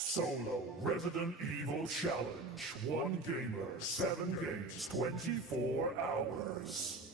Solo Resident Evil Challenge. 1 gamer, 7 games, 24 hours.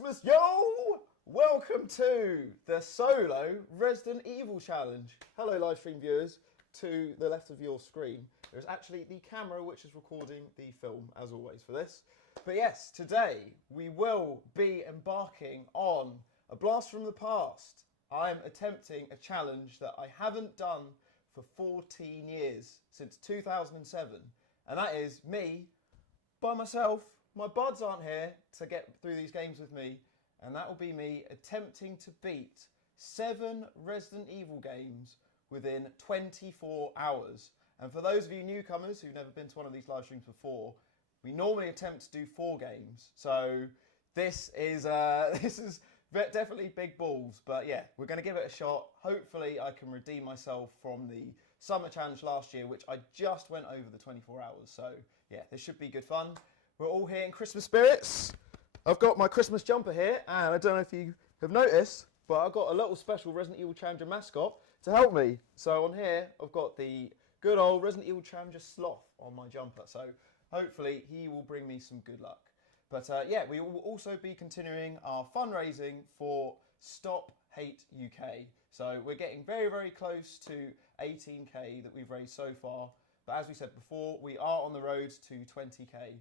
Christmas, yo! Welcome to the solo Resident Evil challenge. Hello, live stream viewers. To the left of your screen, there's actually the camera which is recording the film, as always, for this. But yes, today we will be embarking on a blast from the past. I'm attempting a challenge that I haven't done for 14 years, since 2007. And that is me, by myself. My buds aren't here to get through these games with me. And that will be me attempting to beat 7 Resident Evil games within 24 hours. And for those of you newcomers who've never been to one of these live streams before, we normally attempt to do 4 games. So this is definitely big balls, but yeah, we're going to give it a shot. Hopefully I can redeem myself from the summer challenge last year, which I just went over the 24 hours. So yeah, this should be good fun. We're all here in Christmas spirits. I've got my Christmas jumper here, and I don't know if you have noticed, but I've got a little special Resident Evil Challenger mascot to help me. So on here, I've got the good old Resident Evil Challenger Sloth on my jumper. So hopefully he will bring me some good luck. But yeah, we will also be continuing our fundraising for Stop Hate UK. So we're getting very, very close to 18k that we've raised so far. But as we said before, we are on the road to 20k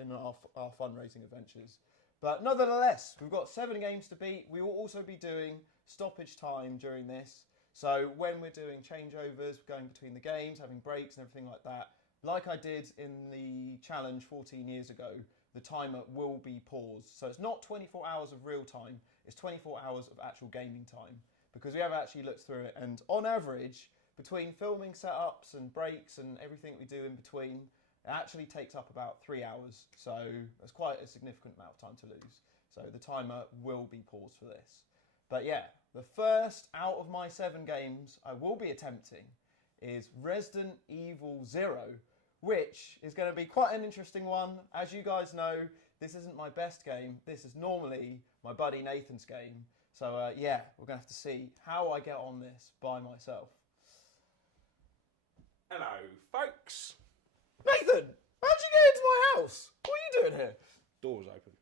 in our fundraising adventures. But nonetheless, we've got 7 games to beat. We will also be doing stoppage time during this. So when we're doing changeovers, going between the games, having breaks and everything like that, like I did in the challenge 14 years ago, the timer will be paused. So it's not 24 hours of real time, it's 24 hours of actual gaming time. Because we have actually looked through it, and on average, between filming setups and breaks and everything we do in between, it actually takes up about 3 hours. So that's quite a significant amount of time to lose. So the timer will be paused for this. But yeah, the first out of my 7 games I will be attempting is Resident Evil 0, which is going to be quite an interesting one. As you guys know, this isn't my best game. This is normally my buddy Nathan's game. So yeah, we're going to have to see how I get on this by myself. Hello, folks. Nathan, how'd you get into my house? What are you doing here? Door was open.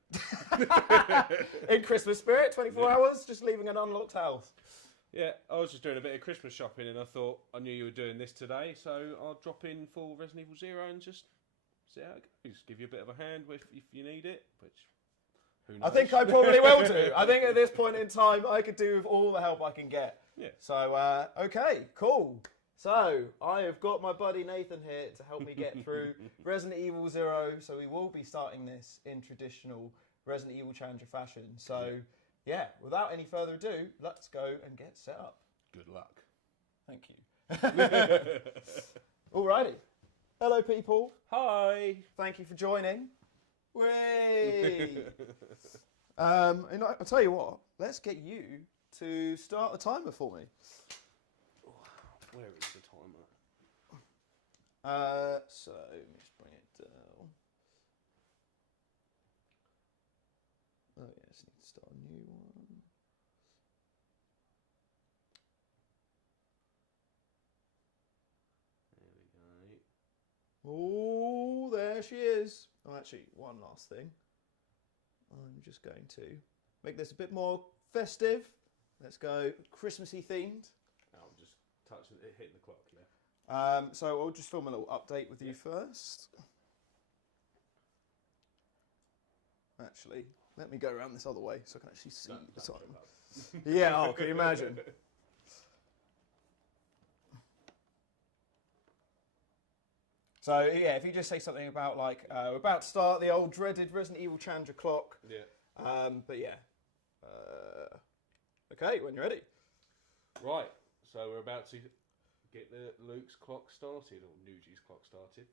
In Christmas spirit, 24 hours, just leaving an unlocked house. Yeah, I was just doing a bit of Christmas shopping and I thought I knew you were doing this today, so I'll drop in for Resident Evil 0 and just see how it goes. Just give you a bit of a hand if you need it, which who knows? I think I probably will do. I think at this point in time, I could do with all the help I can get. Yeah. So, okay, cool. So, I have got my buddy Nathan here to help me get through Resident Evil 0. So, we will be starting this in traditional Resident Evil Challenger fashion. So, yeah, without any further ado, let's go and get set up. Good luck. Thank you. Alrighty. Hello, people. Hi. Thank you for joining. Whee! And I'll tell you what, let's get you to start the timer for me. Where is the timer? So let me just bring it down. Oh yes, need to start a new one. There we go. Oh, there she is. Oh, actually, one last thing. I'm just going to make this a bit more festive. Let's go Christmassy themed. I'm just touching it, hitting the clock, yeah. So I'll just film a little update with you first. Actually, let me go around this other way so I can actually see the time. Yeah, oh, can you imagine? So yeah, if you just say something about like, we're about to start the old dreaded Resident Evil Challenger clock. Yeah. But yeah. Okay, when you're ready. Right, so we're about to get the Luke's clock started, or Nougie's clock started.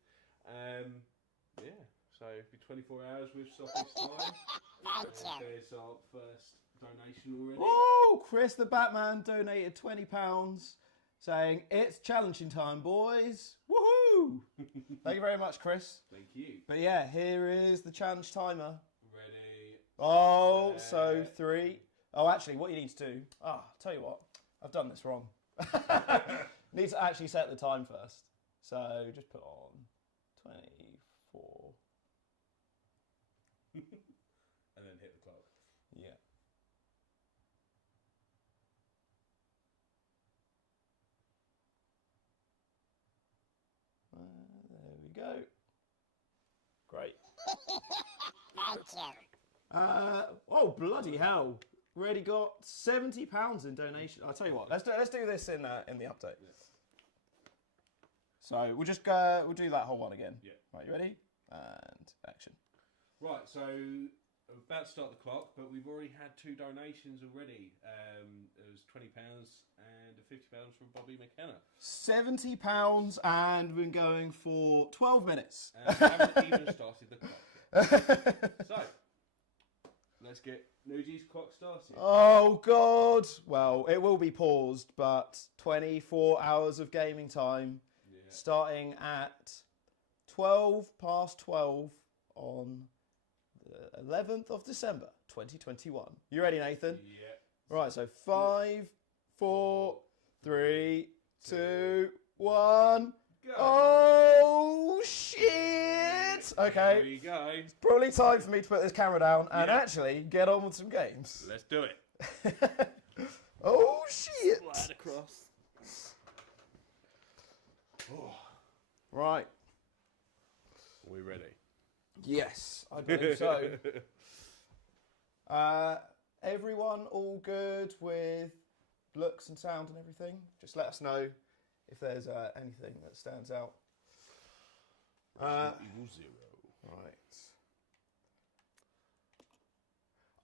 Yeah, so it'll be 24 hours with stoppage time. There's our first donation already. Oh, Chris the Batman donated £20 saying, it's challenging time, boys. Woohoo! Thank you very much, Chris. Thank you. But yeah, here is the challenge timer. Ready. Oh, so 3. Oh, actually, what you need to do... tell you what. I've done this wrong. Need to actually set the time first. So just put on 24. And then hit the clock. go. Great. Thank you. Oh, bloody hell. We already got £70 in donation. I'll tell you what, let's do this in the update. Yeah. So we'll just go, we'll do that whole one again. Yeah. Right, you ready? And action. Right, so I'm about to start the clock, but we've already had 2 donations already. It was £20 and £50 from Bobby McKenna. £70 and we've been going for 12 minutes. And we haven't even started the clock yet. So, let's get Nougie's clock started. Oh, God. Well, it will be paused, but 24 hours of gaming time starting at 12 past 12 on the 11th of December, 2021. You ready, Nathan? Yeah. Right, so 5, 4, 3, 2, 1. Go. Oh, shit! Okay. Here we go. It's probably time for me to put this camera down and actually get on with some games. Let's do it. Oh, shit! Slide across. Oh. Right. Are we ready? Yes, I believe so. Everyone all good with looks and sound and everything? Just let us know if there's anything that stands out. Evil 0. Right.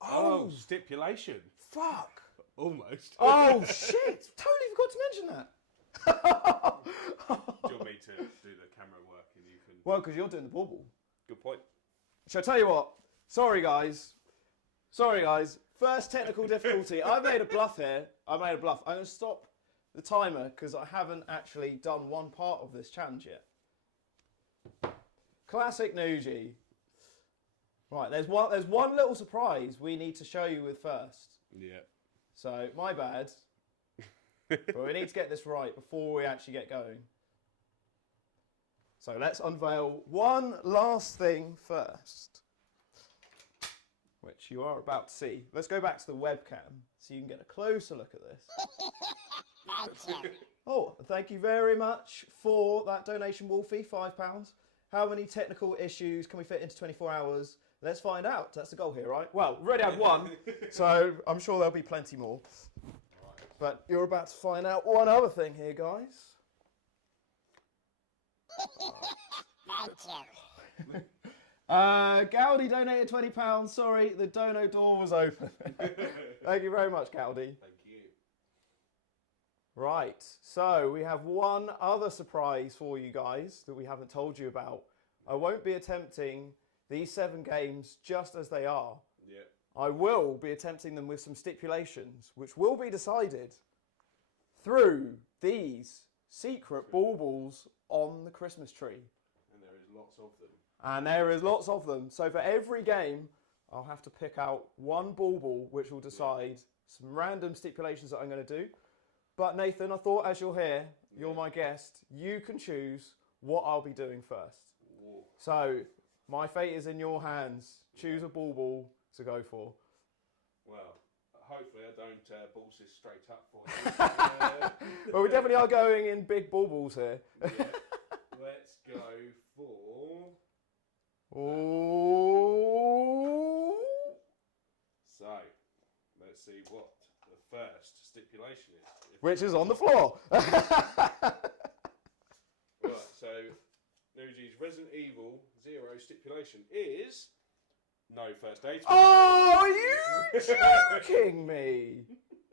Oh, stipulation. Fuck! Almost. Oh, shit! Totally forgot to mention that. Do you want me to do the camera work and you can... Well, because you're doing the bauble. Good point. Shall I tell you what? Sorry, guys. First technical difficulty. I made a bluff here. I'm going to stop the timer because I haven't actually done one part of this challenge yet. Classic Nougie. Right, there's one little surprise we need to show you with first. Yeah. So, my bad. But we need to get this right before we actually get going. So let's unveil one last thing first, which you are about to see. Let's go back to the webcam so you can get a closer look at this. Thank you. Oh, thank you very much for that donation, Wolfie, £5. How many technical issues can we fit into 24 hours? Let's find out. That's the goal here, right? Well, we already had one, so I'm sure there'll be plenty more. But you're about to find out one other thing here, guys. Thank you. Gowdy donated £20. Sorry, the dono door was open. Thank you very much, Gowdy. Thank you. Right, so we have one other surprise for you guys that we haven't told you about. I won't be attempting these 7 games just as they are. Yeah. I will be attempting them with some stipulations, which will be decided through these secret baubles on the Christmas tree. And there is lots of them. And there is lots of them. So for every game, I'll have to pick out one bauble, which will decide some random stipulations that I'm going to do. But Nathan, I thought as you're here, you're my guest, you can choose what I'll be doing first. Whoa. So my fate is in your hands. Choose a bauble to go for. Well, hopefully I don't balls this straight up for you. Well, we definitely are going in big baubles here. Yeah. Let's go for... Ooh. So, let's see what the first stipulation is. Which is on the floor. Right, so Nougie's Resident Evil 0 stipulation is no first aid. Oh, are you joking me?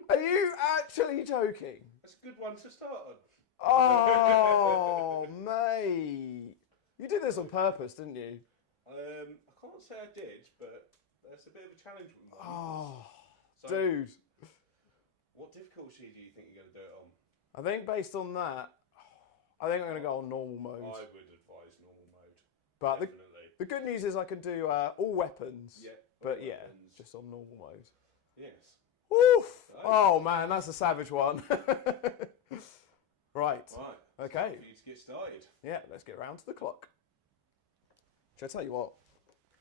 Are you actually joking? That's a good one to start on. Oh, mate. You did this on purpose, didn't you? I can't say I did, but that's a bit of a challenge with mine. Oh, So, dude. what difficulty do you think you're going to do it on? I think based on that, I think I'm going to go on normal mode. I would advise normal mode. But Definitely. the good news is I can do all weapons. Yeah, But all yeah, weapons. just on normal mode. Yes. Woof! Oh. Oh man, that's a savage one. Right. Right. Okay. For you to get started. Yeah, let's get round to the clock. Should I tell you what?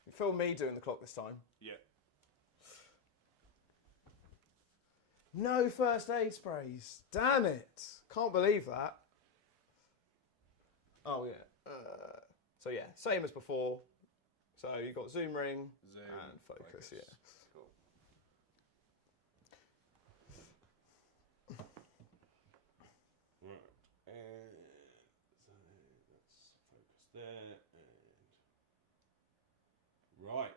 You film me doing the clock this time. Yeah. No first aid sprays. Damn it. Can't believe that. Oh, yeah. So yeah, same as before. So you've got zoom ring Zoom, and focus. Yeah. Cool. Right. And so let's focus there. And right.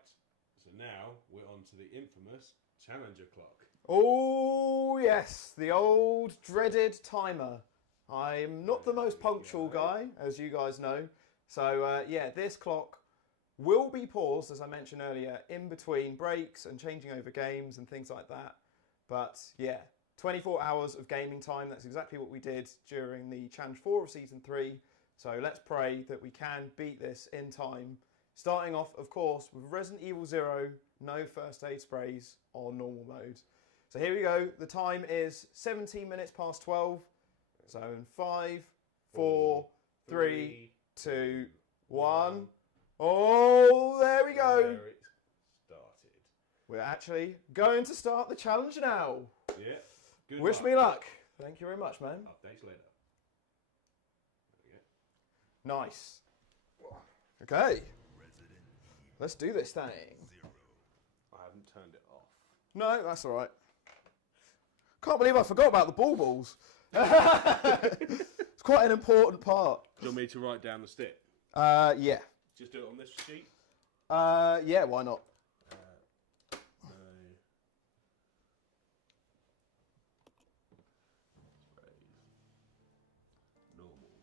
So now we're on to the infamous Challenger clock. Oh yes, the old dreaded timer. I'm not the most There we punctual go. guy, as you guys know. So yeah, this clock will be paused, as I mentioned earlier, in between breaks and changing over games and things like that. But yeah, 24 hours of gaming time. That's exactly what we did during the Challenge 4 of Season 3. So let's pray that we can beat this in time. Starting off, of course, with Resident Evil 0, no first aid sprays on normal mode. So here we go. The time is 17 minutes past 12. So in 5, 4, 3, 2, 1. Oh, there we go. There it started. We're actually going to start the challenge now. Yeah. Good Wish luck. me luck. Thank you very much, man. Updates later. There we go. Nice. Okay. Let's do this thing. I haven't turned it off. No, that's all right. Can't believe I forgot about the balls. It's quite an important part. Do you want me to write down the step? Yeah. Just do it on this sheet? Yeah, why not? No. Normal.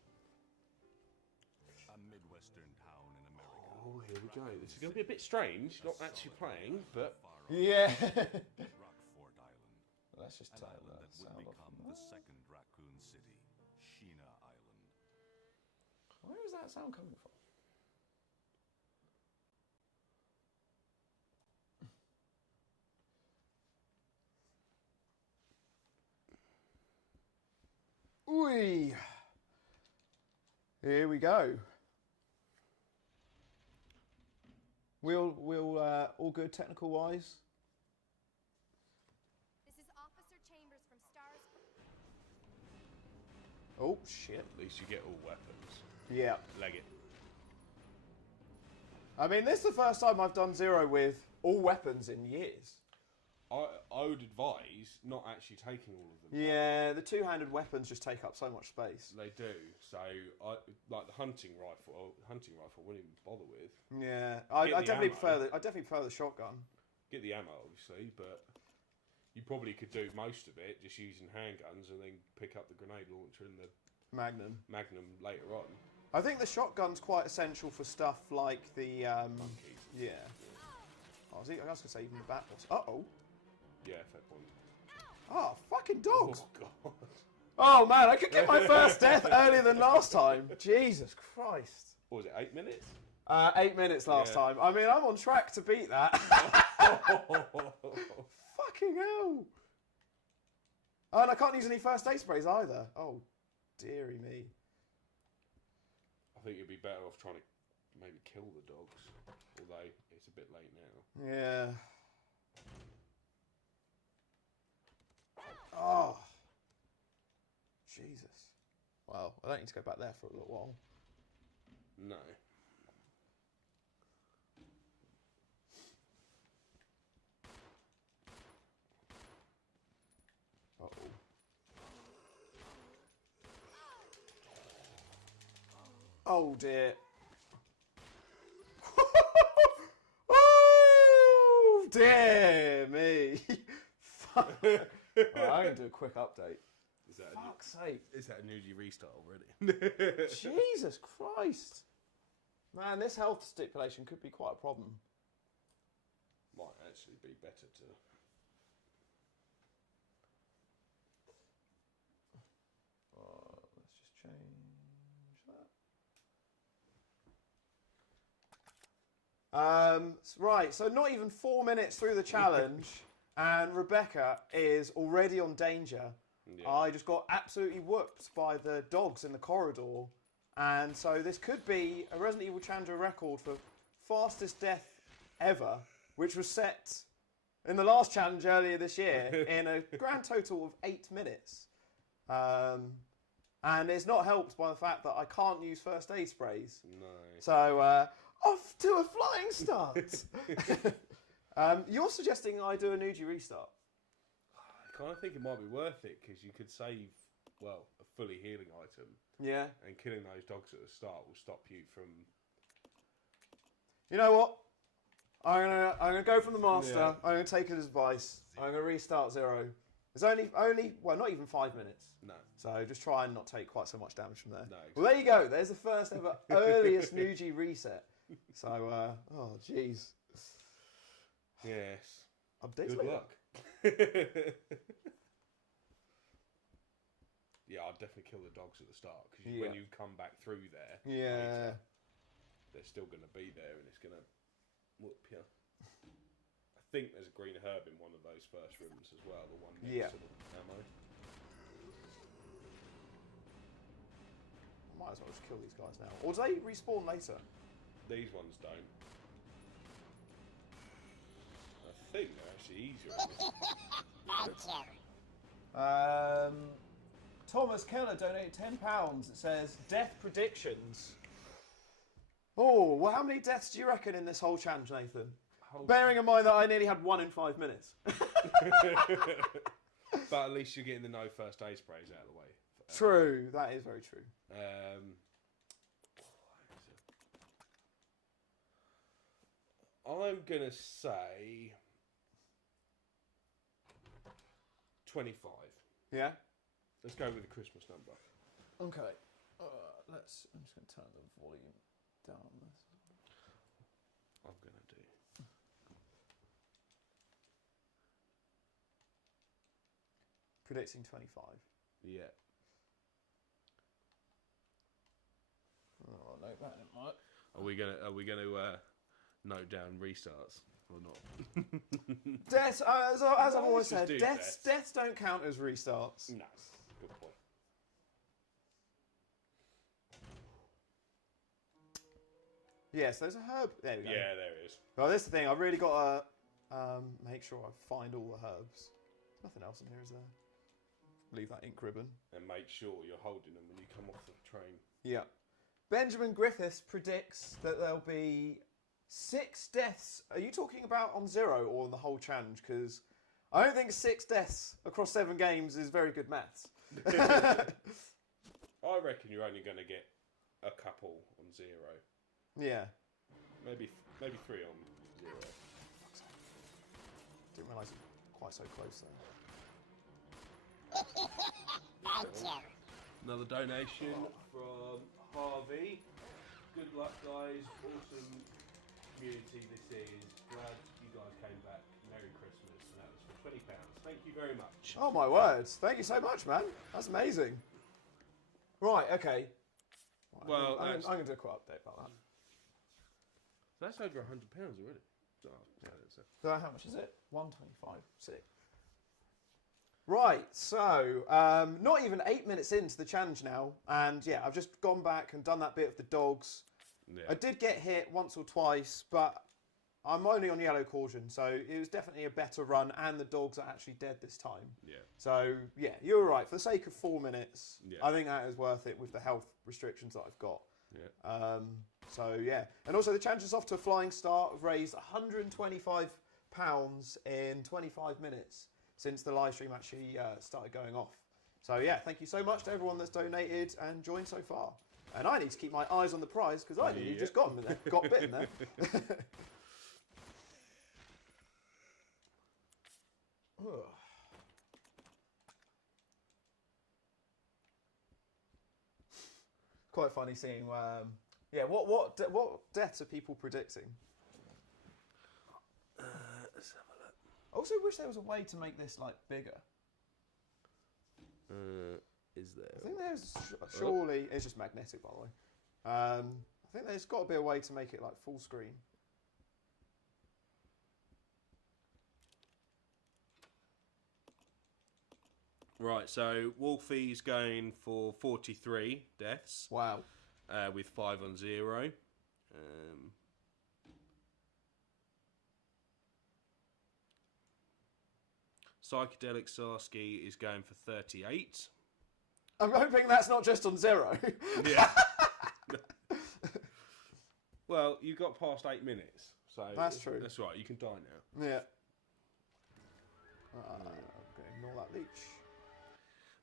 A Midwestern town in America. Oh, here we go. This is going to be a bit strange, not actually playing, but Yeah. Rockford Island. Let's just An turn island that that would sound become off. the second raccoon city, Sheena Island. Where is that sound coming from? Ooh. Here we go. We'll all good technical wise. This is Officer Chambers from Stars. Oh shit. at least you get all weapons. Yeah. Leg it. I mean, this is the first time I've done Zero with all weapons in years. I would advise not actually taking all of them. Yeah, the two-handed weapons just take up so much space. They do. So, like the hunting rifle. I wouldn't even bother with. Yeah, Get I the definitely ammo. prefer the shotgun. Get the ammo, obviously, but you probably could do most of it just using handguns and then pick up the grenade launcher and the Magnum. Magnum later on. I think the shotgun's quite essential for stuff like the Monkeys. yeah. I was gonna say even the bat boss. Uh-oh. Yeah, fair point. Oh, fucking dogs. Oh, God. Oh man, I could get my first death earlier than last time. Jesus Christ. What was it, 8 minutes? 8 minutes last Yeah. time. I mean, I'm on track to beat that. Fucking hell. Oh, and I can't use any first aid sprays either. Oh, dearie me. I think you'd be better off trying to maybe kill the dogs, although it's a bit late now. Yeah. Oh. Jesus. Well, I don't need to go back there for a little while. No. Uh-oh. Oh dear. Oh dear me. Fuck. Right, I'm going to do a quick update. Is that Fuck's sake. is that a Nougie restart already? Jesus Christ. Man, this health stipulation could be quite a problem. Might actually be better to. Let's just change that. Right, so not even 4 minutes through the challenge, and Rebecca is already on danger. Yeah. I just got absolutely whooped by the dogs in the corridor, and so this could be a Resident Evil Challenger record for fastest death ever, which was set in the last challenge earlier this year in a grand total of 8 minutes. And it's not helped by the fact that I can't use first aid sprays. No. So, off to a flying start. You're suggesting I do a Nougie restart? I kind of think it might be worth it because you could save, well, a fully healing item. Yeah. And killing those dogs at the start will stop you from... You know what? I'm gonna go from the master. Yeah. I'm gonna take his advice. I'm gonna restart 0. It's only well, not even 5 minutes. No. So just try and not take quite so much damage from there. No, Well, there you go. There's the first ever earliest Nougie reset. So, oh jeez. Yes. Updates Good later. luck. Yeah, I'd definitely kill the dogs at the start because when you come back through there, Yeah. later, they're still going to be there and it's going to whoop you. I think there's a green herb in one of those first rooms as well, the one next to the ammo. Might as well just kill these guys now. Or do they respawn later? These ones don't. I think they're actually easier in this. Thank you. Thomas Keller donated £10. It says death predictions. Oh, well, how many deaths do you reckon in this whole challenge, Nathan? Bearing in mind that I nearly had 1 in 5 minutes. But at least you're getting the no first aid sprays out of the way. True, that is very true. I'm gonna say 25. Yeah? Let's go with the Christmas number. Okay. I'm just going to turn the volume down on this. I'm gonna do. Predicting 25. Yeah. Oh, no, that didn't work. Are we gonna note down restarts or not? Deaths, as I've always just said, do deaths don't count as restarts. No. Good point. Yes, there's a herb. There we go. Yeah, there it is. Well, this is the thing. I've really got to make sure I find all the herbs. There's nothing else in here, is there? Leave that ink ribbon. And make sure you're holding them when you come off the train. Yeah. Benjamin Griffiths predicts that there'll be 6 deaths. Are you talking about on 0 or on the whole challenge? Because I don't think 6 deaths across 7 games is very good maths. I reckon you're only going to get a couple on 0. Yeah. Maybe 3 on 0. Didn't realise it was quite so close there. Thank you. Another donation from Harvey. Good luck, guys. Awesome community this is. Glad you guys came back. Merry Christmas. And that was for £20. Thank you very much. Oh my words. Thank you so much, man. That's amazing. Right, okay. Right, Well, I'm going to do a quick update about that. That's over £100 already. Oh, yeah, that's it. So how much is it? 125. Sick. Right, so not even 8 minutes into the challenge now, and yeah, I've just gone back and done that bit of the dogs. Yeah. I did get hit once or twice, but I'm only on yellow caution, so it was definitely a better run, and the dogs are actually dead this time. Yeah. So yeah, you're right. For the sake of 4 minutes, Yeah. I think that is worth it with the health restrictions that I've got. Yeah. So yeah, and also the challenge is off to a flying start. I've raised £125 in 25 minutes since the live stream actually started going off. So yeah, thank you so much to everyone that's donated and joined so far. And I need to keep my eyes on the prize because I nearly just got him in there, got bitten there. Quite funny seeing. Yeah, what deaths are people predicting? Let's have a look. I also wish there was a way to make this like bigger. Is there? I think there's surely it's just magnetic, by the way. I think there's got to be a way to make it like full screen. Right, so Wolfie's going for 43 deaths. Wow. With 5 on 0. Psychedelic Sarsky is going for 38. I'm hoping that's not just on 0. Yeah. Well, you got past 8 minutes, so That's true. That's right. You can die now. Yeah. Okay, ignore that leech.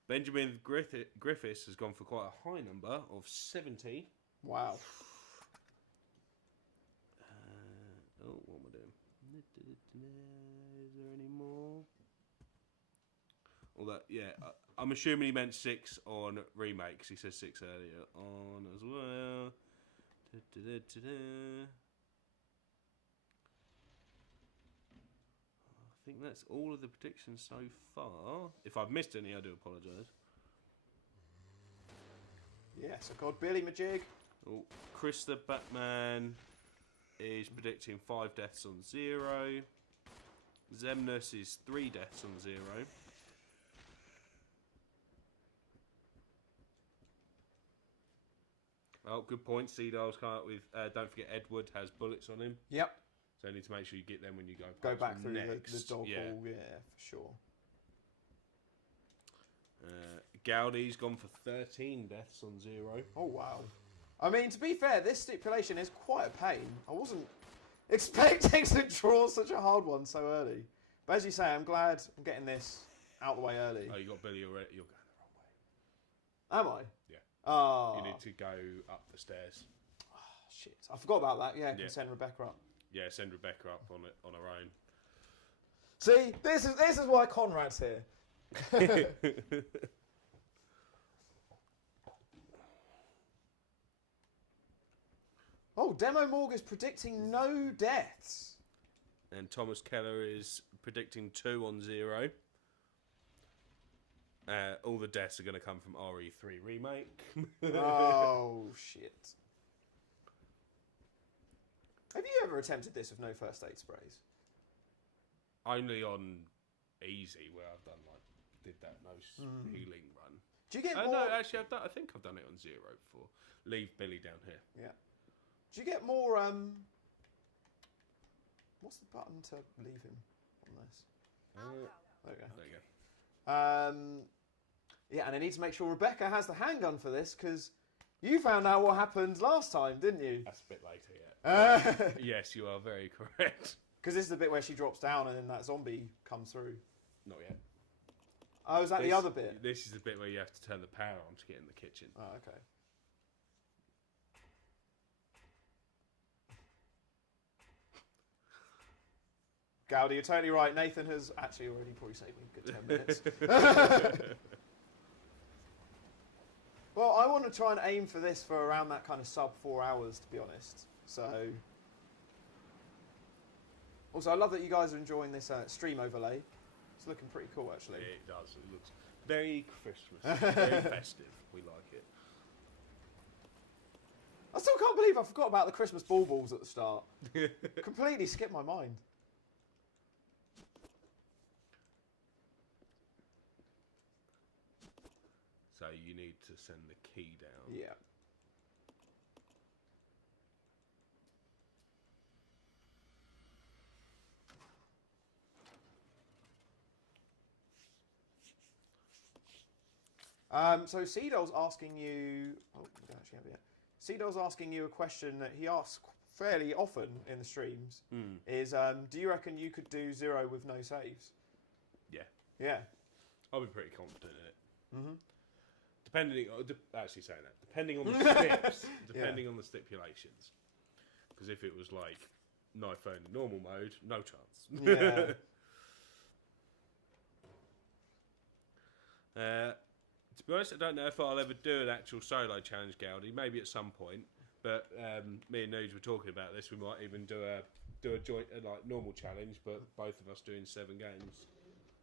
Benjamin Griffiths has gone for quite a high number of 70. Wow. What am I doing? Is there any more? Although, yeah, I'm assuming he meant 6 on Remake, because he says 6 earlier on as well. I think that's all of the predictions so far. If I've missed any, I do apologise. Yes, of course, Billy Majig. Oh, Chris the Batman is predicting 5 deaths on 0. Zemnus is 3 deaths on 0. Oh, good point. Seedale's come up with, don't forget Edward has bullets on him. Yep. So you need to make sure you get them when you go Back through next. the dog yeah. hall, yeah, for sure. Gaudi's gone for 13 deaths on 0. Oh, wow. I mean, to be fair, this stipulation is quite a pain. I wasn't expecting to draw such a hard one so early. But as you say, I'm glad I'm getting this out the way early. Oh, you got Billy already. You're going the wrong way. Am I? Yeah. Oh. You need to go up the stairs. Oh, shit. I forgot about that. Yeah, I can Yeah. send Rebecca up. Yeah, send Rebecca up on her own. See, this is why Conrad's here. Oh, Demo Morg is predicting no deaths. And Thomas Keller is predicting 2 on 0. All the deaths are going to come from RE3 Remake. Oh, shit. Have you ever attempted this with no first aid sprays? Only on easy, where I've done did that healing run. Do you get more? No, actually, I think I've done it on 0 before. Leave Billy down here. Yeah. Do you get more? What's the button to leave him on this? I'll go. There we go. There you go. Yeah, and I need to make sure Rebecca has the handgun for this because you found out what happened last time, didn't you? That's a bit later yet. Because Yes, you are very correct. this is the bit where she drops down and then that zombie comes through. Not yet. Oh, is that the other bit? This is the bit where you have to turn the power on to get in the kitchen. Oh, okay. Gowdy, you're totally right. Nathan has actually already probably saved me a good 10 minutes. Well, I want to try and aim for this for around that kind of sub 4 hours, to be honest. So, also, I love that you guys are enjoying this stream overlay. It's looking pretty cool, actually. Yeah, it does. It looks very Christmas, very festive. We like it. I still can't believe I forgot about the Christmas baubles at the start. Completely skipped my mind. So you need to send the key down. Yeah. So Seedol's asking you. Oh, we don't actually have it yet. Seedol's asking you a question that he asks fairly often in the streams. Is do you reckon you could do 0 with no saves? Yeah, Yeah. I'll be pretty confident in it. Mm-hmm. Depending on the steps, depending on the stipulations. Because if it was like knife phone in normal mode, no chance. Yeah. To be honest, I don't know if I'll ever do an actual solo challenge, Gowdy. Maybe at some point. But me and Nougie were talking about this. We might even do a joint like normal challenge, but both of us doing 7 games,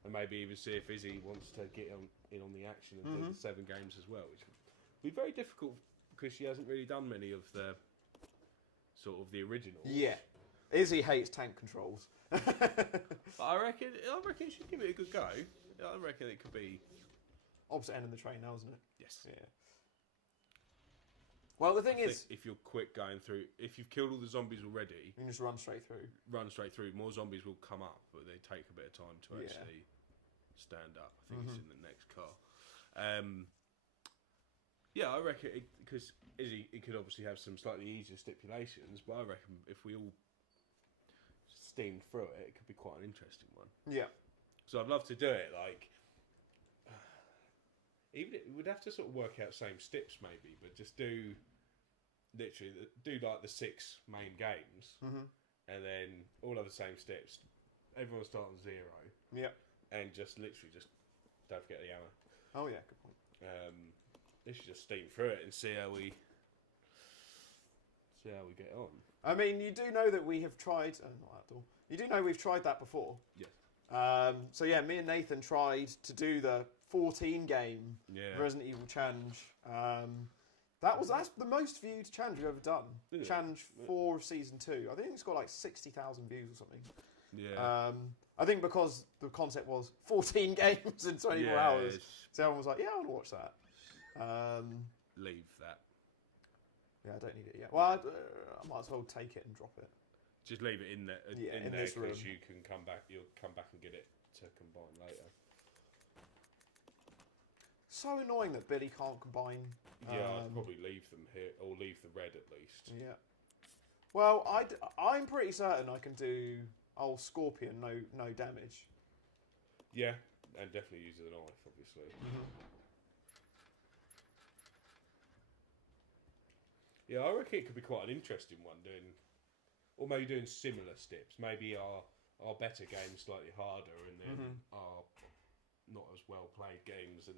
and maybe even see if Izzy wants to get in on the action and do the 7 games as well, which would be very difficult because she hasn't really done many of the sort of the originals. Yeah. Izzy hates tank controls. But I reckon you should give it a good go. I reckon it could be Opposite end of the train now, isn't it? yes. Yeah. Well, the thing is, if you're quick going through, if you've killed all the zombies already, you can just run straight through. more zombies will come up, but they take a bit of time to actually stand up. I think it's in the next car. Yeah, I reckon because it could obviously have some slightly easier stipulations, but I reckon if we all steamed through it, it could be quite an interesting one. Yeah. So I'd love to do it. Like, we'd have to sort of work out same steps maybe, but just do like the 6 main games, and then all have the same steps. Everyone start on 0. Yeah. And just literally just don't forget the hammer. Oh yeah, good point. They should just steam through it and see how we get on. I mean, you do know that we have tried. Not that door. You do know we've tried that before. Yeah. So yeah, me and Nathan tried to do the 14 game Yeah. Resident Evil challenge. That's the most viewed challenge we've ever done. Is it? Challenge 4 of season 2. I think it's got like 60,000 views or something. Yeah. I think because the concept was 14 games in 24 hours. So everyone was like, yeah, I want to watch that. Leave that. Yeah, I don't need it yet. Well, I might as well take it and drop it. Just leave it in there. Yeah, in there this room. because you can come back. You'll come back and get it to combine later. So annoying that Billy can't combine. Yeah, I'd probably leave them here, or leave the red at least. Yeah. Well, I'm pretty certain I can do old Scorpion no damage. Yeah, and definitely use the knife, obviously. Yeah, I reckon it could be quite an interesting one or maybe doing similar steps. Maybe our better games slightly harder, and then our not as well played games and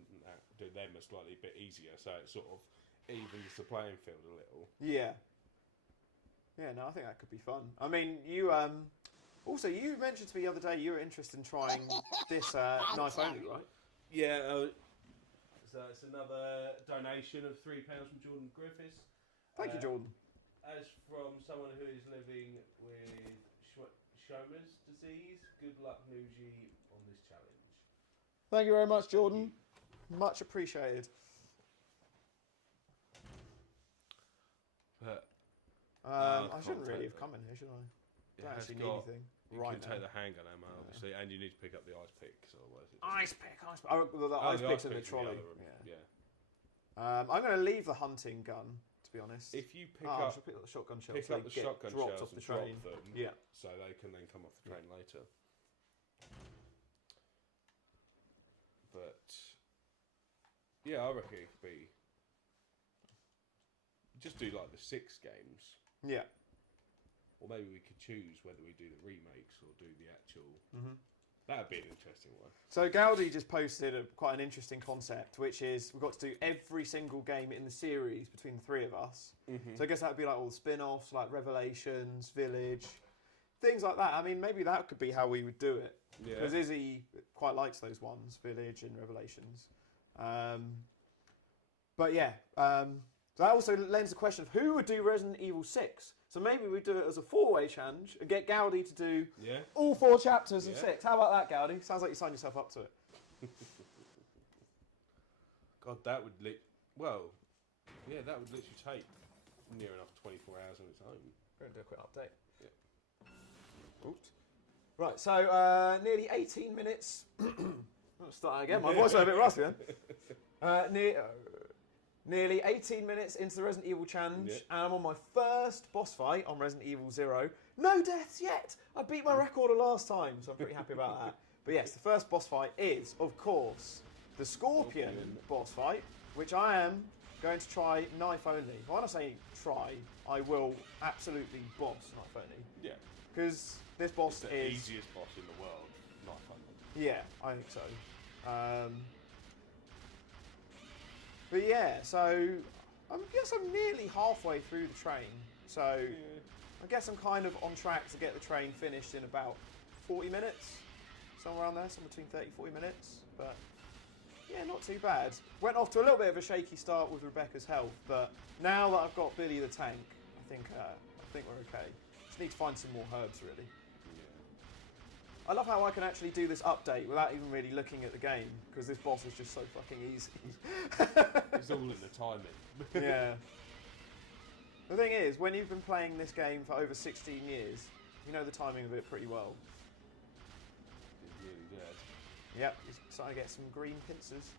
do them a slightly bit easier, so it sort of evens the playing field a little. Yeah. Yeah, no, I think that could be fun. I mean, you also you mentioned to me the other day you were interested in trying this knife only, right? Yeah. So it's another donation of £3 from Jordan Griffiths. Thank you, Jordan. As from someone who is living with Schomer's disease, good luck, Nougie, on this challenge. Thank you very much, Jordan. Much appreciated. But I shouldn't can't really take have come in here, should I? it Don't has actually need got- anything You right can now. take the handgun ammo, obviously, and you need to pick up the ice pick, because otherwise it Ice pick. Oh, the ice the pick's in the pick's in trolley. other room, Yeah. yeah. I'm going to leave the hunting gun, to be honest. If you pick I up should pick up the shotgun shells. pick so up they the get shotgun dropped shells off the and drop train. them, Yeah. so they can then come off the train later. But yeah, I reckon it could be just do like the 6 games, Yeah. or maybe we could choose whether we do the remakes or do the actual. Mm-hmm. That'd be an interesting one. So Gaudi just posted quite an interesting concept, which is we've got to do every single game in the series between the 3 of us. So I guess that would be like all the spin-offs, like Revelations, Village, things like that. I mean, maybe that could be how we would do it. Yeah. Because Izzy quite likes those ones, Village and Revelations. But yeah, so that also lends the question of who would do Resident Evil 6. So maybe we do it as a 4-way challenge and get Gaudi to do all 4 chapters of 6. How about that, Gaudi? Sounds like you signed yourself up to it. God, that would that would literally take near enough 24 hours on its own. We're going to do a quick update. Yeah. Oops. Right, so nearly 18 minutes. Let's start again. My voice is a bit rusty then. Nearly 18 minutes into the Resident Evil challenge, and I'm on my first boss fight on Resident Evil 0. No deaths yet! I beat my record of last time, so I'm pretty happy about that. But yes, the first boss fight is, of course, the Scorpion boss fight, which I am going to try knife only. When I say try, I will absolutely boss knife only. Yeah. Because this boss It's the is... easiest boss in the world. Not fun. Yeah, I think so. But yeah, so I guess I'm nearly halfway through the train. So I guess I'm kind of on track to get the train finished in about 40 minutes. Somewhere around there, somewhere between 30 40 minutes. But yeah, not too bad. Went off to a little bit of a shaky start with Rebecca's health, but now that I've got Billy the tank, I think we're okay. Just need to find some more herbs, really. I love how I can actually do this update without even really looking at the game, because this boss is just so fucking easy. It's all in the timing. Yeah. The thing is, when you've been playing this game for over 16 years, you know the timing of it pretty well. It's really good. Yep, you're starting to get some green pincers.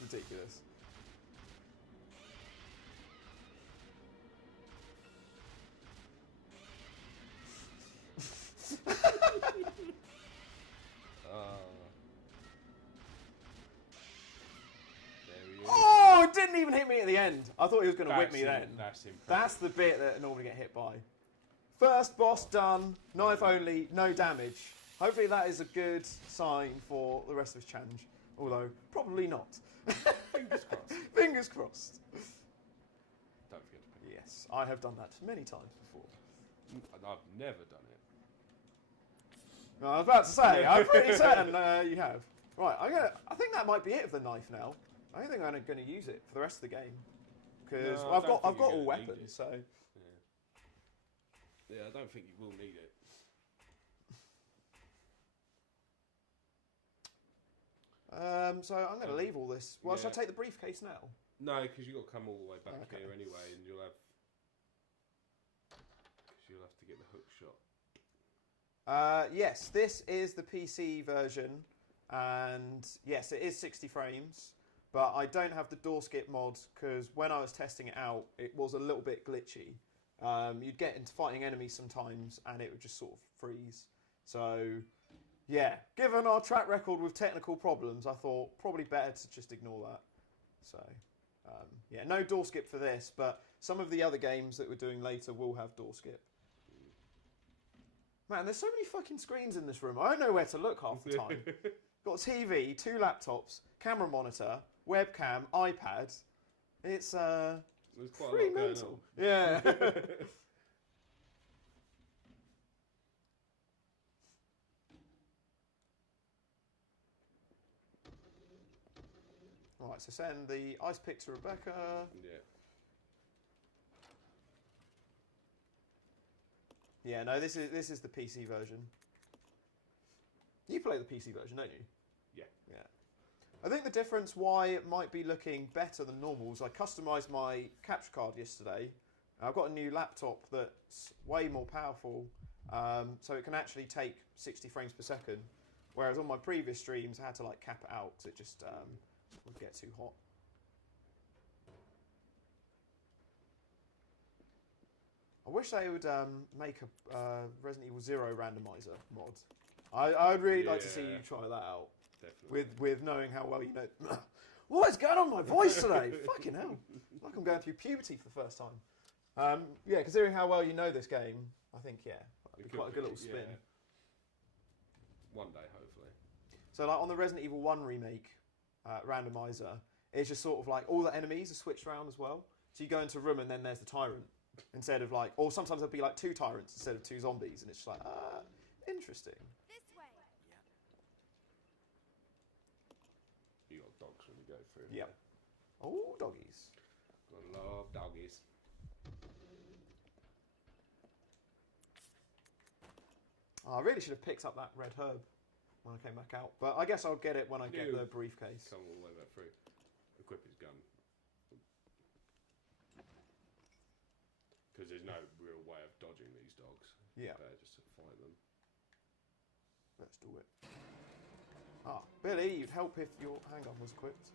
It's ridiculous. There he is. Oh, it didn't even hit me at the end. I thought he was going to whip me That's then. That's impressive. That's the bit that I normally get hit by. First boss done, knife only, no damage. Hopefully that is a good sign for the rest of this challenge. Although, probably not. Fingers crossed. Fingers crossed. Don't forget to pick. Yes, I have done that many times before. I've never done it. No, I was about to say, I'm pretty certain you have. Right, I think that might be it of the knife now. I don't think I'm going to use it for the rest of the game because No, I I've don't got think you're all gonna need weapons. it. So Yeah, I don't think you will need it. so I'm going to leave all this. Well, should I Yeah. take the briefcase now? No, because you've got to come all the way back Okay. here anyway, and you'll have to get the hook shot. Yes, this is the PC version, and yes, it is 60 frames, but I don't have the door skip mod because when I was testing it out, it was a little bit glitchy. You'd get into fighting enemies sometimes, and it would just sort of freeze. So, yeah, given our track record with technical problems, I thought probably better to just ignore that. So, yeah, no door skip for this, but some of the other games that we're doing later will have door skip. Man, there's so many fucking screens in this room. I don't know where to look half the time. Got a TV, 2 laptops, camera monitor, webcam, iPad. It's There's quite pretty a lot going mental. on. Yeah. Right, so send the ice pick to Rebecca. Yeah. Yeah, no, this is the PC version. You play the PC version, don't you? Yeah. Yeah. I think the difference why it might be looking better than normal is I customised my capture card yesterday. I've got a new laptop that's way more powerful, so it can actually take 60 frames per second. Whereas on my previous streams, I had to like cap it out because it just would get too hot. I wish they would make a Resident Evil 0 randomizer mod. I would really like to see you Yeah. try that out. Definitely. With knowing how well you know. What is going on with my voice today? Fucking hell. Like I'm going through puberty for the first time. Yeah, considering how well you know this game, I think, yeah, that'd be It could quite a good be, little spin. yeah. One day, hopefully. So, like on the Resident Evil 1 remake randomizer, it's just sort of like all the enemies are switched around as well. So you go into a room and then there's the tyrant. Instead of like, or sometimes there'll be like 2 tyrants instead of 2 zombies, and it's just like, interesting. This way. You got dogs when you go through. Yep. Oh, doggies. Gotta love doggies. Oh, I really should have picked up that red herb when I came back out, but I guess I'll get it when I get No. the briefcase. Come all the way back through. Equip his gun. Because there's no real way of dodging these dogs. Yeah. Better just to fight them. Let's do it. Ah, Billy, you'd help if your handgun was equipped.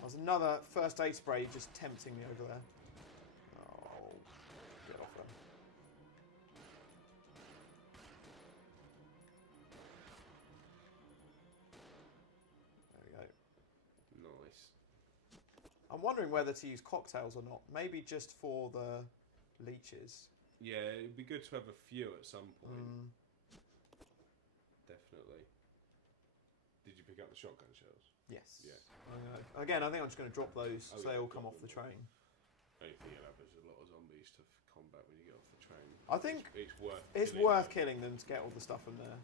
There's another first aid spray just tempting me over there. Oh, get off there. There we go. Nice. I'm wondering whether to use cocktails or not. Maybe just for the leeches. Yeah, it'd be good to have a few at some point. Mm. Definitely. Did you pick up the shotgun shells? Yes. Yeah. Again, I think I'm just going to drop those Oh, so yeah, they all come drop off the them. train. Only thing you'll have is a lot of zombies to combat when you get off the train. I think it's worth. it's killing worth them. killing them to get all the stuff in there.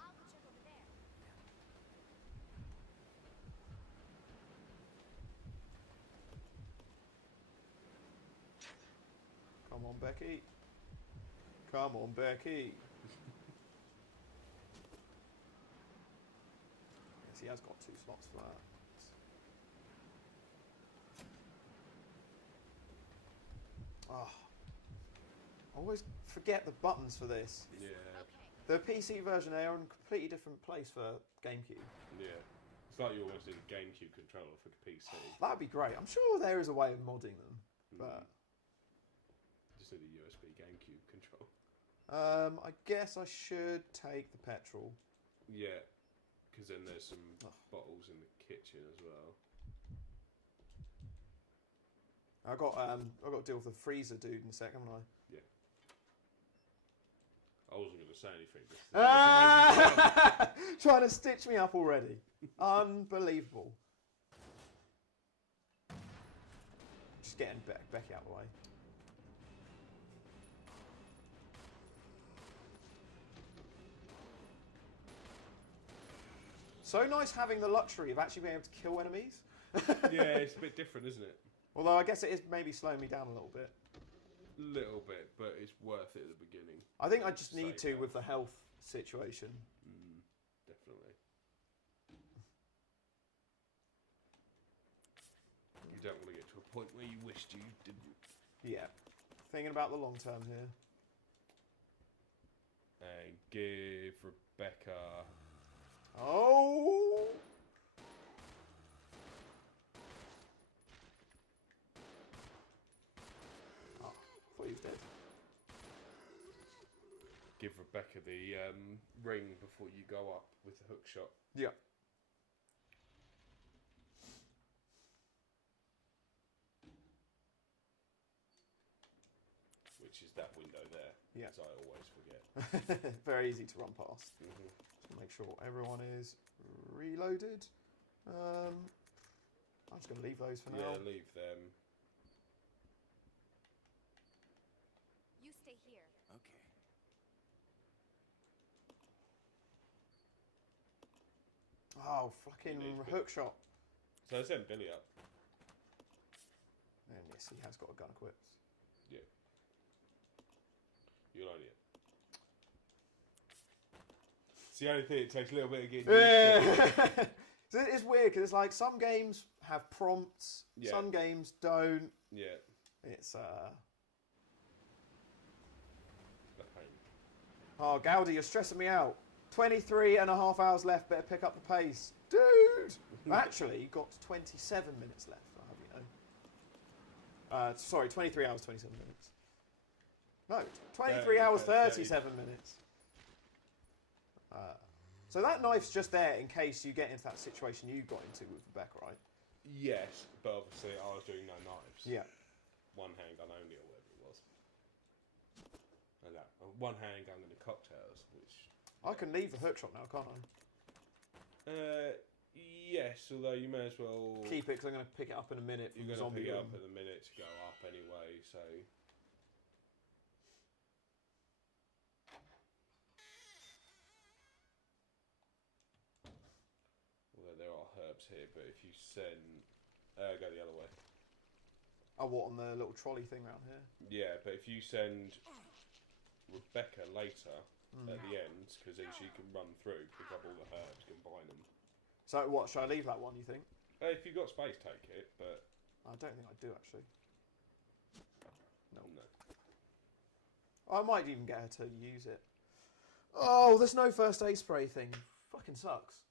I'll go check over there. Come on, Becky. Come on, Becky. Yes, he has got 2 slots for that. Oh, I always forget the buttons for this. Yeah. The PC version, they are in a completely different place for GameCube. Yeah. It's like you almost need a GameCube controller for PC. That'd be great. I'm sure there is a way of modding them, but Just need a USB GameCube control. I guess I should take the petrol. Yeah, because then there's some bottles in the kitchen as well. I got to deal with the freezer dude in a sec, haven't I? Yeah. I wasn't going to say anything. Just Trying to stitch me up already. Unbelievable. Just getting Becky out of the way. So nice having the luxury of actually being able to kill enemies. Yeah, it's a bit different, isn't it? Although I guess it is maybe slowing me down a little bit. Little bit, but it's worth it at the beginning. I think I just need to Save with the health situation. Definitely. You don't want to get to a point where you wished you didn't. Yeah. Thinking about the long term here. And give Rebecca. Oh! Oh, I thought he was dead. Give Rebecca the ring before you go up with the hook shot. Yeah. Which is that window there. Yeah. As I always forget. Very easy to run past. So make sure everyone is reloaded. I'm just going to leave those for now. Yeah, leave them. You stay here. Okay. Oh, fucking hook shot. So I sent Billy up. And yes, he has got a gun equipped. Yeah. You'll only it. It's the only thing, it takes a little bit of getting used to. So it's weird because it's like some games have prompts, Yeah. some games don't. Yeah. It's The pain. Oh, Gowdy, you're stressing me out. 23 and a half hours left, better pick up the pace. Dude! Actually, you've got 27 minutes left, I'll have you know. Sorry, 23 hours, 27 minutes. No, 23 hours, 37 minutes. So that knife's just there in case you get into that situation you got into with Rebecca, right? Yes, but obviously I was doing no knives. Yeah. One handgun only or whatever it was. And that, one handgun and the cocktails, which... I can leave the hook shot now, can't I? Yes, although you may as well... Keep it, because I'm going to pick it up in a minute from You're the going to zombie pick it room. up in a minute to go up anyway, so... Although there are herbs here, but if you send... go the other way. Oh, what, on the little trolley thing around here? Yeah, but if you send Rebecca later at the end, because then she can run through, pick up all the herbs, combine them. So what, should I leave that one, you think? If you've got space, take it, but... I don't think I do, actually. No. I might even get her to use it. Oh, there's no first aid spray thing. Fucking sucks.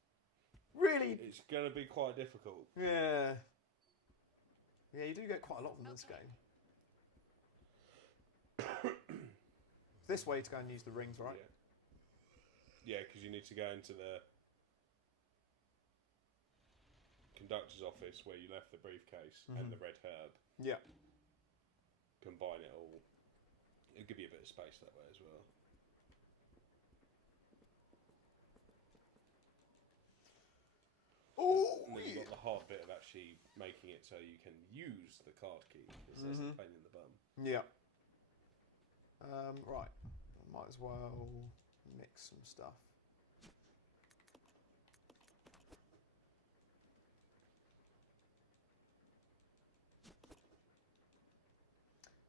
Really? It's going to be quite difficult. Yeah. Yeah, you do get quite a lot from this game. This way to go and use the rings, right? Yeah, because you need to go into the conductor's office where you left the briefcase and the red herb. Yeah. Combine it all. It'll give you a bit of space that way as well. Oh, And then you've got the hard bit of actually making it so you can use the card key, because that's a pain in the bum. yeah. Right. I might as well mix some stuff.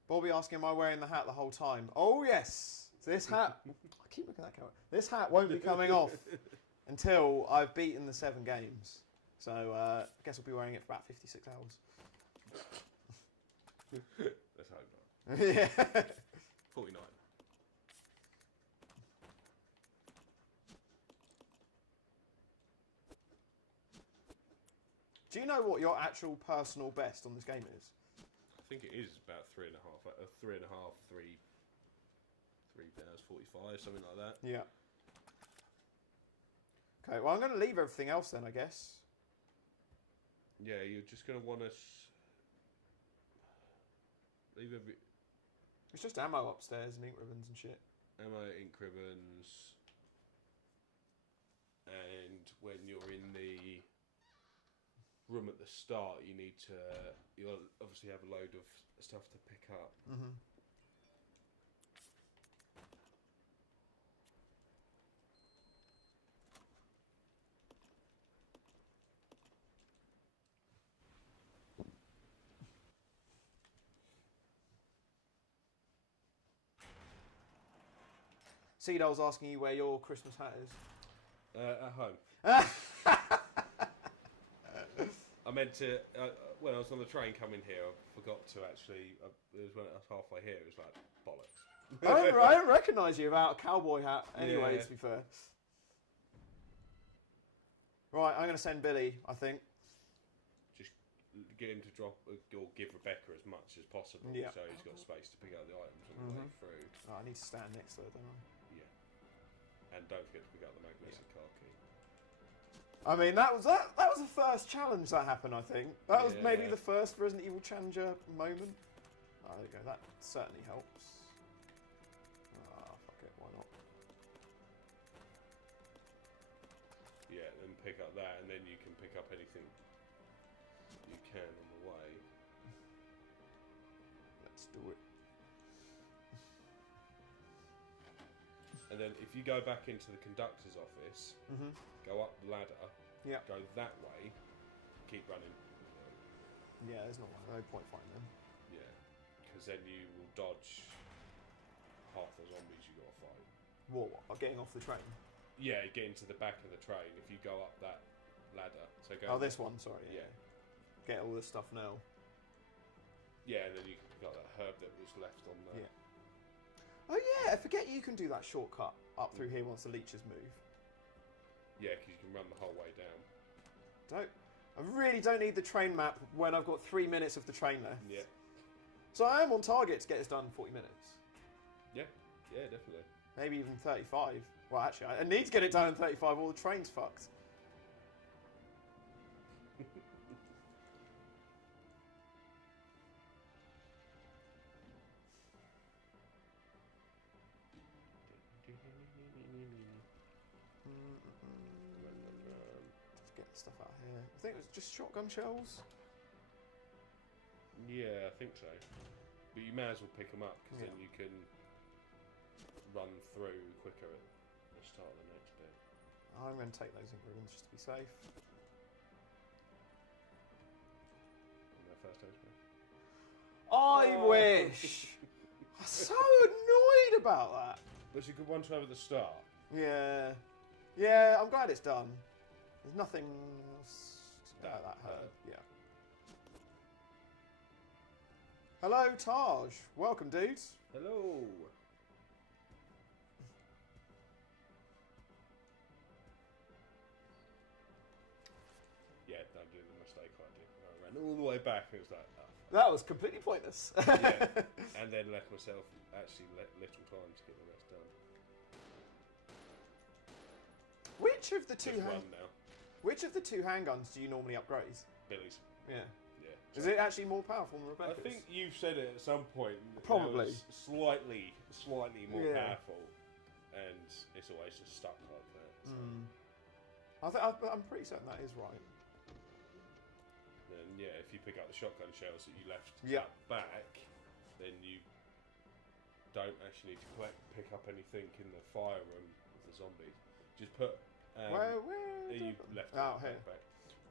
Bobby asking, am I wearing the hat the whole time? Oh, yes. This hat... I keep looking at that camera. This hat won't be coming off until I've beaten the 7 games. So I guess I'll be wearing it for about 56 hours. Let's hope not. Yeah. 49. Do you know what your actual personal best on this game is? I think it is about 3.5. 3.5, 3 hours 45, something like that. Yeah. Okay, well, I'm going to leave everything else then, I guess. Yeah, you're just going to want to leave every It's just ammo upstairs and ink ribbons and shit. ammo, ink ribbons, and when you're in the room at the start, you'll obviously have a load of stuff to pick up. Mm-hmm. Seadoll's asking you where your Christmas hat is. At home. I meant to, when I was on the train coming here, I forgot to actually, it was when I was halfway here, it was like, bollocks. I don't recognise you without a cowboy hat anyway, Yeah. to be fair. Right, I'm going to send Billy, I think. Just get him to drop, or give Rebecca as much as possible, Yeah. so he's got space to pick up the items on the way through. Oh, I need to stand next to her, don't I? Yeah. And don't forget to pick up the magnetic car key. I mean, that was the first challenge that happened, I think. That was maybe Yeah. the first Resident Evil Challenger moment. Oh, there you go. That certainly helps. Ah, fuck it. Why not? Yeah, then pick up that, and then you can pick up anything you can on the way. Let's do it. And then if you go back into the conductor's office, Mm-hmm. go up the ladder, Yeah. go that way, keep running. Yeah, there's no point fighting them. Yeah, because then you will dodge half the zombies you got to fight. What? Getting off the train? Yeah, get into the back of the train if you go up that ladder. So go. Oh, this one. Sorry. Yeah. Get all this stuff now. Yeah, and then you can pick up that herb that was left on the. Yeah. Oh yeah, I forget you can do that shortcut up through here once the leeches move. Yeah, because you can run the whole way down. I really don't need the train map when I've got 3 minutes of the train left. Yeah. So I am on target to get this done in 40 minutes. Yeah. Yeah, definitely. Maybe even 35. Well, actually, I need to get it done in 35 or the train's fucked. Just get the stuff out of here. I think it was just shotgun shells. Yeah, I think so. But you may as well pick them up because Yeah. then you can run through quicker at the start of the next bit. I'm going to take those ink ribbons just to be safe. On their first HP. I wish! I'm so annoyed about that. But it's a good one to have at the start. Yeah. Yeah, I'm glad it's done. There's nothing else about that hurt. Yeah. Hello, Taj. Welcome, dudes. Hello. Yeah, don't do the mistake I did. I ran all the way back and it was like, oh, That was completely pointless. yeah. And then left myself actually little time to get the rest done. Which of the two Just run now. Which of the two handguns do you normally upgrade? Billy's. Yeah. Yeah. Is it actually more powerful than I Rebecca's? think you've said it at some point. that Probably. it was slightly more Yeah. powerful, and it's always just stuck like that. So. I'm pretty certain that is right. Then yeah, if you pick up the shotgun shells that you left Yeah. back, then you don't actually need to pick up anything in the fire room with the zombies. Just put. Where You left Oh, it here. back.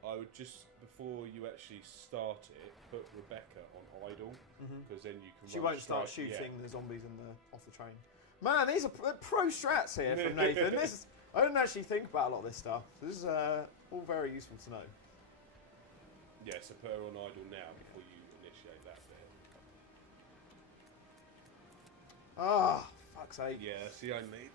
I would just before you actually start it, put Rebecca on idle because then you can. She run won't start straight- shooting the zombies off the train. Man, these are pro strats here from Nathan. I didn't actually think about a lot of this stuff. This is all very useful to know. Yeah, so put her on idle now before you initiate that bit. Ah, fuck's sake. Yeah, that's the only.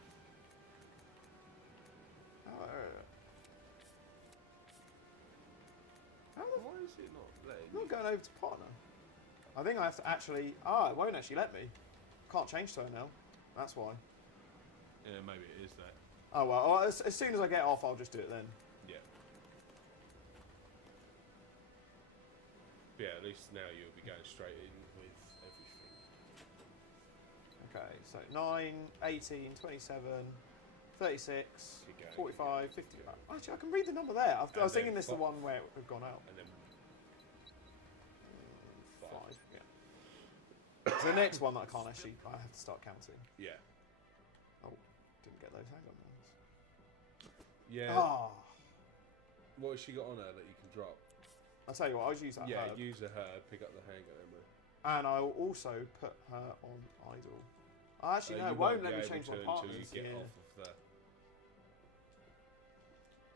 Why is it not letting I'm not going over to partner. I think I have to actually... Ah, it won't actually let me. Can't change to her now. That's why. Yeah, maybe it is that. Oh, well, as soon as I get off, I'll just do it then. Yeah. Yeah, at least now you'll be going straight in with everything. Okay, so 9, 18, 27, 36, Keep going, 45, keep 50... going. Actually, I can read the number there. I was And thinking then this is the one where it would have gone out. And then 5, yeah. So the next one that I can't actually... I have to start counting. yeah. Oh, didn't get those. Hang on. Yeah. Ah. What has she got on her that you can drop? I'll tell you what, I'll just use that Yeah, herb. use a herb, pick up the hanger hammer. And I'll also put her on idle. Actually, no, You it won't be let me able change to my until partners. you get Yeah. off of the...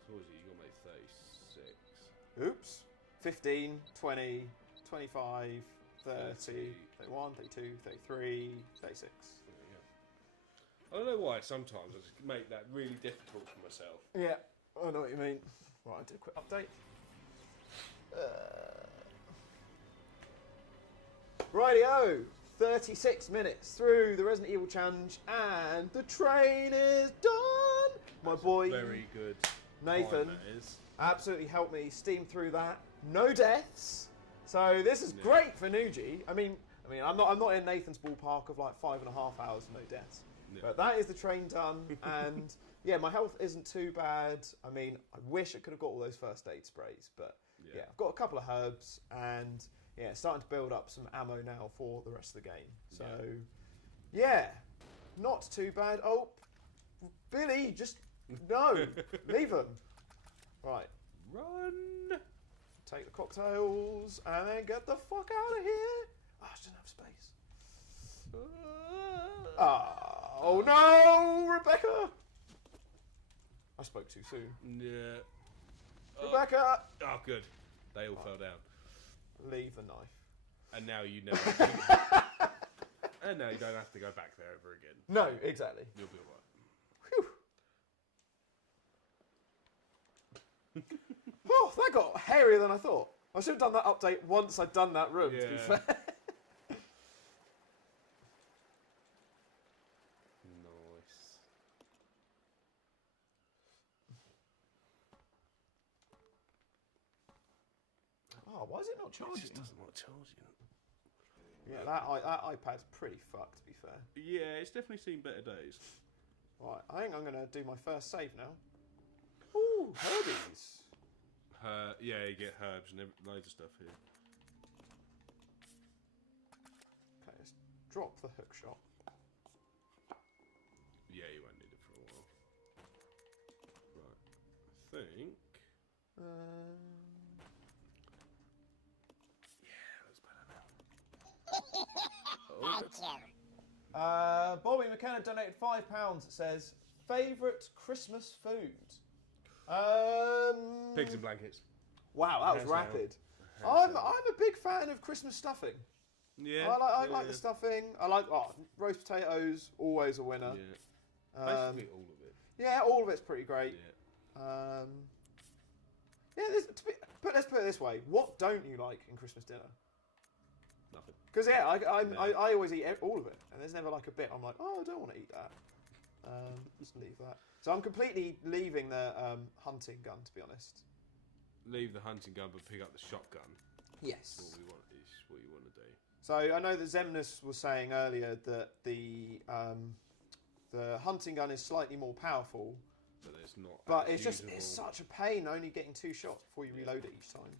So what is it? You got to make 36. Oops. 15, 20, 25, 30, 31, 32, 33, 36. There you go. I don't know why sometimes I just make that really difficult for myself. Yeah, I know what you mean. Right, I'll do a quick update. Rightio! 36 minutes through the Resident Evil challenge and the train is done! My boy Very good. Nathan time, that is. absolutely helped me steam through that. No deaths. So this is Yeah. great for Nougie. I mean, I'm not in Nathan's ballpark of like 5.5 hours no deaths. Yeah. But that is the train done, and yeah, my health isn't too bad. I mean, I wish I could have got all those first aid sprays, but yeah, I've got a couple of herbs, and yeah, starting to build up some ammo now for the rest of the game. So yeah, not too bad. Oh, Billy, just no, leave them. Right, Run! take the cocktails and then get the fuck out of here. Oh, I just don't have space. Oh no, Rebecca! I spoke too soon. Yeah. Rebecca! Oh, good. They all fell down. Leave the knife. And now you never. And now you don't have to go back there ever again. No, exactly. You'll be alright. Whew. Oh, that got hairier than I thought. I should have done that update once I'd done that room, to be Yeah. fair. Nice. Oh, why is it not It charging? just doesn't like charging. Yeah, that iPad's pretty fucked, to be fair. Yeah, it's definitely seen better days. Right, I think I'm going to do my first save now. Ooh, herbies. Yeah, you get herbs and loads of stuff here. Okay, let's drop the hook shot. Yeah, you won't need it for a while. Right, I think. Yeah, that's better now. Thank you. Bobby McKenna donated £5. It says, favourite Christmas food? Pigs and blankets. Wow, that was Hands down. rapid. Hands I'm down. a big fan of Christmas stuffing. Yeah. I like the stuffing. I like roast potatoes, always a winner. Yeah. Basically all of it. Yeah, all of it's pretty great. Yeah. Let's put it this way: what don't you like in Christmas dinner? Nothing. Because I always eat all of it, and there's never like a bit I'm like, oh, I don't want to eat that. Just leave that. So I'm completely leaving the hunting gun, to be honest. Leave the hunting gun, but pick up the shotgun. Yes. Is what you want to do. So I know that Zemnis was saying earlier that the hunting gun is slightly more powerful, But it's not. but as it's usable. such a pain only getting 2 shots before you reload it each time.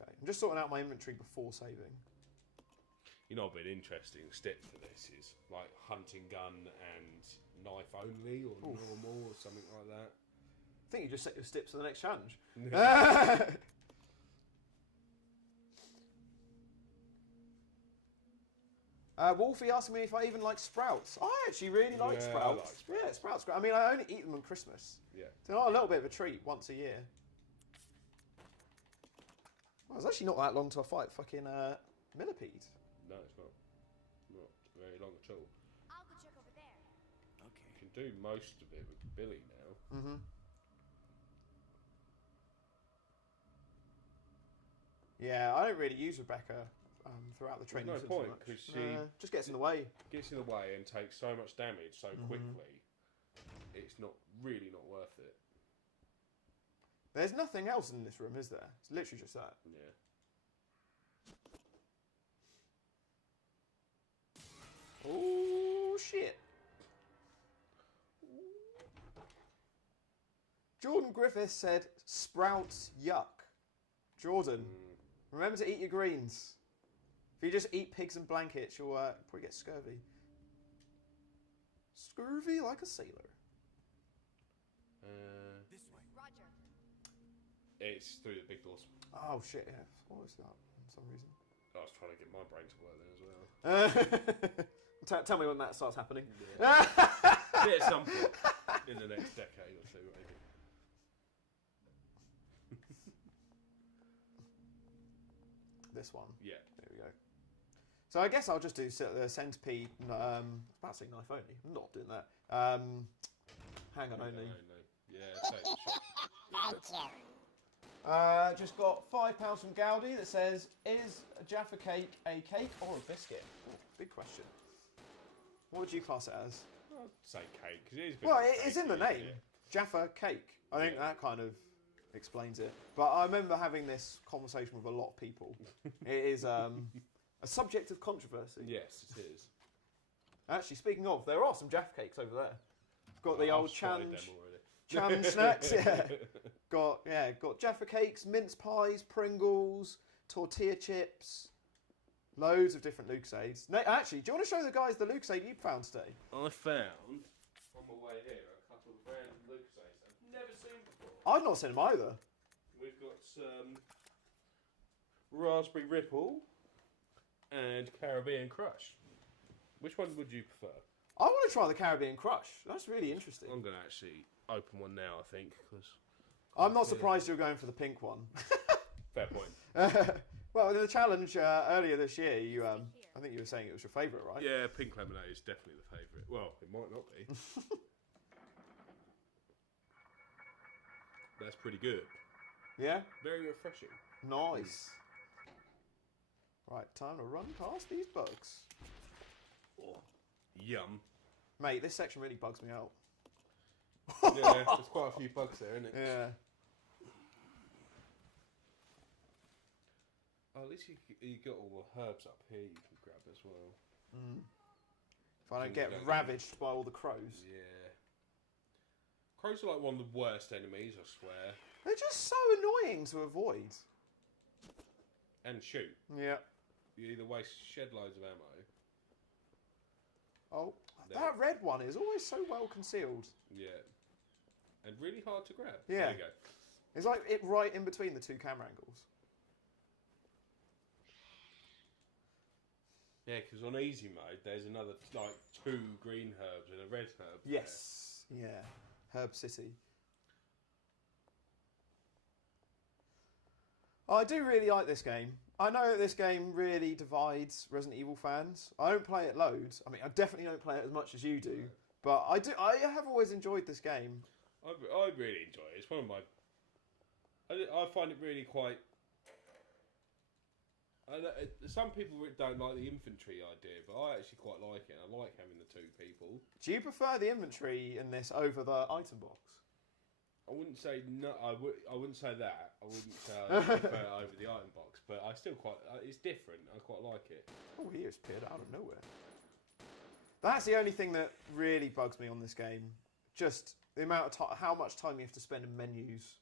Okay, I'm just sorting out my inventory before saving. You know, a bit interesting step for this is like hunting gun and knife only, or normal, or something like that. I think you just set your steps for the next challenge. Wolfie asking me if I even like sprouts. I actually really like Yeah, I sprouts. like sprouts. Yeah, sprouts. Great. I mean, I only eat them on Christmas. Yeah. They're a little bit of a treat once a year. Well, it's actually not that long till I fight fucking millipede. No, it's not. very long at all. I'll go check over there. You can do most of it with Billy now. Mm-hmm. Yeah, I don't really use Rebecca throughout the training. There's no point because she just gets in the way. Gets in the way and takes so much damage so quickly. It's not worth it. There's nothing else in this room, is there? It's literally just that. Yeah. Oh shit! Jordan Griffiths said, "Sprouts, yuck." Jordan, remember to eat your greens. If you just eat pigs and blankets, you'll probably get scurvy. Scurvy like a sailor. This way. Roger. It's through the big doors. Oh shit! Yeah, what was that? For some reason. I was trying to get my brain to work then as well. Tell me when that starts happening. Yeah, at some point in the next decade or two, maybe. This one. Yeah. There we go. So I guess I'll just do the centipede. I was about to say knife only. I'm not doing that. Hang on only. Yeah, take Just got £5 from Gaudi that says, "Is a Jaffa cake a cake or a biscuit?" Ooh, big question. What would you class it as? I'd say cake because it is. A bit Well, of a it's in the cake, name. yeah. Jaffa cake. I think that kind of explains it. But I remember having this conversation with a lot of people. It is a subject of controversy. Yes, it is. Actually, speaking of, there are some Jaffa cakes over there. Got the old I've spotted Change. them already. Chum snacks, yeah. Got Jaffa cakes, mince pies, Pringles, tortilla chips, loads of different Lucasades. No, actually, do you want to show the guys the Lucasade you found today? I found on my way here a couple of random Lucasades I've never seen before. I've not seen them either. We've got some Raspberry Ripple and Caribbean Crush. Which one would you prefer? I want to try the Caribbean Crush. That's really interesting. I'm going to actually open one now, I think, because... I'm not surprised you're going for the pink one. Fair point. Well, in the challenge earlier this year, I think you were saying it was your favourite, right? Yeah, pink lemonade is definitely the favourite. Well, it might not be. That's pretty good. Yeah? Very refreshing. Nice. Right, time to run past these bugs. Oh, yum. Mate, this section really bugs me out. Yeah, there's quite a few bugs there, isn't it? Yeah. Oh, at least you got all the herbs up here you can grab as well. If I don't get ravaged by all the crows. Yeah. Crows are like one of the worst enemies, I swear. They're just so annoying to avoid. And shoot. Yeah. You either shed loads of ammo. Oh, There. that red one is always so well concealed. Yeah. And really hard to grab. Yeah. There you go. It's like it right in between the two camera angles. Yeah, because on easy mode, there's another, like, 2 green herbs and a red herb. Yes. Yeah. Herb City. I do really like this game. I know that this game really divides Resident Evil fans. I don't play it loads. I mean, I definitely don't play it as much as you do. But I do. I have always enjoyed this game. I really enjoy it. It's one of my... I find it really quite... some people don't like the infantry idea, but I actually quite like it. I like having the 2 people. Do you prefer the inventory in this over the item box? I wouldn't say no. I wouldn't say that. I wouldn't say I prefer it over the item box, but I still quite. It's different. I quite like it. Oh, he just appeared out of nowhere. That's the only thing that really bugs me on this game. Just the amount of time, how much time you have to spend in menus.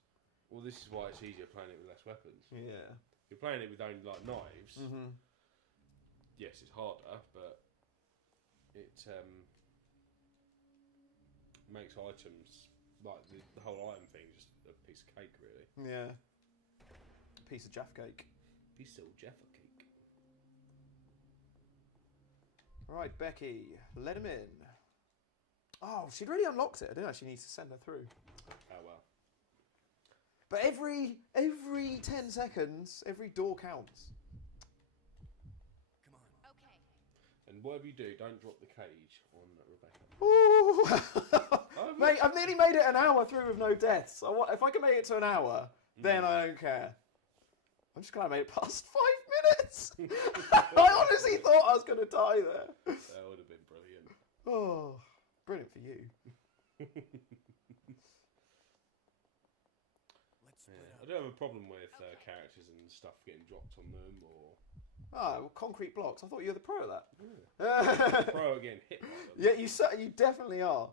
Well, this is why it's easier playing it with less weapons. Yeah. If you're playing it with only like knives. Mm-hmm. Yes, it's harder, but it makes items like the whole item thing just a piece of cake, really. Yeah. Piece of Jaffa cake. Piece of Jaffa cake. All right, Becky, let him in. Oh, she'd really unlocked it. I didn't actually need to send her through. Oh well. But every 10 seconds, every door counts. Come on. Okay. And whatever you do, don't drop the cage on Rebecca. Ooh. Mate, I've nearly made it an hour through with no deaths. If I can make it to an hour, then I don't care. I'm just glad I made it past 5 minutes. I honestly thought I was going to die there. That would have been brilliant. Oh, brilliant for you. I don't have a problem with characters and stuff getting dropped on them or... Ah, well, concrete blocks. I thought you were the pro at that. Yeah. Pro getting hit by them. Yeah, you definitely are.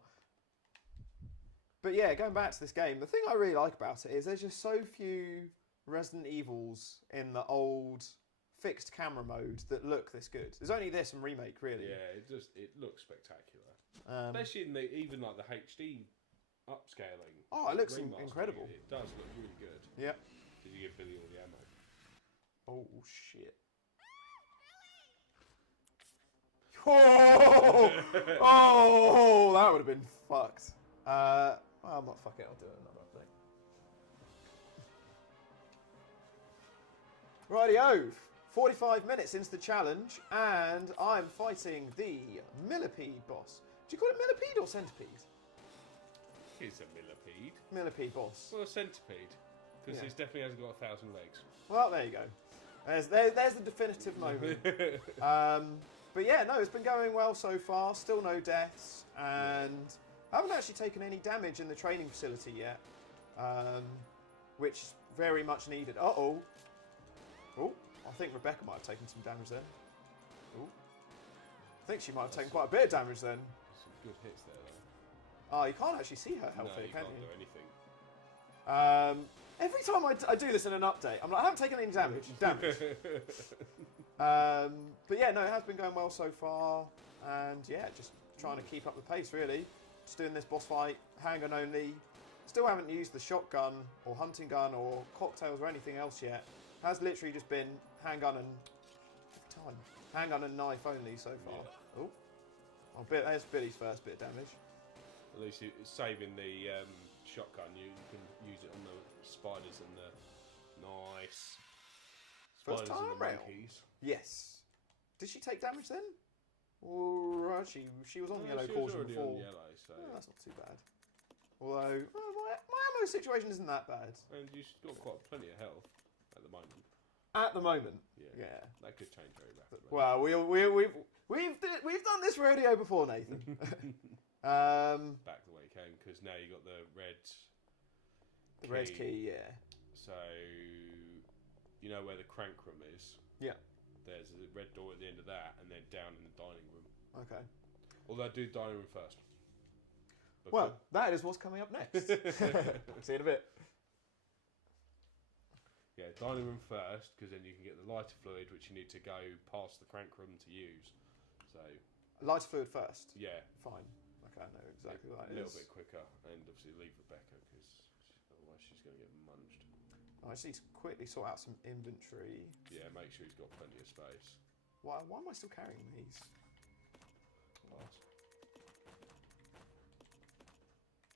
But yeah, going back to this game, the thing I really like about it is there's just so few Resident Evils in the old fixed camera mode that look this good. There's only this and Remake, really. Yeah, it looks spectacular. Especially in even like the HD upscaling. Oh, it looks remastering, incredible. It does look really good. Yeah. Did you give Billy all the ammo? Oh shit. Oh, oh, that would have been fucked. Well, I'm not fuck it. I'll do it another update. Rightio. 45 minutes into the challenge, and I'm fighting the millipede boss. Do you call it millipede or centipede? It's a millipede. Millipede boss. Well, a centipede, because Yeah. this definitely hasn't got 1,000 legs. Well, there you go. There's the definitive moment. But yeah, no, it's been going well so far. Still no deaths, and I haven't actually taken any damage in the training facility yet, which is very much needed. Uh-oh. Oh, I think Rebecca might have taken some damage then. Oh, I think she might have taken quite a bit of damage then. Some good hits there, though. Oh, you can't actually see her health No, here, you can can't you? do anything. Every time I do this in an update, I'm like, I haven't taken any damage. Damage. But yeah, no, it has been going well so far, and yeah, just trying to keep up the pace really. Just doing this boss fight, handgun only. Still haven't used the shotgun or hunting gun or cocktails or anything else yet. Has literally just been handgun and knife only so far. Yeah. Oh, there's Billy's first bit of damage. At least it's saving the shotgun. You can use it on the spiders and the nice First spiders time and the round. monkeys. Yes. Did she take damage then? Or she was on yellow she was caution already before. on yellow, so That's not too bad. Although my ammo situation isn't that bad and you've got quite plenty of health at the moment. at the moment. Yeah, Yeah. that could change very rapidly. Well, we've done this rodeo before, Nathan. Back the way you came, because now you got the red. The red key, yeah. So you know where the crank room is. Yeah. There's a red door at the end of that, and then down in the dining room. Okay. Although do the dining room first. But Well, that is what's coming up next. See you in a bit. yeah, dining room first, because then you can get the lighter fluid, which you need to go past the crank room to use. So Lighter fluid first. yeah, Fine. Okay, I know exactly what a that little is. bit quicker, and obviously leave Rebecca, because otherwise she's going to get munched. I just need to quickly sort out some inventory. Yeah, make sure he's got plenty of space. Why am I still carrying these? Glass.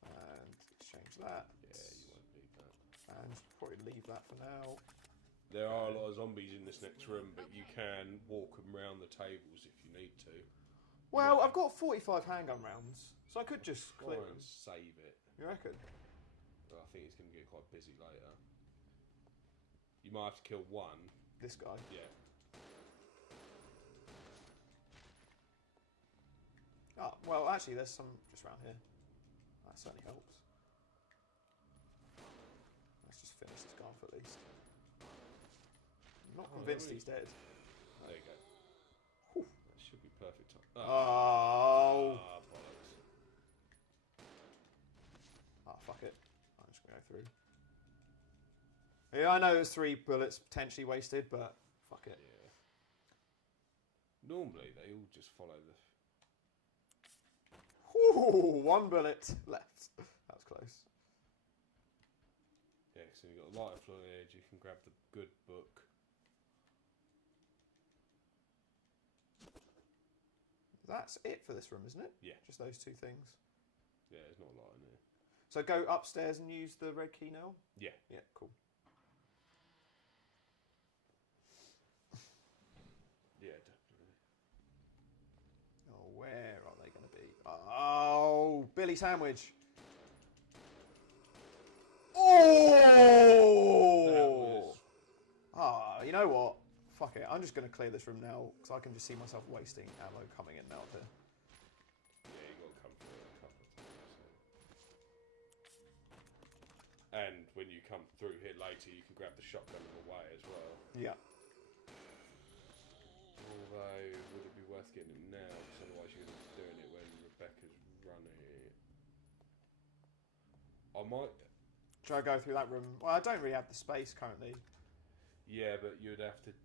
And exchange that. Yeah, you won't need that. And probably leave that for now. There are a lot of zombies in this next room, but you can walk them around the tables if you need to. Well, I've got 45 handgun rounds, so I could just Try clip and them. save it. You reckon? But I think it's going to get quite busy later. You might have to kill one. This guy. Yeah. Oh, well, actually, there's some just around here. That certainly helps. Let's just finish this guy off at least. I'm not convinced he's dead. There you go. Whew. That should be perfect time. Oh. Bollocks. Oh, fuck it. I'm just going to go through. Yeah, I know there's 3 bullets potentially wasted, but fuck it. Yeah. Normally, they all just follow the... Ooh, 1 bullet left. That was close. Yeah, so you've got a lighter fluid, you can grab the good book. That's it for this room, isn't it? Yeah. Just those 2 things. Yeah, there's not a lot in here. So go upstairs and use the red key now? Yeah. Yeah, cool. Yeah, definitely. Philly sandwich. Oh! Ah, you know what? Fuck it. I'm just going to clear this room now because I can just see myself wasting ammo coming in and out here. Yeah, you got to come through it a couple of times. So. And when you come through here later, you can grab the shotgun on the way as well. Yeah. Although, would it be worth getting it now? Because otherwise you're going to be doing it when Rebecca's running it. I might... Should I go through that room? Well, I don't really have the space currently. Yeah, but you'd have to...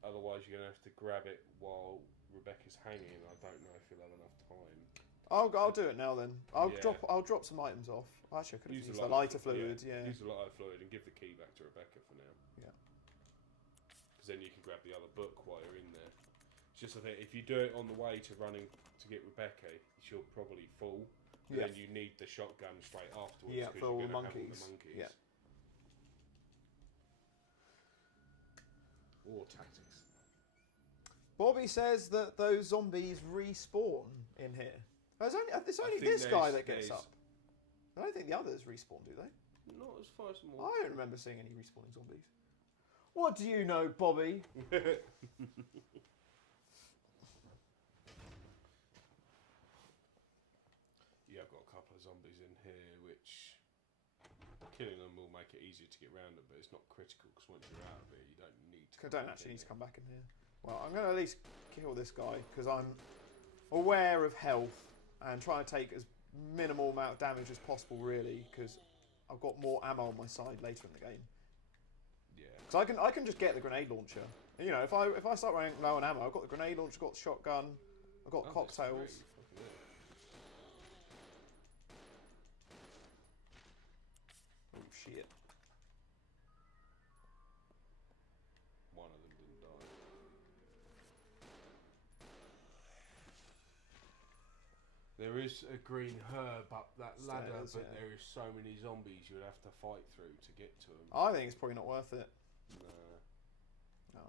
Otherwise you're going to have to grab it while Rebecca's hanging. I don't know if you'll have enough time. I'll do it now then. I'll Yeah. drop some items off. Actually, I could have Use used the lighter fluid. Yeah. Use the lighter fluid and give the key back to Rebecca for now. Yeah. Because then you can grab the other book while you're in there. It's just I think if you do it on the way to running to get Rebecca, she'll probably fall. Yeah. Then you need the shotgun straight afterwards. Yeah, 'cause for all you're the gonna have monkeys. all the monkeys. Yeah. War tactics. Bobby says that those zombies respawn in here. It's only I think this guy that there's- gets up. I don't think the others respawn, do they? Not as far as more. I don't remember seeing any respawning zombies. What do you know, Bobby? Yeah, I've got a couple of zombies in here, which killing them will make it easier to get around them, but it's not critical because once you're out of it, you don't need to. I don't actually need to come back in here. Well, I'm going to at least kill this guy because I'm aware of health and trying to take as minimal amount of damage as possible, really, because I've got more ammo on my side later in the game. Yeah. So I can just get the grenade launcher. You know, if I start running low on ammo, I've got the grenade launcher, I've got the shotgun, I've got Oh, that's cocktails. great. Fucking hell. Oh shit! One of them didn't die. There is a green herb up that ladder, Stairs, but yeah. there is so many zombies you'd have to fight through to get to them. I think it's probably not worth it. No.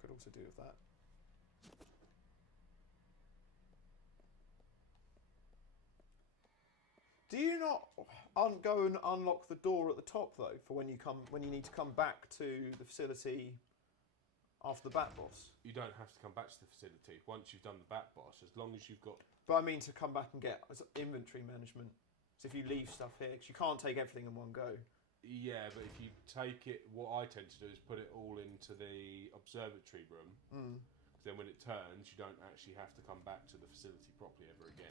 Could also do with that. Do you not go and unlock the door at the top though for when you need to come back to the facility after the bat boss? You don't have to come back to the facility once you've done the bat boss, as long as you've got. But I mean to come back and get inventory management. So if you leave stuff here, because you can't take everything in one go. Yeah, but if you take it, what I tend to do is put it all into the observatory room. Then when it turns, you don't actually have to come back to the facility properly ever again.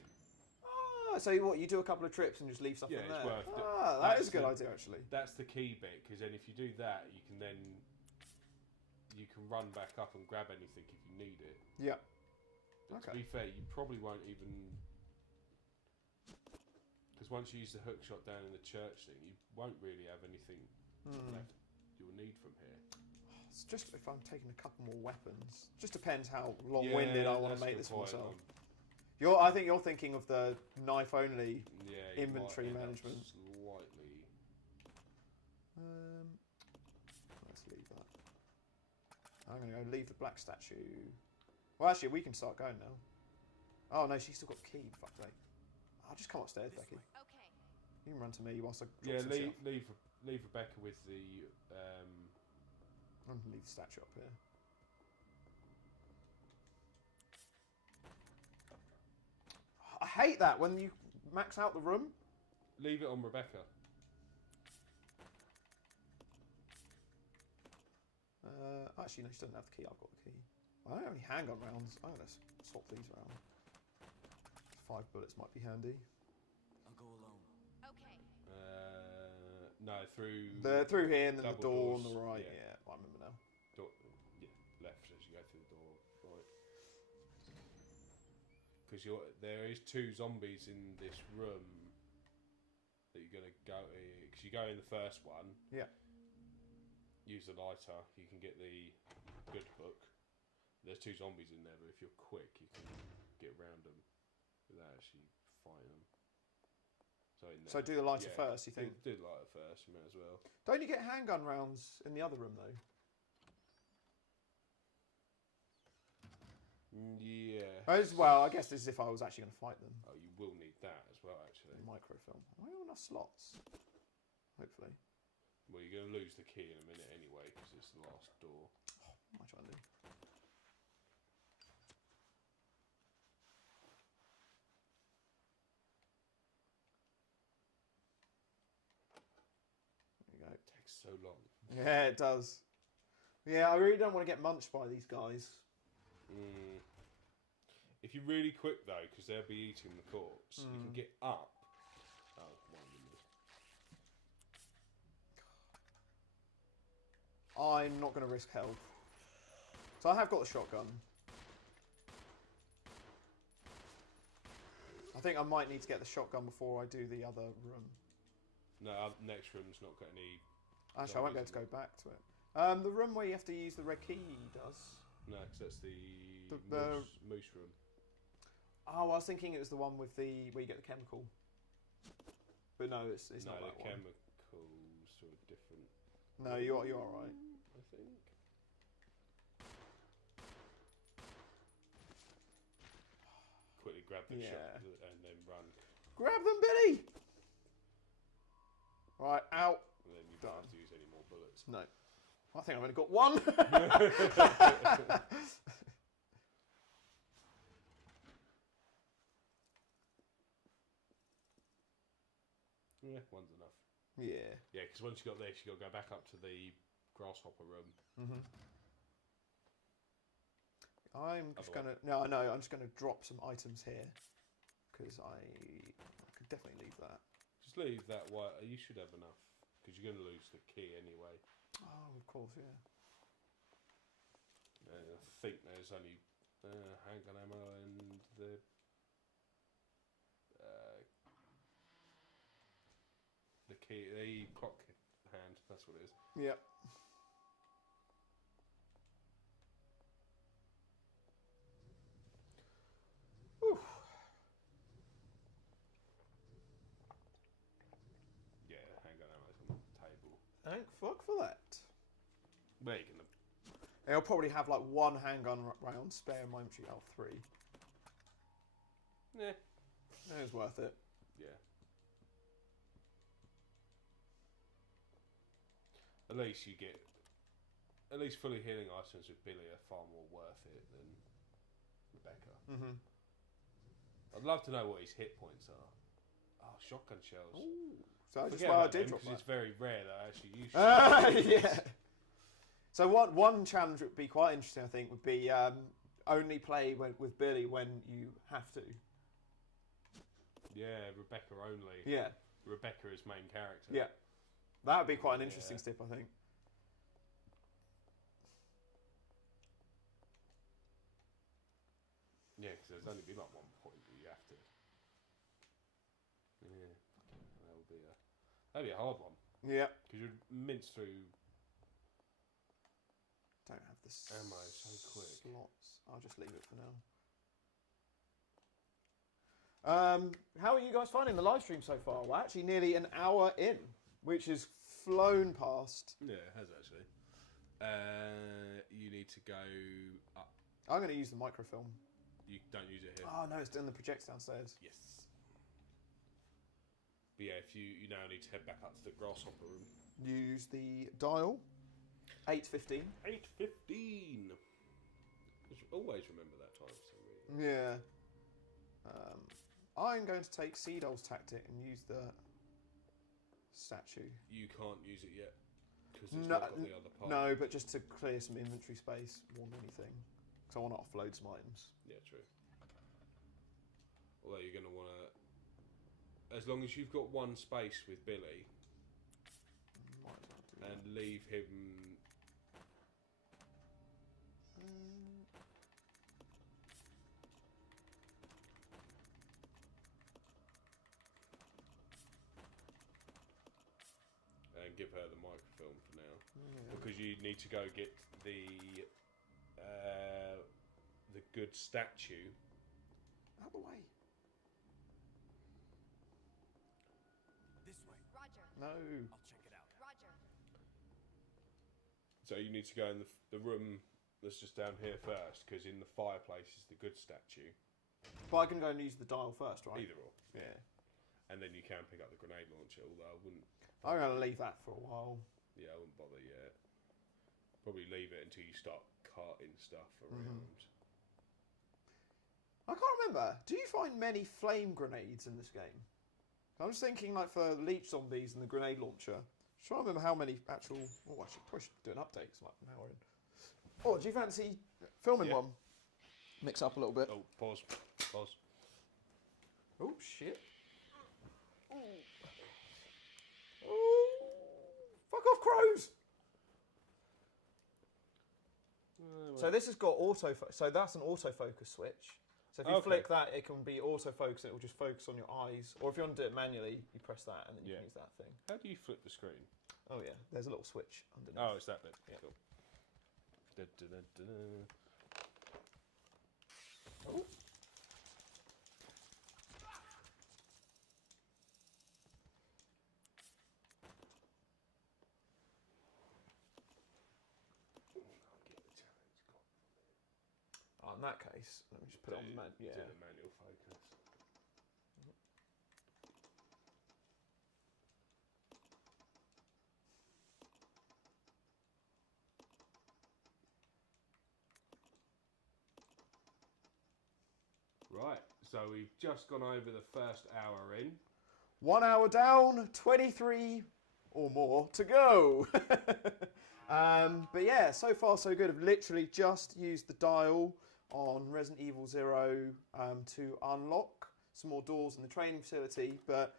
Ah, so what, you do a couple of trips and just leave stuff Yeah, in it's there? worth it. Ah, that That's is a good the- idea actually. That's the key bit, because then if you do that, you can run back up and grab anything if you need it. Yeah. But Okay. to be fair, you probably won't even, because once you use the hook shot down in the church thing, you won't really have anything left you'll need from here. It's just if I'm taking a couple more weapons. Just depends how long-winded I want to that's make the this for point. myself. I think you're thinking of the knife-only. Yeah, you Inventory might end up management. Slightly. Let's leave that. I'm going to go leave the black statue. Well, actually, we can start going now. Oh no, she's still got the key. Fuck's sake. I'll just come upstairs, Becky. Okay. You can run to me whilst I drop Yeah, some shit. leave Rebecca with the. I'm going to leave the statue up here. I hate that when you max out the room. Leave it on Rebecca. Actually, no, she doesn't have the key. I've got the key. I don't have any handgun rounds. I'm going to swap these around. 5 bullets might be handy. I'll go alone. Okay. No, through. Through here and then the double door on doors, the right. yeah. Yeah, I remember now. Door, left as you go through the door. Right. Because there is 2 zombies in this room that you're going to go. Because you go in the first one. Yeah. Use the lighter. You can get the good hook. There's 2 zombies in there, but if you're quick, you can get around them without actually fighting them. So do the lighter first, you think? Do the lighter first, you might as well. Don't you get handgun rounds in the other room though? Yeah. Well, I guess this is if I was actually going to fight them. Oh, you will need that as well, actually. Microfilm. I have enough slots. Hopefully. Well, you're going to lose the key in a minute anyway, because it's the last door. What am I trying to do? There you go. It takes so long. Yeah, it does. Yeah, I really don't want to get munched by these guys. If you're really quick, though, because they'll be eating the corpse, you can get up. Oh, one minute. I'm not going to risk health. So I have got the shotgun. I think I might need to get the shotgun before I do the other room. No, next room's not got any... Actually, I won't be able to go back to it. The room where you have to use the red key does. No, because that's the moose room. Oh, I was thinking it was the one with the where you get the chemical. But no, it's no, not that the one. chemicals are different. No, you're all right. I think. Quickly grab the shot and then run. Grab them, Billy! Right, out. And then you don't have to use any more bullets. No. I think I've only got one. Yeah, one's enough. Yeah. Yeah, because once you got this, you got to go back up to the grasshopper room. I'm just gonna. No, I know. I'm just gonna drop some items here because I could definitely leave that. Just leave that white. You should have enough because you're going to lose the key anyway. Oh, of course, yeah. I think there's only handgun ammo and the key, the clock hand. That's what it is. Yep. Whew. Yeah, handgun ammo's on the table. Thank fuck for that. Where you gonna? I'll probably have like one handgun round spare in my inventory. Oh, 3. Yeah. It was worth it. Yeah. At least you get, at least fully healing items with Billy are far more worth it than Rebecca. I'd love to know what his hit points are. Oh, shotgun shells. Ooh. So Forget just why I about did them, drop 'cause that. it's very rare that I actually use shotgun Yeah. So one challenge would be quite interesting, I think, would be only play with Billy when you have to. Yeah, Rebecca only. Yeah. Rebecca is main character. Yeah. That would be quite an interesting step, I think. Yeah, because there's only been like one point that you have to. Yeah, that'd be a hard one. Yeah. Because you'd mince through. Don't have the Ammo so quick. slots. I'll just leave it for now. How are you guys finding the live stream so far? We're actually nearly an hour in, which has flown past. Yeah, it has actually. You need to go up. I'm going to use the microfilm. You don't use it here. Oh no, it's doing the projects downstairs. Yes. But yeah, if you now need to head back up to the grasshopper room. Use the dial. 8:15. 8:15. Just always remember that time for some reason. Yeah. I'm going to take Seadoll's tactic and use the statue. You can't use it yet because it's No, not got the other part. no, but just to clear some inventory space more than anything. Because I want to offload some items. Yeah, true. Although you're going to want to, as long as you've got one space with Billy, Might as well do that. and leave him. And give her the microfilm for now, because you need to go get the good statue. Out the way. This way. Roger. No. I'll check it out. Roger. So you need to go in the room Let's just down here first, because in the fireplace is the good statue. But I can go and use the dial first, right? Either or. Yeah. And then you can pick up the grenade launcher, although I wouldn't... I'm going to leave that for a while. Yeah, I wouldn't bother yet. Probably leave it until you start carting stuff around. I can't remember. Do you find many flame grenades in this game? I'm just thinking, like, for leech zombies and the grenade launcher. I'm trying to remember how many actual... Oh, I should probably do an update, because I'm like an hour in. Oh, do you fancy filming one? Mix up a little bit. Oh, pause. Pause. Oh, shit. Oh, fuck off, crows! So this has got autofocus. So that's an autofocus switch. So if you flick that, it can be autofocus. It will just focus on your eyes. Or if you want to do it manually, you press that and then you can use that thing. How do you flip the screen? Oh yeah, there's a little switch underneath. Oh, it's that bit. Yeah. Cool. Da, da, da, da, da. Oh. Oh, in that case, let me just put it on the Do the manual focus. Right, so we've just gone over the first hour in. 1 hour down, 23 or more to go. But yeah, so far so good. I've literally just used the dial on Resident Evil 0 to unlock some more doors in the training facility. But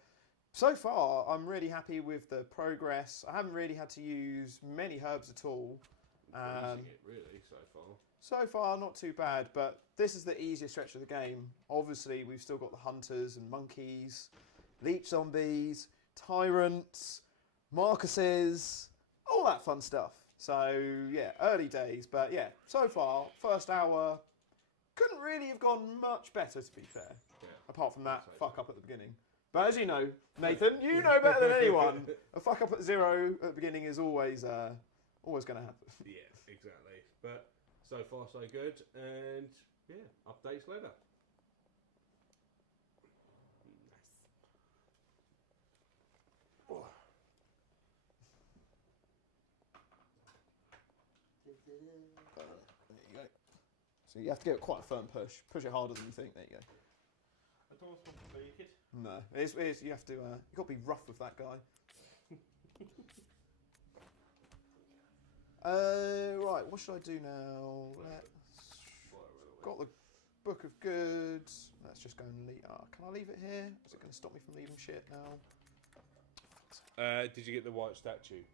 so far, I'm really happy with the progress. I haven't really had to use many herbs at all. Using it really so far. So far, not too bad, but this is the easiest stretch of the game. Obviously, we've still got the hunters and monkeys, leech zombies, tyrants, Marcuses, all that fun stuff. So, yeah, early days, but yeah, so far, first hour, couldn't really have gone much better, to be fair, apart from that fuck up at the beginning. But as you know, Nathan, you know better than anyone, a fuck up at 0 at the beginning is always going to happen. Yeah, exactly. But so far so good, and yeah, updates later. There you go. So you have to get quite a firm push. Push it harder than you think. There you go. I don't want to break it. No, you have to. You got to be rough with that guy. Right. What should I do now? Got the book of goods. Let's just go and leave. Can I leave it here? Is it going to stop me from leaving shit now? Did you get the white statue?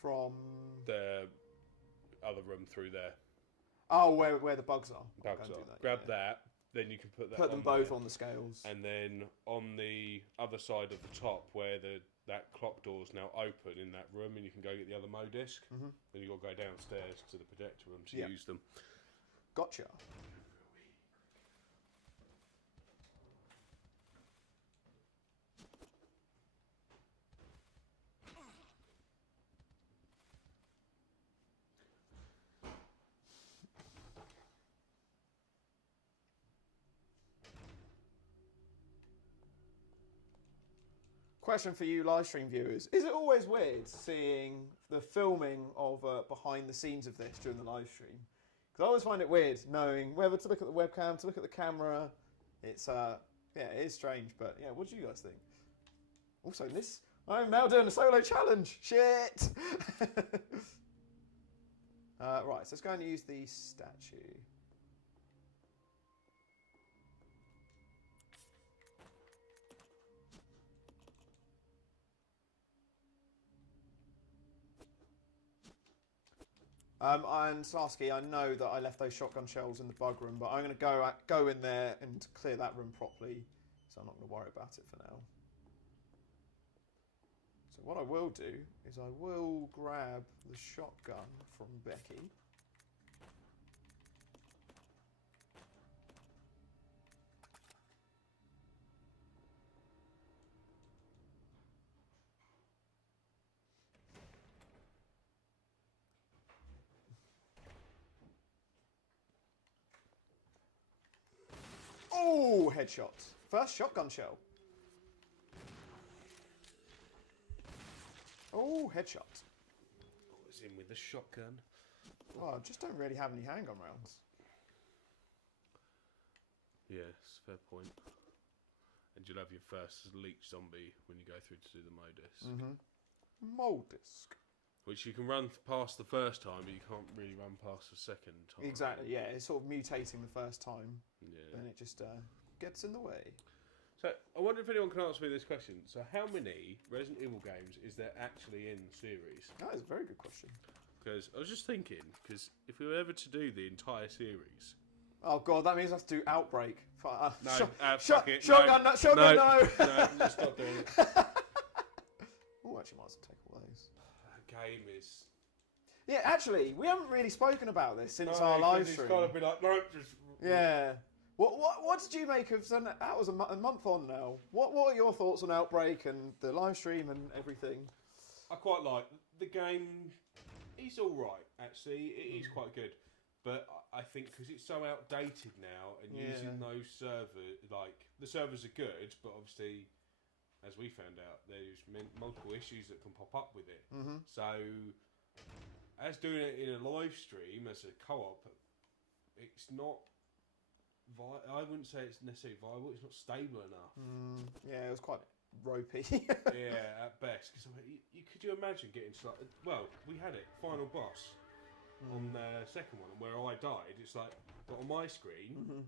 From The other room through there. oh, where the bugs are. I'll go Bugs and are. do that, Grab yeah. that. Then you can put that. Put them on both there. on the scales. And then on the other side of the top, where that clock door's now open in that room, and you can go get the other Mo disc. Mhm. Then you got to go downstairs to the projector room to Yeah. use them. Gotcha. Question for you live stream viewers. Is it always weird seeing the filming of behind the scenes of this during the live stream? Because I always find it weird knowing whether to look at the webcam, to look at the camera. It's, yeah, it is strange, but yeah, what do you guys think? Also, I'm now doing a solo challenge. Shit! Right, so let's go and use the statue. And Sarsky, I know that I left those shotgun shells in the bug room, but I'm going to go in there and clear that room properly, so I'm not going to worry about it for now. So what I will do is I will grab the shotgun from Becky. Oh, headshot. First shotgun shell. Oh, headshot. Always in with the shotgun. Oh, I just don't really have any handgun rounds. Yes, fair point. And you'll have your first leech zombie when you go through to do the modus. Mold disc. Which you can run past the first time, but you can't really run past the second time. Exactly, yeah. It's sort of mutating the first time. Yeah. Then it just gets in the way. So, I wonder if anyone can answer me this question. So, how many Resident Evil games is there actually in the series? That is a very good question. Because I was just thinking, because if we were ever to do the entire series... Oh god, that means I have to do Outbreak. No, Shotgun, no, shotgun, no! No, just stop doing it. Oh, actually, might as well take all those. That game is... Yeah, actually, we haven't really spoken about this since No, our 'cause live stream. It's got to be like, no, just... Yeah. What did you make of... So that was a month on now. What are your thoughts on Outbreak and the live stream and everything? I quite like the game. It's all right, actually. It is quite good, but I think because it's so outdated now, and using those servers, like the servers are good, but obviously, as we found out, there's multiple issues that can pop up with it. So, as doing it in a live stream as a co-op, it's not. I wouldn't say it's necessarily viable. It's not stable enough. Yeah, it was quite ropey. Yeah, at best. Because could you imagine getting to like, well, we had it final boss on the second one, and where I died, it's like, but on my screen,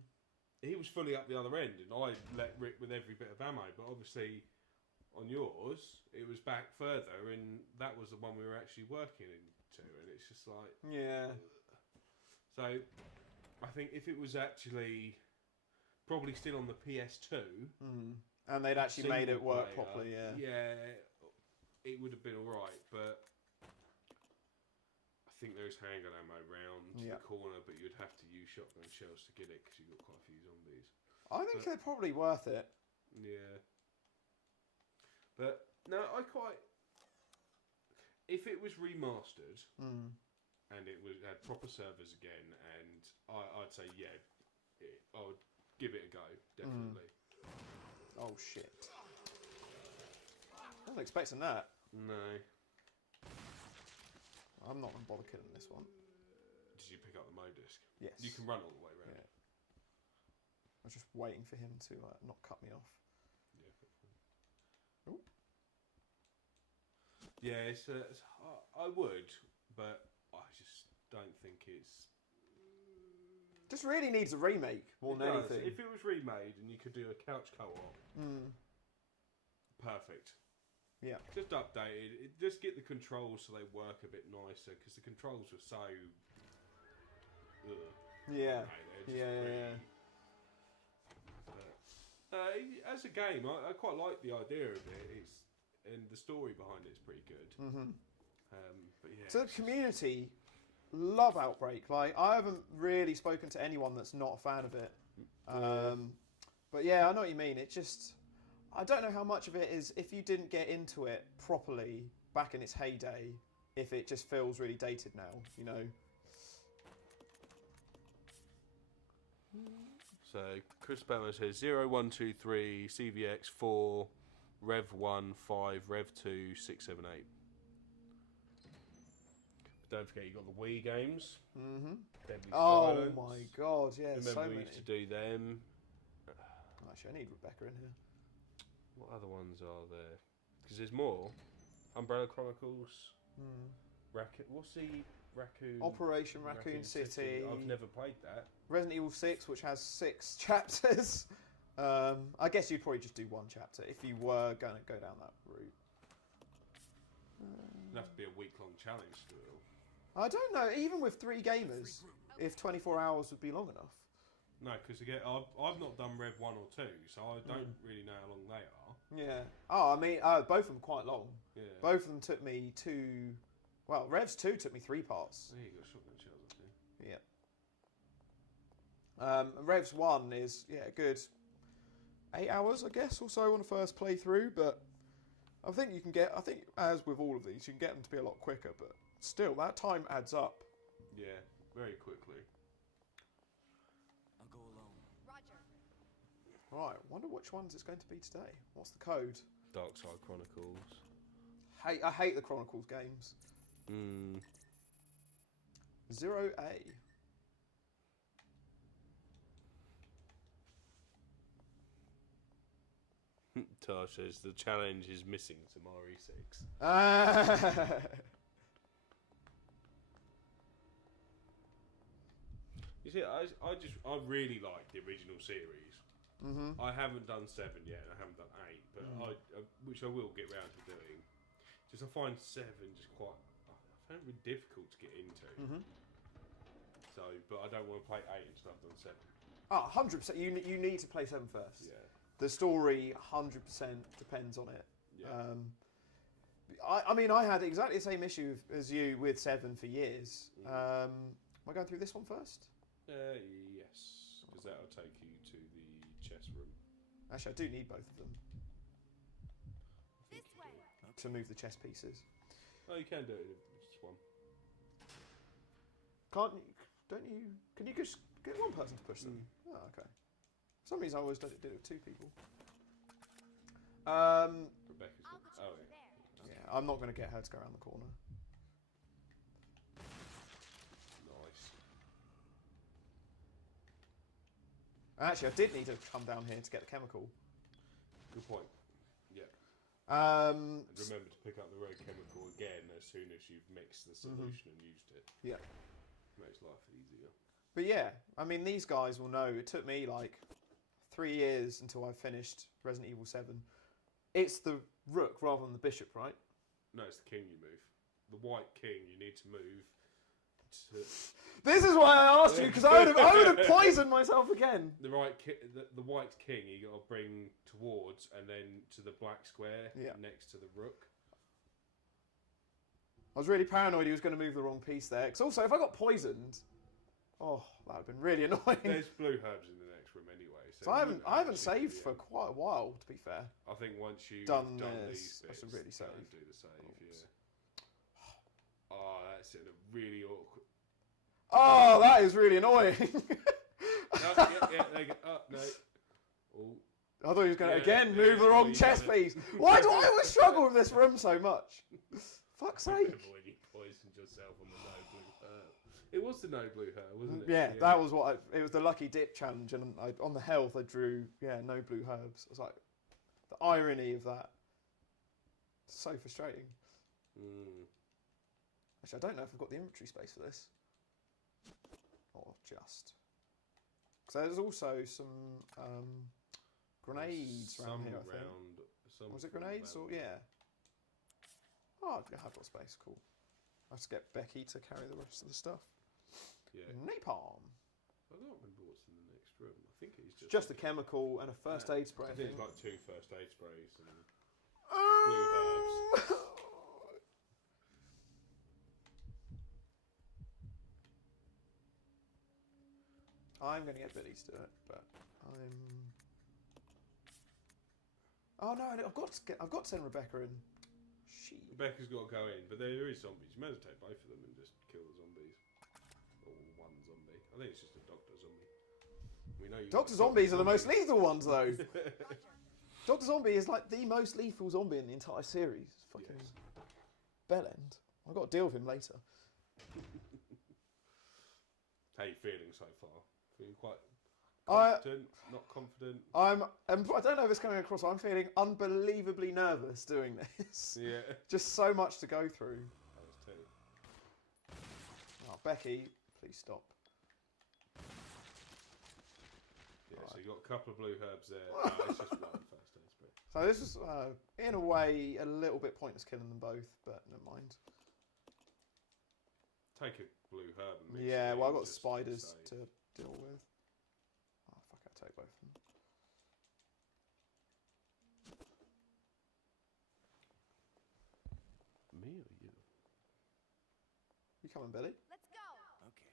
he was fully up the other end, and I let rip with every bit of ammo. But obviously, on yours, it was back further, and that was the one we were actually working into, and it's just like, Yeah. So, I think if it was actually probably still on the PS2. And they'd actually made it work single properly, player, yeah. it would have been alright, but I think there's handgun ammo round the corner, but you'd have to use shotgun shells to get it because you've got quite a few zombies. I think they're probably worth it. Yeah. But, no, I quite... If it was remastered, and it had proper servers again, and I'd say, yeah, I would give it a go, definitely. Oh, shit. I wasn't expecting that. No. I'm not going to bother killing this one. Did you pick up the modisc? Yes. You can run all the way around. Yeah. I was just waiting for him to not cut me off. Yeah, fair point. Ooh. Yeah, I would, but I just don't think it's... Just really needs a remake more than It does. anything. If it was remade and you could do a couch co-op, perfect. Yeah. Just updated. Just get the controls so they work a bit nicer, because the controls were so... Yeah. Yeah. As a game, I quite like the idea of it. And the story behind it's pretty good. But yeah. So the community love Outbreak. Like, I haven't really spoken to anyone that's not a fan of it. But yeah, I know what you mean. It just... I don't know how much of it is, if you didn't get into it properly back in its heyday, if it just feels really dated now, you know? So, Chris Batman says 0, 1, 2, 3, CVX 4, Rev 1, 5, Rev 2, 6, 7, 8. Don't forget you got the Wii games. Deadly Oh Silence. my god, yeah, Remember so we many. used to do them. Actually, I need Rebecca in here. What other ones are there? Because there's more. Umbrella Chronicles. What's the Raccoon? Operation Raccoon City. I've never played that. Resident Evil 6, which has 6 chapters. I guess you'd probably just do one chapter if you were going to go down that route. It'd have to be a week-long challenge still. I don't know, even with 3 gamers, if 24 hours would be long enough. No, because again, I've not done Rev 1 or 2, so I don't really know how long they are. Yeah. Oh, I mean, both of them quite long. Yeah. Both of them took me 2... Well, Revs 2 took me 3 parts. There you got shotgun shells, I think. Yeah. Revs 1 is, yeah, good 8 hours, I guess, or so on the first playthrough, but I think you can get... I think, as with all of these, you can get them to be a lot quicker, but still, that time adds up. Yeah, very quickly. I'll go alone. Roger. Right, wonder which ones it's going to be today. What's the code? Dark Side Chronicles. I hate the Chronicles games. 0A. Tosh says the challenge is missing some RE6. You see, I really like the original series. I haven't done 7 yet, and I haven't done 8, but which I will get round to doing. Just I find 7 just quite, I find it really difficult to get into. So, but I don't want to play 8 until I've done 7. Oh, 100%. You need to play 7 first. Yeah. The story 100% depends on it. Yeah. I mean, I had exactly the same issue as you with 7 for years. Am I going through this one first? Yes, because that'll take you to the chess room. Actually, I do need both of them This way. to move the chess pieces. Oh, you can do it in just one. Can't you? Don't you? Can you just get one person to push them? Oh, okay. For some reason, I always did it with 2 people. Rebecca's I'll got, go oh over yeah. there. Yeah, I'm not going to get her to go around the corner. Nice. Actually, I did need to come down here to get the chemical. Good point. Yeah. Um, And remember to pick up the red chemical again as soon as you've mixed the solution and used it. yeah. Makes life easier. But yeah, I mean, these guys will know. It took me like 3 years until I finished Resident Evil 7. It's the rook rather than the bishop, right? No, it's the king you move. The white king you need to move to... This is why I asked you, because I would have poisoned myself again. The white king you got to bring towards and then to the black square next to the rook. I was really paranoid he was going to move the wrong piece there. Because also, if I got poisoned, oh, that would have been really annoying. There's blue herbs in the next room anyway. So I haven't saved for quite a while, to be fair. I think once you've Done these this, I bits, should really save. do the save, yeah. Oh, that's in a really awkward... Oh, that is really annoying. There you go. Oh, no. Oh. I thought he was going to, again, move the wrong chess piece. Why do I always struggle with this room so much? Fuck's sake. Avoid you poisoned yourself on the no blue herb. It was the no blue herb, wasn't it? Yeah, that was what it was the lucky dip challenge, and on the health I drew, no blue herbs. I was like, the irony of that. So frustrating. Actually, I don't know if I've got the inventory space for this. Or just. Because there's also some grenades around here, I think. Was it grenades or, yeah. Oh, I have got space, cool. I have to get Becky to carry the rest of the stuff. Yeah. Napalm. I don't remember what's in the next room. I think it's Just a chemical and a first aid spray. I think it's like 2 first aid sprays and blue Oh. herbs. I'm going to get Billy to do it, but I'm... Oh no, I've got to send Rebecca in. Rebecca's got to go in, but there is zombies. You may as well take both of them and just kill the zombies. Or one zombie. I think it's just a doctor zombie. We know you Doctor Zombies are the most lethal ones, though. Doctor Zombie is like the most lethal zombie in the entire series. Fucking bellend. I've got to deal with him later. How you feeling so far? Feeling quite confident? Not confident? I don't know if it's coming across. I'm feeling unbelievably nervous doing this. Yeah. Just so much to go through. I was too. Oh, Becky, please stop. Yeah, so you got a couple of blue herbs there. No, it's just one first aid spray. So this is, in a way, a little bit pointless killing them both, but never mind. Take a blue herb and mix Yeah, it well, I've in got just spiders save. to deal with. Oh, fuck, I'll take both of them. Me or you? You coming, Billy? Let's go. Okay.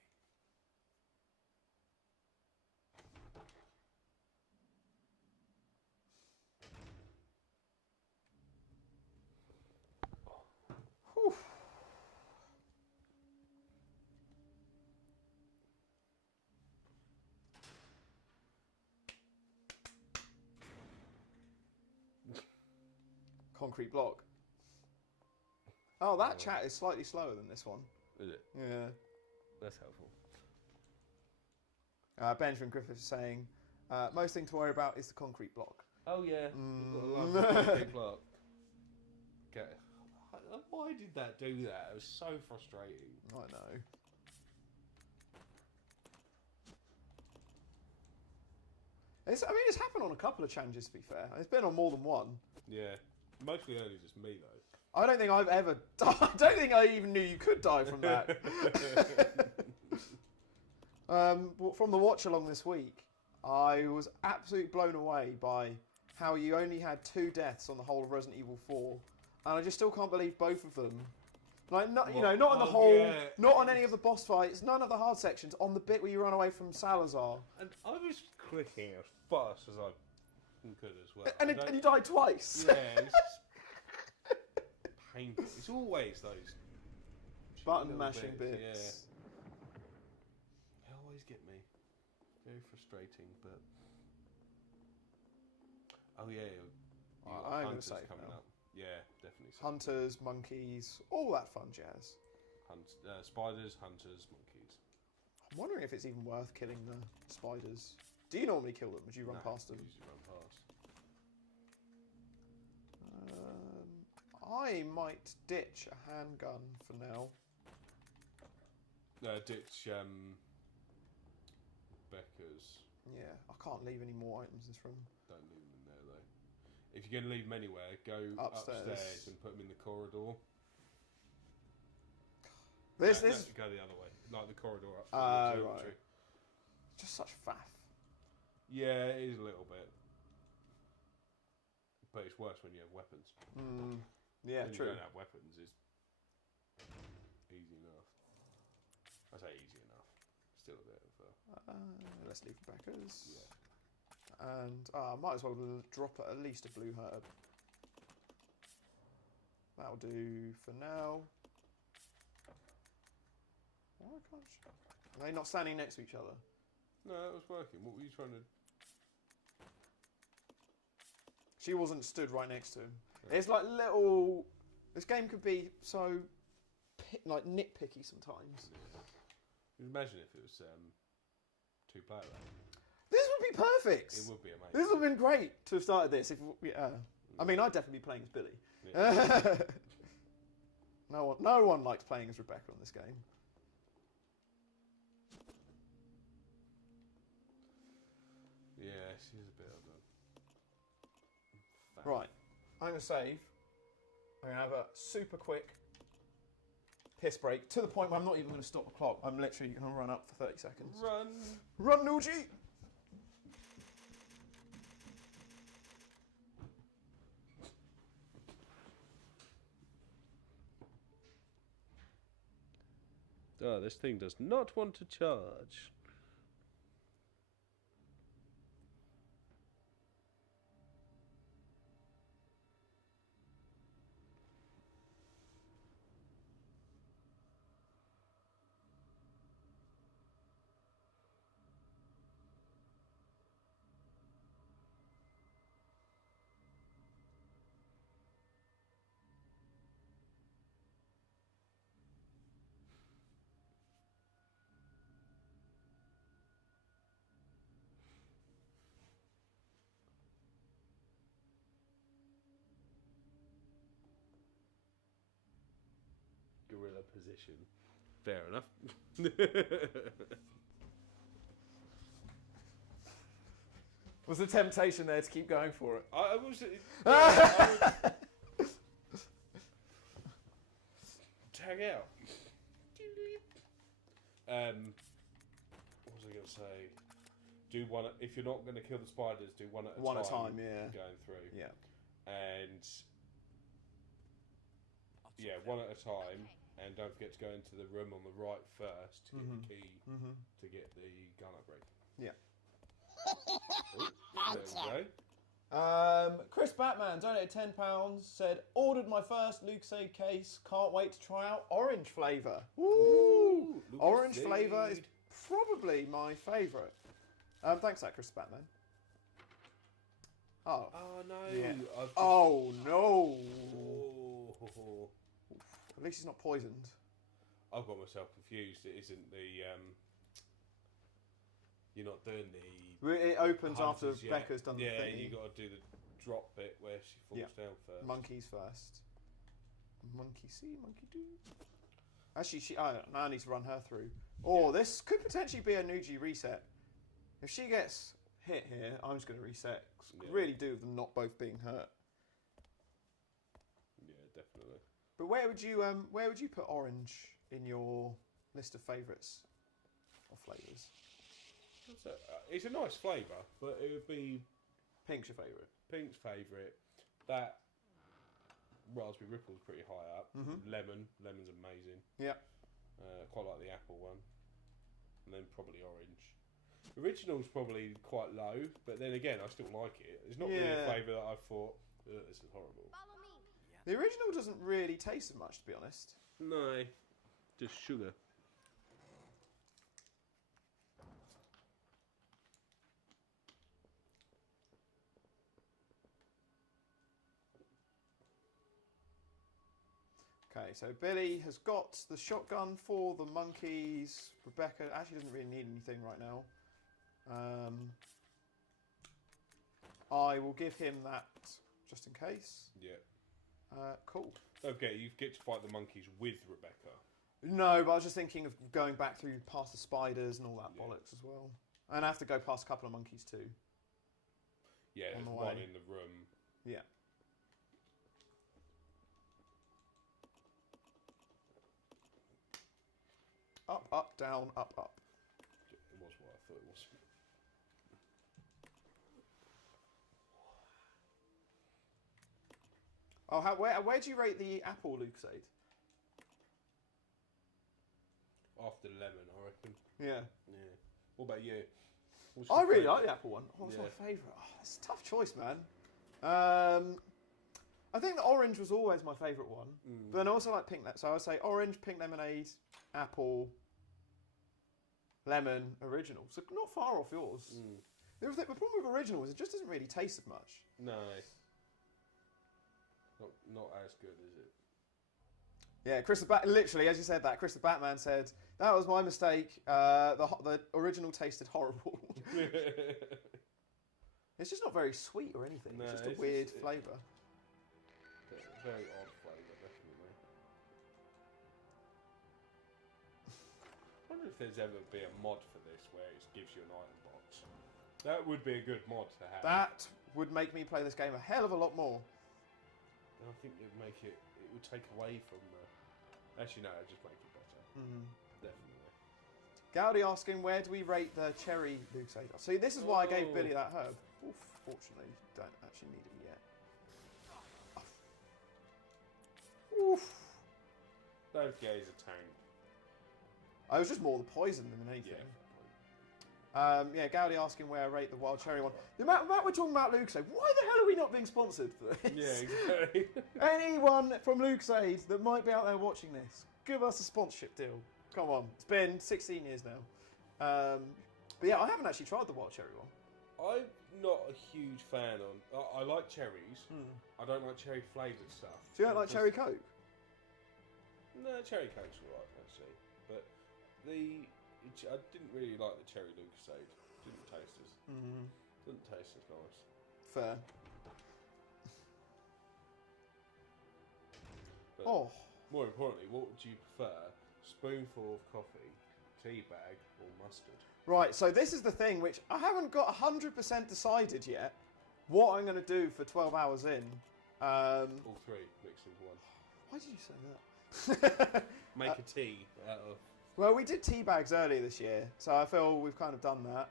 Whew. Concrete block. Oh, that chat is slightly slower than this one. Is it? Yeah. That's helpful. Benjamin Griffith is saying, most thing to worry about is the concrete block. Oh yeah, we've got a lovely big block. Okay. Why did that do that? It was so frustrating. I know. It's happened on a couple of challenges, to be fair. It's been on more than one. Yeah, mostly only just me though. I don't think I've ever died. I don't think I even knew you could die from that. From the watch along this week, I was absolutely blown away by how you only had 2 deaths on the whole of Resident Evil 4, and I just still can't believe both of them. Like, not on the whole, not on any of the boss fights, none of the hard sections. On the bit where you run away from Salazar, And I was clicking as fast as I could as well. and you died twice. Yeah, it's painful. It's always those Button little mashing bits. Yeah. They always get me. Very frustrating, but oh yeah, you got I'm gonna hunters save coming now. up. Yeah, definitely. Hunters, monkeys, all that fun jazz. Spiders, hunters, monkeys. I'm wondering if it's even worth killing the spiders. Do you normally kill them as you run No, past them? Usually run past. I might ditch a handgun for now. Ditch Becca's. Yeah, I can't leave any more items in this room. Don't leave them in there though. If you're going to leave them anywhere, go upstairs and put them in the corridor. This No, is go the other way, like the corridor up. To the right. observatory. just such faff. Yeah, it is a little bit, but it's worse when you have weapons. Yeah, when true. you don't have weapons, it's easy enough. I say easy enough. Still a bit of. Let's leave Rebecca's. Yeah. And I might as well drop at least a blue herb. That'll do for now. Why can't she? Are they not standing next to each other? No, that was working. What were you trying to? She wasn't stood right next to him. It's like little. This game could be so like nitpicky sometimes. Imagine if it was 2-player. This would be perfect. It would be amazing. This would have been great to have started this. If I mean, I'd definitely be playing as Billy. Yeah. No one likes playing as Rebecca on this game. Yeah, she's a bit of a. Right, I'm going to save. I'm going to have a super quick piss break to the point where I'm not even going to stop the clock. I'm literally going to run up for 30 seconds. Run. Run, Nougie! Oh, this thing does not want to charge. Gorilla position. Fair enough. Was the temptation there to keep going for it? I was. Tag out. What was I going to say? Do one if you're not going to kill the spiders. Do one at a time. One at a time, yeah. Going through. Yeah. And yeah, one at a time. And don't forget to go into the room on the right first to get the key to get the gun upgrade. Yeah. Oh, there we go. Chris Batman donated £10. Said ordered my first Lucasade case. Can't wait to try out orange flavour. Woo! Orange flavour is probably my favourite. Thanks, for that Chris Batman. Oh. Oh no! Yeah. I've just... Oh no! Oh. At least he's not poisoned. I've got myself confused. It isn't the. You're not doing the. It opens after hunters yet. Becca's done the Yeah, thing. you got to do the drop bit where she falls down first. Monkeys first. Monkey see, monkey do. Actually, now I need to run her through. Or this could potentially be a Nougie reset. If she gets hit here, I'm just going to reset. 'Cause I could really do with them not both being hurt. Yeah, definitely. But where would you put orange in your list of favourites or flavours? It's a nice flavour, but it would be Pink's your favourite. Pink's favourite. That raspberry ripple's pretty high up. Lemon's amazing. Yeah. Quite like the apple one, and then probably orange. Original's probably quite low, but then again, I still like it. It's not really a flavour that I thought this is horrible. Follow me. The original doesn't really taste as much, to be honest. No, just sugar. Okay, so Billy has got the shotgun for the monkeys. Rebecca actually doesn't really need anything right now. I will give him that just in case. Yeah. Cool. Don't forget, you get to fight the monkeys with Rebecca. No, but I was just thinking of going back through past the spiders and all that bollocks as well. And I have to go past a couple of monkeys too. Yeah, On there's the one way. in the room. Yeah. Up, up, down, up, up. It was what I thought it was. Oh, where do you rate the apple Lucasade? After lemon, I reckon. Yeah. Yeah. What about you? What's I your really favourite? like the apple one. What's Yeah. my favourite? Oh, it's a tough choice, man. I think the orange was always my favourite one. But then I also like pink. So I would say orange, pink lemonade, apple, lemon, original. So not far off yours. The problem with original is it just doesn't really taste as much. No. Not as good, is it? Yeah, Chris the literally, as you said that, Chris the Batman said, that was my mistake. The original tasted horrible. It's just not very sweet or anything. No, it's just a it's weird just- flavour. Very odd flavour, definitely. I wonder if there's ever be a mod for this where it gives you an item box. That would be a good mod to have. That would make me play this game a hell of a lot more. I think it would make it would take away from the... Actually, no, it'd just make it better. Definitely. Gowdy asking, where do we rate the cherry Lucasade? See, this is why I gave Billy that herb. Oof, fortunately, don't actually need it yet. Oof. Don't forget he's a tank. I was just more the poison than anything. Yeah, Gowdy asking where I rate the wild cherry one. The amount we're talking about Lucasade, why the hell are we not being sponsored for this? Yeah, exactly. Anyone from Lucasade that might be out there watching this, give us a sponsorship deal. Come on, it's been 16 years now. But yeah, I haven't actually tried the wild cherry one. I'm not a huge fan on... I like cherries. I don't like cherry flavoured stuff. So you don't like cherry coke? No, cherry coke's alright, actually. But I didn't really like the cherry Lucasade. Didn't taste as nice. Fair. But Oh. more importantly, what would you prefer? Spoonful of coffee, tea bag, or mustard? Right, so this is the thing which I haven't got 100% decided yet. What I'm going to do for 12 hours in. All three mixed into one. Why did you say that? Make a tea out of... Well, we did tea bags earlier this year, so I feel we've kind of done that.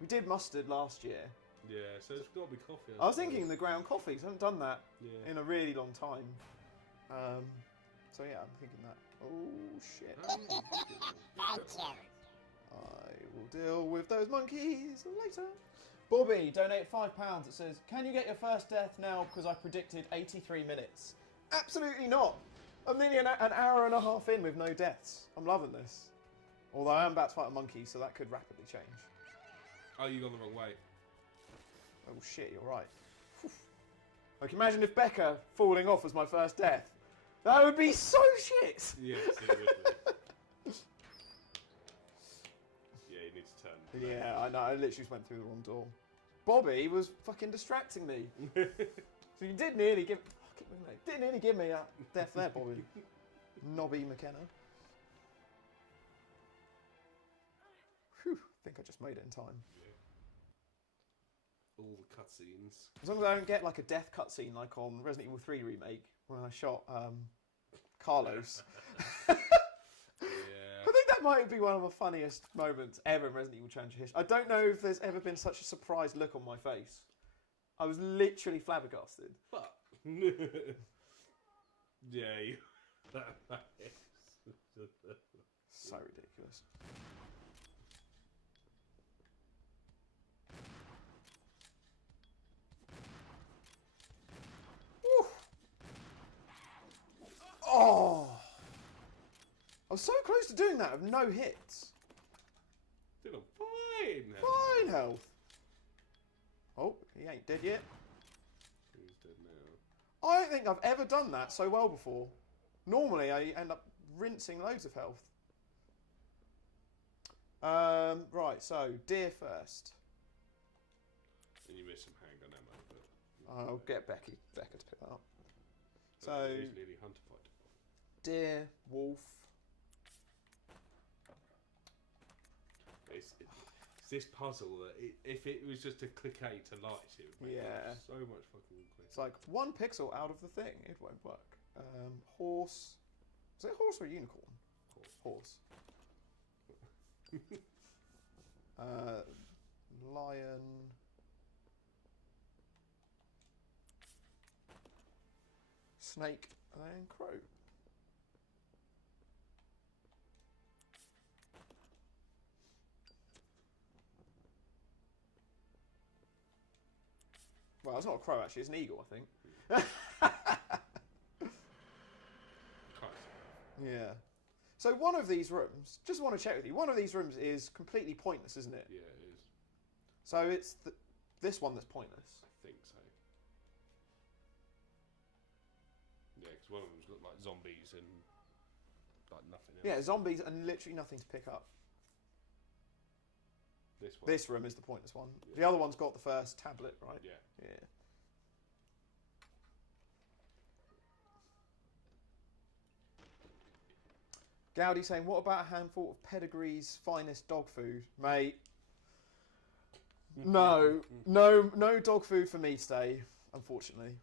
We did mustard last year. Yeah, so it's got to be coffee. I was thinking the ground coffees. I haven't done that in a really long time. So yeah, I'm thinking that. Oh shit. I will deal with those monkeys later. Bobby, donate £5. It says, can you get your first death now because I predicted 83 minutes? Absolutely not. I'm nearly an hour and a half in with no deaths. I'm loving this. Although I am about to fight a monkey, so that could rapidly change. Oh, you gone the wrong way. Oh shit, you're right. Like, imagine if Becca falling off was my first death. That would be so shit. Yes, it would be. Yeah, you need to turn. Yeah, I know. I literally just went through the wrong door. Bobby was fucking distracting me. So you did nearly give. Oh, keep moving, mate. Did nearly give me that death there, Bobby. Nobby McKenna. Whew, I think I just made it in time. Yeah. All the cutscenes. As long as I don't get like a death cutscene like on Resident Evil 3 Remake when I shot Carlos. Yeah. I think that might be one of the funniest moments ever in Resident Evil Challenge history. I don't know if there's ever been such a surprised look on my face. I was literally flabbergasted. But yeah, you. So ridiculous. Woo. Oh! I was so close to doing that with no hits. Did a fine. Fine health. Oh, he ain't dead yet. Who's dead now? I don't think I've ever done that so well before. Normally, I end up rinsing loads of health. Right, so deer first. And you missed some handgun ammo, but I'll get Becca to pick that up. So who's nearly hunter fight? deer, wolf. It's this puzzle that if it was just a click A to light, it would make Yeah. so much fucking quicker. It's like 1 pixel out of the thing. It won't work. Horse. Is it horse or unicorn? Horse. Lion. Snake and crow. Well, it's not a crow actually, it's an eagle, I think. Yeah. So one of these rooms, just want to check with you, one of these rooms is completely pointless, isn't it? Yeah, it is. So it's this one that's pointless. I think so. Yeah, because one of them look like zombies and like nothing else. Yeah, zombies and literally nothing to pick up. This one. This room is the pointless one. Yeah. The other one's got the first tablet, right? Yeah. Yeah. Gowdy saying, what about a handful of Pedigree's finest dog food? Mate, no dog food for me today, unfortunately.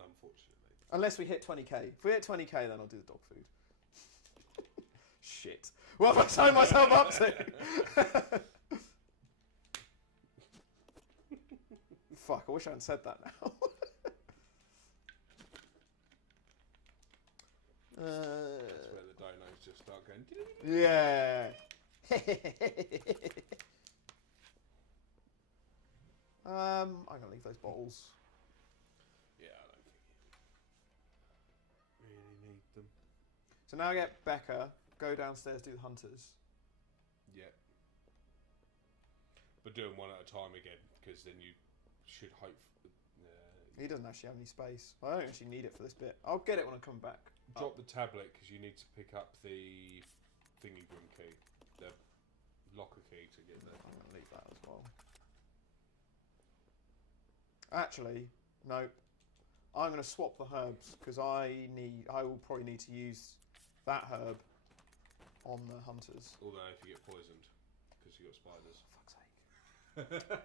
Unfortunately. Unless we hit 20k. If we hit 20k, then I'll do the dog food. Shit. What have I signed myself up to? Fuck, I wish I hadn't said that now. That's where the dinos just start going. Yeah. I'm gonna leave those bottles. Yeah, I don't think you really need them. So now I get Becca, go downstairs, do the hunters. Yeah. But do them one at a time again, because then you should hope. He doesn't actually have any space. I don't actually need it for this bit. I'll get it when I come back. Drop the tablet because you need to pick up the thingy room key, the locker key to get there. I'm going to leave that as well. Actually, no. I'm going to swap the herbs because I will probably need to use that herb on the hunters. Although if you get poisoned because you got spiders. For fuck's sake.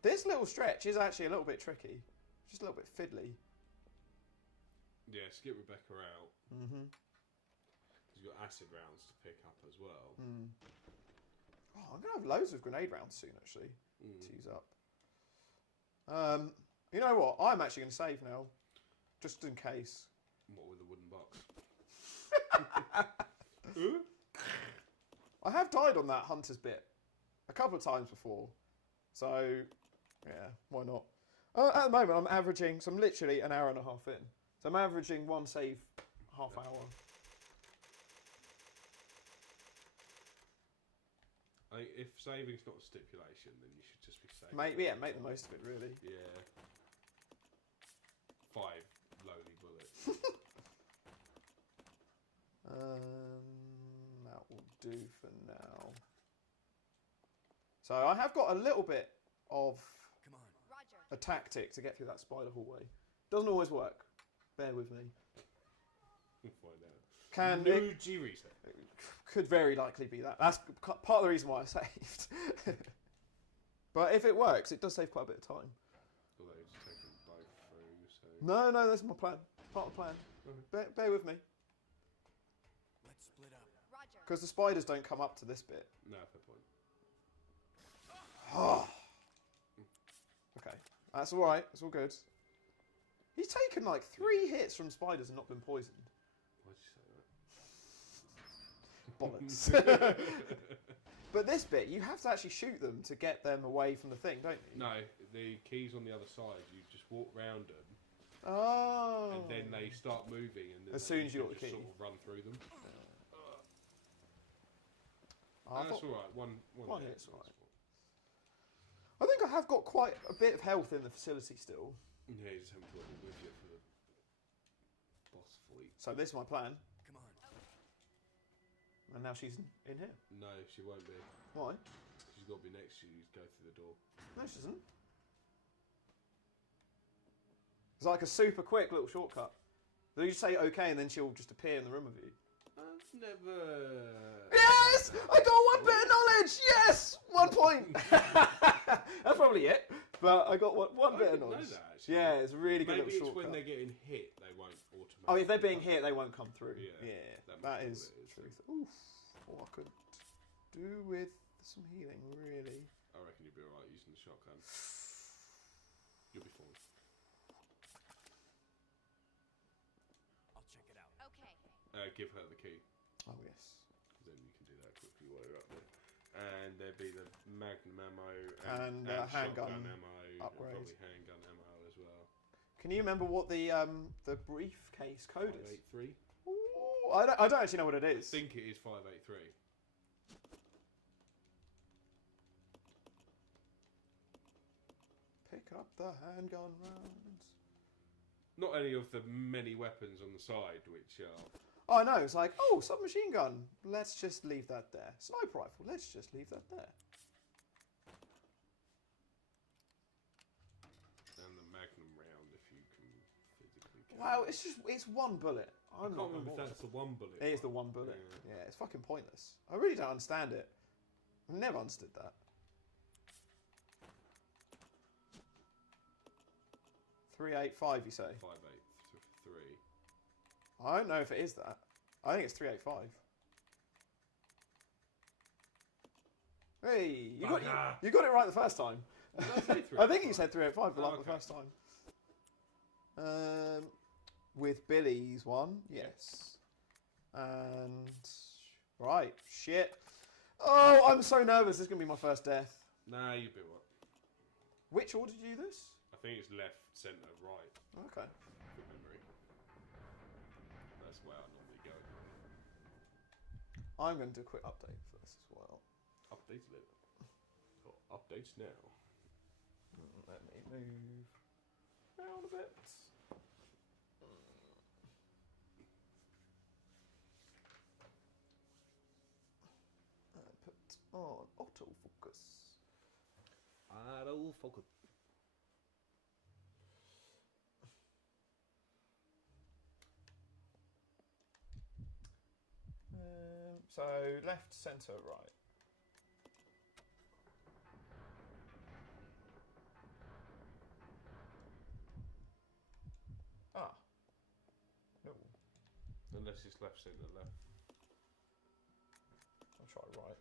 This little stretch is actually a little bit tricky. Just a little bit fiddly. Yeah, skip Rebecca out. Mm-hmm. Because you've got acid rounds to pick up as well. Mm. Oh, I'm going to have loads of grenade rounds soon, actually, to use up. You know what? I'm actually going to save now. Just in case. What with the wooden box? I have died on that hunter's bit a couple of times before. So, yeah, why not? At the moment, I'm averaging, so I'm literally an hour and a half in. So I'm averaging one save half hour. If saving's not a stipulation, then you should just be saving. Make the most of it, really. Yeah. 5 lonely bullets. That will do for now. So I have got a little bit of Come on. Roger. a tactic to get through that spider hallway. Doesn't always work. Bear with me. We'll find out. Can Nougie reset. could very likely be that. That's part of the reason why I saved. But if it works, it does save quite a bit of time. Although it's taken both through, so... No, that's my plan. Part of the plan. Bear with me. Let's split up. Roger. Because the spiders don't come up to this bit. No, fair point. Okay, that's all right. It's all good. He's taken like 3 hits from spiders and not been poisoned. Why'd you say Bollocks. But this bit, you have to actually shoot them to get them away from the thing, don't you? No, the key's on the other side. You just walk round them, Oh. and then they start moving, and then As soon as you got the just key. sort of run through them. I That's thought- all right. One hit's all right. I think I have got quite a bit of health in the facility still. Yeah, you just haven't got it with you for the boss fight. So this is my plan. Come on. And now she's in here. No, she won't be. Why? She's got to be next to you. Go through the door. No, she isn't. It's like a super quick little shortcut. So you say okay and then she'll just appear in the room with you. I've never. Yes! I got 1 bit of knowledge! Yes! 1 point! That's probably it. But I got one I bit of didn't know knowledge. that, actually. Yeah, it's a really good Maybe little it's when shortcut. they're getting hit, they won't automatically. Oh, if they're being hit, they won't come through. Yeah, that that is must be what it is. truth. Oof. What I could do with some healing, really. I reckon you'll be alright using the shotgun. You'll be fine. I'll check it out. Okay. Give her the key. Oh, yes. Then you can do that quickly while you're up there. And there'd be the magnum ammo And, shotgun handgun ammo, upgrade. and probably handgun ammo as well. Can you remember what the briefcase code is? 583. Ooh, I don't actually know what it I is. think it is 583. Pick up the handgun rounds. Not any of the many weapons on the side, which are. Oh, no, it's like, oh, submachine gun. Let's just leave that there. Sniper rifle. Let's just leave that there. And the magnum round, if you can physically. Wow, it's 1 bullet. I I'm can't not remember if gonna that's the one bullet. It is the 1 bullet. Yeah, it's fucking pointless. I really don't understand it. I've never understood that. 385, you say? 583. I don't know if it is that. I think it's 385. Hey, you got it right the first time. Did I say I think you 385? said 385 the, Oh, the okay. first time. With Billy's one, yes. And right, shit. Oh, I'm so nervous. This is gonna be my first death. Nah, you'd be what? Which order did you do this? I think it's left, centre, right. Okay. From memory. That's where I normally go. I'm going to do a quick update for this as well. Updates later. Oh, updates now. Let me move around a bit. Put on autofocus. Autofocus. So left, centre, right. Ah. No. Unless it's left, centre, left. I'll try right.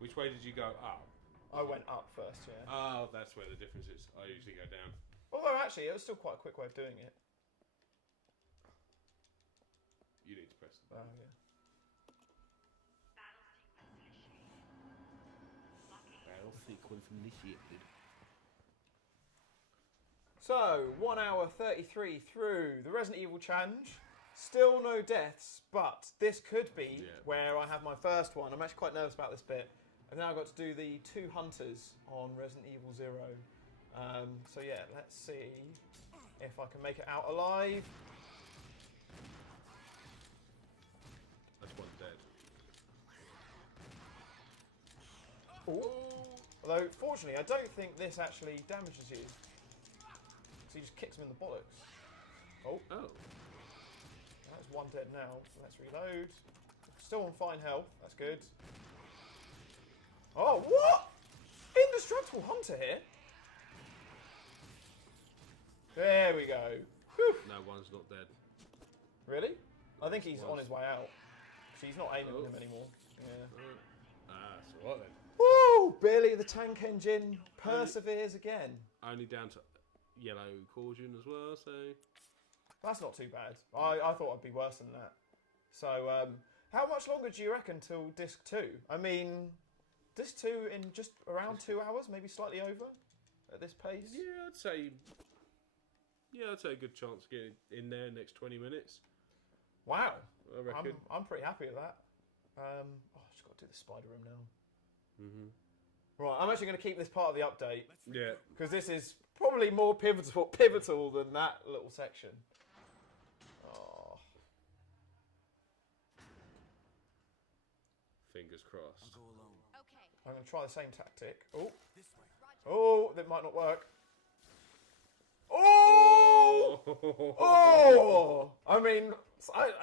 Which way did you go up? I went up first, yeah. Oh, that's where the difference is. I usually go down. Although actually, it was still quite a quick way of doing it. You need to press the Oh, button. yeah. Battle sequence initiated. So, 1 hour 33 through the Resident Evil challenge. Still no deaths, but this could be Yeah. where I have my first one. I'm actually quite nervous about this bit. And now I've got to do the 2 hunters on Resident Evil 0. So yeah, let's see if I can make it out alive. That's one dead. Ooh. Although, fortunately, I don't think this actually damages you. So he just kicks him in the bollocks. Oh. Oh. That's one dead now. So let's reload. Still on fine health. That's good. Oh, what? Indestructible hunter here. There we go. Whew. No, one's not dead. Really? I think he's on his way out. She's not aiming at him anime. Yeah. That's alright then. Woo! Billy the tank engine perseveres again. Only down to yellow caution as well, so... That's not too bad. I thought it'd be worse than that. So, how much longer do you reckon till disc 2? I mean, disc 2 in just around 2 hours, maybe slightly over at this pace? Yeah, I'd say a good chance of getting in there next 20 minutes. Wow. I reckon. I'm pretty happy with that. I've just got to do the spider room now. Right, I'm actually going to keep this part of the update. Yeah. Because this is probably more pivotal than that little section. Oh. Fingers crossed. I'll go alone. Okay. I'm going to try the same tactic. Oh. This way. Oh, that might not work. Oh! Oh! I mean,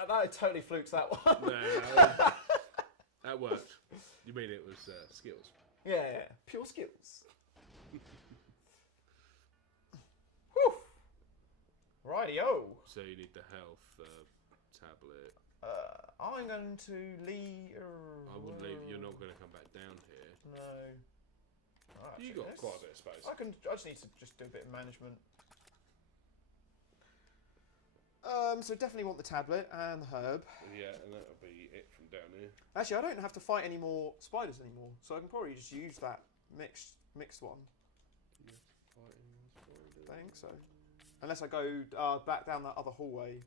that totally flukes that one. No, that worked. You mean it was skills? Yeah, pure skills. Whew. Rightio. So you need the health tablet. I'm going to leave. I wouldn't leave. You're not going to come back down here. No. Oh, You actually, got quite a bit of space. I just need to just do a bit of management. So definitely want the tablet and the herb. Yeah, and that'll be it from down here. Actually, I don't have to fight any more spiders anymore, so I can probably just use that mixed one. I think so. Unless I go back down that other hallway.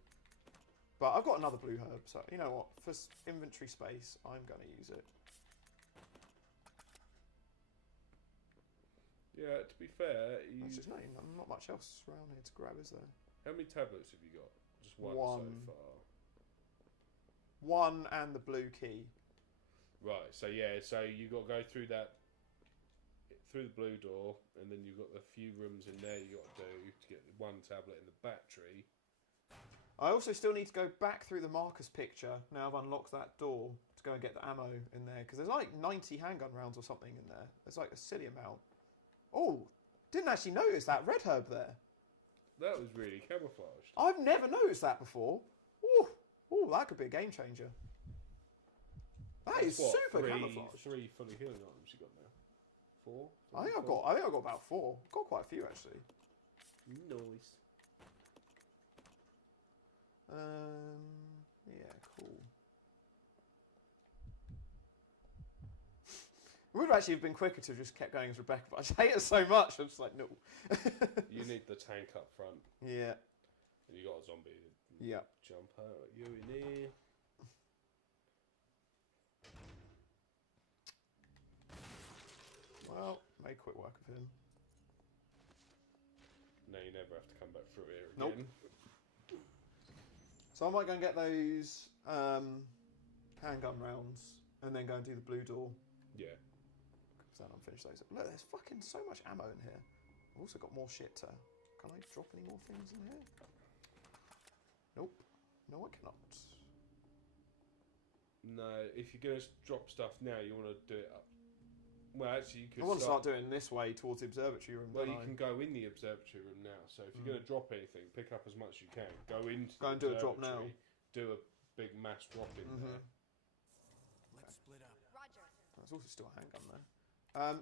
But I've got another blue herb, so you know what? For inventory space, I'm going to use it. Yeah, to be fair, That's just not much else around here to grab, is there? how many tablets have you got? Just one so far. One and the blue key. Right, so yeah, so you got to go through the blue door, and then you've got the few rooms in there you got to do to get the one tablet and the battery. I also still need to go back through the Marcus picture, now I've unlocked that door, to go and get the ammo in there, because there's like 90 handgun rounds or something in there. It's like a silly amount. Oh, didn't actually notice that red herb there. That was really camouflaged. I've never noticed that before. Ooh, that could be a game changer. That is super camouflage. 3 fully healing items you got now. 4? I think I've got about 4. Got quite a few actually. Nice. Yeah, cool. It would actually have been quicker to have just kept going as Rebecca, but I just hate her so much. I'm just like, no. You need the tank up front. Yeah. And you got a zombie. Yeah. Jump out at you in here. Well, made quick work of him. No, you never have to come back through here Nope. again. So I might go and get those handgun rounds and then go and do the blue door. Yeah. Because then I'm finished those. Look, there's fucking so much ammo in here. I've also got more shit to... Can I drop any more things in here? Nope. No, I cannot. No, if you're going to drop stuff now, you want to do it up. Well, actually, you could. I want to start doing this way towards the observatory room. Well, don't you I? can go in the observatory room now. So if you're going to drop anything, pick up as much as you can. Go into Go and the do a drop now. observatory, Do a big mass drop in there. Let's split up. Roger. There's also still a handgun there.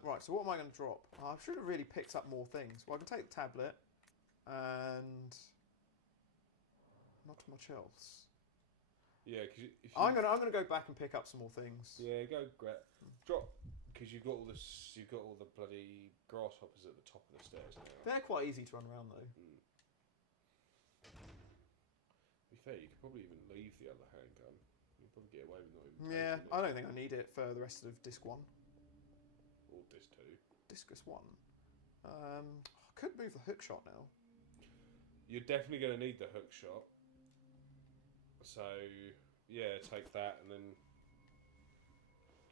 Right, so what am I going to drop? I should have really picked up more things. Well, I can take the tablet and not much else. Yeah, because I'm gonna go back and pick up some more things. Yeah, go grab drop because you've got all the bloody grasshoppers at the top of the stairs now. They're quite easy to run around though. To be fair, you could probably even leave the other handgun. You'd probably get away with not even. Yeah, taking it. I don't think I need it for the rest of disc 1. or disc 2. Discus 1. I could move the hook shot now. You're definitely going to need the hook shot. So, yeah, take that and then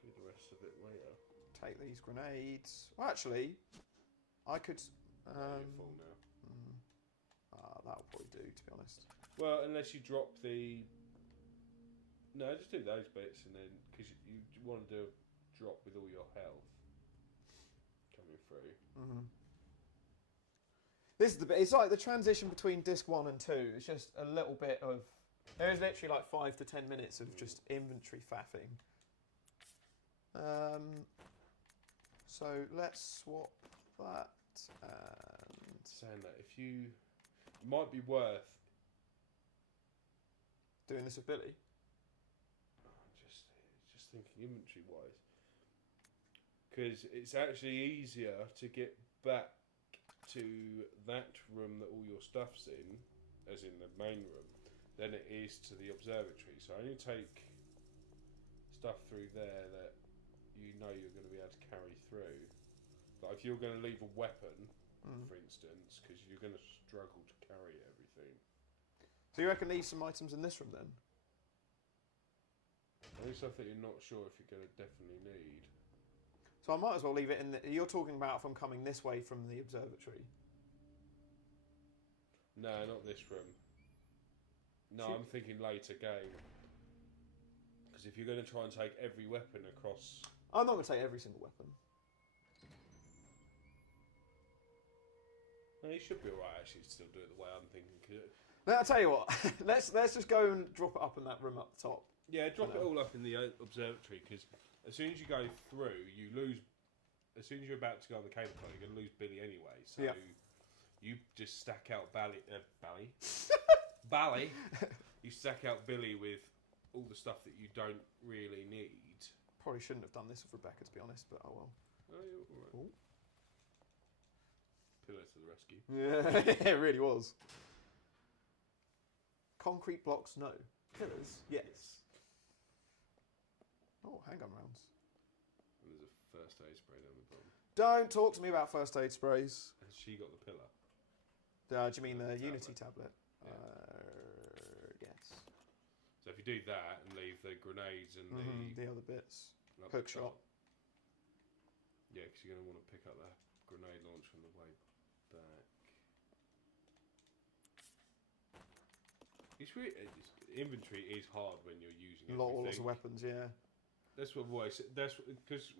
do the rest of it later. Take these grenades. Well, actually, I could... You're full now. That'll probably do, to be honest. Well, unless you drop the... No, just do those bits and then... Because you want to do a drop with all your health coming through. Mm-hmm. This is the bit. It's like the transition between disc 1 and 2. It's just a little bit of... There's literally like 5 to 10 minutes of just inventory faffing. So let's swap that and... Saying that, if you... It might be worth... Doing this with Billy? Just thinking inventory-wise. Because it's actually easier to get back to that room that all your stuff's in, as in the main room, than it is to the observatory. So only take stuff through there that you know you're going to be able to carry through. Like if you're going to leave a weapon, for instance, because you're going to struggle to carry everything. So you reckon leave some items in this room then? Only stuff that you're not sure if you're going to definitely need. So I might as well leave it in the... You're talking about if I'm coming this way from the observatory. No, not this room. No, I'm thinking later game. Because if you're going to try and take every weapon across... I'm not going to take every single weapon. No, you should be alright actually to still do it the way I'm thinking. Now, I'll tell you what. let's just go and drop it up in that room up the top. Yeah, drop it all up in the observatory, because as soon as you go through, you lose... As soon as you're about to go on the cable car, you're going to lose Billy anyway. So you just stack out Bally. You stack out Billy with all the stuff that you don't really need. Probably shouldn't have done this with Rebecca, to be honest, but oh well. Oh, you're all right. Pillar to the rescue. Yeah, it really was. Concrete blocks, no. Pillars, yes. Oh, handgun rounds. And there's a first aid spray down the bottom. Don't talk to me about first aid sprays. Has she got the pillar? Do you mean the tablet. Unity tablet? Yeah. Yes. So if you do that and leave the grenades and the other bits. up Hook the shot. top. Yeah, because you're going to want to pick up that grenade launch on the way back. Inventory is hard when you're using Lots of weapons, yeah. That's what I've always... That's because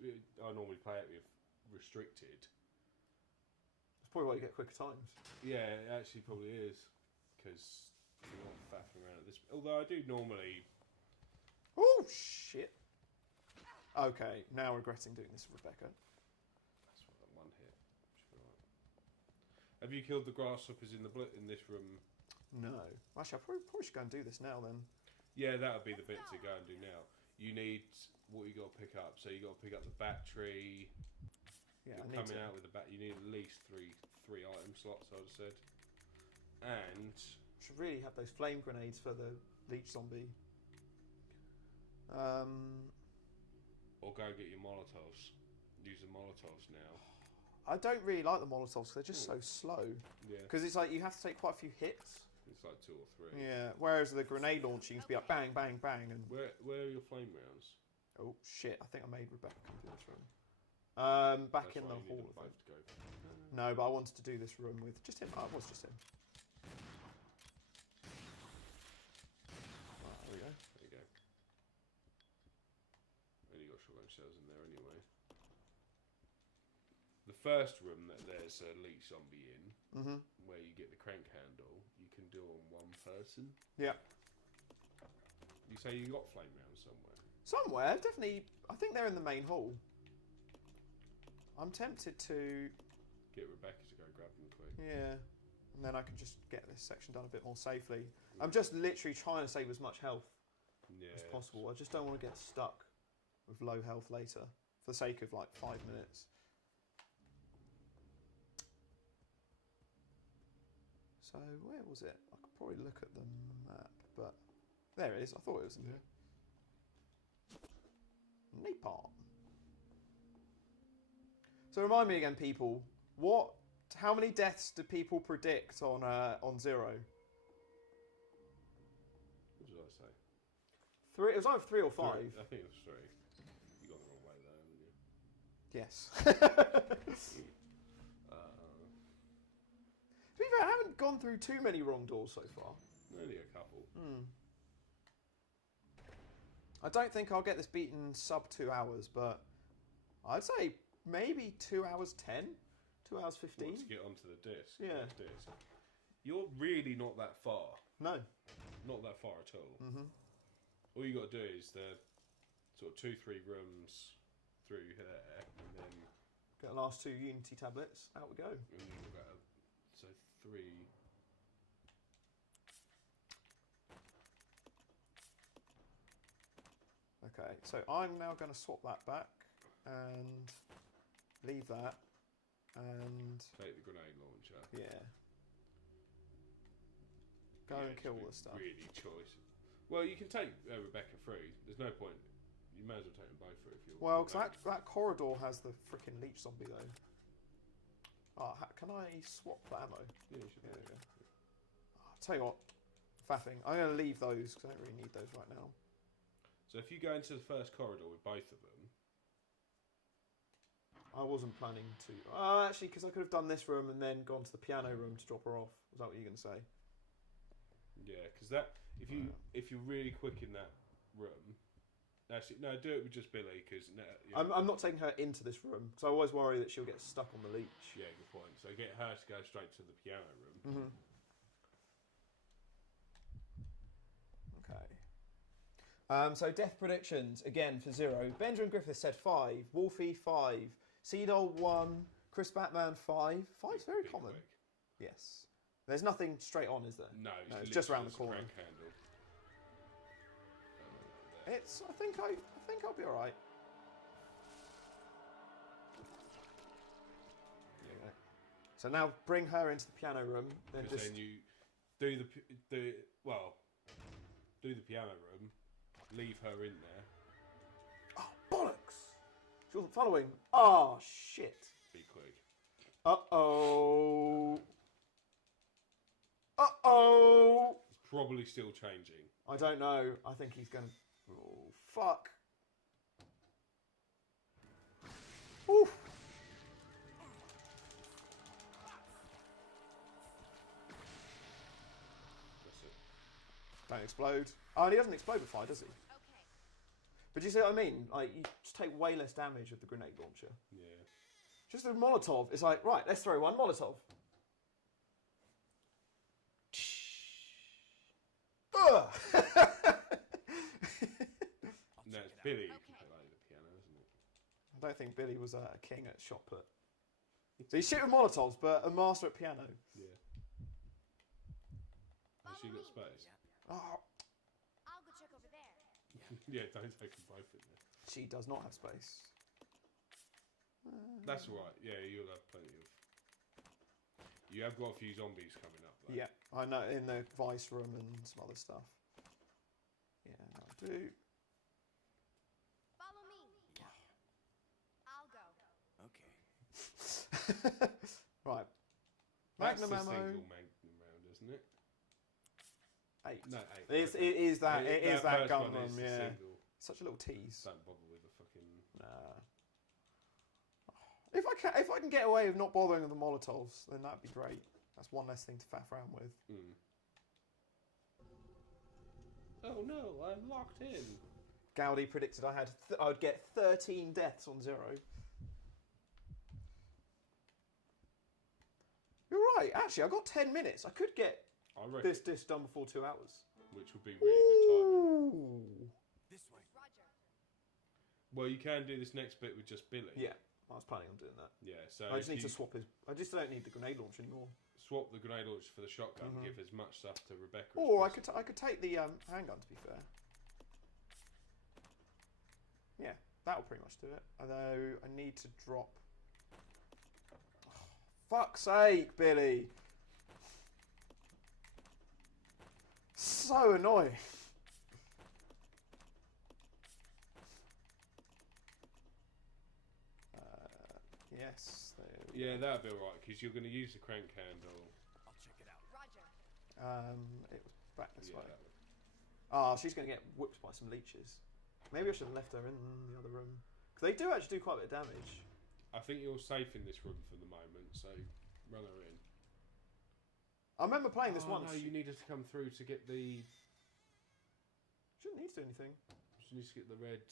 I normally play it with restricted. That's probably why you get quicker times. Yeah, it actually probably is, because you're not faffing around at this. Although I do normally... Oh, shit. Okay, now regretting doing this with Rebecca. That's what that one hit. Should be right. Have you killed the grasshoppers in this room? No. Actually, I probably should go and do this now then. Yeah, that would be the bit to go and do now. You need what you got to pick up. So you got to pick up the battery. Yeah, You're coming out with the bat. You need at least three item slots, I would have said. And should really have those flame grenades for the leech zombie. or go get your Molotovs. Use the Molotovs now. I don't really like the Molotovs because they're just so slow. Yeah. Because it's like you have to take quite a few hits. It's like 2 or 3. Yeah. Whereas the grenade launching, you can be like bang, bang, bang, and Where are your flame rounds? oh shit! I think I made Rebecca come through this room. Back That's in why the you need hall. them I both think. to go. No, but I wanted to do this room with just him. Oh, it was just him. Oh, there we go. There you go. Only got shotgun shells in there anyway. The first room that there's a leech zombie in, where you get the crank handle, you can do on one person. Yeah. You say you got flame rounds somewhere? Somewhere, definitely. I think they're in the main hall. I'm tempted to... Get Rebecca to go grab them quick. Yeah. And then I can just get this section done a bit more safely. I'm just literally trying to save as much health as possible. I just don't want to get stuck with low health later for the sake of like 5 minutes. So where was it? I could probably look at the map, but there it is. I thought it was in here. Nepal. So remind me again, people. How many deaths do people predict on 0? What did I say? 3. It was either 3 or 5. I think it was 3. You got the wrong way there, haven't you? Yes. To be fair, I haven't gone through too many wrong doors so far. Only a couple. I don't think I'll get this beaten sub 2 hours, but I'd say maybe 2 hours 10, 2 hours 15. To get onto the disc. Yeah. Disc. You're really not that far. No. Not that far at all. All you got to do is the sort of 2-3 rooms through there, and then Get the last 2 Unity tablets. Out we go. and then we'll go. So 3. Okay, so I'm now going to swap that back and leave that and Take the grenade launcher. yeah. Go and it's kill re- all the stuff. Really choice. Well, you can take Rebecca through. There's no point. You may as well take them both through if you're. Well, because that corridor has the freaking leech zombie though. Oh, can I swap the ammo? Yeah, you should Yeah, do it. yeah. I'll tell you what, faffing. I'm going to leave those because I don't really need those right now. So if you go into the first corridor with both of them, I wasn't planning to. Actually, because I could have done this room and then gone to the piano room to drop her off. Was that what you're going to say? yeah, because that if you're really quick in that room, actually no, do it with just Billy because I'm not taking her into this room because I always worry that she'll get stuck on the leech. yeah, good point. So get her to go straight to the piano room. Okay. So death predictions again for 0. Benjamin Griffith said 5. Wolfie 5. Seedol 1. Chris Batman 5. 5's very Be common. quick. Yes. There's nothing straight on, is there? No, it's just around the literally corner. just a crank handle. It's. I think I'll be all right. There you go. So now bring her into the piano room. Then Because just then you do the piano room, leave her in there, oh bollocks! She wasn't following. Oh shit! be quick. Uh-oh. Uh-oh. It's probably still changing. I don't know. I think he's going to... Oh, fuck. Oof. That's it. Don't explode. Oh, and he doesn't explode with fire, does he? Okay. But do you see what I mean? Like, you just take way less damage with the grenade launcher. Yeah. Just the Molotov, it's like, right, let's throw one Molotov. Ugh. No, it's Billy who Okay. can play the piano, isn't it? I don't think Billy was a king at shot put. So he's shit with Molotovs, but a master at piano. Yeah. Has she got space? Oh, I'll go check over there. Yeah, don't take them both in there. she does not have space. That's all right. Yeah, you'll have plenty of. You have got a few zombies coming up, though. Yeah, I know, in the Vice room and some other stuff. Yeah, I do. Follow me. I'll go. Okay. Right. That's Magnum the ammo. single magnum round, isn't it? 8. No, 8. It is that. It is that first gun one room. is the Yeah. single. Such a little tease. Don't bother with the fucking. Nah. If I can get away with not bothering with the Molotovs, then that'd be great. That's one less thing to faff around with. Oh no, I'm locked in. Gowdy predicted I would get 13 deaths on 0. You're right. Actually, I got 10 minutes. I could get I reckon, this disc done before 2 hours. which would be really good timing. Ooh. This way. Roger. Well, you can do this next bit with just Billy. Yeah, I was planning on doing that. Yeah. So I just if need to you swap his. I just don't need the grenade launcher anymore. swap the grenade launcher for the shotgun, give as much stuff to Rebecca. as Or I possible. could take the handgun. To be fair. Yeah, that'll pretty much do it. Although I need to drop. Oh, fuck's sake, Billy! So annoying. Yes. There we Yeah, that'd be alright because you're going to use the crank handle. I'll check it out. Roger. It was back this Yeah, way. that would- Ah, she's going to get whipped by some leeches. Maybe I should have left her in the other room. Because they do actually do quite a bit of damage. I think you're safe in this room for the moment, so run her in. I remember playing this once. No, you needed to come through to get the. Shouldn't need to do anything. You need to get the red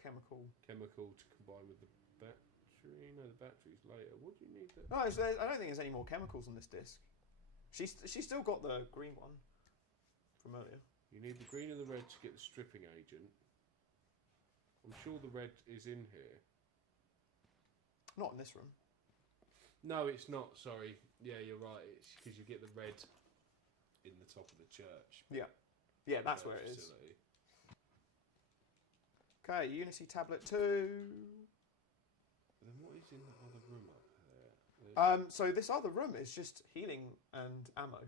Chemical. chemical to combine with the battery. No, the battery's later. What do you need? No, I don't think there's any more chemicals on this disc. She's still got the green one from earlier. You need the green and the red to get the stripping agent. I'm sure the red is in here. Not in this room. No, it's not. Sorry. Yeah, you're right. It's because you get the red in the top of the church. Yeah. Yeah, that's where it is. Facility. Okay, Unity tablet 2. Then what is in the other room up there? So this other room is just healing and ammo.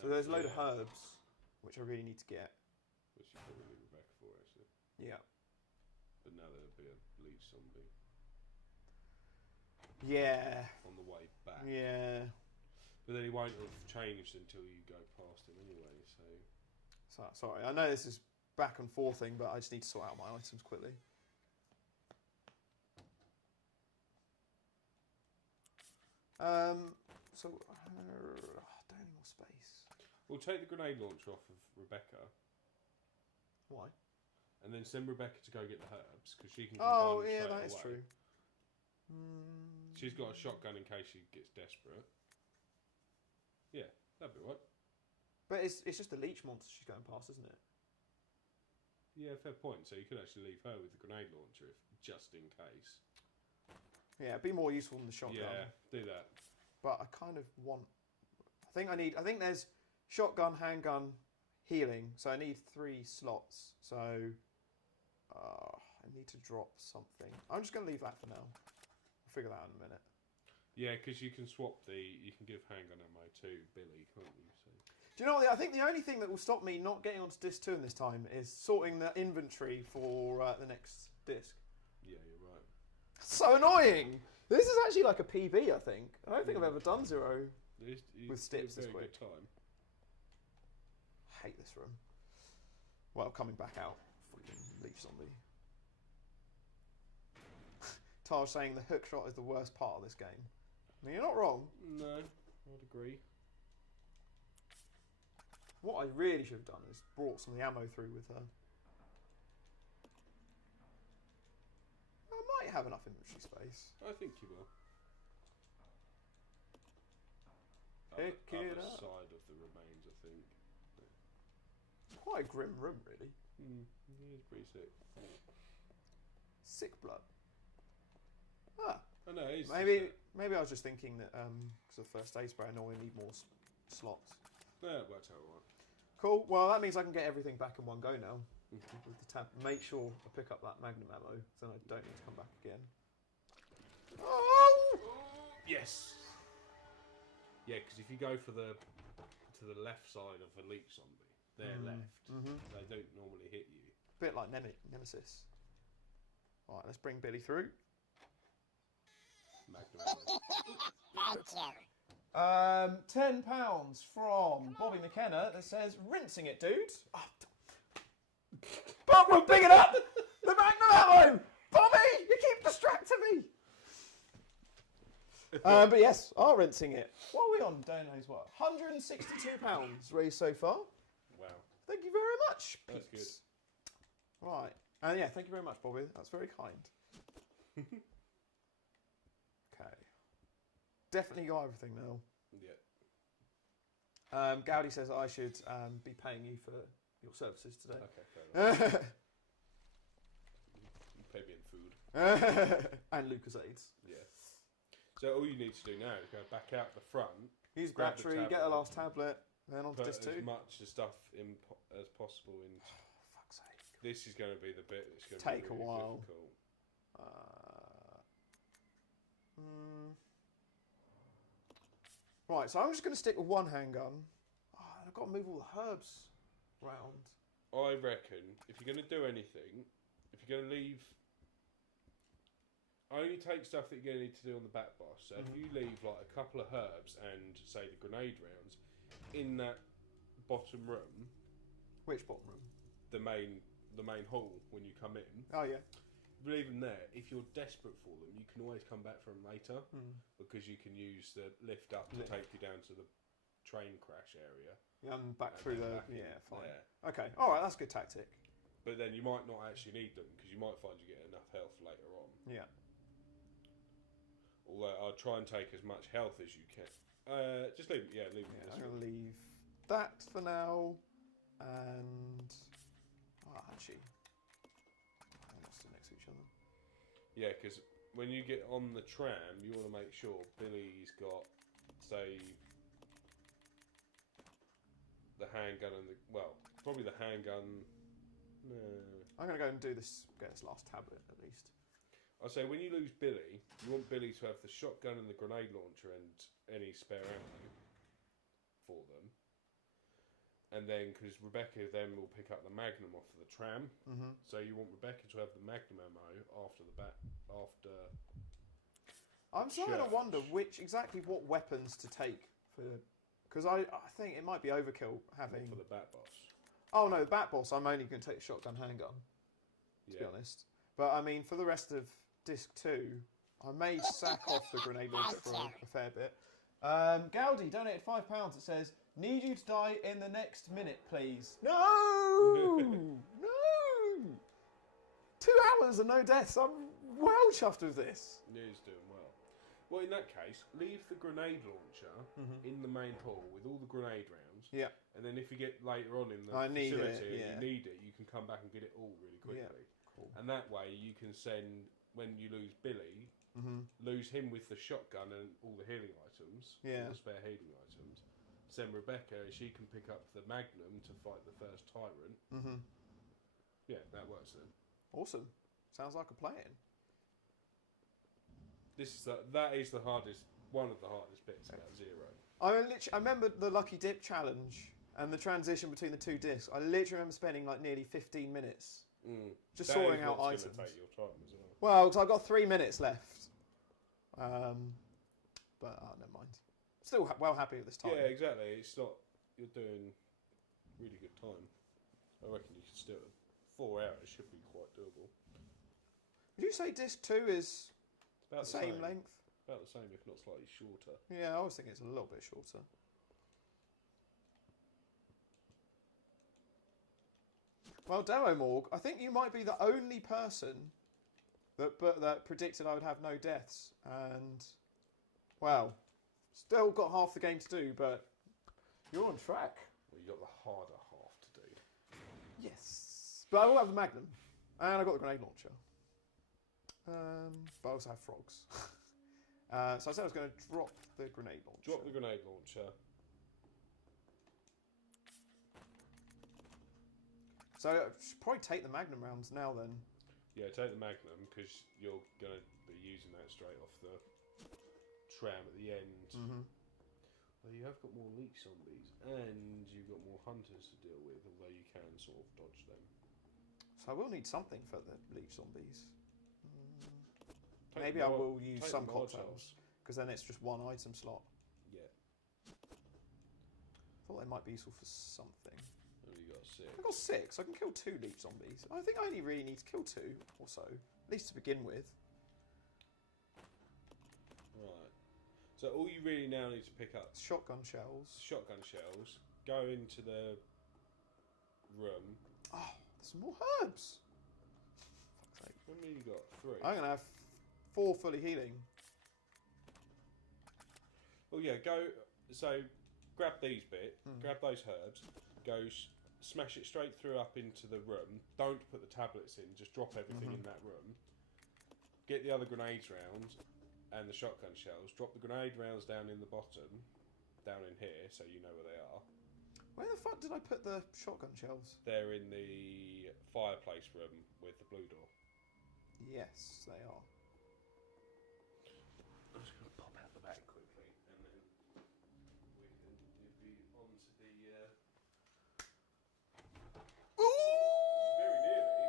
So there's a load of herbs, which I really need to get. Which you probably need Rebecca for, actually. Yeah. But now there'll be a leech zombie Yeah. on the way back. Yeah. But then he won't have changed until you go past him anyway, so... Sorry, I know this is back and forth thing, but I just need to sort out my items quickly. So I don't need more space. We'll take the grenade launcher off of Rebecca, Why? and then send Rebecca to go get the herbs, because she can Oh, combine them yeah, straight that is away. true. She's got a shotgun in case she gets desperate. Yeah, that'd be right. But it's just a leech monster she's going past, isn't it? Yeah, fair point. So you could actually leave her with the grenade launcher, if, just in case. Yeah, it'd be more useful than the shotgun. Yeah, do that. But I kind of want. I think there's shotgun, handgun, healing. So I need 3 slots. So I need to drop something. I'm just going to leave that for now. I'll figure that out in a minute. Yeah, because you can swap you can give handgun ammo to Billy, can't you? So. Do you know what? I think the only thing that will stop me not getting onto disc 2 in this time is sorting the inventory for the next disc. Yeah, you're right. So annoying! This is actually like a PB, I think. I don't think I've ever done 0 You with steps did a this very quick. good time. I hate this room. Well, coming back out. Freaking leech zombie. Taj saying the hook shot is the worst part of this game. I mean, you're not wrong. No, I'd agree. What I really should have done is brought some of the ammo through with her. I might have enough inventory space. I think you will. Pick it other up. side of the remains, I think. It's quite a grim room, really. Yeah, it's pretty sick. Sick blood. Ah, I know, it's maybe I was just thinking that because of the first aid spray, I normally need more slots. Yeah, it worked out right. Cool. Well, that means I can get everything back in one go now. With the tab, make sure I pick up that magnum ammo, so then I don't need to come back again. Oh! Yes. Yeah, because if you go to the left side of a leech zombie, they're left. They don't normally hit you. Bit like Nemesis. All right, let's bring Billy through. Magnum ammo. £10 from Bobby McKenna that says, rinsing it, dude. Oh, Bobby, pick it up! The magnum ammo! Bobby, you keep distracting me! But yes, are rinsing it. What are we on? Don't knows what. £162 raised so far. Wow. Thank you very much, That's peeps. Right. And yeah, thank you very much, Bobby. That's very kind. Okay. Definitely got everything now. Yeah. Gowdy says I should be paying you for your services today. Okay, fair enough. You pay me in food. And Lucas aids. Yeah. So all you need to do now is go back out the front, Use grab the battery, get the tablet, last tablet, then on to put disc 2. as much stuff in as possible in. Fuck's sake. This is going to be the bit that's going to Take be a really while. difficult. Right, so I'm just going to stick with one handgun. Oh, I've got to move all the herbs round. I reckon if you're going to do anything, if you're going to leave, only take stuff that you're going to need to do on the back boss. So if you leave like a couple of herbs and say the grenade rounds in that bottom room, Which bottom room? the main hall when you come in, Oh yeah. if you leave them there, if you're desperate for them, you can always come back for them later because you can use the lift up to take you down to the train crash area. Yeah, I'm back And through then the. back in Yeah, fine. there. Okay. All right, that's a good tactic. But then you might not actually need them because you might find you get enough health later on. Yeah. Although I'll try and take as much health as you can. Just leave it. Yeah, leave it. Yeah, this I'm one. gonna leave that for now, and actually, they're not stood next to each other. Yeah, because when you get on the tram, you want to make sure Billy's got, say, the handgun and probably the handgun. No. I'm gonna go and do this. Get this last tablet at least. I say when you lose Billy, you want Billy to have the shotgun and the grenade launcher and any spare ammo for them. And then, because Rebecca then will pick up the Magnum off of the tram, so you want Rebecca to have the Magnum ammo after after. I'm starting to Church. wonder what weapons to take for, because I think it might be overkill having. For the Bat Boss. Oh no, the Bat Boss. I'm only going to take a shotgun handgun. To be honest, but I mean for the rest of disc 2, I may sack off the grenade launcher for a fair bit. Gaudi donated £5. It says, "Need you to die in the next minute, please." No, no. 2 hours and no deaths. I'm well chuffed with this. News doing well. Well, in that case, leave the grenade launcher in the main hall with all the grenade rounds. Yeah. And then if you get later on in the I need facility it, and you need it, you can come back and get it all really quickly. Yeah, cool. And that way you can send, when you lose Billy, lose him with the shotgun and all the healing items, Yeah. all the spare healing items. Send Rebecca, she can pick up the Magnum to fight the first tyrant. Yeah, that works then. Awesome. Sounds like a plan. That is the hardest, one of the hardest bits about Zero. I remember the Lucky Dip challenge and the transition between the 2 discs. I literally remember spending like nearly 15 minutes just That sorting is out what's items. gonna take your time as well. Well, because I've got 3 minutes left. But never mind. Still well happy with this time. Yeah, exactly. It's not. You're doing really good time. I reckon you could still 4 hours should be quite doable. Would you say disc 2 is About the same length? About the same, if not slightly shorter. Yeah, I always think it's a little bit shorter. Well, Demo Morg, I think you might be the only person that predicted I would have no deaths, and well, still got half the game to do, but you're on track. Well, you got the harder half to do. Yes, but I will have the Magnum, and I got the grenade launcher. But I also have frogs. So I said I was going to drop the grenade launcher. Drop the grenade launcher. So I should probably take the Magnum rounds now then. Yeah, take the Magnum because you're going to be using that straight off the tram at the end. Well, you have got more leech zombies and you've got more hunters to deal with, although you can sort of dodge them. So I will need something for the leech zombies. Take Maybe the I Mol- will use take some the cocktails, because then it's just 1 item slot. Yeah. Thought they might be useful for something. And you got 6. I've got 6. I can kill 2 leech zombies. I think I only really need to kill 2 or so, at least to begin with. Right. So all you really now need to pick up Shotgun shells. shotgun shells, go into the room. Oh, there's some more herbs. Fuck's sake. How many you got? 3. I'm going to have 4 fully healing. Well, yeah, go. So, grab these grab those herbs, go smash it straight through up into the room. Don't put the tablets in, just drop everything in that room. Get the other grenades round and the shotgun shells. Drop the grenade rounds down in the bottom, down in here, so you know where they are. Where the fuck did I put the shotgun shells? They're in the fireplace room with the blue door. Yes, they are. I'm just going to pop out the back quickly, and then you'll be on to the. Very nearly.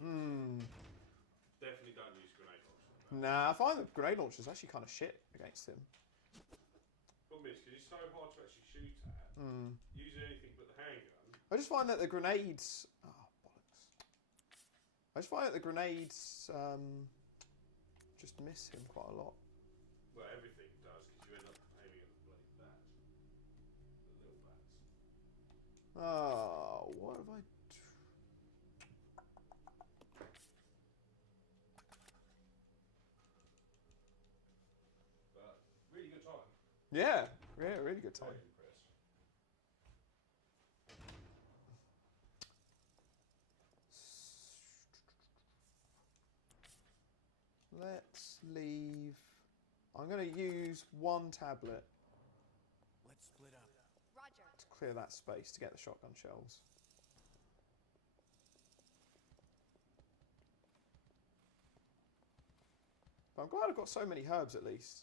Definitely don't use grenade launcher. Nah, I find the grenade launcher is actually kind of shit against him. Problem is, because he's so hard to actually shoot at, using anything but the handgun. I just find that the grenades... Oh, bollocks. I just find that the grenades just miss him quite a lot. Well, everything does, because you end up aiming at the bloody bats. The little bats. Oh, what have I... But, really good time. Yeah, really good time. Very impressed. Let's leave... I'm going to use one tablet Let's split up. Roger. to clear that space to get the shotgun shells. But I'm glad I've got so many herbs at least.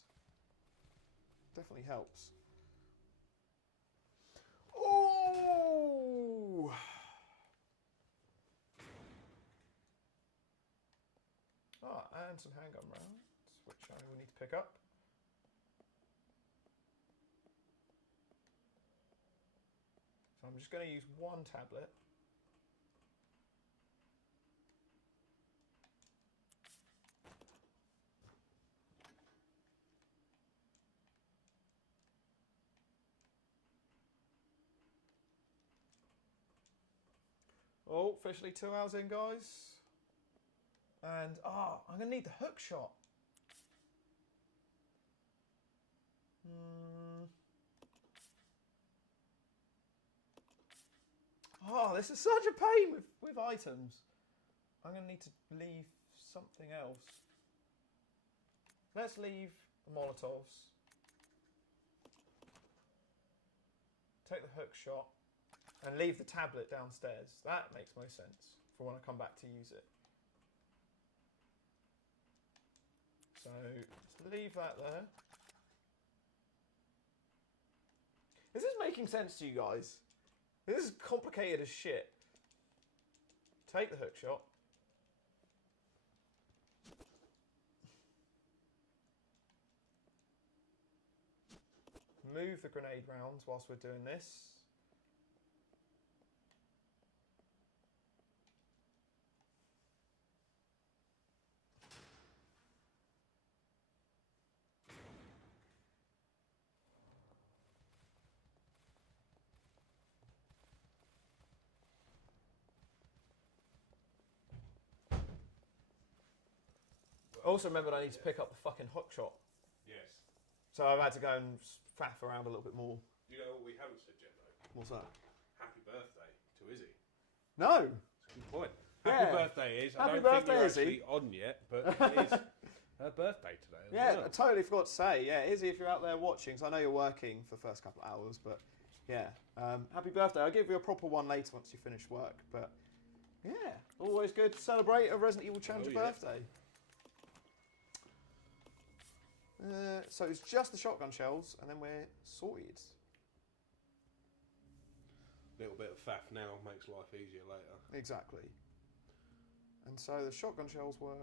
Definitely helps. Oh! Ah, and some handgun rounds, which I will need to pick up. So I'm just going to use one tablet. Oh, officially 2 hours in, guys. And, I'm going to need the hook shot. Oh, this is such a pain with items. I'm going to need to leave something else. Let's leave the Molotovs. Take the hook shot. And leave the tablet downstairs. That makes most sense for when I come back to use it. So, let's leave that there. Is this making sense to you guys? This is complicated as shit. Take the hook shot. Move the grenade rounds whilst we're doing this. Also remembered I need to pick up the fucking hook shot. Yes. So I've had to go and faff around a little bit more. You know what we haven't said yet, though? What's that? Happy birthday to Izzy. No! That's a good point. Yeah. Happy birthday, Iz. I Happy don't birthday, think you're Izzy. actually on yet, but it is her birthday today as Yeah, well. I totally forgot to say. Yeah, Izzy, if you're out there watching, so I know you're working for the first couple of hours, but yeah. Happy birthday. I'll give you a proper one later once you finish work, but yeah, always good to celebrate a Resident Evil Challenger Oh, yeah. birthday. So it's just the shotgun shells, and then we're sorted. Little bit of faff now makes life easier later. Exactly. And so the shotgun shells were...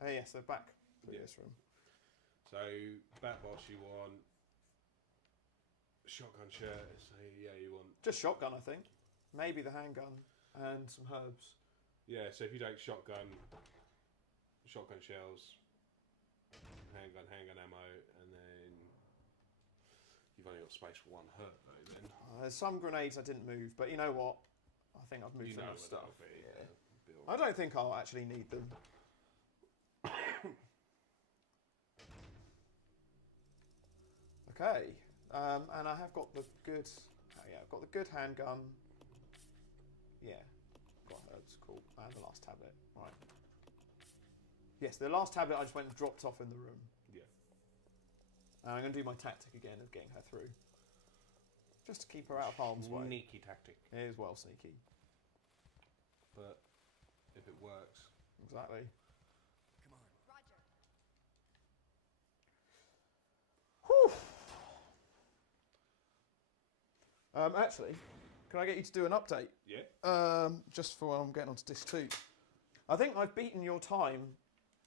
Oh yes, they're back through Yeah. this room. So, Bat Boss, you want shotgun shirt. So, yeah, you want... Just shotgun, I think. Maybe the handgun and some herbs. Yeah, so if you take shotgun shells, handgun ammo, and then you've only got space for one herb, though, then. There's some grenades I didn't move, but you know what? I think I've moved You know enough where stuff. that'll be. Yeah. Be all I right. don't think I'll actually need them. Okay, and I have got the good. Oh yeah, I've got the good handgun. Yeah, got herbs, cool, and the last tablet. Right. Yes, the last tablet I just went and dropped off in the room. Yeah. And I'm going to do my tactic again of getting her through, just to keep her out of harm's way. Sneaky tactic. It is well sneaky. But if it works... Exactly. Come on. Roger. Actually, can I get you to do an update? Yeah. Just for when I'm getting onto disc 2. I think I've beaten your time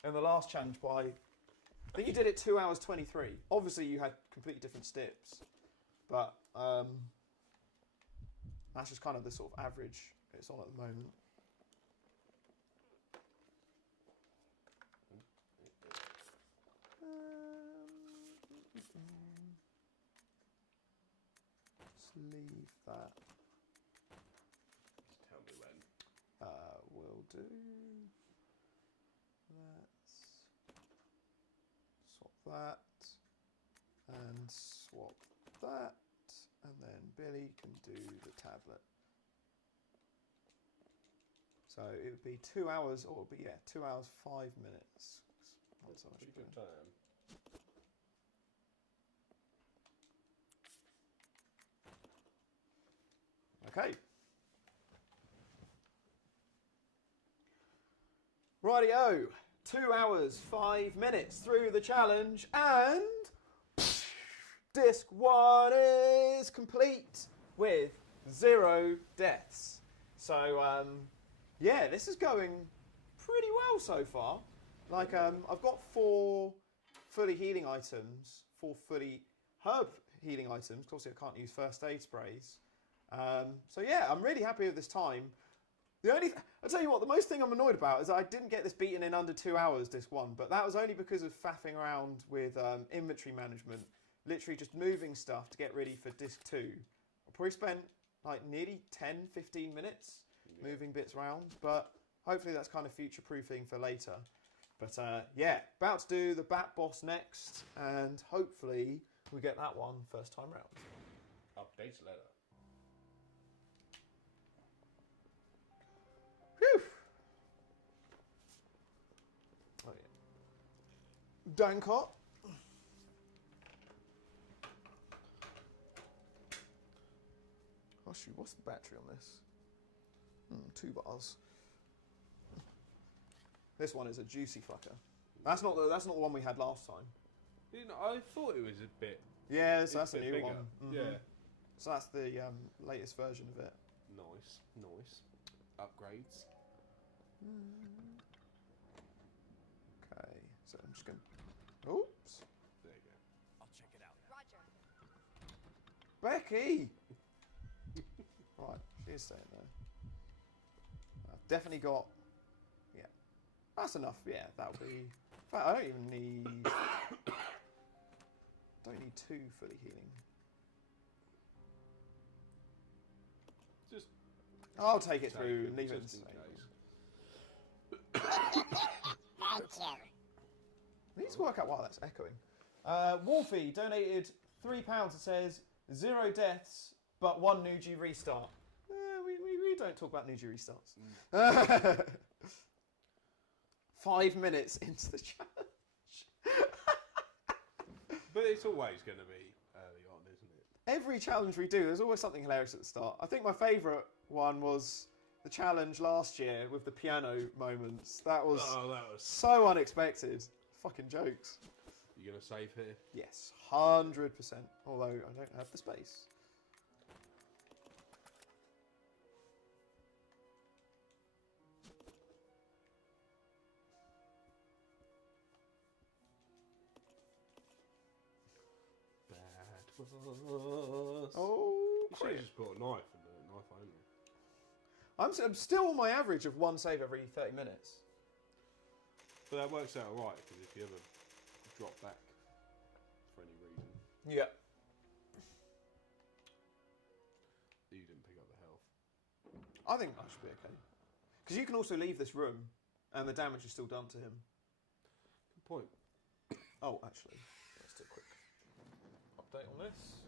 in the last challenge by... I think you did it 2 hours 23. Obviously, you had completely different steps. But that's just kind of the sort of average it's on at the moment. Just leave that. Just tell me when. We'll do. Let's swap that and swap that, and then Billy can do the tablet. So it would be 2 hours, or it would be 2 hours 5 minutes. Not so much Pretty good. good time. Okay. Rightio. 2 hours 5 minutes through the challenge, and disc 1 is complete with 0 deaths. So yeah, this is going pretty well so far. Like I've got 4 fully healing items, 4 fully herb healing items. Obviously, I can't use first aid sprays. So yeah, I'm really happy with this time. I'll tell you what, the most thing I'm annoyed about is that I didn't get this beaten in under 2 hours, disc 1, but that was only because of faffing around with inventory management, literally just moving stuff to get ready for disc 2. I probably spent like nearly 10, 15 minutes moving bits around, but hopefully that's kind of future-proofing for later. But yeah, about to do the Bat Boss next, and hopefully we get that one first time round. Updates later. Whew. Oh yeah. Dancot. Oh shoot, what's the battery on this? 2 bars. This one is a juicy fucker. That's not the one we had last time. You know, I thought it was a bit. Yeah, so that's a bit new bigger. one. Mhm. Yeah. So that's the latest version of it. Nice, nice. Upgrades. Okay, so I'm just going to... Oops. There you go. I'll check it out. Roger. Becky! Right, she's staying there. I've definitely got... Yeah. That's enough, yeah, that'll be... In fact, I don't even need... don't need 2 fully healing. Just I'll take it take through it, and leave it in just in safe. case. Thank you. I need to work out why that's echoing. Wolfie donated £3. It says 0 deaths, but 1 Nougie restart. We don't talk about Nougie restarts. 5 minutes into the challenge. But it's always going to be early on, isn't it? Every challenge we do, there's always something hilarious at the start. I think my favourite one was the challenge last year with the piano moments. That was so unexpected. Fucking jokes. You going to save here? Yes, 100%. Although I don't have the space. Bad boss. Oh, You should crap. have just put a knife and a knife only. I'm still on my average of 1 save every 30 minutes. But that works out alright, because if you ever drop back for any reason, Yeah. you didn't pick up the health. I think I should be okay. Because you can also leave this room and the damage is still done to him. Good point. Oh, actually, let's do a quick update on this.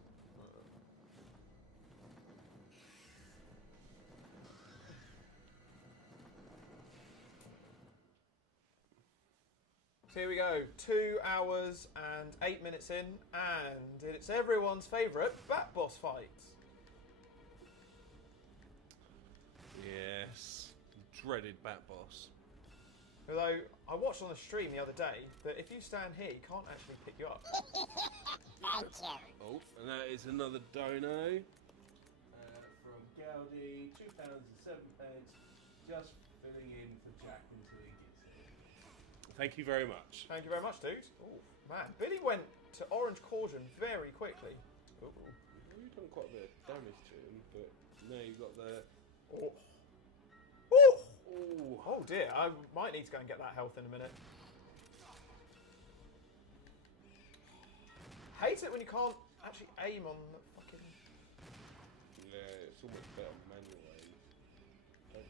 So here we go, 2 hours and 8 minutes in, and it's everyone's favourite Bat Boss fight. Yes. Dreaded Bat Boss. Although, I watched on the stream the other day that if you stand here, he can't actually pick you up. Thank you. Oh, and that is another dono from Gaudi, £2.07, just filling in for Jack until he gets here. Thank you very much. Thank you very much, dude. Oh man, Billy went to orange caution very quickly. Ooh. You've done quite a bit of damage to him, but now you've got the. Oh. Ooh. Ooh. Oh dear, I might need to go and get that health in a minute. Hate it when you can't actually aim on the fucking... Yeah, it's almost better manual aim.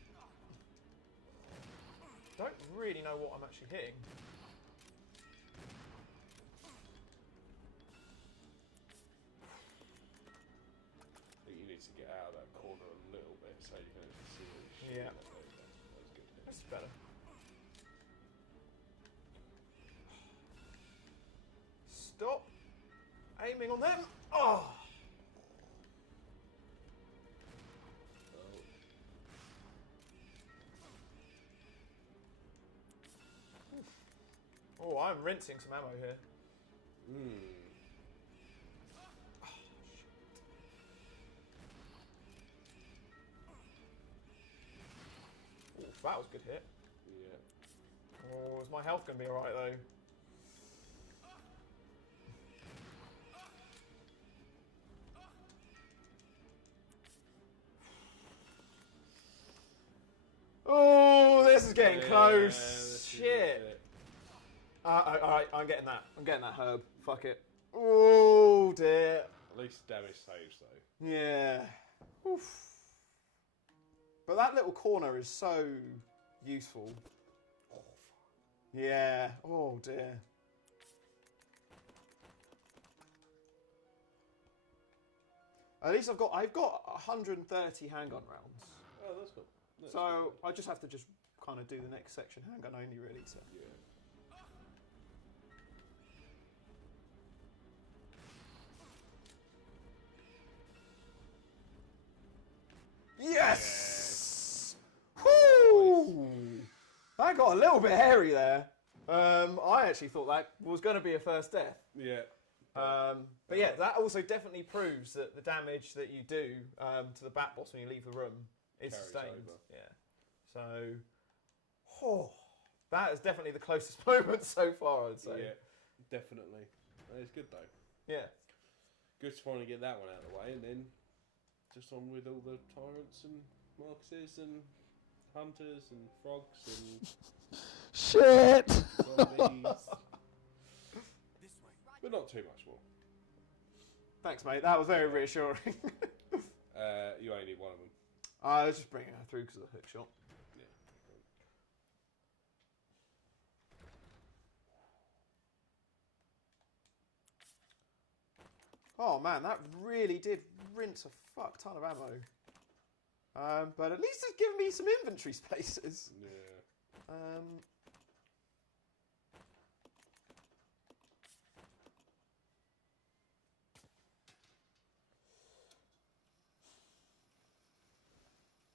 Don't really know what I'm actually hitting. I think you need to get out of that corner a little bit so you can actually see what you're shooting Yeah. at. That was good. This is better. Stop aiming on them. Oh. Oh, I'm rinsing some ammo here. Oh, shit. Oof, that was a good hit. Yeah. Oh, is my health going to be alright though? Oh, this is getting close. Shit. Alright, I'm getting that. I'm getting that herb. Fuck it. Oh dear. At least damage saves though. Yeah. Oof. But that little corner is so useful. Yeah. Oh dear. At least I've got 130 handgun rounds. Oh, that's cool. That's So I just have to kind of do the next section handgun only really. So. Yeah. Yes! Woo! That got a little bit hairy there. I actually thought that was going to be a first death. Yeah. But yeah, that also definitely proves that the damage that you do to the bat boss when you leave the room is Carries sustained. over. Yeah. So, that is definitely the closest moment so far, I'd say. Yeah, definitely. It's good though. Yeah. Good to finally get that one out of the way, and then just on with all the tyrants and Marcuses and hunters and frogs and Shit! zombies. This way. But not too much more. Thanks, mate. That was very reassuring. You only need one of them. I was just bringing her through because of the hook shot. Yeah. Oh man, that really did rinse a fuck ton of ammo. But at least it's given me some inventory spaces. Yeah.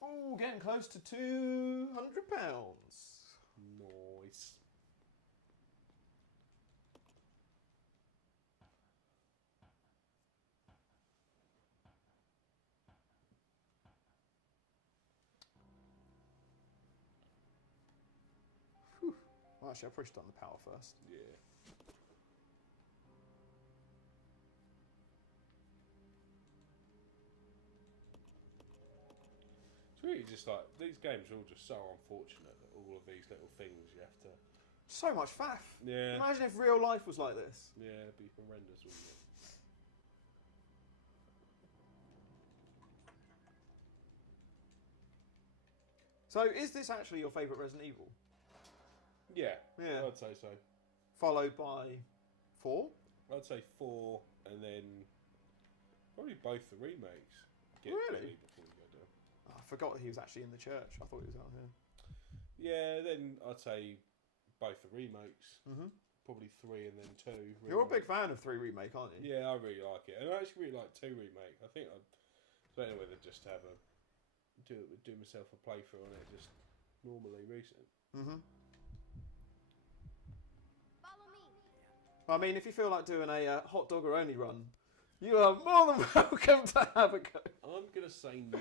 Oh, getting close to £200. Nice. Well, actually, I pushed on the power first. Yeah. It's really just like, these games are all just so unfortunate that all of these little things you have to... So much faff. Yeah. Imagine if real life was like this. Yeah, it'd be horrendous, wouldn't it? So, is this actually your favourite Resident Evil? Yeah, Yeah. I'd say so. Followed by 4? I'd say 4, and then probably both the remakes. Get Really? ready before you go down. Oh, I forgot he was actually in the church. I thought he was out here. Yeah, then I'd say both the remakes. Mm-hmm. Probably 3 and then 2. You're a remake. big fan of 3 Remake, aren't you? Yeah, I really like it, and I actually really like 2 remake. I think I'd so anyway, just have a do myself a playthrough on it just normally recent. Mm-hmm. Follow me. I mean, if you feel like doing a hot dogger only run, you are more than welcome to have a go. I'm gonna say no.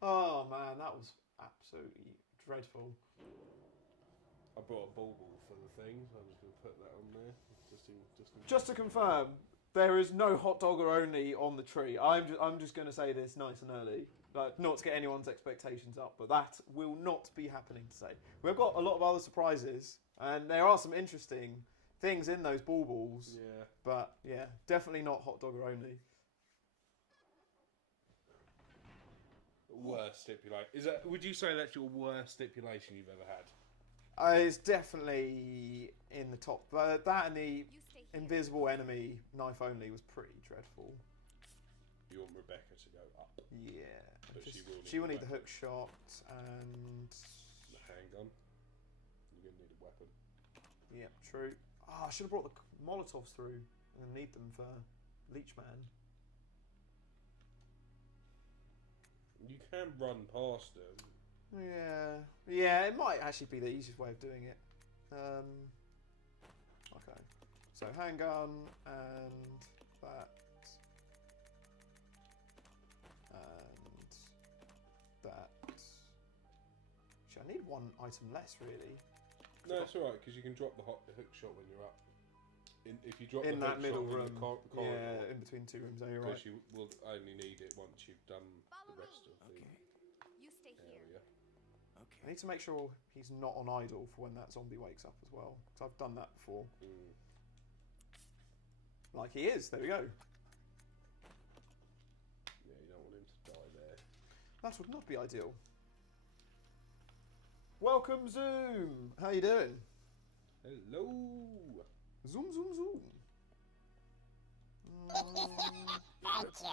Oh man, that was absolutely dreadful. I brought a bauble for the thing, so I'm just going to put that on there. Just to confirm, there is no hot dogger only on the tree. I'm just going to say this nice and early, like, not to get anyone's expectations up, but that will not be happening today. We've got a lot of other surprises, and there are some interesting things in those baubles. Yeah. But yeah, definitely not hot dogger only. Worst stipulation. Would you say that's your worst stipulation you've ever had? It's definitely in the top. But that and the invisible enemy knife only was pretty dreadful. You want Rebecca to go up. Yeah. But She will need the hook shot and the handgun. You're going to need a weapon. Yeah, true. Oh, I should have brought the Molotovs through. I'm going to need them for Leechman. You can run past them. Yeah, it might actually be the easiest way of doing it. Okay, so handgun and that and that. Actually, I need one item less, really. No, it's alright, because you can drop the hook shot when you're up. If you drop In the that hook middle shot room, in the corridor, yeah, in between two rooms. Oh, you're right. because you will only need it once you've done the rest of the You stay here. area. I need to make sure he's not on idle for when that zombie wakes up as well, because I've done that before. Like he is. There we go. Yeah, you don't want him to die there. That would not be ideal. Welcome, Zoom. How you doing? Hello. Zoom, zoom, zoom. Thank you.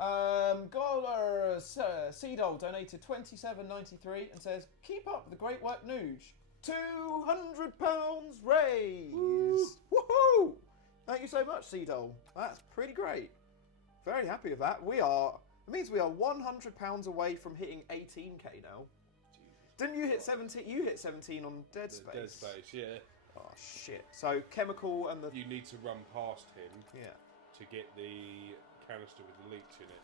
Goaler Seedol donated $27.93 and says, "Keep up the great work, Nouge. £200 raise. Woohoo! Thank you so much, Seedol. That's pretty great. Very happy with that. It means we are £100 away from hitting 18k now. Didn't you hit 17? You hit 17 on Dead Space. Dead Space, yeah. Oh shit! So chemical and the You need to run past him yeah. to get the canister with the leech in it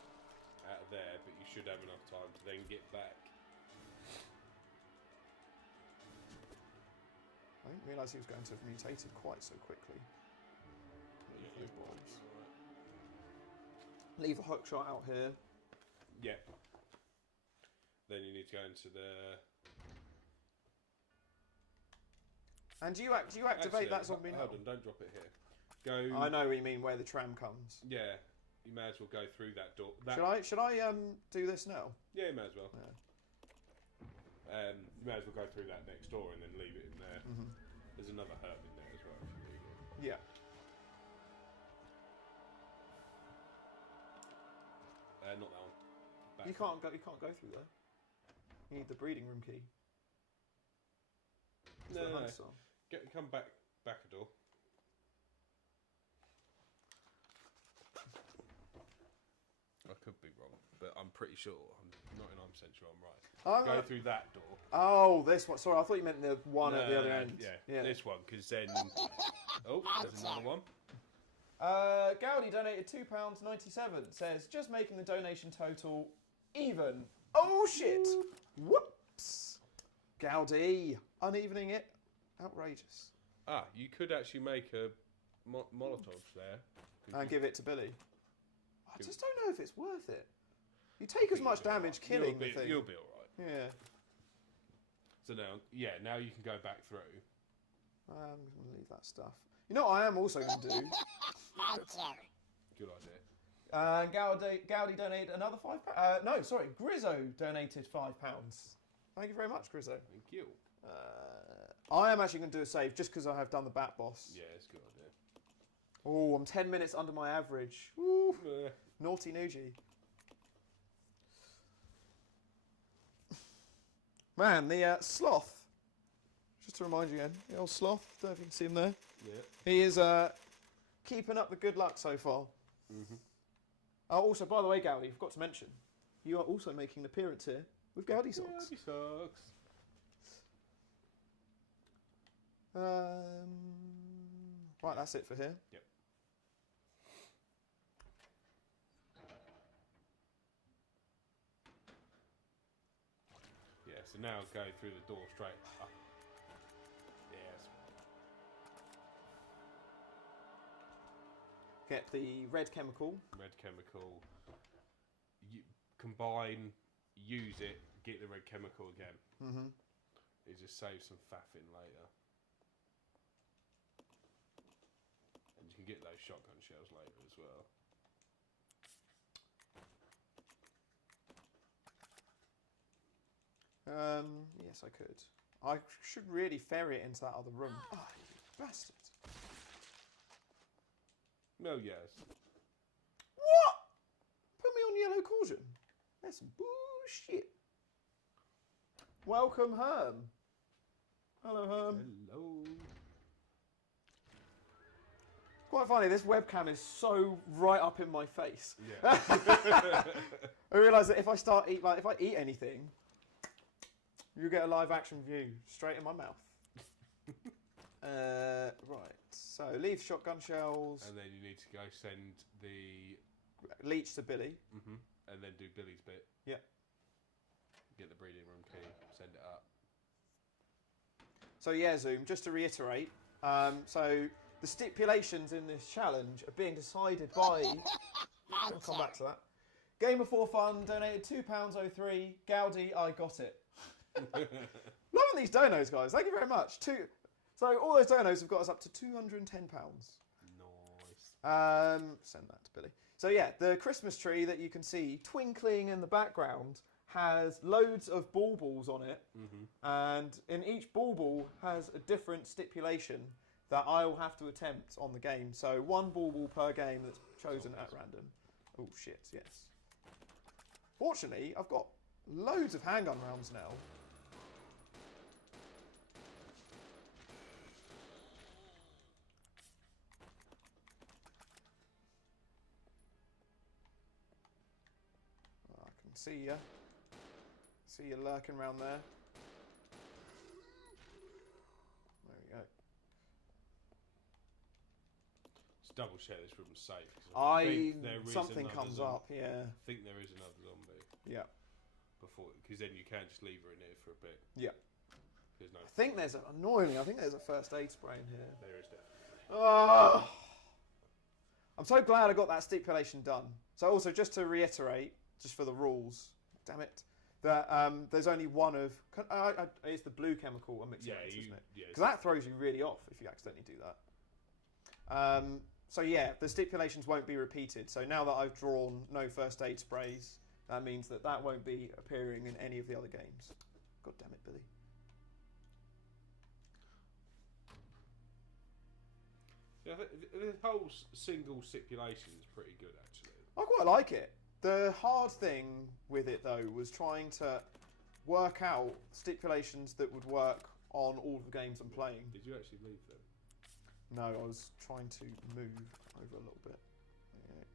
out of there, but you should have enough time to then get back. I didn't realise he was going to have mutated quite so quickly. Those bombs. Leave the hook shot out here. Yeah. Then you need to go into the. And do you activate that zombie now? Hold on, don't drop it here. Go. I know what you mean, where the tram comes. Yeah, you may as well go through that door. Should I do this now? Yeah, you may as well. Yeah. You may as well go through that next door and then leave it in there. Mm-hmm. There's another herb in there as well if you need it. Yeah. Not that one. Back You can't go through there. You need the breeding room key. No, no, no. So. Come back a door. I could be wrong, but I'm pretty sure. I'm 99% sure I'm right. Go through that door. Oh, this one. Sorry, I thought you meant the one at the other end. Yeah, this one, because then. Oh, there's another one. Gowdy donated £2.97. Says, just making the donation total even. Oh shit! Whoops! Gowdy, unevening it. Outrageous. You could actually make a Molotov there. And give it to Billy. I just don't know if it's worth it. You take as much damage killing the thing. You'll be alright. Yeah. So now you can go back through. I'm going to leave that stuff. You know what I am also going to do? Thank you. Good idea. Gowdy donated another £5. Grizzo donated £5. Thank you very much, Grizzo. Thank you. I am actually going to do a save just because I have done the bat boss. Yeah, it's a good idea. Oh, I'm 10 minutes under my average. Woo. Yeah. Naughty Nougie. Man, the sloth. Just to remind you again, the old sloth. Don't know if you can see him there. Yeah. He is keeping up the good luck so far. Mm-hmm. Also, by the way, Gowdy, I forgot to mention, you are also making an appearance here with Gowdy Socks. Gowdy Socks. Right, that's it for here. Yep. so now go through the door straight up. Yes. Get the red chemical. Red chemical. You combine, use it, get the red chemical again. Mm-hmm. It just saves some faffing later. And you can get those shotgun shells later as well. Yes, I could. I should really ferry it into that other room. Oh, you bastard. No, yes. What? Put me on yellow caution. That's some bullshit. Welcome, Herm. Hello, Herm. Hello. Quite funny, this webcam is so right up in my face. Yeah. I realise that if I start if I eat anything, you get a live action view straight in my mouth. Right, so leave shotgun shells. And then you need to go send the Leech to Billy. and then do Billy's bit. Yeah. Get the breeding room key, send it up. So yeah, Zoom, just to reiterate, so the stipulations in this challenge are being decided by... I'll come back to that. Gamer for Fun donated £2.03. Gaudi, I got it. Loving these donos, guys. Thank you very much. So all those donos have got us up to £210. Nice. Send that to Billy. So yeah, the Christmas tree that you can see twinkling in the background has loads of baubles on it, and in each bauble has a different stipulation that I'll have to attempt on the game. So one bauble per game that's chosen at random. Oh shit, yes. Fortunately, I've got loads of handgun rounds now. I can see you. See you lurking around there. There we go. Just double check this room's safe. 'Cause I think there is something another comes zombie. up, yeah. I think there is another zombie. Yeah. Because then you can just leave her in here for a bit. Yeah. There's no. I think there's annoyingly, I think there's a first aid spray in here. There is definitely. Oh! I'm so glad I got that stipulation done. So also, just to reiterate, just for the rules, damn it, that there's only one of... it's the blue chemical I'm mixing it, isn't it? Yeah. Because that throws you really off if you accidentally do that. So yeah, the stipulations won't be repeated. So now that I've drawn no first aid sprays, that means that that won't be appearing in any of the other games. God damn it, Billy. Yeah, the whole single stipulation is pretty good, actually. I quite like it. The hard thing with it, though, was trying to work out stipulations that would work on all the games I'm playing. Did you actually leave them? No, I was trying to move over a little bit. Yeah.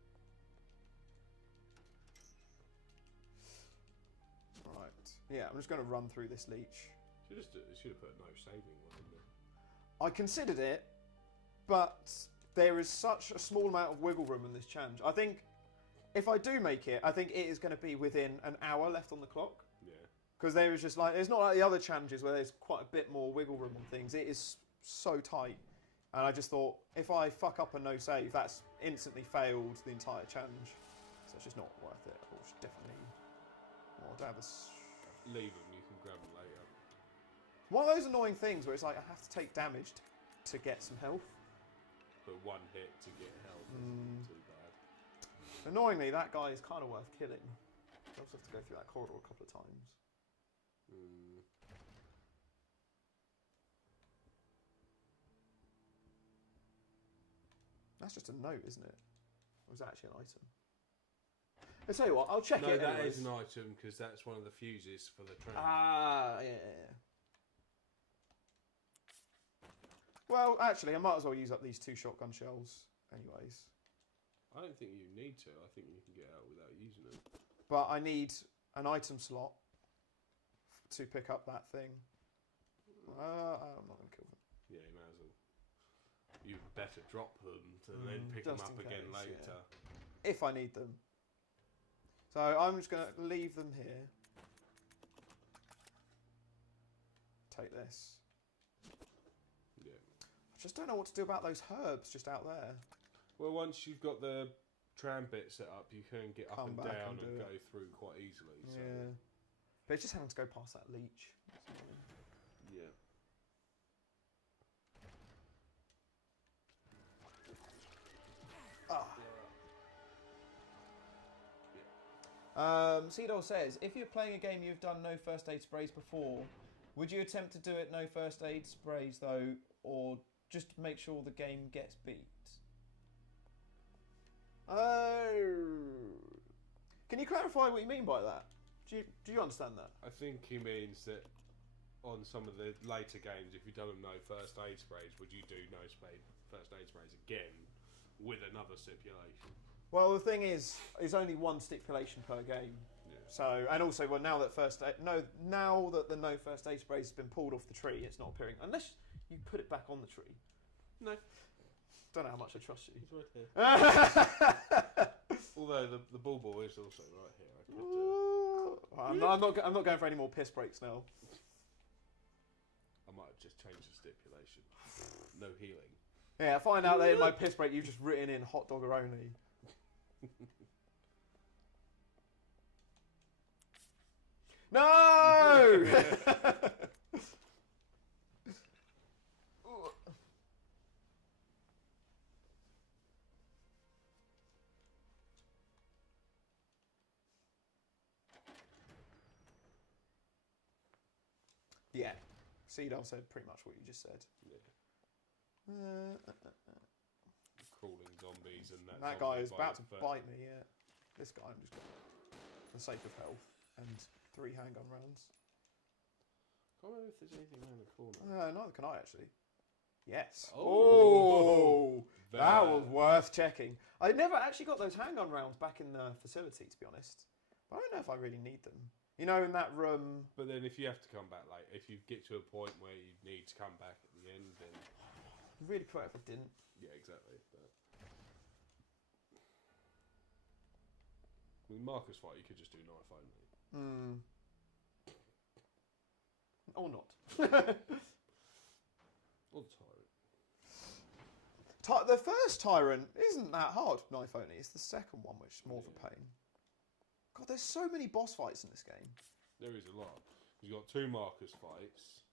Right. Yeah, I'm just going to run through this leech. Should have put no saving one in there. I considered it, but there is such a small amount of wiggle room in this challenge. I think if I do make it, I think it is going to be within an hour left on the clock. Yeah. Because there is just like, it's not like the other challenges where there's quite a bit more wiggle room on things. It is so tight. And I just thought, if I fuck up a no save, that's instantly failed the entire challenge. So it's just not worth it. I should definitely... Oh, I don't have a... Leave them, you can grab them later. One of those annoying things where it's like, I have to take damage to get some health. But one hit to get health isn't too bad. Annoyingly, that guy is kind of worth killing. I also have to go through that corridor a couple of times. That's just a note, isn't it? Or is that actually an item? I'll tell you what, I'll check No, it that anyways. is an item because that's one of the fuses for the train. Ah, yeah. Well, actually, I might as well use up these 2 shotgun shells anyways. I don't think you need to. I think you can get out without using them. But I need an item slot to pick up that thing. I'm not going to kill them. Yeah, you may as well. You better drop them to then pick them just up in again case, later. Yeah. If I need them. So I'm just going to leave them here. take this. Yeah. I just don't know what to do about those herbs just out there. Well, once you've got the tram bit set up, you can get up Come and back down and and do go through quite easily. So. Yeah. But it's just having to go past that leech. Yeah. Seedol says, if you're playing a game you've done no first aid sprays before, would you attempt to do it no first aid sprays though, or just make sure the game gets beat? Oh. Can you clarify what you mean by that? Do you understand that? I think he means that on some of the later games, if you've done them no first aid sprays, would you do no first aid sprays again with another stipulation? Well, the thing is, it's only one stipulation per game. Yeah. So, and also, well, now that now that the no first aid spray has been pulled off the tree, it's not appearing unless you put it back on the tree. No. Don't know how much I trust you. He's right here. Although the ball ball is also right here. I could, I'm not going for any more piss breaks now. I might have just changed the stipulation. No healing. Yeah, find out that in my piss break you've just written in hot dogger only. No! Yeah, Seedal said pretty much what you just said. Yeah. Crawling zombies and That guy is about to bite me, yeah. This guy, I'm just going for the sake of health and 3 handgun rounds. Can't remember if there's anything around the corner. Neither can I, actually. Yes. Oh! That was worth checking. I never actually got those handgun rounds back in the facility, to be honest. But I don't know if I really need them. You know, in that room... But then if you have to come back, like, if you get to a point where you need to come back at the end, then... I'd really prefer if I didn't. Yeah, exactly. But... With Marcus fight, you could just do knife only. Or not. Or tyrant. The first tyrant isn't that hard, knife only. It's the second one which is more of a pain. God, there's so many boss fights in this game. There is a lot. You've got 2 Marcus fights.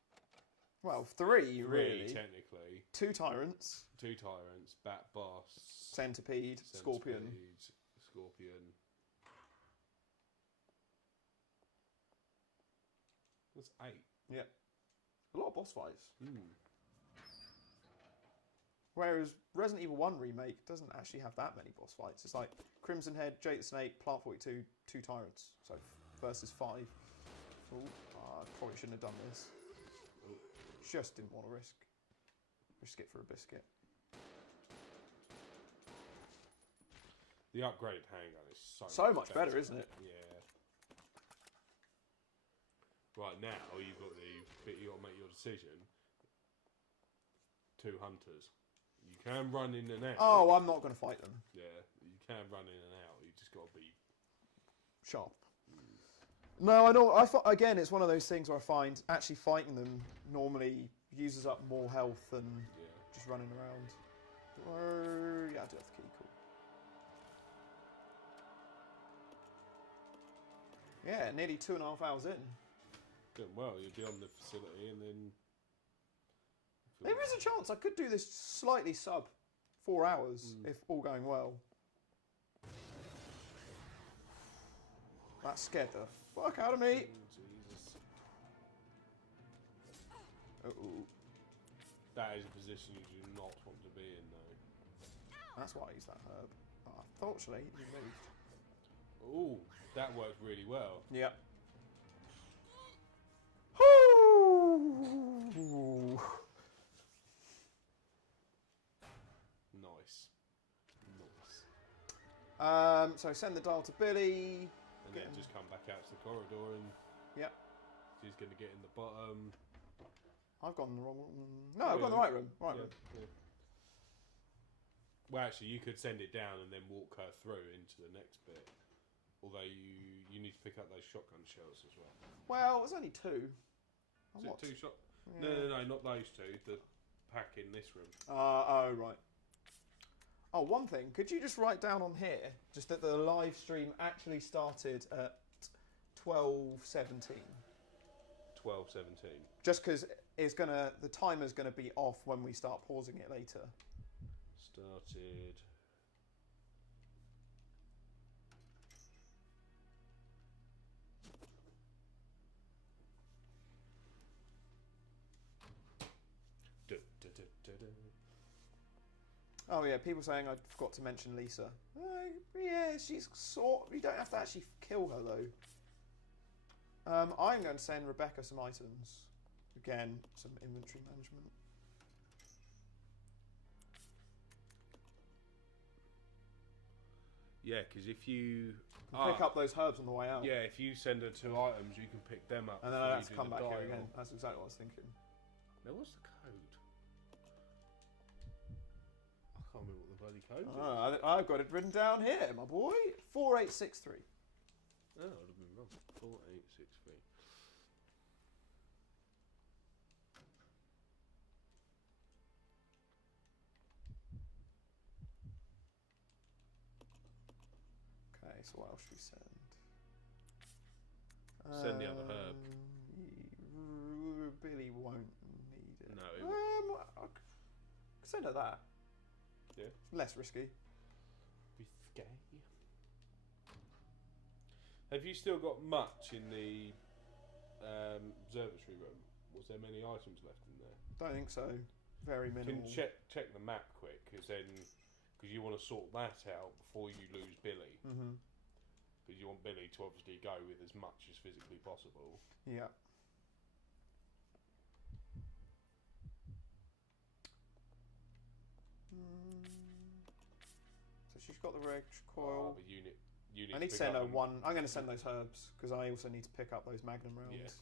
Well, 3 really. Technically. 2 tyrants. 2 tyrants, bat boss, Centipede, Scorpion. Scorpion. That's 8. Yeah. A lot of boss fights. Mm. Whereas Resident Evil 1 Remake doesn't actually have that many boss fights. It's like Crimson Head, Jake the Snake, Plant 42, 2 tyrants. So versus 5. Ooh, I probably shouldn't have done this. Just didn't want to risk it for a biscuit. The upgraded handgun is so much better, isn't it? Yeah. Right now, you've got you got to make your decision. 2 hunters. You can run in and out. Oh, I'm not going to fight them. Yeah, you can run in and out. You just got to be sharp. No, I don't. Again, it's one of those things where I find actually fighting them normally uses up more health than just running around. Yeah, I do have the key. Cool. Yeah, nearly 2.5 hours in. Doing well. You'll be on the facility and then. There is a chance I could do this slightly sub 4 hours if all going well. That scared the fuck out of me. Jesus. Uh-oh. That is a position you do not want to be in, though. That's why I used that herb. Oh, fortunately, he moved. Ooh, that worked really well. Yep. Nice. So send the dial to Billy. And then just come back out to the corridor and... Yep. She's going to get in the bottom. I've gone in the wrong room. No, I've gone in the right room. Right room. Yeah. Well, actually, you could send it down and then walk her through into the next bit. Although you need to pick up those shotgun shells as well. Well, there's only 2. Is it 2 shot? No, not those two. The pack in this room. Oh, right. Oh, one thing. Could you just write down on here just that the live stream actually started at 12:17? 12:17. Just because the timer's gonna be off when we start pausing it later. Started. Oh yeah, people saying I forgot to mention Lisa. Yeah, she's you don't have to actually kill her though. I'm going to send Rebecca some items. Again, some inventory management. Yeah, because if you Pick up those herbs on the way out. yeah, if you send her 2 items, you can pick them up. And then before I you have to do come the back here dial. again. That's exactly what I was thinking. Now, what's the code? I can't remember what the bloody code is. I've got it written down here, my boy. 4863. Oh, I'd have been wrong. 4863. Okay, so what else should we send? Send the other herb. Billy won't need it. No, he won't. I could send her that. Yeah. It's less risky. Risque. Have you still got much in the observatory room? Was there many items left in there? Don't think so. Very minimal. Can check the map quick, because you want to sort that out before you lose Billy. Mm-hmm. Because you want Billy to obviously go with as much as physically possible. Yeah. So she's got the reg coil. The unit. I need to send her one. I'm going to send those herbs because I also need to pick up those magnum rounds. Yeah.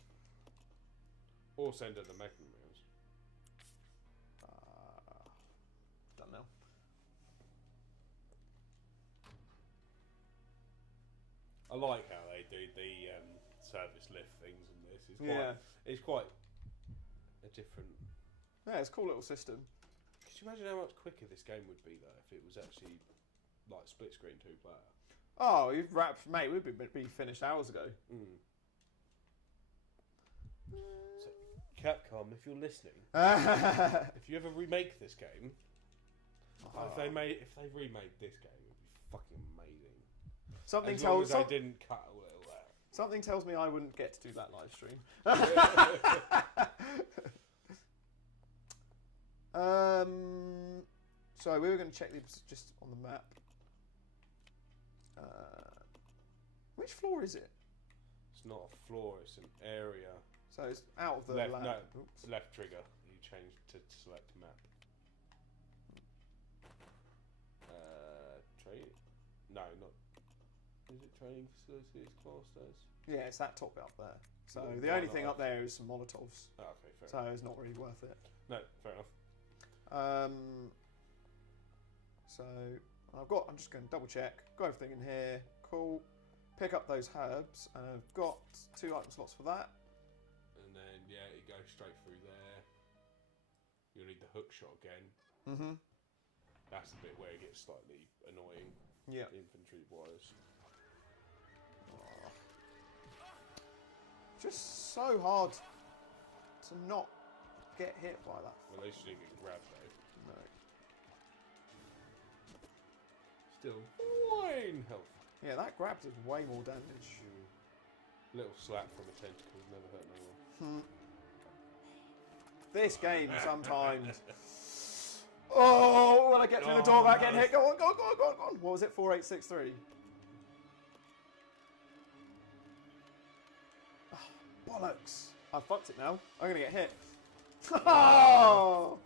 Or send her the magnum rounds. Done now. I like how they do the service lift things in this. It's quite a different. Yeah, it's a cool little system. Could you imagine how much quicker this game would be though if it was actually like split screen 2-player? Oh, you've wrapped, mate. We'd be finished hours ago. So, Capcom, if you're listening, if you ever remake this game, if they remade this game, it would be fucking amazing. Something as long tells as they didn't cut a little out. something tells me I wouldn't get to do that live stream. So we were going to check these just on the map. Which floor is it? It's not a floor; it's an area. So it's out of the Left, lab. no, Oops. left trigger. You change to select map. Trade? No, not. Is it training facilities? Class days? Yeah, it's that top bit up there. So Well, the why only not thing us? up there is some Molotovs. Oh, okay, fair So enough. it's not really worth it. No, fair enough. So I'm just going to double check. Got everything in here. Cool. Pick up those herbs, and I've got 2 item slots for that. And then it goes straight through there. You'll need the hook shot again. Mm-hmm. That's the bit where it gets slightly annoying. Yeah. Infantry wise. Just so hard to not get hit by that. Well, at least you didn't get grabbed though. No. Still fine health. Yeah, that grab does way more damage. Little slap from a tentacle never hurt no one. This game sometimes. Oh, when I get through the door without getting hit, go on. What was it? 4863. Oh, bollocks! I fucked it now. I'm gonna get hit. Oh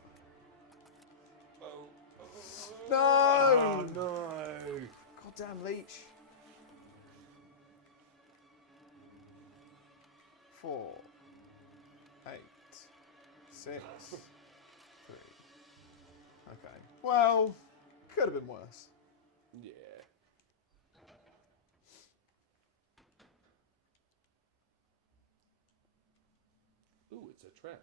no! Oh no! Goddamn leech. 4, 8, 6, 3. Okay. Well, could have been worse. Yeah. Ooh, it's a tram.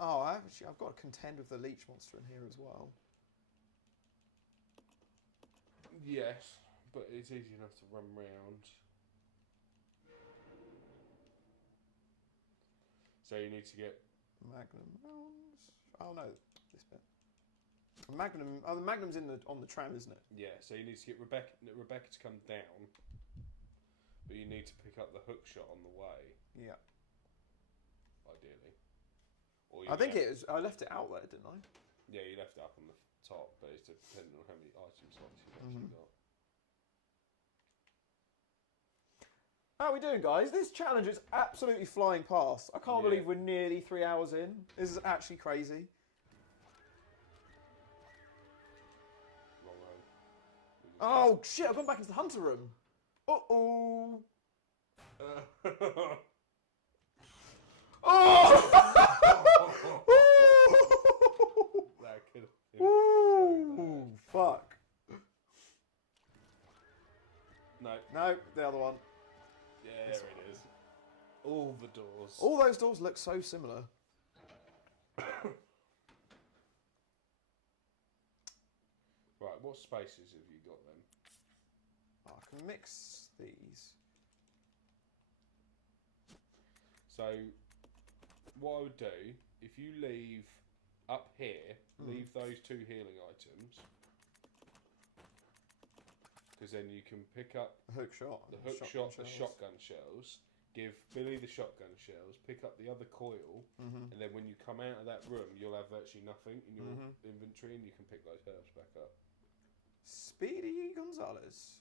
Oh, I've got to contend with the leech monster in here as well. Yes, but it's easy enough to run round. So you need to get Magnum rounds. Oh no, this bit. Magnum. Oh, the Magnum's on the tram, isn't it? Yeah, so you need to get Rebecca to come down, but you need to pick up the hook shot on the way, Yeah. ideally. Or I think it was. I left it out there, didn't I? Yeah, you left it up on the top, but it's depending on how many item slots you've actually got. How are we doing, guys? This challenge is absolutely flying past. I can't Yeah. believe we're nearly 3 hours in. This is actually crazy. Wrong road. Oh shit! I've gone back into the hunter room. Uh-oh. Oh! That could have been so Ooh, bad. fuck. No. No, the other one. Yeah, This there one. it is. All the doors. All those doors look so similar. Right, what spaces have you got then? Oh, I can mix these. So, what I would do, if you leave up here, leave those 2 healing items, because then you can pick up The hook shot. the and hook shotgun shot, the shells. shotgun shells, give Billy the shotgun shells, pick up the other coil, and then when you come out of that room, you'll have virtually nothing in your inventory, and you can pick those herbs back up. Speedy Gonzalez.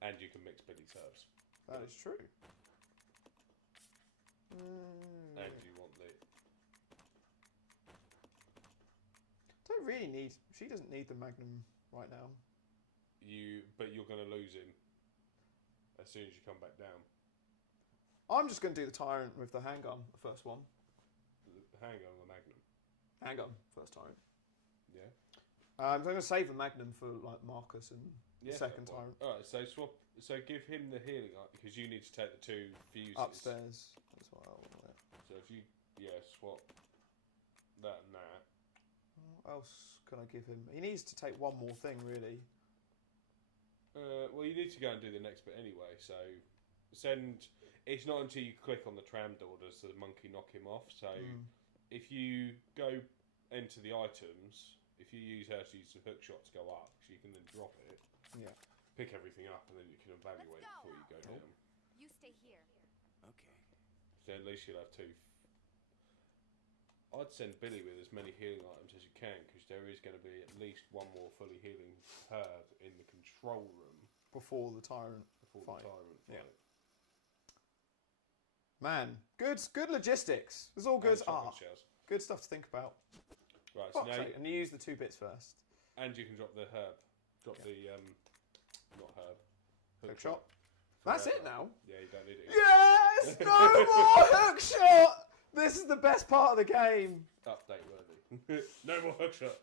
And you can mix Billy's herbs. That is true. And you want the... Don't really need. She doesn't need the Magnum right now. But you're going to lose him as soon as you come back down. I'm just going to do the Tyrant with the handgun, the first one. Hang on, the Magnum. Handgun, first Tyrant. Yeah? So I'm going to save the Magnum for like Marcus and the second fair point. Tyrant. Alright, so swap. So give him the healing up because you need to take the 2 fuses Upstairs as well. Yeah. So if you swap that and that. What else can I give him? He needs to take one more thing, really. Well, you need to go and do the next bit anyway. So send. It's not until you click on the tram door does the monkey knock him off. So if you go enter the items, if you use her to use the hook shot to go up, so you can then drop it. Yeah. Pick everything up, and then you can evaluate Let's go. before you go down. You stay here. Okay. So at least you'll have 2. I'd send Billy with as many healing items as you can, because there is going to be at least one more fully healing herb in the control room Before the Tyrant before fight. the tyrant Yeah. fight. Man, good logistics. It's all good. And shotgun shells. Good stuff to think about. Right, so Fuck's now sake, and you use the 2 bits first. and you can drop the herb, drop the not herb, Hook shot. That's it now. Yeah, you don't need it. Yes! No more hook shot! This is the best part of the game. Update worthy. No more hook shot.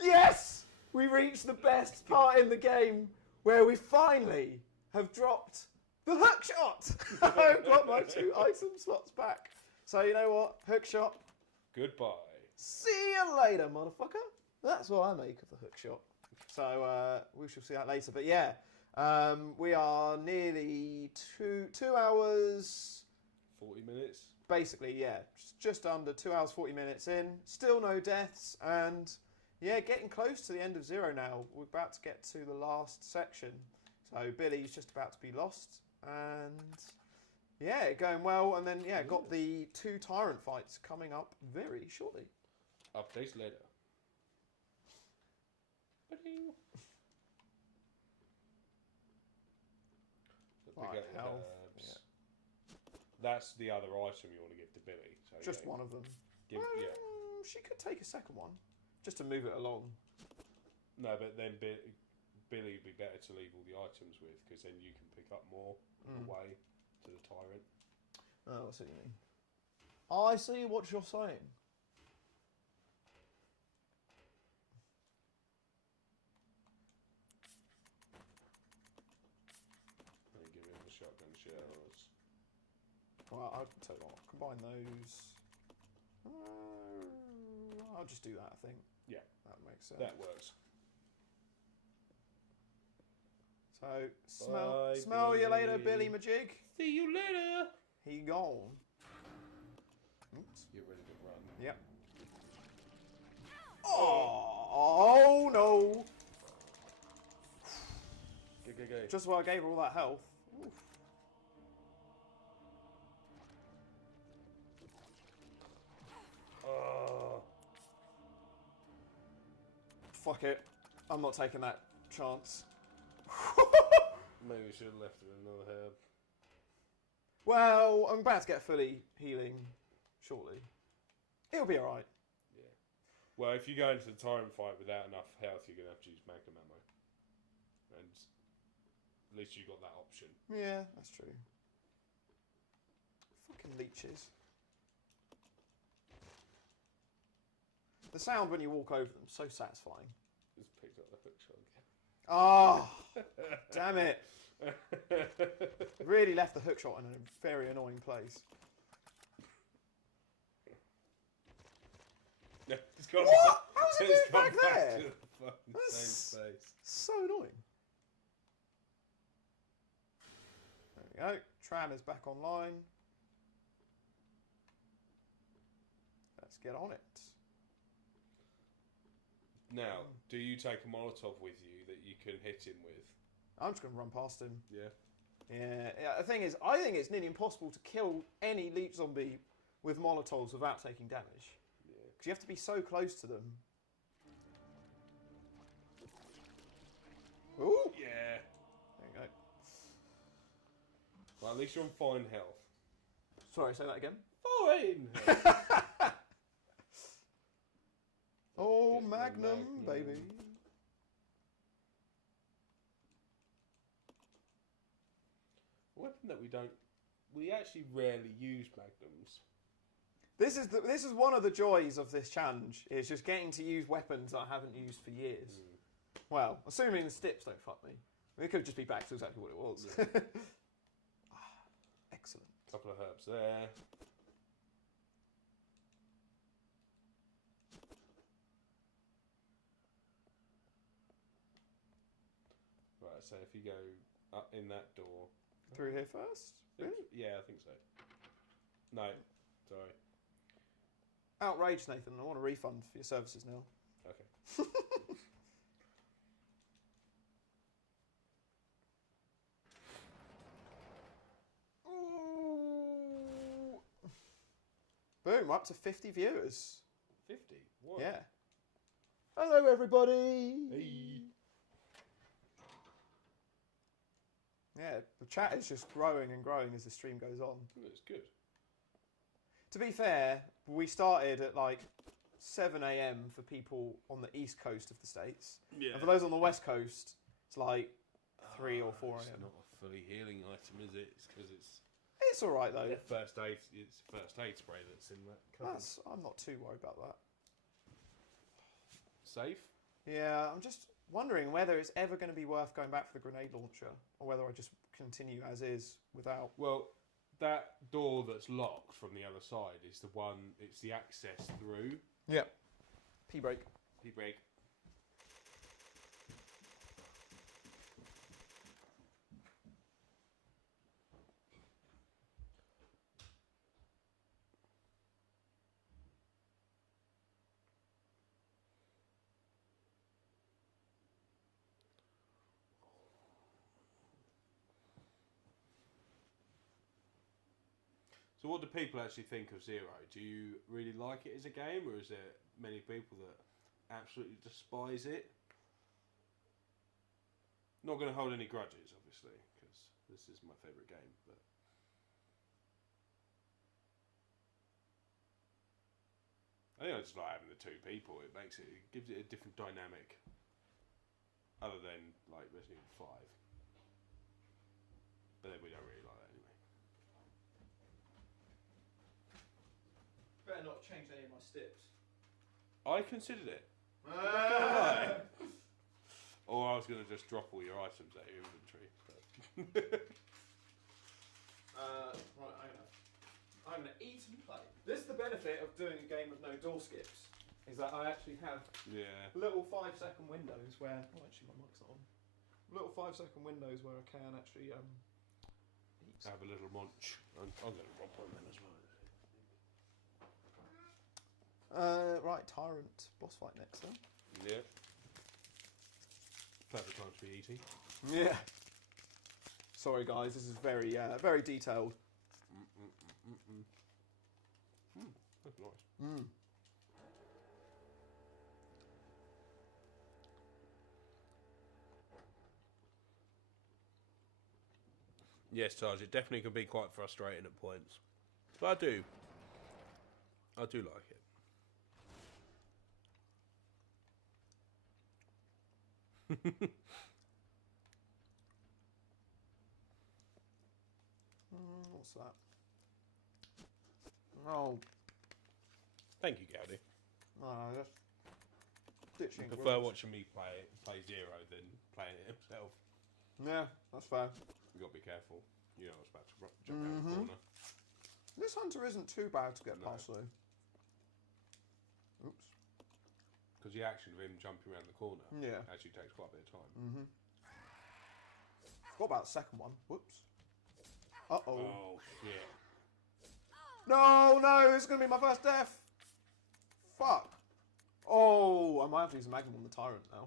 Yes! We reached the best part in the game where we finally have dropped the hook shot. I've got my 2 item slots back. So you know what? Hook shot. Goodbye. See you later, motherfucker. That's what I make of the hook shot. So we shall see that later. But yeah, we are nearly 2 hours. 40 minutes. Basically, yeah, just under 2 hours 40 minutes in. Still no deaths, and yeah, getting close to the end of Zero now. We're about to get to the last section. So Billy's just about to be lost, and yeah, going well. And then yeah, got the 2 Tyrant fights coming up very shortly. Updates later. Ba-ding. So pick Right, up the health, herbs. yeah. That's the other item you want to give to Billy. So Just yeah, one of them. Give, yeah. She could take a second one, just to move it along. No, but then Billy would be better to leave all the items with, because then you can pick up more on the way to the tyrant. Oh, I see what you mean. I see what you're saying. Well, I'll tell you what, combine those. I'll just do that, I think. Yeah. That makes sense. That works. So, Bye, smell you later, Billy. Billy Majig. See you later. He gone. Oops. You're ready to run. Yep. Oh no! Go. Just while I gave her all that health. Oof. Fuck it. I'm not taking that chance. Maybe we should have left it with another herb. Well, I'm about to get fully healing shortly. It'll be alright. Yeah. Well, if you go into the time fight without enough health, you're going to have to use magnum ammo. And at least you got that option. Yeah, that's true. Fucking leeches. The sound when you walk over them, so satisfying. Just picked up the hook shot again. Oh, damn it. Really left the hook shot in a very annoying place. No, it's gone What? back- How's it it's moved gone back back there? to the fucking That's same space. so annoying. There we go. Tram is back online. Let's get on it. Now, do you take a Molotov with you that you can hit him with? I'm just going to run past him. Yeah. Yeah, the thing is, I think it's nearly impossible to kill any leech zombie with Molotovs without taking damage. Yeah. Because you have to be so close to them. Ooh! Yeah. There you go. Well, at least you're on fine health. Sorry, say that again. Fine! Oh, Get the Magnum, baby. A weapon that we actually rarely use magnums. This is one of the joys of this challenge, is just getting to use weapons that I haven't used for years. Well, assuming the stips don't fuck me. I mean, it could just be back to exactly what it was. Excellent. Couple of herbs there. Right, so if you go up in that door. Through here first? Really? Yeah, I think so. No, sorry. Outraged, Nathan. I want a refund for your services now. Okay. Ooh. Boom, we're up to 50 viewers. 50? What? Yeah. Hello, everybody. Hey. Yeah, the chat is just growing and growing as the stream goes on. That's good. To be fair, we started at like 7 a.m. for people on the east coast of the States. Yeah. And for those on the west coast, it's like 3 or 4 It's a.m. not a fully healing item, is it? It's because it's It's all right, though. first aid. It's first aid spray that's in that cupboard. I'm not too worried about that. Safe? Yeah, I'm just wondering whether it's ever going to be worth going back for the grenade launcher or whether I just continue as is without. Well, that door that's locked from the other side is the one. It's the access through. Yeah. P-break. P-break. So what do people actually think of Zero? Do you really like it as a game, or is there many people that absolutely despise it? Not going to hold any grudges, obviously, because this is my favourite game. But I think I just like having the two people. It gives it a different dynamic, other than like Resident Evil 5. But then we don't really like that anyway. Better not change any of my stips. I considered it. Lie. Or I was going to just drop all your items out of your inventory. But Right, hang on. I'm going to eat and play. This is the benefit of doing a game with no door skips, is that I actually have little 5-second windows where... Oh, actually, my mic's not on. Little 5-second windows where I can actually eat. Have a little munch. I'm going to rob one then as well. Right, Tyrant boss fight next, then. Yeah. Perfect time to be eating. Yeah. Sorry, guys, this is very, very detailed. That's nice. Yes, Taj, it definitely can be quite frustrating at points. But I do like it. What's that? Oh, Thank you, Gowdy. no, that's ditching. I prefer watching me play Zero than playing it himself. Yeah, that's fair. You got to be careful. You know, I was about to jump down the corner. This hunter isn't too bad to get No. past, though. Oops. Because the action of him jumping around the corner actually takes quite a bit of time. What about the second one? Whoops. Uh-oh. Oh, shit. No, no, it's going to be my first death. Fuck. Oh, I might have to use a Magnum on the Tyrant now.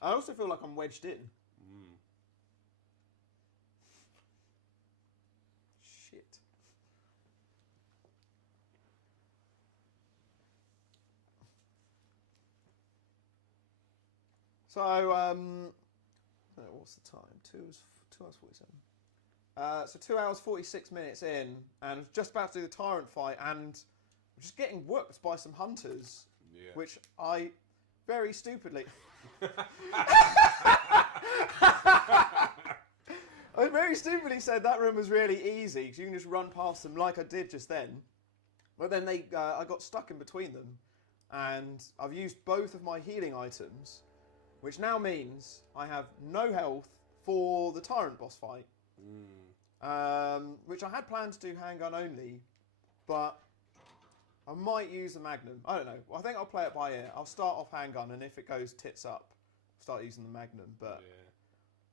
I also feel like I'm wedged in. Shit. So, what's the time? 2 hours 47. So 2 hours 46 minutes in, and just about to do the Tyrant fight, and I'm just getting whooped by some hunters, which I very stupidly. I very stupidly said that room was really easy because you can just run past them like I did just then. But then I got stuck in between them, and I've used both of my healing items, which now means I have no health for the Tyrant boss fight. Which I had planned to do handgun only, but I might use the Magnum. I don't know. I think I'll play it by ear. I'll start off handgun, and if it goes tits up, start using the Magnum. But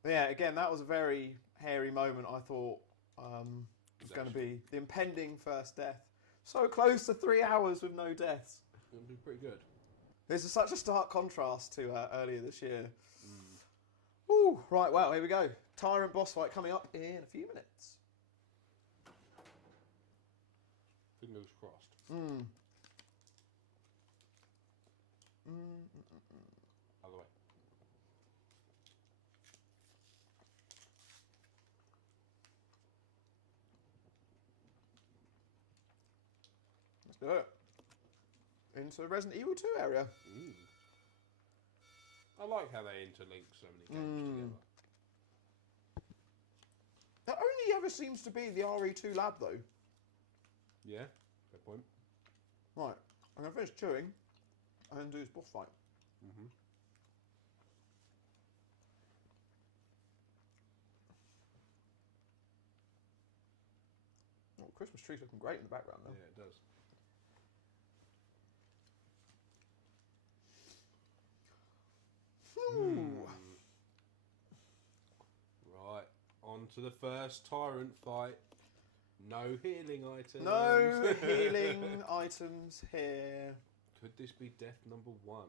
yeah, again, that was a very hairy moment. I thought it was going to be the impending first death. So close to 3 hours with no deaths. It'll be pretty good. This is such a stark contrast to earlier this year. Ooh, right, well, here we go. Tyrant boss fight coming up in a few minutes. Fingers crossed. Other way. Let's do it. Into the Resident Evil 2 area. I like how they interlink so many games together. That only ever seems to be the RE2 lab, though. Yeah, fair point. Right, I'm going to finish chewing and then do this boss fight. Oh, Christmas tree's looking great in the background, though. Yeah, it does. Right, on to the first Tyrant fight. No healing items. No healing items here. Could this be death number 1?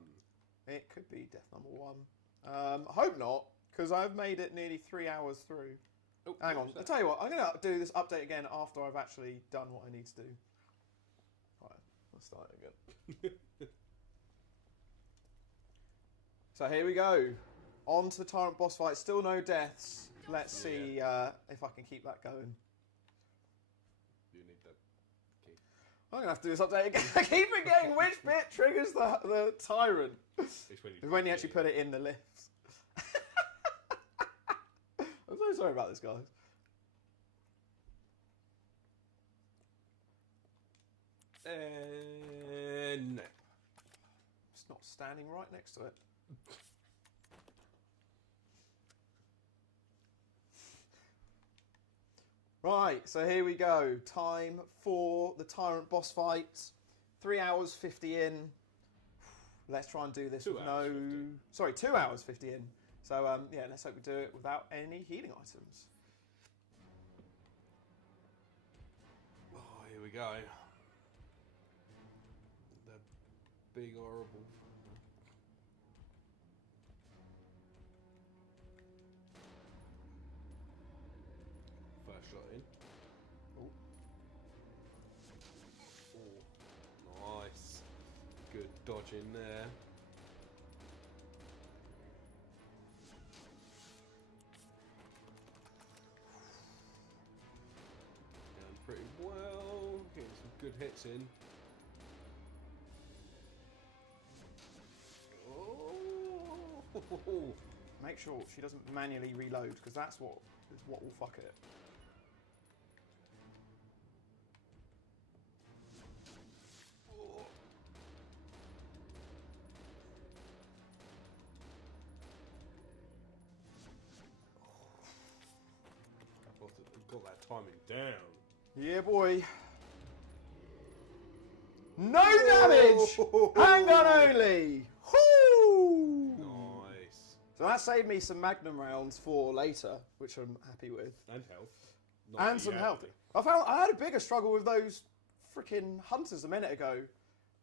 It could be death number 1. I hope not, because I've made it nearly 3 hours through. Oh, Hang on, I'll tell you what, I'm going to do this update again after I've actually done what I need to do. Right, let's start again. So here we go. On to the Tyrant boss fight. Still no deaths. Let's see if I can keep that going. You need the key. I'm going to have to do this update again. I keep forgetting which bit triggers the Tyrant. It's when you actually put it in the lift. I'm so sorry about this, guys. No. It's not standing right next to it. Right, so here we go. Time for the Tyrant boss fight. 3 hours 50 in. Let's try and do this 2 with hours no... 50. Sorry, 2 hours 50 in. So, yeah, let's hope we do it without any healing items. Oh, here we go. The big horrible. First shot in. Oh, nice. Good dodge in there. Going pretty well. Getting some good hits in. Oh. Make sure she doesn't manually reload, because that's what will fuck it. Got that timing down. Yeah, boy. No damage! Handgun only! Whoo! Nice. So that saved me some Magnum rounds for later, which I'm happy with. And health. Not And that you some have health. to. I had a bigger struggle with those freaking hunters a minute ago.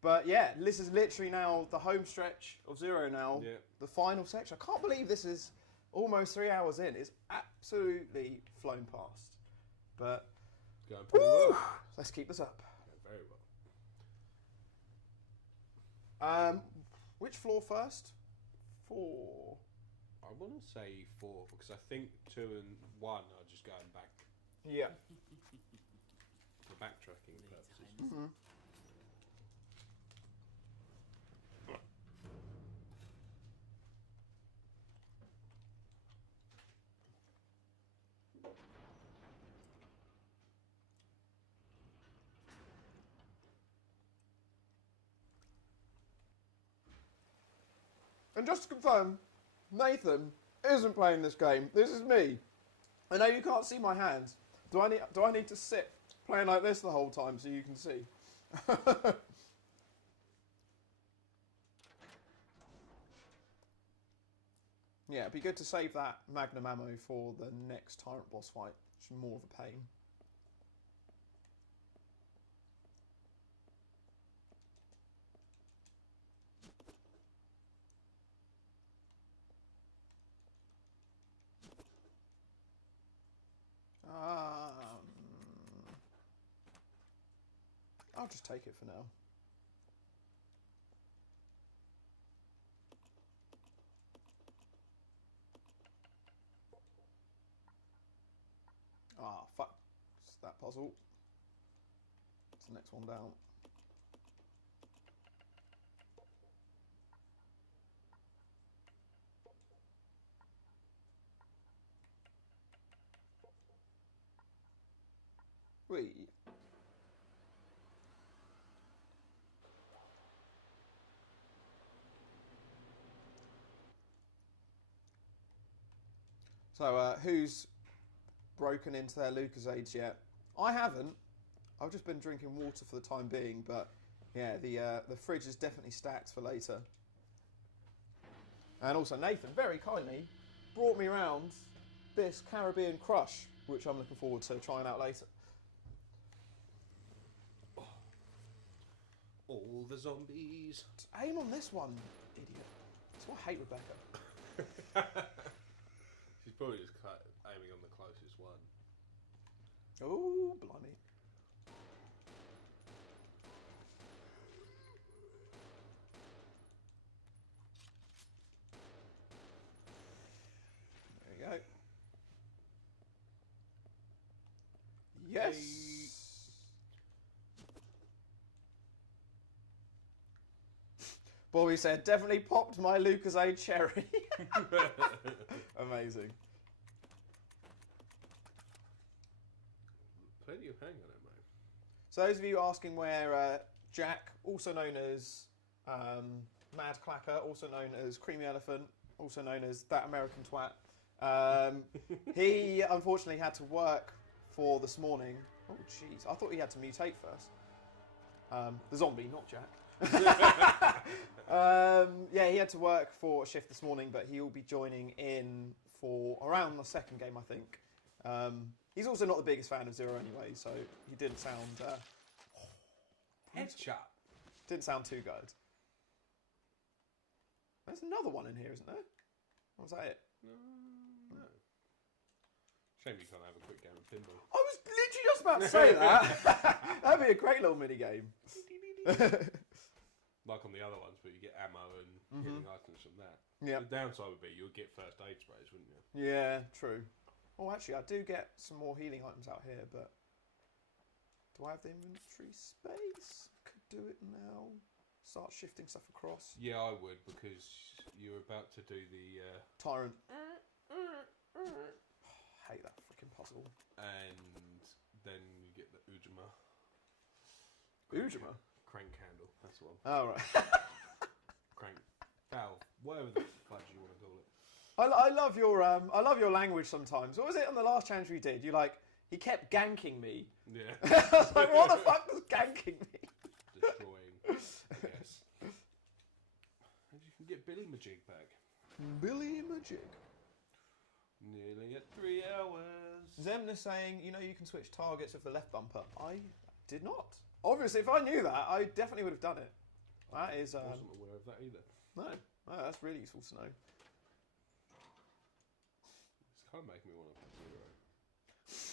But yeah, this is literally now the home stretch of Zero now. Yeah. The final section. I can't believe this is almost 3 hours in. It's absolutely flown past. But Going pretty well. let's keep this up. Going very well. Which floor first? 4. I want to say 4 because I think 2 and 1 are just going back Yeah. for backtracking purposes. And just to confirm, Nathan isn't playing this game. This is me. I know you can't see my hands. Do I need to sit playing like this the whole time so you can see? Yeah, it'd be good to save that Magnum ammo for the next Tyrant boss fight. It's more of a pain. I'll just take it for now. Ah, fuck. It's that puzzle. It's the next one down. Wait. So, who's broken into their Lucasades yet? I haven't. I've just been drinking water for the time being, but yeah, the fridge is definitely stacked for later. And also, Nathan very kindly brought me around this Caribbean Crush, which I'm looking forward to trying out later. All the zombies. Aim on this one, idiot. That's why I hate Rebecca. She's probably just aiming on the closest one. Oh, blimey. There we go. Yes! Bobby said, definitely popped my Lucasade cherry. Amazing. Plenty of hang on it, mate. So those of you asking where Jack, also known as Mad Clacker, also known as Creamy Elephant, also known as That American Twat, he unfortunately had to work for this morning. Oh, jeez. I thought he had to mutate first. The zombie, not Jack. Yeah, he had to work for a shift this morning, but he'll be joining in for around the second game, I think. He's also not the biggest fan of Zero anyway, so he didn't sound... Headshot. Didn't sound too good. There's another one in here, isn't there? Or was that it? No. Shame you can't have a quick game of pinball. I was literally just about to say that. That'd be a great little mini game. Like on the other ones, but you get ammo and healing items from that. Yeah. The downside would be you would get first aid sprays, wouldn't you? Yeah, true. Oh, actually, I do get some more healing items out here, but do I have the inventory space? Could do it now. Start shifting stuff across. Yeah, I would, because you're about to do the... Tyrant. Hate that freaking puzzle. and then you get the Ujima. Ujima? Crank handle, that's the one. Oh, right. Crank. Valve, whatever the fudge you want to call it. I love your language sometimes. What was it on the last challenge we did? He kept ganking me. Yeah. I was like, what the fuck does ganking mean? Destroying, I guess. And you can get Billy Majig back. Billy Majig. Nearly at 3 hours. Zemna saying, you can switch targets with the left bumper. I did not. Obviously, if I knew that, I definitely would have done it. That is... I wasn't aware of that either. No, that's really useful to know. It's kind of making me want to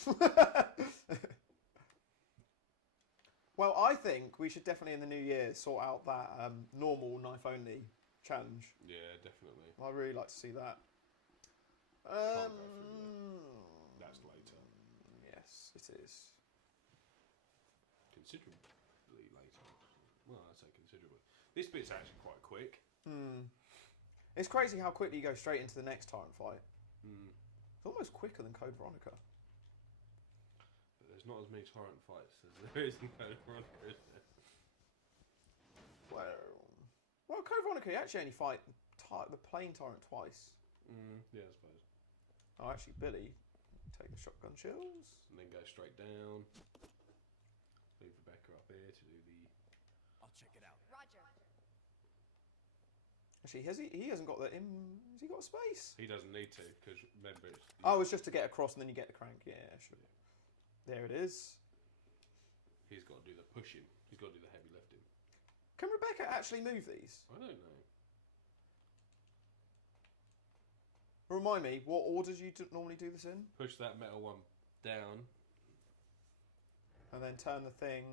put 0. Well, I think we should definitely in the new year sort out that normal knife-only challenge. Yeah, definitely. I'd really like to see that. Can't go through that. That's later. Yes, it is. Considerably later. Well, I'd say considerably. This bit's actually quite quick. It's crazy how quickly you go straight into the next tyrant fight. Mm. It's almost quicker than Code Veronica. But there's not as many tyrant fights as there is in Code Veronica, is there? Well, Code Veronica, you actually only fight the plain tyrant twice. Yeah, I suppose. Oh, actually, Billy, take the shotgun shells. And then go straight down. Leave Rebecca up here to do the... I'll check it out. Roger. Actually, he hasn't got the... Has he got a space? He doesn't need to, because remember it's... Oh, it's just to get across and then you get the crank. Yeah, sure. There it is. He's got to do the pushing. He's got to do the heavy lifting. Can Rebecca actually move these? I don't know. Remind me, what order do you normally do this in? Push that metal one down. And then turn the thing...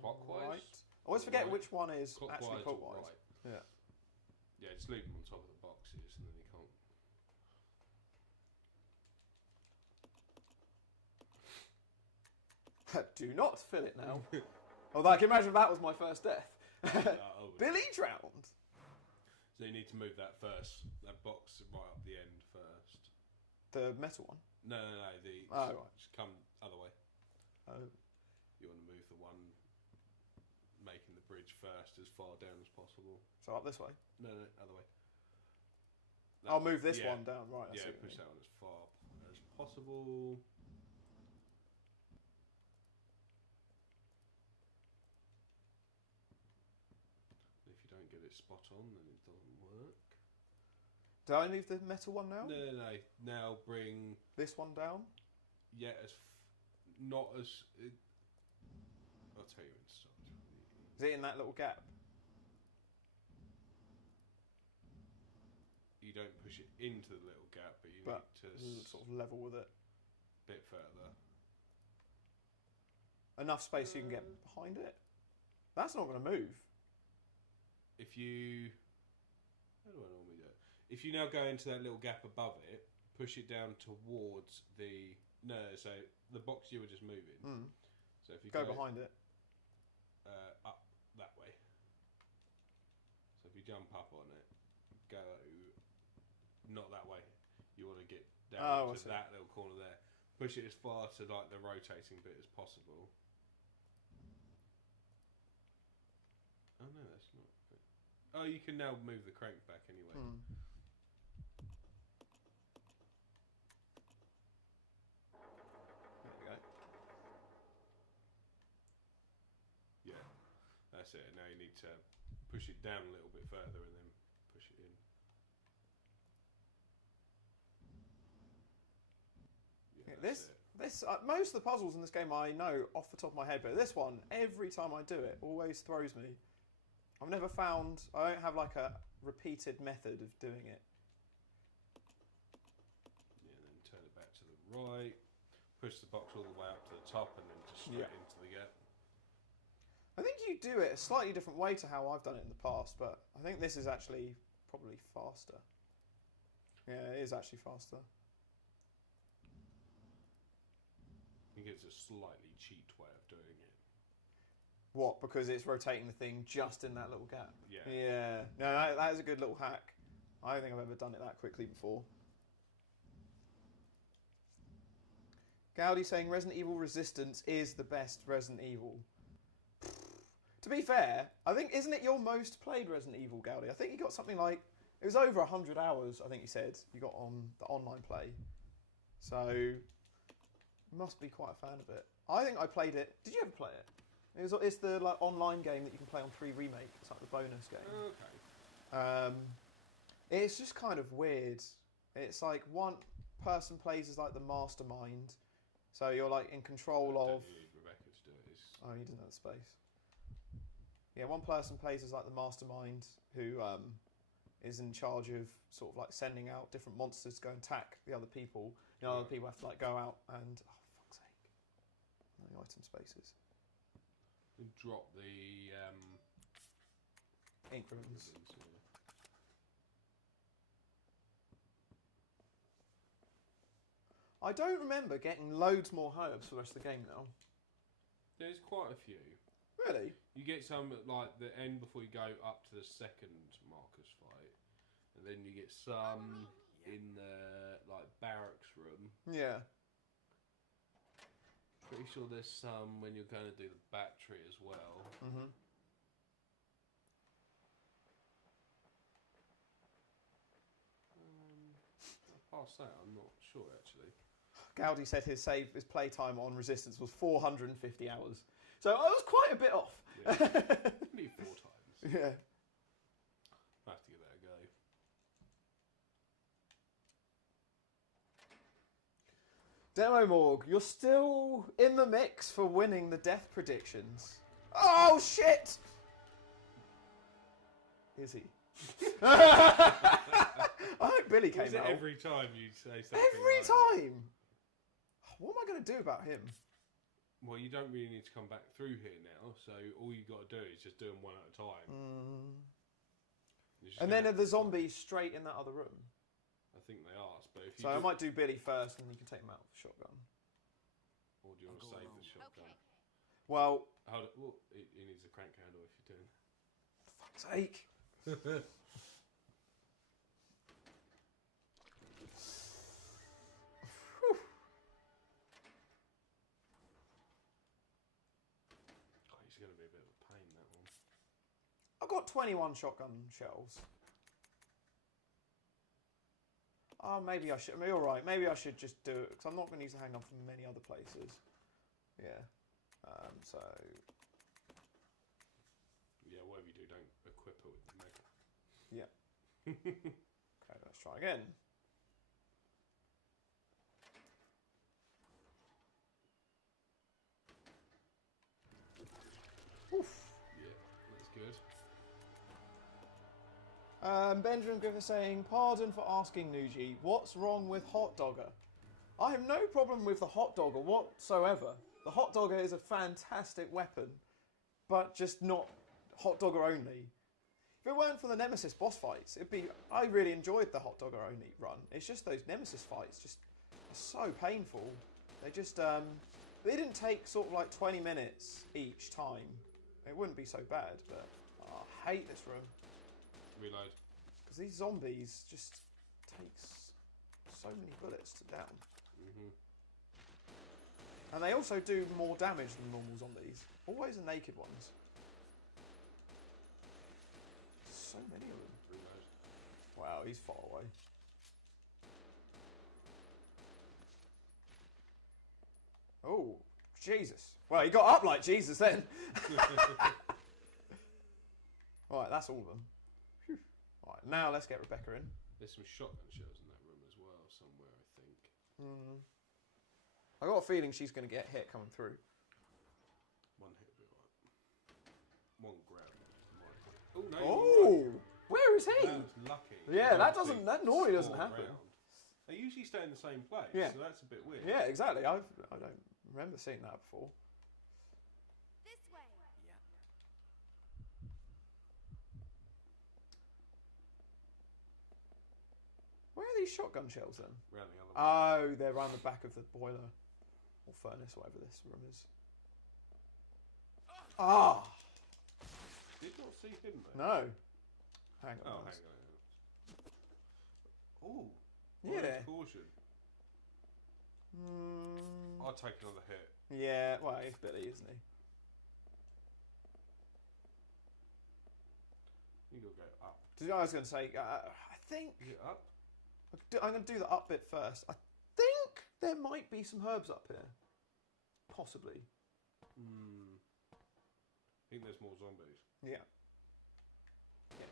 Clockwise? Right. I always forget Right. which one is Clockwise actually or clockwise. right. Yeah. Yeah, just leave them on top of the boxes and then you can't... Do not fill it now. Although I can imagine that was my first death. I would. Billy drowned. So you need to move that first. That box right up the end first. The metal one. No. Oh, right. Just come other way. Oh. You want to move the one making the bridge first as far down as possible. So up this way. No, other way. I'll move this yeah. one down. Right. I see Yeah, what you push mean. that one as far as possible. If you don't get it spot on, then it doesn't work. Do I move the metal one now? No. Now bring This one down. not as. I'll tell you when to start. Is it in that little gap? You don't push it into the little gap, but you But need to sort of level with it. bit further. Enough space so you can get behind it. That's not going to move. If you, how do I normally do it? If you now go into that little gap above it, push it down towards the so the box you were just moving. So if you Go behind it. Up that way. So if you jump up on it, go not that way. You want to get down to that little corner there. Push it as far to like the rotating bit as possible. Oh no, that's not. Oh, you can now move the crank back anyway. that's it. Now you need to push it down a little bit further and then push it in. Yeah, that's it. This most of the puzzles in this game I know off the top of my head, but this one, every time I do it, always throws me. I've never found, I don't have like a repeated method of doing it. Yeah, then turn it back to the right, push the box all the way up to the top and then just straight into the gap. I think you do it a slightly different way to how I've done it in the past, but I think this is actually probably faster. Yeah, it is actually faster. I think it's a slightly cheat way of doing it. What? Because it's rotating the thing just in that little gap? Yeah. Yeah. No, that is a good little hack. I don't think I've ever done it that quickly before. Gowdy saying Resident Evil Resistance is the best Resident Evil. To be fair, I think, isn't it your most played Resident Evil, Gowdy? I think you got something like, it was over 100 hours, I think you said, you got on the online play. So, you must be quite a fan of it. I think I played it. Did you ever play it? It's the like online game that you can play on 3 Remake. It's like the bonus game. Okay. It's just kind of weird. It's like one person plays as like the mastermind, so you're like in control of. You need Rebecca to do it. Oh, you didn't have the space. Yeah, one person plays as like the mastermind who is in charge of sort of like sending out different monsters to go and attack the other people. You know, other people have to like go out and fuck's sake, no item spaces. And drop the Increments. yeah. I don't remember getting loads more herbs for the rest of the game now. There's quite a few. Really? You get some at like the end before you go up to the second Marcus fight, and then you get some in the like barracks room. Yeah. Pretty sure there's some when you're going to do the battery as well. Mhm. Past that, I'm not sure actually. Gowdy said his playtime on Resistance was 450 hours. So I was quite a bit off. Yeah. Maybe 4 times. Yeah. I have to give that a go. Demo Morg, you're still in the mix for winning the death predictions. Oh shit! Is he? I hope Billy came Is it out. every time you say something? Every like that? time! What am I going to do about him? Well, you don't really need to come back through here now, so all you got to do is just do them one at a time. You're just And then gonna- are the zombies straight in that other room? I think they are, but if you So I might do Billy first and you can take him out with the shotgun. or do you want to save the shotgun? Okay. Well, Hold it. Well, he needs a crank handle if you're doing. fuck's sake. Oh, he's going to be a bit of a pain, that one. I've got 21 shotgun shells. Oh, maybe I should. All right, maybe I should just do it because I'm not going to use the handgun from many other places. Yeah. So. Yeah, whatever you do, don't equip it with the mag. Yeah. Okay, let's try again. Oof. Yeah, that's good. Benjamin Griffith saying, pardon for asking Nougie, what's wrong with Hot Dogger? I have no problem with the Hot Dogger whatsoever. The Hot Dogger is a fantastic weapon, but just not Hot Dogger only. If it weren't for the Nemesis boss fights, I really enjoyed the Hot Dogger only run. It's just those Nemesis fights just are so painful. They just, they didn't take sort of like 20 minutes each time. It wouldn't be so bad, but I hate this room. Reload. Because these zombies just takes so many bullets to down. And they also do more damage than normal zombies. Always the naked ones. So many of them. Reload. Wow, he's far away. Oh, Jesus. Well, he got up like Jesus then. that's all of them. Phew. Right, now let's get Rebecca in. There's some shotgun shells in that room as well, somewhere, I think. I got a feeling she's going to get hit coming through. One hit will be alright. One grab. Oh no! Oh, where is he? That was lucky. Yeah, that Don't doesn't. see That normally doesn't four happen. round. They usually stay in the same place, Yeah. so that's a bit weird. Yeah, exactly. I don't remember seeing that before. This way. Where are these shotgun shells then? Round the other way. Oh, they're around the back of the boiler or furnace, whatever this room is. Ah, Did not see him though. no. Hang on. Oh, guys. hang on. Ooh. Yeah. Caution. Mm, I'll take another hit. yeah. Well, he's Billy, isn't he? You gotta go up. I was going to say. I think Is it up? I'm going to do the up bit first. I think there might be some herbs up here, possibly. Hmm. I think there's more zombies. Yeah. Yes.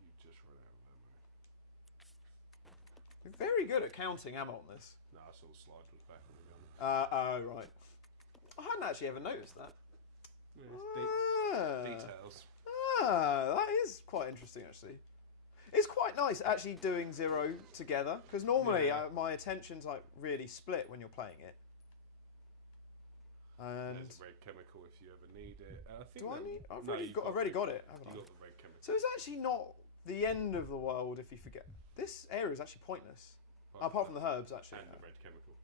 You just run out of ammo. You're very good at counting ammo on this. No, I saw the slide was back on the gun. Oh, right. I hadn't actually ever noticed that. Yeah, Ah. details. That is quite interesting, actually. It's quite nice actually doing Zero together, because normally Yeah. my attention's like really split when you're playing it. And There's a red chemical if you ever need it. I think do I that- need? I've no, already you've got. I've already got it, haven't You I? got the red chemical. So it's actually not the end of the world if you forget. This area is actually pointless, apart from the herbs, actually. And the red chemical.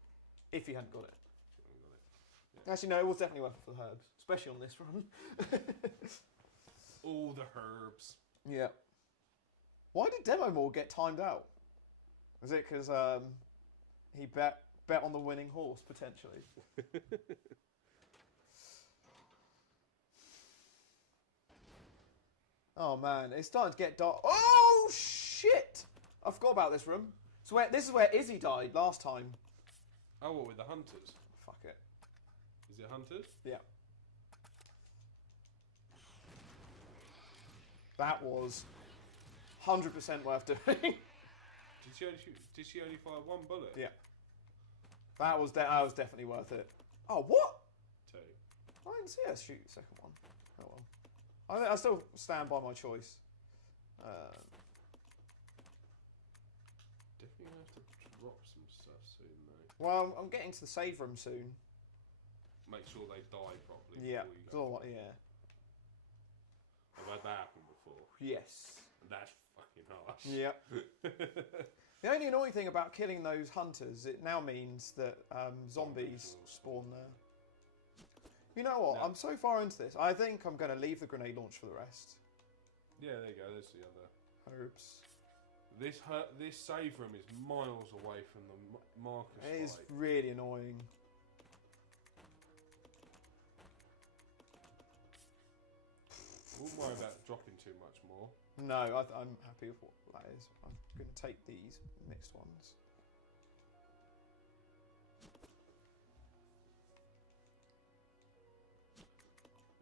If you hadn't got it. You haven't got it. Actually, no, it was definitely worth it for the herbs, especially on this run. All the herbs. Yeah. Why did Demo Moore get timed out? Was it because he bet on the winning horse potentially? Oh man, it's starting to get dark. Oh shit! I forgot about this room. So this is where Izzy died last time. Oh, what, with the hunters? Fuck it. Is it hunters? Yeah. That was 100% worth doing. Did she only fire one bullet? Yeah. That was definitely worth it. Oh, what? Two. I didn't see her shoot the second one. Oh well. I still stand by my choice. Definitely gonna have to drop some stuff soon though. Well, I'm getting to the save room soon. Make sure they die properly. Yeah. Before you go. Yeah. I've had that happen before. Yes. And that's fucking harsh. Yep. The only annoying thing about killing those hunters, it now means that zombies spawn there. You know what? No. I'm so far into this. I think I'm going to leave the grenade launch for the rest. Yeah, there you go. There's the other. Herbs. This save room is miles away from the Marcus It is fight. really annoying. Wouldn't worry about dropping too much more. No, I'm happy with what that is. I'm going to take these mixed ones.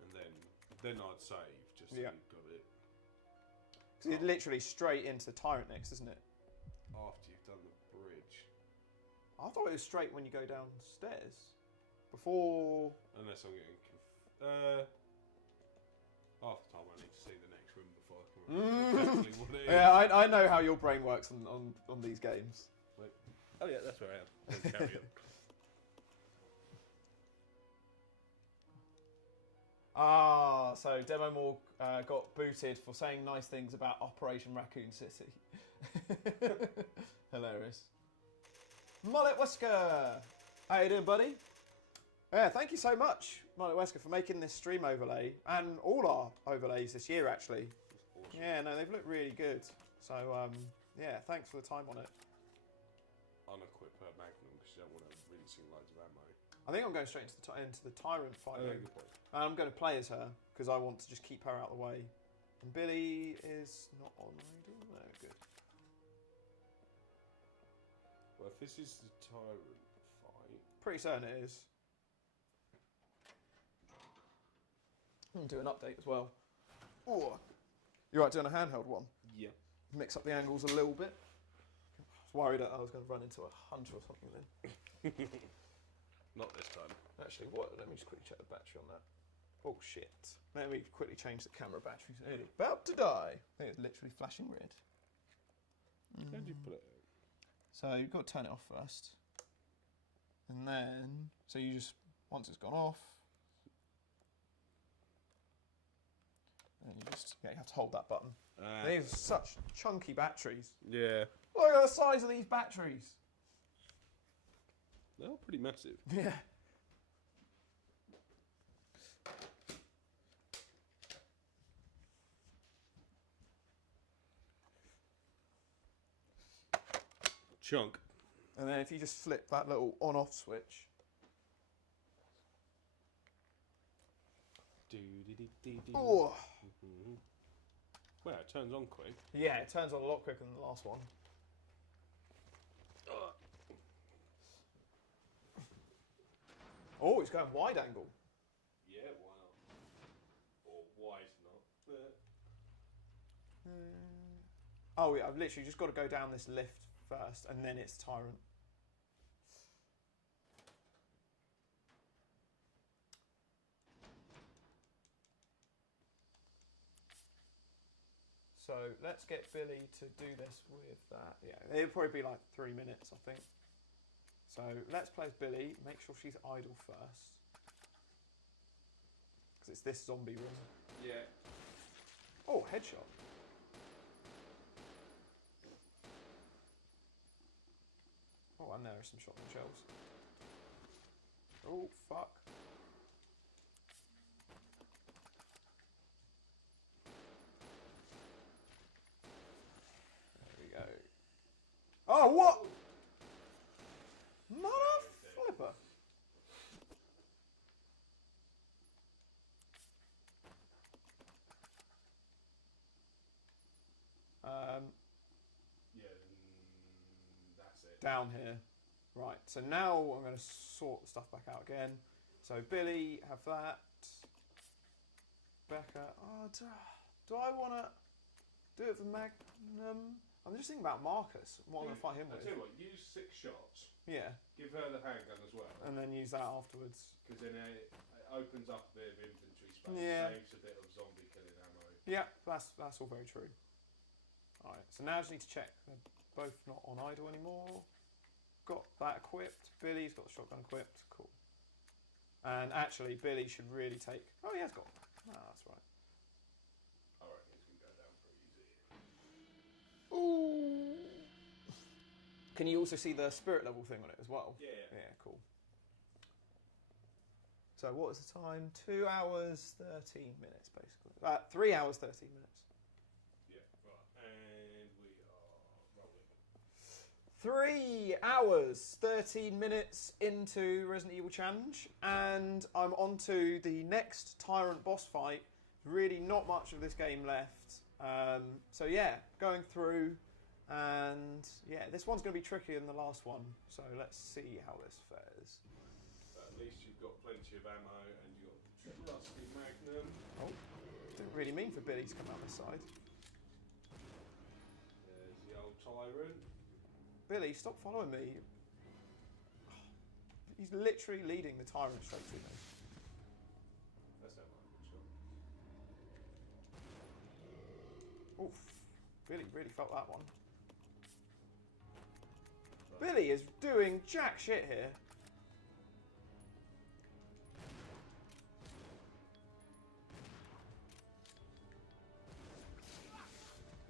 And then I'd save just so Yeah. you've got it Because it's literally straight into the Tyrant next, isn't it? after you've done the bridge. I thought it was straight when you go downstairs. Before... Unless I'm getting half the time I need to see the next room before I can remember exactly what it is. Yeah, I know how your brain works on these games. Wait. Oh yeah, that's where I am. Let's carry on. Ah, so Demo Moore got booted for saying nice things about Operation Raccoon City. Hilarious. Mullet Wesker! How you doing, buddy? Yeah, thank you so much, Mullet Wesker, for making this stream overlay, and all our overlays this year, actually. Awesome. Yeah, no, they've looked really good. So, yeah, thanks for the time on it. Unequip her Magnum because you don't want her rinsing loads of ammo. I think I'm going straight into the Tyrant fight. Good point. And I'm going to play as her, because I want to just keep her out of the way. And Billy is not on radio? No, good. Well, if this is the Tyrant fight, Pretty certain it is. Do an update as well. Oh, you're right doing a handheld one. Yeah. Mix up the angles a little bit. I was worried that I was going to run into a hunter or something then. Not this time. Actually, what? Let me just quickly check the battery on that. Oh shit! Let me quickly change the camera batteries. It's about to die. I think it's literally flashing red. How did you put it? So you've got to turn it off first, and then so you just once it's gone off, and you just you have to hold that button. These are such chunky batteries. Yeah. Look at the size of these batteries. They're pretty massive. Yeah. Chunk. And then if you just flip that little on-off switch. Oh. Wow, it turns on quick. Yeah, it turns on a lot quicker than the last one. Oh, it's going wide angle. Yeah, why not? Or why not? Oh yeah, I've literally just got to go down this lift first, and then it's Tyrant. So let's get Billy to do this with that. Yeah, it'll probably be like 3 minutes, I think. So let's play as Billy. Make sure she's idle first. Because it's this zombie room. Yeah. Oh, headshot. Oh, and there are some shotgun shells. Oh, fuck. There we go. Oh, what? Mother flipper. Yeah, that's it. Down here. Right, so now I'm going to sort the stuff back out again. So Billy, have that. Becca, oh, do I want to do it for Magnum? I'm just thinking about Marcus. What I'm going to fight him I'll with. tell you what, use 6 shots. Yeah, Give her the handgun as well. and then use that afterwards. Because then it opens up a bit of inventory space. Yeah. Saves a bit of zombie killing ammo. Yeah, that's all very true. Alright, so now I just need to check. They're both not on idle anymore. Got that equipped. Billy's got the shotgun equipped. Cool. And actually, Billy should really take... Oh, he has got... Ah, that's right. Alright, he's going to go down pretty easy. Ooh. Can you also see the spirit level thing on it as well? Yeah. Yeah, cool. So what is the time? 2 hours, 13 minutes, basically. 3 hours, 13 minutes. Yeah, right. And we are rolling. 3 hours, 13 minutes into Resident Evil Challenge, and I'm on to the next Tyrant boss fight. Really not much of this game left. So yeah, going through, and yeah, this one's going to be trickier than the last one, so let's see how this fares. At least you've got plenty of ammo and you've got trusty Magnum. Oh, didn't really mean for Billy to come out this side. There's the old Tyrant. Billy, stop following me. He's literally leading the Tyrant straight to me. That's that one. Shot. Oof, Billy really felt that one. Billy is doing jack shit here.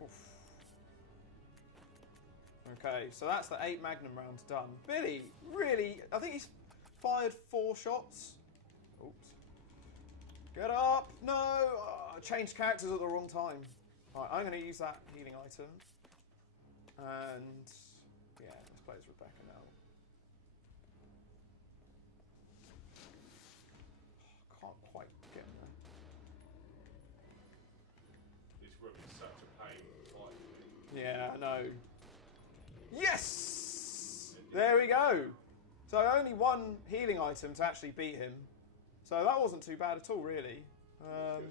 Oof. Okay, so that's the 8 Magnum rounds done. Billy, really, I think he's fired 4 shots. Oops. Get up! No! Oh, I changed characters at the wrong time. Right, I'm going to use that healing item. And yeah, let's play as Rebecca now. Can't quite get there. This room is such a pain to fight with. Yeah, I know. Yes! There we go. So only one healing item to actually beat him. So that wasn't too bad at all, really. And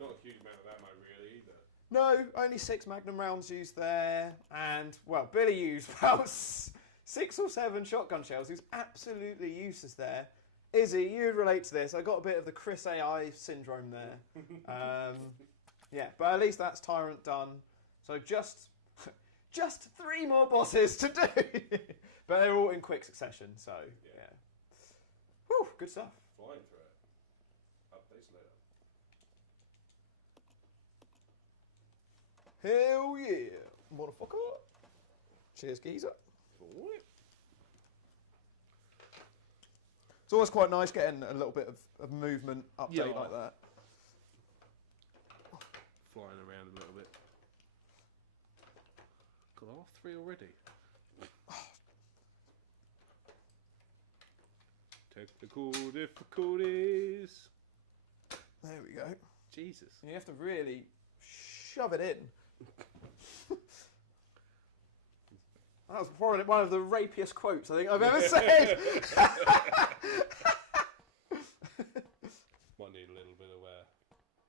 not a huge amount of ammo, really, either. No, only 6 magnum rounds used there. And, well, Billy used about 6 or 7 shotgun shells. He was absolutely useless there. Izzy, you'd relate to this. I got a bit of the Chris AI syndrome there. Yeah, but at least that's Tyrant done. So just 3 more bosses to do. But they're all in quick succession, so yeah. Whew, good stuff. Flying through it. Updates later. Hell yeah, motherfucker. Cheers, geezer. It's always quite nice getting a little bit of movement update like that. Flying around a little bit. Got all 3 already. Technical difficulties. There we go. Jesus. You have to really shove it in. That was probably one of the rapiest quotes I think I've ever said. Might need a little bit of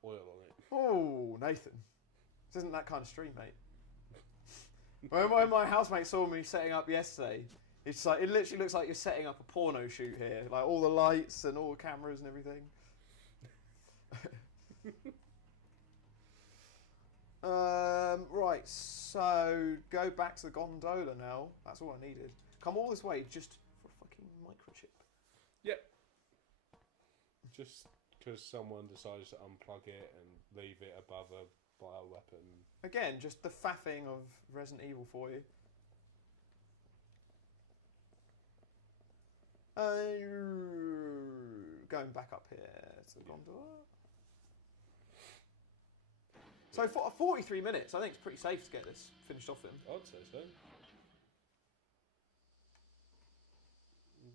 oil on it. Oh, Nathan. This isn't that kind of stream, mate. When my housemate saw me setting up yesterday, it's like it literally looks like you're setting up a porno shoot here. Like all the lights and all the cameras and everything. Right, so go back to the gondola now. That's all I needed. Come all this way just for a fucking microchip. Yep. Just because someone decides to unplug it and leave it above a bioweapon. Again, just the faffing of Resident Evil for you. Going back up here to the gondola. So for 43 minutes, I think it's pretty safe to get this finished off in. I'd say so.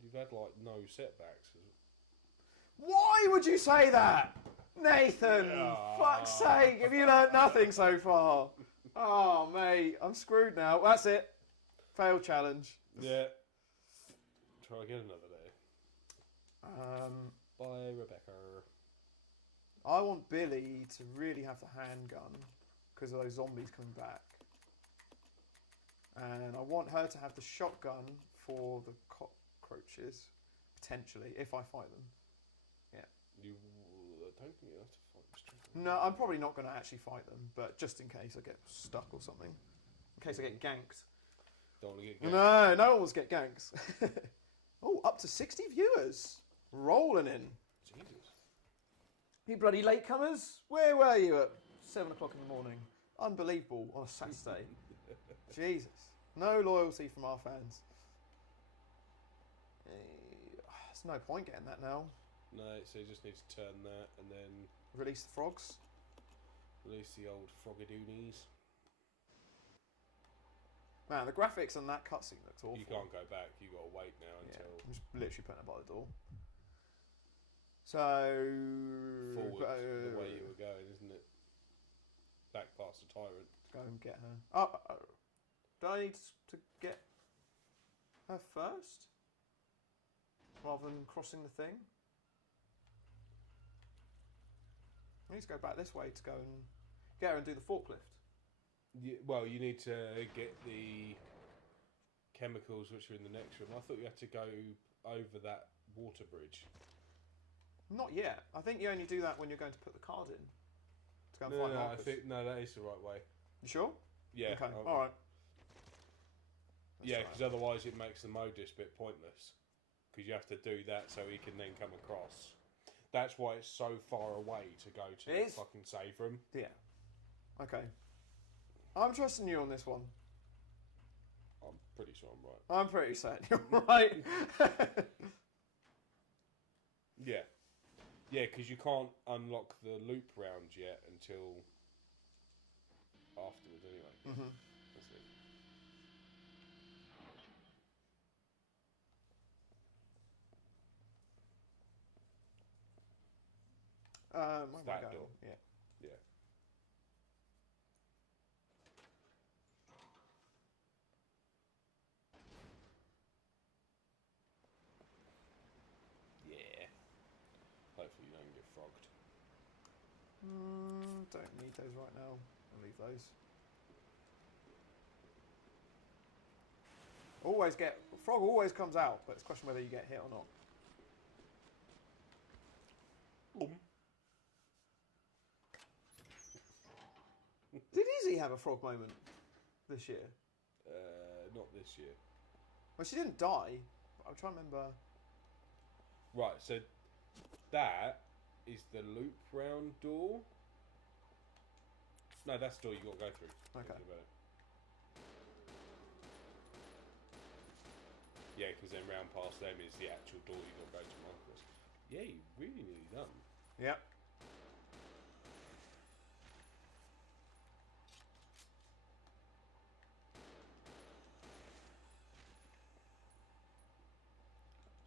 You've had like no setbacks. Why would you say that? Nathan, fuck's sake, have you learnt nothing so far? Oh, mate, I'm screwed now. That's it. Fail challenge. Yeah. Try again another day. Bye, Rebecca. I want Billy to really have the handgun because of those zombies coming back. And I want her to have the shotgun for the cockroaches, potentially, if I fight them. Yeah. You don't think you have to fight them? No, I'm probably not going to actually fight them, but just in case I get stuck or something. In case I get ganked. Don't want to get ganked. No, no one wants to get ganks. Oh, up to 60 viewers. Rolling in. Jesus. You bloody latecomers. Where were you at 7 o'clock in the morning? Unbelievable on a Saturday. Jesus. No loyalty from our fans. There's no point getting that now. No, so you just need to turn that and then Release the frogs. release the old froggadoonies. Man, the graphics on that cutscene looks awful. You can't go back. You got to wait now Yeah, until I'm just literally putting it by the door. So forward the way you were going, isn't it? Back past the tyrant. Go and get her. Oh, do I need to get her first? Rather than crossing the thing? I need to go back this way to go and get her and do the forklift. Well, you need to get the chemicals which are in the next room. I thought you had to go over that water bridge. Not yet. I think you only do that when you're going to put the card in. To go and No, find I markers. think that is the right way. You sure? Yeah. Okay. All right. Yeah, because otherwise it makes the Modus bit pointless. Because you have to do that so he can then come across. That's why it's so far away to go to the fucking save room. Yeah. Okay. I'm trusting you on this one. I'm pretty sure I'm right. I'm pretty certain you're right. Yeah. Yeah, because you can't unlock the loop round yet until afterwards anyway. Mm-hmm. That's it. Where am I That going? door. Yeah. Yeah. frogged. Don't need those right now. I'll leave those. Frog always comes out, but it's a question whether you get hit or not. Did Izzy have a frog moment this year? Not this year. Well, she didn't die. But I'm trying to remember. Right, so that is the loop round door. No, that's the door you got to go through. Okay. Thinking about it. Yeah, because then round past them is the actual door you got to go to Marcus. Yeah, you really nearly done. Yep.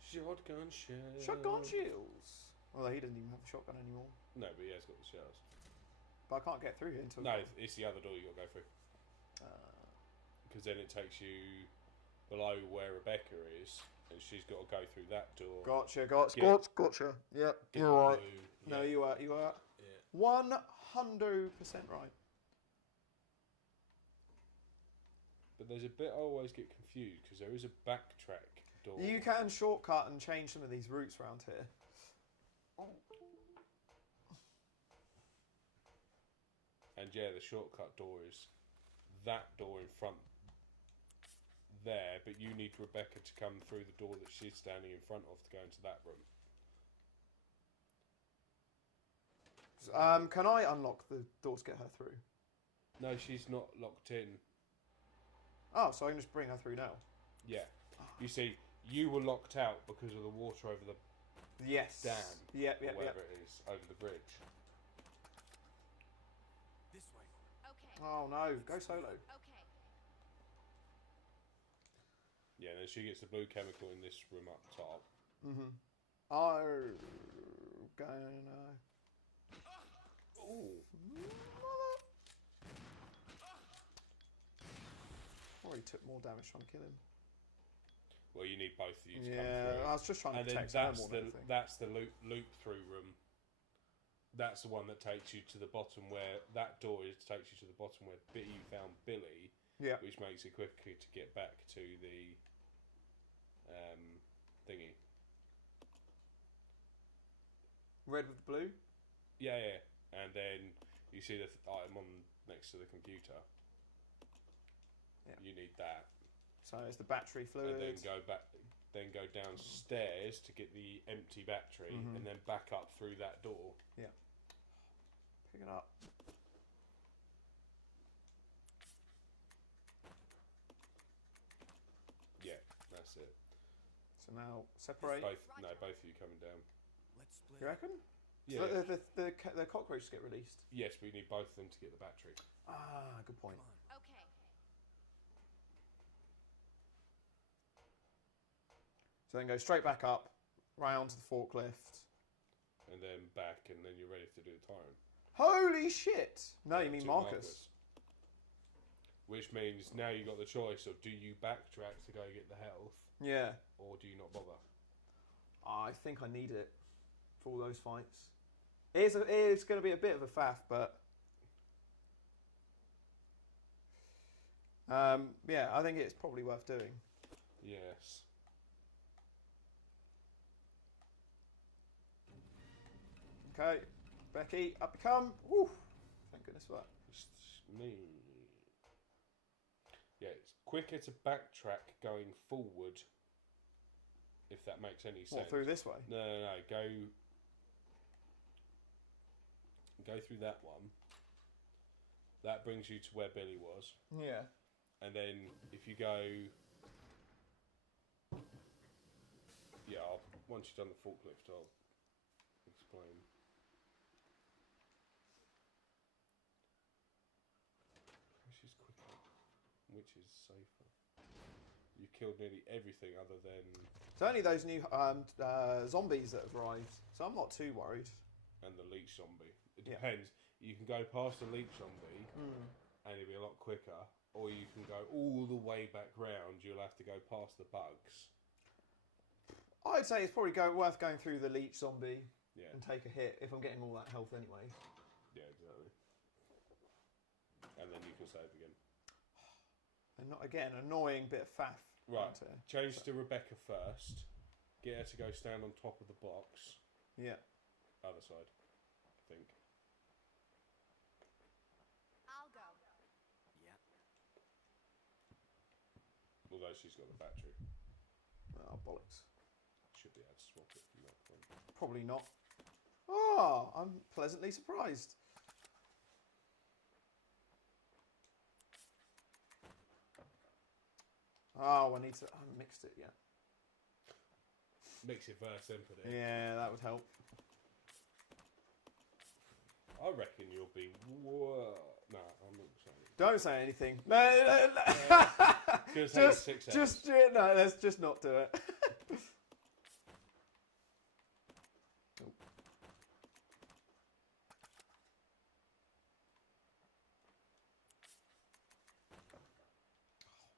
Shotgun shells. Shotgun shields. Although he doesn't even have a shotgun anymore. No, but he has got the shells. But I can't get through here until. No, it's the other door you got to go through. Because then it takes you below where Rebecca is, and she's got to go through that door. Gotcha. Yep, Get you're the right. blue, No, yeah. you are. Yeah. 100% right. But there's a bit I always get confused because there is a backtrack door. You can shortcut and change some of these routes around here. And yeah, the shortcut door is that door in front there, but you need Rebecca to come through the door that she's standing in front of to go into that room. Can I unlock the doors to get her through? No, she's not locked in. Oh, so I can just bring her through now. Yeah. You see, you were locked out because of the water over the Yes. dam. Yep. or whatever it is, over the bridge. This way. Okay. Oh no, go solo. Okay. Yeah, and then she gets the blue chemical in this room up top. Mm-hmm. Oh, gonna. Ooh. Already took more damage trying to kill him. Well, you need both of you to come Yeah, through. I was just trying to And then protect her that's more the than anything. that's the loop through room. That's the one that takes you to the bottom where that door is takes you to the bottom where you found Billy. Yeah. Which makes it quicker to get back to the thingy. Red with blue. Yeah, yeah. And then you see the item on next to the computer. Yeah. You need that. So it's the battery fluid. And then go back. Then go downstairs to get the empty battery, Mhm. and then back up through that door. Yeah. Pick it up. Yeah, that's it. So now separate. Both of you coming down. Let's split. You reckon? Yeah. So the cockroaches get released. Yes, we need both of them to get the battery. Ah, good point. Come on. Okay. So then go straight back up, round to the forklift. And then back, and then you're ready to do the tyrant. Holy shit! No, you mean To Marcus. Which means now you've got the choice of do you backtrack to go get the health, Yeah. or do you not bother? I think I need it for all those fights. It's going to be a bit of a faff, but yeah, I think it's probably worth doing. Yes. Okay, Becky, up you come. Woo! Thank goodness for that. It's me. Yeah, it's quicker to backtrack going forward, if that makes any sense. What, through this way? No. Go through that one. That brings you to where Billy was. Yeah. And then if you go... Yeah, once you've done the forklift, I'll explain. Which is quicker? Which is safer? You killed nearly everything other than... It's only those new zombies that have arrived, so I'm not too worried. And the leech zombie. It Yeah. depends. You can go past the leech zombie and it'll be a lot quicker, or you can go all the way back round. You'll have to go past the bugs. I'd say it's probably worth going through the leech zombie Yeah. and take a hit if I'm getting all that health anyway. Yeah, exactly. And then you can save again. And not again, annoying bit of faff. Right. isn't it? Change to Rebecca first. Get her to go stand on top of the box. Yeah. Other side, I think. I'll go. Yeah. Although she's got the battery. Oh, bollocks. Should be able to swap it from that point. Probably not. Oh, I'm pleasantly surprised. Oh, I need to... I haven't mixed it yet. Mix it first, then put it. Yeah, that would help. I reckon you'll be. Whoa. No, I'm not saying it. Don't say anything. No. It's gonna take 6 hours. Just do it. No, let's just not do it.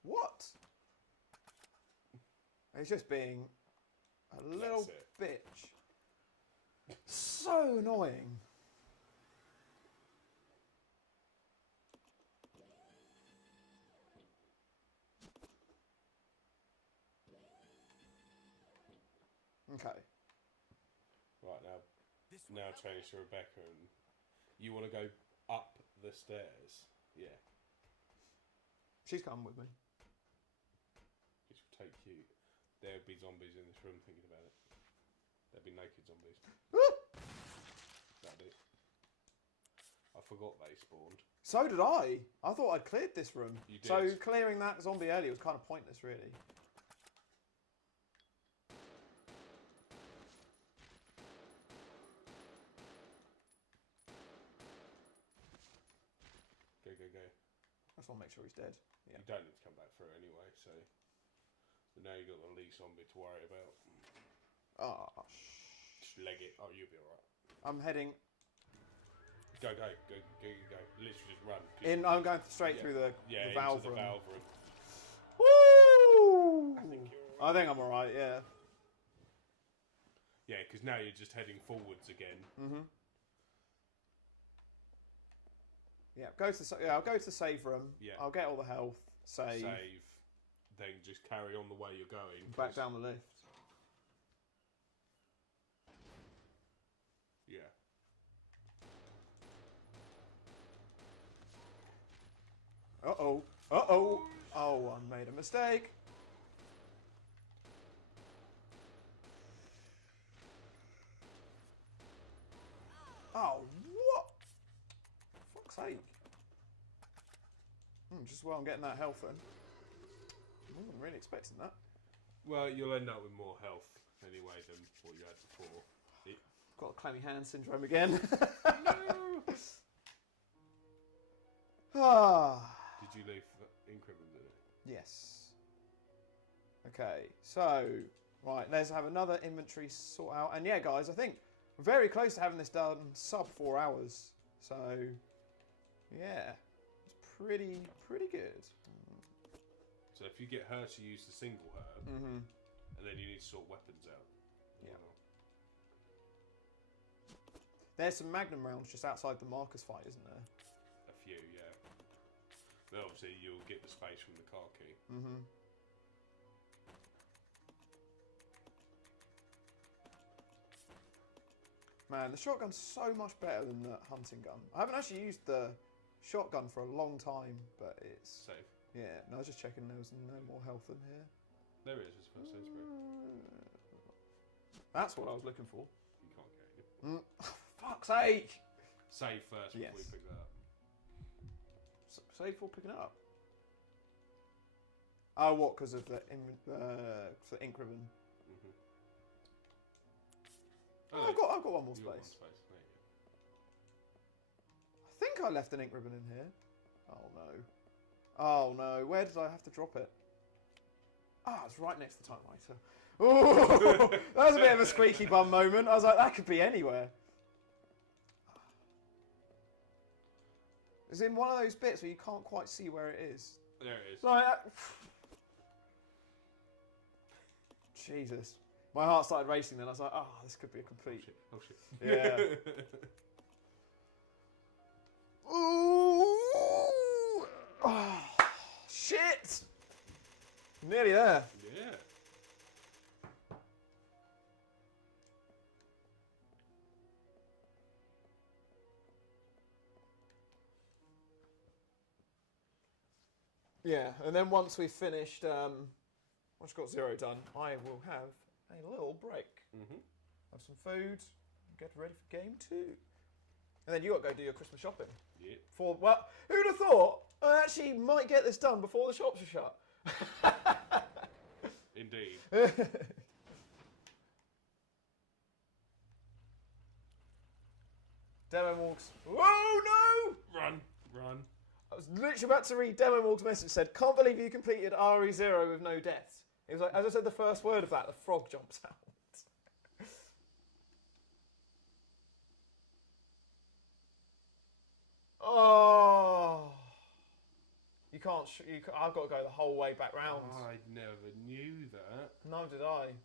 What? It's just being a little bitch. So annoying. Okay. Right now, This way. change to Rebecca, and you want to go up the stairs. Yeah, She's coming with me. which will take you. There'd be zombies in this room. Thinking about it, there'd be naked zombies. That'd be. I forgot they spawned. So did I. I thought I'd cleared this room. You So did. clearing that zombie earlier was kind of pointless, really. Go, go, go. I just want to make sure he's dead. Yeah. You don't need to come back through anyway, so now you've got the least zombie to worry about. Oh, Just leg it. Oh, you'll be alright. I'm heading Go, go, go, go, go. Literally just run. in. I'm going straight through the valve into the room. valve room. Woo! I think you're alright. I think I'm alright, yeah. Yeah, because now you're just heading forwards again. Mm-hmm. Yeah, I'll go to the save room. Yeah. I'll get all the health. Save. Then just carry on the way you're going. Back down the lift. Yeah. Uh-oh. Uh-oh. Oh, I made a mistake. Oh, what? For fuck's sake. Just while I'm getting that health then. I wasn't really expecting that. Well, you'll end up with more health anyway than what you had before. Got a clammy hand syndrome again. Ah. Did you leave increment in it? Yes. Okay, so, right, let's have another inventory sort out. And yeah, guys, I think we're very close to having this done sub 4 hours. So, yeah, it's pretty good. So if you get her to use the single herb, Mm-hmm. and then you need to sort weapons out. Yeah. Why not? There's some magnum rounds just outside the Marcus fight, isn't there? A few, yeah. But obviously you'll get the space from the car key. Mm-hmm. Man, the shotgun's so much better than the hunting gun. I haven't actually used the shotgun for a long time, but it's... Safe. Yeah, no, I was just checking there was no more health in here. There is, it's first aid spray. That's what I was looking for. You can't get it. Fuck's sake! Save first before Yes. you pick that up. Save for picking it up. Oh, what? Because of the ink ribbon. Mm-hmm. Oh, I've got one more You've got one space. space. There you I think I left an ink ribbon in here. Oh no. Oh no. Where did I have to drop it? Ah, it's right next to the typewriter. Oh, that was a bit of a squeaky bum moment. I was like, that could be anywhere. It's in one of those bits where you can't quite see where it is. go. There it is. Like, Jesus. My heart started racing then. I was like, oh, this could be a complete... Oh shit. Yeah. Ooh! Oh, shit! Nearly there. Yeah. Yeah, and then once we've finished, once we've got 0 done, I will have a little break. Mhm. Have some food, get ready for game 2. And then you got to go do your Christmas shopping. Yeah. Well, who'd have thought I actually might get this done before the shops are shut? Indeed. Demo Morgs. Oh no! Run. I was literally about to read Demo Morg's message. Said, "Can't believe you completed RE0 with no deaths." It was like, as I said the first word of that, the frog jumps out. Oh, you can't. I've got to go the whole way back round. I never knew that. No, did I?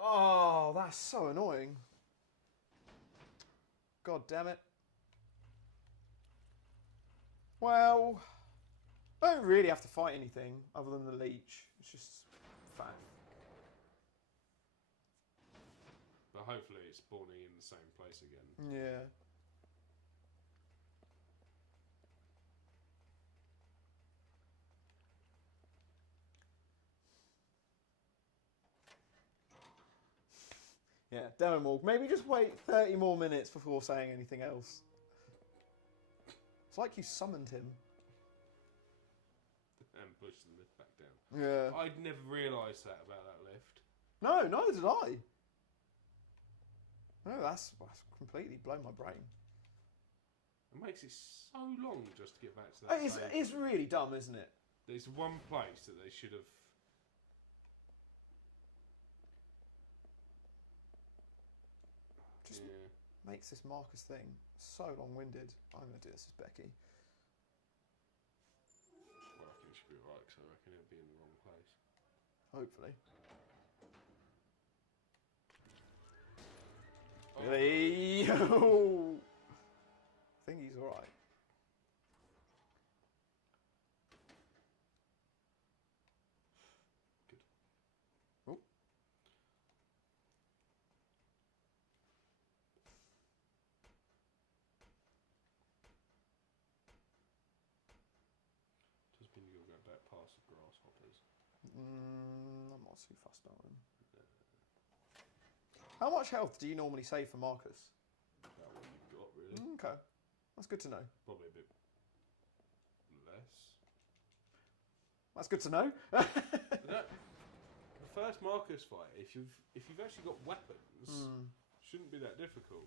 Oh, that's so annoying. God damn it. Well, I don't really have to fight anything other than the leech. It's just faff. But hopefully it's spawning in the same place again. Yeah. Yeah, Demo Morg. Maybe just wait 30 more minutes before saying anything else. It's like you summoned him. And push the lift back down. Yeah. I'd never realised that about that lift. No, neither did I. No, that's completely blown my brain. It makes it so long just to get back to that stage. It's really dumb, isn't it? There's one place that they should have... Just makes this Marcus thing so long-winded. I'm going to do this as Becky. Well, I reckon it should be right, because I reckon it'll be in the wrong place. Hopefully. Oh. Really? I think he's alright. Good. Oh. Just mean you'll go back past the grasshoppers. I'm not too fussed about him. How much health do you normally save for Marcus? About what you've got, really. Okay. That's good to know. Probably a bit less. That's good to know. But that, the first Marcus fight, if you've actually got weapons, shouldn't be that difficult.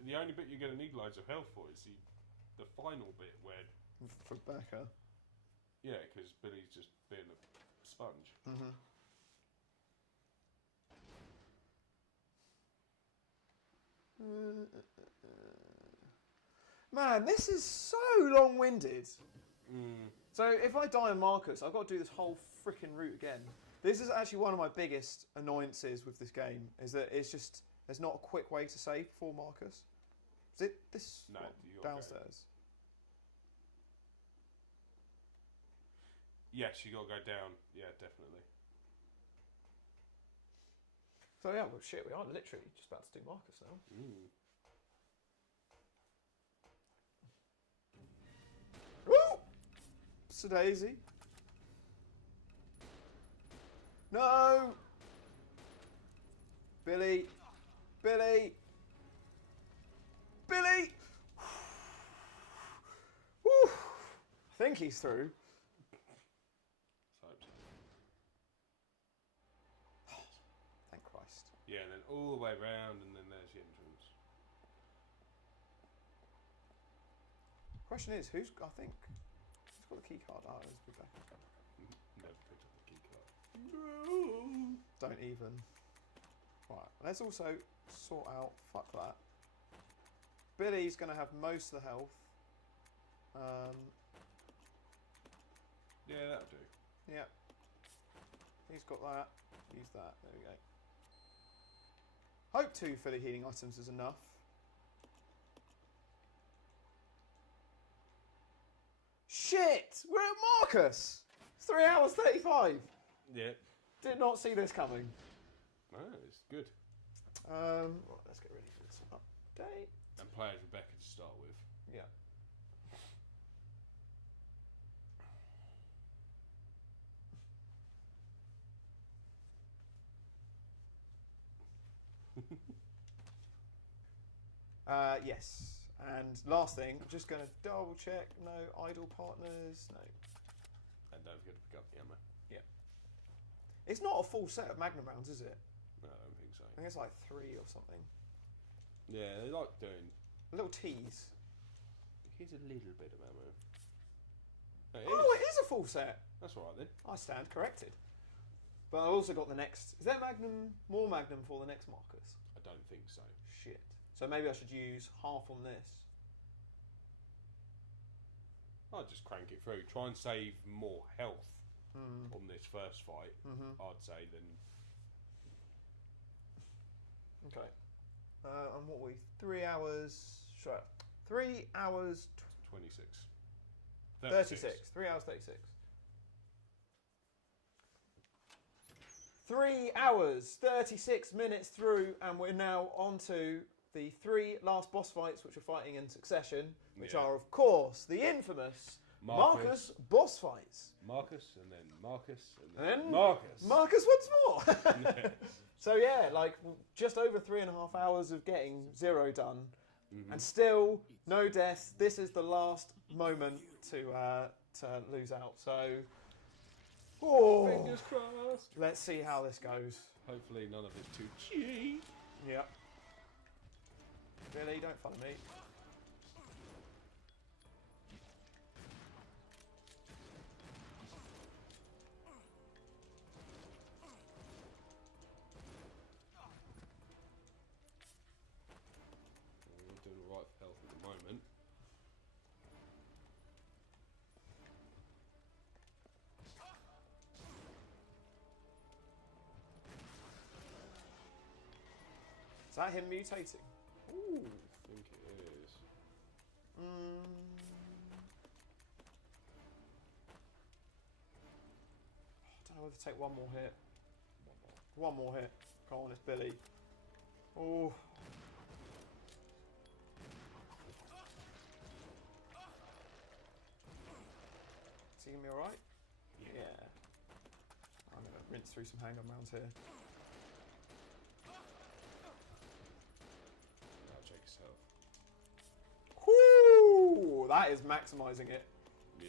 And the only bit you're going to need loads of health for is the final bit where... For Becca. Yeah, because Billy's just being a sponge. Man, this is so long-winded. So if I die on Marcus, I've got to do this whole freaking route again. This is actually one of my biggest annoyances with this game, is that it's just, there's not a quick way to save before Marcus. Is it this No, one? you gotta go. Downstairs? Yes, you got to go down. Yeah, definitely. So yeah, well shit, we are literally just about to do Marcus now. Woo! Daisy. No! Billy! Billy! Billy! Woo! I think he's through. So, Thank Christ. yeah, and then all the way round, and then there's the entrance. Question is, who's got the key card? Oh, it's Rebecca. Never picked up the key card. Don't even. Right, let's also sort out, fuck that. Billy's going to have most of the health. Yeah, that'll do. Yeah. He's got that. Use that. There we go. Hope 2 fully healing items is enough. Shit! We're at Marcus! 3 hours 35. Yeah. Did not see this coming. No, it's good. Right, let's get ready for this update. And play as Rebecca to start with. Yeah. Yes. And last thing, I'm just going to double check. No idle partners. No. And don't forget to pick up the ammo. It's not a full set of Magnum rounds, is it? No, I don't think so. I think it's like 3 or something. Yeah, they like doing. A little tease. Here's a little bit of ammo. It Oh, it is a full set. That's all right then. I stand corrected. But I also got the next. Is there Magnum, more Magnum for the next Marcus? I don't think so. Shit. So maybe I should use half on this. I'd just crank it through. Try and save more health on this first fight, I'd say, than... Okay. And what were we? 3 hours... Sure. 3 hours... 26. 36. 3 hours 36. 3 hours 36 minutes through, and we're now on to the 3 last boss fights, which we're fighting in succession, which Yeah. are, of course, the infamous Marcus boss fights. Marcus, and then Marcus, and And then Marcus. Marcus once more. So yeah, like just over 3.5 hours of getting 0 done, and still no deaths. This is the last moment to lose out. So, Fingers crossed. let's see how this goes. Hopefully none of it's too cheap. Yep. Billy, don't follow me. We're doing alright for health at the moment. Is that him mutating? Ooh. I think it is. I don't know whether to take one more hit. One more hit. Come on, it's Billy. Oh. Is he gonna be alright? Yeah. I'm gonna rinse through some handgun rounds here. Now check his health. Whoo! That is maximising it. Yeah.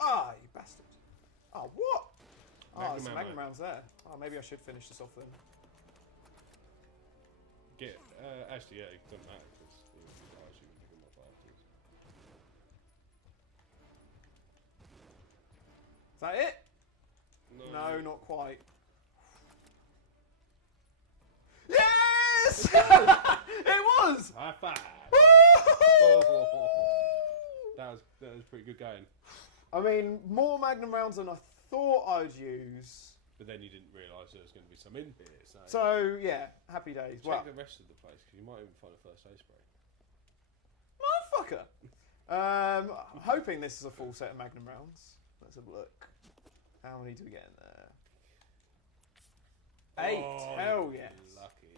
Ah, you bastard. Oh, what? Oh, Magnum there's some ammo. Magnum rounds there. Oh, maybe I should finish this off then. Get, actually, yeah, it doesn't matter because you can pick them up afterwards. Is that it? No, not quite. Yes! It was! High five! That was pretty good going. I mean, more Magnum rounds than I thought I'd use. But then you didn't realise there was going to be some in here, so... So, yeah, happy days. check Well, the rest of the place, because you might even find a first aid spray. motherfucker! I'm hoping this is a full set of Magnum rounds. Let's have a look. How many do we get in there? 8! Oh, Hell you're yes. lucky.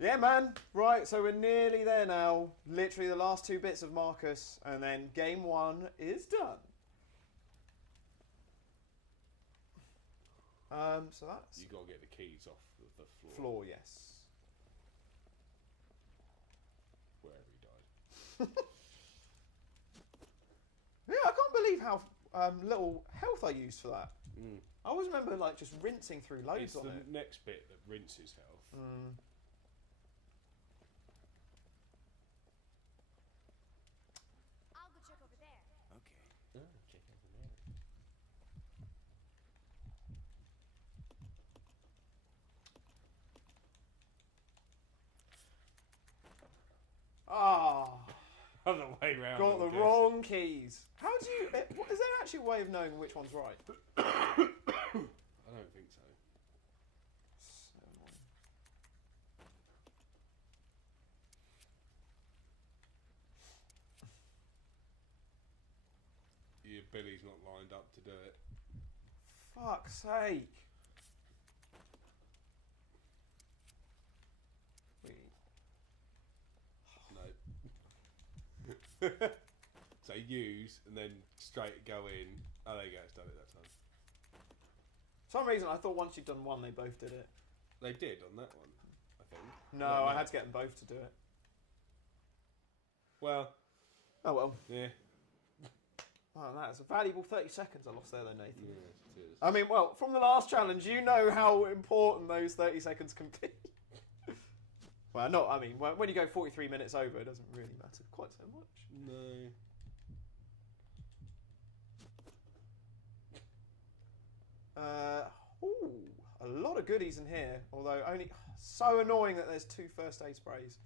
Yeah, man. Right, so we're nearly there now. Literally the last 2 bits of Marcus, and then game 1 is done. So that's You got to get the keys off of the floor, floor, yes. wherever he died. Yeah, I can't believe how little health I used for that. Mm. I always remember like just rinsing through loads It's on the it. next bit that rinses health. I'll go check over there. Okay. Oh, check out the mirror. down. got the I'm wrong keys. How do you? Is there actually a way of knowing which one's right? guessing. I don't think so. So annoying. Your Billy's not lined up to do it. Fuck's sake. No. So use and then straight go in. Oh, there you go. It's done it that time. For some reason, I thought once you'd done one, they both did it. They did on that one, I think. No, No, I no. had to get them both to do it. Well, Oh well. yeah. Oh, that's a valuable 30 seconds I lost there, though, Nathan. Yes, it is. I mean, well, from the last challenge, you know how important those 30 seconds can be. Well, not. I mean, when you go 43 minutes over, it doesn't really matter quite so much. No. A lot of goodies in here. Although only so annoying that there's 2 first aid sprays,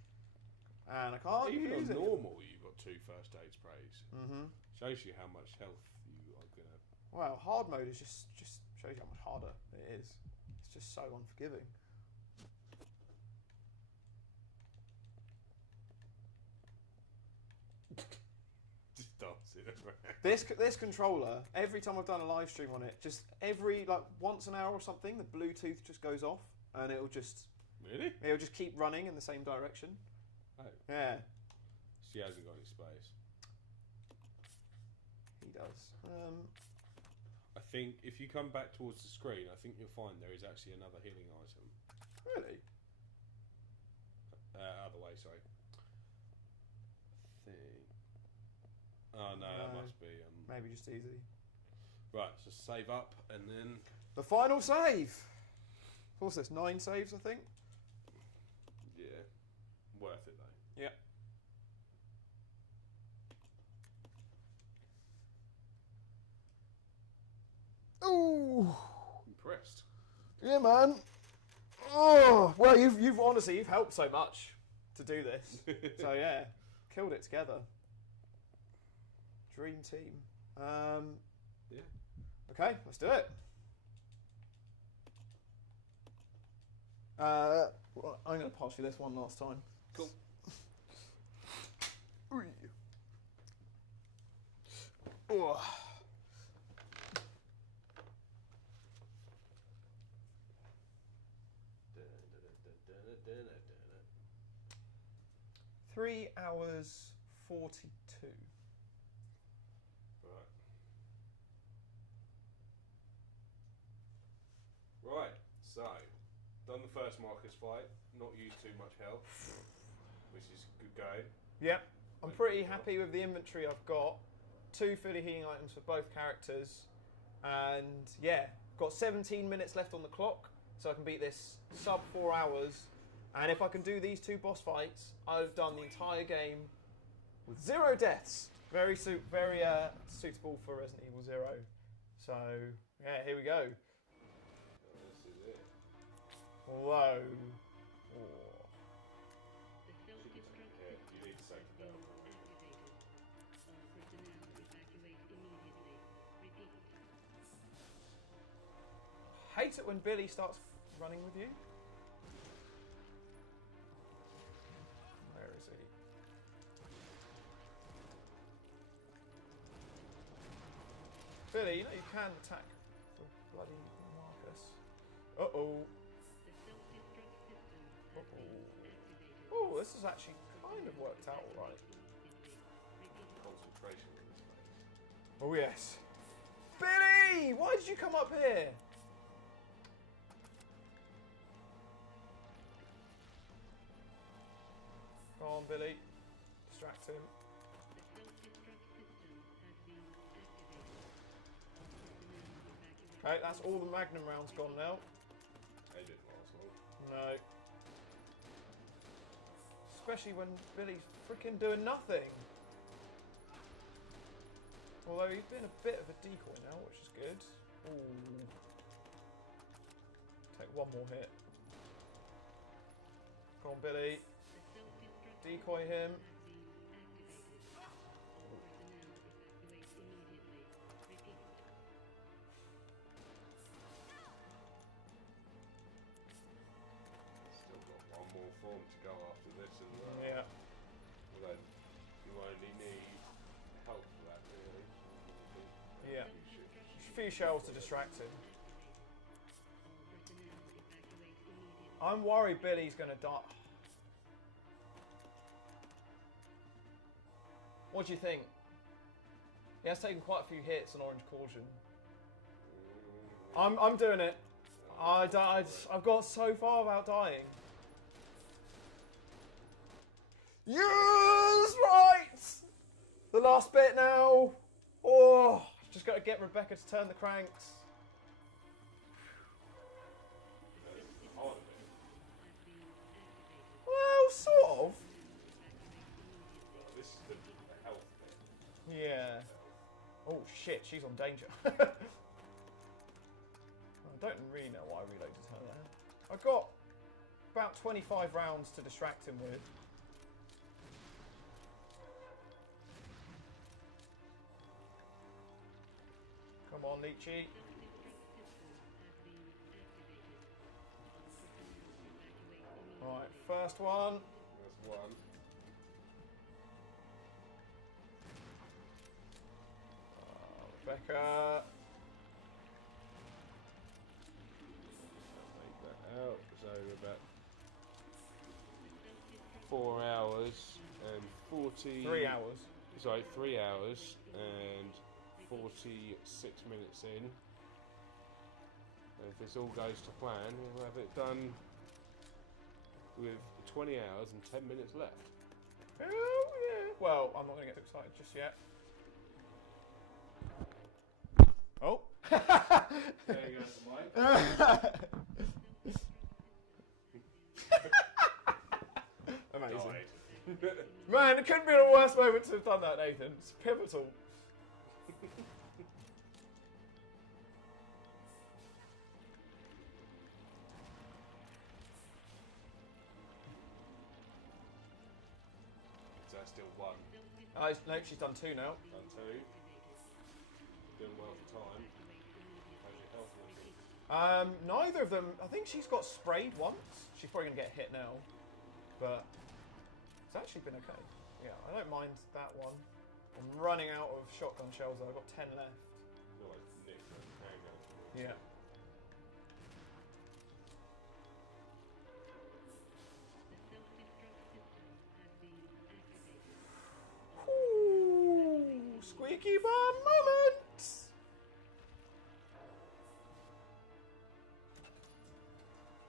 and I can't Even use on it. normal, you've got 2 first aid sprays. Mm-hmm. Shows you how much health you are gonna. Well, hard mode is just shows you how much harder it is. It's just so unforgiving. Just dancing around. This controller, every time I've done a live stream on it, just every like once an hour or something, the Bluetooth just goes off, and it'll just keep running in the same direction. Oh, Yeah, she hasn't got any space. he does. I think if you come back towards the screen, I think you'll find there is actually another healing item. Really? Other way, sorry. I think. Oh no, that No. must be. Maybe just easy. Right, so save up and then. The final save. What's this? 9 saves, I think. Yeah, worth it though. Yep. Ooh. Impressed. Yeah, man. Oh, well, you've honestly helped so much to do this. So yeah, killed it together. Dream team. Yeah. Okay, let's do it. Right, I'm going to pass you this one last time. Cool. Ooh. Oh. Three hours 42. Right, so done the first Marcus fight, not used too much health, which is good going. Yep, I'm pretty happy with the inventory I've got. 2 fully healing items for both characters, and yeah, got 17 minutes left on the clock, so I can beat this sub 4 hours. And if I can do these 2 boss fights, I've done the entire game with 0 deaths. Very suitable for Resident Evil 0. So yeah, here we go. This is it. Whoa. Oh. Yeah, you need to save the bell. Hate it when Billy starts running with you. Where is he? Billy, you know you can attack the bloody Marcus. Uh-oh. Uh-oh. Oh, this has actually kind of worked out all right. Concentration in this place. Oh, yes. Billy! Why did you come up here? Go on, Billy. Distract him. Okay, that's all the Magnum rounds gone now. They didn't last long. No. Especially when Billy's freaking doing nothing. Although he's been a bit of a decoy now, which is good. Ooh. Take one more hit. Go on, Billy. Decoy him. more form to go after this as well. Yeah. Although you only need help for that, really. Yeah. You should. A few shells to distract him. I'm worried Billy's going to die. What do you think? He has taken quite a few hits on Orange Caution. I'm doing it. I've got so far without dying. Yes, right! The last bit now. Oh, just got to get Rebecca to turn the cranks. Well, sort of. This is the health bit. Yeah. Oh shit, she's on danger. I don't really know why I reloaded her there. I've got about 25 rounds to distract him with. Come on, Leechy. Right, first one. That's one. Rebecca. Take that out. So about 4 hours and 40. 3 hours. Sorry, 3 hours and 46 minutes in. And if this all goes to plan, we'll have it done with 20 hours and 10 minutes left. Oh yeah. Well, I'm not going to get too excited just yet. Oh. There you go, Mike. Amazing. Died. Man, it couldn't be the worst moment to have done that, Nathan. It's pivotal. So that's still one. No, she's done 2 now. Done two. Doing well for time. How's your health looking? Neither of them. I think she's got sprayed once. She's probably going to get hit now. But it's actually been okay. Yeah, I don't mind that one. I'm running out of shotgun shells though. I've got 10 left. Feel like Nick and handgun. Yeah. Ooh, squeaky bum moment!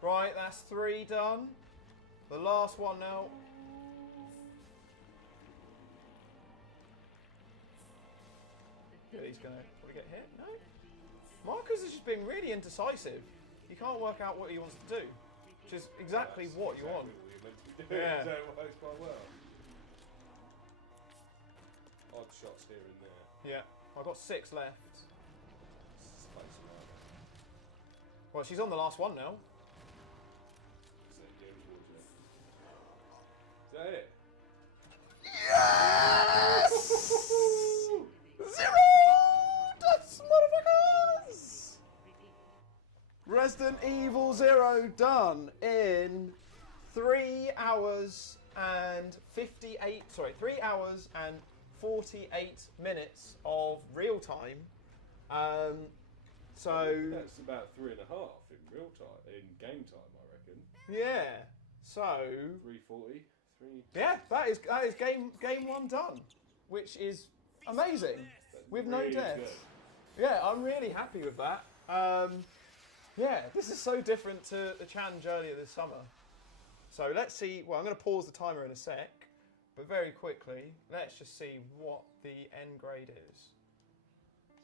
Right, that's 3 done. The last one now. He's gonna probably get hit. No. Marcus has just been really indecisive. He can't work out what he wants to do, which is exactly what you want. What you're meant to be doing. Yeah. So it works quite well. Odd shots here and there. Yeah, I've got 6 left. Space around. Well, she's on the last one now. So yeah, towards you. Is that it? Yes! 0 deaths, motherfuckers! Resident Evil 0 done in 3 hours and 3 hours and 48 minutes of real time. So That's about 3.5 in real time, in game time, I reckon. yeah, so 3:40. yeah, that is game 1 done, which is amazing with no Really deaths. good. Yeah, I'm really happy with that. Yeah, this is so different to the challenge earlier this summer. So let's see. Well, I'm going to pause the timer in a sec, but very quickly, let's just see what the end grade is,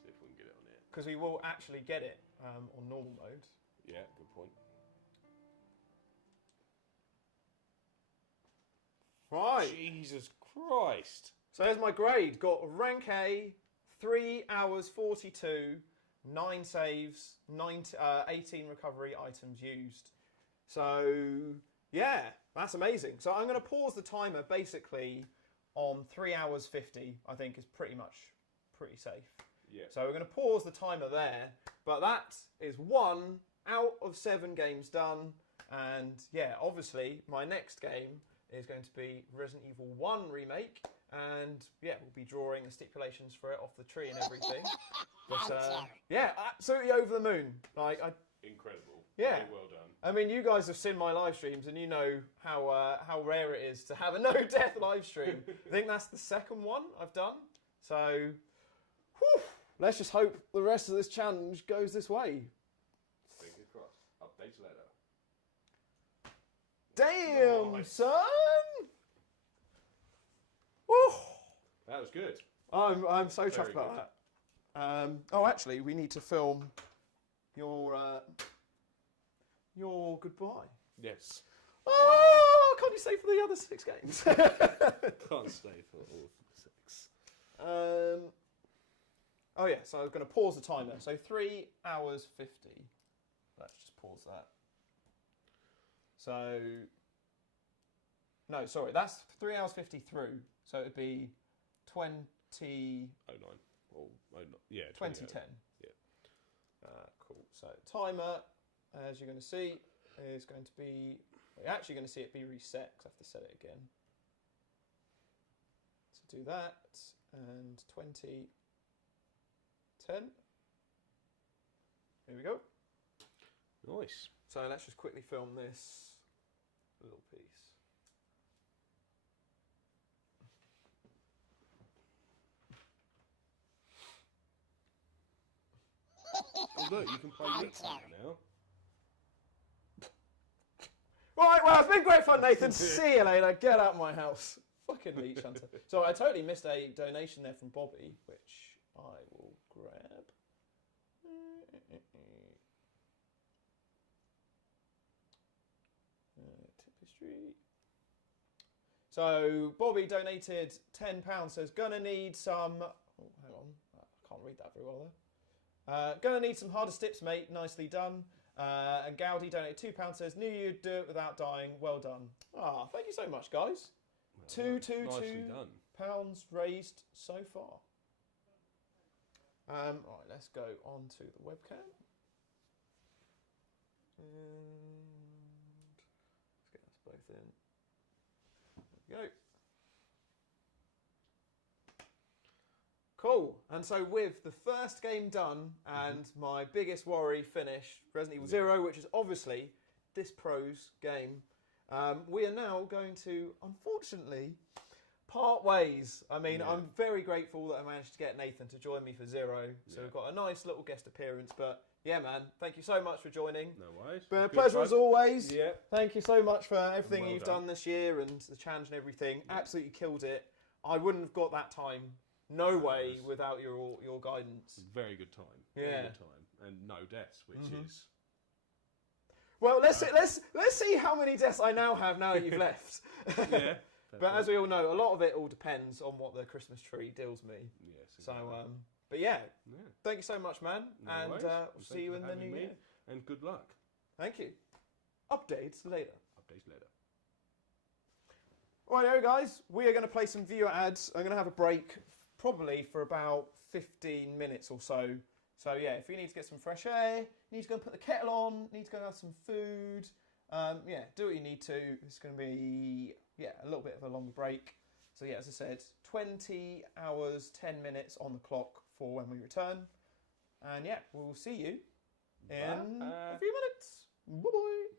See if we can get it on here. because we will actually get it on normal mode. Yeah, good point. Right. Jesus Christ. So there's my grade. Got rank A, 3 hours 42, 9 saves, 18 recovery items used. So yeah, that's amazing. So I'm going to pause the timer basically on 3 hours 50. I think is pretty safe. Yeah. So we're going to pause the timer there. But that is 1 out of 7 games done. And yeah, obviously, my next game is going to be Resident Evil 1 Remake. And yeah, we'll be drawing the stipulations for it off the tree and everything. But yeah, absolutely over the moon. Like, Incredible. Yeah. Very well done. I mean, you guys have seen my live streams, and you know how rare it is to have a no-death live stream. I think that's the second one I've done. So, whew, let's just hope the rest of this challenge goes this way. Fingers crossed. Updates later. Damn, Nice. son! Whew. That was good. I'm so chuffed Very about good. that. Oh, actually, we need to film your goodbye. Yes. Oh, can't you stay for the other 6 games? Can't stay for all 6. Oh yeah, so I'm going to pause the timer. So 3 hours 50. Let's just pause that. So, no, sorry, that's 3 hours 50 through. So it'd be 20... 09. Or, yeah, 2010. Yeah. Cool. So timer, as you're going to see, is going to be... You're actually going to see it be reset, because I have to set it again. So do that, and 2010. Here we go. Nice. So let's just quickly film this little piece. Oh, look, you can play Leech Hunter now. Right, well, it's been great fun, Nathan. See you later. Get out of my house. Fucking Leech Hunter. So I totally missed a donation there from Bobby, which I will grab. Tapestry. So Bobby donated £10. Says, gonna need some... Oh, hang on. I can't read that very well there. Gonna need some harder stips, mate. Nicely done. And Gowdy donated £2. Says, knew you'd do it without dying. Well done. Ah, thank you so much, guys. Nicely £2 done. pounds raised so far. Right, let's go on to the webcam. And let's get us both in. There we go. Cool. And so with the first game done and my biggest worry finished, Resident Evil 0, which is obviously this pro's game, we are now going to, unfortunately, part ways. I mean, Yeah. I'm very grateful that I managed to get Nathan to join me for 0. So Yeah. we've got a nice little guest appearance. But yeah, man, thank you so much for joining. No worries. Been a Good pleasure fun. as always. Yeah. Thank you so much for everything Well you've done. done this year and the challenge and everything. Absolutely killed it. I wouldn't have got that time, no way, was- without your guidance. Very good time. Yeah. Very good time. And no deaths, which is... Well, let's see how many deaths I now have now that you've left. Yeah. But as we all know, a lot of it all depends on what the Christmas tree deals me. Yes. So, exactly. but yeah, Yeah. thank you so much, man, No and worries. we'll Thank see you for in the having new me, year. And good luck. Thank you. Updates later. Updates later. Righto, guys, we are going to play some viewer ads. I'm going to have a break, probably for about 15 minutes or so. So yeah, if you need to get some fresh air, you need to go and put the kettle on, need to go have some food, yeah, do what you need to. It's going to be, yeah, a little bit of a longer break. So yeah, as I said, 20 hours, 10 minutes on the clock for when we return. And yeah, we'll see you in a few minutes. Bye-bye.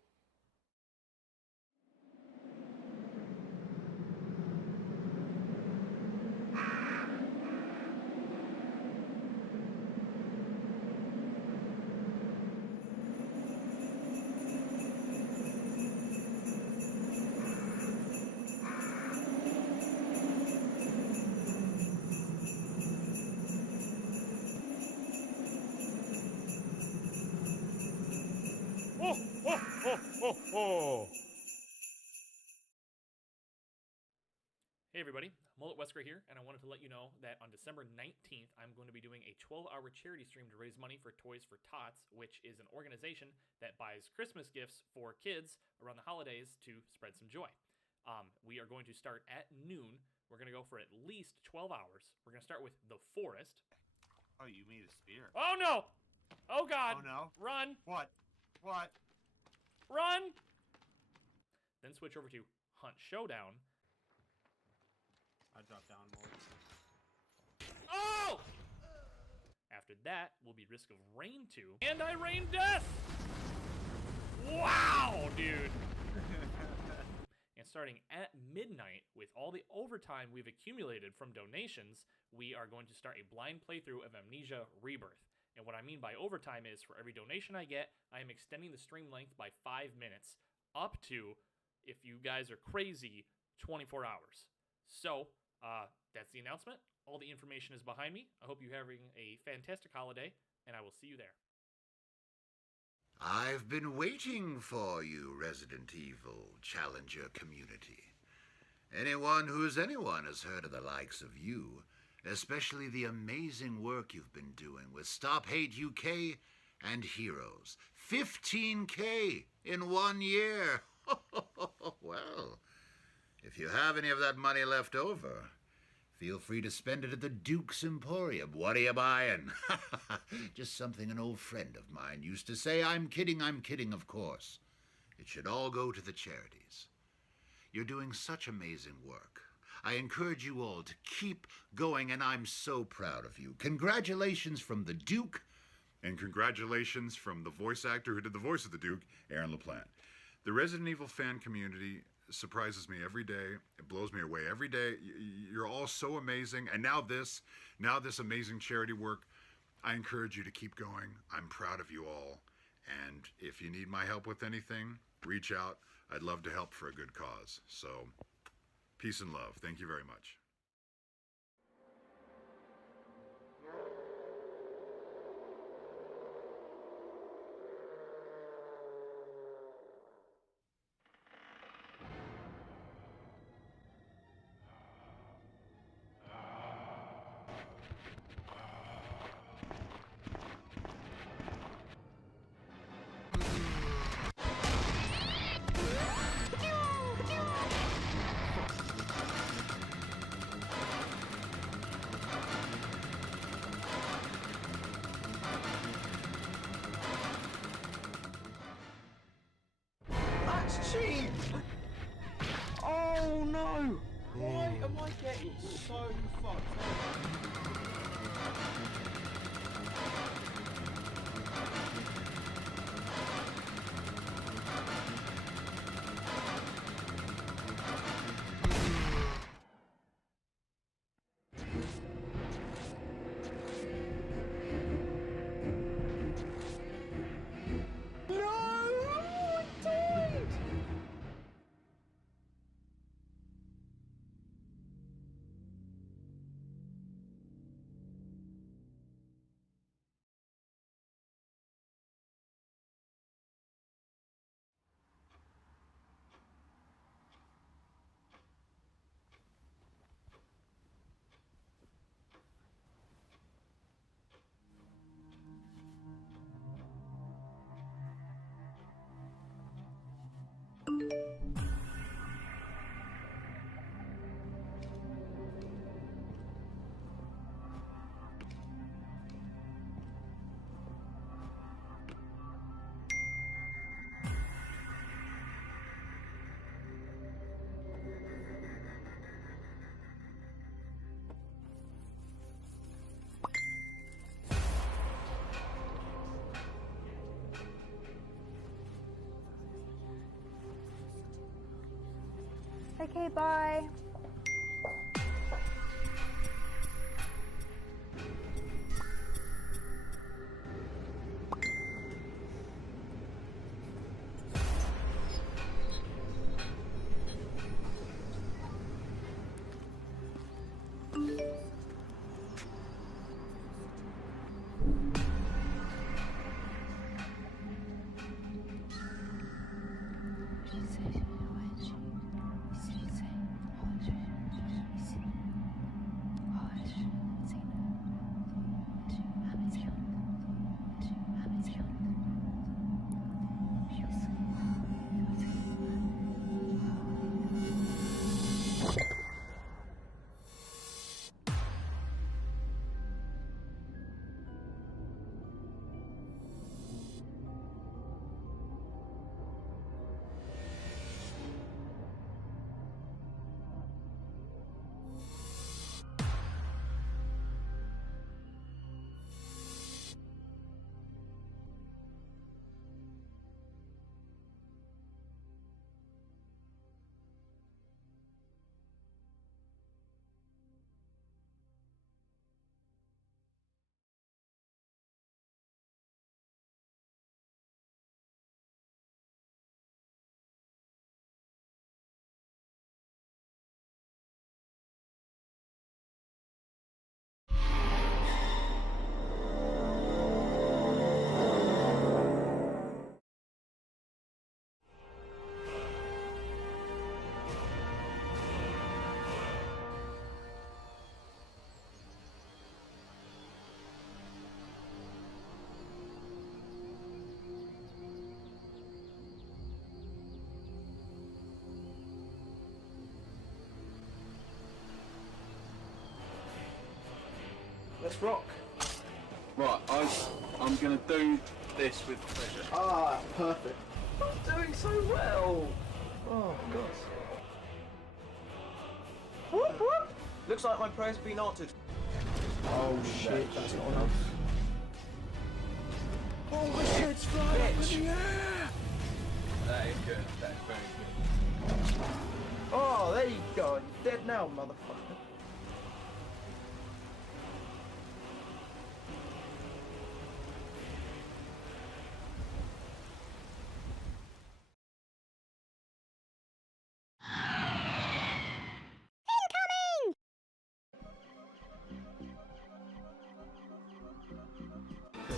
Hey everybody, Mullet Wesker here, and I wanted to let you know that on December 19th, I'm going to be doing a 12-hour charity stream to raise money for Toys for Tots, which is an organization that buys Christmas gifts for kids around the holidays to spread some joy. We are going to start at noon. We're going to go for at least 12 hours. We're going to start with The Forest. Oh, you made a spear. Oh no! Oh god! Oh no. Run! What? What? Run! switch over to Hunt Showdown. I dropped down more. Oh! After that will be Risk of Rain 2. And I rain death! Wow, dude! And starting at midnight, with all the overtime we've accumulated from donations, we are going to start a blind playthrough of Amnesia Rebirth. And what I mean by overtime is, for every donation I get, I am extending the stream length by 5 minutes, up to, if you guys are crazy, 24 hours. So, that's the announcement. All the information is behind me. I hope you're having a fantastic holiday, and I will see you there. I've been waiting for you, Resident Evil Challenger community. Anyone has heard of the likes of you, especially the amazing work you've been doing with Stop Hate UK and Heroes. 15K in 1 year. Well, if you have any of that money left over, feel free to spend it at the Duke's Emporium. What are you buying? Just something an old friend of mine used to say. I'm kidding, of course. It should all go to the charities. You're doing such amazing work. I encourage you all to keep going, and I'm so proud of you. Congratulations from the Duke. And congratulations from the voice actor who did the voice of the Duke, Aaron LaPlante. The Resident Evil fan community surprises me every day. It blows me away every day. You're all so amazing. And now this amazing charity work. I encourage you to keep going. I'm proud of you all. And if you need my help with anything, reach out. I'd love to help for a good cause. So, peace and love. Thank you very much. That's cheap! Oh no! Why am I getting so fucked up? Okay, bye. next rock. Right, I'm going to do this with pleasure. Ah, perfect. I'm doing so well. Oh, God. Whoop, whoop. Looks like my prayers have been answered. Oh, shit, that's not enough. Oh, my head's flying up in the air. That is good. That is very good. Oh, there you go. You're dead now, motherfucker.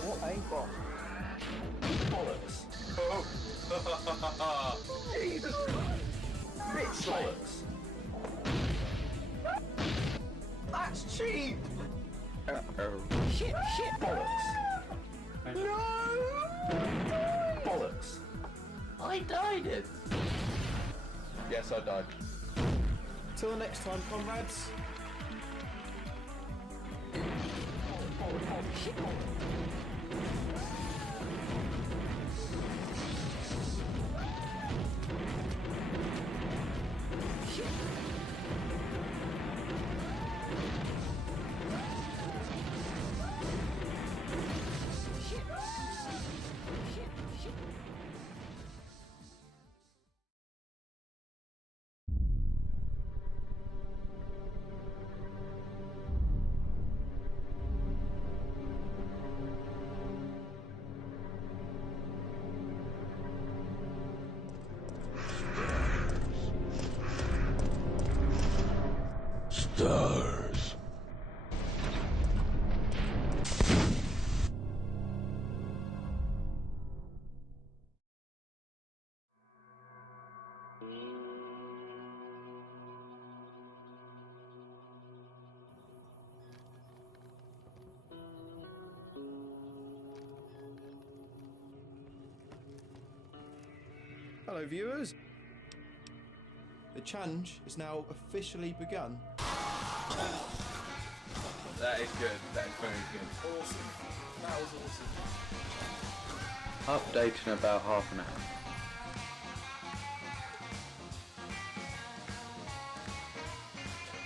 What a bomb. Bollocks. Oh. Jesus Christ. Bitch bollocks. That's cheap. Shit bollocks. No. Bollocks. I died it. Yes, I died. Till next time, comrades. Stars. Hello, viewers. The challenge is now officially begun. That is good. That is very good. Awesome. That was awesome. Update in about half an hour.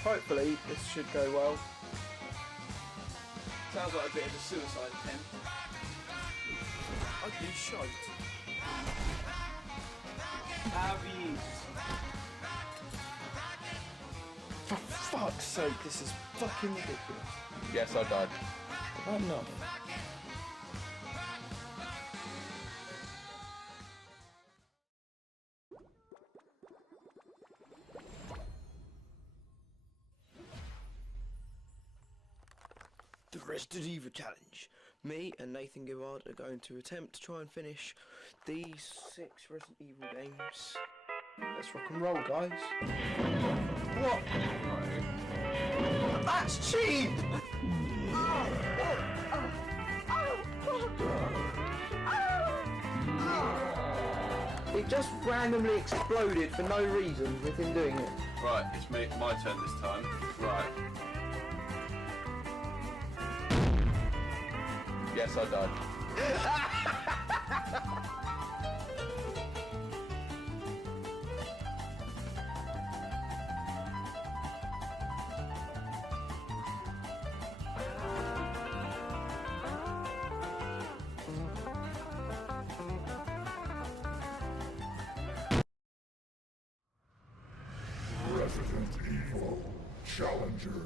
Hopefully, this should go well. Sounds like a bit of a suicide attempt. I'd be shot. Abby. For fuck's sake, this is fucking ridiculous. Yes, I died. I'm not. The Resident Evil Challenge. Me and Nathan Gillard are going to attempt to try and finish these 6 Resident Evil games. Let's rock and roll, guys. What? That's cheap! It just randomly exploded for no reason with him doing it. Right, it's my turn this time. Right. Yes, I died. Resident Evil Challenger.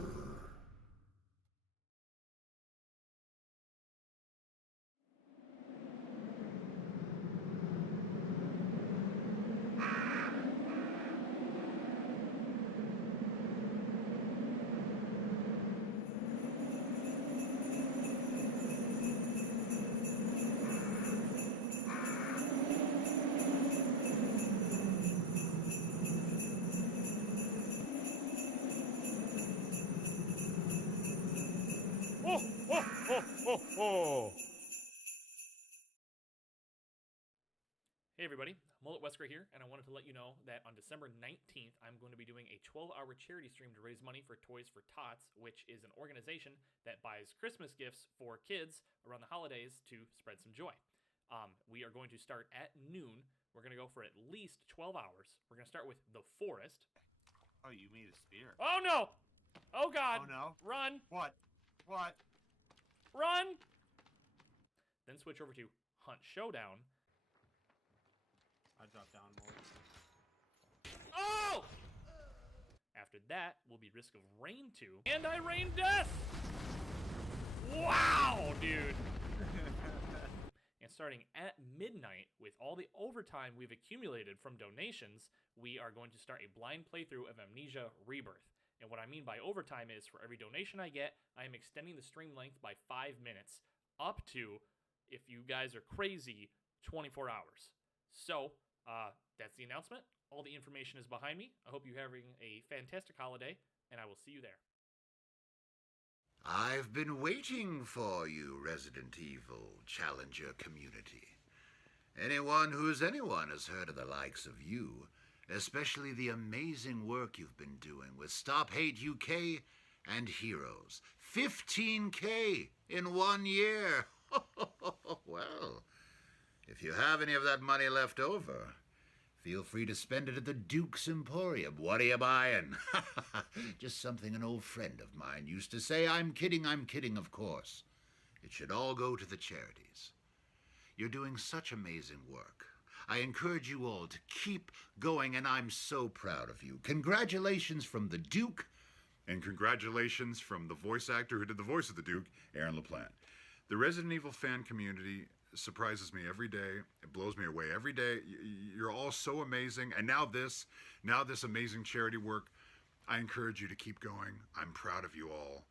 Hey everybody, Mullet Wesker here, and I wanted to let you know that on December 19th, I'm going to be doing a 12-hour charity stream to raise money for Toys for Tots, which is an organization that buys Christmas gifts for kids around the holidays to spread some joy. We are going to start at noon. We're going to go for at least 12 hours. We're going to start with the forest. Oh, you made a spear. Oh, no! Oh, God! Oh, no. Run! What? What? Run! Then switch over to Hunt Showdown. I dropped down more. Oh! After that will be Risk of Rain 2. And I rain death! Wow, dude! And starting at midnight, with all the overtime we've accumulated from donations, we are going to start a blind playthrough of Amnesia Rebirth. And what I mean by overtime is, for every donation I get, I am extending the stream length by 5 minutes, up to, if you guys are crazy, 24 hours. So, that's the announcement. All the information is behind me. I hope you're having a fantastic holiday, and I will see you there. I've been waiting for you, Resident Evil Challenger community. Anyone has heard of the likes of you, especially the amazing work you've been doing with Stop Hate UK and Heroes. 15K in 1 year. Well, if you have any of that money left over, feel free to spend it at the Duke's Emporium. What are you buying? Just something an old friend of mine used to say. I'm kidding, of course. It should all go to the charities. You're doing such amazing work. I encourage you all to keep going, and I'm so proud of you. Congratulations from the Duke. And congratulations from the voice actor who did the voice of the Duke, Aaron LaPlante. The Resident Evil fan community surprises me every day. It blows me away every day. You're all so amazing. And now this amazing charity work. I encourage you to keep going. I'm proud of you all.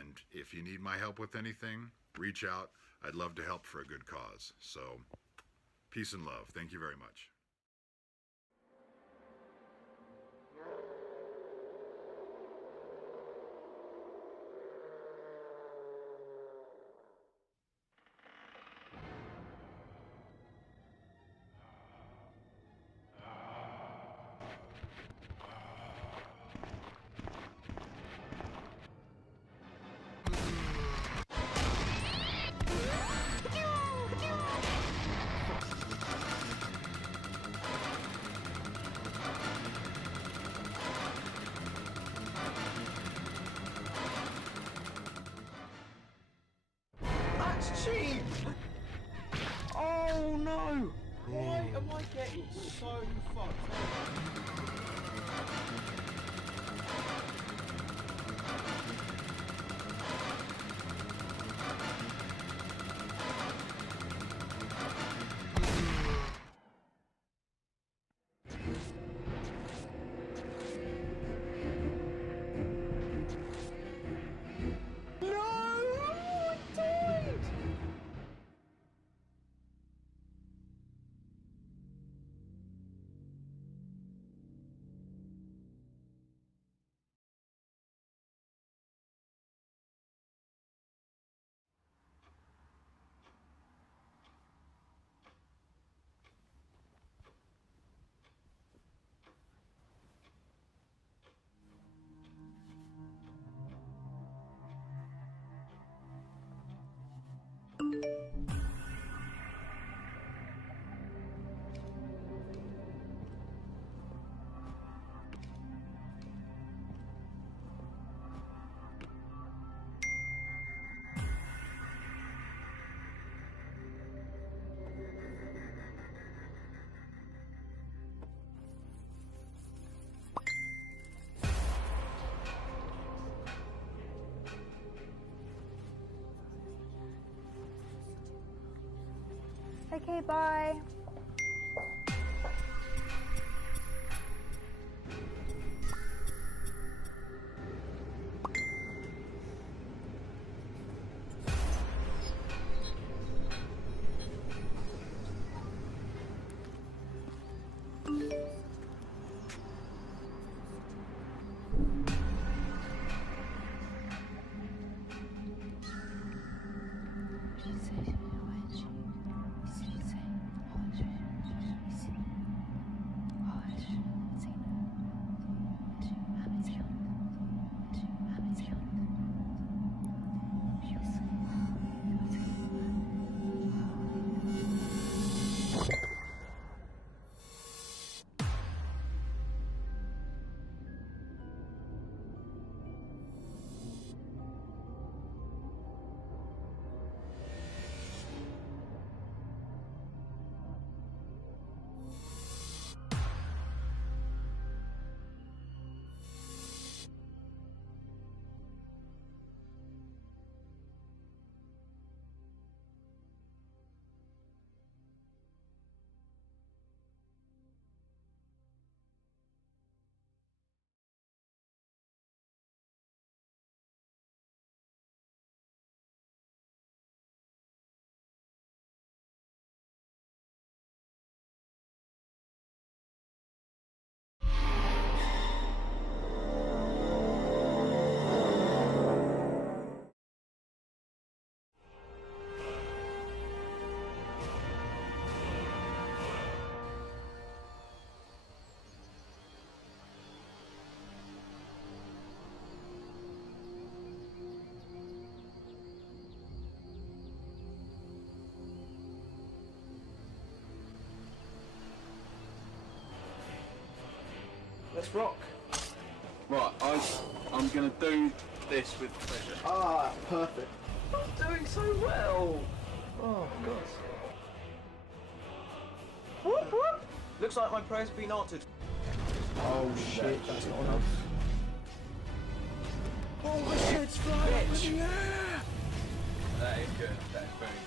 And if you need my help with anything, reach out. I'd love to help for a good cause. So, peace and love. Thank you very much. That's cheap! Oh no! Why am I getting so fucked up? Okay, bye. Let's rock. Right, I'm going to do this with pleasure. Ah, perfect. I'm doing so well. Oh, God. Whoop, whoop. Looks like my prayer's been answered. Oh, shit, that's not enough. Oh, my shit's flying up in the air. That is good. That is very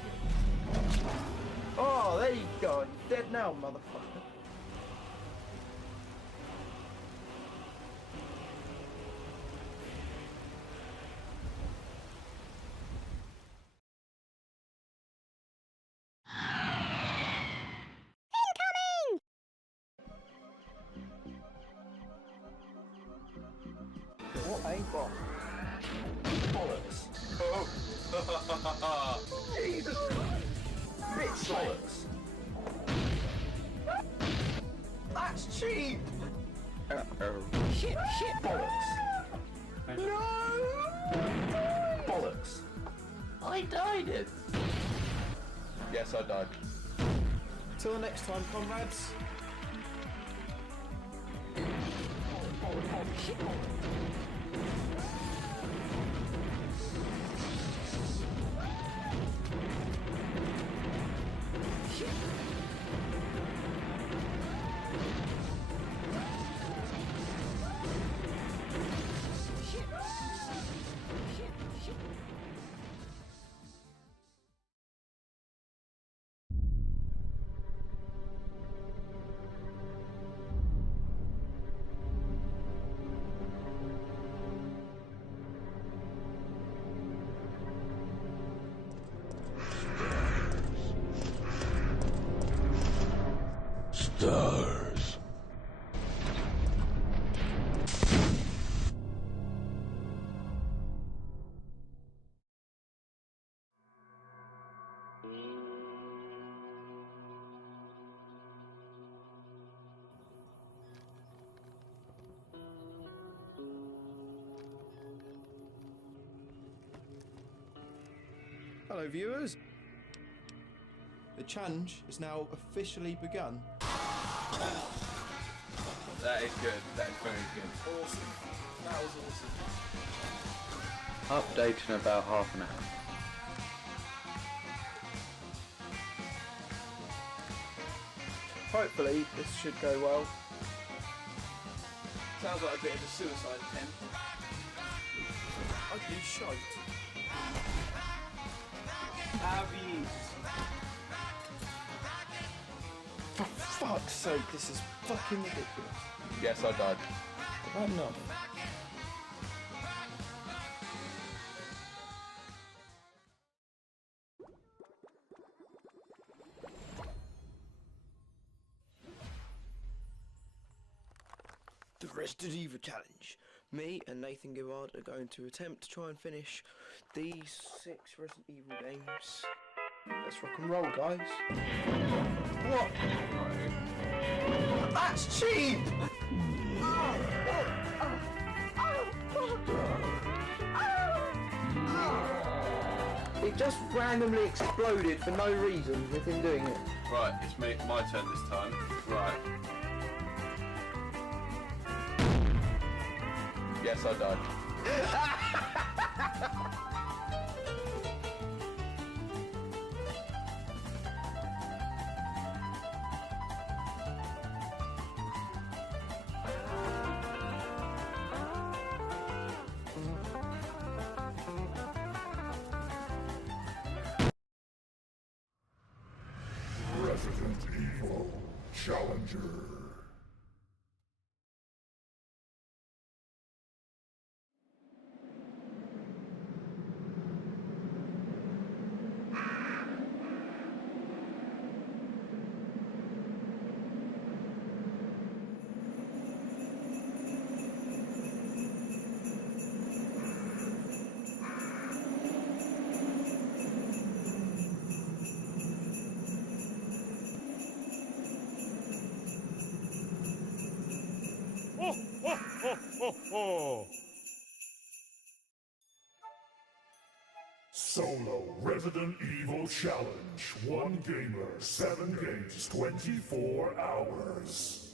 good. Oh, there you go. Dead now, motherfucker. What a bot. Bollocks. Oh. Jesus Christ. Bitch bollocks. That's cheap. Shit, bollocks. No. Bollocks. I died it. Yes, I died. Till next time, comrades. Stars. Hello, viewers. The challenge is now officially begun. That is good. That is very good. Awesome. That was awesome. Update in about half an hour. Hopefully, this should go well. Sounds like a bit of a suicide attempt. I'd be shite. Abby. For fuck's sake, this is fucking ridiculous. Yes, I died. I've had enough. The Resident Evil Challenge. Me and Nathan Gillard are going to attempt to try and finish these 6 Resident Evil games. Let's rock and roll, guys. What? That's cheap! It just randomly exploded for no reason with him doing it. Right, it's my turn this time. Right. Yes, I died. Resident Evil Challenger. Solo Resident Evil Challenge. 1 gamer, 7 games, 24 hours.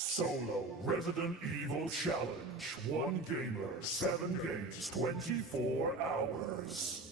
Solo Resident Evil Challenge. 1 gamer, 7 games, 24 hours.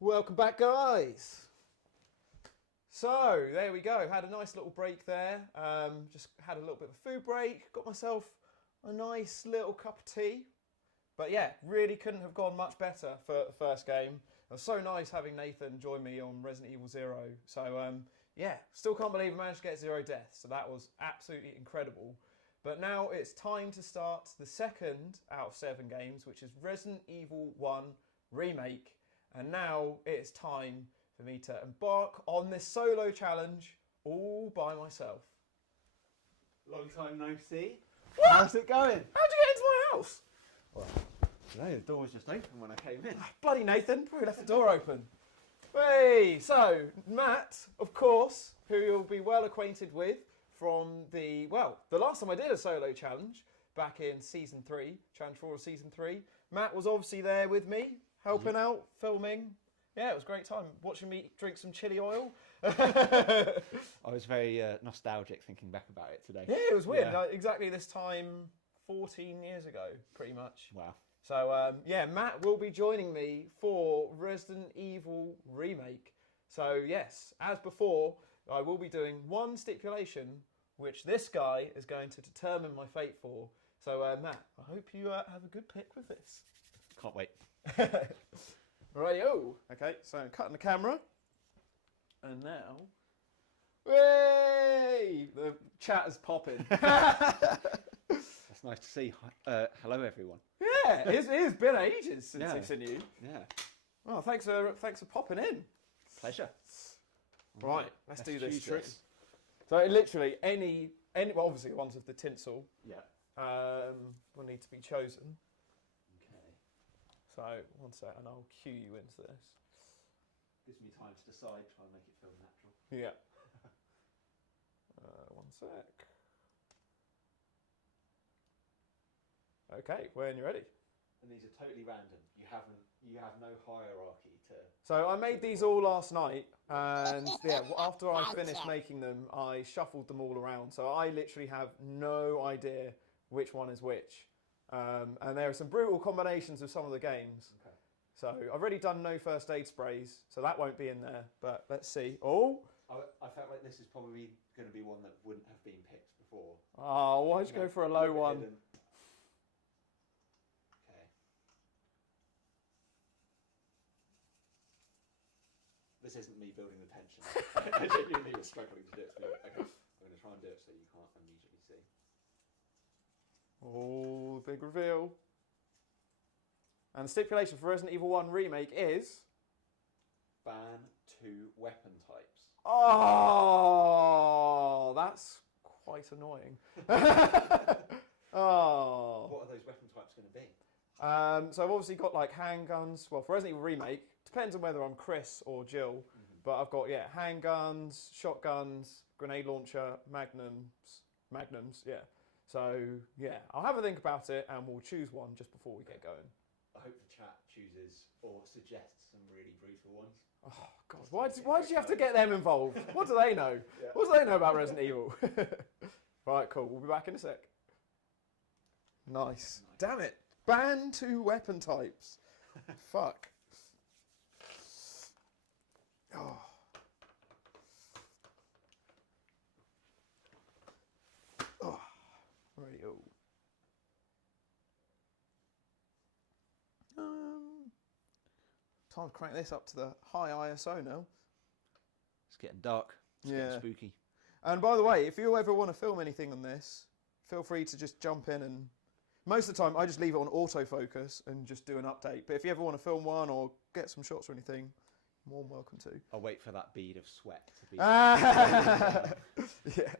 Welcome back, guys. So there we go. Had a nice little break there. Just had a little bit of a food break. Got myself a nice little cup of tea. But yeah, really couldn't have gone much better for the first game. It was so nice having Nathan join me on Resident Evil 0. So yeah, still can't believe I managed to get 0 deaths. So that was absolutely incredible. But now it's time to start the second out of 7 games, which is Resident Evil 1 Remake. And now it's time for me to embark on this solo challenge all by myself. Long time no see. What? How's it going? How'd you get into my house? Well, no, the door was just open when I came in. Bloody Nathan, probably left the door open. Hey, so Matt, of course, who you'll be well acquainted with from the last time I did a solo challenge back in season 3, challenge 4 of season 3. Matt was obviously there with me, helping out, filming. Yeah, it was a great time watching me drink some chili oil. I was very nostalgic thinking back about it today. Yeah, it was weird. Yeah. Exactly this time 14 years ago, pretty much. Wow. So, yeah, Matt will be joining me for Resident Evil Remake. So, yes, as before, I will be doing one stipulation, which this guy is going to determine my fate for. So, Matt, I hope you have a good pick with this. Can't wait. Rightio. Okay, so I'm cutting the camera. And now, hey, the chat is popping. That's nice to see. Hello, everyone. Yeah, it's been ages since Yeah. I've seen you. Yeah. Well, thanks for popping in. Pleasure. Right, let's do this choose trick. this. So literally any well, obviously the ones with the tinsel Yeah. will need to be chosen. Okay. So one sec, and I'll cue you into this. Gives me time to decide. Try and make it feel natural. Yeah. One sec. Okay, when you're ready. And these are totally random. You have no hierarchy to. So I made these all last night, and yeah, after I finished making them, I shuffled them all around. So I literally have no idea which one is which. And there are some brutal combinations of some of the games. Okay. So I've already done no first aid sprays, so that won't be in there. But let's see. Oh, I felt like this is probably going to be one that wouldn't have been picked before. why'd you go for a low one? Okay. This isn't me building the tension. I genuinely was struggling to do it. Okay, I'm going to try and do it so you can't immediately see. Oh, big reveal. And the stipulation for Resident Evil 1 Remake is... Ban 2 weapon types. Oh, that's quite annoying. Oh. What are those weapon types going to be? So I've obviously got like handguns. Well, for Resident Evil Remake, depends on whether I'm Chris or Jill. But I've got, handguns, shotguns, grenade launcher, magnums, yeah. So, yeah, I'll have a think about it and we'll choose one just before we get going. I hope the chat chooses or suggests some really brutal ones. Oh, God, why did you have to get them involved? What do they know? Yeah. What do they know about Resident Evil? Right, cool, we'll be back in a sec. Nice. Damn it. Ban 2 weapon types. Fuck. Oh. Oh. Radio. Time to crank this up to the high ISO now. It's getting dark. It's getting spooky. And by the way, if you ever want to film anything on this, feel free to just jump in and... Most of the time, I just leave it on autofocus and just do an update. But if you ever want to film one or get some shots or anything, more than welcome to. I'll wait for that bead of sweat to be... Yeah.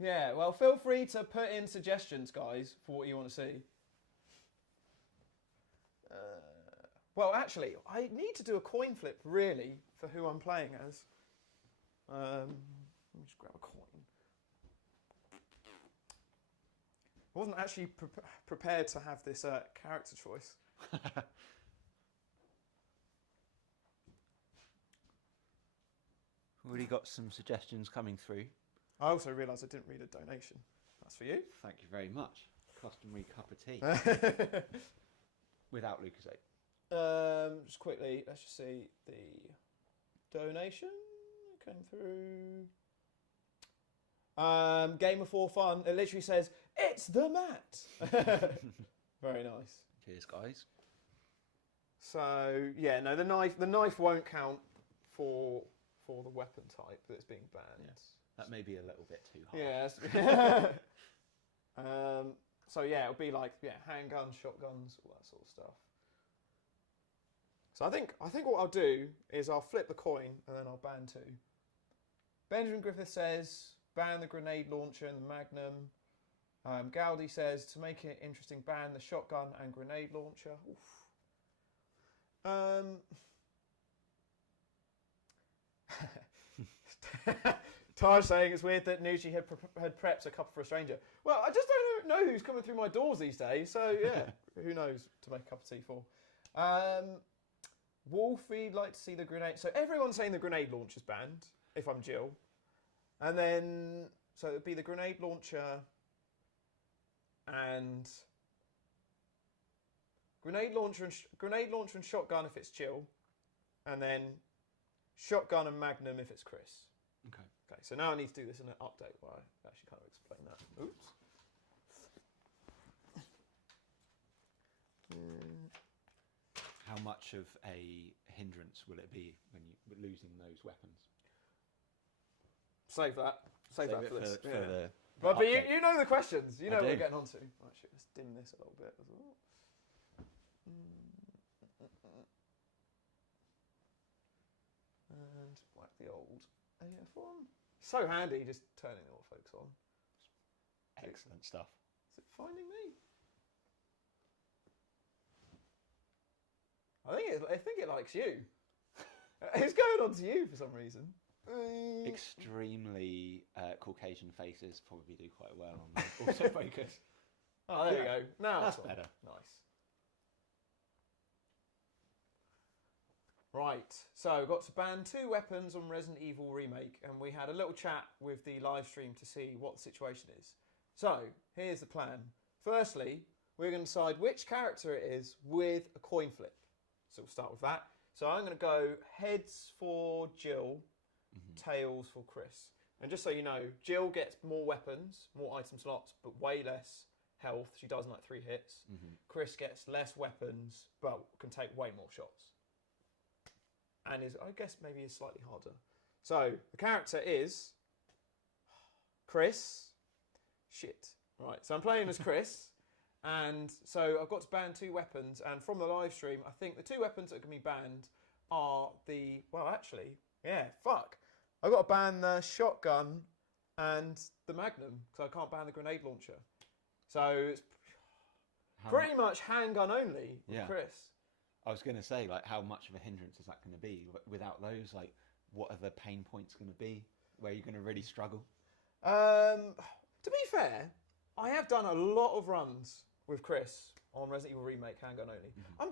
Yeah, well, feel free to put in suggestions, guys, for what you want to see. Well, actually, I need to do a coin flip, really, for who I'm playing as. Let me just grab a coin. I wasn't actually prepared to have this character choice. Already got some suggestions coming through. I also realised I didn't read a donation. That's for you. Thank you very much. Customary cup of tea. Without Lucasade. Just quickly, let's just see the donation came through. Game of 4 Fun. It literally says, "It's the Matt." Very nice. Cheers, guys. So yeah, no, the knife won't count for the weapon type that's being banned. Yes. That may be a little bit too hard. Yes. So yeah, it'll be like handguns, shotguns, all that sort of stuff. So I think what I'll do is I'll flip the coin and then I'll ban 2. Benjamin Griffith says ban the grenade launcher and the magnum. Gowdy says to make it interesting, ban the shotgun and grenade launcher. Taj saying it's weird that Nougie had prepped a couple for a stranger. Well, I just don't know who's coming through my doors these days, so yeah, who knows to make a cup of tea for. Wolfie'd like to see the grenade. So everyone's saying the grenade launcher's banned, if I'm Jill. And then, so it'd be the grenade launcher and... Grenade launcher and shotgun if it's Jill. And then shotgun and magnum if it's Chris. Okay. Okay, so now I need to do this in an update where I actually kind of explain that. Oops. How much much of a hindrance will it be when you're losing those weapons? Save that. Save that it for this. for the But update. you know the questions. You know what do. we're getting on to. Actually, let's dim this a little bit as well. And whack the old AF on. So handy just turning the autofocus on. Excellent stuff. Is it finding me? I think it likes you. It's going on to you for some reason. Extremely Caucasian faces probably do quite well on the autofocus. Oh, there we go. Now That's it's on. better. Nice. Right, so we've got to ban 2 weapons on Resident Evil Remake, and we had a little chat with the live stream to see what the situation is. So, here's the plan. Firstly, we're going to decide which character it is with a coin flip. So we'll start with that. So I'm going to go heads for Jill, tails for Chris. And just so you know, Jill gets more weapons, more item slots, but way less health. She does in like 3 hits. Chris gets less weapons, but can take way more shots. And is, I guess, maybe is slightly harder. So the character is Chris. Shit. Right. So I'm playing as Chris, and so I've got to ban 2 weapons. And from the live stream, I think the 2 weapons that can be banned are the fuck. I've got to ban the shotgun and the Magnum because I can't ban the grenade launcher. So it's pretty much handgun only with Chris. I was going to say, like, how much of a hindrance is that going to be? Without those, like, what are the pain points going to be? Where you're going to really struggle? To be fair, I have done a lot of runs with Chris on Resident Evil Remake handgun only. I'm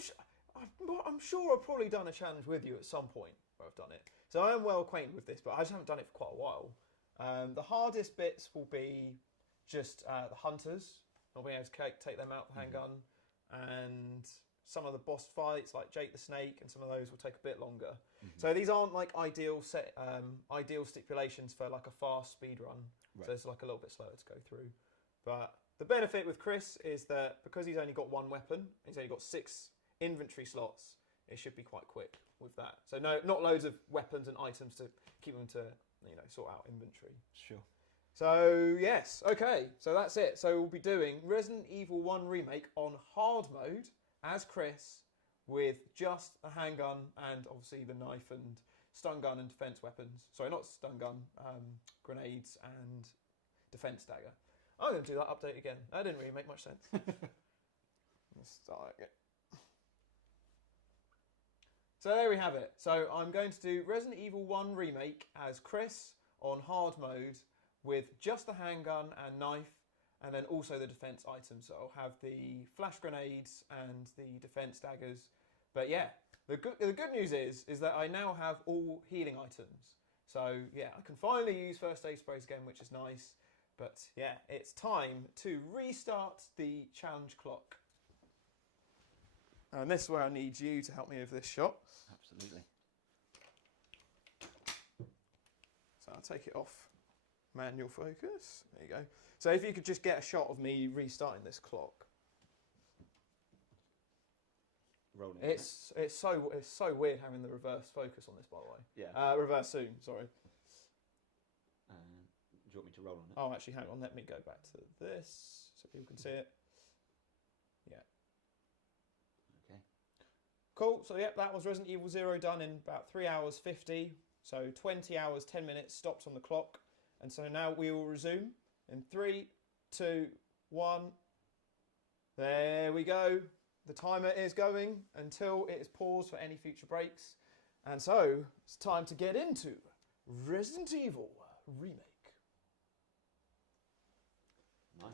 sure I've probably done a challenge with you at some point where I've done it. So I am well acquainted with this, but I just haven't done it for quite a while. The hardest bits will be just the hunters, not being able to take them out with handgun, and some of the boss fights like Jake the Snake, and some of those will take a bit longer. So these aren't like ideal stipulations for like a fast speed run. Right. So it's like a little bit slower to go through. But the benefit with Chris is that because he's only got 1 weapon, he's only got 6 inventory slots, it should be quite quick with that. So not loads of weapons and items to keep him to sort out inventory. Sure. So yes, okay, so that's it. So we'll be doing Resident Evil 1 Remake on hard mode as Chris with just a handgun and obviously the knife and stun gun and defense weapons. Sorry, not stun gun, grenades and defense dagger. I'm going to do that update again. That didn't really make much sense. Let's start again. So there we have it. So I'm going to do Resident Evil 1 Remake as Chris on hard mode with just the handgun and knife, and then also the defense items. So I'll have the flash grenades and the defense daggers. But yeah, the good news is that I now have all healing items. So yeah, I can finally use first aid sprays again, which is nice. But yeah, it's time to restart the challenge clock. And this is where I need you to help me with this shot. Absolutely. So I'll take it off manual focus. There you go. So if you could just get a shot of me restarting this clock. Rolling. It's so weird having the reverse focus on this, by the way. Yeah. Reverse zoom, sorry. Do you want me to roll on it? Oh, actually, hang on. Let me go back to this so people can see it. Yeah. Okay. Cool. So, yep, that was Resident Evil 0 done in about 3 hours 50. So 20 hours, 10 minutes stopped on the clock. And so now we will resume in 3, 2, 1. There we go. The timer is going until it is paused for any future breaks. And so it's time to get into Resident Evil Remake. Nice.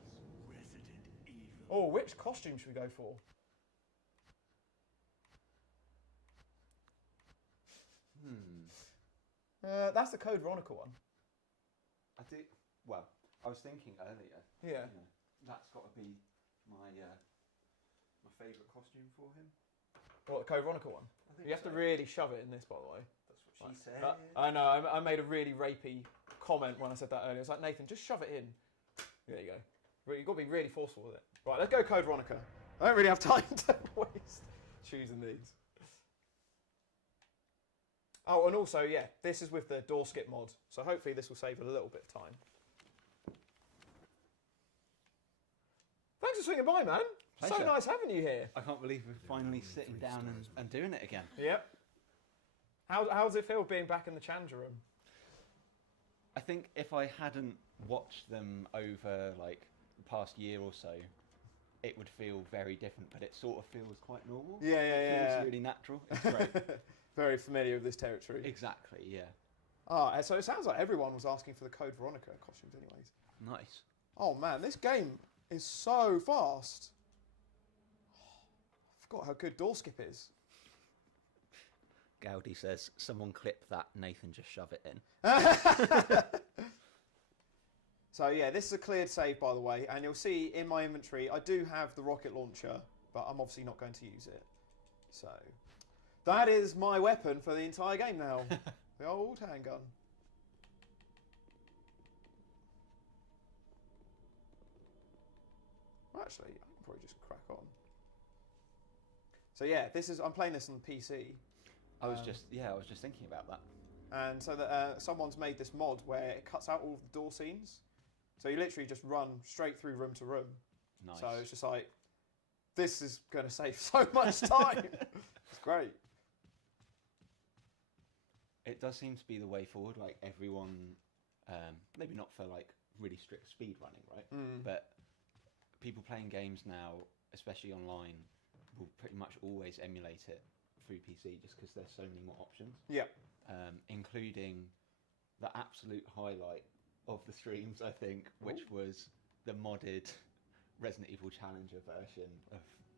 Resident Evil. Oh, which costume should we go for? That's the Code Veronica one. I did. Well, I was thinking earlier. Yeah. You know, that's got to be my my favourite costume for him. What, the Code Veronica one? You have to really shove it in this, by the way. That's what she said. I know. I made a really rapey comment when I said that earlier. It's like, Nathan, just shove it in. There you go. You've got to be really forceful with it. Right, let's go Code Veronica. I don't really have time to waste choosing these. Oh, and also, yeah, this is with the door skip mod, so hopefully this will save a little bit of time. Thanks for swinging by, man. So Pleasure. nice having you here. I can't believe we're finally sitting down and doing it again. Yep. How does it feel being back in the Challenger room? I think if I hadn't watched them over like the past year or so, it would feel very different, but it sort of feels quite normal. Yeah, It feels really natural. It's great. Very familiar with this territory. Exactly, yeah. Ah, so it sounds like everyone was asking for the Code Veronica costumes anyways. Nice. Oh man, this game is so fast. I forgot how good door skip is. Gaudi says, someone clip that, Nathan just shove it in. So yeah, this is a cleared save, by the way, and you'll see in my inventory, I do have the rocket launcher, but I'm obviously not going to use it. So, that is my weapon for the entire game now. The old handgun. Well, actually, I can probably just crack on. So yeah, I'm playing this on the PC. I was just thinking about that. And so that someone's made this mod where it cuts out all of the door scenes. So you literally just run straight through room to room. Nice. So it's just like, this is going to save so much time. It's great. It does seem to be the way forward. Like everyone, maybe not for like really strict speed running, right? But people playing games now, especially online, will pretty much always emulate it through PC just because there's so many more options. Yeah. Including the absolute highlight of the streams, I think, which was the modded Resident Evil Challenger version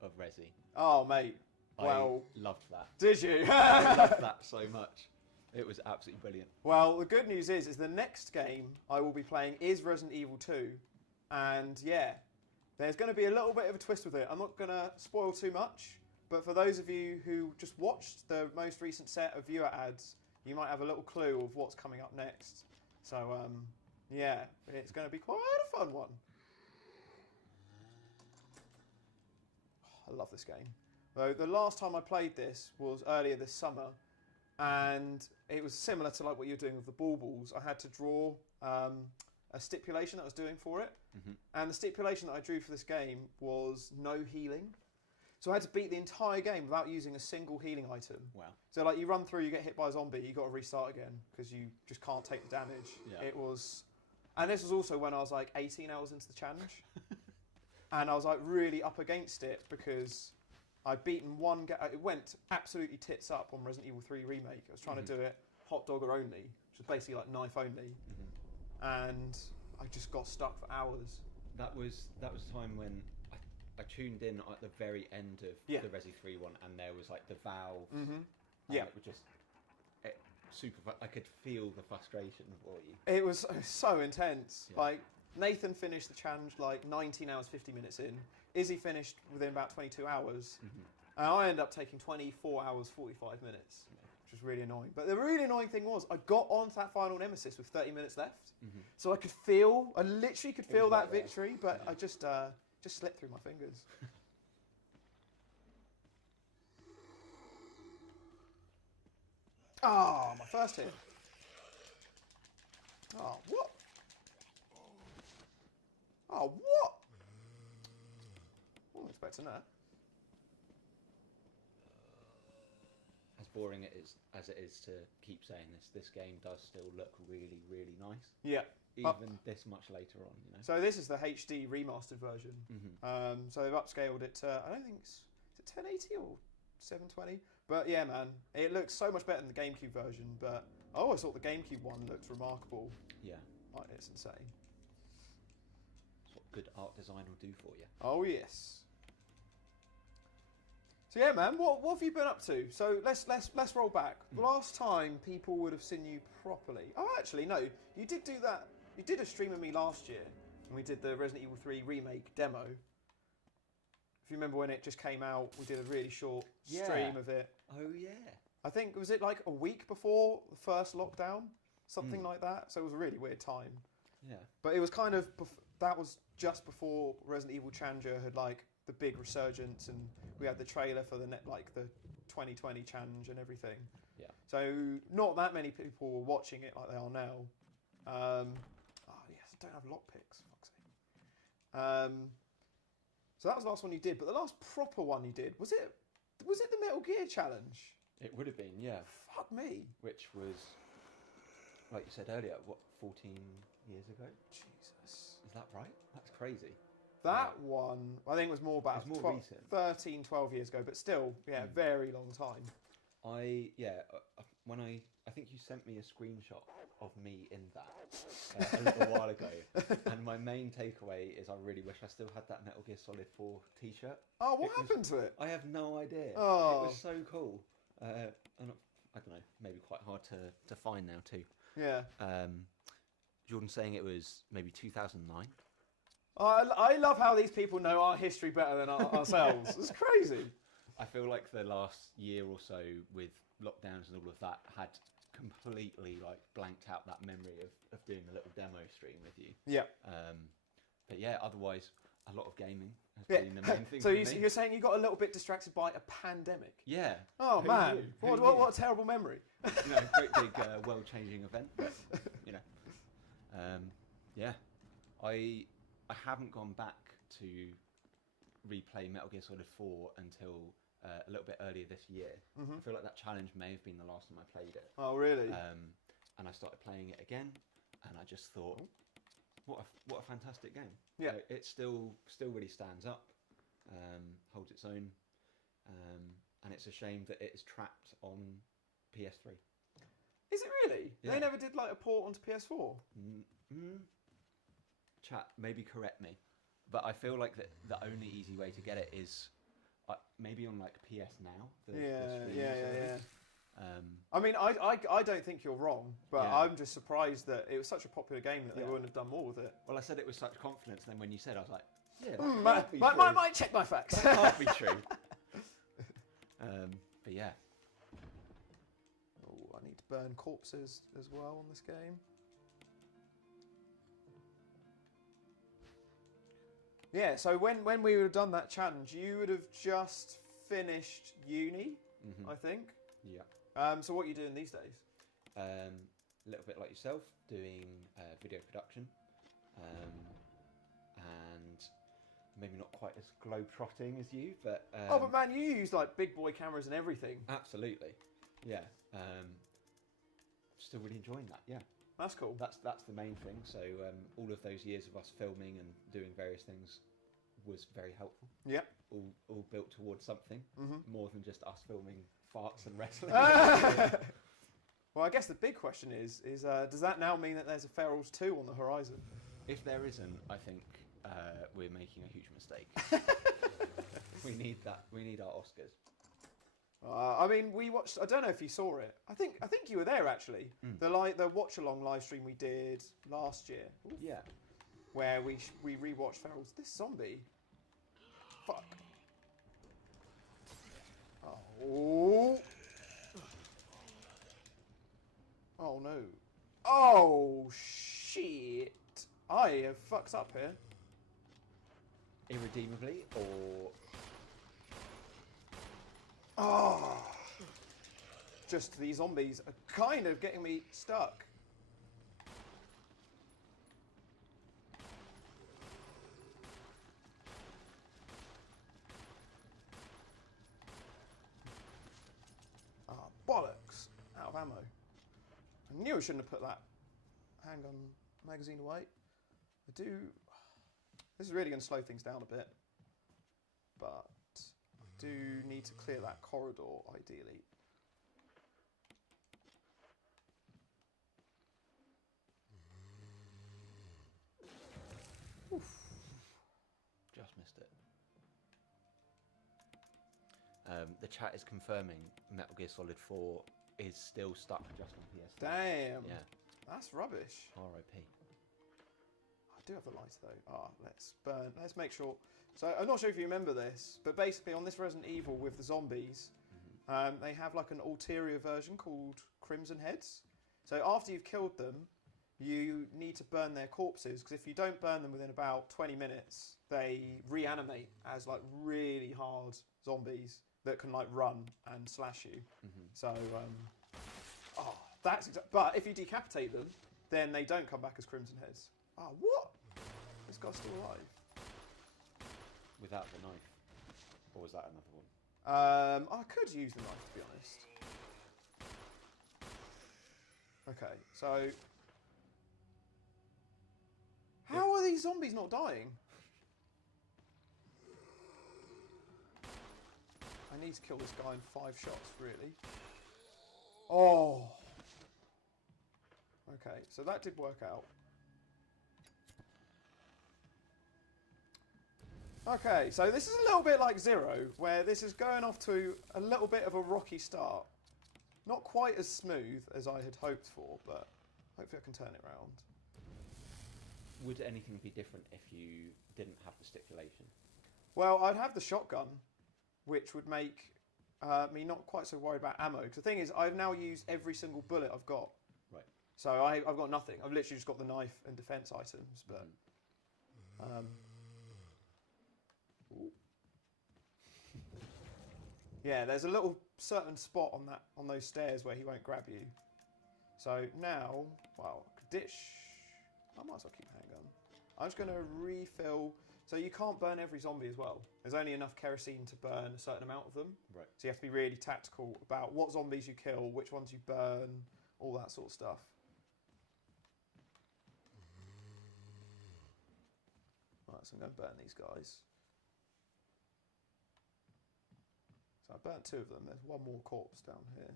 of Resi. Oh, mate. Well, I loved that. Did you? I loved that so much. It was absolutely brilliant. Well, the good news is the next game I will be playing is Resident Evil 2. And yeah, there's going to be a little bit of a twist with it. I'm not going to spoil too much, but for those of you who just watched the most recent set of viewer ads, you might have a little clue of what's coming up next. So, yeah, it's going to be quite a fun one. I love this game. Though the last time I played this was earlier this summer, and it was similar to like what you're doing with the baubles. I had to draw a stipulation that I was doing for it, and the stipulation that I drew for this game was no healing. So I had to beat the entire game without using a single healing item. Wow. So like you run through, you get hit by a zombie, you got to restart again because you just can't take the damage. Yeah. It was, and this was also when I was like 18 hours into the challenge, and I was like really up against it because I'd beaten one. It went absolutely tits up on Resident Evil 3 Remake. I was trying to do it hot dogger only, which was basically like knife only, and I just got stuck for hours. That was the time when I tuned in at the very end of the Resi 3 one, and there was like the valve. Yeah, it was just super. I could feel the frustration for you. It was so intense. Yeah. Like Nathan finished the challenge like 19 hours 50 minutes in. Izzy finished within about 22 hours, and I ended up taking 24 hours 45 minutes, which was really annoying. But the really annoying thing was I got onto that final nemesis with 30 minutes left, so I literally could feel that victory, but I just slipped through my fingers. Ah, my first hit. Oh, what? Oh, what? Wasn't expecting that. As boring as it is to keep saying this game does still look really, really nice. Yeah. Even this much later on, you know. So this is the HD remastered version. So they've upscaled it to, I don't think is it 1080 or 720? But yeah, man, it looks so much better than the GameCube version. But I always thought the GameCube one looked remarkable. Yeah. Like, it's insane. That's what good art design will do for you. Oh yes. So yeah, man, what have you been up to? So let's roll back. The last time people would have seen you properly. Oh, actually, no, you did do that. You did a stream with me last year, and we did the Resident Evil 3 remake demo. If you remember when it just came out, we did a really short stream of it. Oh yeah. I think was it like a week before the first lockdown, something like that. So it was a really weird time. Yeah. But it was kind of that was just before Resident Evil Challenger had like the big resurgence, and we had the trailer for the 2020 challenge and everything. Yeah. So not that many people were watching it like they are now. Oh yes, I don't have lockpicks. Fuck's sake. So that was the last one you did, but the last proper one you did was it the Metal Gear challenge? It would have been, yeah. Fuck me. Which was, like you said earlier, what, 14 years ago? Jesus. Is that right? That's crazy. That one, I think, was more about It's more recent. 13, 12 years ago, but still, yeah, very long time. When I think you sent me a screenshot of me in that a little while ago, and my main takeaway is I really wish I still had that Metal Gear Solid 4 T-shirt. Oh, what happened to it? I have no idea. Oh. It was so cool. And I don't know, maybe quite hard to find now too. Yeah. Jordan saying it was maybe 2009. I love how these people know our history better than ourselves. It's crazy. I feel like the last year or so with lockdowns and all of that had completely like blanked out that memory of doing a little demo stream with you. Yeah. But yeah, otherwise a lot of gaming has been the main thing. So for me. you're saying you got a little bit distracted by a pandemic? Yeah. Oh Who man, knew? what a terrible memory. Great big world-changing event. But, yeah. I haven't gone back to replay Metal Gear Solid 4 until a little bit earlier this year. Mm-hmm. I feel like that challenge may have been the last time I played it. Oh really? And I started playing it again, and I just thought, what a fantastic game. Yeah. It still really stands up, holds its own, and it's a shame that it is trapped on PS3. Is it really? Yeah. They never did like a port onto PS4? Chat, maybe correct me, but I feel like the only easy way to get it is maybe on like PS Now. The streaming service. I mean, I don't think you're wrong, but Yeah. I'm just surprised that it was such a popular game that they wouldn't have done more with it. Well, I said it with such confidence, and then when you said, I was like, yeah, Might check my facts. That can't be true. But yeah. Oh, I need to burn corpses as well on this game. Yeah, so when we would have done that challenge, you would have just finished uni, I think. Yeah. So what are you doing these days? A little bit like yourself, doing video production, and maybe not quite as globe-trotting as you, but... oh, but man, you use like big boy cameras and everything. Absolutely, yeah. Still really enjoying that, yeah. That's cool. That's the main thing. So all of those years of us filming and doing various things was very helpful. Yeah. All built towards something more than just us filming farts and wrestling. Well, I guess the big question is does that now mean that there's a Ferals 2 on the horizon? If there isn't, I think we're making a huge mistake. We need that. We need our Oscars. I mean, we watched. I don't know if you saw it. I think you were there actually. The watch along live stream we did last year. Oof. Yeah. Where we rewatched Ferals. This zombie. Fuck. Oh. Oh no. Oh shit. I have fucked up here. Irredeemably, or Oh, just these zombies are kind of getting me stuck. Ah, bollocks. Out of ammo. I knew I shouldn't have put that handgun magazine away. I do... This is really going to slow things down a bit. But... do need to clear that corridor, ideally. Oof. just missed it. The chat is confirming Metal Gear Solid 4 is still stuck just on PS3. Damn. Yeah. That's rubbish. R.I.P. I do have the lights though. Let's burn. Let's make sure. So I'm not sure if you remember this, but basically on this Resident Evil with the zombies, they have like an ulterior version called Crimson Heads. So after you've killed them, you need to burn their corpses, because if you don't burn them within about 20 minutes, they reanimate as like really hard zombies that can like run and slash you. So But if you decapitate them, then they don't come back as Crimson Heads. Oh, what? This guy's still alive. Without the knife. Or was that another one? I could use the knife, to be honest. Okay, so... How are these zombies not dying? I need to kill this guy in 5 shots, really. Oh! Okay, so that did work out. Okay, so this is a little bit like Zero, where this is going off to a little bit of a rocky start. Not quite as smooth as I had hoped for, but hopefully I can turn it around. Would anything be different if you didn't have the stipulation? Well, I'd have the shotgun, which would make me not quite so worried about ammo. Because the thing is, I've now used every single bullet I've got. Right. So I've got nothing. I've literally just got the knife and defense items. But yeah, there's a little certain spot on those stairs where he won't grab you. So now, well, ditch. I might as well keep a handgun. I'm just going to refill. So you can't burn every zombie as well. There's only enough kerosene to burn a certain amount of them. Right. So you have to be really tactical about what zombies you kill, which ones you burn, all that sort of stuff. Right, so I'm going to burn these guys. So I burnt 2 of them. There's one more corpse down here.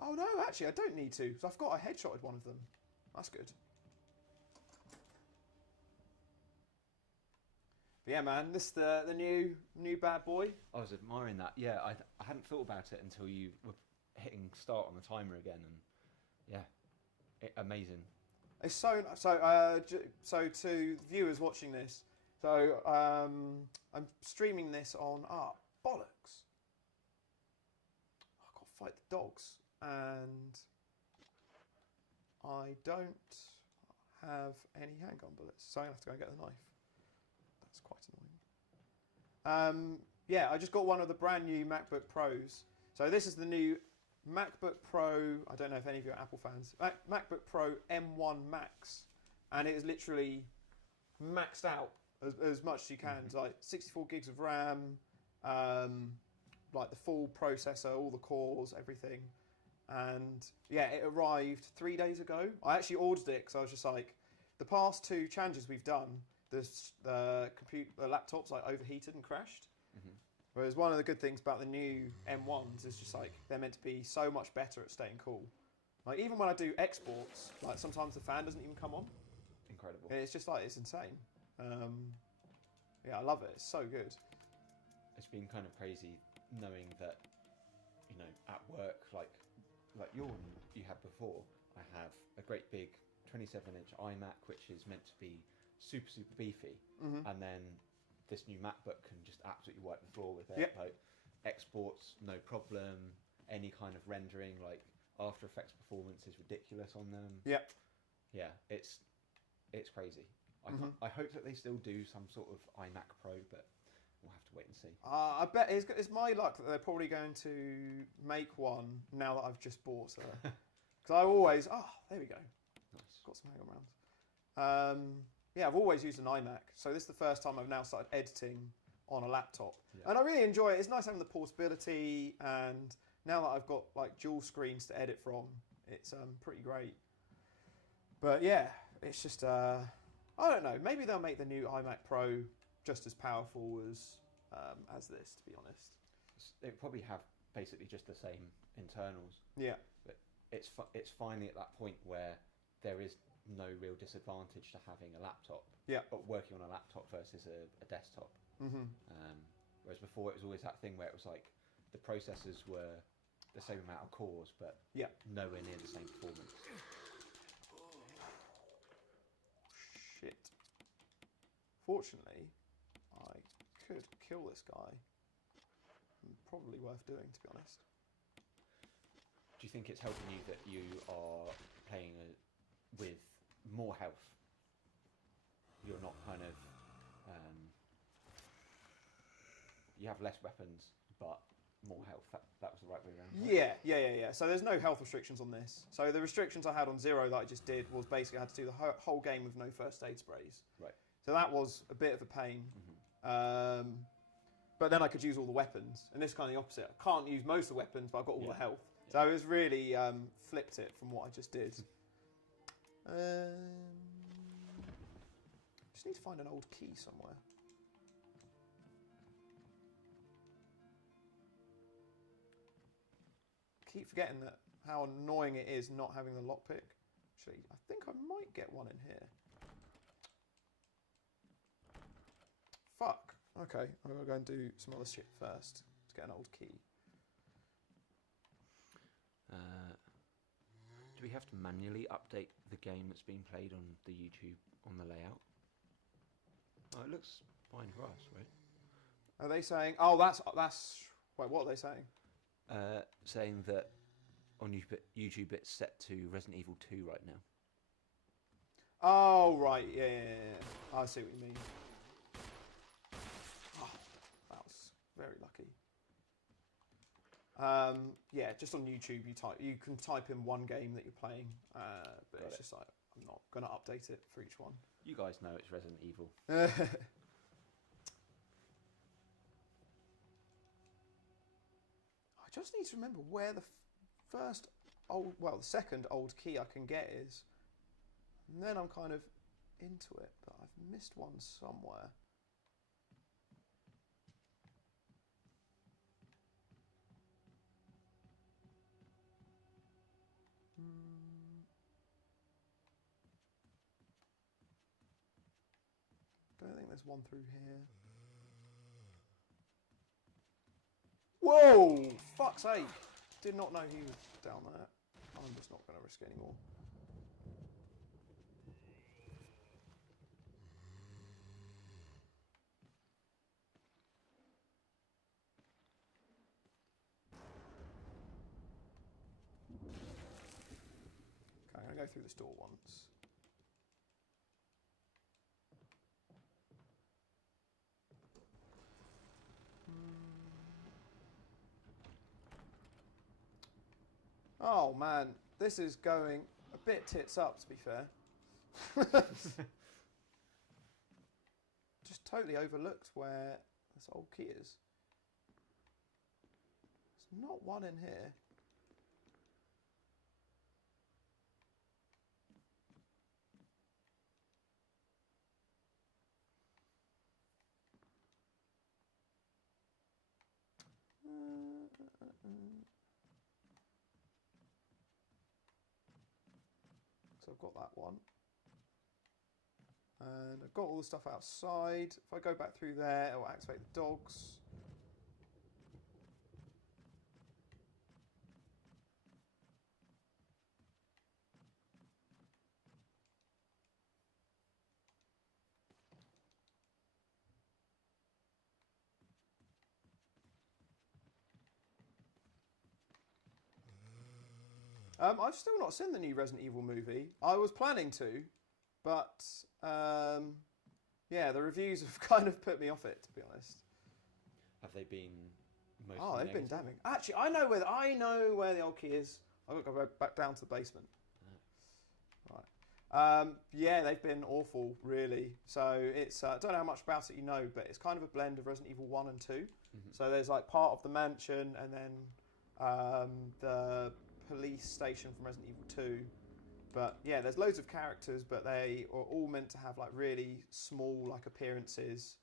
Oh no, actually I don't need to, because I've got a headshotted one of them. That's good. But yeah, man, this is the new bad boy. I was admiring that. Yeah, I hadn't thought about it until you were hitting start on the timer again, and yeah, amazing. It's so to viewers watching this. So I'm streaming this on bollocks. I've got to fight the dogs, and I don't have any handgun bullets, so I have to go and get the knife. That's quite annoying. Yeah, I just got one of the brand new MacBook Pros. So this is the new MacBook Pro. I don't know if any of you are Apple fans. MacBook Pro M1 Max, and it is literally maxed out as much as you can. It's like 64 gigs of RAM, like the full processor, all the cores, everything. And yeah, it arrived 3 days ago. I actually ordered it because I was just like, the past 2 challenges we've done, the laptop's like overheated and crashed. Whereas one of the good things about the new M1s is just like they're meant to be so much better at staying cool. Like even when I do exports, like sometimes the fan doesn't even come on. Incredible. It's just like, it's insane. Yeah, I love it. It's so good. It's been kind of crazy knowing that, you know, at work, like your one you had before, I have a great big 27-inch iMac, which is meant to be super, super beefy. And then this new MacBook can just absolutely wipe the floor with it. Yep. Like exports, no problem. Any kind of rendering, like After Effects performance is ridiculous on them. Yep. Yeah, it's crazy. I hope that they still do some sort of iMac Pro, but we'll have to wait and see. I bet it's my luck that they're probably going to make one now that I've just bought her. Because I always... Oh, there we go. Nice. Got some hang around. Yeah, I've always used an iMac. So this is the first time I've now started editing on a laptop. Yeah. And I really enjoy it. It's nice having the portability. And now that I've got like dual screens to edit from, it's pretty great. But yeah, it's just... I don't know. Maybe they'll make the new iMac Pro just as powerful as this, to be honest. They probably have basically just the same internals. Yeah. But it's finally at that point where there is no real disadvantage to having a laptop. Yeah. But working on a laptop versus a desktop. Whereas before it was always that thing where it was like the processors were the same amount of cores, but nowhere near the same performance. Shit. Fortunately, I could kill this guy. Probably worth doing, to be honest. Do you think it's helping you that you are playing with more health? You're not kind of... you have less weapons, but more health. That was the right way around. Right? Yeah. So there's no health restrictions on this. So the restrictions I had on Zero that I just did was basically I had to do the whole game with no first aid sprays. Right. So that was a bit of a pain. But then I could use all the weapons, and this is kind of the opposite. I can't use most of the weapons, but I've got all the health. So it was really flipped it from what I just did. Just need to find an old key somewhere. Keep forgetting that how annoying it is not having the lockpick. Actually, I think I might get one in here. Fuck. Okay, I'm going to go and do some other shit first to get an old key. Do we have to manually update the game that's being played on the YouTube on the layout? Oh, it looks fine for us, right? Are they saying? Oh, that's. Wait, what are they saying? Saying that on YouTube it's set to Resident Evil 2 right now. Oh, right. Yeah. I see what you mean. Oh, that was very lucky. Yeah, just on YouTube, you can type in one game that you're playing, but it's just like I'm not going to update it for each one. You guys know it's Resident Evil. I just need to remember where the the second old key I can get is, and then I'm kind of into it, but I've missed one somewhere. Don't think there's one through here. Whoa! Fuck's sake! Did not know he was down there. I'm just not going to risk anymore. Okay, I'm going to go through this door once. Oh man, this is going a bit tits up, to be fair. Just totally overlooked where this old key is. There's not one in here. So I've got that one. And I've got all the stuff outside. If I go back through there, it will activate the dogs. I've still not seen the new Resident Evil movie. I was planning to, but yeah, the reviews have kind of put me off it, to be honest. Have they been mostly Oh, they've negative? been damning. Actually, I know where the old key is. I've got to go back down to the basement. Right. Yeah, they've been awful, really. So it's I don't know how much about it you know, but it's kind of a blend of Resident Evil 1 and 2. So there's like part of the mansion and then the police station from Resident Evil 2. But yeah, there's loads of characters, but they are all meant to have like really small like appearances,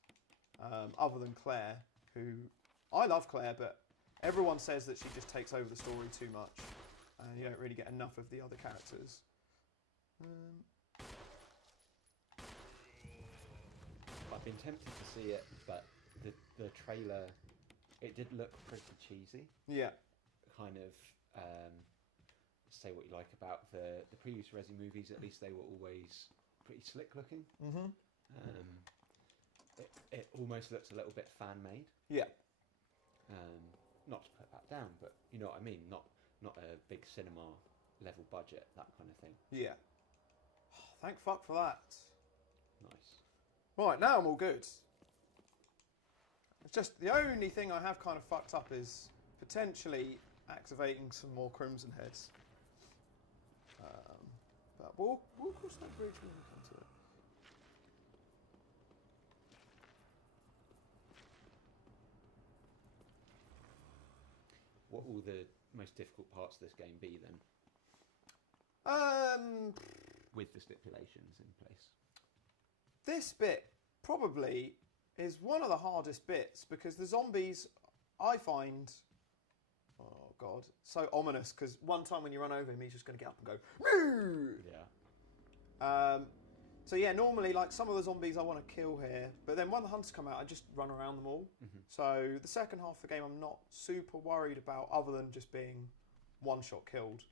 other than Claire, who I love Claire, but everyone says that she just takes over the story too much, and you don't really get enough of the other characters. I've been tempted to see it, but the trailer, it did look pretty cheesy. Yeah. Kind of say what you like about the previous Resi movies. At least they were always pretty slick looking. It almost looks a little bit fan made. Yeah. Not to put that down, but you know what I mean. Not a big cinema level budget, that kind of thing. Yeah. Oh, thank fuck for that. Nice. Right, now I'm all good. It's just the only thing I have kind of fucked up is potentially activating some more Crimson Heads. But we'll cross that bridge when we come to it. What will the most difficult parts of this game be then, with the stipulations in place? This bit probably is one of the hardest bits because the zombies, I find, oh god, so ominous. Because one time when you run over him, he's just going to get up and go, "Moo!" Yeah. So yeah, normally like some of the zombies I want to kill here, but then when the hunters come out, I just run around them all. So the second half of the game, I'm not super worried about, other than just being one-shot killed.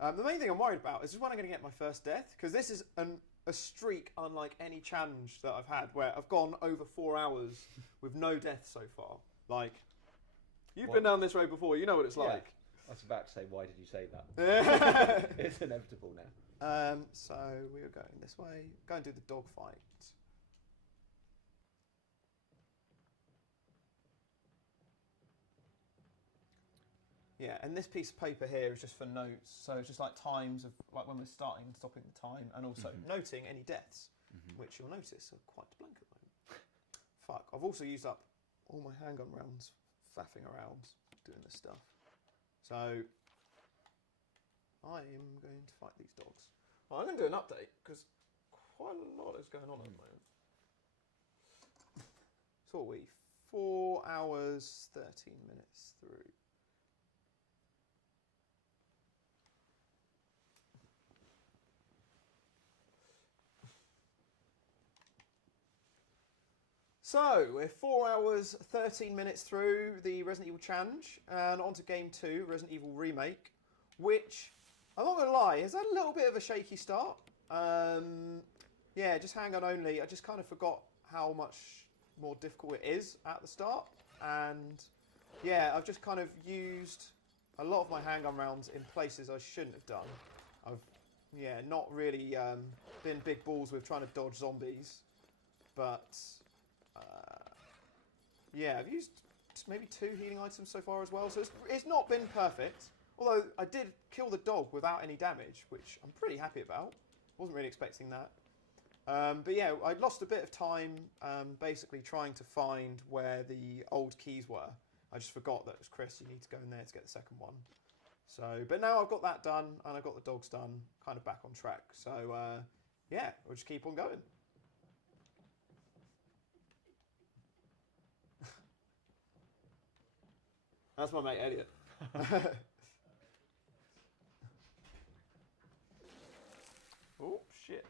The main thing I'm worried about is just when I'm going to get my first death, because this is a streak unlike any challenge that I've had, where I've gone over 4 hours with no deaths so far. Like, you've been down this road before, you know what it's like. I was about to say, why did you say that? It's inevitable now. So we are going this way. Go and do the dog fight. Yeah, and this piece of paper here is just for notes. So it's just like times of like when we're starting and stopping the time, and also noting any deaths, which you'll notice are quite blank at the moment. Fuck, I've also used up all my handgun rounds faffing around doing this stuff. So I am going to fight these dogs. Well, I'm going to do an update because quite a lot is going on at the moment. So what are we? 4 hours, 13 minutes through. So, we're 4 hours, 13 minutes through the Resident Evil Challenge, and on to Game 2, Resident Evil Remake, which, I'm not going to lie, has had a little bit of a shaky start. Yeah, just hang on only. I just kind of forgot how much more difficult it is at the start, and yeah, I've just kind of used a lot of my handgun rounds in places I shouldn't have done. I've, yeah, not really been big balls with trying to dodge zombies, but... yeah, I've used maybe 2 healing items so far as well, so it's not been perfect. Although I did kill the dog without any damage, which I'm pretty happy about. Wasn't really expecting that. But yeah, I lost a bit of time basically trying to find where the old keys were. I just forgot that it was Chris, you need to go in there to get the second one. So, but now I've got that done, and I've got the dogs done, kind of back on track. So yeah, we'll just keep on going. That's my mate Elliot. Oh shit.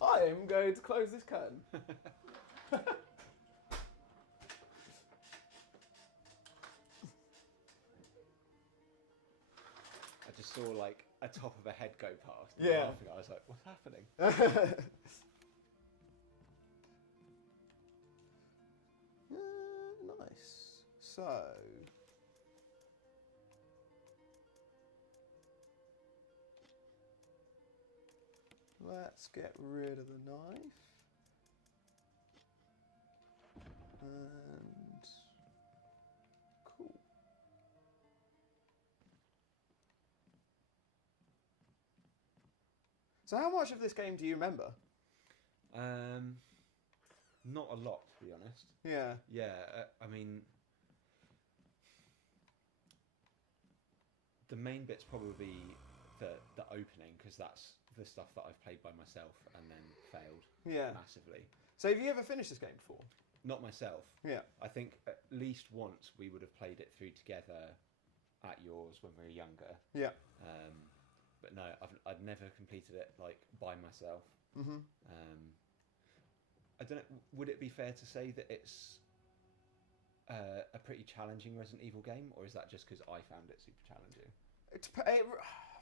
I am going to close this curtain. I just saw like a top of a head go past. And Yeah. laughing. I was like, what's happening? Nice. So, let's get rid of the knife. And cool. So how much of this game do you remember? Not a lot, to be honest. Yeah. Yeah, I mean, the main bit's probably the opening, because that's the stuff that I've played by myself and then failed Yeah. massively. So have you ever finished this game before? Not myself. Yeah. I think at least once we would have played it through together at yours when we were younger. Yeah. But no, I'd never completed it like by myself. Mm-hmm. I don't know. Would it be fair to say that it's a pretty challenging Resident Evil game, or is that just because I found it super challenging? I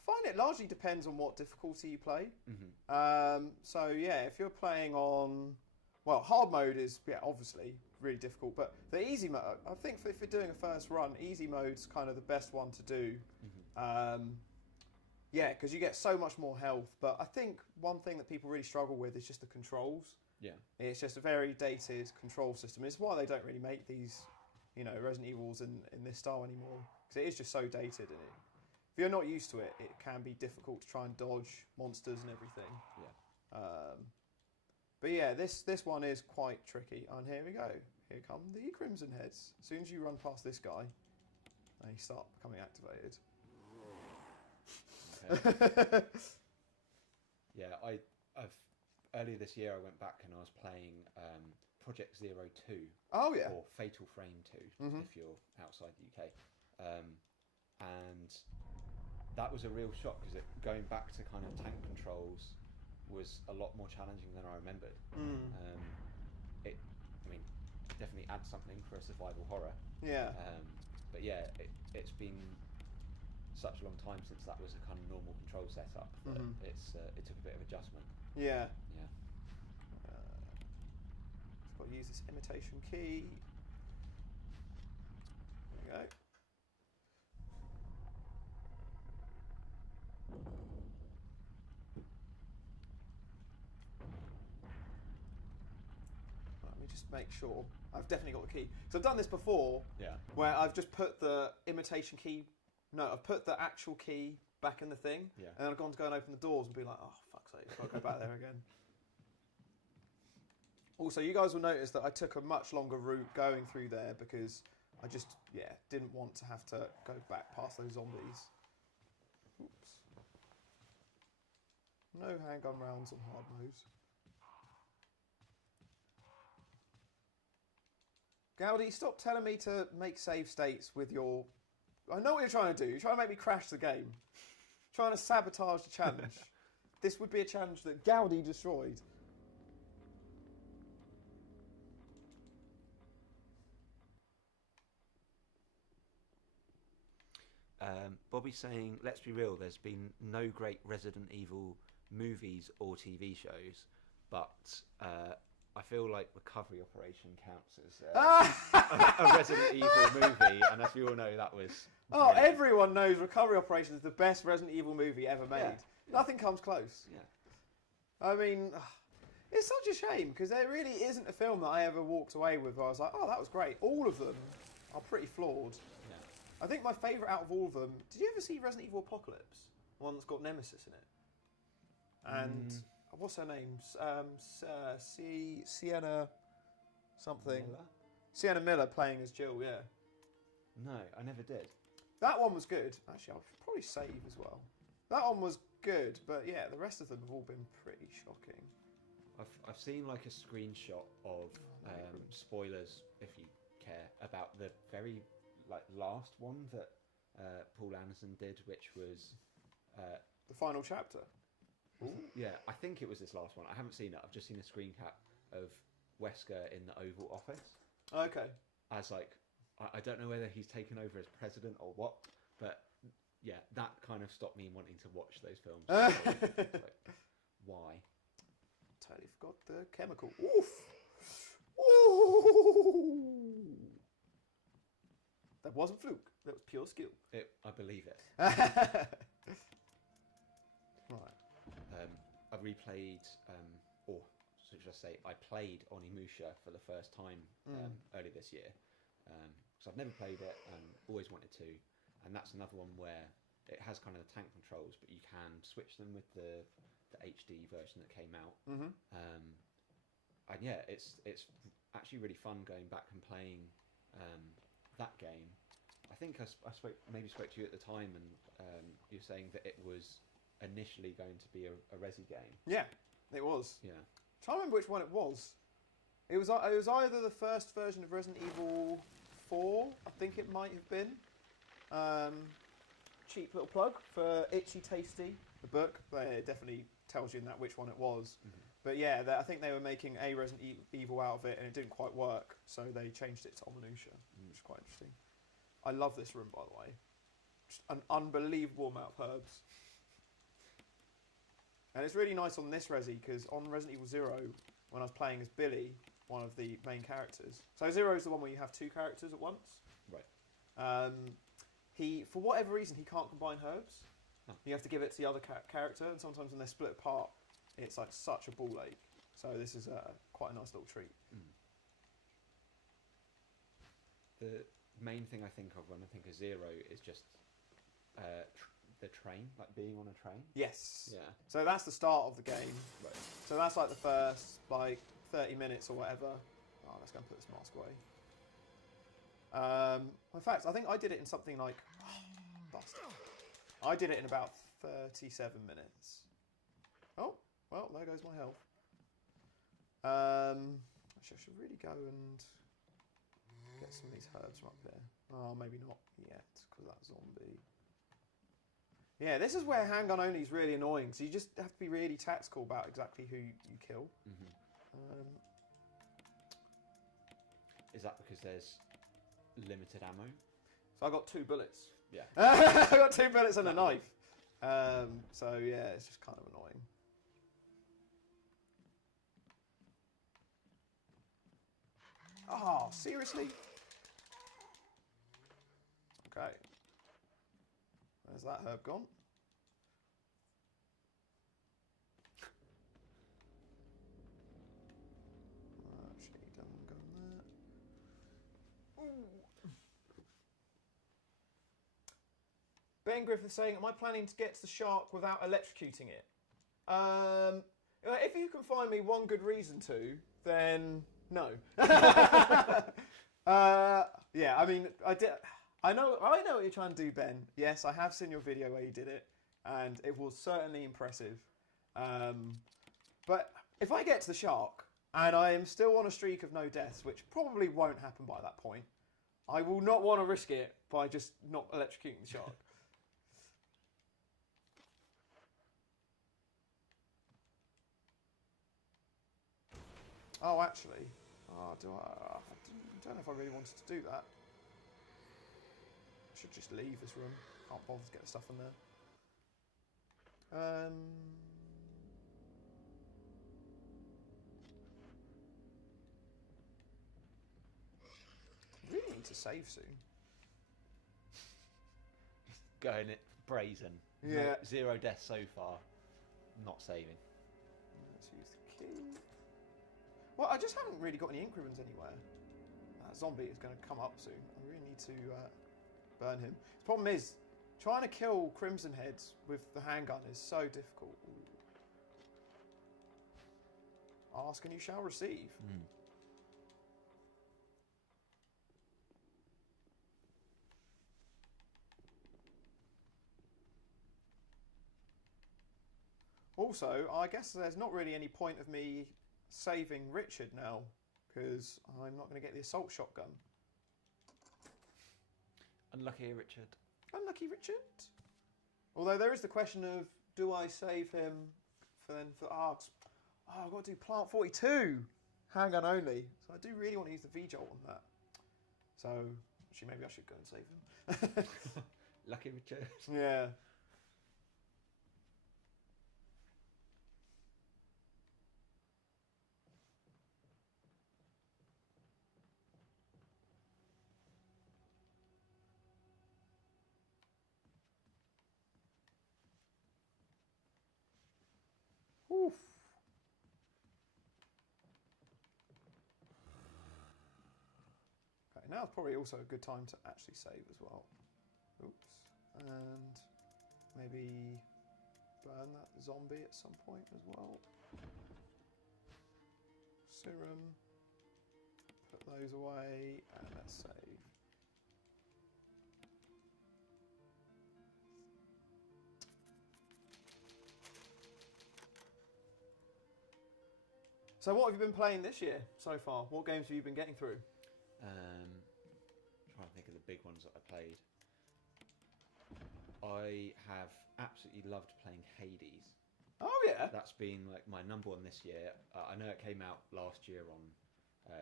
find it largely depends on what difficulty you play. Mm-hmm. So yeah, if you're playing on, well, hard mode is obviously really difficult, but the easy mode, I think if you're doing a first run, easy mode's kind of the best one to do. Mm-hmm. Yeah, because you get so much more health. But I think one thing that people really struggle with is just the controls. Yeah. It's just a very dated control system. It's why they don't really make these, Resident Evils in this style anymore. Because it is just so dated. And if you're not used to it, it can be difficult to try and dodge monsters and everything. Yeah. But yeah, this one is quite tricky. And here we go. Here come the Crimson Heads. As soon as you run past this guy, they start becoming activated. Okay. Yeah, I've earlier this year I went back and I was playing Project 02. Oh yeah. Or Fatal Frame 2 if you're outside the UK, and that was a real shock because going back to kind of tank controls was a lot more challenging than I remembered. Definitely adds something for a survival horror. Yeah. But yeah, it's been such a long time since that was a kind of normal control setup that it took a bit of adjustment. Yeah. Yeah. Just got to use this imitation key. There we go. Let me just make sure. I've definitely got the key. So I've done this before. Yeah. Where I've just put the imitation key. No, I've put the actual key back in the thing. Yeah. And then I've gone to go and open the doors and be like, oh, fuck's sake, I've got to go back there again. Also, you guys will notice that I took a much longer route going through there because I just, didn't want to have to go back past those zombies. Oops. No handgun rounds on hard modes. Gowdy, stop telling me to make save states with your... I know what you're trying to do. You're trying to make me crash the game. Trying to sabotage the challenge. This would be a challenge that Gowdy destroyed. Bobby's saying, let's be real, there's been no great Resident Evil movies or TV shows, but I feel like Recovery Operation counts as a Resident Evil movie, and as we all know, that was... Oh, brilliant. Everyone knows Recovery Operation is the best Resident Evil movie ever made. Yeah. Nothing comes close. Yeah. I mean, it's such a shame, because there really isn't a film that I ever walked away with where I was like, oh, that was great. All of them are pretty flawed. Yeah. I think my favourite out of all of them... Did you ever see Resident Evil Apocalypse? The one that's got Nemesis in it. And... What's her name? Sienna something. Miller? Sienna Miller playing as Jill, yeah. No, I never did. That one was good. Actually, I'll probably save as well. That one was good, but yeah, the rest of them have all been pretty shocking. I've seen like a screenshot of spoilers, if you care, about the very last one that Paul Anderson did, which was the final chapter. Yeah, I think it was this last one. I haven't seen it. I've just seen a screen cap of Wesker in the Oval Office. Okay. As I don't know whether he's taken over as president or what, but yeah, that kind of stopped me wanting to watch those films. Why? Totally forgot the chemical. Oof! Ooh! That wasn't fluke. That was pure skill. I believe it. Right. I replayed, or should I say, I played Onimusha for the first time earlier this year. So I've never played it, always wanted to, and that's another one where it has kind of the tank controls, but you can switch them with the HD version that came out. And yeah, it's actually really fun going back and playing that game. I think I spoke to you at the time, and you're saying that it was initially going to be a Resi game. Yeah, it was. Yeah. I'm trying to remember which one it was. It was either the first version of Resident Evil 4, I think it might have been. Cheap little plug for Itchy Tasty, the book. It definitely tells you in that which one it was. But yeah, I think they were making a Resident Evil out of it, and it didn't quite work, so they changed it to Onimusha, which is quite interesting. I love this room, by the way. Just an unbelievable amount of herbs. And it's really nice on this Resi, because on Resident Evil 0, when I was playing as Billy, one of the main characters. So 0 is the one where you have two characters at once. Right. For whatever reason, he can't combine herbs. You have to give it to the other character, and sometimes when they're split apart, it's like such a ball ache. So this is quite a nice little treat. The main thing I think of when I think of Zero is just the train, like being on a train. Yes. Yeah. So that's the start of the game. Right. So that's like the first 30 minutes or whatever. Oh, let's go and put this mask away. In fact, I think I did it in something like... bastard. I did it in about 37 minutes. Oh, well, there goes my health. Actually, I should really go and get some of these herbs from up there. Oh, maybe not yet, because of that zombie. Yeah, this is where handgun only is really annoying, so you just have to be really tactical about exactly who you kill. Is that because there's limited ammo? So I got 2 bullets. Yeah. I got 2 bullets and a knife. So yeah, it's just kind of annoying. Oh, seriously? Okay. Where's that herb gone? Actually, don't go there. Ooh. Ben Griffith saying, am I planning to get to the shark without electrocuting it? If you can find me one good reason to, then no. Yeah, I mean, I know what you're trying to do, Ben. Yes, I have seen your video where you did it, and it was certainly impressive. But if I get to the shark, and I am still on a streak of no deaths, which probably won't happen by that point, I will not want to risk it by just not electrocuting the shark. Oh, actually, I don't know if I really wanted to do that. I should just leave this room. Can't bother to get the stuff in there. Really need to save soon. Going it brazen. Yeah. No, 0 deaths so far. Not saving. Let's use the key. Well, I just haven't really got any ink ribbons anywhere. That zombie is going to come up soon. I really need to burn him. The problem is, trying to kill Crimson Heads with the handgun is so difficult. Ooh. Ask and you shall receive. Also, I guess there's not really any point of me saving Richard now, because I'm not going to get the assault shotgun. Unlucky Richard. Unlucky Richard. Although there is the question of, do I save him for arcs? Oh, I've got to do Plant 42, handgun only. So I do really want to use the V-Jolt on that. So actually, maybe I should go and save him. Lucky Richard. Yeah. Oof. Okay, now it's probably also a good time to actually save as well. Oops. And maybe burn that zombie at some point as well. Serum. Put those away and let's save. So what have you been playing this year so far? What games have you been getting through? Trying to think of the big ones that I played. I have absolutely loved playing Hades. Oh yeah. That's been like my number one this year. I know it came out last year on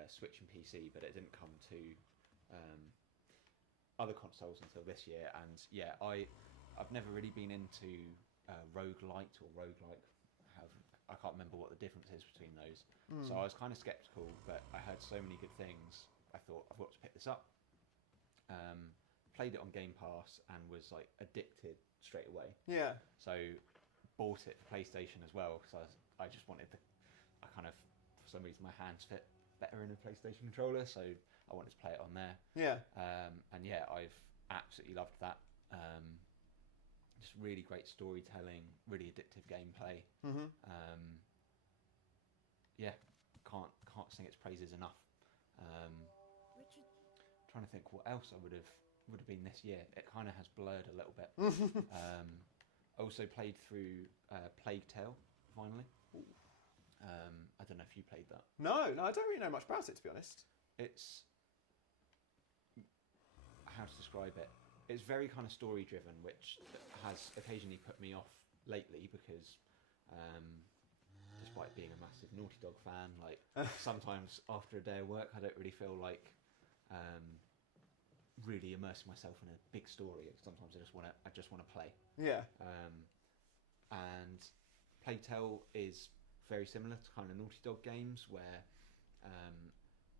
Switch and PC, but it didn't come to other consoles until this year. And yeah, I've never really been into roguelite or roguelike. I can't remember what the difference is between those. So I was kind of skeptical, but I heard so many good things. I thought, I've got to pick this up. played it on Game Pass and was like addicted straight away. Yeah. So bought it for PlayStation as well because I just wanted I kind of, for some reason, my hands fit better in a PlayStation controller, so I wanted to play it on there. Yeah. And yeah, I've absolutely loved that. Just really great storytelling, really addictive gameplay. Yeah, can't sing its praises enough. Trying to think what else I would have been this year. It kind of has blurred a little bit. Also played through Plague Tale finally. I don't know if you played that. No, I don't really know much about it, to be honest. It's, how to describe it? It's very kind of story driven, which has occasionally put me off lately because, despite being a massive Naughty Dog fan, like sometimes after a day of work, I don't really feel like really immersing myself in a big story. Sometimes I just want to play. Yeah. And Plague Tale is very similar to kind of Naughty Dog games where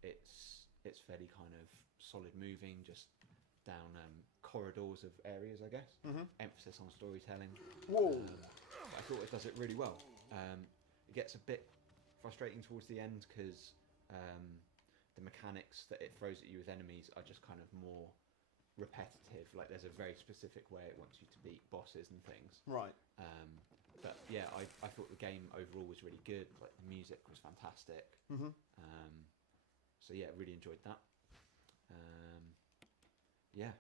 it's fairly kind of solid moving, just down corridors of areas, I guess. Emphasis on storytelling. Whoa! I thought it does it really well. It gets a bit frustrating towards the end because the mechanics that it throws at you with enemies are just kind of more repetitive. Like there's a very specific way it wants you to beat bosses and things. Right. But yeah, I thought the game overall was really good. Like the music was fantastic. So yeah, really enjoyed that. Yeah,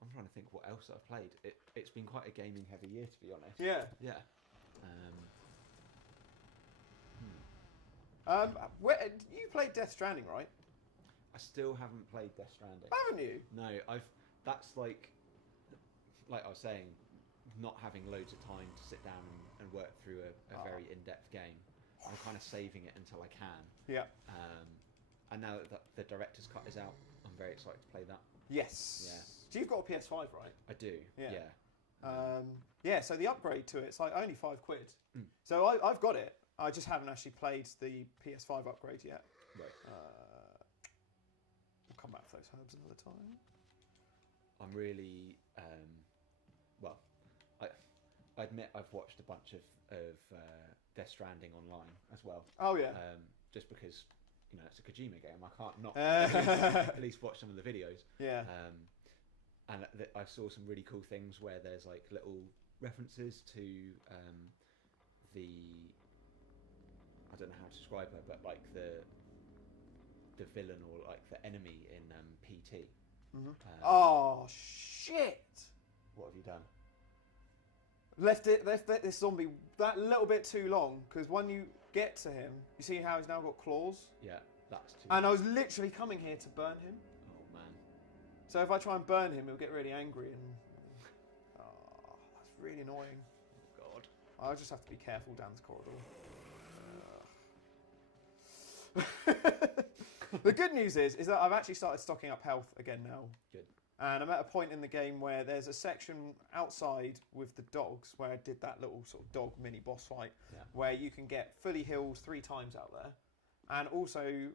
I'm trying to think what else I've played. It's been quite a gaming heavy year, to be honest. Yeah. Yeah. You played Death Stranding, right? I still haven't played Death Stranding. Haven't you? No, that's like I was saying, not having loads of time to sit down and work through a very in-depth game. I'm kind of saving it until I can. Yeah. And now that the director's cut is out, I'm very excited to play that. Yes. Yeah. So you've got a PS5, right? I do. Yeah. Yeah. Yeah. So the upgrade to it's like only £5. So I've got it. I just haven't actually played the PS5 upgrade yet. Right. We'll come back to those herbs another time. I'm really well. I admit I've watched a bunch of Death Stranding online as well. Oh yeah. Just because it's a Kojima game, I can't not at least watch some of the videos. Yeah. And I saw some really cool things where there's like little references to I don't know how to describe her, but like the villain or like the enemy in PT. Oh shit! What have you done? Left this zombie that little bit too long because when you get to him, you see how he's now got claws. Yeah, that's too. And I was literally coming here to burn him. Oh man! So if I try and burn him, he'll get really angry and. Oh, that's really annoying. Oh God! I'll just have to be careful down this corridor. The good news is that I've actually started stocking up health again now. Good. And I'm at a point in the game where there's a section outside with the dogs where I did that little sort of dog mini boss fight where you can get fully healed 3 times out there. And also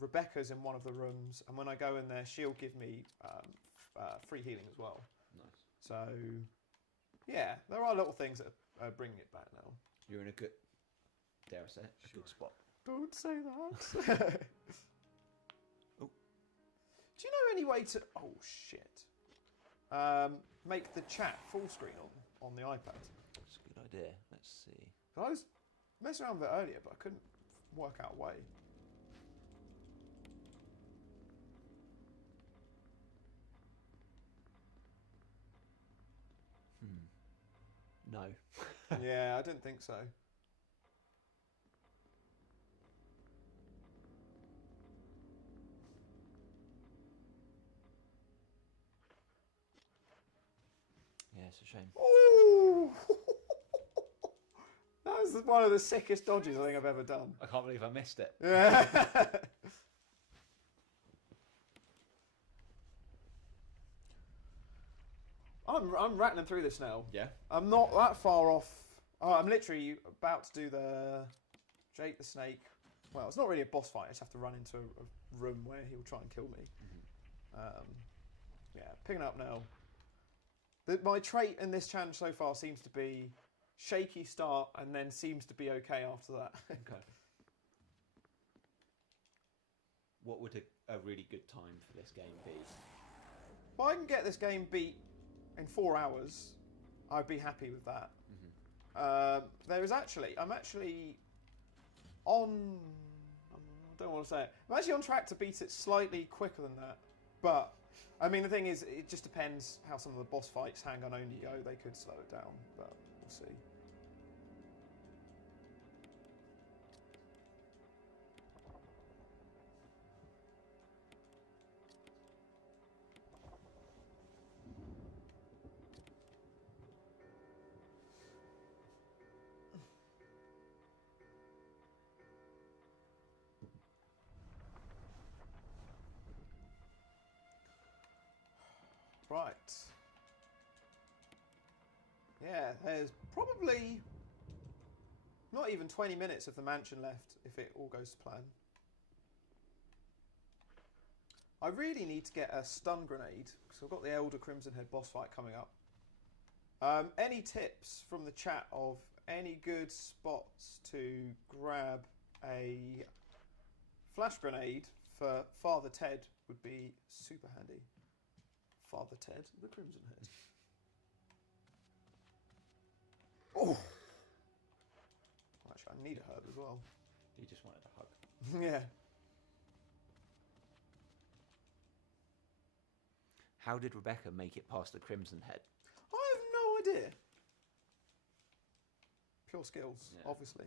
Rebecca's in one of the rooms, and when I go in there, she'll give me free healing as well. Nice. So, yeah, there are little things that are bringing it back now. You're in a good, dare I say it, a good spot. Don't say that. Oh. Do you know any way to... Oh, shit. Make the chat full screen on the iPad? That's a good idea. Let's see. I was messing around with it earlier, but I couldn't work out a way. No. Yeah, I didn't think so. Yeah, it's a shame. Ooh! That was one of the sickest dodges I think I've ever done. I can't believe I missed it. Yeah. I'm rattling through this now. Yeah. I'm not that far off. Oh, I'm literally about to do the Jake the Snake. Well, it's not really a boss fight. I just have to run into a room where he'll try and kill me. Yeah, picking up now. My trait in this challenge so far seems to be shaky start and then seems to be okay after that. Okay. What would a really good time for this game be? If I can get this game beat in 4 hours, I'd be happy with that. I'm actually on. I don't want to say it. I'm actually on track to beat it slightly quicker than that. But I mean, the thing is, it just depends how some of the boss fights handgun only go. They could slow it down, but we'll see. Right. Yeah, there's probably not even 20 minutes of the mansion left if it all goes to plan. I really need to get a stun grenade because I've got the Elder Crimson Head boss fight coming up. Any tips from the chat of any good spots to grab a flash grenade for Father Ted would be super handy. Father Ted, the Crimson Head. Oh! Actually, I need a herb as well. You just wanted a hug. Yeah. How did Rebecca make it past the Crimson Head? I have no idea. Pure skills, Yeah. obviously.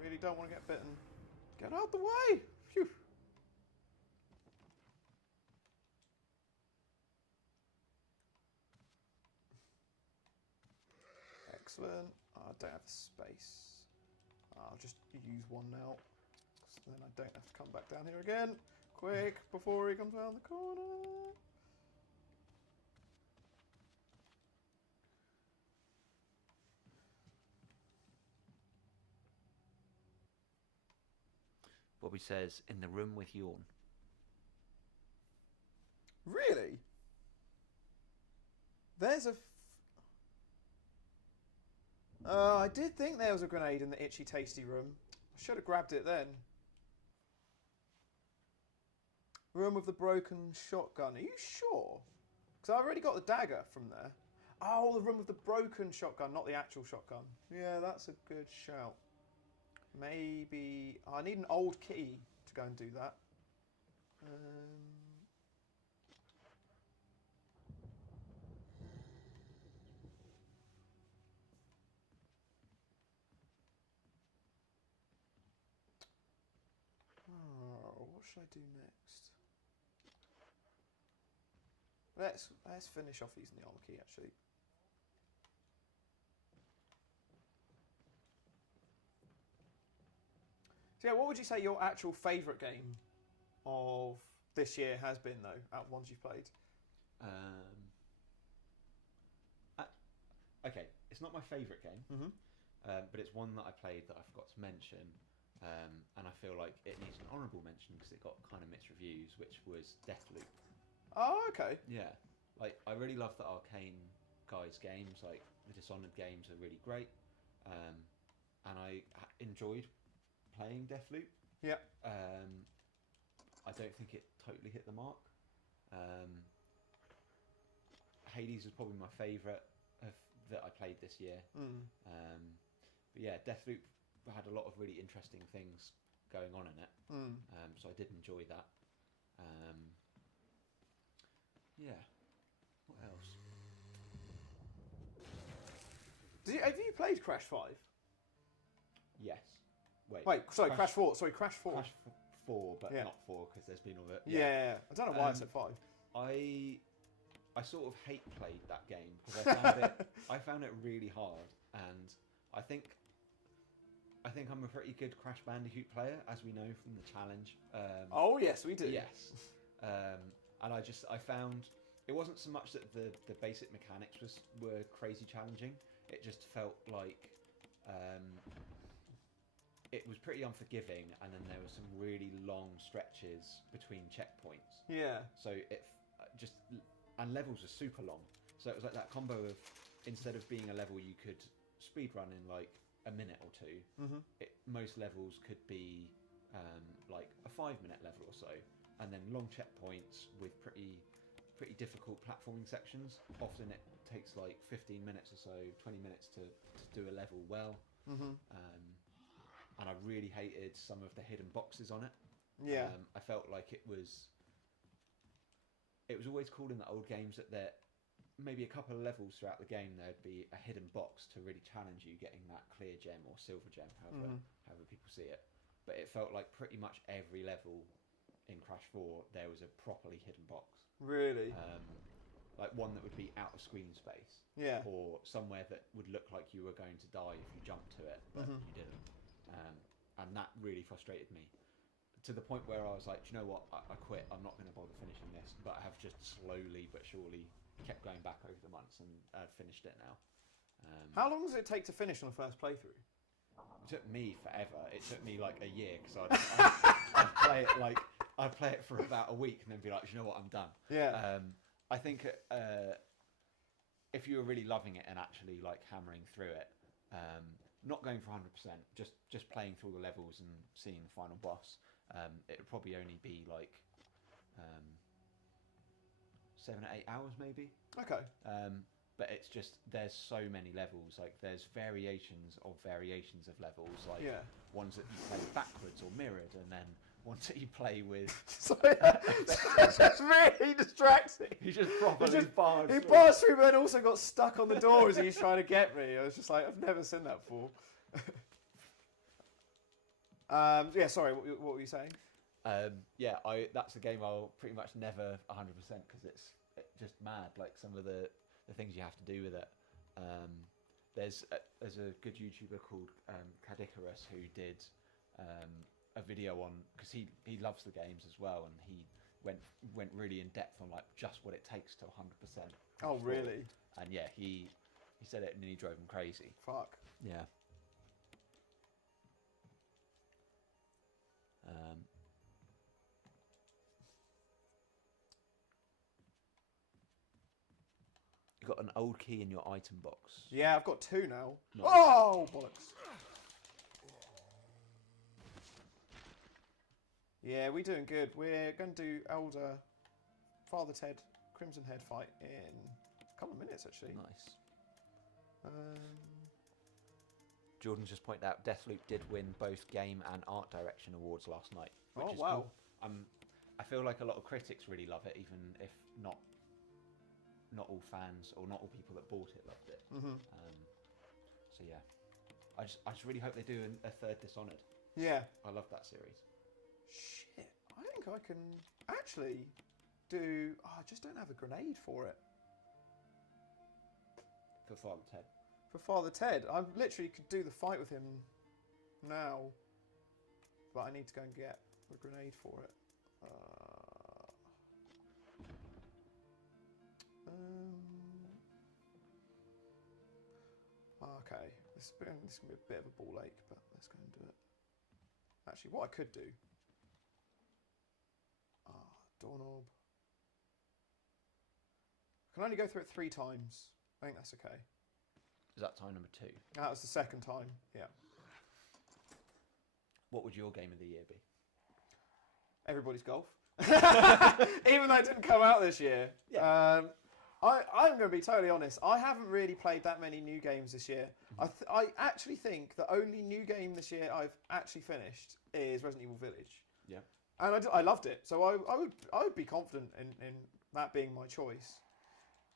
Really don't want to get bitten. Get out the way! Phew. Excellent. I don't have the space. I'll just use one now. So then I don't have to come back down here again. Quick, before he comes around the corner. Bobby says, in the room with Yawn. Really? There's a... I did think there was a grenade in the Itchy Tasty room. I should have grabbed it then. Room with the broken shotgun. Are you sure? Because I already got the dagger from there. Oh, the room with the broken shotgun, not the actual shotgun. Yeah, that's a good shout. Maybe... I need an old key to go and do that. Oh, what should I do next? Let's finish off using the armor key, actually. So yeah, what would you say your actual favourite game of this year has been, though, out of ones you've played? Okay, it's not my favourite game, but it's one that I played that I forgot to mention, and I feel like it needs an honourable mention because it got kind of mixed reviews, which was Deathloop. Oh, okay. Yeah, like I really love the Arcane guys' games. Like the Dishonored games are really great, and I enjoyed playing Deathloop. Yeah. I don't think it totally hit the mark. Hades was probably my favourite that I played this year. But yeah, Deathloop had a lot of really interesting things going on in it. So I did enjoy that. Yeah. What else? Have you played Crash 5? Yes. Wait, sorry, Crash 4. Sorry, Crash 4. Crash 4, but Yeah. not 4 because there's been all the... Yeah. I don't know why I said 5. I sort of hate played that game because I found it really hard, and I think I think I'm a pretty good Crash Bandicoot player, as we know from the challenge. Oh yes, we do. Yes. And I found it wasn't so much that the basic mechanics were crazy challenging. It just felt like it was pretty unforgiving, and then there were some really long stretches between checkpoints. Yeah. So and levels are super long. So it was like that combo of, instead of being a level you could speed run in like a minute or two, most levels could be like a 5-minute level or so, and then long checkpoints with pretty difficult platforming sections. Often it takes like 15 minutes or so, 20 minutes to do a level well. And I really hated some of the hidden boxes on it. Yeah. I felt like it was always cool in the old games that there maybe a couple of levels throughout the game there'd be a hidden box to really challenge you, getting that clear gem or silver gem, however people see it. But it felt like pretty much every level in Crash 4 there was a properly hidden box. Really? Like one that would be out of screen space. Yeah. Or somewhere that would look like you were going to die if you jumped to it, but you didn't. And that really frustrated me, to the point where I was like, do you know what, I quit, I'm not going to bother finishing this. But I have just slowly but surely kept going back over the months, and I've finished it now. How long does it take to finish on the first playthrough? It took me forever. It took me like a year, because I'd play it for about a week and then be like, do you know what, I'm done. Yeah. I think if you were really loving it and actually like hammering through it, not going for 100%, just playing through the levels and seeing the final boss, it would probably only be like 7 or 8 hours maybe. Okay. But it's just, there's so many levels. Like there's variations of levels, like ones that you play backwards or mirrored, and then ones that you play with. That's really distracting. He just properly barged He barged through, but then also got stuck on the door as he's trying to get me. I was just like, I've never seen that before. Yeah, sorry, what were you saying? That's a game I'll pretty much never 100%, because it's just mad. Like some of the things you have to do with it. There's a good YouTuber called Cadicarus who did a video on, because he loves the games as well, and he went really in depth on like just what it takes to 100%. Oh really? And yeah, he said it nearly drove him crazy. Fuck. Yeah. You got an old key in your item box. Yeah, I've got 2 now. Nice. Oh bollocks. Yeah, we're doing good. We're going to do Elder Father Ted Crimson Head fight in a couple of minutes, actually. Nice. Jordan's just pointed out Deathloop did win both game and art direction awards last night, which is wow. Cool. I feel like a lot of critics really love it, even if not all fans or not all people that bought it loved it. So yeah, I just really hope they do a third Dishonored. Yeah. I love that series. Shit, I think I can actually do... Oh, I just don't have a grenade for it. For Father Ted. For Father Ted. I literally could do the fight with him now, but I need to go and get the grenade for it. Okay, this is going to be a bit of a ball ache, but let's go and do it. Actually, what I could do... doorknob. I can only go through it 3 times. I think that's okay. Is that time number 2? That was the second time, yeah. What would your game of the year be? Everybody's Golf. Even though it didn't come out this year. Yeah. I'm going to be totally honest. I haven't really played that many new games this year. I actually think the only new game this year I've actually finished is Resident Evil Village. Yeah. And I loved it. So I would be confident in that being my choice.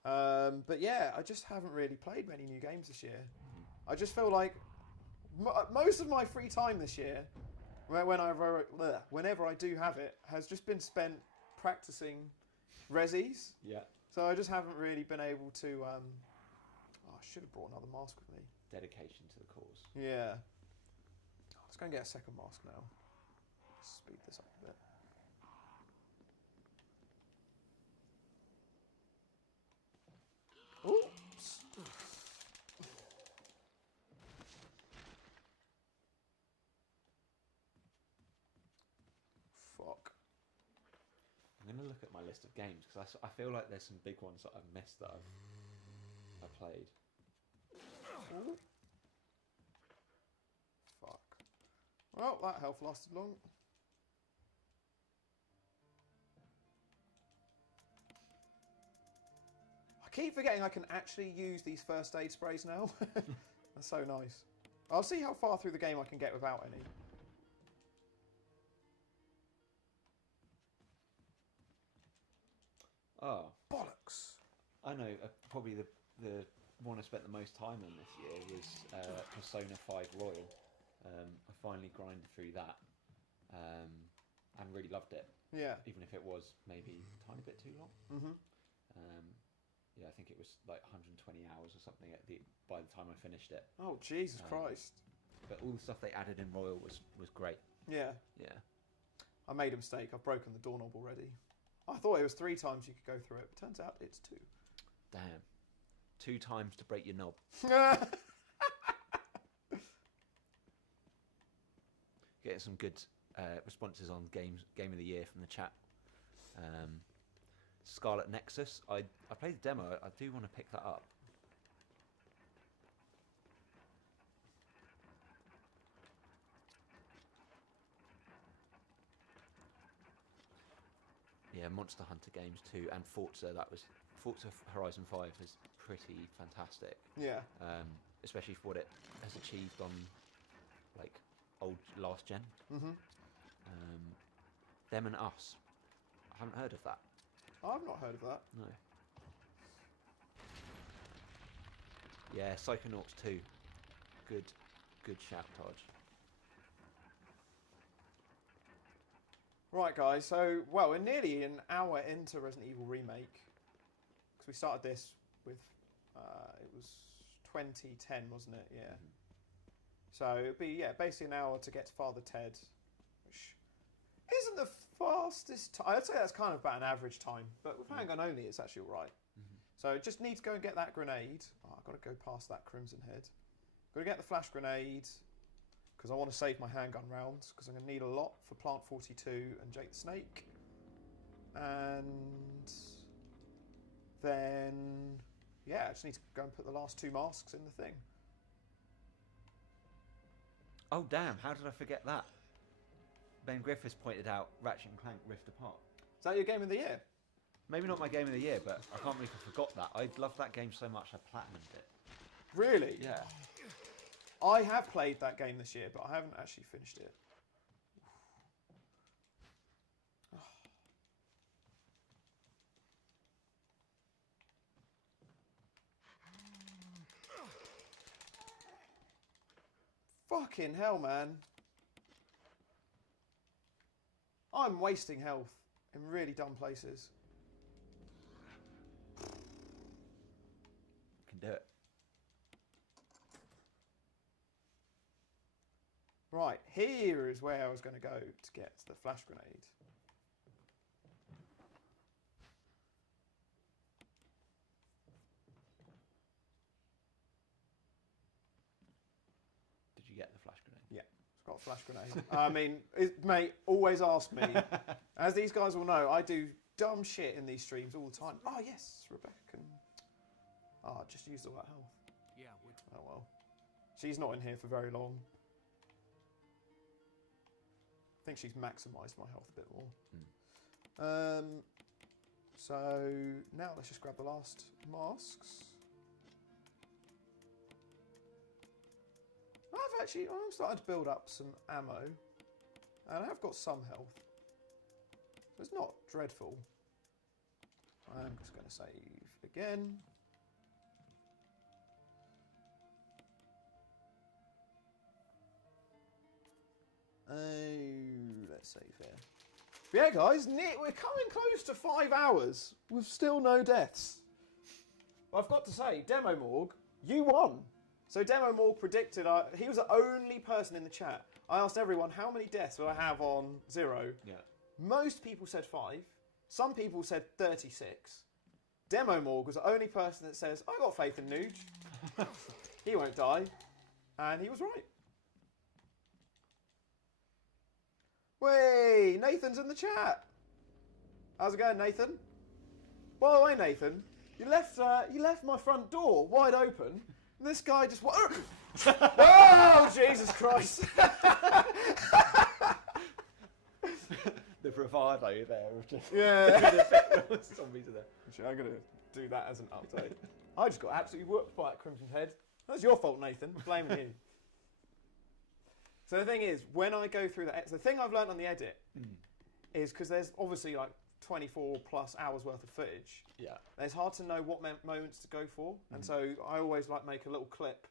But yeah, I just haven't really played many new games this year. I just feel like most of my free time this year, whenever I do have it, has just been spent practicing resis. Yeah. So I just haven't really been able to... I should have brought another mask with me. Dedication to the cause. Yeah. Let's go and get a second mask now. Speed this up a bit. Oops. Fuck. I'm going to look at my list of games because I feel like there's some big ones that I've missed that I played. Ooh. Fuck. Well, that health lasted long. I keep forgetting I can actually use these first aid sprays now. That's so nice. I'll see how far through the game I can get without any. Oh. Bollocks. I know, probably the one I spent the most time on this year was Persona 5 Royal. I finally grinded through that and really loved it. Yeah. Even if it was maybe a tiny bit too long. Mm-hmm. Yeah, I think it was like 120 hours or something by the time I finished it. Oh, Jesus Christ. But all the stuff they added in Royal was great. Yeah. Yeah. I made a mistake. I've broken the doorknob already. I thought it was 3 times you could go through it, but turns out it's 2. Damn. 2 times to break your knob. Getting some good responses on Game of the Year from the chat. Scarlet Nexus. I played the demo. I do want to pick that up. Yeah, Monster Hunter games too, and Forza. Forza Horizon 5 is pretty fantastic. Yeah. Especially for what it has achieved on like old last gen. Mm-hmm. Them and Us. I haven't heard of that. I've not heard of that. No. Yeah, Psychonauts 2. Good shout, Taj. Right, guys. So, well, we're nearly an hour into Resident Evil Remake. Because we started this with, it was 2010, wasn't it? Yeah. Mm-hmm. So, it'd be, yeah, basically an hour to get to Father Ted. Which isn't the fastest time. I'd say that's kind of about an average time. But with handgun only, it's actually all right. Mm-hmm. So, just need to go and get that grenade. Oh, I've got to go past that Crimson Head. Got to get the flash grenade. Because I want to save my handgun rounds, because I'm going to need a lot for Plant 42 and Jake the Snake. And then, yeah, I just need to go and put the last 2 masks in the thing. Oh, damn, how did I forget that? Ben Griffiths pointed out Ratchet & Clank Rift Apart. Is that your game of the year? Maybe not my game of the year, but I can't believe I forgot that. I loved that game so much I platinumed it. Really? Yeah. I have played that game this year, but I haven't actually finished it. Fucking hell, man. I'm wasting health in really dumb places. Can do it. Right, here is where I was going to go to get the flash grenade. Did you get the flash grenade? Yeah, it's got a flash grenade. I mean, mate, always ask me. As these guys will know, I do dumb shit in these streams all the time. Oh, yes, Rebecca can... Oh, I just used all that health. Yeah, oh, well. She's not in here for very long. I think she's maximised my health a bit more. So now let's just grab the last masks. I'm starting to build up some ammo, and I have got some health. So it's not dreadful. I'm just going to save again. Oh, let's save here. But yeah, guys, we're coming close to 5 hours with still no deaths. But I've got to say, Demo Morg, you won. So Demo Morg predicted, he was the only person in the chat I asked everyone how many deaths will I have on 0. Yeah. Most people said 5. Some people said 36. Demo Morg was the only person that says, I got faith in Nouge. He won't die. And he was right. Way, Nathan's in the chat. How's it going, Nathan? By the way, Nathan, you left my front door wide open. And this guy just oh, Jesus Christ! The bravado there of just Yeah. zombies are there. Actually, I'm gonna do that as an update. I just got absolutely whooped by that Crimson Head. That's your fault, Nathan. Blaming you. So the thing is, when I go through the thing I've learned on the edit is because there's obviously like 24 plus hours worth of footage. Yeah. It's hard to know what moments to go for, and so I always like make a little clip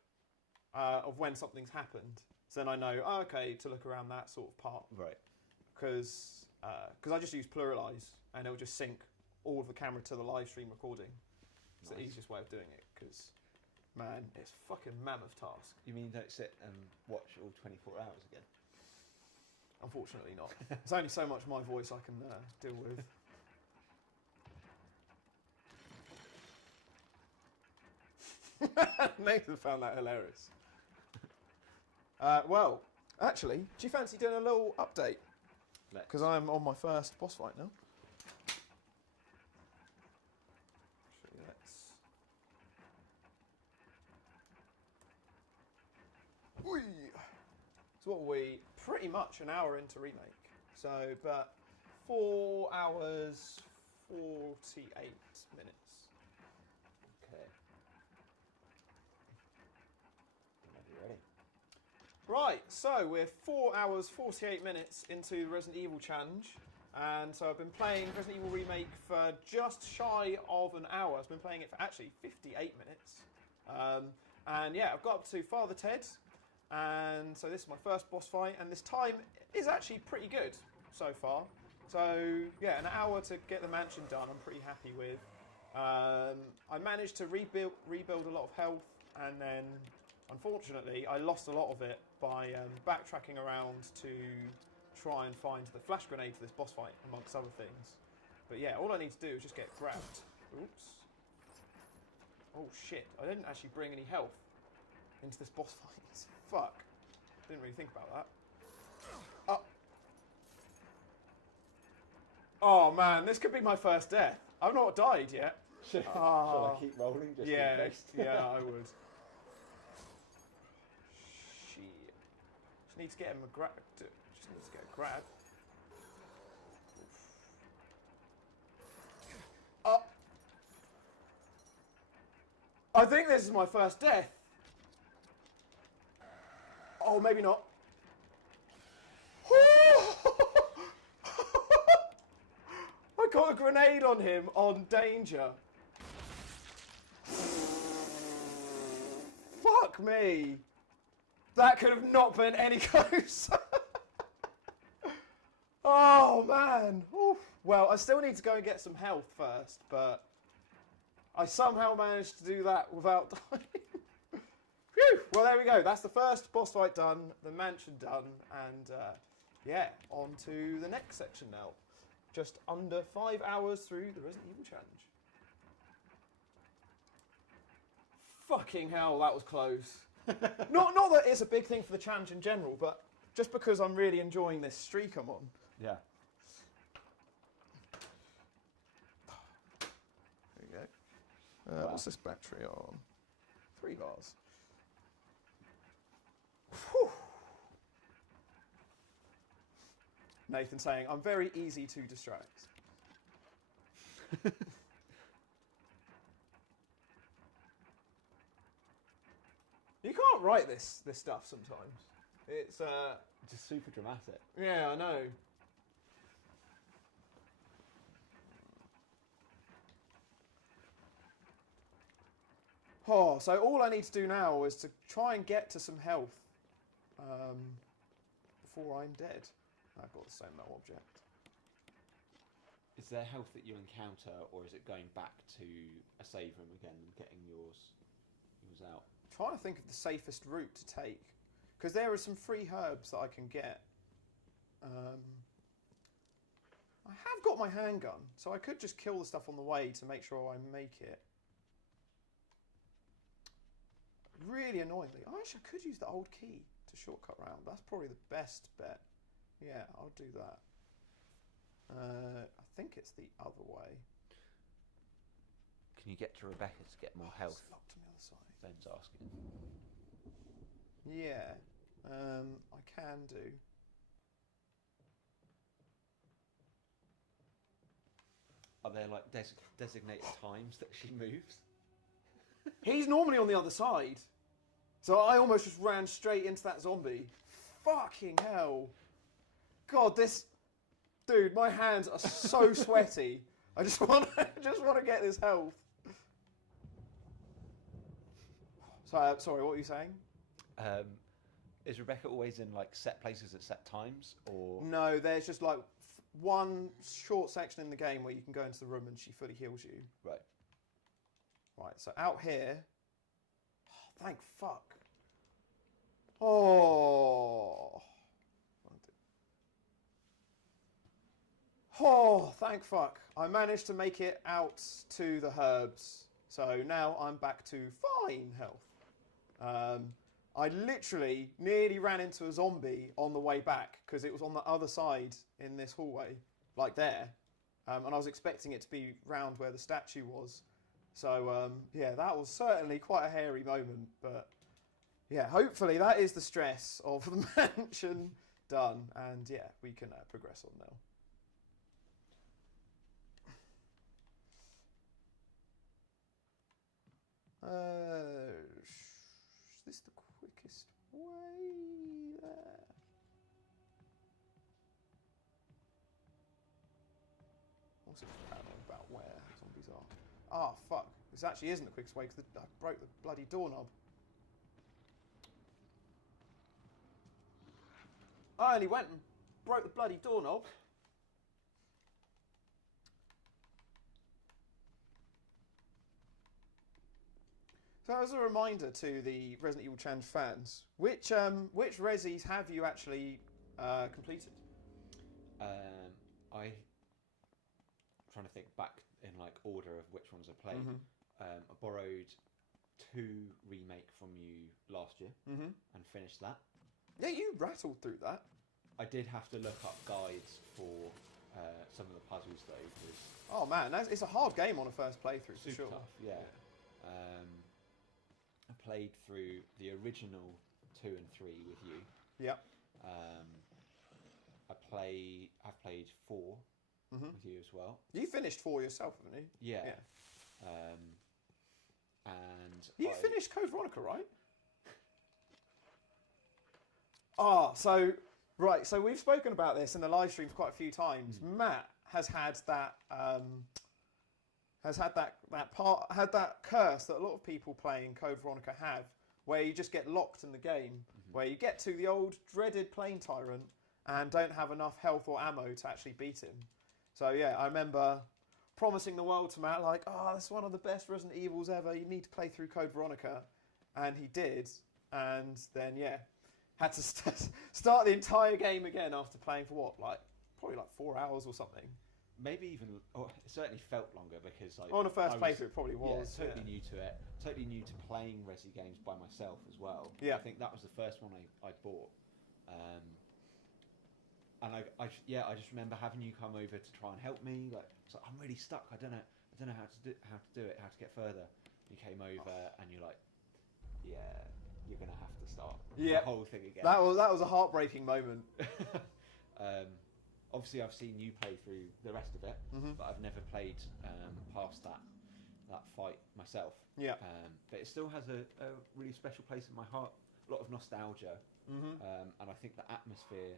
of when something's happened. So then I know, oh, okay, to look around that sort of part. Right. Because I just use pluralize, and it'll just sync all of the camera to the live stream recording. It's the easiest way of doing it, because, man, it's a fucking mammoth task. You mean you don't sit and watch all 24 hours again? Unfortunately not. There's only so much my voice I can deal with. Nathan found that hilarious. Well, actually, do you fancy doing a little update? Because I'm on my first boss fight now. Actually, Whee! So what we pretty much an hour into Remake. So, but 4 hours 48 minutes. Okay. Ready? Right, so we're 4 hours 48 minutes into the Resident Evil challenge, and so I've been playing Resident Evil Remake for just shy of an hour. I've been playing it for actually 58 minutes. And yeah, I've got up to Father Ted, and so this is my first boss fight, and this time is actually pretty good so far. So yeah, an hour to get the mansion done, I'm pretty happy with. I managed to rebuild a lot of health, and then unfortunately I lost a lot of it by backtracking around to try and find the flash grenade for this boss fight, amongst other things. But yeah, all I need to do is just get grabbed. Oops. Oh shit, I didn't actually bring any health into this boss fight. Fuck. Didn't really think about that. Oh. Oh man, this could be my first death. I've not died yet. Shall I keep rolling just in case? Yeah, I would. Shit. Just need to get him a grab. Just need to get a grab. Oh. I think this is my first death. Oh, maybe not. I got a grenade on him on danger. Fuck me. That could have not been any closer. Oh, man. Oof. Well, I still need to go and get some health first, but I somehow managed to do that without dying. Phew! Well, there we go. That's the first boss fight done, the mansion done, and yeah, on to the next section now. Just under 5 hours through the Resident Evil challenge. Fucking hell, that was close. not that it's a big thing for the challenge in general, but just because I'm really enjoying this streak I'm on. Yeah. There you go. What's this battery on? 3 bars. Whew. Nathan saying, I'm very easy to distract. You can't write this stuff sometimes. It's just super dramatic. Yeah, I know. Oh, so all I need to do now is to try and get to some health before I'm dead. I've got the same metal object. Is there health that you encounter, or is it going back to a save room again and getting yours out? I'm trying to think of the safest route to take. Because there are some free herbs that I can get. I have got my handgun, so I could just kill the stuff on the way to make sure I make it. Really annoyingly. Actually, I could use the old key to shortcut round. That's probably the best bet. Yeah, I'll do that. I think it's the other way. Can you get to Rebecca to get more health? It's locked on the other side. Ben's asking. Yeah, I can do. Are there like designated times that she moves? He's normally on the other side. So I almost just ran straight into that zombie. Fucking hell. God, this... Dude, my hands are so sweaty. I just want to get this health. Sorry, what were you saying? Is Rebecca always in like set places at set times, or...? No, there's just like one short section in the game where you can go into the room and she fully heals you. Right. Right, so out here... Oh, thank fuck. Oh. Oh, thank fuck. I managed to make it out to the herbs. So now I'm back to fine health. I literally nearly ran into a zombie on the way back because it was on the other side in this hallway, like there. And I was expecting it to be round where the statue was. So, yeah, that was certainly quite a hairy moment. But, yeah, hopefully that is the stress of the mansion done. And, yeah, we can progress on now. Is this the quickest way there? Also paranoid about where zombies are. Ah, fuck. This actually isn't the quickest way because I broke the bloody doorknob. I only went and broke the bloody doorknob. So as a reminder to the Resident Evil Challenge fans, which resis have you actually completed? I'm trying to think back in like order of which ones I played. I borrowed 2 Remake from you last year and finished that. Yeah, you rattled through that. I did have to look up guides for some of the puzzles though. Oh man, it's a hard game on a first playthrough for Super sure. tough, yeah. I played through the original 2 and 3 with you. Yep. I've played 4 with you as well. You finished 4 yourself, haven't you? Yeah. And you finished Code Veronica, right? So we've spoken about this in the live streams quite a few times. Matt has had that that curse that a lot of people playing Code Veronica have, where you just get locked in the game, where you get to the old dreaded plane tyrant and don't have enough health or ammo to actually beat him. So yeah, I remember promising the world to Matt, like, oh, that's one of the best Resident Evils ever, you need to play through Code Veronica. And he did, and then yeah, had to start the entire game again after playing for probably 4 hours or something. Maybe even, it certainly felt longer because like on a first playthrough it probably was. Yeah, totally new to it. Totally new to playing Resi games by myself as well. Yeah. I think that was the first one I bought. And I just remember having you come over to try and help me. Like, so I'm really stuck. I don't know how to do it, how to get further. You came over and you're like, yeah, you're gonna have to start the whole thing again. That was a heartbreaking moment. Obviously, I've seen you play through the rest of it, but I've never played past that fight myself. Yeah. But it still has a really special place in my heart. A lot of nostalgia, and I think the atmosphere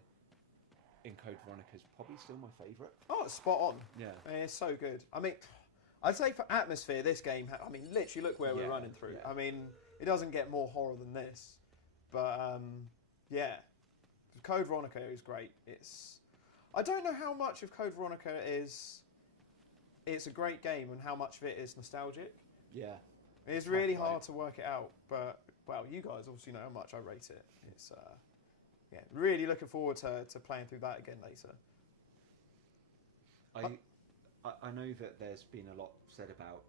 in Code Veronica is probably still my favourite. Oh, it's spot on. Yeah. It's so good. I mean, I'd say for atmosphere, this game, literally look where we're running through. Yeah. I mean, it doesn't get more horror than this. But, yeah. Code Veronica is great. I don't know how much of Code Veronica it's a great game and how much of it is nostalgic. Yeah. It's really hard to work it out, but well, you guys obviously know how much I rate it. It's yeah, really looking forward to playing through that again later. I know that there's been a lot said about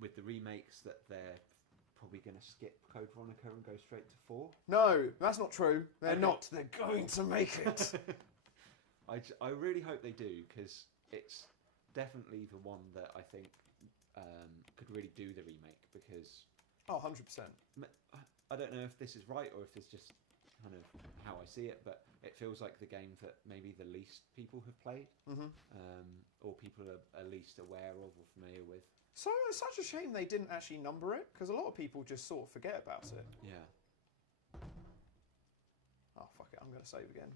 with the remakes that they're probably going to skip Code Veronica and go straight to 4. No, that's not true. They're not. They're going to make it. I really hope they do, because it's definitely the one that I think could really do the remake, because... Oh, 100%. I don't know if this is right or if it's just kind of how I see it, but it feels like the game that maybe the least people have played, or people are least aware of or familiar with. So it's such a shame they didn't actually number it, because a lot of people just sort of forget about it. Yeah. Oh, fuck it, I'm going to save again.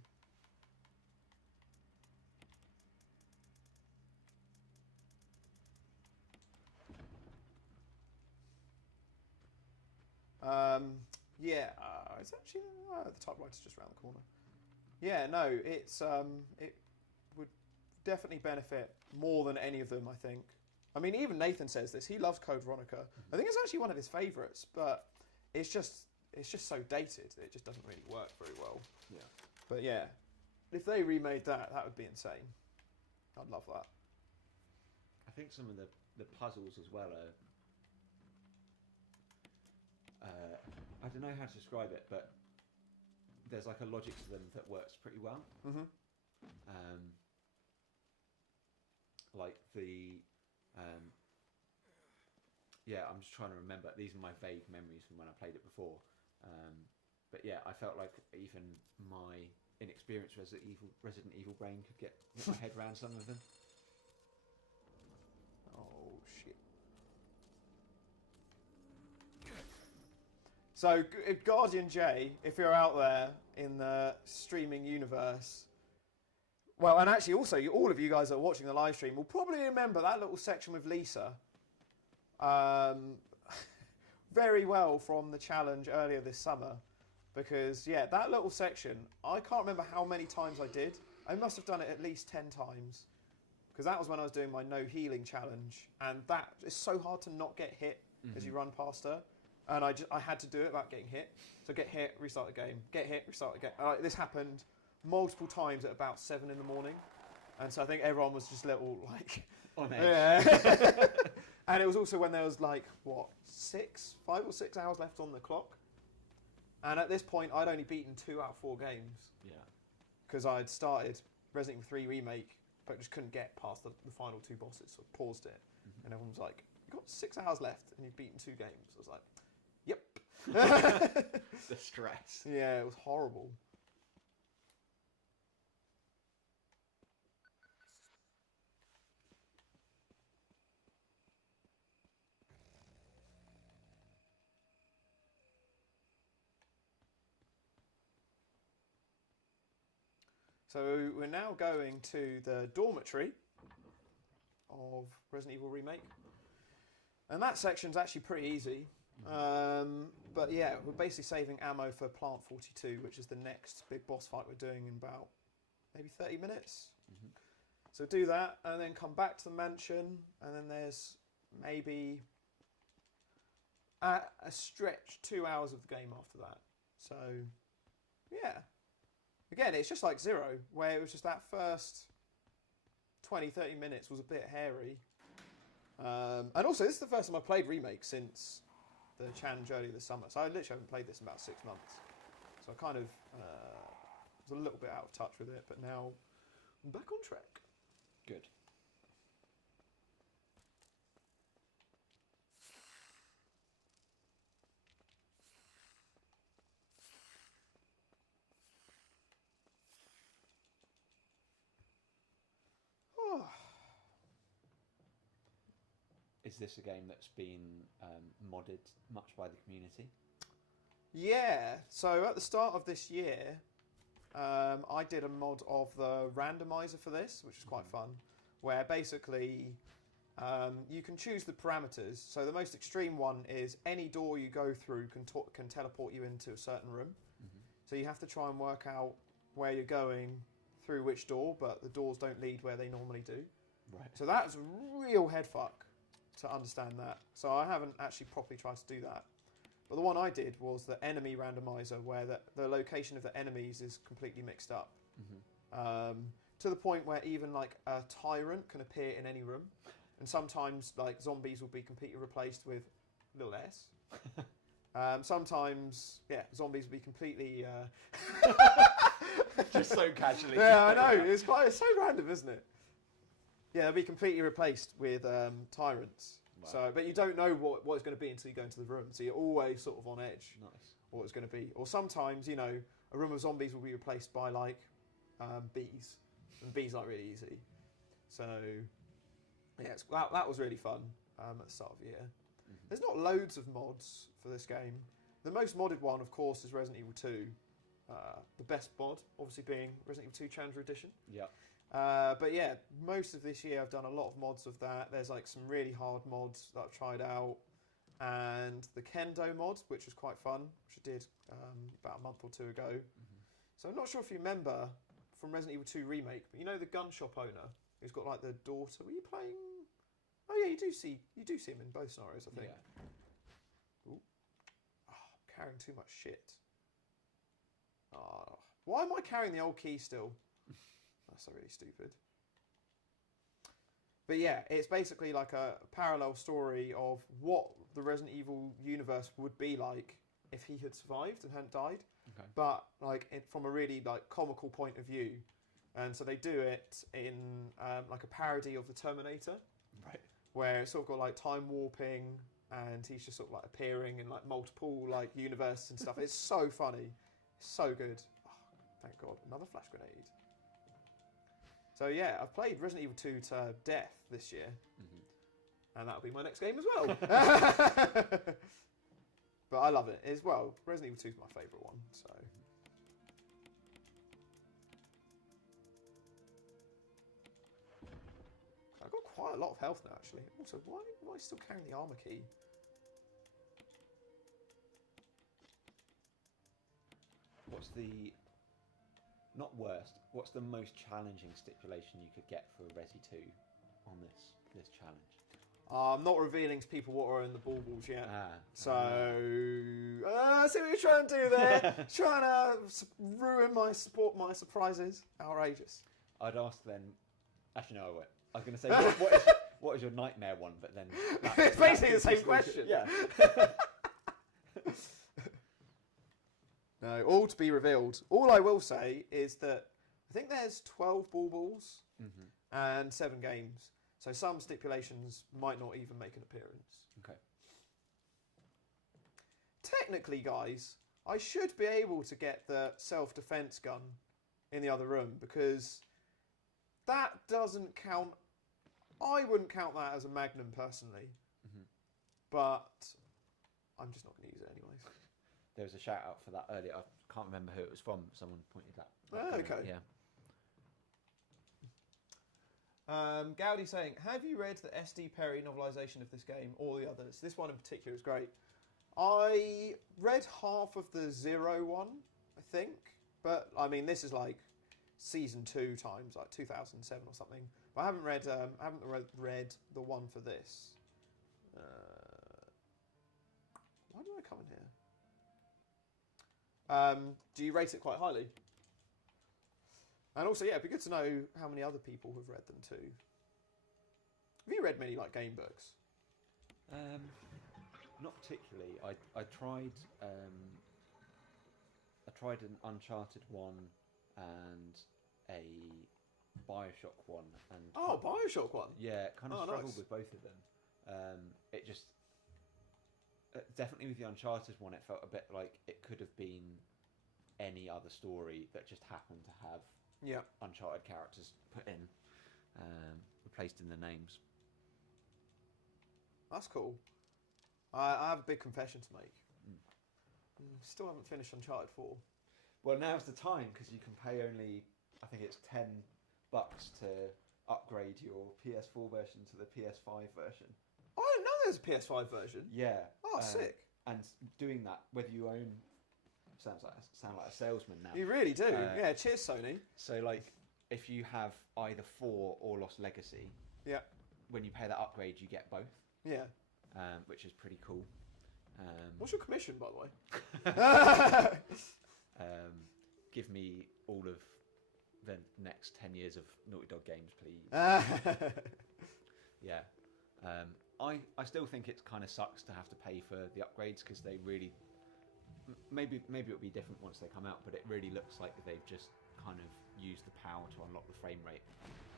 Yeah, it's actually the typewriter's just around the corner. Yeah, no, it's it would definitely benefit more than any of them, I think. I mean, even Nathan says this. He loves Code Veronica. I think it's actually one of his favourites, but it's just so dated. It just doesn't really work very well. Yeah. But yeah, if they remade that, that would be insane. I'd love that. I think some of the puzzles as well are... I don't know how to describe it, but there's like a logic to them that works pretty well. Like the... yeah, I'm just trying to remember. These are my vague memories from when I played it before. But yeah, I felt like even my inexperienced Resident Evil brain could get my head around some of them. Oh, shit. So, Guardian J, if you're out there in the streaming universe, well, and actually also, all of you guys that are watching the live stream will probably remember that little section with Lisa very well from the challenge earlier this summer. Because, yeah, that little section, I can't remember how many times I did. I must have done it at least 10 times. Because that was when I was doing my no healing challenge. And that is so hard to not get hit as you run past her. And I had to do it without getting hit. So get hit, restart the game. Get hit, restart the game. This happened multiple times at about 7 in the morning. And so I think everyone was just little, like... On edge. Yeah. And it was also when there was, like, what, 5 or 6 hours left on the clock. And at this point, I'd only beaten 2 out of 4 games. Yeah. Because I'd started Resident Evil 3 Remake, but just couldn't get past the final 2 bosses, so I paused it. And everyone was like, you've got 6 hours left and you've beaten 2 games. I was like, yep. The stress. Yeah, it was horrible. So we're now going to the dormitory of Resident Evil Remake. And that section's actually pretty easy. But yeah, we're basically saving ammo for Plant 42, which is the next big boss fight we're doing in about maybe 30 minutes. So do that, and then come back to the mansion, and then there's maybe a stretch 2 hours of the game after that. So, yeah. Again, it's just like Zero, where it was just that first 20, 30 minutes was a bit hairy. And also, this is the first time I've played Remake since the challenge earlier this summer. So I literally haven't played this in about 6 months. So I kind of was a little bit out of touch with it, but now I'm back on track. Good. Is this a game that's been modded much by the community? Yeah, so at the start of this year, I did a mod of the randomizer for this, which is quite fun, where basically you can choose the parameters. So the most extreme one is any door you go through can teleport you into a certain room. So you have to try and work out where you're going through which door, but the doors don't lead where they normally do. Right. So that's a real headfuck. to understand that. So I haven't actually properly tried to do that. But the one I did was the enemy randomizer, where the location of the enemies is completely mixed up. To the point where even like a tyrant can appear in any room. And sometimes like zombies will be completely replaced with little s. Sometimes, zombies will be completely... Just so casually. Yeah, I know. It's so random, isn't it? Yeah, they'll be completely replaced with tyrants. Wow. So, but you don't know what it's going to be until you go into the room. So you're always sort of on edge. Nice. What it's going to be. Or sometimes, you know, a room of zombies will be replaced by like bees, and bees are really easy. So yeah, that was really fun at the start of the year. There's not loads of mods for this game. The most modded one, of course, is Resident Evil 2. The best mod, obviously, being Resident Evil 2 Challenger Edition. Yeah. But yeah, most of this year I've done a lot of mods of that. There's like some really hard mods that I've tried out. And the Kendo mod, which was quite fun, which I did about a month or two ago. So I'm not sure if you remember from Resident Evil 2 Remake, but you know the gun shop owner who's got like the daughter. Were you playing... Oh yeah, you do see him in both scenarios, I think. Yeah. Ooh. Oh, I'm carrying too much shit. Oh, why am I carrying the old key still? That's so really stupid. But yeah, it's basically like a parallel story of what the Resident Evil universe would be like if he had survived and hadn't died. Okay. But like from a really like comical point of view. And so they do it in like a parody of the Terminator. Right. Where it's sort of got like time warping and he's just sort of like appearing in like multiple like universes and stuff. It's so funny. It's so good. Oh, thank God. Another flash grenade. So yeah, I've played Resident Evil 2 to death this year. And that'll be my next game as well. But I love it as well. Resident Evil 2 is my favourite one. So. I've got quite a lot of health now, actually. Also, why am I still carrying the armour key? What's the... Not worst. What's the most challenging stipulation you could get for a Resi 2 on this challenge? I'm not revealing to people what are in the baubles yet. So, I see what you're trying to do there. Trying to ruin my surprises. Outrageous. I'd ask then... Actually, no, I won't. I was going to say, what is your nightmare one? But then... It's basically the same question. Yeah. No, all to be revealed. All I will say is that I think there's 12 baubles and 7 games. So some stipulations might not even make an appearance. Okay. Technically, guys, I should be able to get the self-defense gun in the other room because that doesn't count. I wouldn't count that as a Magnum personally, but I'm just not going to use it anyways. There was a shout out for that earlier. I can't remember who it was from. Someone pointed that. Oh, okay. Yeah. Gowdy saying, have you read the S.D. Perry novelisation of this game or the others? This one in particular is great. I read half of the Zero one, I think. But, I mean, this is like season 2 times, like 2007 or something. But I haven't read the one for this. Why did I come in here? Do you rate it quite highly? And also, yeah, it'd be good to know how many other people have read them too. Have you read many like game books? Not particularly. I tried an Uncharted one and a BioShock one. And BioShock one. Yeah, kind of struggled nice. with both of them. It just definitely with the Uncharted one, it felt a bit like it could have been any other story that just happened to have Uncharted characters put in, replaced in the names. That's cool. I have a big confession to make. Still haven't finished Uncharted 4. Well, now's the time because you can pay only, I think it's $10 to upgrade your PS4 version to the PS5 version. I didn't know there's a PS5 version. Yeah. Oh, sick. And doing that, whether you own... sound like a salesman now. You really do. Yeah, cheers, Sony. So, like, if you have either 4 or Lost Legacy, yeah, when you pay that upgrade, you get both. Yeah. Which is pretty cool. What's your commission, by the way? Give me all of the next 10 years of Naughty Dog games, please. Yeah. I still think it kind of sucks to have to pay for the upgrades because they really... Maybe it'll be different once they come out, but it really looks like they've just kind of used the power to unlock the frame rate.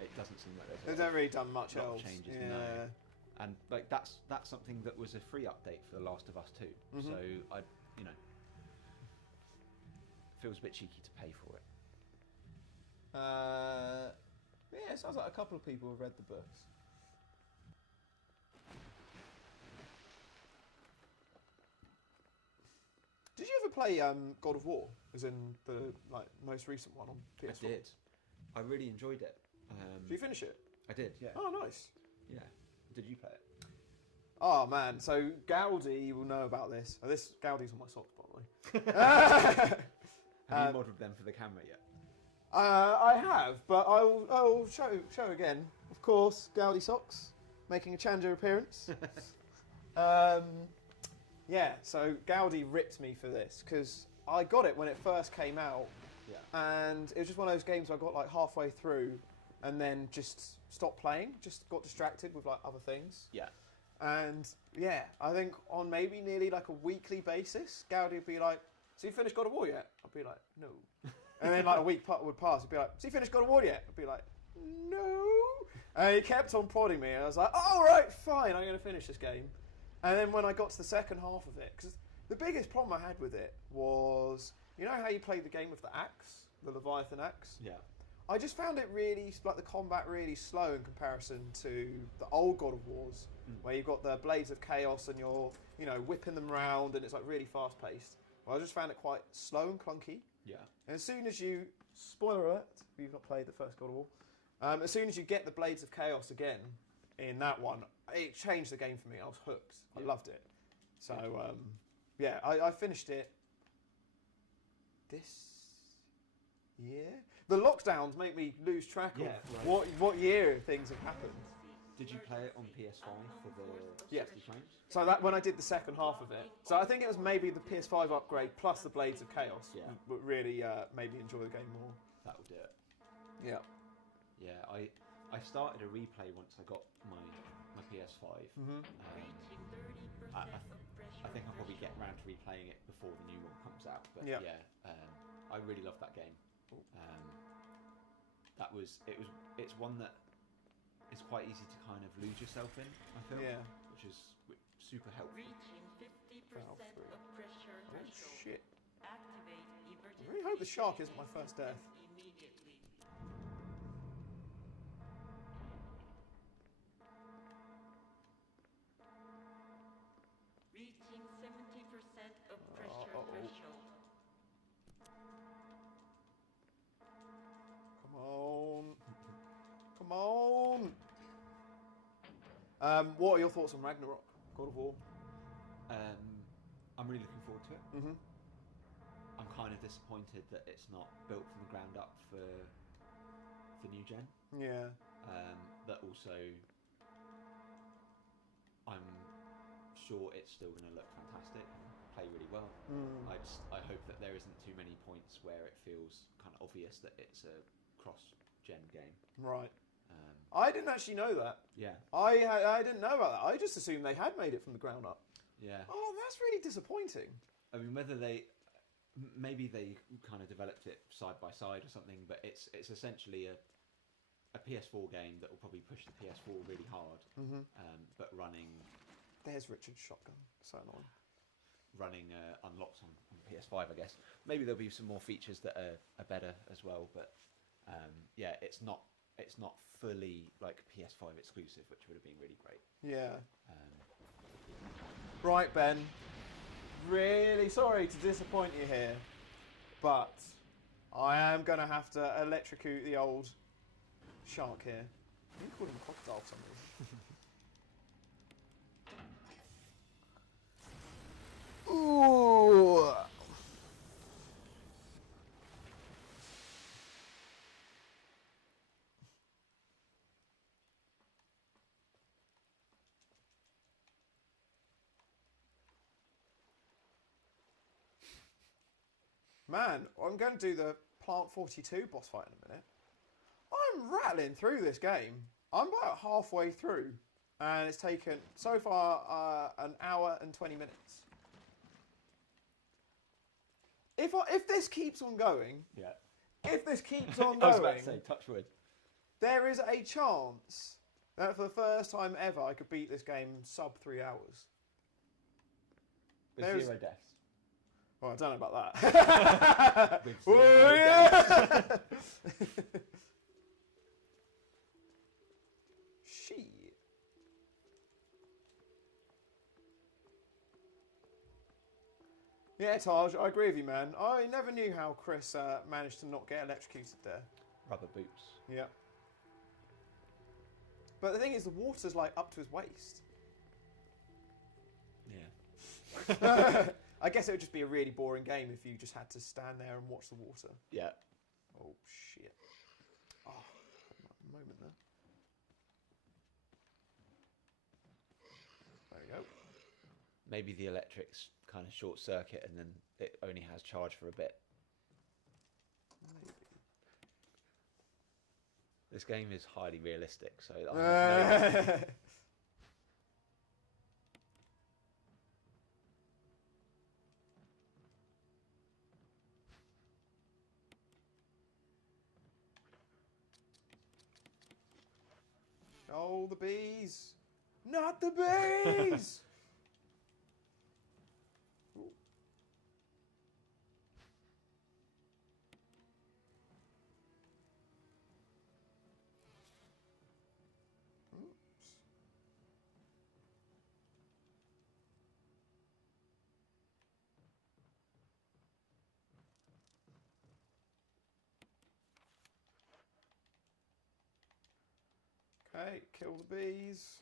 It doesn't seem like they've not really done much lot else. of changes. Yeah. No. And like that's something that was a free update for The Last of Us 2. So I, feels a bit cheeky to pay for it. Yeah, it sounds like a couple of people have read the books. Did you ever play God of War, as in the most recent one on PS4? I did. I really enjoyed it. Did you finish it? I did, yeah. Oh, nice. Yeah. Did you play it? Oh man, so Gaudi will know about this. Oh, Gaudi's on my socks, by the way. Have you modelled them for the camera yet? I have, but I will show again. Of course, Gaudi socks making a Challenger appearance. Yeah, so Gaudi ripped me for this because I got it when it first came out, and it was just one of those games I got like halfway through, and then just stopped playing. Just got distracted with like other things. Yeah. And yeah, I think on maybe nearly like a weekly basis, Gaudi would be like, "So you finished God of War yet?" I'd be like, "No." And then like a week would pass. He'd be like, "So you finished God of War yet?" I'd be like, "No." And he kept on prodding me. And I was like, "All right, fine. I'm going to finish this game." And then when I got to the second half of it, because the biggest problem I had with it was, you know how you play the game with the axe, the Leviathan axe? Yeah. I just found it really, like the combat really slow in comparison to the old God of Wars, where you've got the Blades of Chaos and you're, whipping them around and it's like really fast paced. Well, I just found it quite slow and clunky. Yeah. And as soon as you, spoiler alert, if you've not played the first God of War, as soon as you get the Blades of Chaos again in that one, it changed the game for me. I was hooked. I loved it. So, yeah, I finished it this year. The lockdowns make me lose track of what year things have happened. Did you play it on PS5 for the 60 frames? So that when I did the second half of it, so I think it was maybe the PS5 upgrade plus the Blades of Chaos, but really made me enjoy the game more. That would do it. Yeah. Yeah, I started a replay once I got my PS5. I think I'll probably get around to replaying it before the new one comes out. But I really love that game. It's one that is quite easy to kind of lose yourself in, I feel. Yeah. Which is super helpful. Oh shit. I really hope the shark isn't my first death. Reaching 70% of pressure threshold. Come on. Come on. What are your thoughts on Ragnarok, God of War? I'm really looking forward to it. I'm kind of disappointed that it's not built from the ground up for new gen. Yeah. But also, I'm sure it's still going to look fantastic and play really well. I hope that there isn't too many points where it feels kind of obvious that it's a cross-gen game. Right. I didn't actually know that. Yeah. I didn't know about that. I just assumed they had made it from the ground up. Yeah. Oh, that's really disappointing. I mean, maybe they kind of developed it side by side or something, but it's essentially a PS4 game that will probably push the PS4 really hard, but running... There's Richard's shotgun. So annoying. Running unlocks on PS5, I guess. Maybe there'll be some more features that are better as well, but yeah, it's not fully like PS5 exclusive, which would have been really great. Yeah. Right, Ben. Really sorry to disappoint you here, but I am going to have to electrocute the old shark here. You call him a crocodile for some reason. Ooh. Man, I'm going to do the Plant 42 boss fight in a minute. I'm rattling through this game. I'm about halfway through, and it's taken, so far, an hour and 20 minutes. If this keeps on going... Yeah. If this keeps on going... I was about to say, touch wood. There is a chance that for the first time ever I could beat this game sub 3 hours. With 0 deaths. Well, I don't know about that. With 0 deaths. Shit. Yeah, Taj, I agree with you, man. I never knew how Chris managed to not get electrocuted there. Rubber boots. Yeah. But the thing is, the water's like up to his waist. Yeah. I guess it would just be a really boring game if you just had to stand there and watch the water. Yeah. Oh, shit. Oh, moment there. There we go. Maybe the electrics kind of short circuit and then it only has charge for a bit. Maybe. This game is highly realistic, so I have no Oh, the bees! Not the bees! Ooh. Oops. Okay, kill the bees.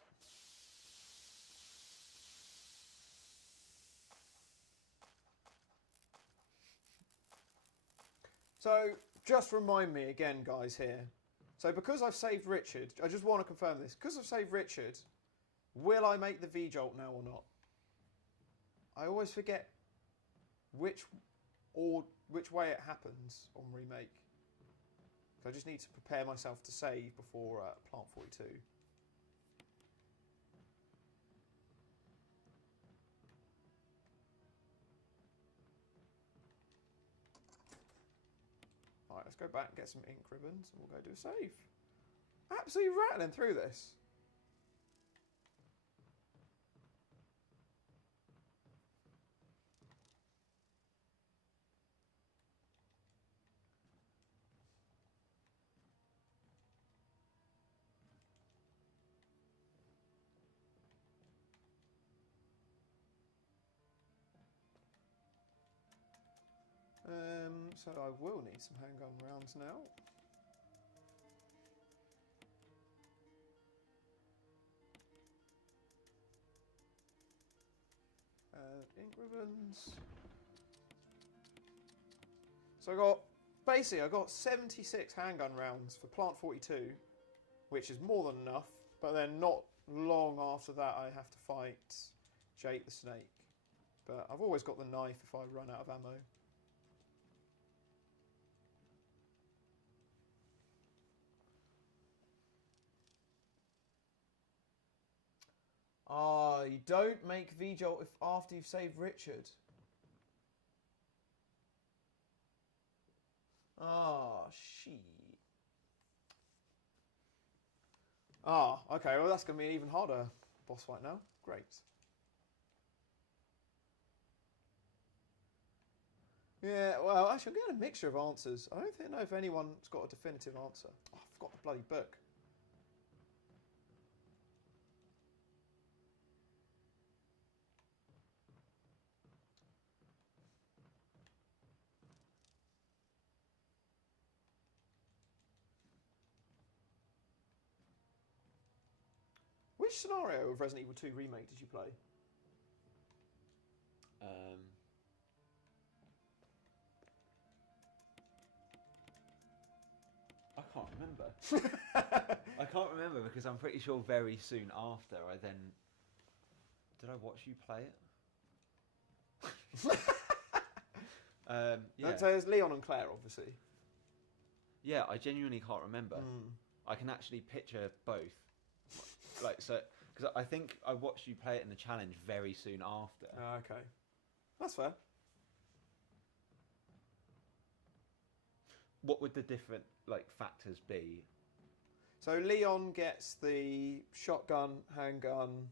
So, just remind me again, guys, here. So, because I've saved Richard, I just want to confirm this. Because I've saved Richard, will I make the V-Jolt now or not? I always forget which way it happens on Remake. So I just need to prepare myself to save before Plant 42. Alright, let's go back and get some ink ribbons and we'll go do a save. Absolutely rattling through this. So I will need some handgun rounds now. Ink ribbons. So I got 76 handgun rounds for Plant 42, which is more than enough, but then not long after that I have to fight Jake the Snake. But I've always got the knife if I run out of ammo. Ah, you don't make V-Jolt if after you've saved Richard. Ah, shit. Ah, okay, well that's going to be an even harder boss fight now. Great. Yeah, well, actually I'm getting a mixture of answers. I don't know if anyone's got a definitive answer. Oh, I've got the bloody book. Which scenario of Resident Evil 2 Remake did you play? I can't remember. I can't remember because I'm pretty sure very soon after I then... Did I watch you play it? Yeah. So there's Leon and Claire, obviously. Yeah, I genuinely can't remember. I can actually picture both. Like, so, because I think I watched you play it in the challenge very soon after. Okay. That's fair. What would the different, like, factors be? So Leon gets the shotgun, handgun,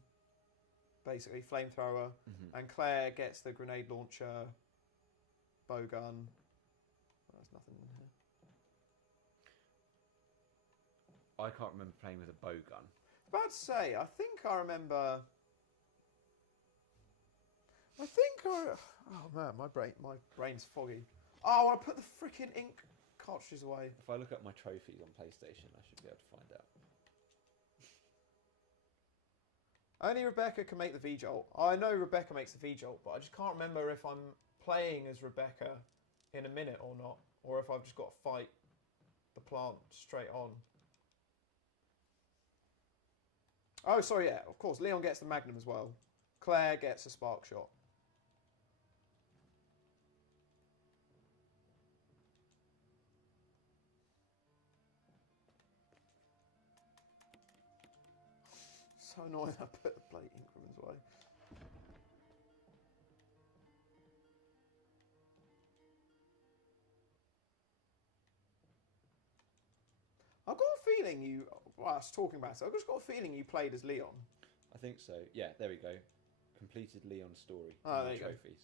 basically flamethrower, and Claire gets the grenade launcher, bow gun. There's nothing in here. I can't remember playing with a bow gun. About to say, I think I remember. Oh man, my brain's foggy. Oh, I put the freaking ink cartridges away. If I look at my trophies on PlayStation, I should be able to find out. Only Rebecca can make the V-Jolt. I know Rebecca makes the V-Jolt, but I just can't remember if I'm playing as Rebecca in a minute or not, or if I've just got to fight the plant straight on. Oh, sorry, yeah, of course. Leon gets the Magnum as well. Claire gets a Spark Shot. So annoying I put the plate increments away. I've got a feeling you, while I was talking about it, I've just got a feeling you played as Leon. I think so. Yeah, there we go. Completed Leon's story. Oh, there you go. Trophies.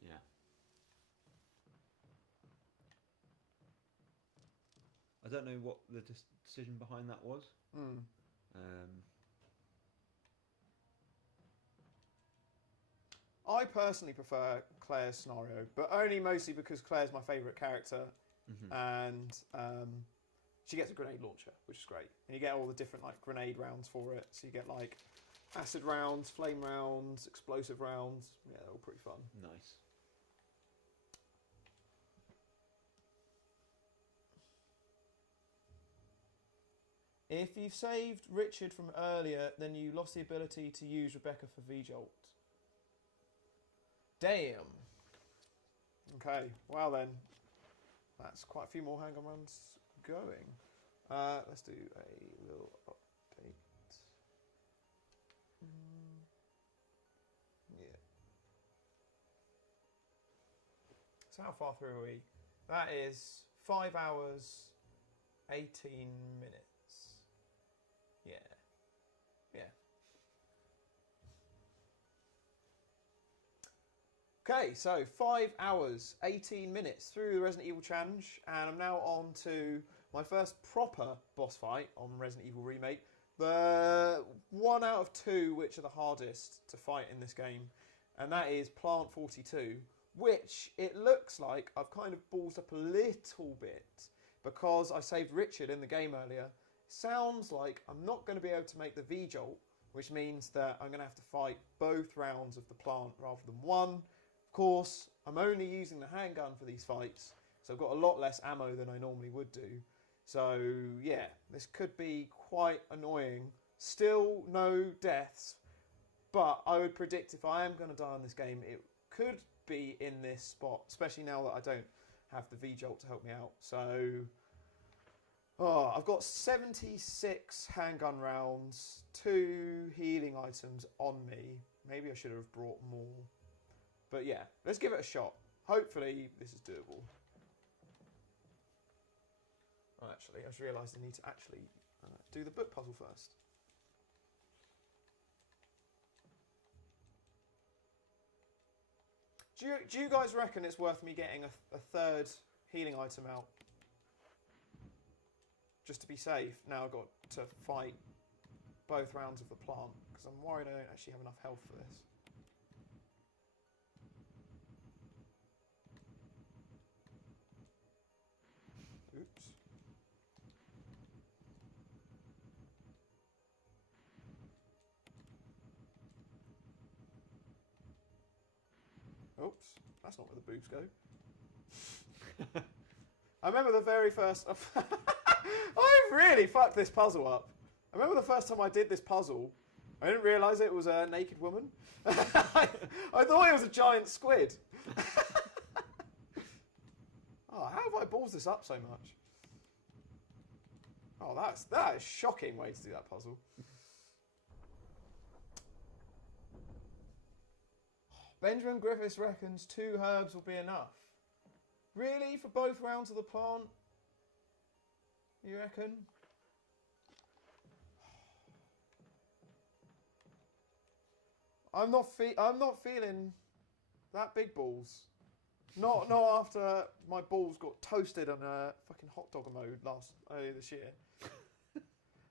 Yeah. I don't know what the decision behind that was. I personally prefer Claire's scenario, but only mostly because Claire's my favourite character, and she gets a grenade launcher, which is great. And you get all the different like grenade rounds for it. So you get like acid rounds, flame rounds, explosive rounds. Yeah, they're all pretty fun. Nice. If you've saved Richard from earlier, then you lost the ability to use Rebecca for V-Jolt. Damn. Okay, well then. That's quite a few more handgun rounds going. Let's do a little update. Yeah. So how far through are we? That is 5 hours, 18 minutes. Yeah. Yeah. Okay, so 5 hours, 18 minutes through the Resident Evil challenge, and I'm now on to my first proper boss fight on Resident Evil Remake. The 1 out of 2 which are the hardest to fight in this game, and that is Plant 42, which it looks like I've kind of ballsed up a little bit because I saved Richard in the game earlier. Sounds like I'm not going to be able to make the V-Jolt, which means that I'm going to have to fight both rounds of the plant rather than one. Of course, I'm only using the handgun for these fights, so I've got a lot less ammo than I normally would do. So, yeah, this could be quite annoying. Still no deaths, but I would predict if I am going to die in this game, it could be in this spot, especially now that I don't have the V-Jolt to help me out. So, oh, I've got 76 handgun rounds, 2 healing items on me. Maybe I should have brought more. But yeah, let's give it a shot. Hopefully this is doable. Oh, actually, I just realised I need to actually do the book puzzle first. Do you guys reckon it's worth me getting a third healing item out? Just to be safe. Now I've got to fight both rounds of the plant, because I'm worried I don't actually have enough health for this. Oops. Oops, that's not where the boobs go. I remember the very first... I really fucked this puzzle up. I remember the first time I did this puzzle, I didn't realise it was a naked woman. I thought it was a giant squid. balls this up so much? Oh, that is a shocking way to do that puzzle. Benjamin Griffiths reckons 2 herbs will be enough. Really? For both rounds of the plant? You reckon? I'm not feeling that big balls. Not after my balls got toasted on a fucking hot dog mode earlier this year.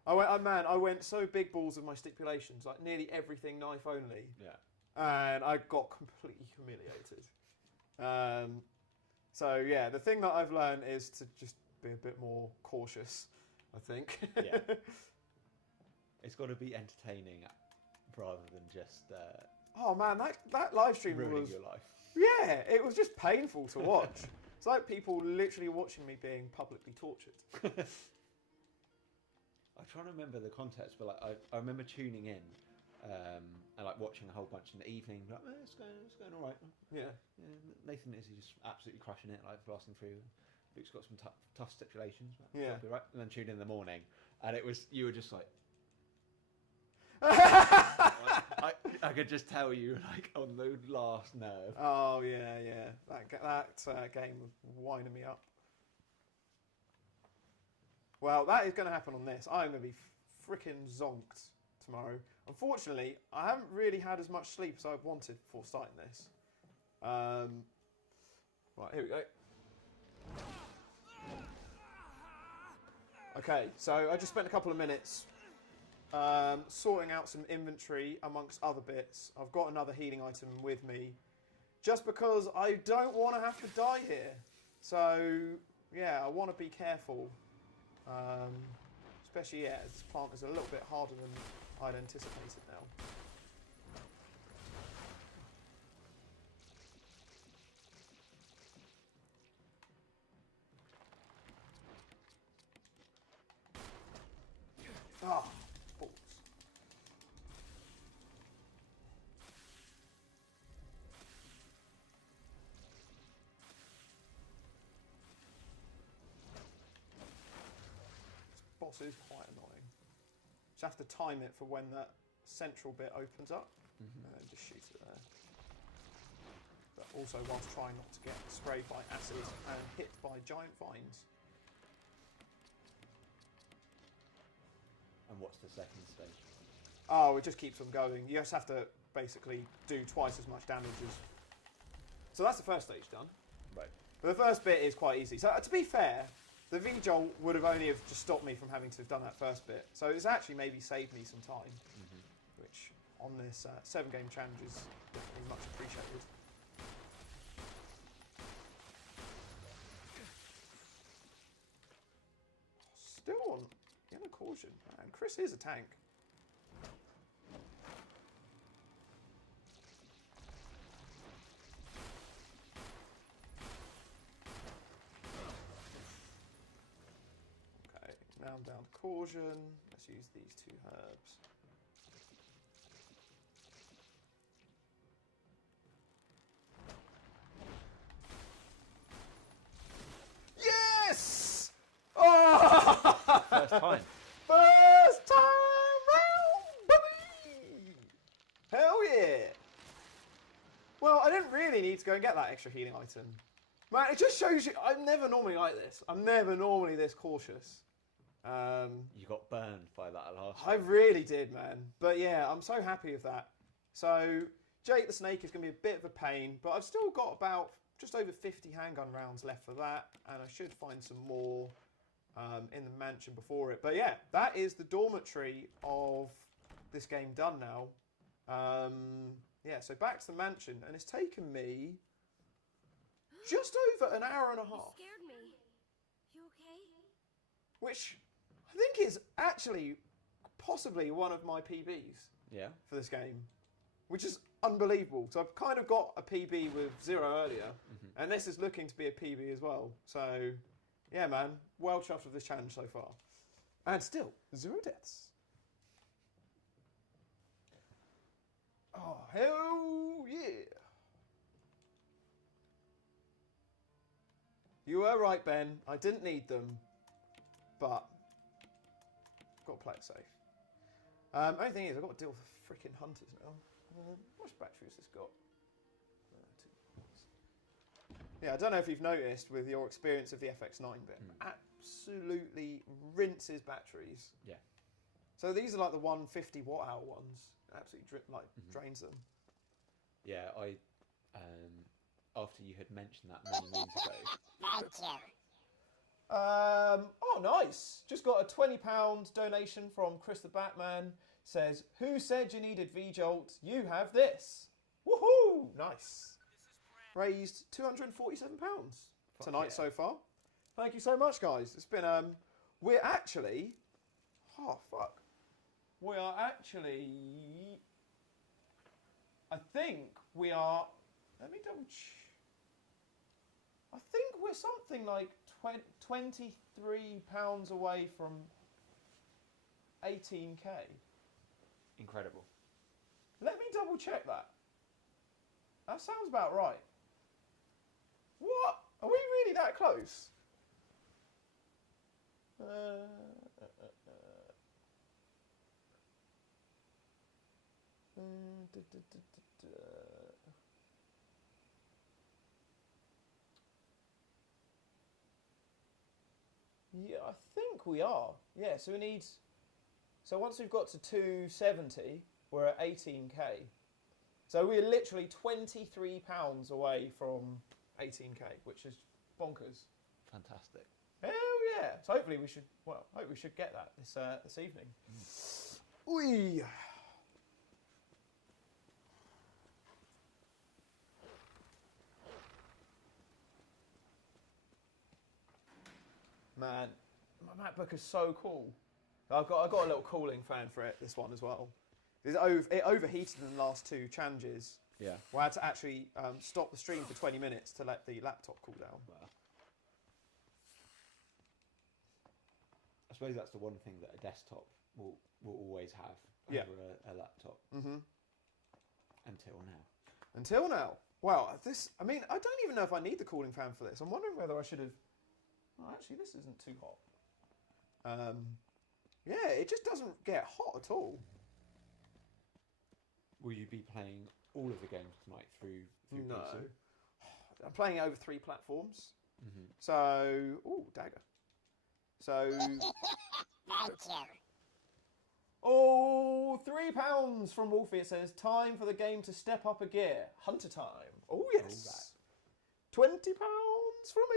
I went so big balls with my stipulations, like nearly everything knife only. Yeah. And I got completely humiliated. So yeah, the thing that I've learned is to just be a bit more cautious, I think. Yeah. It's got to be entertaining rather than just oh man, that live stream ruining was your life. Yeah, it was just painful to watch. It's like people literally watching me being publicly tortured. I'm trying to remember the context, but like I remember tuning in and like watching a whole bunch in the evening. Like, it's going all right. Yeah. Nathan is just absolutely crushing it, like blasting through. Luke's got some tough stipulations. But Yeah. it'll be right. And then tune in the morning, and you were just like. I could just tell you, like, on the last nerve. Oh yeah. That game was winding me up. Well, that is going to happen on this. I'm going to be freaking zonked tomorrow. Unfortunately, I haven't really had as much sleep as I wanted before starting this. Right, here we go. Okay, so I just spent a couple of minutes sorting out some inventory amongst other bits. I've got another healing item with me, just because I don't want to have to die here. So, yeah, I want to be careful. Especially, yeah, this plant is a little bit harder than I'd anticipated now. Ah, balls. This boss is quite annoying. Just have to time it for when that central bit opens up, and then just shoot it there. But also whilst trying not to get sprayed by acid and hit by giant vines. And what's the second stage? Oh, it just keeps on going. You just have to basically do twice as much damage as... So that's the first stage done. Right. But the first bit is quite easy. So to be fair, the V-Jolt would have only have just stopped me from having to have done that first bit. So it's actually maybe saved me some time, which on this 7-game challenge is definitely much appreciated. Still on yellow caution. Man, Chris is a tank. Okay, now I'm down to caution. Let's use these 2 herbs. Yes! Oh! First time. First time round, baby! Hell yeah! Well, I didn't really need to go and get that extra healing item. Man, it just shows you, I'm never normally like this. I'm never normally this cautious. You got burned by that last I one. really did, man. But yeah, I'm so happy with that. So, Jake the Snake is going to be a bit of a pain, but I've still got about just over 50 handgun rounds left for that, and I should find some more in the mansion before it. But yeah, that is the dormitory of this game done now. Yeah, so back to the mansion, and it's taken me just over an hour and a half. You scared me. You okay? Which I think is actually possibly one of my PBs Yeah. for this game, which is unbelievable. So I've kind of got a PB with 0 earlier, and this is looking to be a PB as well. So yeah, man, well chuffed with this challenge so far. And still, 0 deaths. Oh, hell yeah. You so right, Ben. I didn't need them, but got to play it safe. Only thing is, I've got to deal with the freaking hunters now. How much battery has this got? 2 Yeah, I don't know if you've noticed with your experience of the FX9 bit, absolutely rinses batteries. Yeah. So these are like the 150 watt hour ones. Absolutely drains them. Yeah, I after you had mentioned that many moons ago. Thank you. Oh, nice. Just got a £20 donation from Chris the Batman. Says, who said you needed V-Jolt? You have this. Woohoo! Nice. Raised £247 tonight so far. Thank you so much, guys. It's been, we're actually, oh, fuck. We are actually, I think we are, let me double check. I think we're something like £23 away from 18k. Incredible. Let me double check that. That sounds about right. What? Are we really that close? Yeah, I think we are. Yeah, so we need... So once we've got to 270, we're at 18k. So we're literally £23 away from 18k, which is bonkers. Fantastic. Hell yeah! So hopefully we should. Well, hope we should get that this evening. Whee! Man, my MacBook is so cool. I've got a little cooling fan for it. This one as well. It overheated in the last 2 challenges. Yeah. Where I had to actually stop the stream for 20 minutes to let the laptop cool down. Wow. I suppose that's the one thing that a desktop will always have over a laptop. Mm-hmm. Until now. Until now. Well, I mean, I don't even know if I need the cooling fan for this. I'm wondering whether I should have... Oh, actually, this isn't too hot. Yeah, it just doesn't get hot at all. Will you be playing all of the games tonight through No. PC? I'm playing it over 3 platforms. Mm-hmm. So... Ooh, dagger. So... Thank you. Oh, £3 from Wolfie. It says, time for the game to step up a gear. Hunter time. Oh, yes. £20 from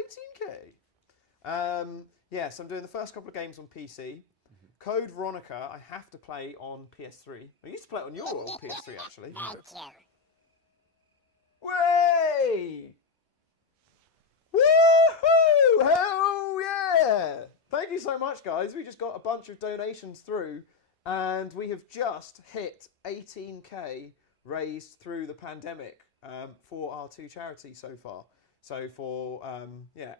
18k. Yes, I'm doing the first couple of games on PC. Mm-hmm. Code Veronica, I have to play on PS3. I used to play it on your old PS3, actually. Thank you. Way! Woohoo! Hell yeah! Thank you so much, guys. We just got a bunch of donations through, and we have just hit 18k raised through the pandemic for our 2 charities so far. So for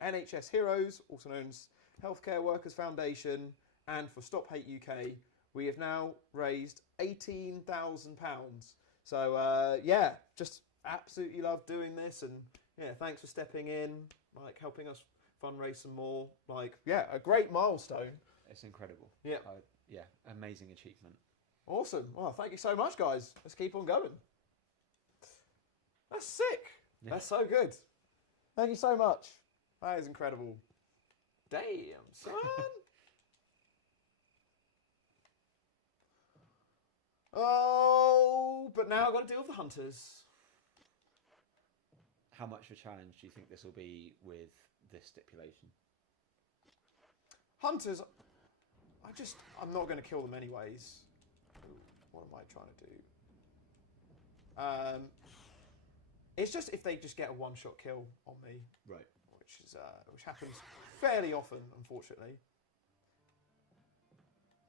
NHS Heroes, also known as Healthcare Workers Foundation, and for Stop Hate UK, we have now raised £18,000. So just absolutely love doing this, and thanks for stepping in, like helping us fundraise some more. A great milestone. It's incredible. Yeah. Amazing achievement. Awesome. Well, thank you so much, guys. Let's keep on going. That's sick. Yeah. That's so good. Thank you so much. That is incredible. Damn, son. Oh, but now I've got to deal with the hunters. How much of a challenge do you think this will be with this stipulation? Hunters, I'm not going to kill them anyways. What am I trying to do? It's just if they just get a one-shot kill on me, right? Which happens fairly often, unfortunately.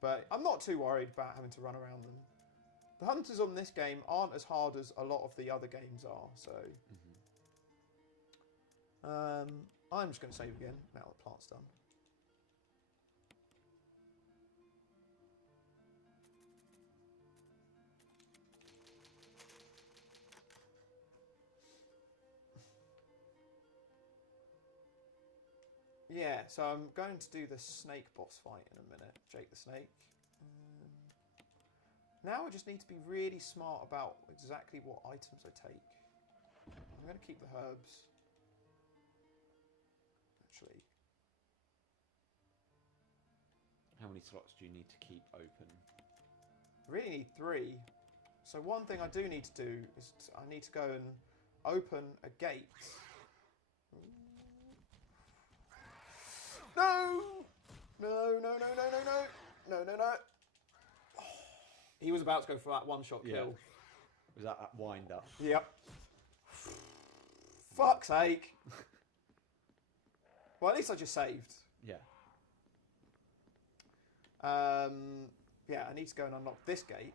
But I'm not too worried about having to run around them. The hunters on this game aren't as hard as a lot of the other games are, so... I'm just going to save again, now the plant's done. Yeah, so I'm going to do the snake boss fight in a minute. Jake the Snake. Now I just need to be really smart about exactly what items I take. I'm going to keep the herbs. Actually. How many slots do you need to keep open? I really need 3. So one thing I do need to do is I need to go and open a gate. No! No, no, no, no, no, no. No, no, no. Oh, he was about to go for that one-shot kill. Was that wind up? Yep. Fuck's sake. Well, at least I just saved. Yeah. Yeah, I need to go and unlock this gate,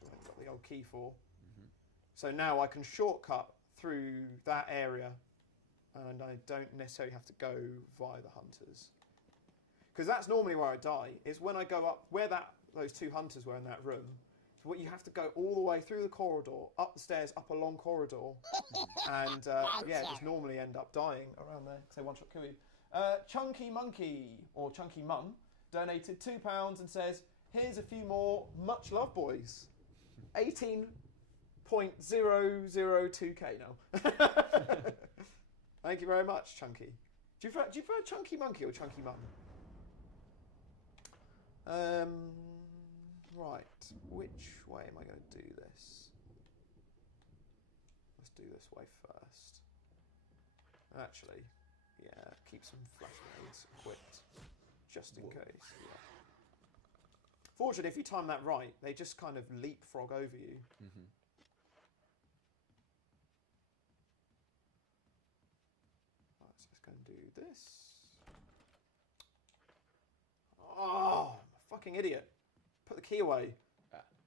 which I've got the old key for. Mm-hmm. So now I can shortcut through that area, and I don't necessarily have to go via the hunters. Because that's normally where I die, is when I go up, where those 2 hunters were in that room. So what you have to go all the way through the corridor, up the stairs, up a long corridor, and yeah, just normally end up dying around there, because they one-shot kill you. Chunky Monkey, or Chunky Mum, donated £2 and says, here's a few more much love boys. 18.002k now. Thank you very much, Chunky. Do you prefer Chunky Monkey or Chunky Mum? Right, which way am I going to do this? Let's do this way first. Actually, yeah, keep some flash grenades equipped, just in case. Yeah. Fortunately, if you time that right, they just kind of leapfrog over you. Mm-hmm. Right, so let's go and do this. Oh, I'm a fucking idiot. Put the key away.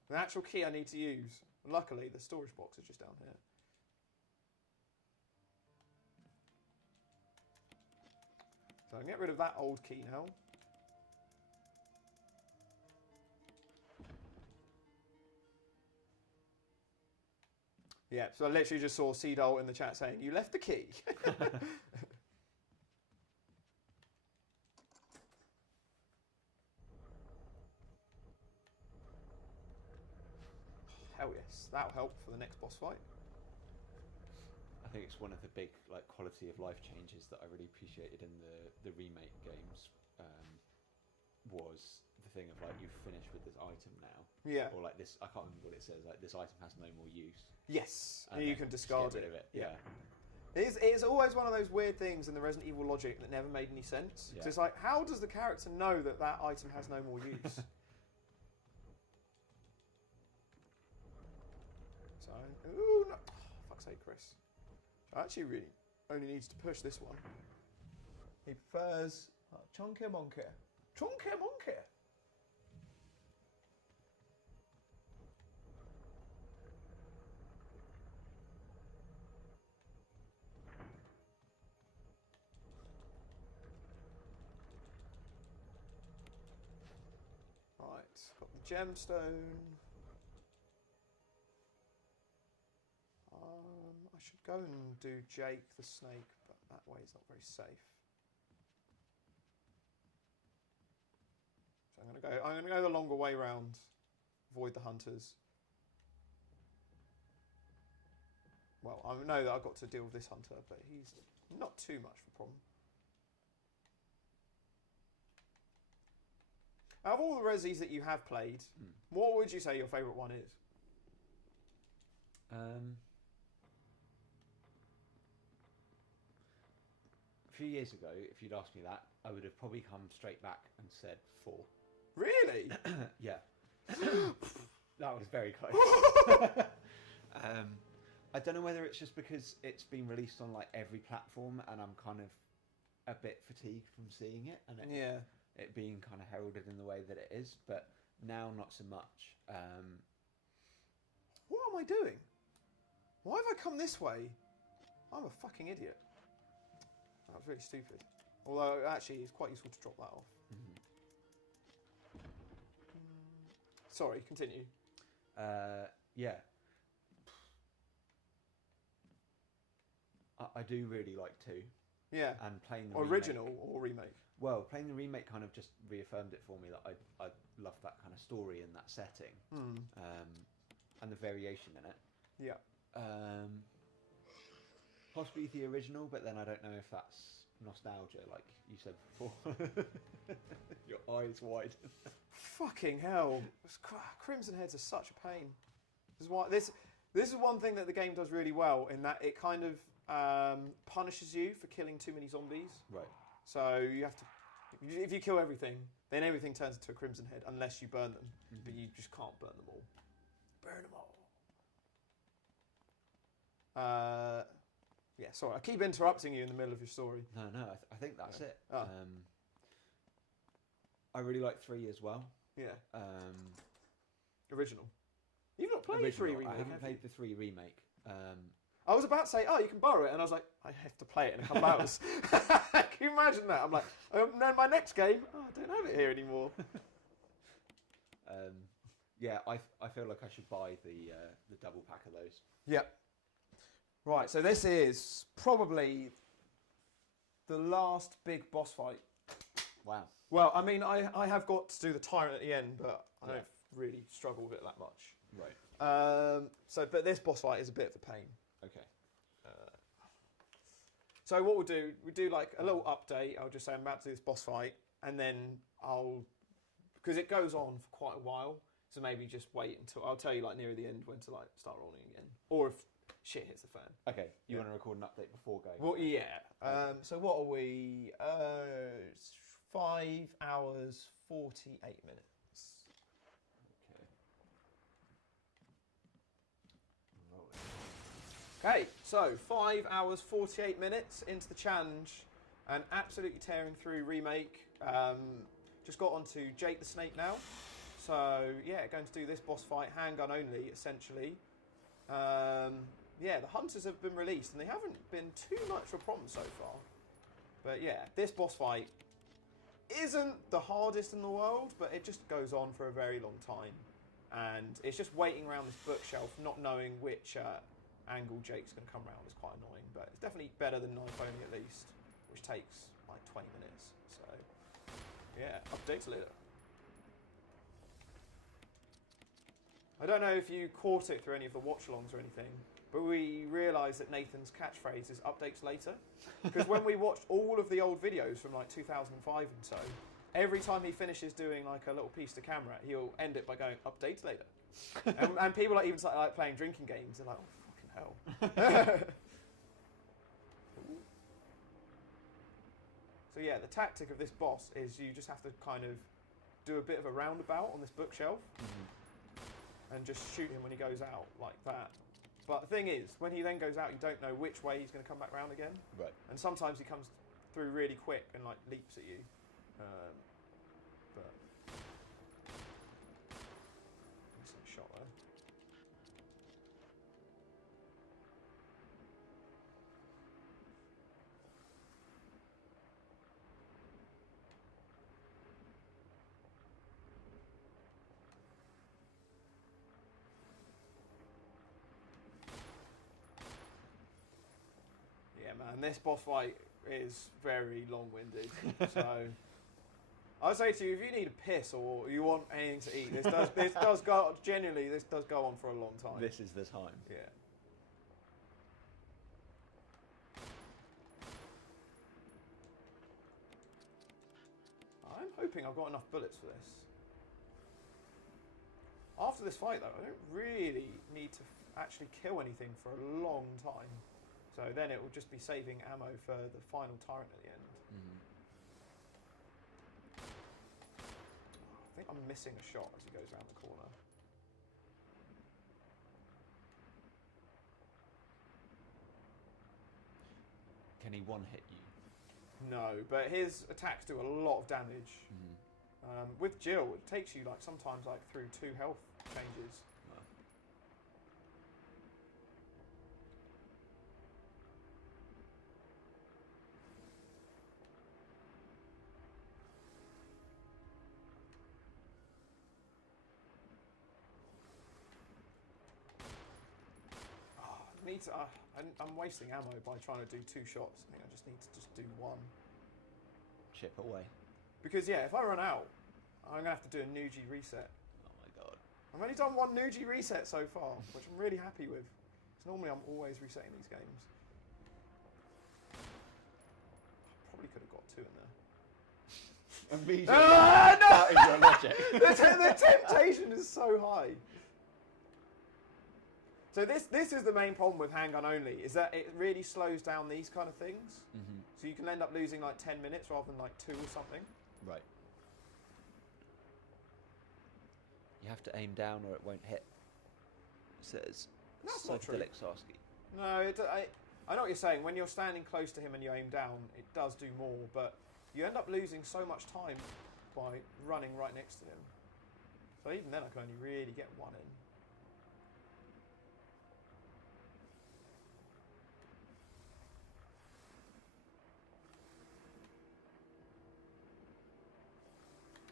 The actual key I need to use. Luckily, the storage box is just down here. So I can get rid of that old key now. Yeah, so I literally just saw Seedole in the chat saying, you left the key. Hell yes, that'll help for the next boss fight. I think it's one of the big quality of life changes that I really appreciated in the remake games. Was the thing of you finish with this item now, yeah, or this. I can't remember what it says. This item has no more use. Yes, and you can discard it. Of it. Yeah. It's always one of those weird things in the Resident Evil logic that never made any sense. Yeah. So it's how does the character know that that item has no more use? So, ooh, no. Oh, fuck's sake, Chris. So actually, really only needs to push this one. He prefers Chunky Monkey. Chunky Monkey. Right, got the gemstone. I should go and do Jake the Snake, but that way is not very safe. So I'm gonna go the longer way round, avoid the hunters. Well, I know that I've got to deal with this hunter, but he's not too much of a problem. Out of all the Resis that you have played, what would you say your favourite one is? A few years ago, if you'd asked me that, I would have probably come straight back and said 4. Really? Yeah. That was very close. I don't know whether it's just because it's been released on every platform and I'm kind of a bit fatigued from seeing it and it being kind of heralded in the way that it is, but now not so much. What am I doing? Why have I come this way? I'm a fucking idiot. That was really stupid. Although, actually, it's quite useful to drop that off. Mm-hmm. Sorry, continue. Yeah. I do really like 2. Yeah. And playing the original remake, or remake. well, playing the remake kind of just reaffirmed it for me that I love that kind of story and that setting, and the variation in it. Yeah. Possibly the original, but then I don't know if that's nostalgia, like you said before. Your eyes wide. Fucking hell! Crimson Heads are such a pain. This is why this is one thing that the game does really well, in that it kind of punishes you for killing too many zombies. Right. So you have to, if you kill everything, then everything turns into a Crimson Head unless you burn them. But you just can't burn them all. Burn them all. Yeah, sorry, I keep interrupting you in the middle of your story. No, I think that's it. Oh. I really like 3 as well. Yeah. Original. You've not played Original. 3 remake. I haven't played the 3 remake. I was about to say, oh, you can borrow it, and I was like, I have to play it in a couple hours. Can you imagine that? I'm like, no, my next game, oh, I don't have it here anymore. Yeah, I feel like I should buy the double pack of those. Yep. Right, so this is probably the last big boss fight. Wow. Well, I mean, I have got to do the tyrant at the end, but I don't really struggle with it that much. Right. But this boss fight is a bit of a pain. Okay. So what we'll do, like a little update. I'll just say I'm about to do this boss fight, and then because it goes on for quite a while, so maybe just wait until I'll tell you like near the end when to like start rolling again, or if shit hits the fan. Okay, you want to record an update before going? Well, yeah. So what are we? 5 hours 48 minutes. Okay, so 5 hours 48 minutes into the challenge, and absolutely tearing through Remake. Just got onto Jake the Snake now. So yeah, going to do this boss fight, handgun only, essentially. Yeah, the hunters have been released, and they haven't been too much of a problem so far. But yeah, this boss fight isn't the hardest in the world, but it just goes on for a very long time. And it's just waiting around this bookshelf, not knowing which angle Jake's going to come around is quite annoying. But it's definitely better than knife only at least, which takes like 20 minutes. So yeah, updates later. I don't know if you caught it through any of the watch-alongs or anything, but we realised that Nathan's catchphrase is updates later. Because when we watched all of the old videos from like 2005 and so, every time he finishes doing like a little piece to camera, he'll end it by going, updates later. and people like even start like playing drinking games, they're like, oh, fucking hell. So yeah, the tactic of this boss is you just have to kind of do a bit of a roundabout on this bookshelf. And just shoot him when he goes out like that. But the thing is, when he then goes out, you don't know which way he's going to come back round again. Right. And sometimes he comes through really quick and like leaps at you. But missing a shot there. Man, this boss fight is very long-winded. So I would say to you, if you need a piss or you want anything to eat, this does go genuinely. This does go on for a long time. This is the time. Yeah. I'm hoping I've got enough bullets for this. After this fight, though, I don't really need to actually kill anything for a long time. So then it will just be saving ammo for the final tyrant at the end. I think I'm missing a shot as he goes around the corner. Can he one-hit you? No, but his attacks do a lot of damage. With Jill, it takes you like sometimes like through 2 health changes. need to. I'm wasting ammo by trying to do 2 shots. I think I just need to just do 1. Chip away. Because yeah, if I run out, I'm gonna have to do a Nougie reset. Oh my god. I've only done 1 Nougie reset so far, which I'm really happy with. Because normally I'm always resetting these games. I probably could have got 2 in there. Immediately. No! That is your logic. The temptation is so high. So this is the main problem with handgun only, is that it really slows down these kind of things. Mm-hmm. So you can end up losing like 10 minutes rather than like 2 or something. Right. You have to aim down or it won't hit. It says That's not true. psychedelic Sarsky. No, I know what you're saying. When you're standing close to him and you aim down, it does do more, but you end up losing so much time by running right next to him. So even then I can only really get 1 in.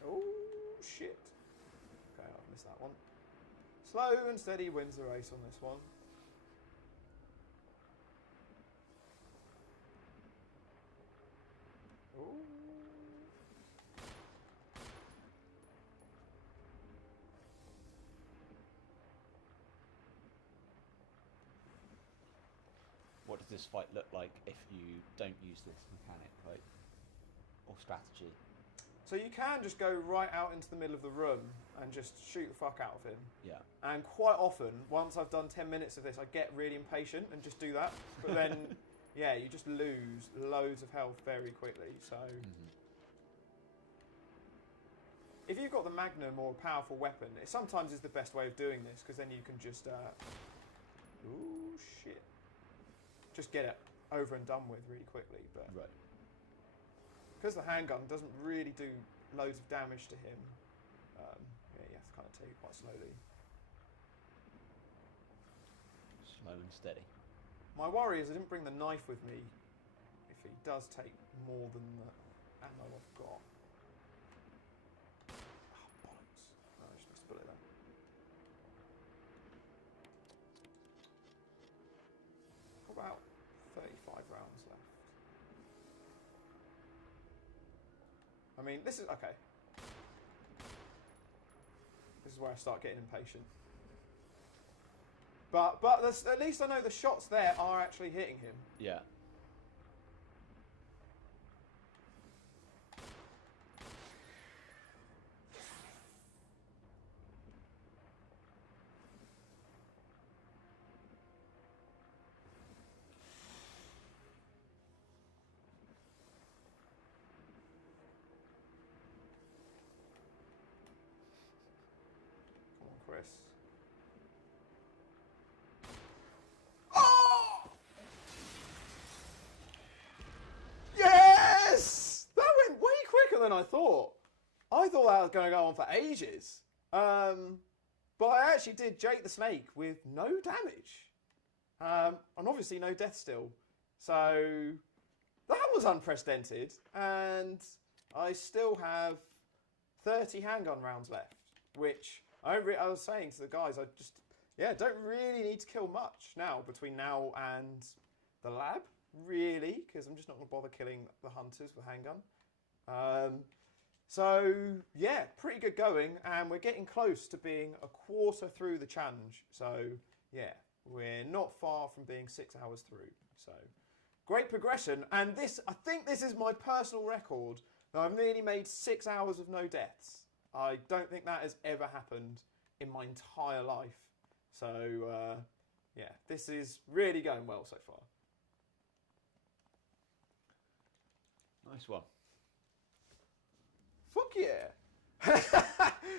Oh, shit. Okay, I've missed that one. Slow and steady wins the race on this one. Ooh. What does this fight look like if you don't use this mechanic, right? Or strategy? So you can just go right out into the middle of the room and just shoot the fuck out of him. Yeah. And quite often, once I've done 10 minutes of this, I get really impatient and just do that. But then, yeah, you just lose loads of health very quickly. So, if you've got the Magnum or a powerful weapon, it sometimes is the best way of doing this, because then you can just, ooh, shit. Just get it over and done with really quickly. But right. Because the handgun doesn't really do loads of damage to him, yeah, you have to kind of take it quite slowly. Slow and steady. My worry is I didn't bring the knife with me if he does take more than the ammo I've got. Oh, bollocks. No, I just missed a bullet there. About 35 rounds left. I mean, this is... Okay. This is where I start getting impatient. But at least I know the shots there are actually hitting him. Yeah. Come on, Chris. Oh! Yes! That went way quicker than I thought. I thought that was going to go on for ages. But I actually did Jake the Snake with no damage. And obviously no death still. So that was unprecedented. And I still have 30 handgun rounds left. Which I was saying to the guys, don't really need to kill much now between now and the lab. Really. Because I'm just not going to bother killing the hunters with handgun. So, yeah, pretty good going, and we're getting close to being a quarter through the challenge. So, yeah, we're not far from being 6 hours through. So, great progression, and I think this is my personal record that I've nearly made 6 hours of no deaths. I don't think that has ever happened in my entire life. So, yeah, this is really going well so far. Nice one. Fuck yeah.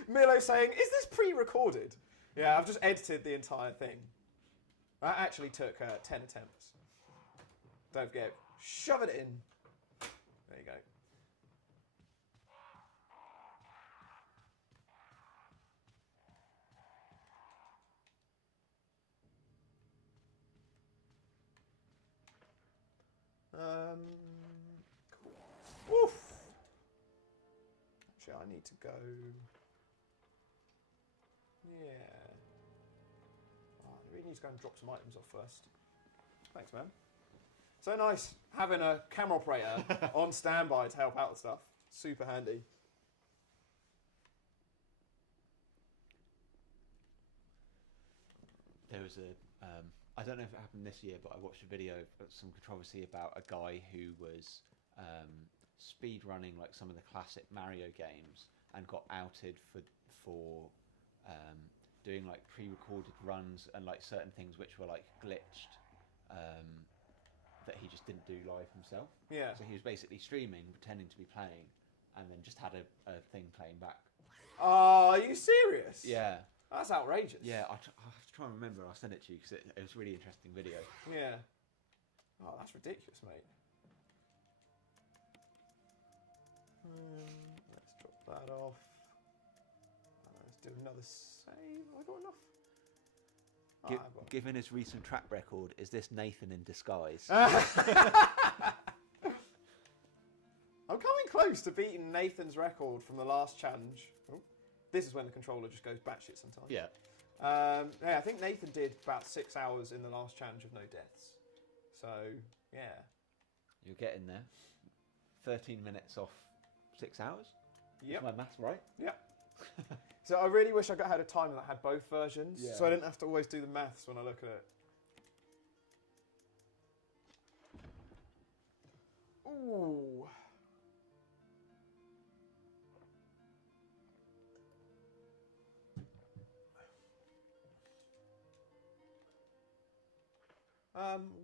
Milo saying, is this pre-recorded? Yeah, I've just edited the entire thing. That actually took 10 attempts. Don't forget, shove it in. There you go. Cool. Oof. Actually, I need to go. Yeah. Oh, I really need to go and drop some items off first. Thanks, man. So nice having a camera operator on standby to help out with stuff. Super handy. There was a, I don't know if it happened this year, but I watched a video of some controversy about a guy who was speed running like some of the classic Mario games and got outed for doing like pre-recorded runs and like certain things which were like glitched that he just didn't do live himself. Yeah. So he was basically streaming, pretending to be playing, and then just had a thing playing back. Oh, are you serious? Yeah. That's outrageous. Yeah, I have to try and remember. I'll send it to you because it was a really interesting video. Yeah. Oh, that's ridiculous, mate. Let's drop that off. Let's do another save. Have I got enough? Given his recent track record, is this Nathan in disguise? I'm coming close to beating Nathan's record from the last challenge. Oh, this is when the controller just goes batshit sometimes. Yeah. Yeah, I think Nathan did about 6 hours in the last challenge of no deaths. So, yeah. You're getting there. 13 minutes off 6 hours? Yep. Is my maths right? Yep. So I really wish I had a timer that had both versions, Yeah. so I didn't have to always do the maths when I look at it. Ooh.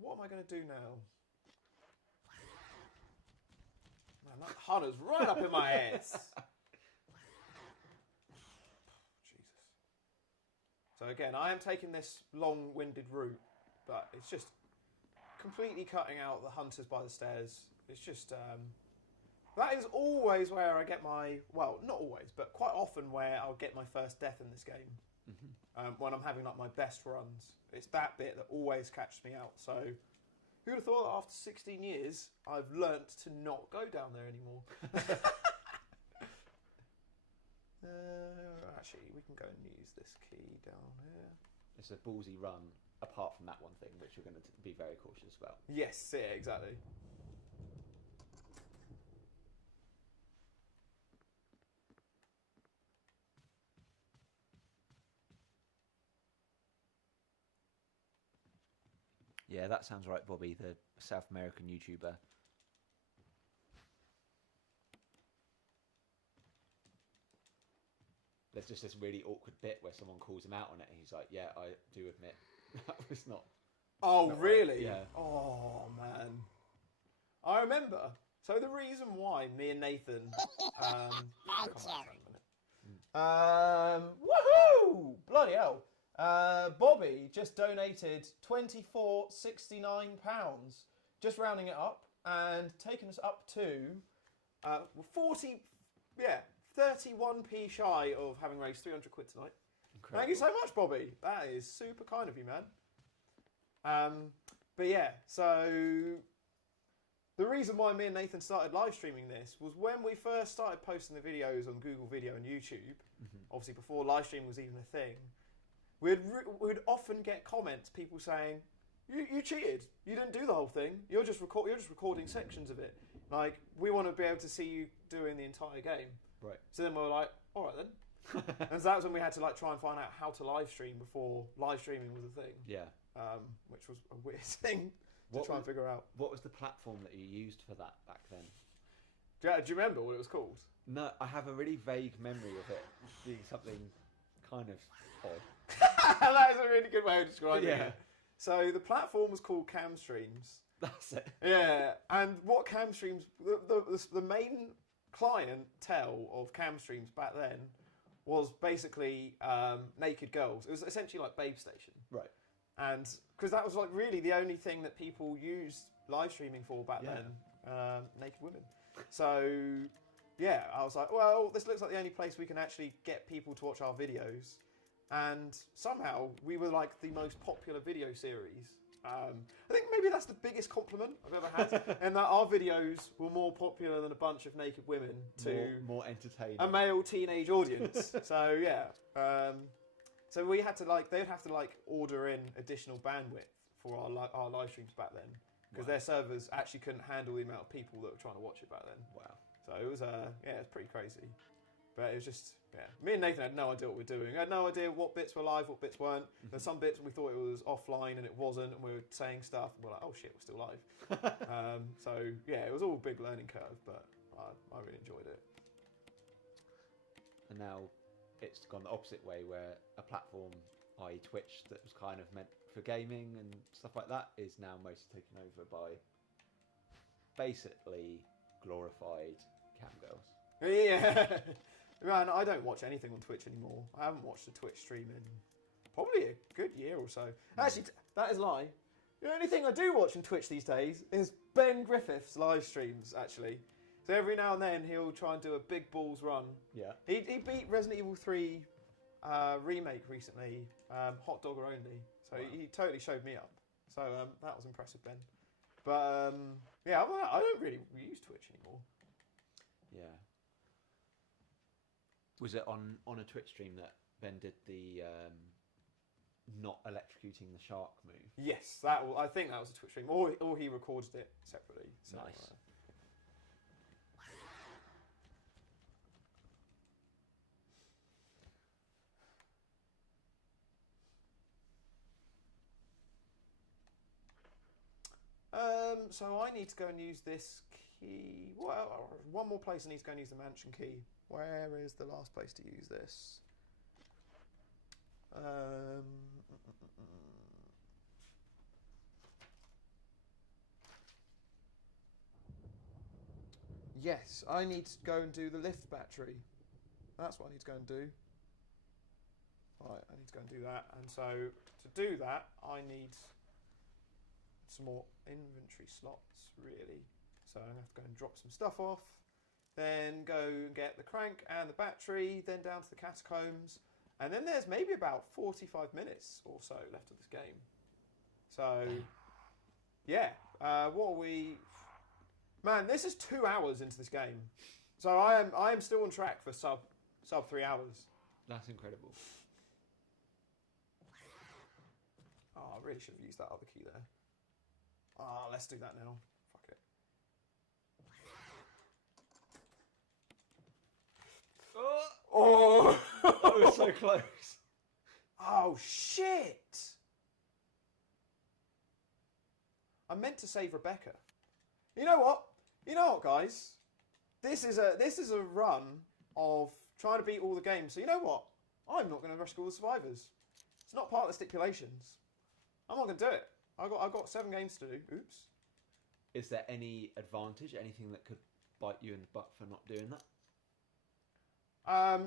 What am I going to do now? Man, that hunter's right up in my ass. Jesus. So again, I am taking this long-winded route, but it's just completely cutting out the hunters by the stairs. It's just that is always where I get my, well, not always, but quite often where I'll get my first death in this game. When I'm having like my best runs. It's that bit that always catches me out. So who would have thought that after 16 years I've learnt to not go down there anymore? Actually, we can go and use this key down here. It's a ballsy run, apart from that one thing, which you're going to be very cautious about. Yes, yeah, exactly. Yeah, that sounds right, Bobby, the South American YouTuber. There's just this really awkward bit where someone calls him out on it, and he's like, "Yeah, I do admit that was not." Oh, not really? Right. Yeah. Oh, man. I remember. So the reason why me and Nathan, woohoo! Bloody hell! Bobby just donated £24.69, just rounding it up, and taking us up to 31p shy of having raised 300 quid tonight. Incredible. Thank you so much, Bobby. That is super kind of you, man. But yeah, so the reason why me and Nathan started live streaming this was when we first started posting the videos on Google Video and YouTube, obviously before live streaming was even a thing, we'd often get comments, people saying, you cheated, you didn't do the whole thing, you're just recording sections of it. Like, we want to be able to see you doing the entire game. Right. So then we were like, all right then. And so that was when we had to like try and find out how to live stream before live streaming was a thing. Yeah. Which was a weird thing to try and figure out. What was the platform that you used for that back then? Do you remember what it was called? No, I have a really vague memory of it being something kind of odd. That is a really good way of describing Yeah. it. So the platform was called Camstreams. That's it. Yeah, and what Camstreams, the main clientele of Camstreams back then was basically naked girls. It was essentially like Babe Station. Right. And because that was like really the only thing that people used live streaming for back then, naked women. So yeah, I was like, well, this looks like the only place we can actually get people to watch our videos. And somehow we were like the most popular video series. I think maybe that's the biggest compliment I've ever had, and that our videos were more popular than a bunch of naked women to more entertaining, a male teenage audience. So yeah, so we had to they'd have to order in additional bandwidth for our live streams back then, because their servers actually couldn't handle the amount of people that were trying to watch it back then. Wow. So it was it was pretty crazy. But it was just, me and Nathan had no idea what we were doing. We had no idea what bits were live, what bits weren't. There's some bits we thought it was offline and it wasn't, and we were saying stuff, and we're like, oh shit, we're still live. So yeah, it was all a big learning curve, but I really enjoyed it. And now it's gone the opposite way, where a platform, i.e. Twitch, that was kind of meant for gaming and stuff like that, is now mostly taken over by basically glorified cam girls. Yeah. Man, I don't watch anything on Twitch anymore. I haven't watched a Twitch stream in probably a good year or so. Actually, that is a lie. The only thing I do watch on Twitch these days is Ben Griffith's live streams, actually. So every now and then he'll try and do a big balls run. Yeah. He beat Resident Evil 3 Remake recently, hot dogger only. So he totally showed me up. So that was impressive, Ben. But yeah, other than that, I don't really use Twitch anymore. Yeah. Was it on a Twitch stream that Ben did the not electrocuting the shark move? Yes, I think that was a Twitch stream, or he recorded it separately. So, nice. So I need to go and use this key. Well, one more place I need to go and use the mansion key. Where is the last place to use this? Yes, I need to go and do the lift battery. That's what I need to go and do. Right, I need to go and do that. And so to do that, I need some more inventory slots, really. So I'm going to have to go and drop some stuff off. Then go and get the crank and the battery, then down to the catacombs. And then there's maybe about 45 minutes or so left of this game. So, yeah. What are we... Man, this is 2 hours into this game. So I am still on track for sub 3 hours. That's incredible. Oh, I really should have used that other key there. Ah, let's do that now. Fuck it. Oh! That was so close. Oh, shit! I meant to save Rebecca. You know what? You know what, guys? This is a run of trying to beat all the games. So you know what? I'm not going to rescue all the survivors. It's not part of the stipulations. I'm not going to do it. I've got 7 games to do. Oops. Is there any advantage, anything that could bite you in the butt for not doing that?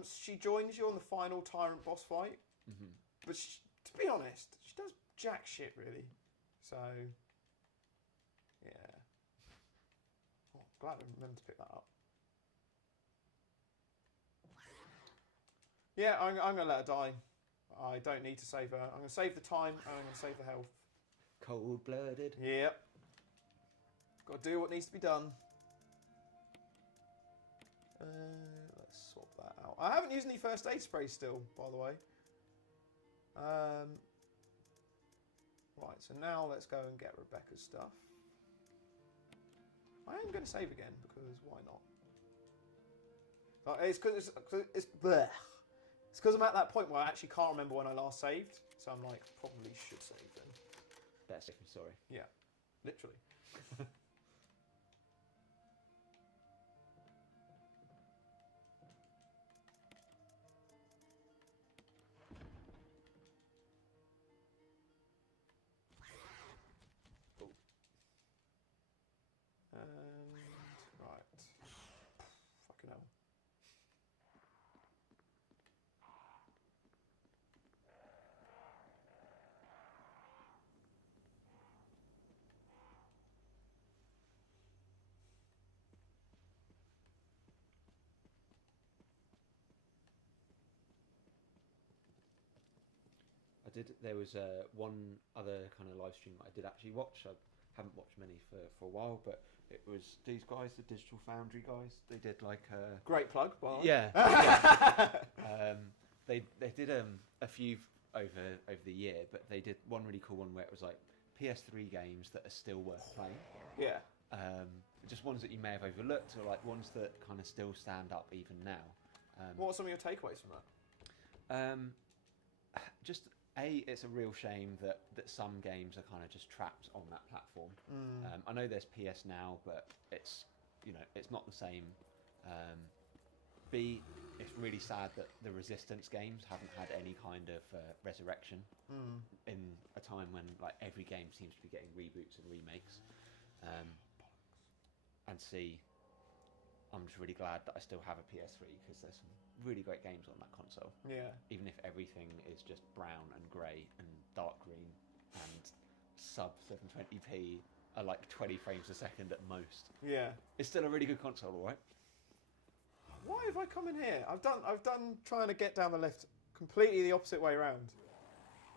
She joins you on the final Tyrant boss fight. Mm-hmm. But to be honest, she does jack shit, really. So, yeah. Oh, glad I remembered to pick that up. Yeah, I'm going to let her die. I don't need to save her. I'm going to save the time and I'm going to save the health. Cold-blooded. Yep. Got to do what needs to be done. Let's swap that out. I haven't used any first aid spray still, by the way. Right, so now let's go and get Rebecca's stuff. I am going to save again, because why not? It's because it's bleh. It's because I'm at that point where I actually can't remember when I last saved, so I'm like, probably should save then. Better safe than sorry. Yeah, literally. Right. Fucking hell. There was one other kind of live stream that I did actually watch. I haven't watched many for a while, but it was these guys, the Digital Foundry guys. They did like a Great plug, by the way. Yeah. They did a few over the year, but they did one really cool one where it was like PS3 games that are still worth playing. Yeah. Just ones that you may have overlooked, or like ones that kind of still stand up even now. What are some of your takeaways from that? Just it's a real shame that some games are kind of just trapped on that platform. I know there's PS Now, but it's not the same. B, it's really sad that the Resistance games haven't had any kind of resurrection in a time when like every game seems to be getting reboots and remakes. And C, I'm just really glad that I still have a PS3 because there's some really great games on that console. Yeah. Even if everything is just brown and grey and dark green and sub 720p are like 20 frames a second at most. Yeah. It's still a really good console, all right? Why have I come in here? I've done trying to get down the lift completely the opposite way around.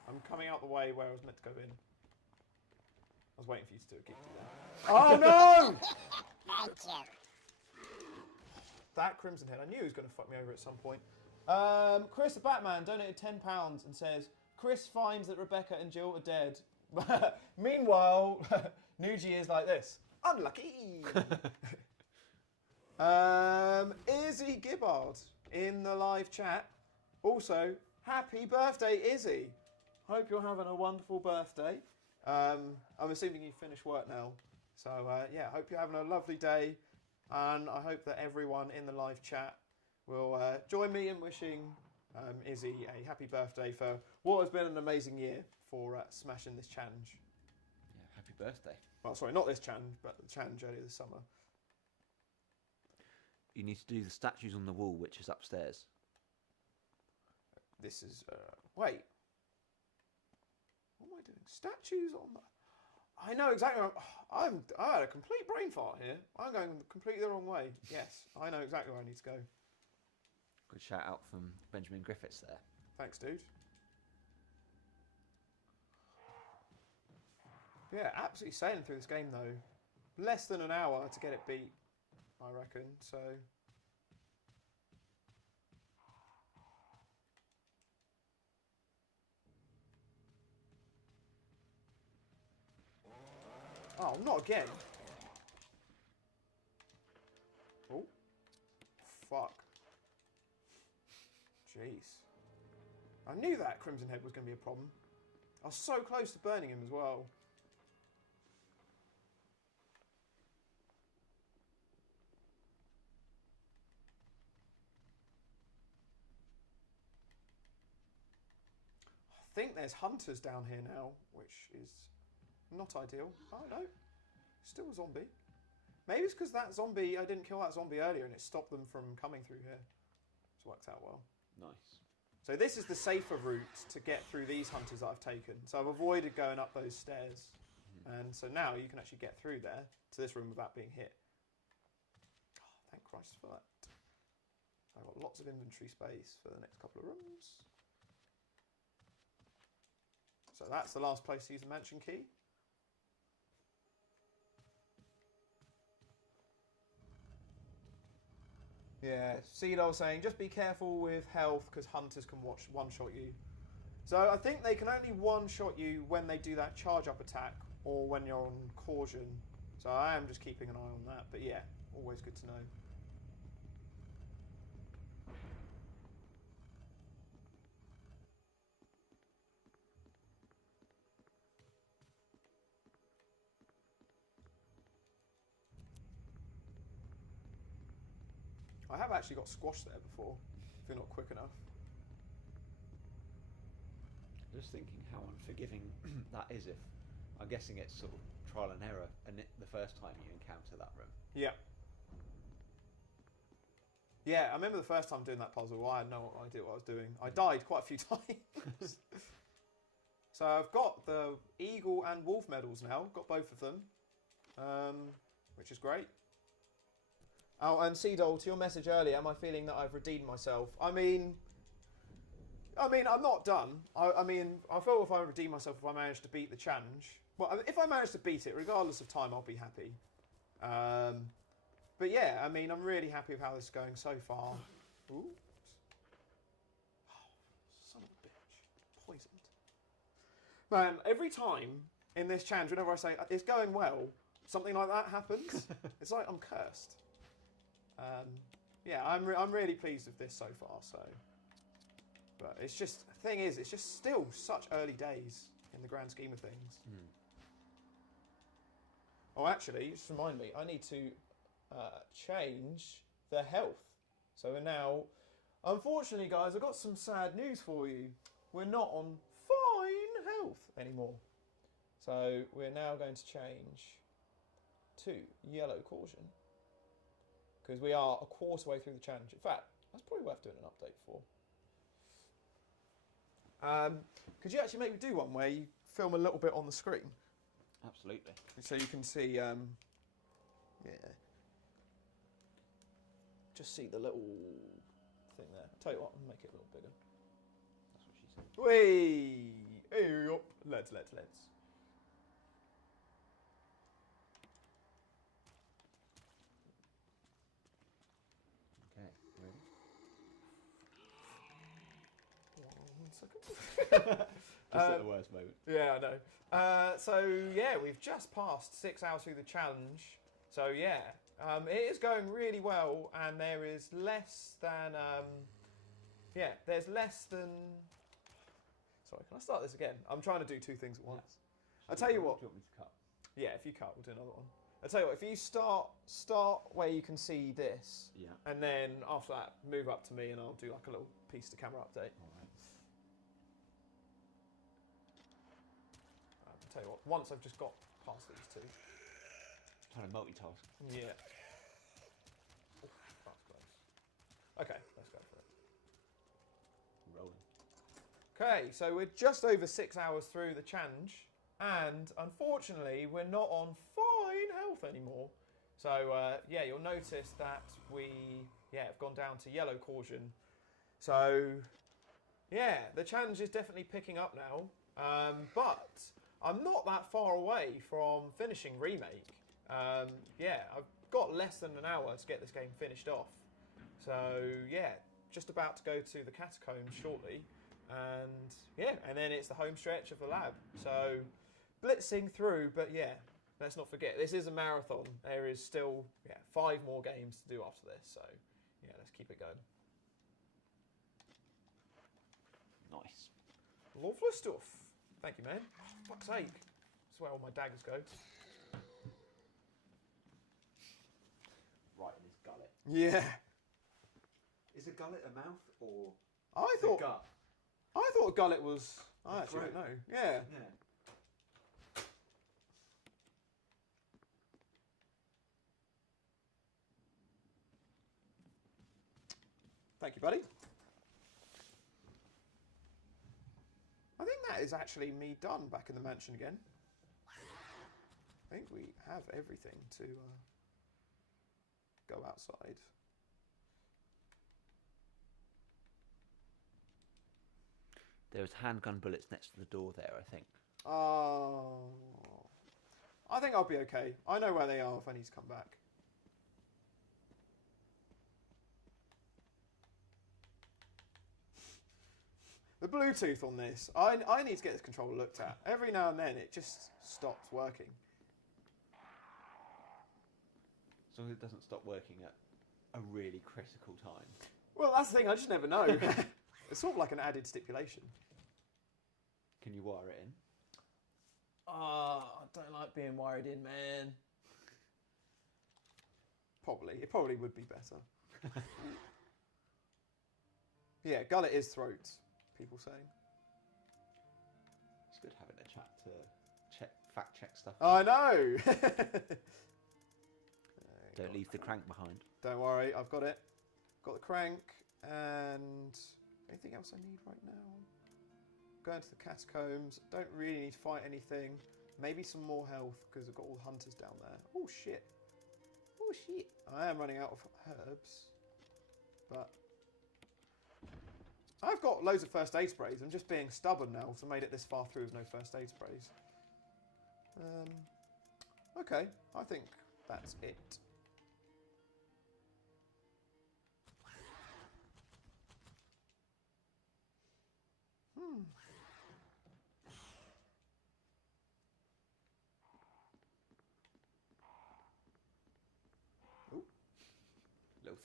I'm coming out the way where I was meant to go in. I was waiting for you to do a kick to that. Oh no! Thank you. That Crimson Head, I knew he was going to fuck me over at some point. Chris the Batman donated £10 and says, Chris finds that Rebecca and Jill are dead. Meanwhile, Nougie is like this. Unlucky! Izzy Gibbard in the live chat. Also, happy birthday, Izzy. Hope you're having a wonderful birthday. I'm assuming you finished work now. So, yeah, hope you're having a lovely day. And I hope that everyone in the live chat will join me in wishing Izzy a happy birthday for what has been an amazing year for smashing this challenge. Yeah, happy birthday. Well, sorry, not this challenge, but the challenge earlier this summer. You need to do the statues on the wall, which is upstairs. This is... wait. What am I doing? Statues on the... I know exactly what I had a complete brain fart here. I'm going completely the wrong way. Yes, I know exactly where I need to go. Good shout out from Benjamin Griffiths there. Thanks, dude. Yeah, absolutely sailing through this game, though. Less than an hour to get it beat, I reckon, so... Oh, not again. Oh. Fuck. Jeez. I knew that Crimson Head was going to be a problem. I was so close to burning him as well. I think there's hunters down here now, which is not ideal. Oh no, still a zombie. Maybe it's because that zombie, I didn't kill that zombie earlier and it stopped them from coming through here. It's worked out well. Nice. So this is the safer route to get through these hunters that I've taken. So I've avoided going up those stairs. And so now you can actually get through there to this room without being hit. Oh, thank Christ for that. So I've got lots of inventory space for the next couple of rooms. So that's the last place to use the mansion key. Yeah, Cedo saying, just be careful with health because hunters can one-shot you. So I think they can only one-shot you when they do that charge-up attack or when you're on caution. So I am just keeping an eye on that. But yeah, always good to know. I have actually got squashed there before, if you're not quick enough. Just thinking how unforgiving that is if, I'm guessing it's sort of trial and error and the first time you encounter that room. Yeah. Yeah, I remember the first time doing that puzzle, I had no idea what I was doing. I died quite a few times. So I've got the Eagle and Wolf medals now, got both of them, which is great. Oh, and Seedol, to your message earlier, am I feeling that I've redeemed myself? I mean, I'm not done. I mean, I feel if I redeem myself if I manage to beat the challenge. Well, if I manage to beat it, regardless of time, I'll be happy. But yeah, I mean, I'm really happy with how this is going so far. Ooh. Oh, son of a bitch. Poisoned. Man, every time in this challenge, whenever I say it's going well, something like that happens. It's like I'm cursed. Yeah, I'm really pleased with this so far. So, but it's just the thing is, it's just still such early days in the grand scheme of things. Oh, actually, just remind me, I need to change the health. So we're now, unfortunately, guys, I've got some sad news for you. We're not on fine health anymore. So we're now going to change to yellow caution. Because we are a quarter way through the challenge. In fact, that's probably worth doing an update for. Could you actually maybe do one where you film a little bit on the screen? Absolutely. So you can see, yeah. Just see the little thing there. Tell you what, I'll make it a little bigger. That's what she said. Whee! Hey, up. Let's. Okay, ready? 1 second. Just at the worst moment. Yeah, I know. So yeah, we've just passed 6 hours through the challenge. So yeah, it is going really well, and there is less than there's less than. Sorry, can I start this again? I'm trying to do 2 things at once. I'll tell you what. Do you want me to cut? Yeah, if you cut, we'll do another one. I'll tell you what. If you start where you can see this, Yeah. and then after that, move up to me, and I'll do like a little piece to camera update. All right. I'll tell you what. Once I've just got past these 2. Trying to multitask. Yeah. Oh, that's close. Okay, let's go for it. Rolling. Okay, so we're just over 6 hours through the challenge, and unfortunately, we're not on fine health anymore. So yeah, you'll notice that we have gone down to yellow caution. So yeah, the challenge is definitely picking up now, but I'm not that far away from finishing Remake. Yeah, I've got less than an hour to get this game finished off. So yeah, just about to go to the catacombs shortly, and yeah, and then it's the home stretch of the lab. So blitzing through, but yeah, let's not forget this is a marathon. There is still 5 more games to do after this. So yeah, let's keep it going. Nice. Lovely stuff. Thank you, man. Fuck's sake. That's where all my daggers go. Right in his gullet. Yeah. Is a gullet a mouth or I a thought gut? I thought gullet was. I A actually don't throat. know. Yeah. Yeah. Thank you, buddy. I think that is actually me done back in the mansion again. I think we have everything to go outside. There's handgun bullets next to the door there, I think. Oh, I think I'll be okay. I know where they are if I need to come back. The Bluetooth on this, I need to get this controller looked at. Every now and then it just stops working. As long as it doesn't stop working at a really critical time. Well, that's the thing, I just never know. It's sort of like an added stipulation. Can you wire it in? I don't like being wired in, man. Probably. It probably would be better. Yeah, gullet is throat, people saying. It's good having a chat to fact check stuff. I know! Don't leave the crank behind. Don't worry, I've got it. Got the crank, and anything else I need right now? Going to the catacombs. Don't really need to fight anything. Maybe some more health, because I've got all the hunters down there. Oh, shit. Oh, shit. I am running out of herbs. But I've got loads of first aid sprays. I'm just being stubborn now, so I made it this far through with no first aid sprays. Okay, I think that's it.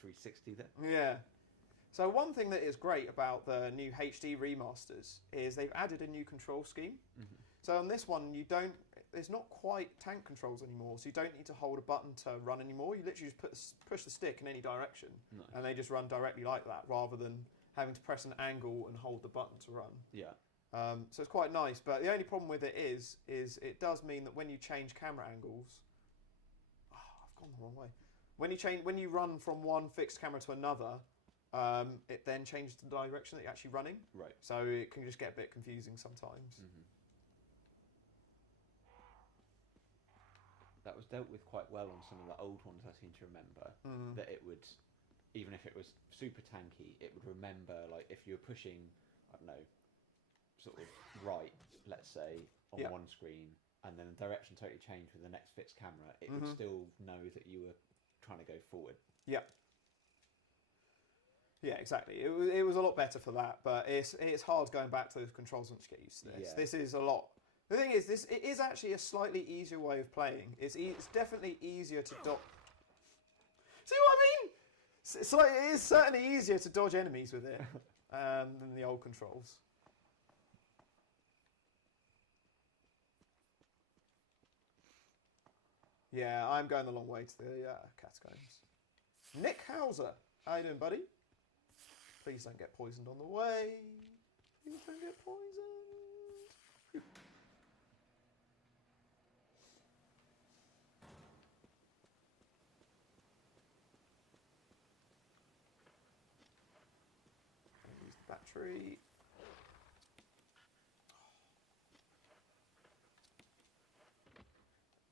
360 there. Yeah. So one thing that is great about the new HD remasters is they've added a new control scheme. Mm-hmm. So on this one, there's not quite tank controls anymore, so you don't need to hold a button to run anymore. You literally just push the stick in any direction, and they just run directly like that, rather than having to press an angle and hold the button to run. Yeah. So it's quite nice, but the only problem with it is it does mean that when you change camera angles, I've gone the wrong way. When you run from one fixed camera to another, it then changes the direction that you're actually running. Right. So it can just get a bit confusing sometimes. Mm-hmm. That was dealt with quite well on some of the old ones, I seem to remember. That it would, even if it was super tanky, it would remember, like, if you're pushing, I don't know, sort of right, let's say, on one screen, and then the direction totally changed with the next fixed camera, it would still know that you were trying to go forward. Yeah. Yeah, exactly. It was a lot better for that, but it's hard going back to those controls once you get used to this. Yeah. This is a lot. The thing is, it is actually a slightly easier way of playing. It's definitely easier to dodge. See what I mean? It is certainly easier to dodge enemies with it than the old controls. Yeah, I'm going the long way to the catacombs. Nick Hauser, how you doing, buddy? Please don't get poisoned on the way. Please don't get poisoned. Use the battery.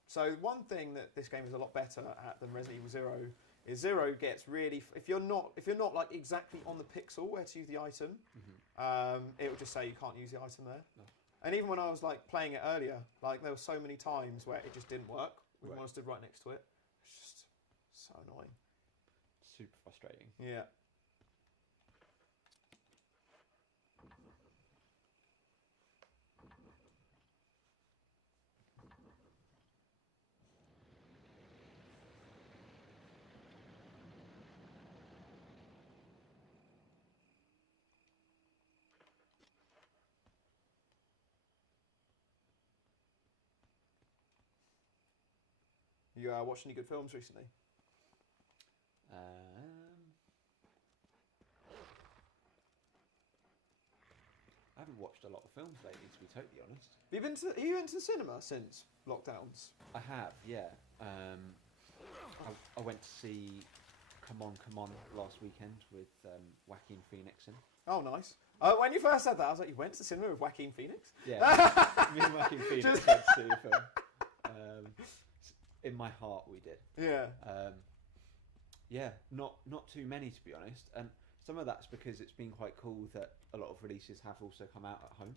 So one thing that this game is a lot better at than Resident Evil 0 is 0 gets really, if you're not like exactly on the pixel where to use the item, it will just say you can't use the item there. No. And even when I was like playing it earlier, like there were so many times where it just didn't work when I stood right next to it. It's just so annoying. Super frustrating. Yeah. You watched any good films recently? I haven't watched a lot of films lately, to be totally honest. Have you been to? Are you into the cinema since lockdowns? I have, yeah. I went to see Come On last weekend with Joaquin Phoenix in. Oh, nice. When you first said that, I was like, you went to the cinema with Joaquin Phoenix? Yeah, me and Joaquin Phoenix went to see a film. In my heart, we did. Yeah. Yeah, not too many, to be honest. And some of that's because it's been quite cool that a lot of releases have also come out at home.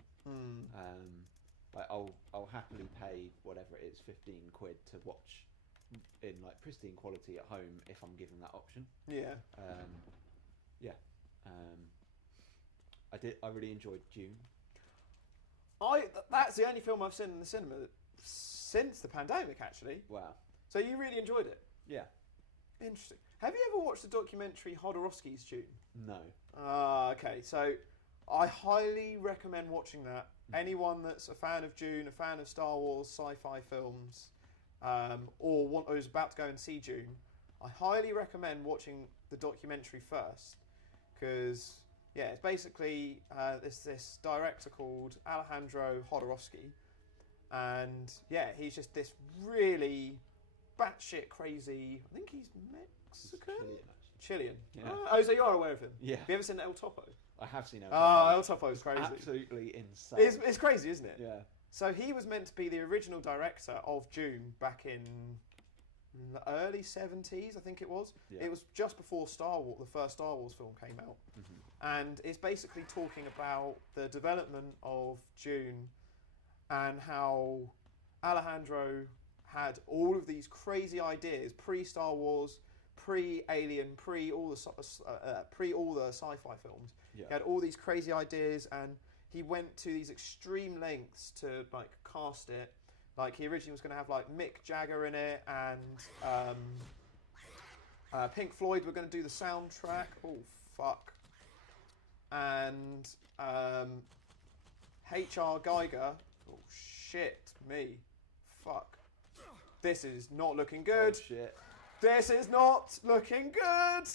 Like I'll happily pay whatever it is, 15 quid to watch in like pristine quality at home if I'm given that option. Yeah. I really enjoyed Dune. That's the only film I've seen in the cinema since the pandemic, actually. Wow. So you really enjoyed it? Yeah. Interesting. Have you ever watched the documentary Jodorowsky's Dune? No. Okay. So I highly recommend watching that. Anyone that's a fan of Dune, a fan of Star Wars, sci-fi films, or is about to go and see Dune, I highly recommend watching the documentary first, because it's basically this director called Alejandro Jodorowsky, and he's just this really batshit crazy. I think he's Mexican. Chilean. Yeah. So you are aware of him? Yeah. Have you ever seen El Topo? I have seen El Topo. Topo. El Topo is crazy. Absolutely insane. It's crazy, isn't it? Yeah. So he was meant to be the original director of Dune back in the early 70s, I think it was. Yeah. It was just before the first Star Wars film came out. And it's basically talking about the development of Dune and how Alejandro had all of these crazy ideas pre-Star Wars, pre-Alien, pre all the sci-fi films. Yeah. He had all these crazy ideas, and he went to these extreme lengths to like cast it. Like he originally was going to have like Mick Jagger in it, and Pink Floyd, we're going to do the soundtrack. Oh, fuck. And H.R. Geiger. Oh, shit me. Fuck. This is not looking good. Oh, shit. This is not looking good.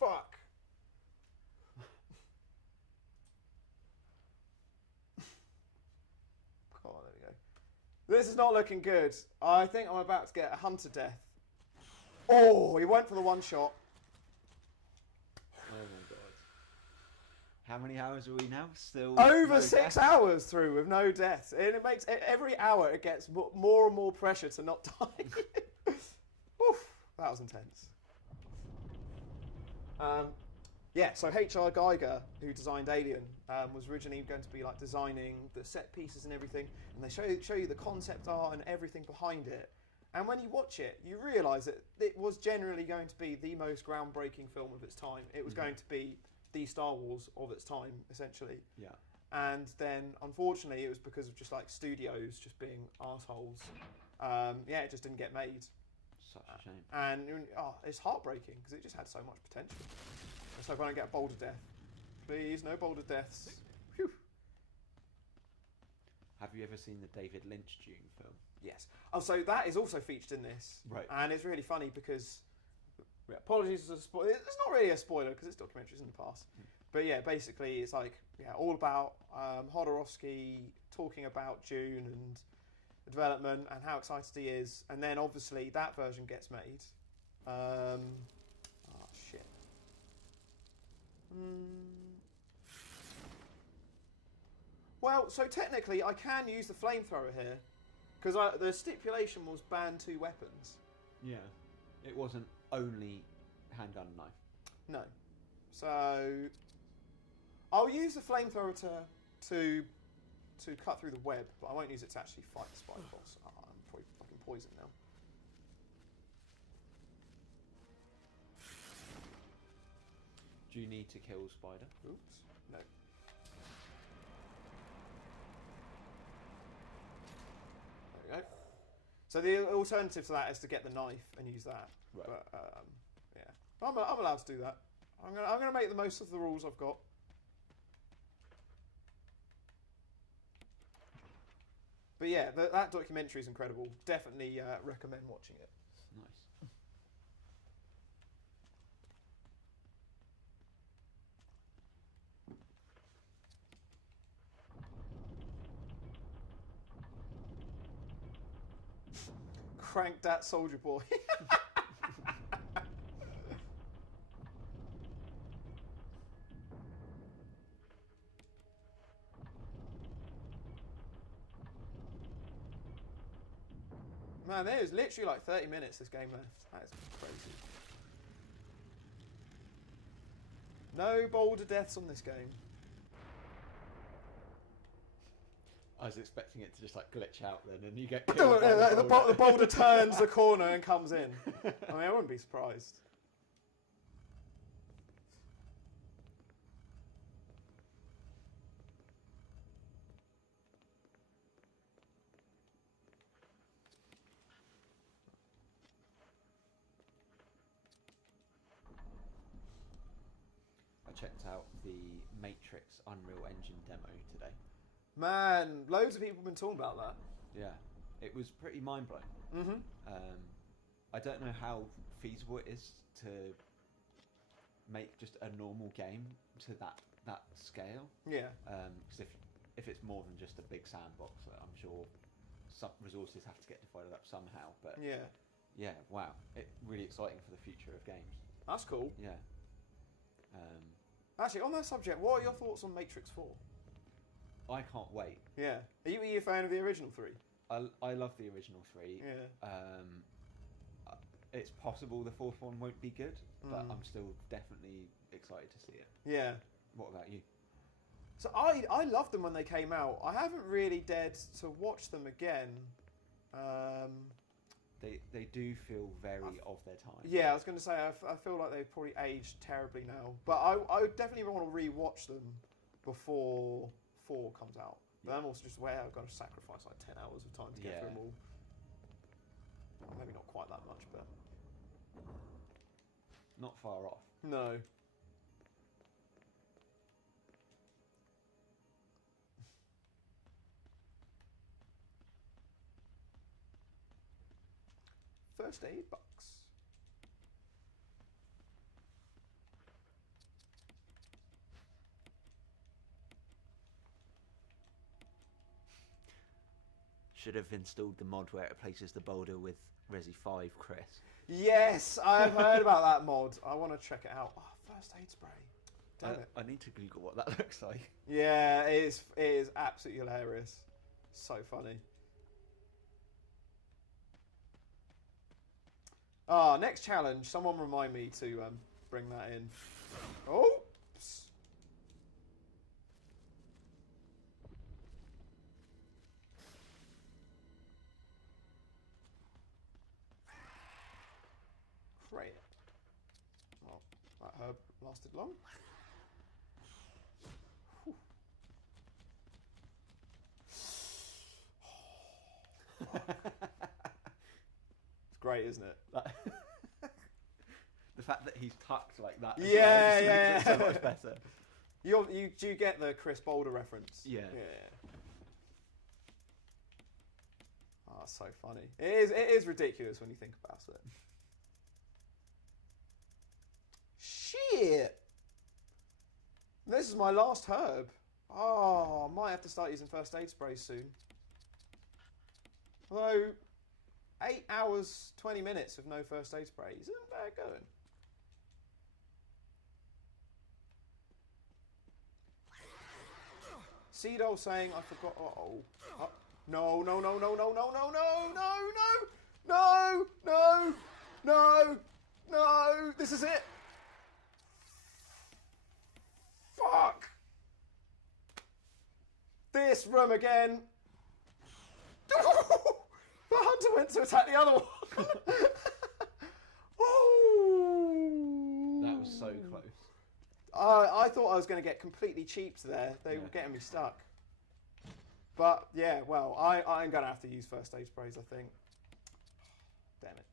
Fuck. Oh, there we go. This is not looking good. I think I'm about to get a hunter death. Oh, he went for the one shot. Oh my god. How many hours are we now? Still Over no 6 death? hours through with no deaths. And it makes every hour it gets more and more pressure to not die. Oof, that was intense. Yeah, so H.R. Geiger, who designed Alien, was originally going to be like designing the set pieces and everything, and they show you the concept art and everything behind it. And when you watch it, you realise that it was generally going to be the most groundbreaking film of its time. It was going to be the Star Wars of its time, essentially. Yeah. And then, unfortunately, it was because of just like studios just being arseholes. Yeah, it just didn't get made. Such a shame. And it's heartbreaking because it just had so much potential. Let's hope I don't get a boulder death. Please, no boulder deaths. Phew. Have you ever seen the David Lynch Dune film? Yes. Oh, so that is also featured in this. Right. And it's really funny because, apologies for the spoiler. It's not really a spoiler because it's documentaries in the past. But yeah, basically it's like, all about Hodorowski talking about Dune and the development and how excited he is. And then obviously that version gets made. Oh, shit. Well, so technically I can use the flamethrower here because the stipulation was ban 2 weapons. Yeah. It wasn't only handgun and knife. No. So I'll use the flamethrower to cut through the web, but I won't use it to actually fight the spider boss. Oh, I'm probably fucking poisoned now. Do you need to kill Spider? Oops. No. There we go. So the alternative to that is to get the knife and use that. Right. But yeah, I'm allowed to do that. I'm gonna make the most of the rules I've got. But yeah, that documentary is incredible. Definitely recommend watching it. Nice. Crank that soldier boy. Man, there's literally like 30 minutes this game left. That is crazy. No boulder deaths on this game. I was expecting it to just like glitch out then and you get killed. The boulder turns the corner and comes in. I mean, I wouldn't be surprised. I checked out the Matrix Unreal Engine demo today. Man, loads of people have been talking about that. Yeah, it was pretty mind blowing. Mm-hmm. I don't know how feasible it is to make just a normal game to that scale. Yeah. Because if it's more than just a big sandbox, I'm sure some resources have to get divided up somehow. But yeah, wow, really exciting for the future of games. That's cool. Yeah. Actually, on that subject, what are your thoughts on Matrix 4? I can't wait. Yeah. Are you a fan of the original 3? I love the original 3. Yeah. It's possible the fourth one won't be good, but I'm still definitely excited to see it. Yeah. What about you? So I loved them when they came out. I haven't really dared to watch them again. They do feel very of their time. Yeah, I was going to say, I feel like they've probably aged terribly now. But I would definitely want to re-watch them before 4 comes out. But I'm also just aware I've got to sacrifice like 10 hours of time to get through them all. Well, maybe not quite that much, but... not far off. No. First aid box. Should have installed the mod where it replaces the boulder with Resi 5, Chris. Yes, I've heard about that mod. I want to check it out. Oh, first aid spray. Damn it. I need to Google what that looks like. Yeah, it is absolutely hilarious. So funny. Ah, next challenge. Someone remind me to bring that in. Oops. Great. Well, that herb lasted long. Whew. It's great, isn't it? The fact that he's tucked like that. Yeah, makes it so much better. You do you get the Chris Boulder reference? Yeah. Yeah. Oh, it's so funny. It is ridiculous when you think about it. Shit! This is my last herb. Oh, I might have to start using first aid sprays soon. Although, 8 hours, 20 minutes of no first aid spray isn't bad going. Seedole saying, I forgot. Oh. No, no, no, no, no, no, no, no, no, no, no, no, no. This is it. Fuck. This room again. The hunter went to attack the other one. Oh. That was so close. I thought I was going to get completely cheaped there. They were getting me stuck. But, yeah, well, I'm going to have to use first aid sprays, I think. Damn it.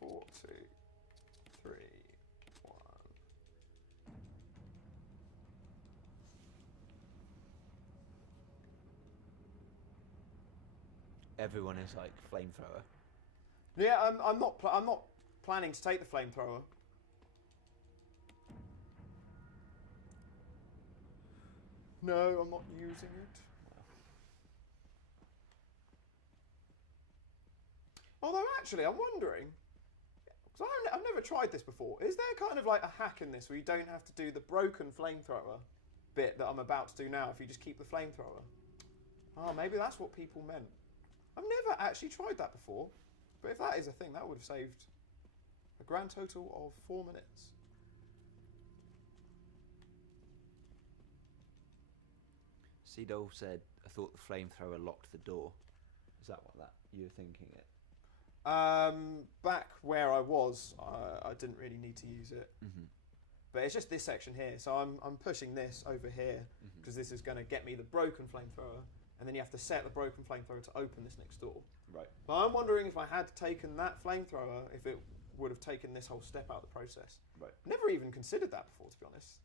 Four, two, three, one. Everyone is like flamethrower. Yeah, I'm not planning to take the flamethrower. No, I'm not using it. Although, actually, I'm wondering, because I've never tried this before, is there kind of like a hack in this where you don't have to do the broken flamethrower bit that I'm about to do now if you just keep the flamethrower? Oh, maybe that's what people meant. I've never actually tried that before, but if that is a thing, that would have saved a grand total of 4 minutes. Seedole said, I thought the flamethrower locked the door. Is that what you were thinking it? Back where I was, I didn't really need to use it. Mm-hmm. But it's just this section here, so I'm pushing this over here because this is going to get me the broken flamethrower, and then you have to set the broken flamethrower to open this next door. Right. But I'm wondering if I had taken that flamethrower, if it would have taken this whole step out of the process. Right. Never even considered that before, to be honest.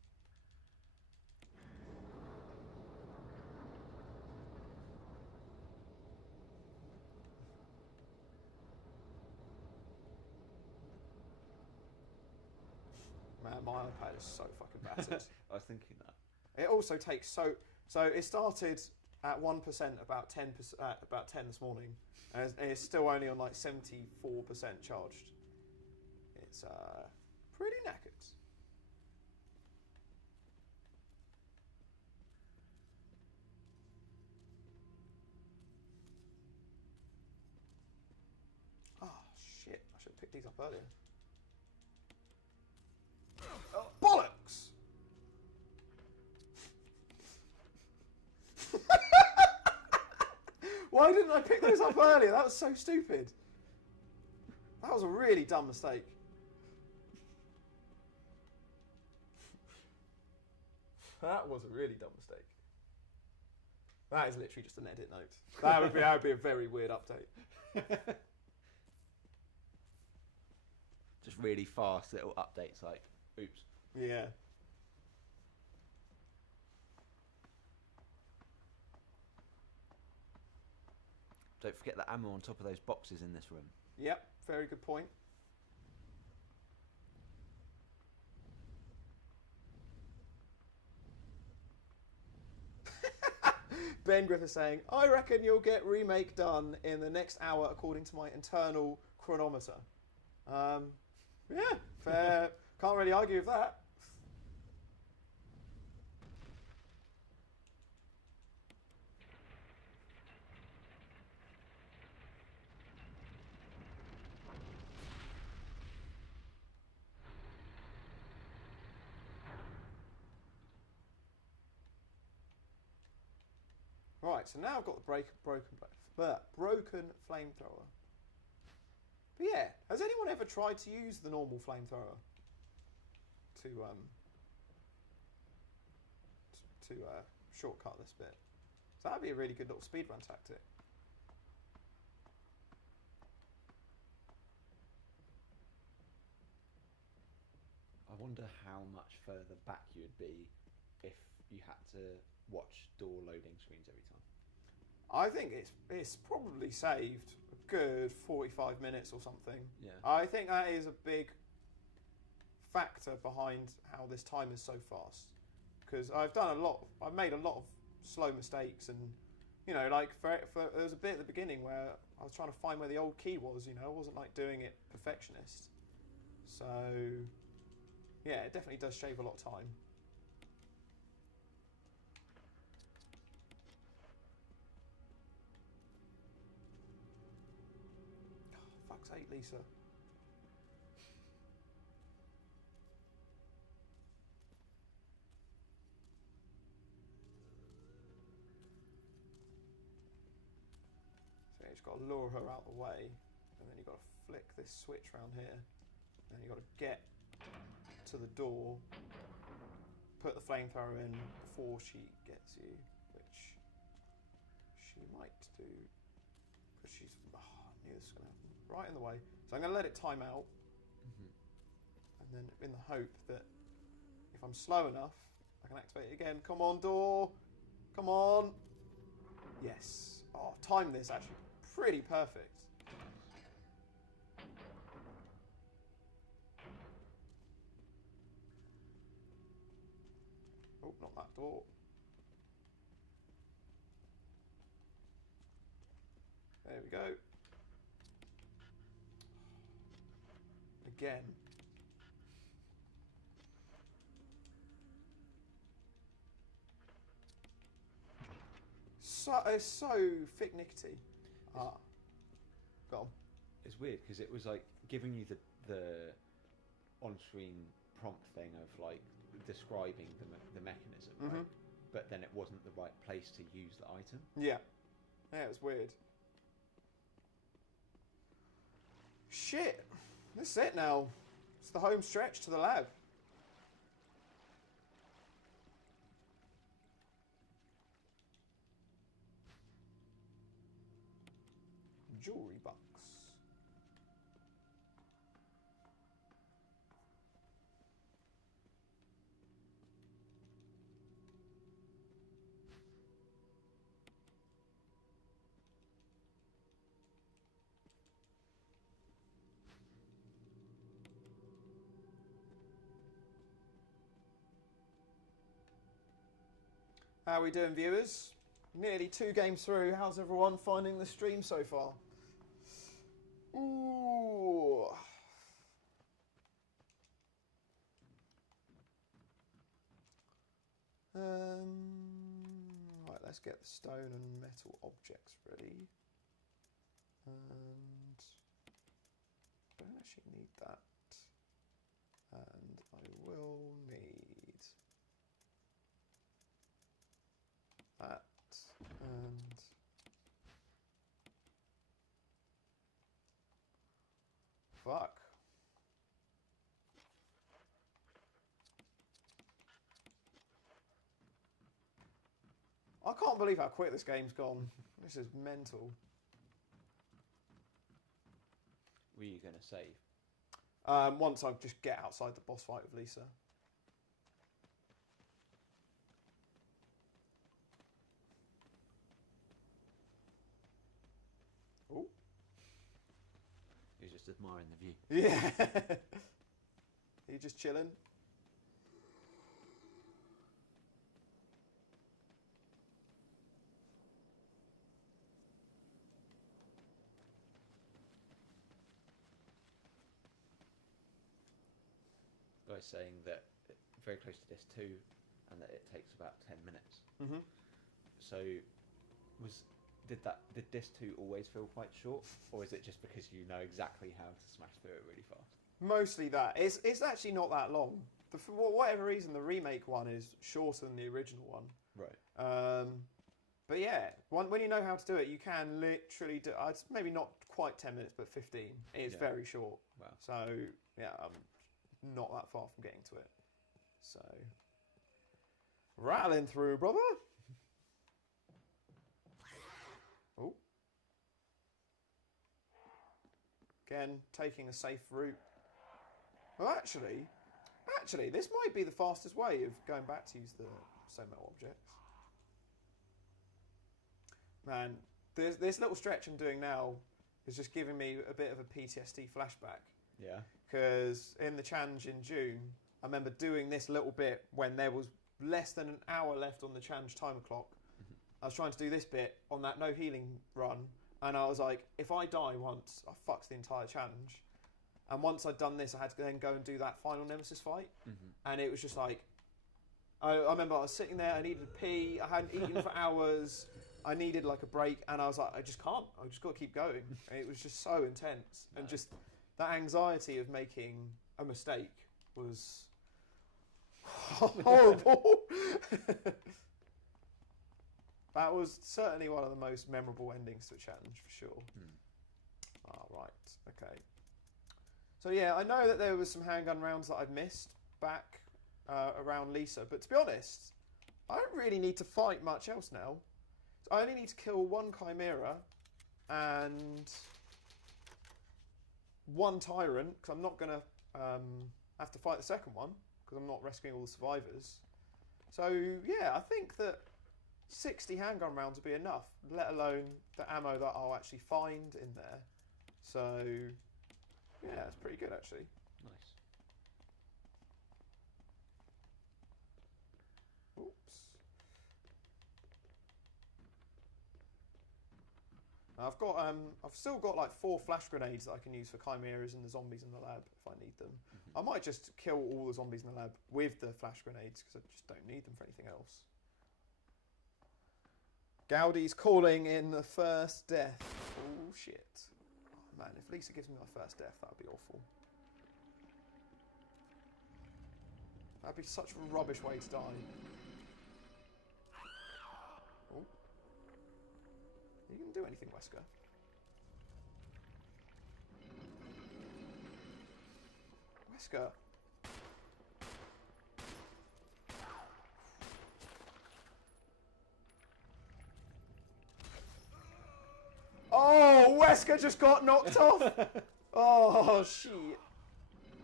Man, my iPad is so fucking battered. I was thinking that. It also takes so it started at 1% about 10 this morning, and it's still only on like 74% charged. It's pretty knackered. Oh shit! I should have picked these up earlier. Oh, bollocks! Why didn't I pick those up earlier? That was so stupid. That was a really dumb mistake. That was a really dumb mistake. That is literally just an edit note. That would be a very weird update. Just really fast little updates like, oops. Yeah. Don't forget the ammo on top of those boxes in this room. Yep, very good point. Ben Griffith saying, I reckon you'll get Remake done in the next hour according to my internal chronometer. Yeah, fair. Can't really argue with that. Right, so now I've got the broken flamethrower. But yeah, has anyone ever tried to use the normal flamethrower to shortcut this bit? So that'd be a really good little speedrun tactic. I wonder how much further back you would be if you had to watch door loading screens every time. I think it's probably saved a good 45 minutes or something. Yeah. I think that is a big factor behind how this time is so fast. Because I've made a lot of slow mistakes, and you know, like there was a bit at the beginning where I was trying to find where the old key was. You know, I wasn't like doing it perfectionist. So yeah, it definitely does shave a lot of time. Oh, fuck's sake, Lisa. So you just got to lure her out the way, and then you've got to flick this switch around here, and then you've got to get to the door, put the flamethrower in before she gets you, which she might do, because she's, I knew this was going to happen, right in the way. So I'm going to let it time out, and then in the hope that if I'm slow enough, I can activate it again. Come on, door, come on. Yes. Oh, timed this actually pretty perfect. Oh, not that door. There we go. Again. It's so thick-nickety. Ah. Go on. It's weird because it was like giving you the on-screen prompt thing of like describing the mechanism, right? But then it wasn't the right place to use the item. Yeah. Yeah, it was weird. Shit. This is it now. It's the home stretch to the lab. Jewelry box. How are we doing, viewers? Nearly 2 games through. How's everyone finding the stream so far? Ooh. Right, let's get the stone and metal objects ready. And I don't actually need that. And I will need that and fuck. I can't believe how quick this game's gone. This is mental. Were you going to save? Once I just get outside the boss fight with Lisa. Oh. He was just admiring the view. Yeah. Are you just chilling? Guy's saying that very close to disc 2 and that it takes about 10 minutes. Mm-hmm. So did disc 2 always feel quite short, or is it just because you know exactly how to smash through it really fast? Mostly that. It's actually not that long. For whatever reason, the remake one is shorter than the original one. Right. But yeah, when you know how to do it, you can literally do. It's maybe not quite 10 minutes, but 15. It's very short. Wow. So yeah, I'm not that far from getting to it. So rattling through, brother. Oh. Again, taking a safe route. Well, actually, this might be the fastest way of going back to use the same metal objects. Man, this little stretch I'm doing now is just giving me a bit of a PTSD flashback. Yeah. Because in the challenge in June, I remember doing this little bit when there was less than an hour left on the challenge timer clock. Mm-hmm. I was trying to do this bit on that no healing run, and I was like, if I die once, I fucks the entire challenge. And once I'd done this, I had to then go and do that final Nemesis fight. Mm-hmm. And it was just like, I remember I was sitting there, I needed to pee, I hadn't eaten for hours, I needed like a break, and I was like, I just can't, I just got to keep going. And it was just so intense. And just that anxiety of making a mistake was horrible. That was certainly one of the most memorable endings to a challenge, for sure. Right, okay. So yeah, I know that there was some handgun rounds that I've missed back around Lisa, but to be honest, I don't really need to fight much else now. So I only need to kill one Chimera and one Tyrant, because I'm not going to have to fight the second one, because I'm not rescuing all the survivors. So yeah, I think that 60 handgun rounds will be enough, let alone the ammo that I'll actually find in there. So yeah, it's pretty good actually. Nice. Oops. I've still got like 4 flash grenades that I can use for chimeras and the zombies in the lab if I need them. Mm-hmm. I might just kill all the zombies in the lab with the flash grenades because I just don't need them for anything else. Gaudi's calling in the first death. Oh shit. Man, if Lisa gives me my first death, that would be awful. That'd be such a rubbish way to die. Oh. You can do anything, Wesker. Wesker. Oh, Wesker just got knocked off. Oh, shit.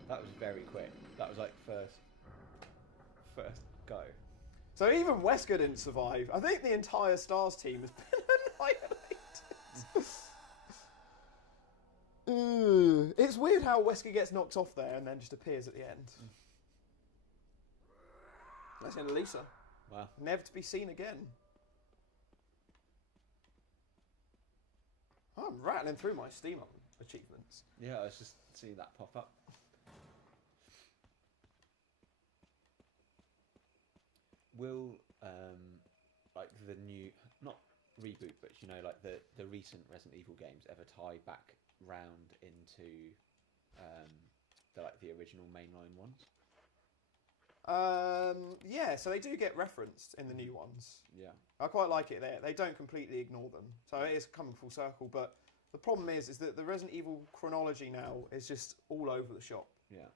That was very quick. That was like first go. So even Wesker didn't survive. I think the entire Stars team has been annihilated. It's weird how Wesker gets knocked off there and then just appears at the end. That's the end of Lisa. Wow. Never to be seen again. Oh, I'm rattling through my Steam achievements. Yeah, I was just seeing that pop up. Will like the new, not reboot, but you know, like the recent Resident Evil games ever tie back round into the original mainline ones? Yeah, so they do get referenced in the new ones. Yeah. I quite like it there. They don't completely ignore them. So it is coming full circle, but the problem is that the Resident Evil chronology now is just all over the shop. Yeah.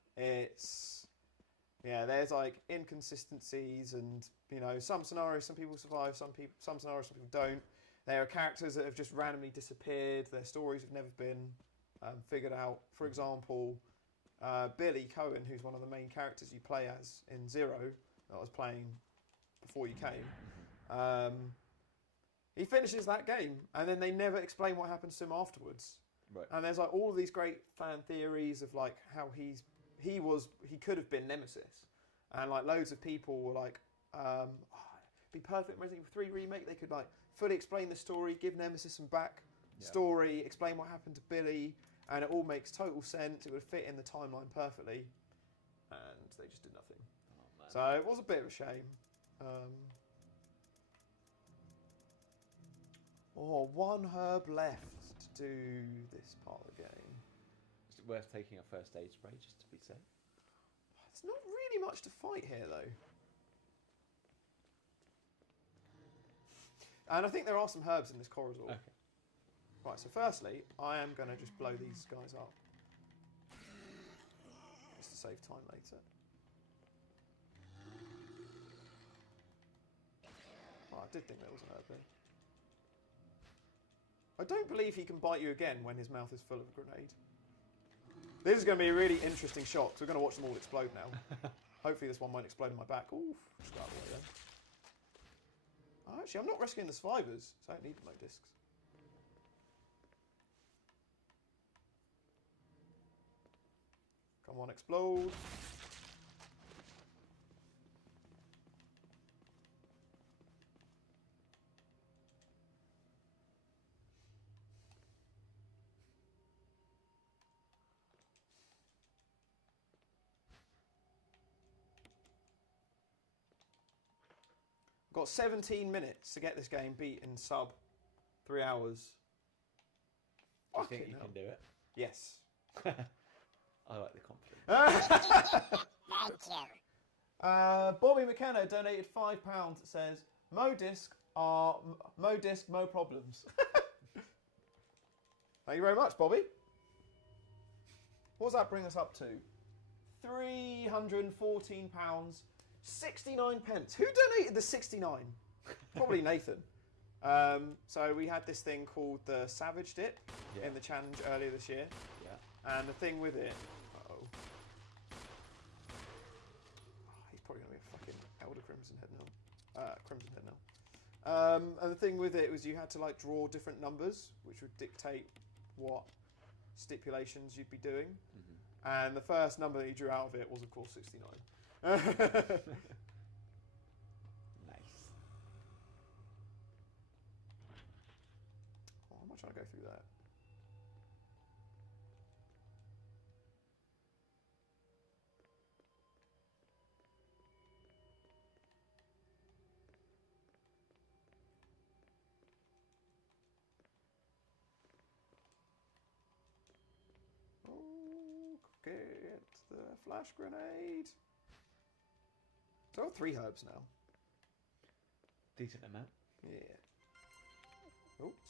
Yeah, there's like inconsistencies, and some scenarios some people survive, some scenarios some people don't. There are characters that have just randomly disappeared. Their stories have never been figured out. For example, Billy Cohen, who's one of the main characters you play as in Zero, that I was playing before you came. He finishes that game, and then they never explain what happens to him afterwards. Right. And there's like all of these great fan theories of like how he could have been Nemesis, and like loads of people were like, be perfect in Resident Evil 3 remake. They could like fully explain the story, give Nemesis some back story, explain what happened to Billy, and it all makes total sense. It would fit in the timeline perfectly, and they just did nothing. Oh, man. So it was a bit of a shame. One herb left to do this part of the game. Is it worth taking a first aid spray just to be safe? There's not really much to fight here, though. And I think there are some herbs in this corridor. Okay. Right, so firstly, I am going to just blow these guys up. Just to save time later. Oh, I did think there was an herb there. I don't believe he can bite you again when his mouth is full of a grenade. This is going to be a really interesting shot, so we're going to watch them all explode now. Hopefully this one won't explode in my back. Oof, just got out of the way then. Oh, actually, I'm not rescuing the survivors, so I don't need no discs. Come on, explode. Got 17 minutes to get this game beat in sub 3 hours. Do you think you can do it? Yes. I like the confidence. Thank you. Bobby McKenna donated £5. It says, Mo disc, Mo problems. Thank you very much, Bobby. What does that bring us up to? £314. 69 pence. Who donated the 69? Probably Nathan. So we had this thing called the Savage Dip in the challenge earlier this year. Yeah. And the thing with it... he's probably going to be a fucking Elder Crimson Head now. Crimson Head now. And the thing with it was you had to like draw different numbers, which would dictate what stipulations you'd be doing. Mm-hmm. And the first number that you drew out of it was, of course, 69. Nice. Oh, I'm not trying to go through that. Oh, get the flash grenade. So I've got 3 herbs now. Decent amount. Yeah. Oops.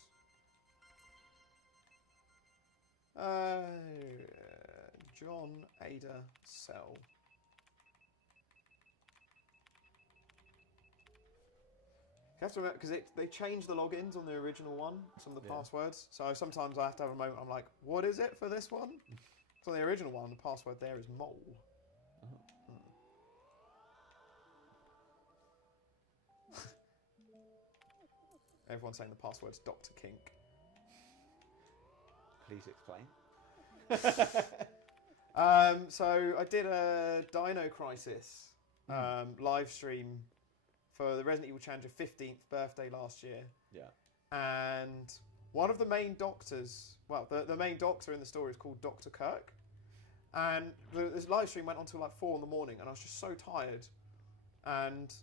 John Ada Cell. You have to remember, because they changed the logins on the original one, some of the passwords. So sometimes I have to have a moment, I'm like, what is it for this one? So the original one, the password there is mole. Everyone's saying the password's Dr. Kink. Please explain. So I did a Dino Crisis live stream for the Resident Evil Challenger 15th birthday last year. Yeah. And one of the main doctors, well, the main doctor in the story is called Dr. Kirk. And this live stream went on till like 4 in the morning, and I was just so tired. And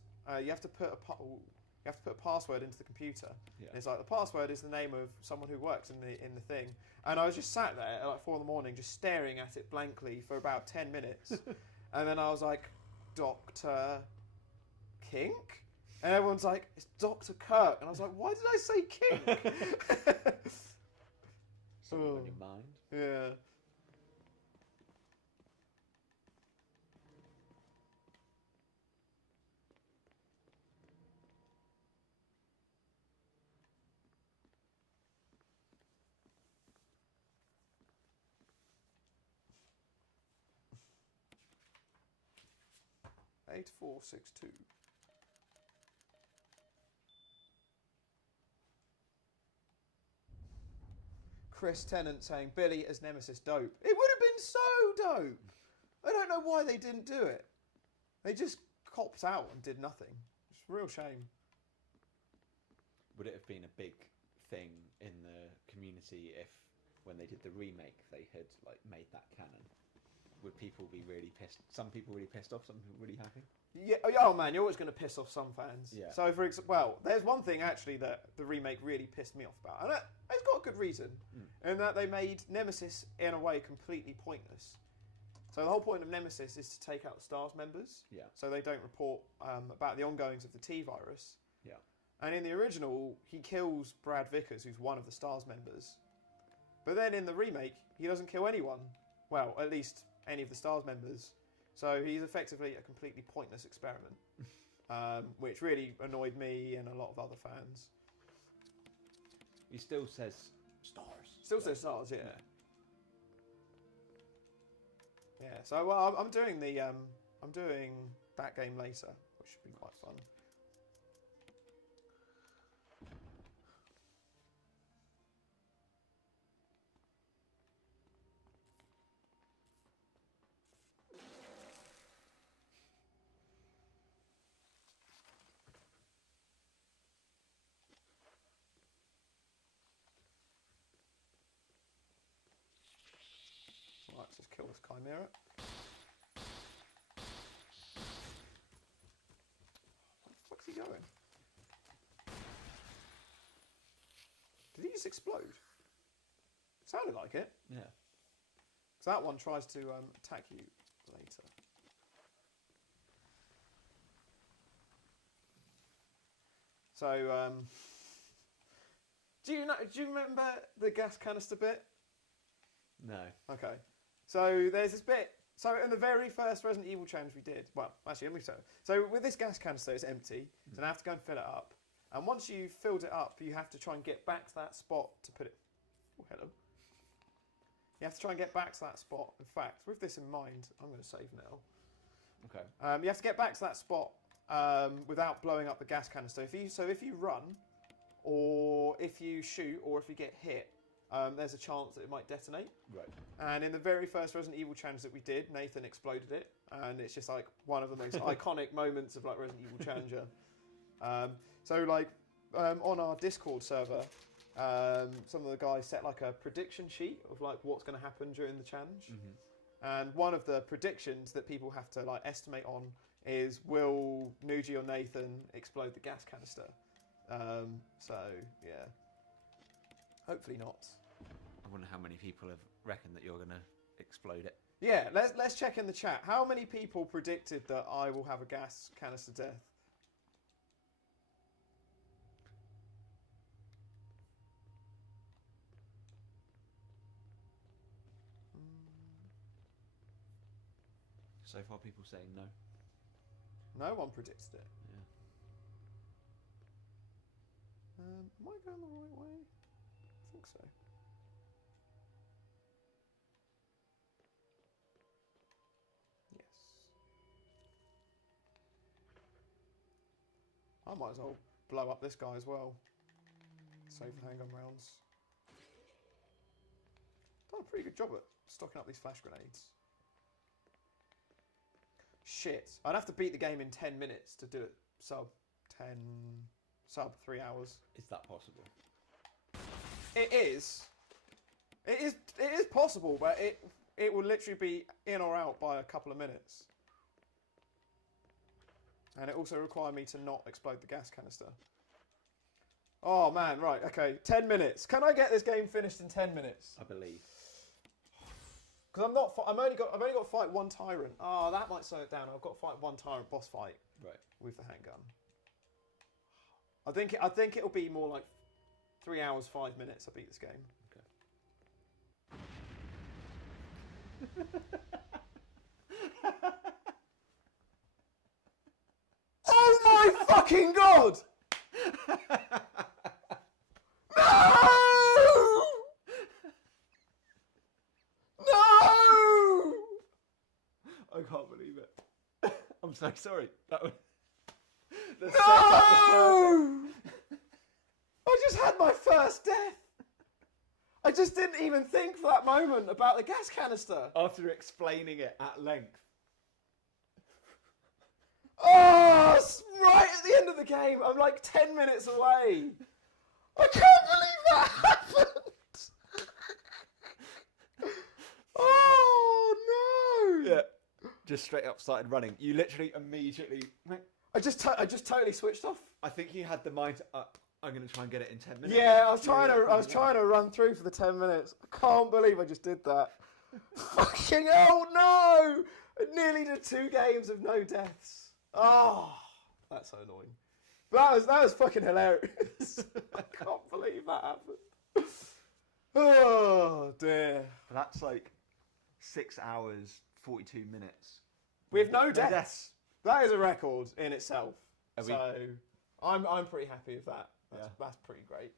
you have to put a password into the computer. Yeah. And it's like the password is the name of someone who works in the thing. And I was just sat there at like 4 in the morning, just staring at it blankly for about 10 minutes. And then I was like, Dr. Kink? And everyone's like, it's Dr. Kirk. And I was like, why did I say Kink? Something on your mind. Yeah. 8462. Chris Tennant saying Billy as Nemesis dope. It would have been so dope. I don't know why they didn't do it. They just copped out and did nothing. It's a real shame. Would it have been a big thing in the community if, when they did the remake, they had like made that canon? Would people be really pissed? Some people really pissed off. Some people really happy. Yeah. Oh man, you're always going to piss off some fans. Yeah. So well, there's one thing actually that the remake really pissed me off about, and it's got a good reason, in that they made Nemesis in a way completely pointless. So the whole point of Nemesis is to take out the STARS members. Yeah. So they don't report about the ongoings of the T virus. Yeah. And in the original, he kills Brad Vickers, who's one of the STARS members. But then in the remake, he doesn't kill anyone. Well, at least any of the STARS members. So he's effectively a completely pointless experiment, which really annoyed me and a lot of other fans. He still says STARS. Still says STARS, yeah. Yeah. So well, I'm doing that game later, which should be quite fun. Let's just kill this chimera. Where the fuck's he going? Did he just explode? Sounded like it. Yeah. So that one tries to attack you later. So do you remember the gas canister bit? No. Okay. So there's this bit. So in the very first Resident Evil challenge we did, well, actually, let me show. So with this gas canister, it's empty. So now I have to go and fill it up. And once you've filled it up, you have to try and get back to that spot to put it. Oh, hello. You have to try and get back to that spot. In fact, with this in mind, I'm going to save now. Okay. You have to get back to that spot without blowing up the gas canister. If you run, or if you shoot, or if you get hit, there's a chance that it might detonate. Right. And in the very first Resident Evil challenge that we did, Nathan exploded it, and it's just like one of the most iconic moments of like Resident Evil Challenger. On our Discord server, some of the guys set like a prediction sheet of like what's going to happen during the challenge. And one of the predictions that people have to like estimate on is, will Nougie or Nathan explode the gas canister? So yeah, hopefully not. I wonder how many people have reckoned that you're going to explode it. Yeah, let's check in the chat. How many people predicted that I will have a gas canister death? So far, people saying no. No one predicted it. Yeah. Am I going the right way? I think so. Yes. I might as well blow up this guy as well. Save the handgun rounds. Done a pretty good job at stocking up these flash grenades. Shit. I'd have to beat the game in 10 minutes to do it sub 3 hours. Is that possible? It is. It is possible, but it will literally be in or out by a couple of minutes. And it also require me to not explode the gas canister. Oh man, right, okay. 10 minutes. Can I get this game finished in 10 minutes? I believe. Because I've only got to fight one tyrant. Oh, that might slow it down. I've got to fight one tyrant boss fight. Right. With the handgun. I think it'll be more like 3 hours, 5 minutes. I beat this game. Okay. Oh my fucking god! No! No! I can't believe it. I'm so sorry. That was... The No! setup was perfect. I just had my first death. I just didn't even think for that moment about the gas canister. After explaining it at length. Oh, it's right at the end of the game. I'm like 10 minutes away. I can't believe that happened. Oh no! Yeah. Just straight up started running. You literally immediately... I just totally switched off. I think you had the mind... I'm going to try and get it in 10 minutes. Yeah, I was trying to run through for the 10 minutes. I can't believe I just did that. Fucking hell, no! I nearly did 2 games of no deaths. Oh, that's so annoying. But that was fucking hilarious. I can't believe that happened. Oh dear. That's like 6 hours, 42 minutes. With no deaths. That is a record in itself. Are So I'm pretty happy with that. That's pretty great.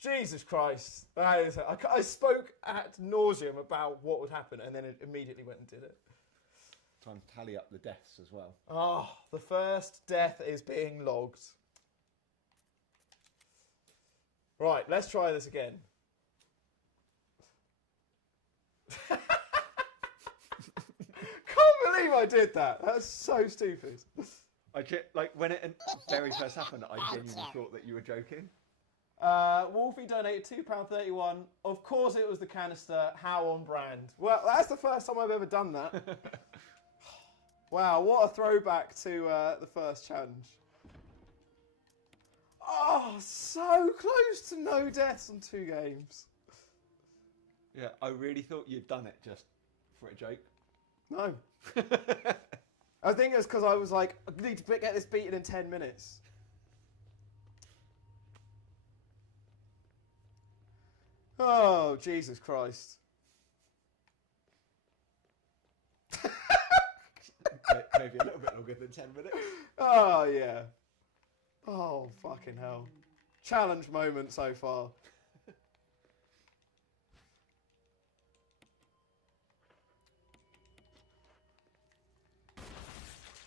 Jesus Christ. That is, I spoke at nauseum about what would happen and then it immediately went and did it. Try and tally up the deaths as well. Oh, the first death is being logged. Right, let's try this again. Can't believe I did that. That's so stupid. Like when it very first happened, I genuinely thought that you were joking. Wolfie donated £2.31. Of course it was the canister. How on brand. Well, that's the first time I've ever done that. Wow, what a throwback to the first challenge. Oh, so close to no deaths on 2 games. Yeah, I really thought you'd done it just for a joke. No. I think it's because I was like, I need to get this beaten in 10 minutes. Oh, Jesus Christ. Maybe a little bit longer than 10 minutes. Oh, yeah. Oh, fucking hell. Challenge moment so far.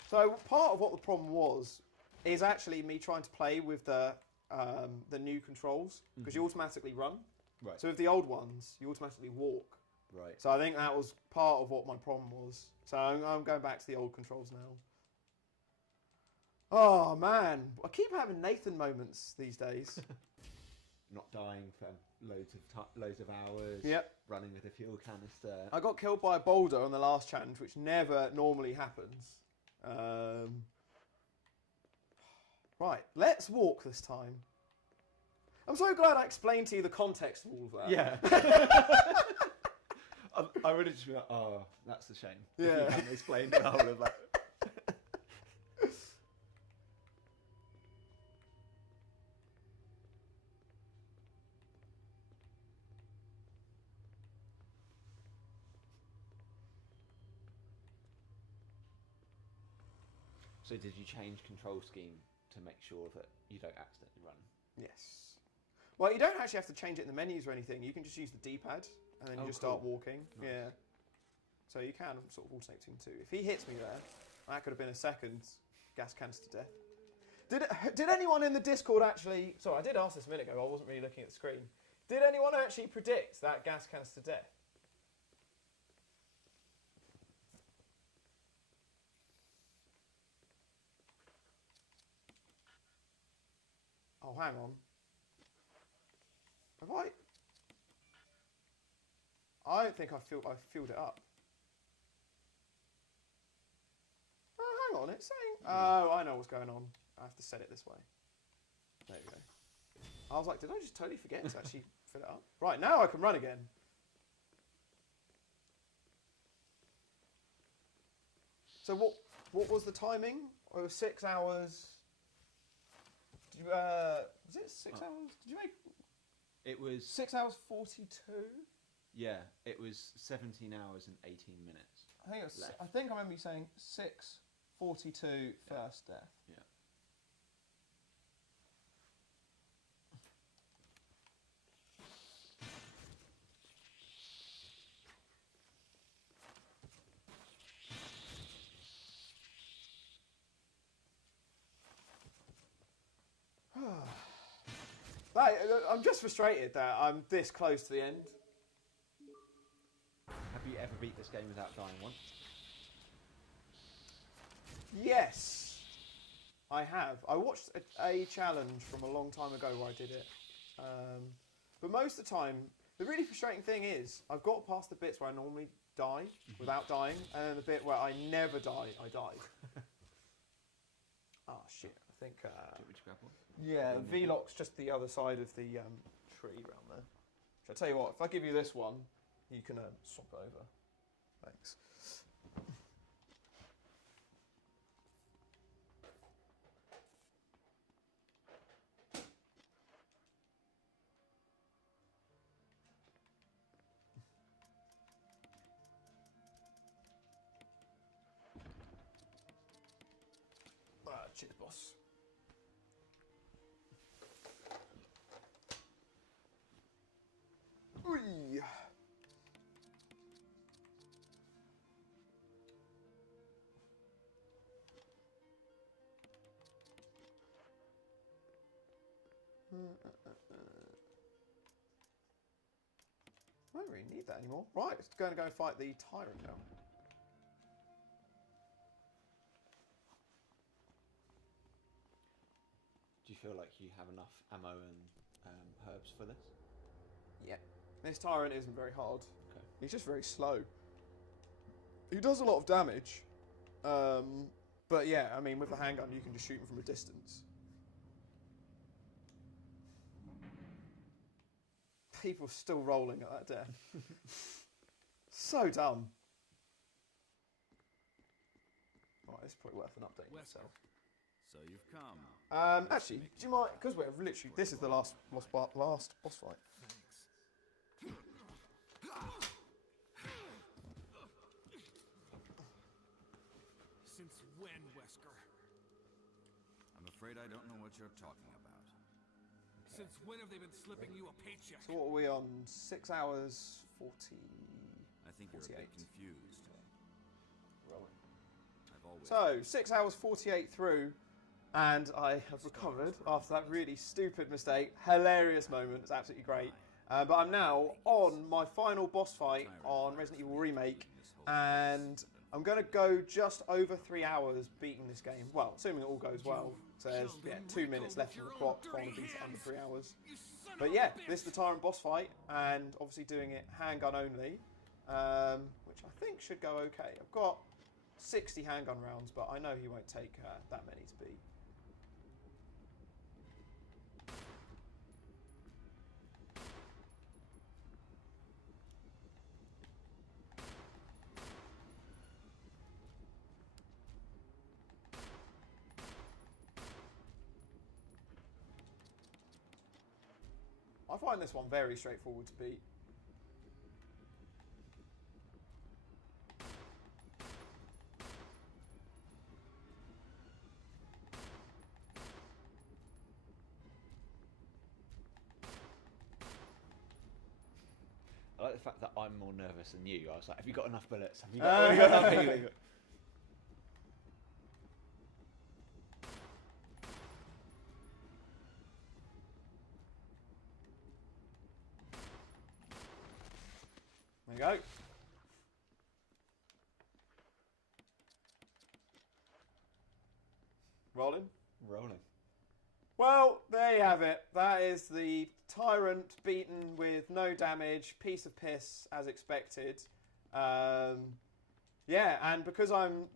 So part of what the problem was is actually me trying to play with the new controls because you automatically run. Right. So with the old ones, you automatically walk. Right. So I think that was part of what my problem was. So I'm going back to the old controls now. Oh man, I keep having Nathan moments these days. Not dying for loads of hours. Yep. Running with a fuel canister. I got killed by a boulder on the last challenge, which never normally happens. Right, let's walk this time. I'm so glad I explained to you the context of all of that. Yeah. I would have just been like, oh, that's a shame. Yeah. If you hadn't explained the whole of that. So did you change control scheme to make sure that you don't accidentally run? Yes. Well, you don't actually have to change it in the menus or anything. You can just use the D-pad and then you just start walking. Nice. Yeah. So you can sort of alternate between 2. If he hits me there, that could have been a second gas canister death. Did anyone in the Discord actually... Sorry, I did ask this a minute ago. I wasn't really looking at the screen. Did anyone actually predict that gas canister death? Oh, hang on. Have I don't think I've filled it up. Oh, hang on. It's saying... Oh, I know what's going on. I have to set it this way. There we go. I was like, did I just totally forget to actually fill it up? Right, now I can run again. So what was the timing? It was 6 hours... was it 6 hours? Did you make... It was... 6 hours 42? Yeah, it was 17 hours and 18 minutes. I think it was. Left. I think I remember you saying 6:42 first death. Yeah. I'm just frustrated that I'm this close to the end. Have you ever beat this game without dying once? Yes, I have. I watched a challenge from a long time ago where I did it. But most of the time, the really frustrating thing is I've got past the bits where I normally die without dying, and then the bit where I never die, I die. Ah, shit. I think... Would you grab one? yeah, V-Lock's just the other side of the tree around there. Shall I tell you what, if I give you this one, you can swap it over. Thanks. Cheers, boss. Oi. I don't really need that anymore. Right, it's going to go fight the tyrant now. Do you feel like you have enough ammo and herbs for this? Yeah. This tyrant isn't very hard. Okay. He's just very slow. He does a lot of damage. But yeah, I mean, with the handgun, you can just shoot him from a distance. People still rolling at that death. So dumb. Right, this is probably worth an update myself. So you've come. Actually, do you mind? Because we're literally, this is the last boss fight. Since when, Wesker? I'm afraid I don't know what you're talking about. Since when have they been slipping you a paycheck? So what are we on? 6 hours 40. I think you're a bit confused. I've always So 6 hours 48 through, and I have recovered after that really stupid mistake. Hilarious moment. It's absolutely great. But I'm now on my final boss fight on Resident Evil Remake, and I'm going to go just over 3 hours beating this game. Well, assuming it all goes well. So there's 2 minutes left on the clock. I want to beat it under 3 hours. But yeah, this is the Tyrant boss fight, and obviously doing it handgun only, which I think should go okay. I've got 60 handgun rounds, but I know he won't take that many to beat. I find this one very straightforward to beat. I like the fact that I'm more nervous than you. I was like, have you got enough bullets? Have you got enough healing? There you go. Rolling? Rolling. Well, there you have it. That is the Tyrant beaten with no damage, piece of piss as expected. Yeah, and because I'm,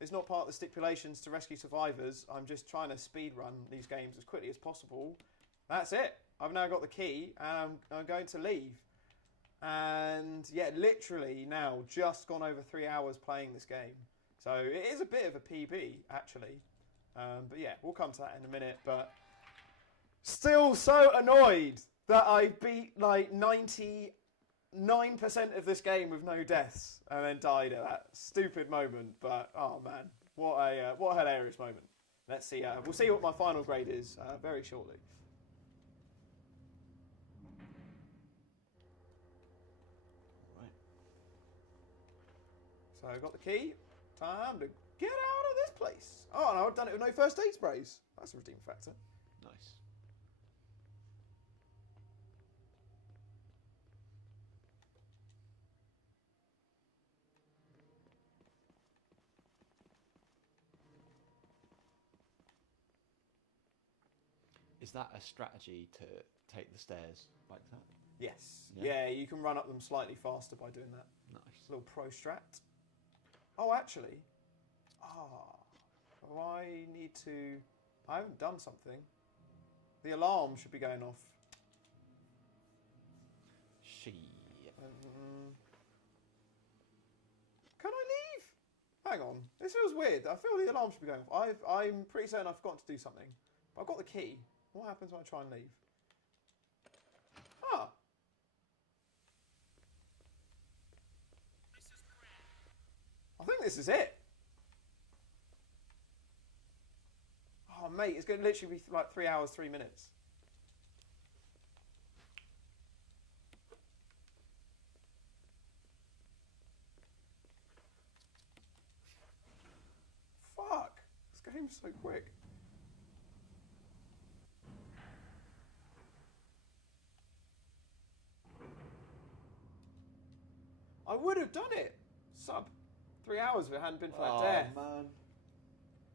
it's not part of the stipulations to rescue survivors, I'm just trying to speed run these games as quickly as possible. That's it. I've now got the key, and I'm going to leave. And yeah, literally now just gone over 3 hours playing this game. So it is a bit of a PB, actually. But yeah, we'll come to that in a minute. But still so annoyed that I beat like 99% of this game with no deaths and then died at that stupid moment. But oh man, what a hilarious moment. Let's see. We'll see what my final grade is very shortly. Right. So I got the key. Time to get out of this place. Oh, no, I've done it with no first aid sprays. That's a redeeming factor. Nice. Is that a strategy to take the stairs like that? Yes. Yeah. Yeah, you can run up them slightly faster by doing that. Nice. Little pro strat. Oh, actually. I need to... I haven't done something. The alarm should be going off. Can I leave? Hang on. This feels weird. I feel the alarm should be going off. I'm pretty certain I forgot to do something. But I've got the key. What happens when I try and leave? Ah. I think this is it. Oh, mate, it's going to literally be like 3 hours, 3 minutes. Fuck. This game's so quick. I would have done it. Sub 3 hours if it hadn't been for that death. Oh, man.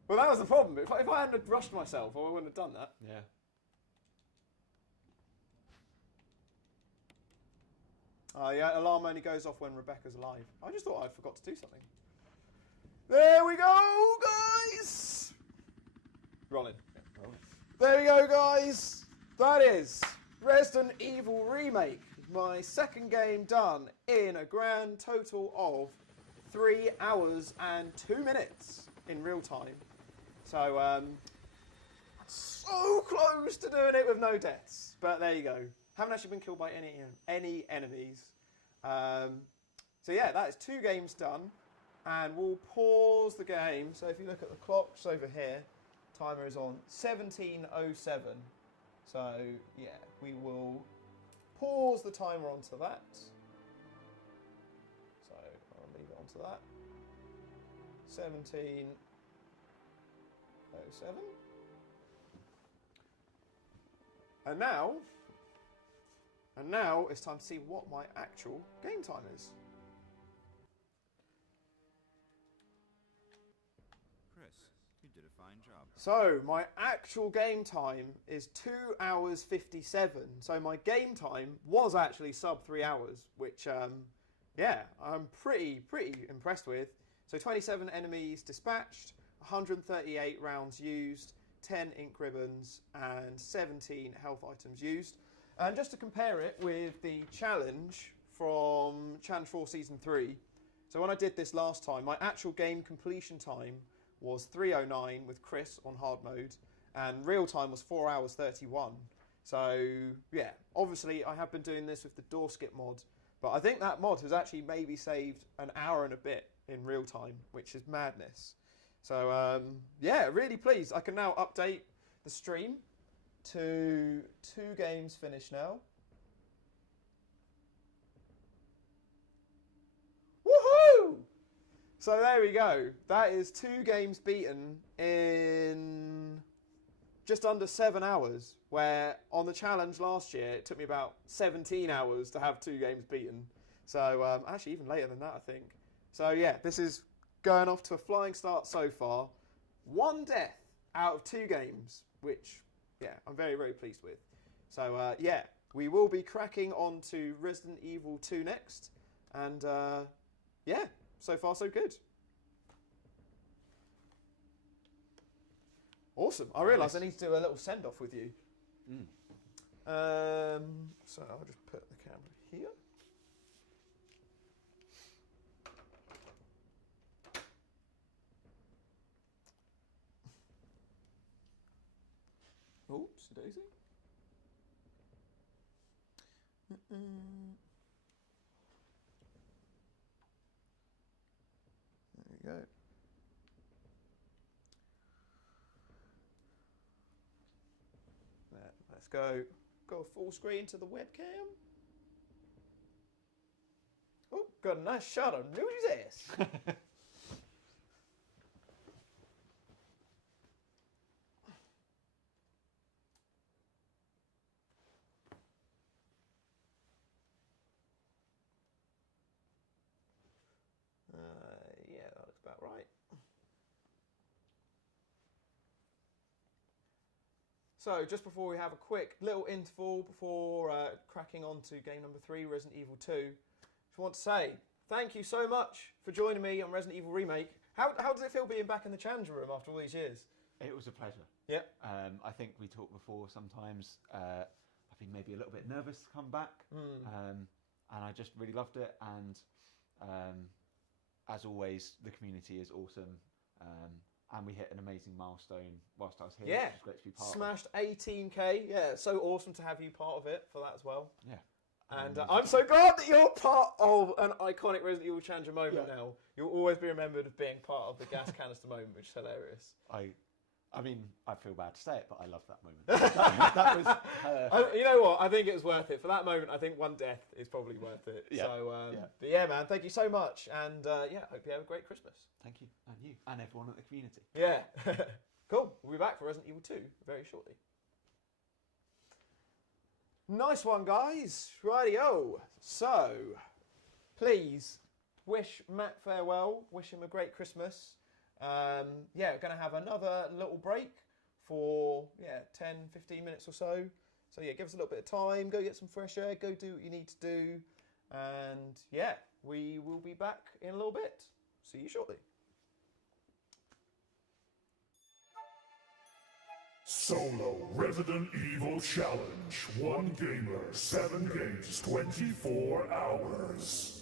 Well, that was the problem. If I hadn't rushed myself, I wouldn't have done that. Yeah. Yeah, alarm only goes off when Rebecca's alive. I just thought I'd forgot to do something. There we go, guys! Rolling. There we go, guys! That is Resident Evil Remake. My second game done in a grand total of 3 hours and 2 minutes in real time. So, so close to doing it with no deaths. But there you go. Haven't actually been killed by any enemies. So yeah, that is 2 games done. And we'll pause the game. So if you look at the clocks over here, timer is on 17:07. So yeah, we will pause the timer onto that. So I'll leave it onto that. 17:07. And now it's time to see what my actual game time is. Chris, you did a fine job. So my actual game time is 2 hours 57. So my game time was actually sub 3 hours, which yeah, I'm pretty impressed with. So 27 enemies dispatched, 138 rounds used, 10 ink ribbons, and 17 health items used. And just to compare it with the challenge from Challenge 4 Season 3, so when I did this last time, my actual game completion time was 3:09 with Chris on hard mode, and real time was 4 hours 31. So yeah, obviously I have been doing this with the door skip mod, but I think that mod has actually maybe saved an hour and a bit in real time, which is madness. So yeah, really pleased. I can now update the stream to 2 games finished now. Woohoo! So there we go. That is 2 games beaten in just under 7 hours, where on the challenge last year, it took me about 17 hours to have 2 games beaten. So actually even later than that, I think. So yeah, this is going off to a flying start so far. 1 death out of 2 games, which, yeah, I'm very pleased with. So, yeah, we will be cracking on to Resident Evil 2 next. And, yeah, so far so good. Awesome. I realised I need to do a little send-off with you. So I'll just put the camera here. Oops, daisy. There we go. Let's go full screen to the webcam. Oh, got a nice shot of Nougie's ass. Yeah, that looks about right. So, just before we have a quick little interval before cracking on to game number 3, Resident Evil 2, just want to say thank you so much for joining me on Resident Evil Remake. How does it feel being back in the Challenger Room after all these years? It was a pleasure. Yeah. I think we talked before sometimes. I've been maybe a little bit nervous to come back. And I just really loved it. And as always, the community is awesome. And we hit an amazing milestone whilst I was here. Yeah. Which was great to be part Smashed 18k. Yeah, so awesome to have you part of it for that as well. Yeah. And I'm so glad that you're part of an iconic Resident Evil Challenger moment now. You'll always be remembered as being part of the gas canister moment, which is hilarious. I mean, I feel bad to say it, but I love that moment. that was. You know what? I think it was worth it. For that moment, I think one death is probably worth it. Yeah. So, but yeah, man, thank you so much. And yeah, hope you have a great Christmas. Thank you. And you. And everyone at the community. Yeah. Cool. We'll be back for Resident Evil 2 very shortly. Nice one, guys. Rightio. So, please wish Matt farewell. Wish him a great Christmas. Yeah, we're going to have another little break for 10, 15 minutes or so. So yeah, give us a little bit of time. Go get some fresh air. Go do what you need to do. And yeah, we will be back in a little bit. See you shortly. Solo Resident Evil Challenge. 1 gamer, 7 games, 24 hours.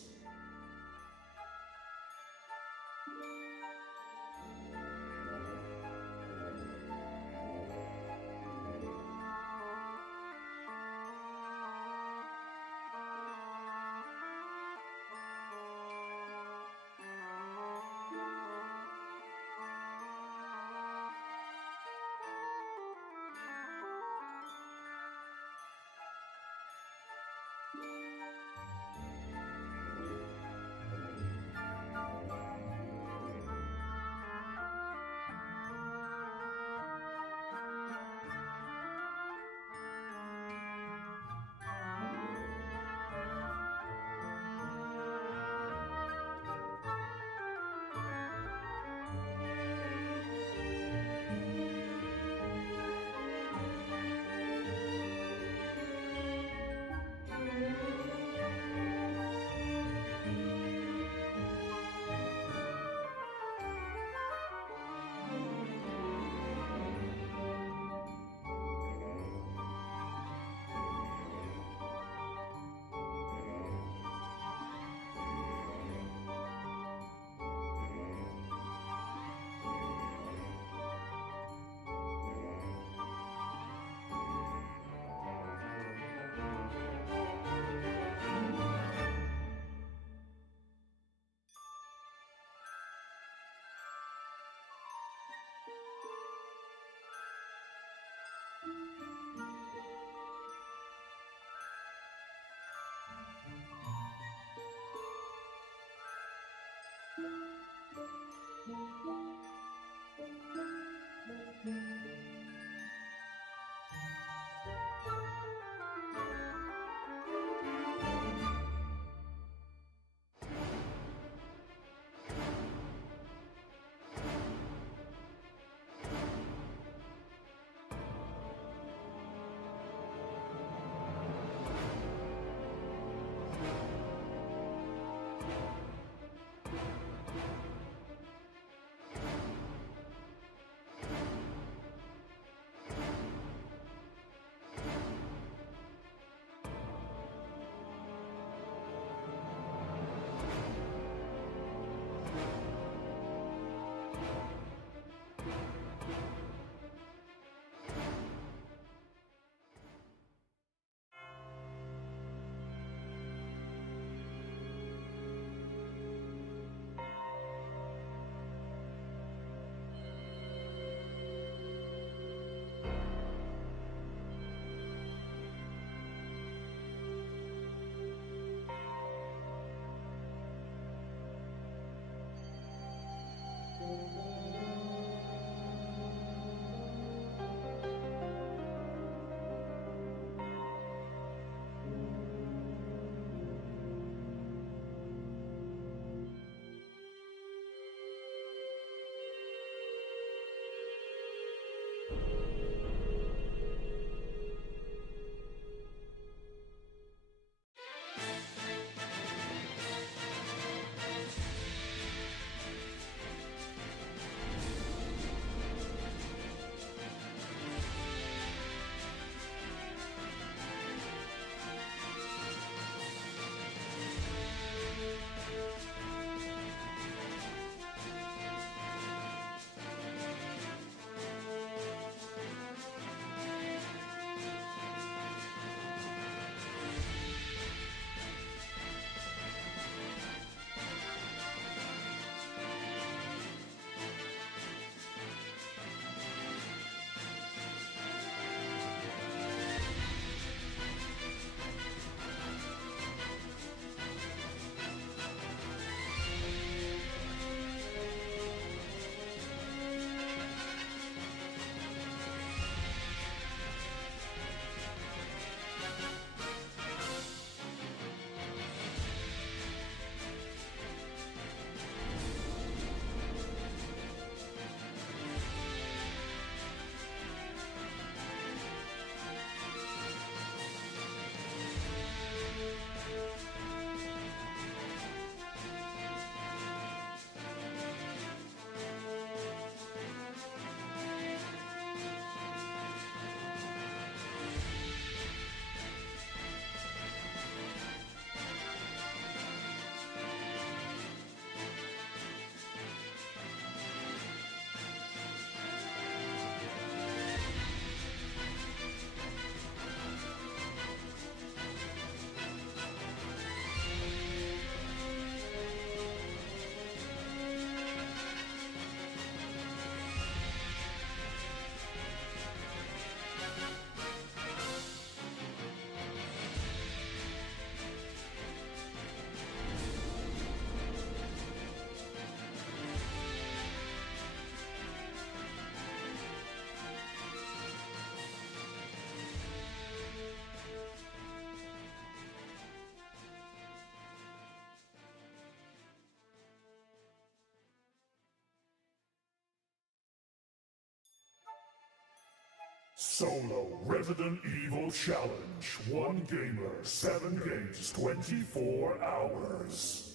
Solo Resident Evil Challenge. 1 gamer, 7 games, 24 hours.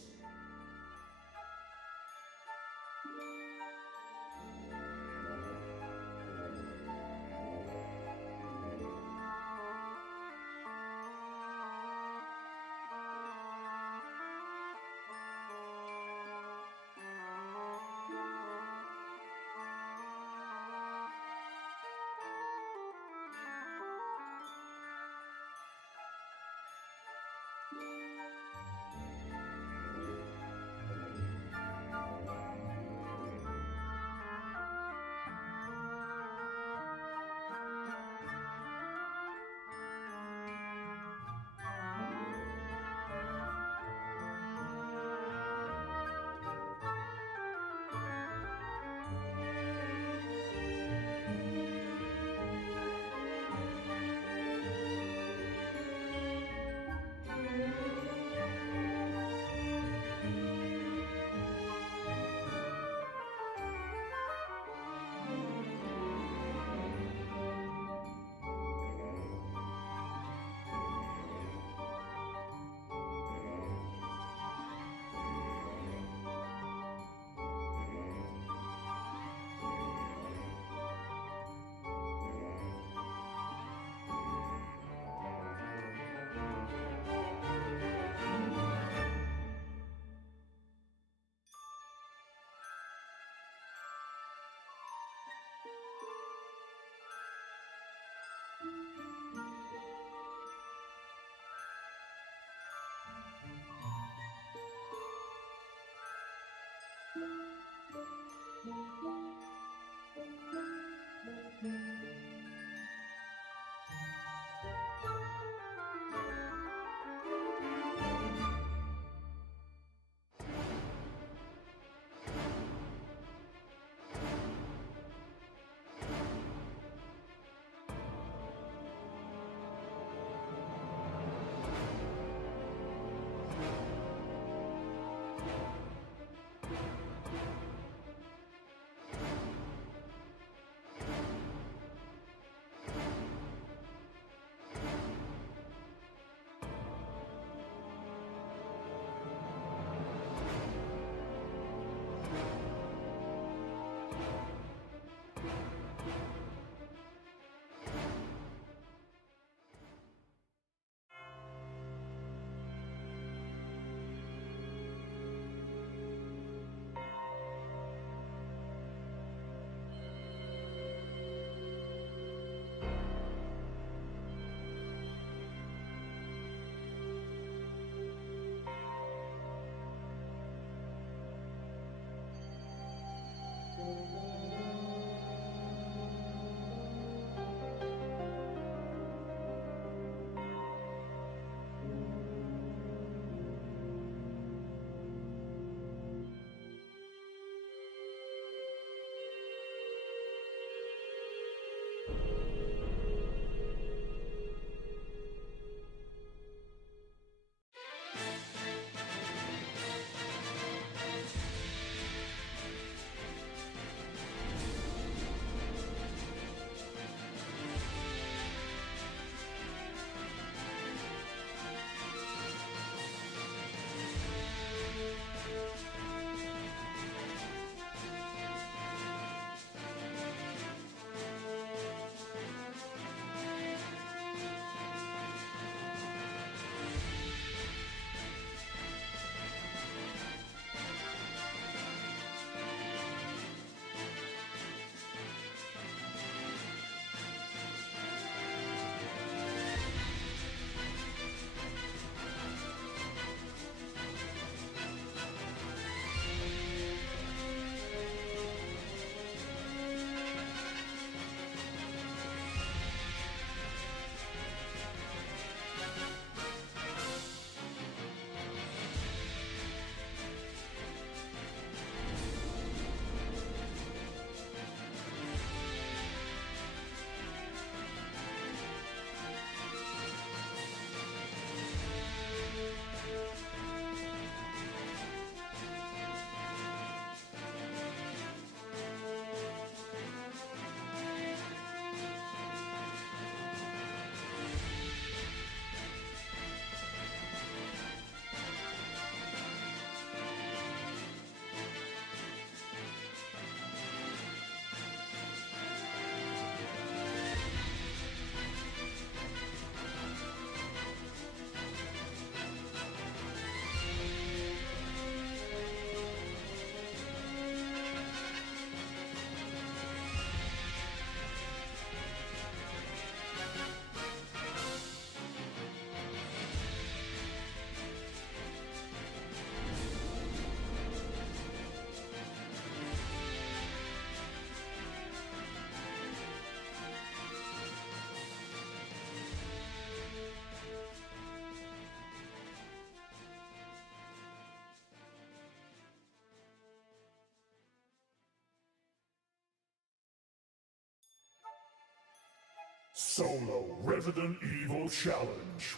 Solo Resident Evil Challenge.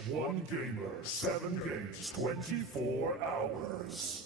1 gamer, 7 games, 24 hours.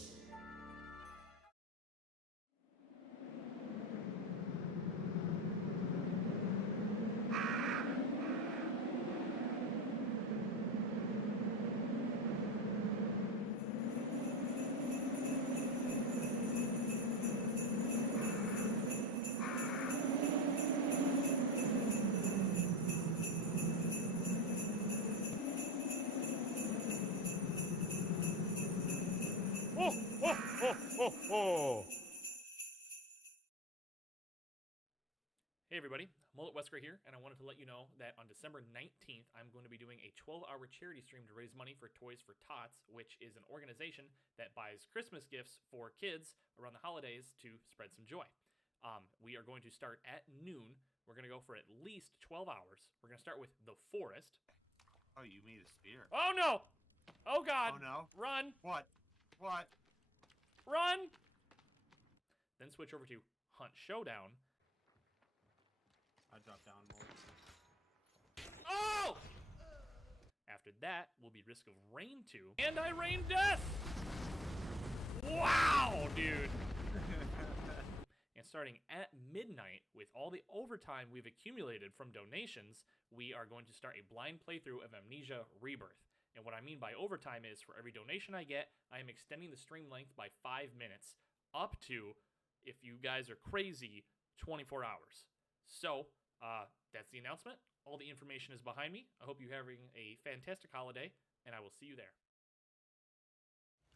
Hey everybody, Mullet Wesker here, and I wanted to let you know that on December 19th, I'm going to be doing a 12-hour charity stream to raise money for Toys for Tots, which is an organization that buys Christmas gifts for kids around the holidays to spread some joy. We are going to start at noon. We're going to go for at least 12 hours. We're going to start with The Forest. Oh, you made a spear. Oh no! Oh god! Oh no! Run! What? What? Run! Then switch over to Hunt Showdown. I dropped down more. Oh! After that will be Risk of Rain 2. And I rain death! Wow, dude! And starting at midnight, with all the overtime we've accumulated from donations, we are going to start a blind playthrough of Amnesia Rebirth. And what I mean by overtime is, for every donation I get, I am extending the stream length by 5 minutes, up to, if you guys are crazy, 24 hours. So, that's the announcement. All the information is behind me. I hope you're having a fantastic holiday, and I will see you there.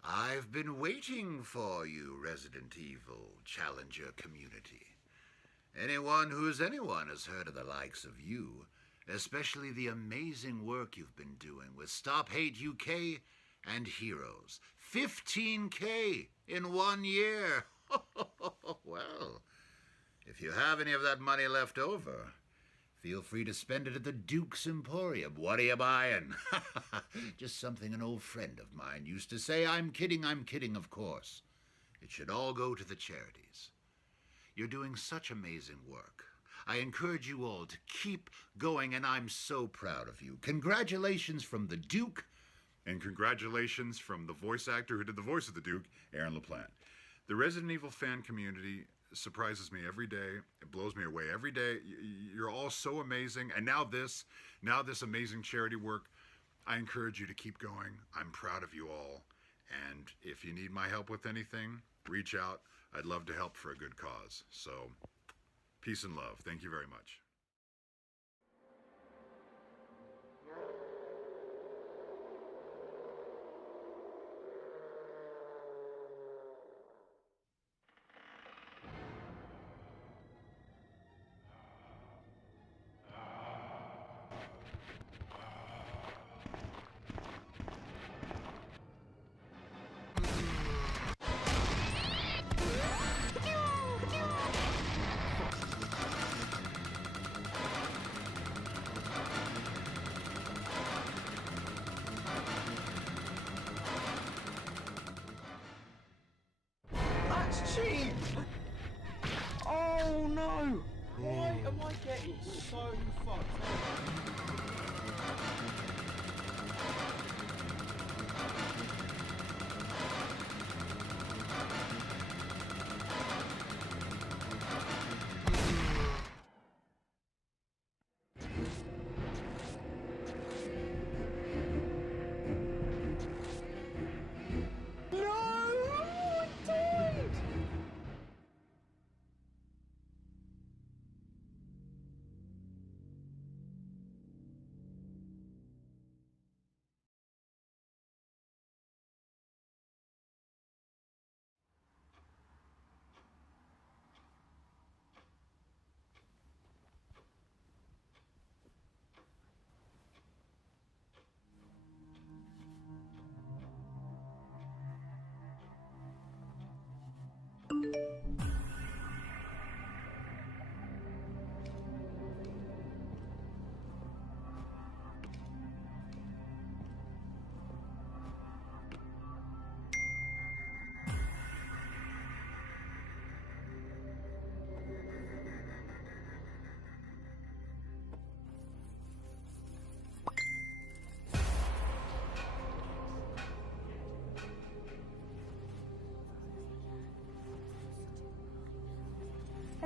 I've been waiting for you, Resident Evil Challenger community. Anyone has heard of the likes of you, especially the amazing work you've been doing with Stop Hate UK and Heroes. 15K in 1 year. Well, if you have any of that money left over, feel free to spend it at the Duke's Emporium. What are you buying? Just something an old friend of mine used to say. I'm kidding, of course. It should all go to the charities. You're doing such amazing work. I encourage you all to keep going, and I'm so proud of you. Congratulations from the Duke. And congratulations from the voice actor who did the voice of the Duke, Aaron LaPlante. The Resident Evil fan community surprises me every day. It blows me away every day. You're all so amazing. And now this amazing charity work. I encourage you to keep going. I'm proud of you all. And if you need my help with anything, reach out. I'd love to help for a good cause. So, peace and love. Thank you very much. That's cheap! Oh no! Why am I getting so fucked up?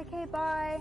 Okay, bye.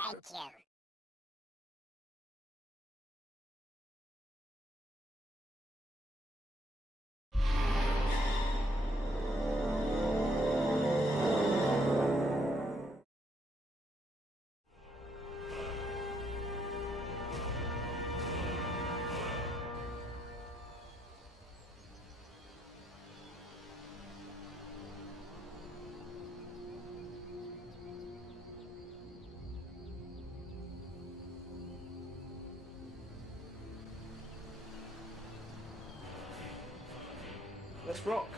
Thank you. Let's rock.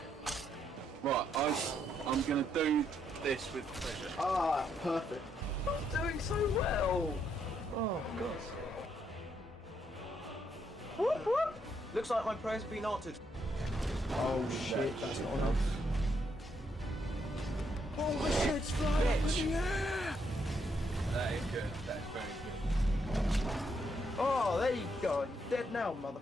Right, I'm gonna do this with pleasure. Ah, perfect. I'm doing so well. Oh, God. Whoop, whoop. Looks like my prayers have been answered. Oh, shit, that's not enough. Oh, the shit's flying up in the air. That is good. That's very good. Oh, there you go. Dead now, motherfucker.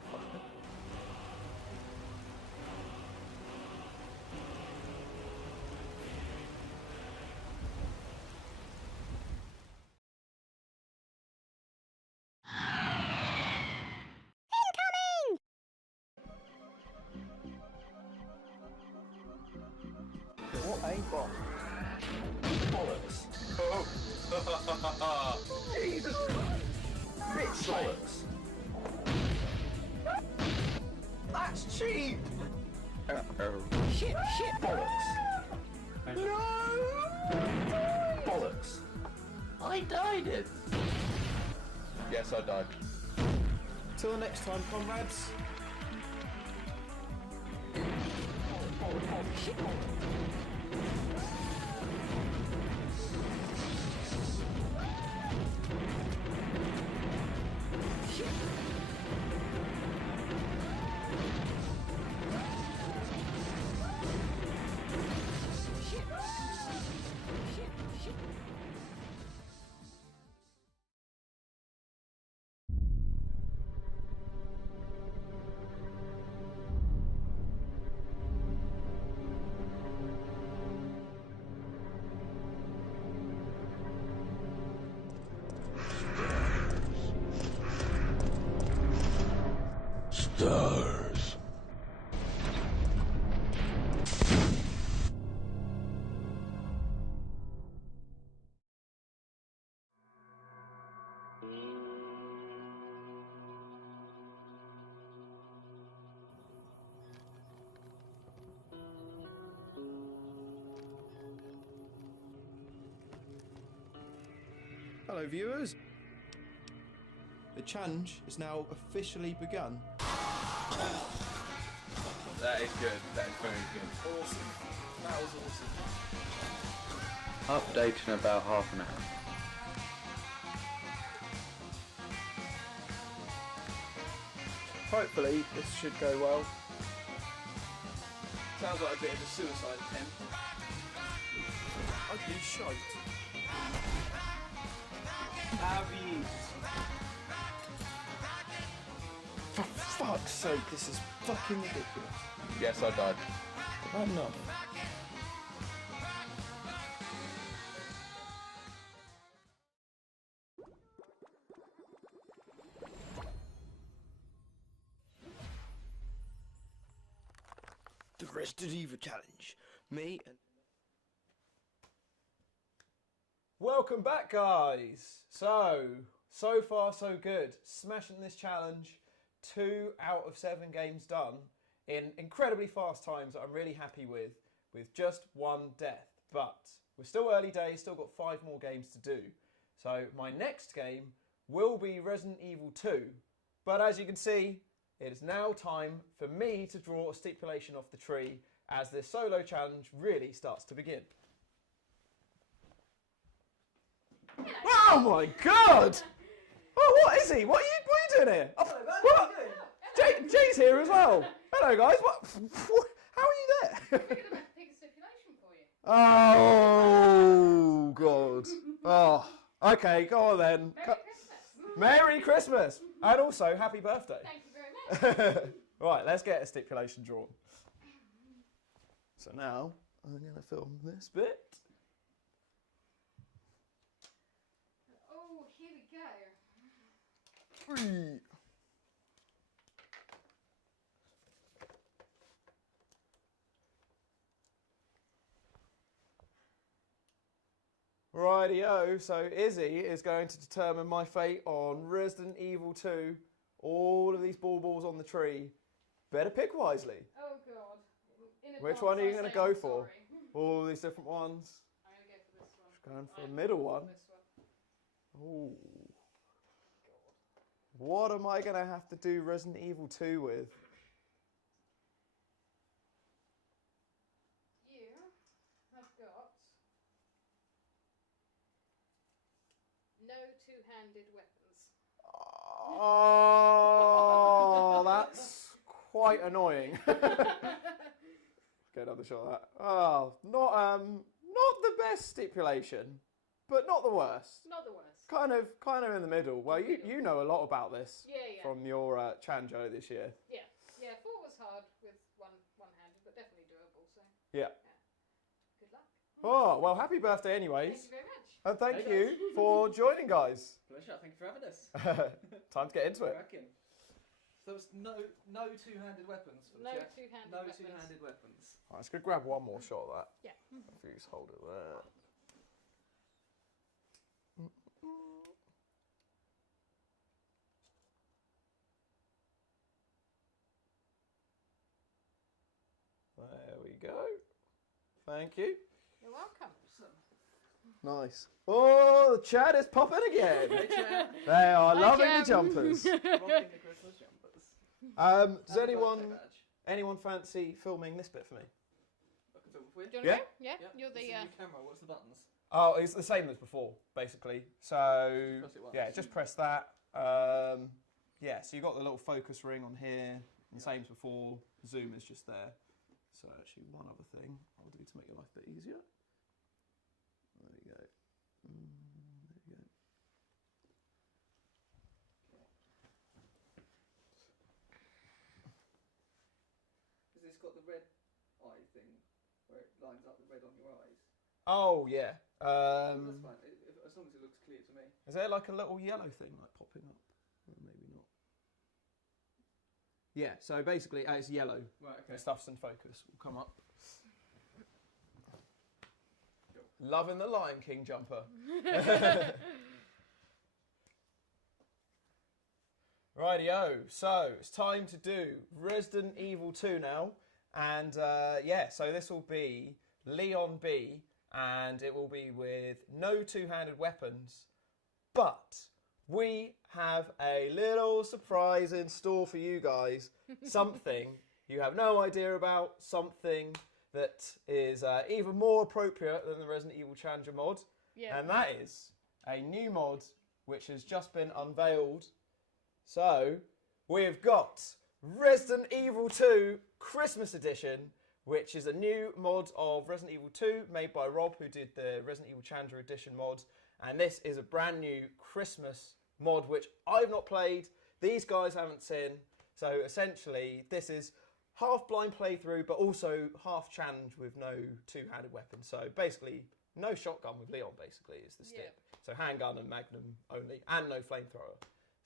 What a bomb. Bollocks. Oh. Jesus Christ. Bitch bollocks. That's cheap. Shit. Bollocks. No. Bollocks. I died it. Yes, I died. Till next time, comrades. Stars. Hello, viewers. The challenge is now officially begun. That is good. That is very good. Awesome. That was awesome. Update in about half an hour. Hopefully, this should go well. Sounds like a bit of a suicide attempt. I'd be shite. Abby. sake, this is fucking ridiculous. Yes, I died. I'm not. The Resident Evil Challenge. Me and... Welcome back, guys. So far so good. Smashing this challenge. 2 out of 7 games done in incredibly fast times that I'm really happy with just 1 death. But we're still early days, still got 5 more games to do. So my next game will be Resident Evil 2. But as you can see, it is now time for me to draw a stipulation off the tree as this solo challenge really starts to begin. Oh my god! Oh, what is he? What are you doing here? Hello, man. What? Jay's here as well. Hello, guys. What? How are you there? We're going to pick a stipulation for you. Oh god. Oh. Okay, go on then. Merry Christmas. Merry Christmas, and also happy birthday. Thank you very much. Right, let's get a stipulation drawn. So now I'm going to film this bit. Oh, here we go. 3. Rightio, so Izzy is going to determine my fate on Resident Evil 2. All of these balls on the tree. Better pick wisely. Oh, God. Which one are you going to go for? All these different ones? I'm going to go for this one. Just going for the middle one. Ooh. What am I going to have to do Resident Evil 2 with? You have got no two-handed weapons. Oh, that's quite annoying. Get another shot at that. Oh, not the best stipulation, but not the worst. Not the worst. Kind of in the middle. Well, you know a lot about this from your Chanjo this year. Yeah, 4 was hard with one-handed, but definitely doable. So Yeah. Good luck. Oh, well, happy birthday anyways. Thank you very much. And thank Hey, you guys. for joining, guys. Pleasure. Thank you for having us. Time to get into it. Cracking. So there's no two-handed weapons for the No chat? two-handed No weapons. two-handed weapons. All right, let's go grab one more shot of that. Yeah. If you just hold it there. There we go. Thank you. You're welcome. Nice. Oh, the chat is popping again. Hey, chat. They are Hi, loving Cam. the jumpers. Rocking the Christmas jumpers. Does And anyone fancy filming this bit for me? I can film it for you. Do you want to Yeah. go? Yeah. Yep. You're This the. is your camera. What's the buttons? Oh, it's the same as before, basically. So Just press it once. yeah, just press that. Yeah, so you got the little focus ring on here, and the same as before. Zoom is just there. So actually, one other thing I'll do to make your life a bit easier. There you go. There you go. Has this got the red eye thing where it lines up the red on your eyes? Oh yeah. That's fine. As long as it looks clear to me. Is there like a little yellow thing like popping up? Or maybe not. Yeah. So basically, it's yellow. Right. Okay. The stuff's in focus. Will come up. Loving the Lion King jumper. Rightio, so it's time to do Resident Evil 2 now. And yeah, so this will be Leon B, and it will be with no two-handed weapons. But we have a little surprise in store for you guys. Something you have no idea about, something that is even more appropriate than the Resident Evil Challenger mod. Yeah. And that is a new mod which has just been unveiled. So, we've got Resident Evil 2 Christmas Edition, which is a new mod of Resident Evil 2 made by Rob, who did the Resident Evil Challenger Edition mod. And this is a brand new Christmas mod, which I've not played, these guys haven't seen. So essentially, this is half blind playthrough, but also half challenge with no two-handed weapon. So basically, no shotgun with Leon, basically, is the stip. So handgun and magnum only, and no flamethrower.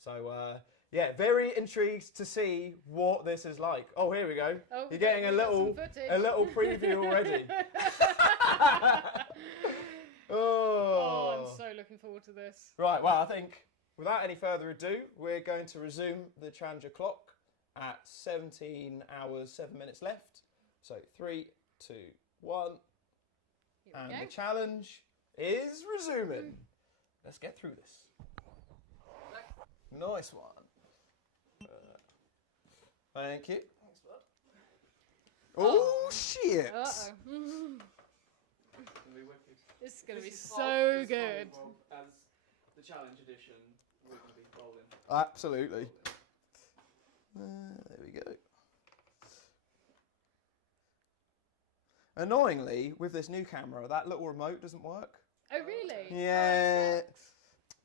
So, yeah, very intrigued to see what this is like. Oh, here we go. Oh, You're getting a little preview already. Oh, I'm so looking forward to this. Right, well, I think without any further ado, we're going to resume the Challenger clock at 17 hours, 7 minutes left. So 3, 2, 1. And the challenge is resuming. Let's get through this. Nice one. Thank you. Thanks, bud. Oh, shit. Uh-oh. This is going to be This is so half as good. fun, well, as the challenge edition, we're going to be bowling. Absolutely. There we go. Annoyingly, with this new camera, that little remote doesn't work. Oh, really? Yeah.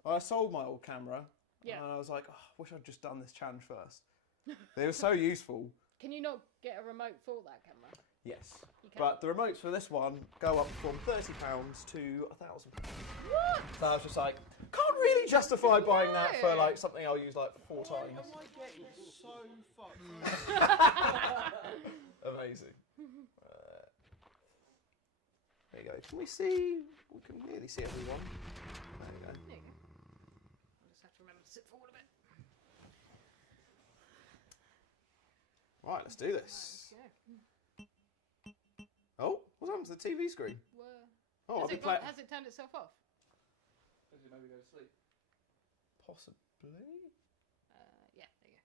I sold my old camera. Yeah. And I was like, oh, I wish I'd just done this challenge first. They were so useful. Can you not get a remote for that camera? Yes. You can. But the remotes for this one go up from £30 to £1,000. What? So I was just like, can't really justify buying that for like something I'll use like 4 times. Am I getting so fucked? Amazing. There you go. Can we see? We can really see everyone. There you go. I just have to remember to sit forward a bit. Right, let's do this. Oh, what happened to the TV screen? Oh, I'll be playing. Has it turned itself off? Does it maybe go to sleep? Possibly. Yeah, there you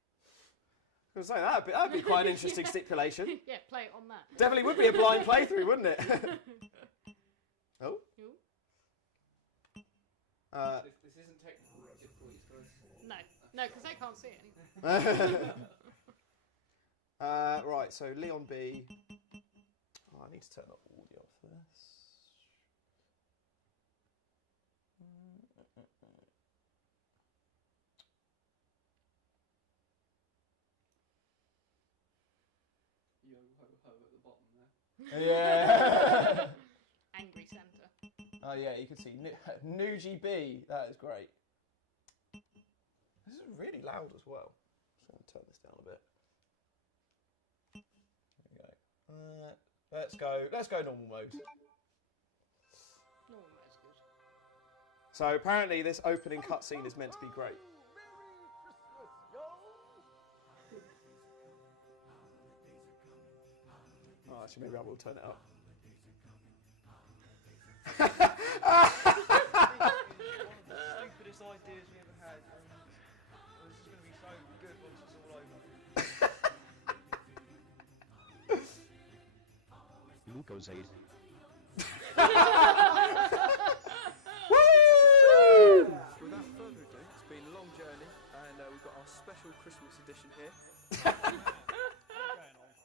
I was going to say, that'd be quite an interesting stipulation. go. Yeah, play it on that. Definitely would be a blind playthrough, wouldn't it? Oh. This isn't technical difficulties, guys. No, because they can't see it anyway. Right, so Leon B. Oh, I need to turn the audio off for this. Yo ho ho at the bottom there. Yeah. Angry Santa. Oh yeah, you can see Nougie B. That is great. This is really loud as well. Just going to turn this down a bit. There we go. Let's go normal mode. Normal mode's good. So apparently this opening cutscene is meant to be great. Oh, actually, maybe I will turn it up. One of the stupidest ideas we ever had. This is going to be so good once it's all over. Glucosade. Woo! Without further ado, it's been a long journey, and we've got our special Christmas edition here. Going on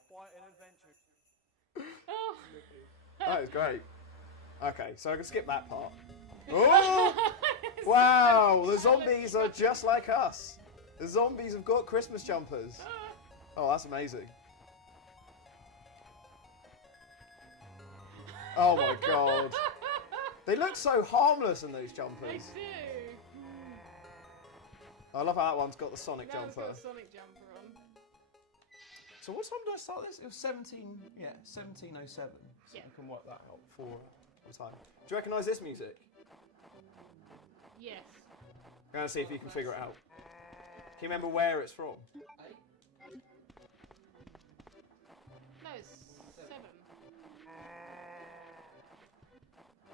quite an adventure. Oh. That is great. Okay, so I can skip that part. Oh! Wow, the zombies are just like us. The zombies have got Christmas jumpers. Oh, that's amazing. Oh my god. They look so harmless in those jumpers. They do. I love how that one's got the Sonic That one's jumper. got a Sonic jumper on. So what time did I start this? It was 1707. So Yeah. you can work that out for the time. Do you recognise this music? Yes. I'm going to see if you can figure it out. Can you remember where it's from? No, it's 7.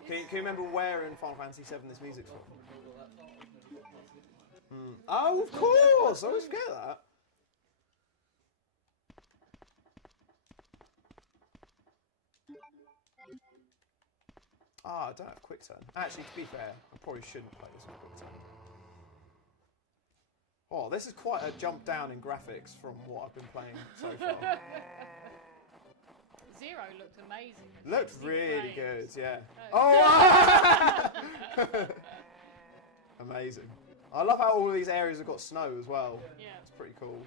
Can you remember where in Final Fantasy VII this music's from? Oh, of course! I always forget that. Ah, I don't have quick turn. Actually, to be fair, I probably shouldn't play this with quick turn. Oh, this is quite a jump down in graphics from what I've been playing so far. Zero looked amazing. Looked really good, yeah. Oh! Amazing. I love how all of these areas have got snow as well. Yeah. It's pretty cool.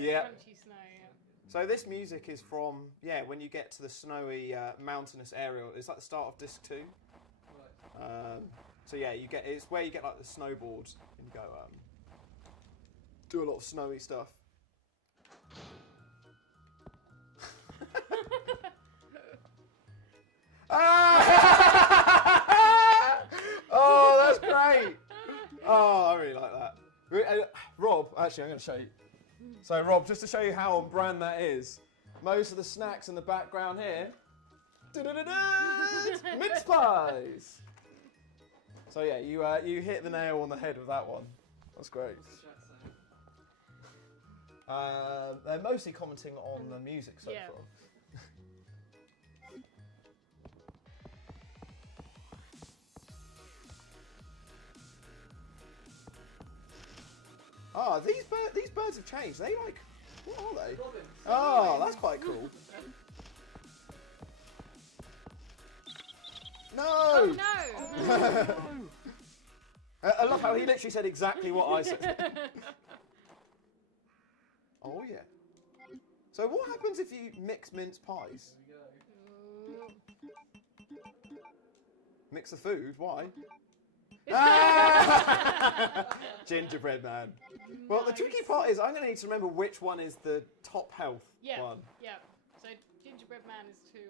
Yeah. Crunchy snow, yeah. So this music is from, when you get to the snowy mountainous area. It's like the start of disc 2. So yeah, it's where you get like the snowboard and you go do a lot of snowy stuff. Oh, that's great! Oh, I really like that. Rob, actually, I'm going to show you. So, Rob, just to show you how on brand that is, most of the snacks in the background here, mince pies. So yeah, you hit the nail on the head with that one. That's great. They're mostly commenting on the music so far. Oh, these birds have changed. They like, what are they? Robins. Oh, that's quite cool. No! Oh no! I love how he literally said exactly what I said. Oh yeah. So what happens if you mix mince pies? Mix the food? Why? Gingerbread man. Well, the tricky part is I'm going to need to remember which one is the top health one. Yeah. So gingerbread man is two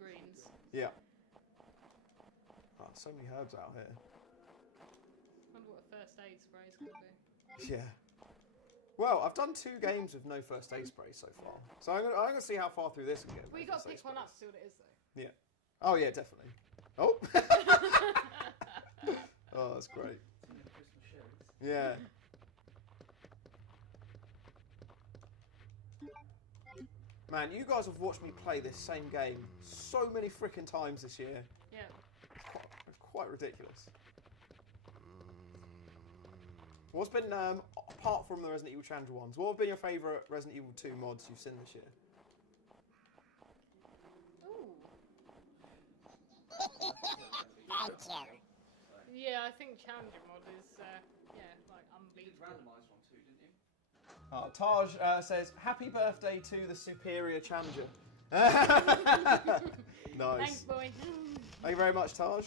greens. Yeah. Oh, so many herbs out here. Wonder what a first aid spray is going to be. Yeah. Well, I've done 2 games with no first aid spray so far, so I'm going to see how far through this can get. Well, you got to pick one up to see what it is, though. Yeah. Oh yeah, definitely. Oh. Oh, that's great. Yeah. Man, you guys have watched me play this same game so many freaking times this year. Yeah. It's quite ridiculous. What's been, apart from the Resident Evil Challenger ones, what have been your favourite Resident Evil 2 mods you've seen this year? Thank you. Yeah, I think Challenger mod is, like unbeatable. Randomised one too, didn't you? Taj says, happy birthday to the superior Challenger. Nice. Thanks, boy. Thank you very much, Taj.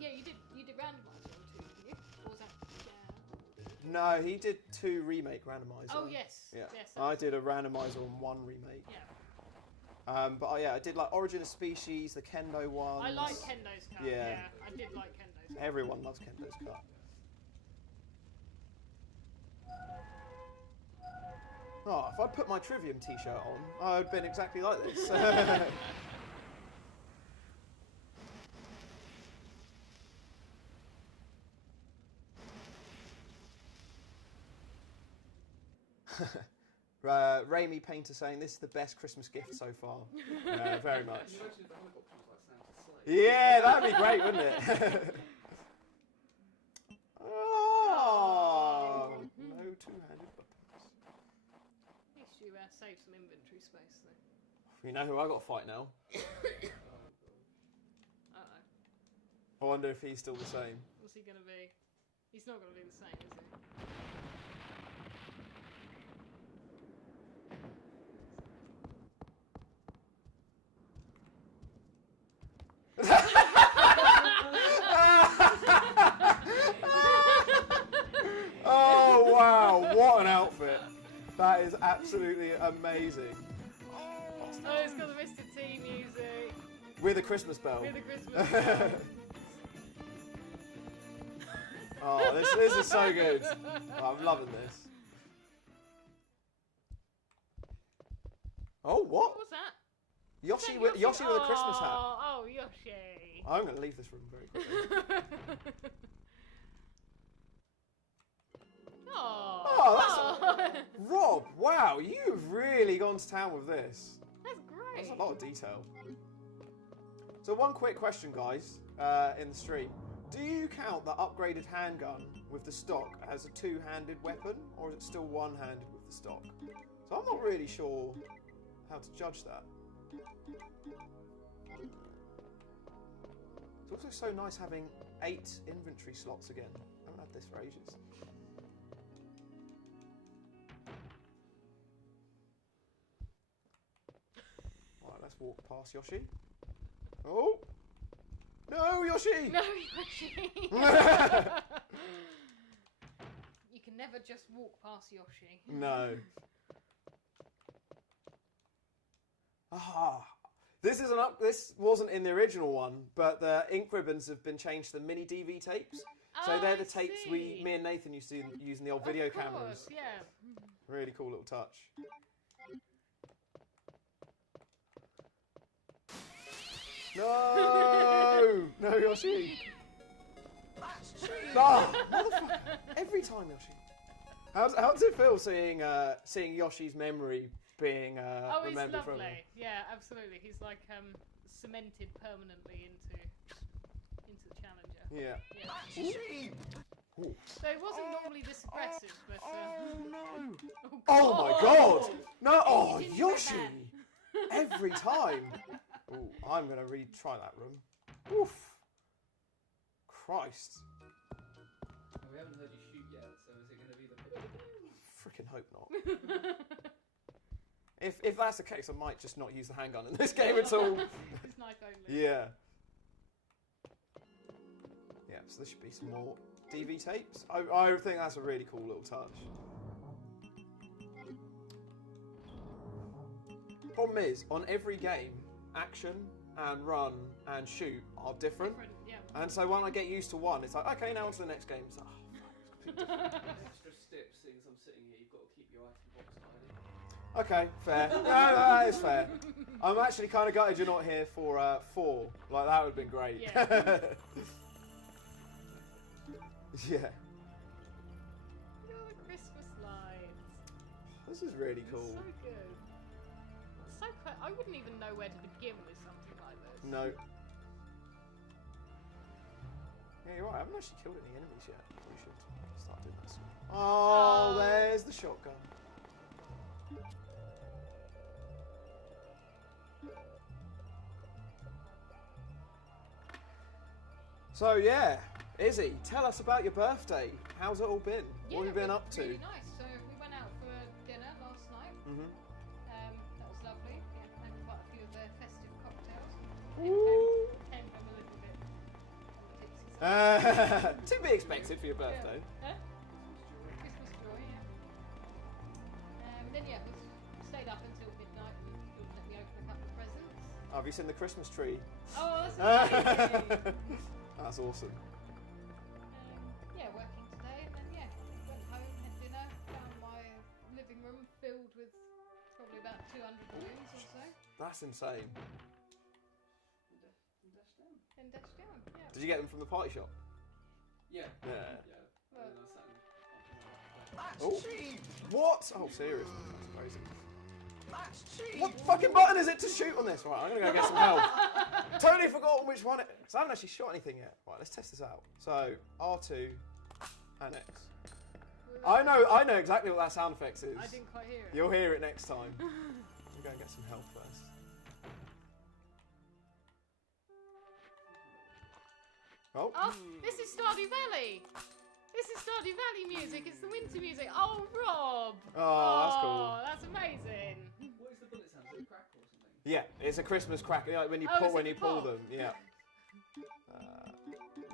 Yeah, you did randomize one too, didn't you? Or was that? Yeah. No, he did 2 remake randomizer. Oh yes. Yeah. Yes. I did a randomizer on 1 remake. Yeah. But I did like Origin of Species, the Kendo ones. I like Kendo's cut. Yeah. I did like Kendo's cut. Everyone loves Kendo's cut. Oh, if I'd put my Trivium t-shirt on, I would have been exactly like this. Raimi Painter saying this is the best Christmas gift so far. Very much. Can you imagine if the helicopter was like Santa's sleigh? Yeah, that'd be great, wouldn't it? Oh, no two-handed weapons. At least you save some inventory space, though. You know who I got to fight now? Uh-oh. I wonder if he's still the same. What's he going to be? He's not going to be the same, is he? Oh wow, what an outfit. That is absolutely amazing. Oh, it's got the Mr. T music. With a Christmas bell. With a Christmas bell. Oh, this is so good. Oh, I'm loving this. Oh, what? What was that? Yoshi with a Christmas hat. Oh, Yoshi. I'm going to leave this room very quickly. Oh, that's Rob, wow, you've really gone to town with this. That's great. That's a lot of detail. So one quick question, guys, in the stream. Do you count the upgraded handgun with the stock as a two-handed weapon, or is it still one-handed with the stock? So I'm not really sure how to judge that. It's also so nice having 8 inventory slots again. I haven't had this for ages. Let's walk past Yoshi. Oh! No, Yoshi! No, Yoshi! You can never just walk past Yoshi. No. Ah. This is This wasn't in the original one, but the ink ribbons have been changed to mini DV tapes. So they're the tapes me and Nathan used to use in the old video cameras. Yeah. Really cool little touch. No! No, Yoshi! Ah, motherfucker! Every time, Yoshi. How does it feel seeing Yoshi's memory being remembered from him? He's lovely. Yeah, absolutely. He's like cemented permanently into the challenger. Yeah. Ooh. So it wasn't normally this aggressive, but oh no! Oh, my god! No! Oh, Yoshi! Every time. Ooh, I'm gonna retry that room. Oof! Christ! We haven't heard you shoot yet, so is it going to be the... Freaking hope not. If that's the case, I might just not use the handgun in this game at all. It's knife only. Yeah. Yeah, so there should be some more DV tapes. I think that's a really cool little touch. Problem is, on every game, action and run and shoot are different. Yeah. And so when I get used to one, it's like, okay, now on to the next game. It's like, oh, fuck, it's completely different. Extra steps, seeing as I'm sitting here, you've got to keep your item box tidy. Okay, fair. No, that is fair. I'm actually kind of gutted you're not here for 4. Like, that would have been great. Yeah. Yeah. Look at all the Christmas lights. This is really cool. So good. So I wouldn't even know where to begin with something like this. No. Yeah, you're right. I haven't actually killed any enemies yet. We should start doing that soon. Oh, there's the shotgun. So yeah, Izzy, tell us about your birthday. How's it all been? Yeah, What have you been up to? Really nice. So we went out for dinner last night. Mhm. That was lovely. Yeah, had quite a few of their festive cocktails. Came from a little bit on the tipsy side. To be expected for your birthday. Yeah. Huh? Christmas joy, yeah. Then we stayed up until midnight and let me open a couple of presents. Oh, have you seen the Christmas tree? Oh, that's amazing. That's awesome. Yeah, working today, and then went home, had dinner, found my living room filled with probably about 200 balloons or so. That's insane. And dashed down, yeah. Did you get them from the party shop? Yeah. Yeah. Well, Oh, what? Oh, seriously, that's crazy. What fucking button is it to shoot on this? Right, I'm gonna go get some help. Totally forgotten which one because I haven't actually shot anything yet. Right, let's test this out. So R2 and X. I know exactly what that sound effect is. I didn't quite hear it. You'll hear it next time. I'm going to get some help first. Oh. Oh, this is Stardew Valley. This is Stardew Valley music. It's the winter music. Oh, Rob. Oh, that's cool. Oh, that's amazing. What is the bullet sound? Is it a crack or something? Yeah, it's a Christmas cracker. Like when you pull them. Yeah.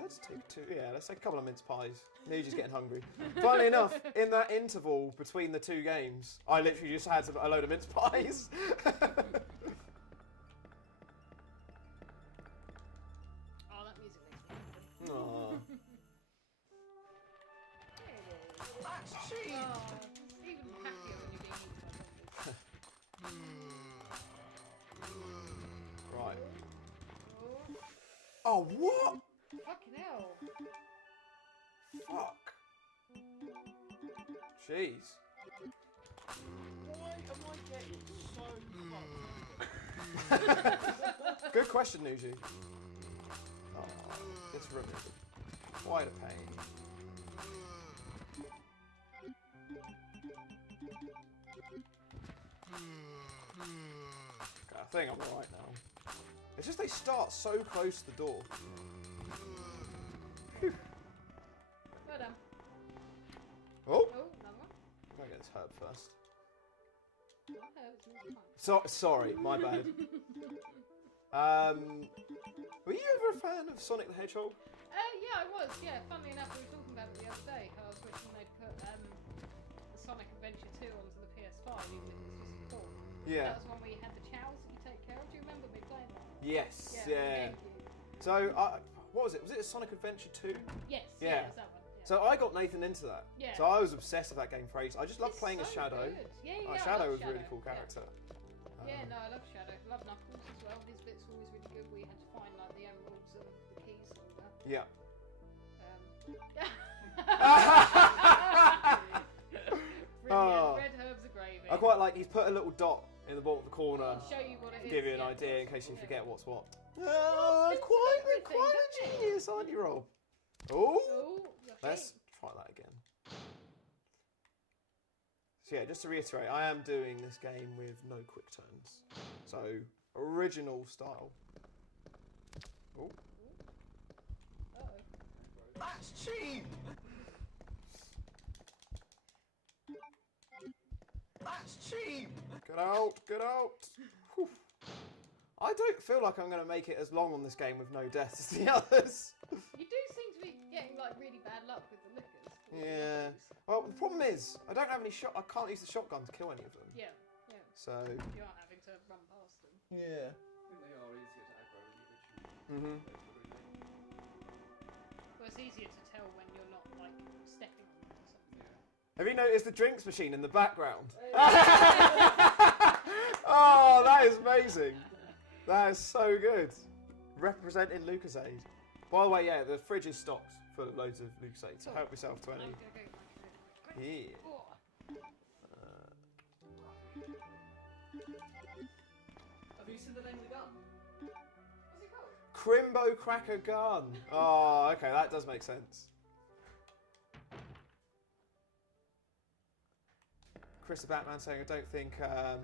Let's take a couple of mince pies. Nougie's getting hungry. Funnily enough, in that interval between the two games, I literally just had a load of mince pies. Oh, that music makes me happy. Aww. Oh, it's even happier when you're being eaten by zombies. Right. Oh, what? Fucking hell. Fuck. Jeez. Why am I getting so fucked? Good question, Nougie. Oh, it's removed. Quite a pain. Okay, I think I'm alright now. It's just they start so close to the door. Whew. Well done. Oh! Oh, another one. I'm gonna get this herb first. Oh, herbs Sorry, my bad. Were you ever a fan of Sonic the Hedgehog? Yeah, I was. Yeah, funnily enough, we were talking about it the other day. How I was wishing they'd put Sonic Adventure 2 onto the PS5, even if it was just a port. Yeah. That was when we had the chows that you take care of. Do you remember me playing that? Yes. Yeah. So, what was it? Was it a Sonic Adventure 2? Yes. Yeah. It was that one. Yeah. So I got Nathan into that. Yeah. So I was obsessed with that game for ages. I just loved playing as so Shadow. good. Yeah, Oh, yeah. Shadow I was a love really cool Shadow, character. Yeah, no, I love Shadow. I love Knuckles as well. His bit's always really good. We had to find like the emeralds and the keys and all that. Yeah. Brilliant. Red herbs are gravy. I quite like he's put a little dot in the bottom of the corner. Show you what it is. Give you an yeah. idea in case you forget what's what. It's Quite everything, a doesn't it? genius, aren't you, Rob? Oh, Your let's shape. try that again. So yeah, just to reiterate, I am doing this game with no quick turns. So original style. Oh. That's cheap! That's cheap! Get out, get out. Whew. I don't feel like I'm going to make it as long on this game with no deaths as the others. You do seem to be getting like really bad luck with the lickers. Yeah. Well, the problem is, I don't have any shot. I can't use the shotgun to kill any of them. Yeah, yeah. So. You are having to run past them. Yeah. I think they are easier to aggro than the original. Mhm. Well, it's easier to tell when you're not like stepping on them or something. Have you noticed the drinks machine in the background? Oh, that is amazing. That is so good. Representing Lucasade. By the way, yeah, the fridge is stocked full of loads of Lucasade, so help yourself to any. Yeah. Have you seen the name of the gun? What's it called? Crimbo Cracker Gun. Oh, okay, that does make sense. Chris the Batman saying, I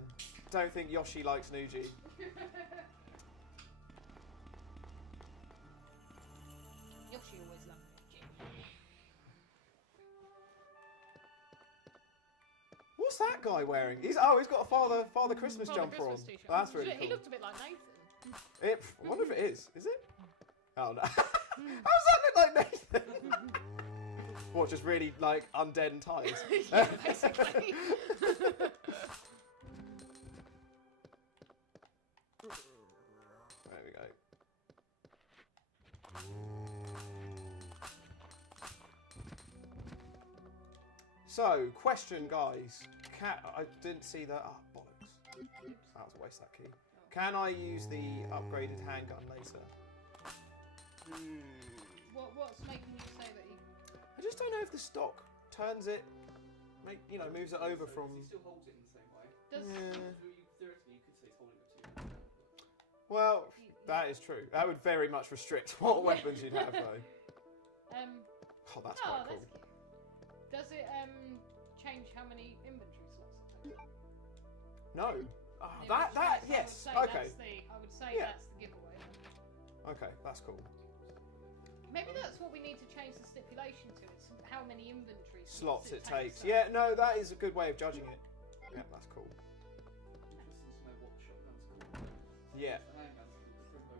don't think Yoshi likes Nougie. Yoshi always loved Nougie. What's that guy wearing? He's got a Father Christmas Father jumper Christmas on. t-shirt. That's really He cool. looked a bit like Nathan. I wonder if it is. Is it? Oh no. How does that look like Nathan? What, just really like undead and tired? Yeah, basically. There we go. So, question, guys. I didn't see the. Oh, bollocks. That was a waste of that key. Can I use the upgraded handgun later? What's making you say that he... I just don't know if the stock turns it, moves it over from. He still holds it in the same way. Does... Theoretically, you could say he's holding it with two hands. Well, that is true. That would very much restrict what weapons you'd have, though. Oh, that's quite cool. That's cute. Does it change how many inventory slots it takes? No. Oh, In that which case, yes. I would Okay. say Yeah. that's the giveaway. Okay, that's cool. Maybe that's what we need to change the stipulation to. It's how many inventory Slots it takes. so- Yeah, no, that is a good way of judging it. Yeah, that's cool. Interesting to know what the shotgun's called. Yeah. The handgun's called the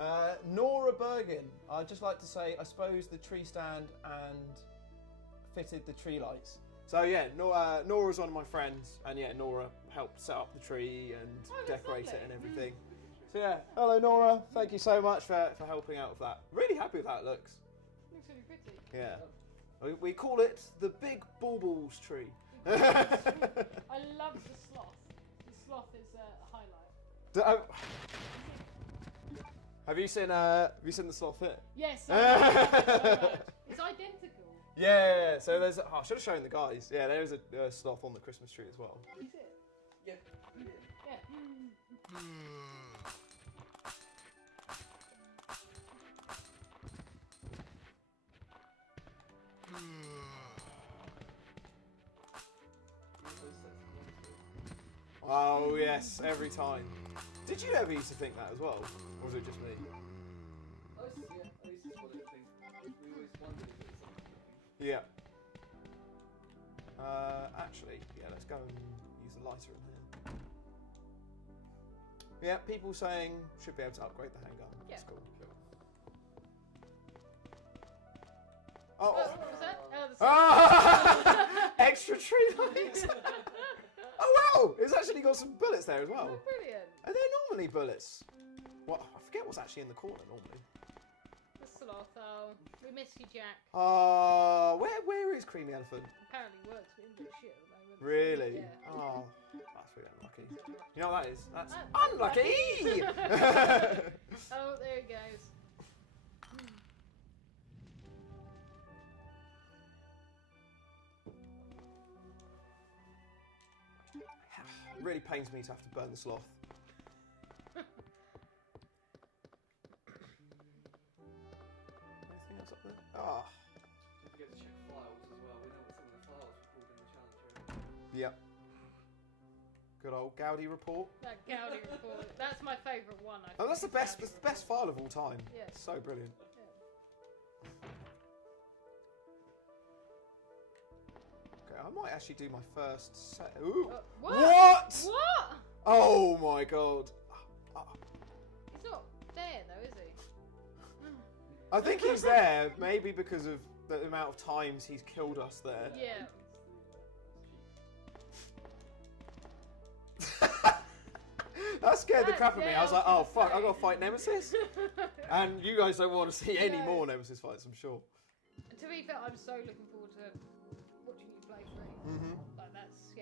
Crimbo Cracker. Nora Bergen. I'd just like to say, I suppose the tree stand and fitted the tree lights. So yeah, Nora's one of my friends, and yeah, Nora helped set up the tree and decorate it and everything. So yeah, hello Nora. Thank you so much for helping out with that. Really happy with how it looks. Looks really pretty. Yeah. We call it the Big Baubles tree. I love the sloth. The sloth is a highlight. Have you seen the sloth here? Yes, I love it so much. It's identical. Yeah. So there's. I should have shown the guys. Yeah, there is a sloth on the Christmas tree as well. Is it? Yeah. Yeah. Oh yes, every time. Did you ever used to think that as well, or was it just me? I used to spot it, think. We always wondered if it was something. Yeah. Actually, yeah. Let's go and use There's a lighter in here. Yeah, people saying should be able to upgrade the handgun. Yeah. That's cool. Oh, what was that? Ah! Extra tree lights. Oh wow! It's actually got some bullets there as well. Oh, brilliant. Are they normally bullets? What? I forget what's actually in the corner normally. The sloth. Oh, we miss you, Jack. Where is Creamy Elephant? Apparently works, but in shit at the moment. Really? Yeah. Oh, that's really unlucky. You know what that is? That's unlucky! Oh, there it goes. It really pains me to have to burn the sloth. Anything else up there? Ah. Don't forget to check files as well. We know what some of the files were called in the challenge area. Yep. Good old Gaudi report. That Gaudi report. That's my favourite one. I Oh, that's the think, best. Gaudi It's the best file of all time. Yeah. It's so brilliant. Okay, I might actually do my first set. Ooh. What? What? What? Oh my god. He's not there though, is he? I think he's there, maybe because of the amount of times he's killed us there. Yeah. That scared the That- crap out of me. yeah, I was I like, was oh gonna fuck, I say. gotta fight Nemesis. And you guys don't want to see any No. more Nemesis fights, I'm sure. To be fair, I'm so looking forward to watching you play through. Like that's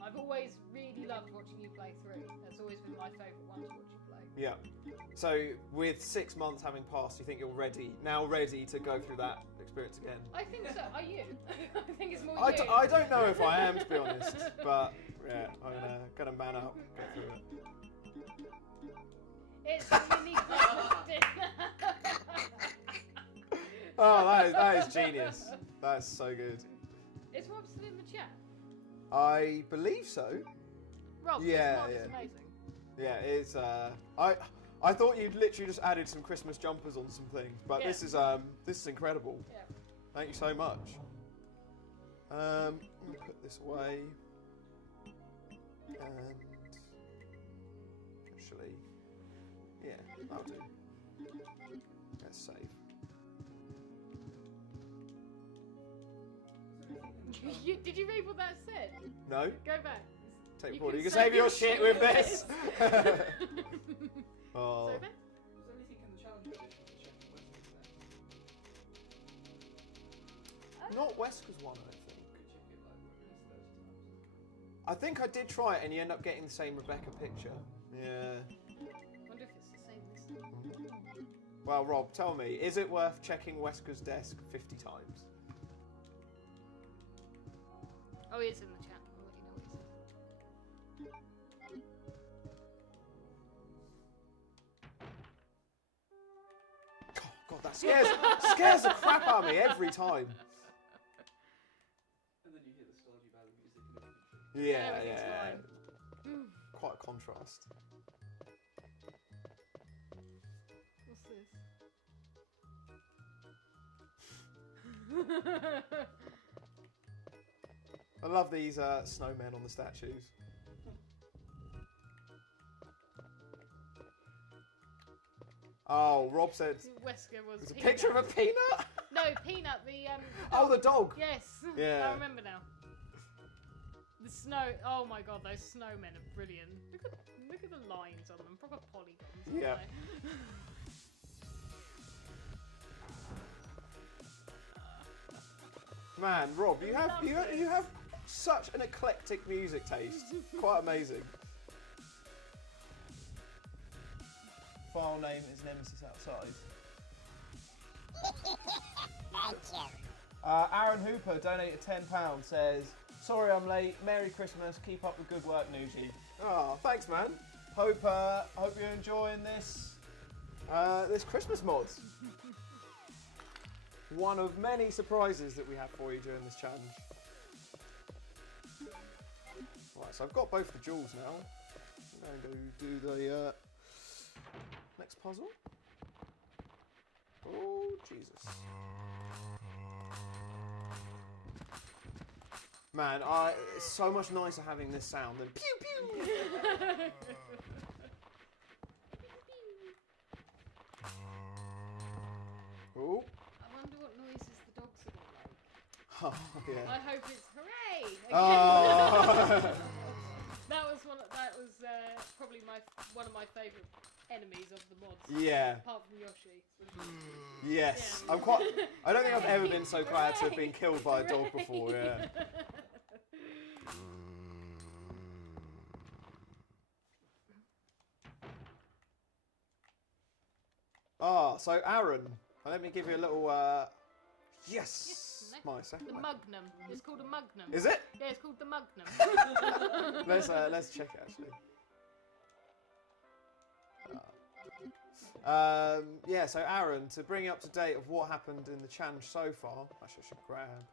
I've always really loved watching you play through. That's always been my favourite one to watch you play. Yeah. So with 6 months having passed, you think you're ready to go through that experience again? I think so. Are you? I think it's more I, you. I don't know if I am, to be honest, but yeah, I'm gonna man up, go through it. It's a mini Christmas dinner. Oh, that is genius. That's so good. Is Rob still in the chat? I believe so. Rob, Yeah, this mod is yeah. amazing. Yeah, it's I thought you'd literally just added some Christmas jumpers on some things, but Yeah. this is incredible. Yeah. Thank you so much. Let me put this away. And actually, yeah, that'll do. Let's save. Did you read what that said? No. Go back. Take You forward. can You can save your shit with this. Oh. So, Ben? Was there anything in the challenge area that you checked in Western Not Wesker's one, I think. Could check it like where it is 30 times. I think I did try it, and you end up getting the same Rebecca picture. Yeah. Wonder if it's the same this time. Well, Rob, tell me, is it worth checking Wesker's desk 50 times? Oh, he is in the chat. I'll let you know what he says. God, that scares the crap out of me every time. And then you hear the Stardew Valley music and everything. Yeah, Everything's yeah. fine. Quite a contrast. What's this? I love these snowmen on the statues. Oh, Rob said Wesker was it's a Peanut. picture of a peanut? No, Peanut, the Oh, the dog. Yes. Yeah. I remember now. The snow. Oh my god, those snowmen are brilliant. Look at the lines on them, proper polygons. aren't Yeah. they? Man, Rob, you have such an eclectic music taste. Quite amazing. File name is Nemesis Outside. Thank you. Aaron Hooper donated £10. Says, "Sorry I'm late. Merry Christmas. Keep up the good work, Nougie." Oh, thanks, man. Hope you're enjoying this this Christmas mod. One of many surprises that we have for you during this challenge. Right, so I've got both the jewels now. I'm going to do the next puzzle. Oh, Jesus. Man, it's so much nicer having this sound than pew pew. Ooh. I wonder what noises the dogs are going to make. Oh, yeah. I hope it's hooray! Again. Oh. that was probably one of my favourite enemies of the mods. Yeah. Apart from Yoshi. Yes. Yeah. I don't think I've ever been so glad to have been killed by a dog before, yeah. So Aaron, let me give you a little, yes! My second The one. Mugnum. It's called a Mugnum. Is it? Yeah, it's called the Mugnum. Let's check it actually. Yeah, so Aaron, to bring you up to date of what happened in the challenge so far, actually I should grab.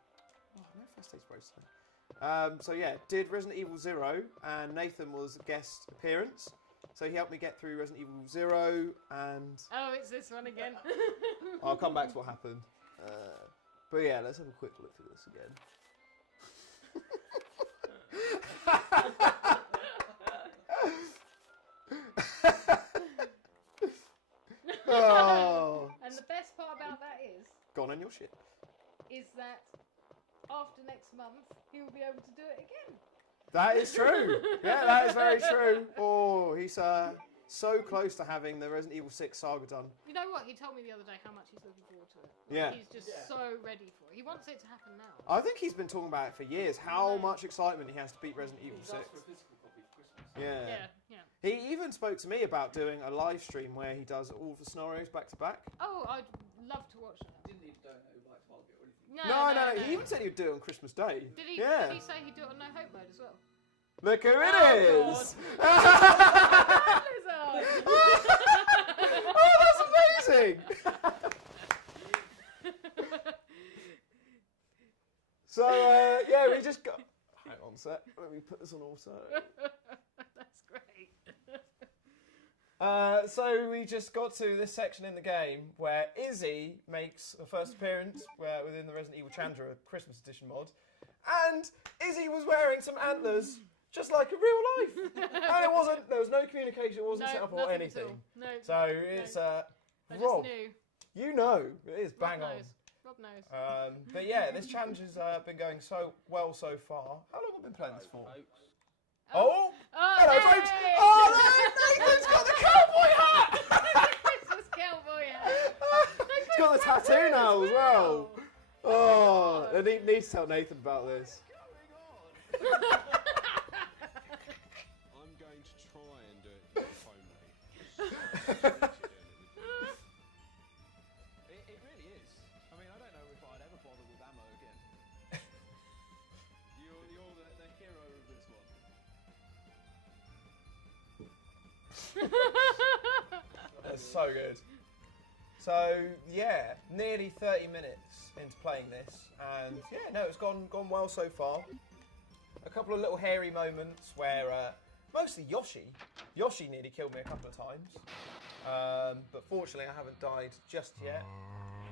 Oh, no first aid sprays today. So yeah, did Resident Evil 0, and Nathan was a guest appearance. So he helped me get through Resident Evil 0, and Oh, it's this one again. I'll come back to what happened. But yeah, let's have a quick look at this again. Oh. And the best part about that Gone on your shit. is that after next month, he will be able to do it again. That is true. Yeah, that is very true. Oh, he's so close to having the Resident Evil 6 saga done. You know what? He told me the other day how much he's looking forward to it. Yeah. He's just so ready for it. He wants it to happen now. I think he's been talking about it for years, how much excitement he has to beat Resident Evil 6. Yeah. Yeah. He even spoke to me about doing a live stream where he does all the scenarios back to back. Oh, I'd love to watch that. Didn't need to donate like Target or anything. No. He even said he'd do it on Christmas Day. Did he? Yeah. Did he say he'd do it on No Hope mode as well? Look who it is! Oh, that's amazing! So, yeah, we just got... Hang on a sec. Let me put this on auto. That's great. So we just got to this section in the game where Izzy makes a first appearance within the Resident Evil Chandra Christmas Edition mod. And Izzy was wearing some antlers, just like in real life. And it wasn't, there was no communication, it wasn't set up or anything. No. So it's, I Rob, just knew. you know, it is bang on. Rob knows. But yeah, this challenge has been going so well so far. How long have we been playing this for? Oh! Hello, folks! Oh, no! Nathan's got the cowboy hat! Christmas cowboy hat. He's got the tattoo now as well. Oh, I need to tell Nathan about this. I'm going to try and do it your phone, mate. It really is. I mean, I don't know if I'd ever bother with ammo again. You're the hero of this one. That's so good. So yeah, nearly 30 minutes into playing this, and yeah, no, it's gone well so far. A couple of little hairy moments where mostly Yoshi nearly killed me a couple of times, but fortunately I haven't died just yet.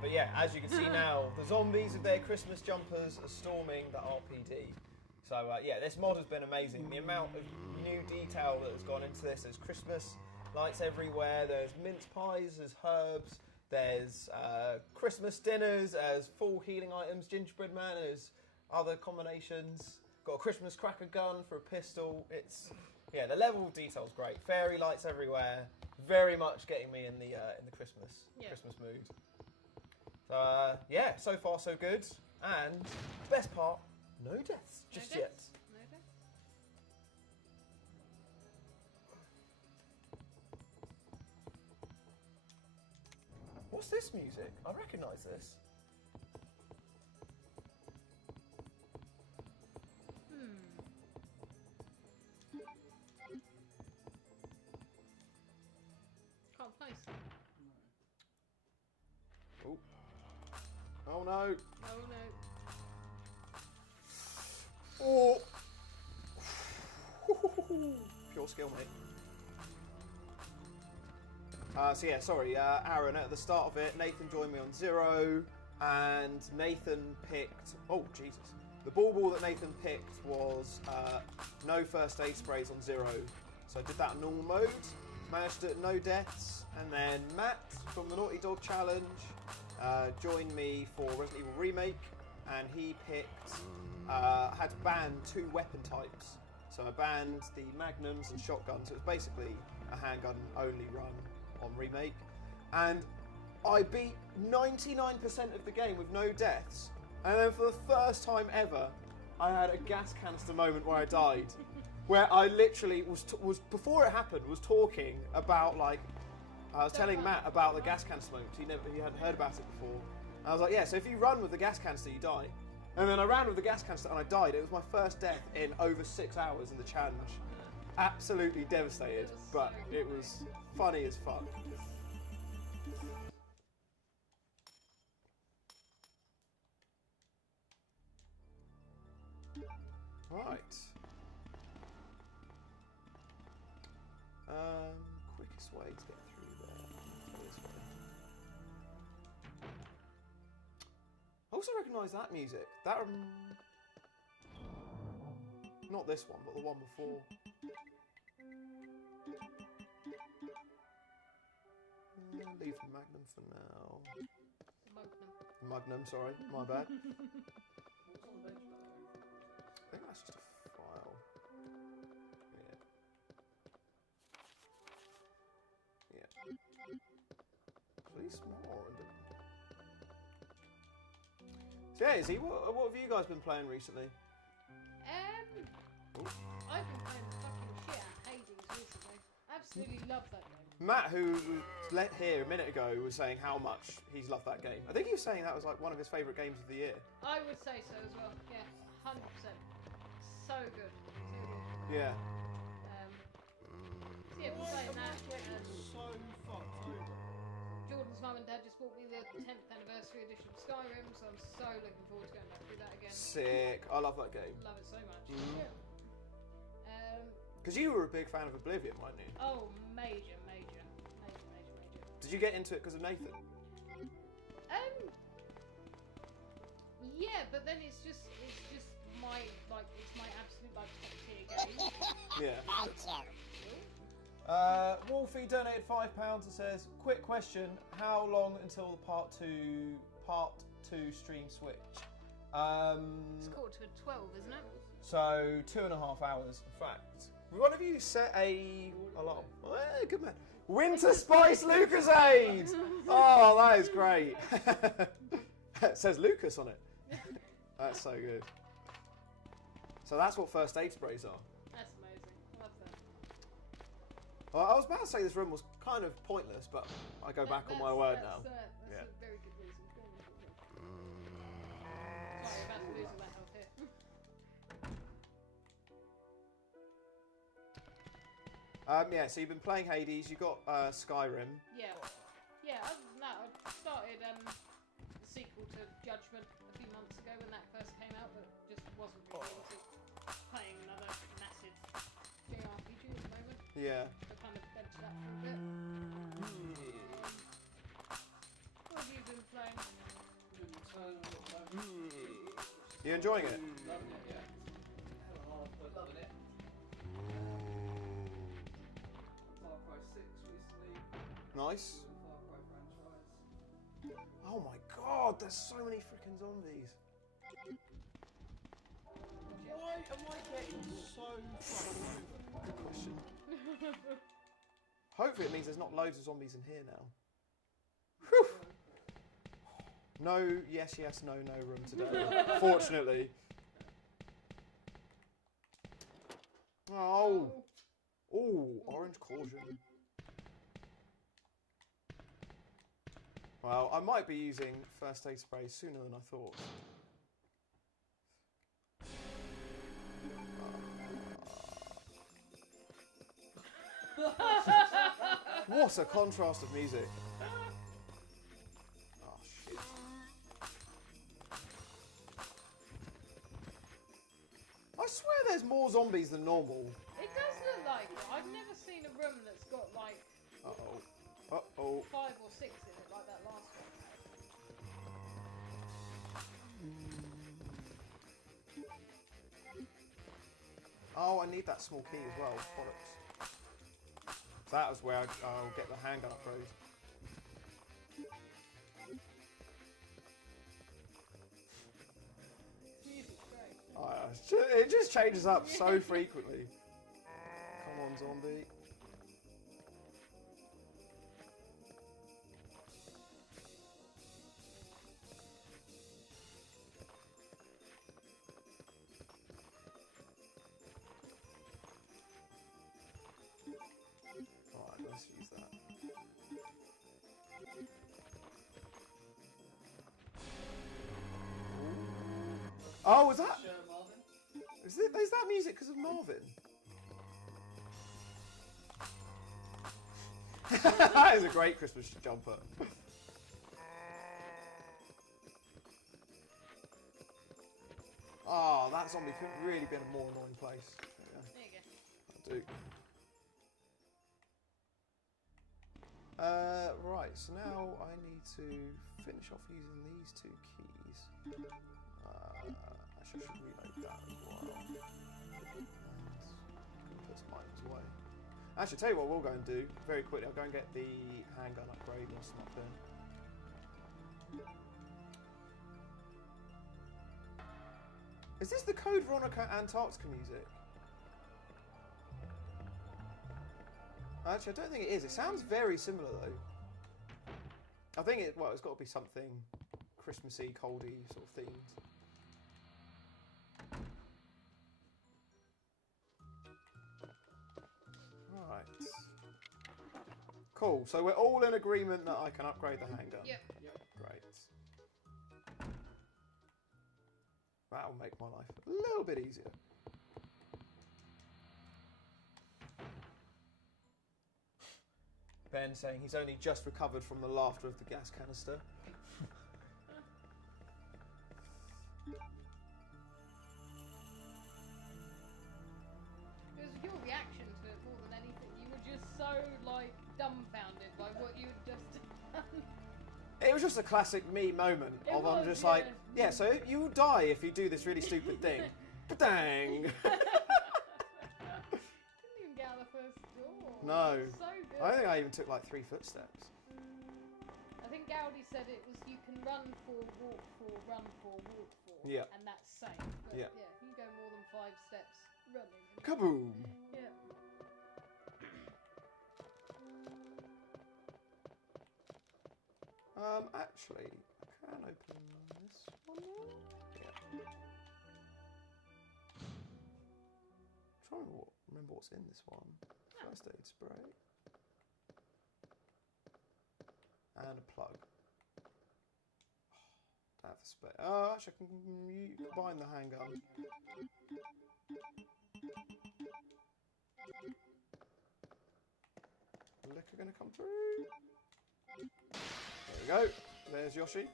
But yeah, as you can see now, the zombies with their Christmas jumpers are storming the RPD. So yeah, this mod has been amazing. The amount of new detail that has gone into this. There's Christmas lights everywhere, there's mince pies, there's herbs, there's Christmas dinners, there's full healing items, gingerbread man, there's other combinations. Got a Christmas cracker gun for a pistol. It's, yeah, the level of detail is great. Fairy lights everywhere, very much getting me in the Christmas mood. So yeah, so far so good. And best part, no deaths just yet. No deaths. What's this music? I recognise this. Can't place it. Oh. Oh no. Oh no. Oh. Pure skill, mate. So yeah, sorry, Aaron, at the start of it, Nathan joined me on 0, and Nathan picked, oh Jesus, The ball that Nathan picked was no first aid sprays on 0. So I did that in normal mode, managed to no deaths, and then Matt from the Naughty Dog Challenge joined me for Resident Evil Remake, and he picked, had to ban 2 weapon types. So I banned the magnums and shotguns, so it was basically a handgun only run on Remake. And I beat 99% of the game with no deaths. And then for the first time ever, I had a gas canister moment where I died. Where I literally was before it happened, was talking about, like, I was telling Matt about the gas canister moment. He hadn't heard about it before. And I was like, yeah, so if you run with the gas canister, you die. And then I ran with the gas canister and I died. It was my first death in over 6 hours in the challenge. Absolutely devastated, but it was funny as fuck. Right. Quickest way to get through there. This way. I also recognise that music. That not this one, but the one before. Leave the Magnum for now. Magnum, sorry, my bad. I think that's just a file. Yeah. Please more. So yeah, Izzy, what have you guys been playing recently? I've been playing the fucking shit out of Hades recently. Absolutely love that game. Matt, who was here a minute ago, was saying how much he's loved that game. I think he was saying that was like one of his favourite games of the year. I would say so as well. Yeah, 100%. So good. Yeah. So yeah, we're playing that. So fucked over. Jordan's mum and dad just bought me the 10th anniversary edition of Skyrim, so I'm so looking forward to going back through that again. Sick. I love that game. Love it so much. Mm. Yeah. Because you were a big fan of Oblivion, weren't you? Oh, major. Did you get into it because of Nathan? Yeah, but then it's just my absolute top tier game. Yeah. Wolfie donated £5 and says, quick question, how long until the part two stream switch? It's quarter to 12, isn't it? So 2.5 hours, in fact. One of you set a alarm. Good man. Winter Spice Lucasade! Oh, that is great. It says Lucas on it. That's so good. So that's what first aid sprays are. That's amazing. I love that. Well, I was about to say this room was kind of pointless, but I go back on my word now. That's a very good reason. Sorry, I'm about to lose all that health here. Yeah, so you've been playing Hades, you got Skyrim. Yeah. Other than that, I started the sequel to Judgment a few months ago when that first came out, but just wasn't really into playing another massive JRPG at the moment. Yeah. So kind of benched that for a bit. What have you been playing? You enjoying it? Loving it, yeah. Hell of a hard, but loving it. Far Cry 6 recently. Nice. Far Cry franchise. Oh my god, there's so many freaking zombies. Why am I getting so fucked over? Good question. Hopefully it means there's not loads of zombies in here now. Whew. No, yes, no room today. Fortunately. Oh. Oh, orange caution. Well, I might be using first aid spray sooner than I thought. What a contrast of music. Oh, shit. I swear there's more zombies than normal. It does look like it. I've never seen a room that's got like Uh-oh. Uh-oh. 5 or 6 in it like that last one. Oh, I need that small key as well. Bollocks. So that was where I'll get the handgun upgrade. Oh, it just changes up so frequently. Come on, zombie. Alright, let's use that. Oh, is that? Is that music because of Marvin? That is a great Christmas jumper. Oh, that zombie couldn't really be in a more annoying place. Yeah. There you go. I do. Right, so now I need to finish off using these two keys. Actually, I should reload that as well. And put some items away. Actually, tell you what we'll go and do very quickly. I'll go and get the handgun upgrade whilst I'm up there. Is this the Code Veronica Antarctica music? Actually, I don't think it is. It sounds very similar though. I think it's got to be something Christmassy, coldy sort of themed. Right. Cool. So we're all in agreement that I can upgrade the handgun. Yep. Great. That'll make my life a little bit easier. Ben saying he's only just recovered from the laughter of the gas canister. It was your reaction to it more than anything. You were just so, like, dumbfounded by what you had just done. It was just a classic me moment of I'm just like, yeah, so you will die if you do this really stupid thing. Dang! Didn't even get out the first door. No. So good. I think I even took like 3 footsteps. I think Gowdy said it was you can run for, walk for, run for, walk for. Yeah. And that's safe. But Yeah. Yeah, you go more than 5 steps running. Kaboom! Yeah. Actually, I can open this one now. Yeah. Trying to remember what's in this one. First aid spray. And a plug. Don't have the spare. Oh, actually, I can combine the handgun. Liquor gonna come through. There we go. There's Yoshi.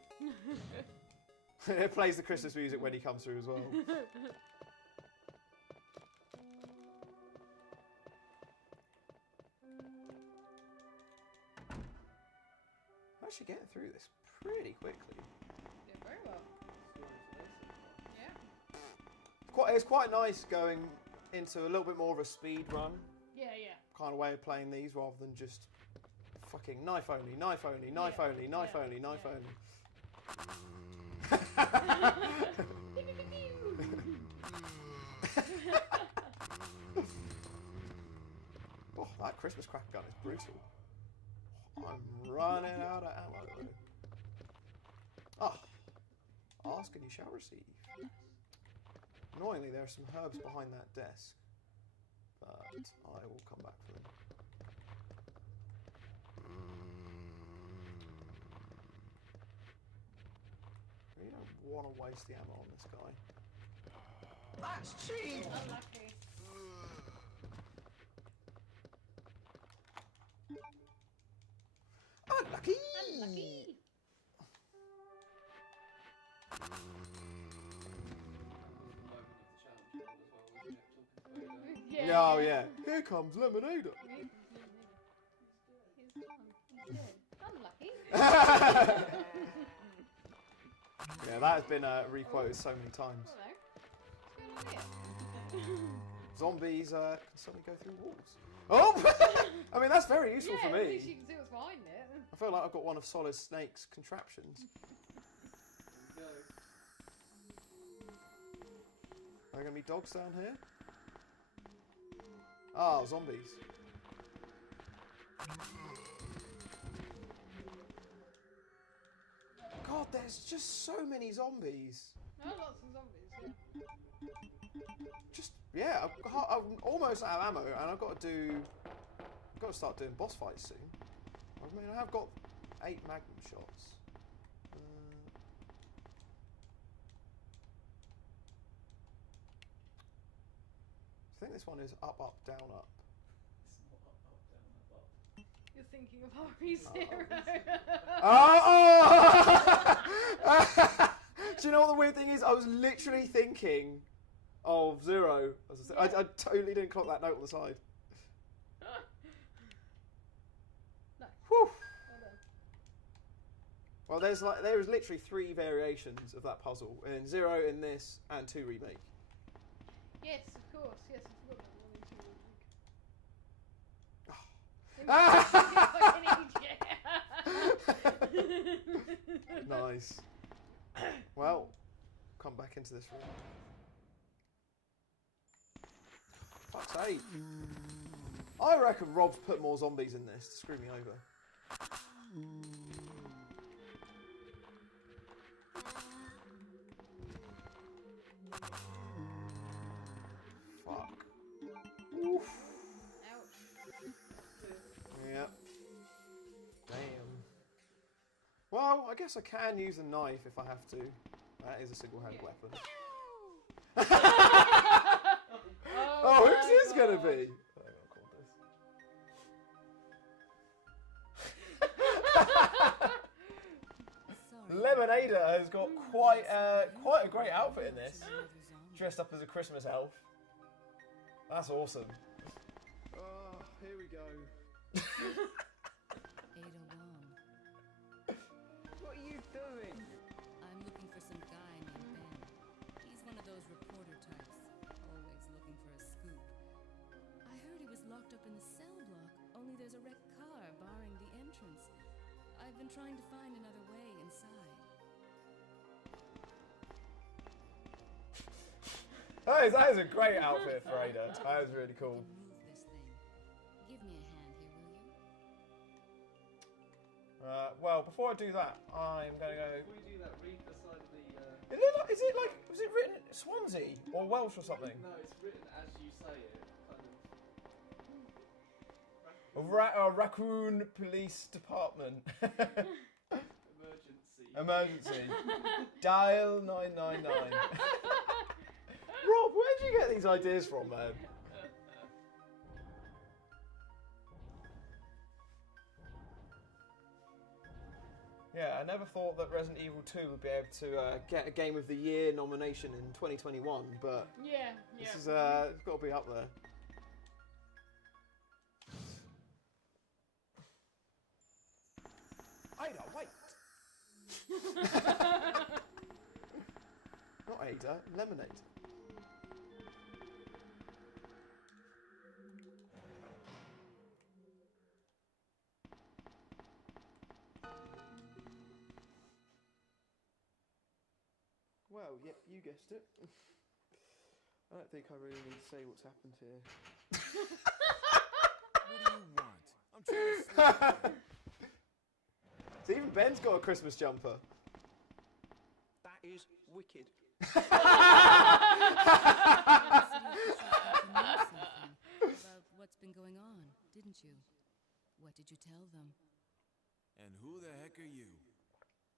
It plays the Christmas music when he comes through as well. I'm actually getting through this pretty quickly. Doing very well. Yeah. It's quite nice going into a little bit more of a speed run Yeah. kind of way of playing these rather than just fucking knife only, knife only, knife only, knife only, knife only. Oh, that Christmas cracker gun is brutal. I'm running out of ammo though. Ah, ask and you shall receive. Annoyingly, there are some herbs behind that desk, but I will come back for them. You don't want to waste the ammo on this guy. That's cheap! Unlucky. Unlucky! Unlucky. Yeah, oh yeah. Here comes Lemonade. Unlucky. Yeah, that has been re-quoted so many times. Zombies can suddenly go through walls. Oh! I mean, that's very useful for me. At least you can see what's behind it. I feel like I've got one of Solid Snake's contraptions. Are there going to be dogs down here? Ah, zombies. God, there's just so many zombies. Oh, lots of zombies. Just, yeah, I'm almost out of ammo, and I've got to start doing boss fights soon. I mean, I have got 8 magnum shots. I think this one is up, up, down, up. You're thinking of RE0. Oh! Do you know what the weird thing is? I was literally thinking of 0. I totally didn't clock that note on the side. No. Whew. Well, there is literally 3 variations of that puzzle, in 0, in this, and 2 remake. Yes, of course. Yes, I forgot that one. Nice. Well, come back into this room. Fuck's sake. I reckon Rob's put more zombies in this to screw me over. Fuck. Oof. Ouch. Yep. Damn. Well, I guess I can use a knife if I have to. That is a single-handed weapon. Oh, who's this going to be? Lemonader has got quite a great outfit in this. Dressed up as a Christmas elf. That's awesome. Oh, here we go. What are you doing? I'm looking for some guy named Ben. He's one of those reporter types, always looking for a scoop. I heard he was locked up in the cell block, only there's a wrecked car barring the entrance. I've been trying to find another way inside. That is a great outfit for Ada. That is really cool. Move this thing. Give me a hand here, will you? Well, before I do that, I'm going to go... Before you do that, read the side of the... was it written Swansea or Welsh or something? No, it's written as you say it, kind of. Raccoon Police Department. Emergency. Dial 999. Rob, where did you get these ideas from, man? Yeah, I never thought that Resident Evil 2 would be able to get a Game of the Year nomination in 2021, but yeah. This is it's got to be up there. Ada, wait! Not Ada, Lemonade. Well, yep, you guessed it. I don't think I really need to say what's happened here. What do you want? I'm trying to sleep. So even Ben's got a Christmas jumper. That is wicked. About what's been going on, didn't you? What did you tell them? And who the heck are you?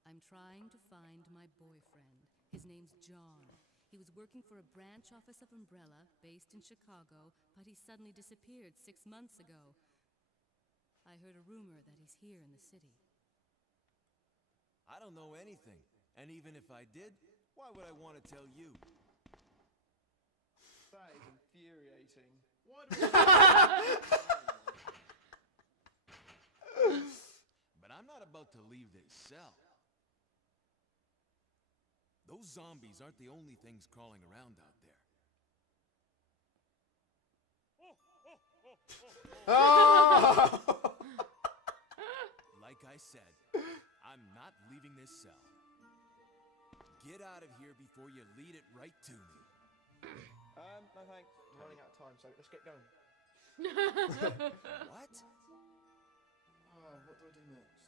I'm trying to find my boyfriend. His name's John. He was working for a branch office of Umbrella based in Chicago, but he suddenly disappeared 6 months ago. I heard a rumor that he's here in the city. I don't know anything. And even if I did, why would I want to tell you? That is infuriating. But I'm not about to leave this cell. Those zombies aren't the only things crawling around out there. Like I said, I'm not leaving this cell. Get out of here before you lead it right to me. No thanks. We're running out of time, so let's get going. What? Oh, what do I do next?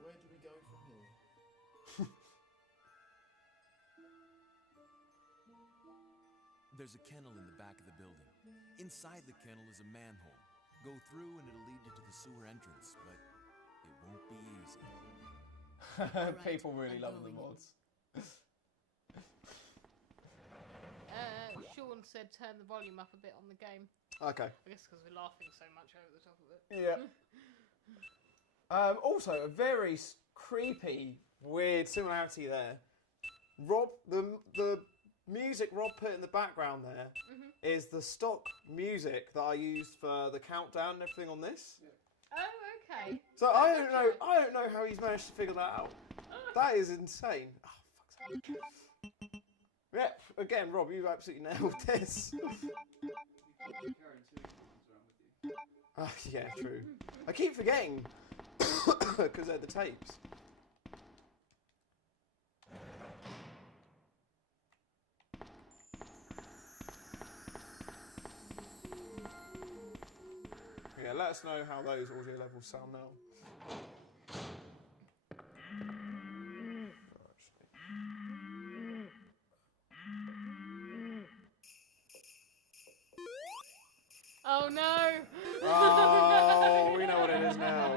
Where do we go from here? There's a kennel in the back of the building. Inside the kennel is a manhole. Go through and it'll lead you to the sewer entrance, but it won't be easy. People really love the mods. Sean said turn the volume up a bit on the game. Okay. I guess because we're laughing so much over the top of it. Yeah. Also, a very creepy, weird similarity there. Rob, the music Rob put in the background there is the stock music that I used for the countdown and everything on this. Oh, okay. So I don't know how he's managed to figure that out. That is insane. Oh, fuck's sake. Yeah, again, Rob, you absolutely nailed this. Yeah, true. I keep forgetting because they're the tapes. Yeah, let us know how those audio levels sound now. Oh no! Oh, we know what it is now.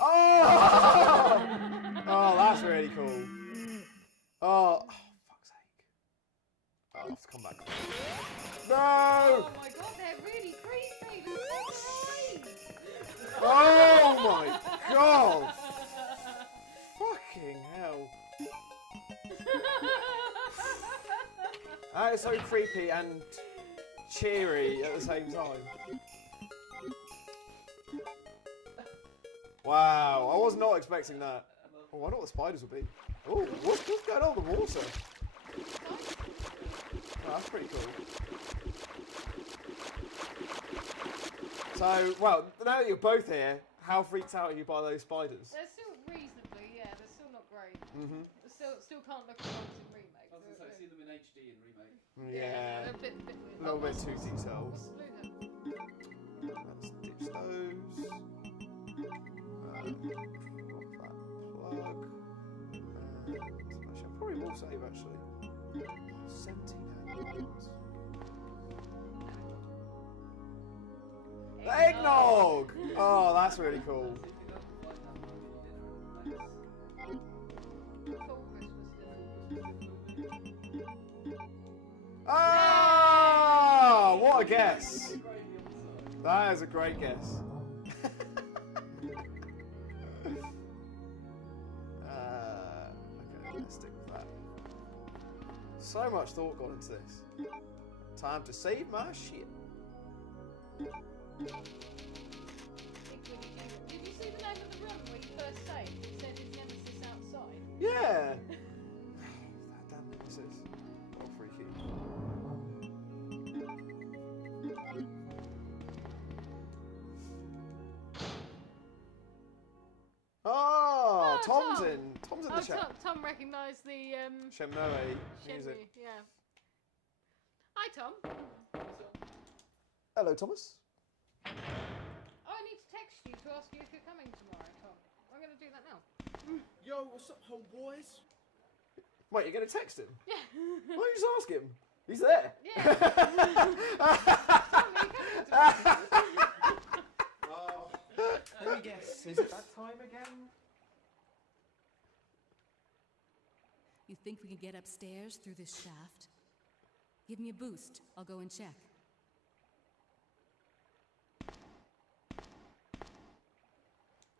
Oh! Oh, that's really cool. Oh, fuck's sake. I'll have to come back. No! Oh my god, they're really creepy. They're so nice. Oh my god! Fucking hell. That is so creepy and cheery at the same time. Wow, I was not expecting that. Oh, I wonder what the spiders will be. Oh, what's going on in the water? Oh, that's pretty cool. So, well, now that you're both here, how freaked out are you by those spiders? They're still reasonably, yeah, they're still not great. Mm-hmm. Still can't look at ones in Remake. I was going to say, see them in HD in Remake. Yeah, they're a bit weird. a little bit too detailed. What's the blue then? Let's ditch those. Drop that plug. Actually, I probably will save actually. 17 pounds. Eggnog! Oh, that's really cool. Ah! What a guess! That is a great guess. Okay, let's stick with that. So much thought gone into this. Time to save my shit. Did you see the name of the room where you first saved? It said his nemesis outside. Yeah! That damn nemesis. Oh, freaky. Oh, Tom's in. Tom's in the chat. Tom recognised the Shemnoe music. Yeah. Hi, Tom. Hello, Thomas. Oh, I need to text you to ask you if you're coming tomorrow, Tom. I'm going to do that now. Yo, what's up, homeboys? Wait, you're going to text him? Yeah. Why don't you just ask him? He's there. Let me guess, is it that time again? You think we can get upstairs through this shaft? Give me a boost. I'll go and check.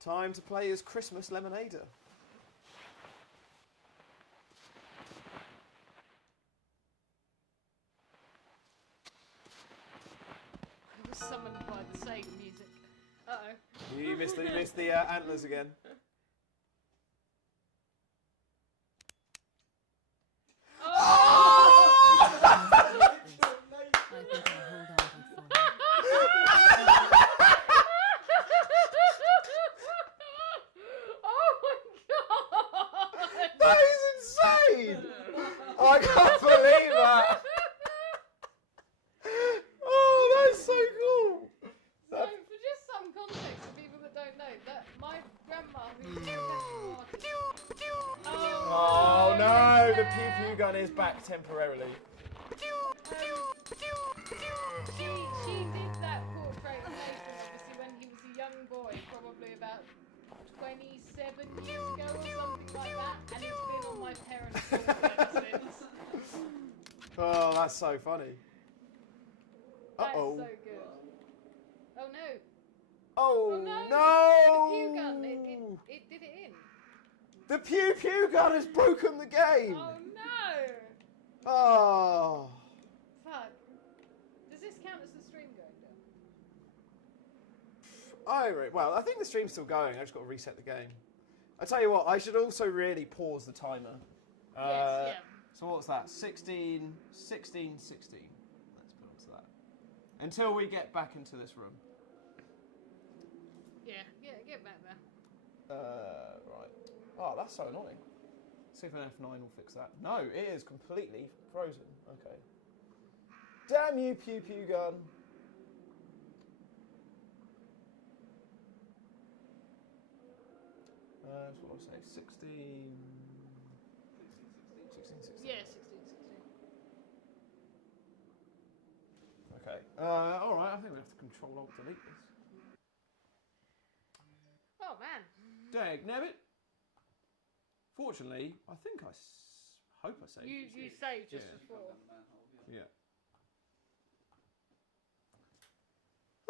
Time to play as Christmas Lemonader. I was summoned by the Sega music. Uh-oh. You missed the antlers again. I think I'll hold on to it for you. Pew Pew Gun is back temporarily. She did that portrait of Nathan, obviously, when he was a young boy, probably about 27 years ago or something like that, and it's been on my parents' wall ever since. Oh, that's so funny. That's Uh-oh. so good. Oh no. Oh, no! no! The pew gun, it did it in. The Pew Pew Gun has broken the game! Oh no! Oh. Fuck. Does this count as the stream going down? Well, I think the stream's still going. I just got to reset the game. I tell you what, I should also really pause the timer. Yes, yeah. So what's that? 16, 16, 16. Let's put onto that. Until we get back into this room. Yeah, get back there. Right. Oh, that's so annoying. See if an F9 will fix that. No, it is completely frozen. Okay. Damn you, Pew Pew Gun. That's what I say. 16. 16. Yeah, 16. Okay. Alright, I think we have to Control Alt Delete this. Oh man. Dag nabbit. Fortunately, I think I hope I saved You it. saved just before. Yeah.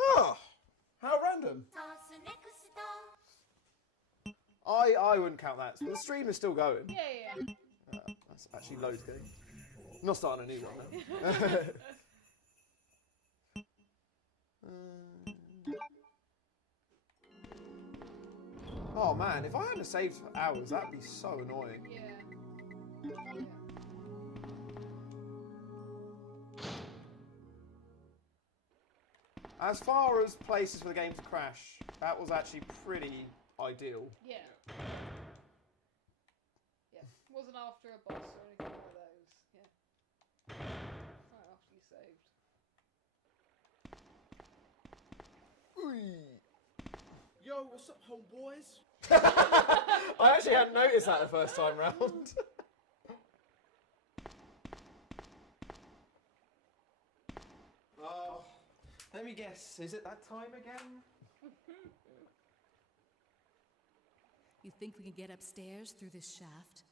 Oh, how random. I wouldn't count that. The stream is still going. Yeah. That's actually loads going. I'm not starting a new one now. Oh man, if I hadn't saved for hours, that'd be so annoying. Yeah. As far as places for the game to crash, that was actually pretty ideal. Yeah. Yeah. Wasn't after a boss or anything like those. Yeah. Right after you saved. Yo, what's up, homeboys? I actually hadn't noticed that the first time round. Let me guess, is it that time again? You think we can get upstairs through this shaft?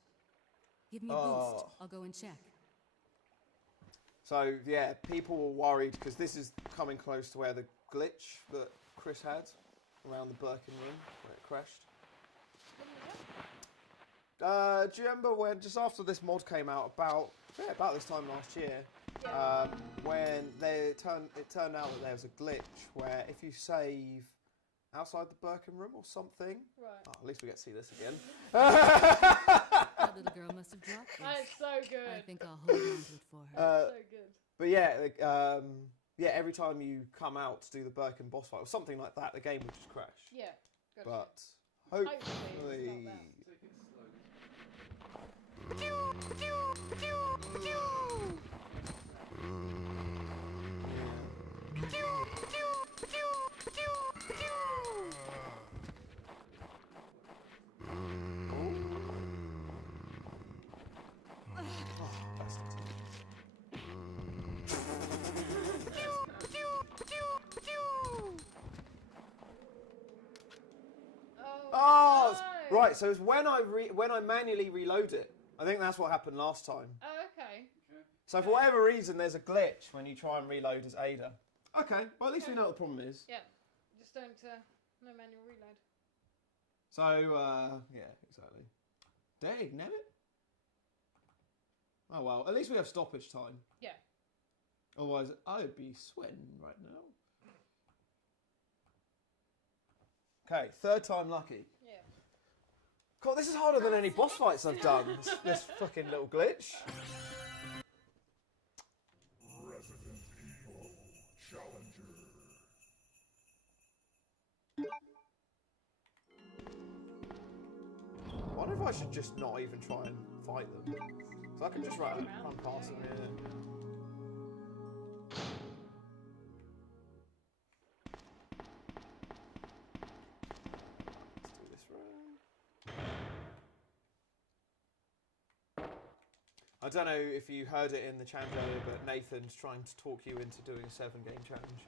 Give me a boost. I'll go and check. So, yeah, people were worried because this is coming close to where the glitch that Chris had around the Birkin room where it crashed. Do you remember when, just after this mod came out, about this time last year, when it turned out that there was a glitch where if you save outside the Birkin room or something, right. At least we get to see this again. That little girl must have dropped this. That's so good. I think I'll hold on to it for her. So good. But yeah, every time you come out to do the Birkin boss fight or something like that, the game would just crash. Yeah. Gotcha. But hopefully. It's not Right, so it's when I manually reload it. I think that's what happened last time. Oh, okay. So for whatever reason, there's a glitch when you try and reload as Ada. Okay, well at least we know what the problem is. Yeah. Just don't no manual reload. So yeah, exactly. Dang, nabbit. Oh well, at least we have stoppage time. Yeah. Otherwise, I would be sweating right now. Okay, third time lucky. Yeah. God, this is harder than any boss fights I've done. This fucking little glitch. Resident Evil Challenger. I wonder if I should just not even try and fight them. So I can just run past them here. Let's do this room. I don't know if you heard it in the challenge earlier, but Nathan's trying to talk you into doing a 7-game challenge.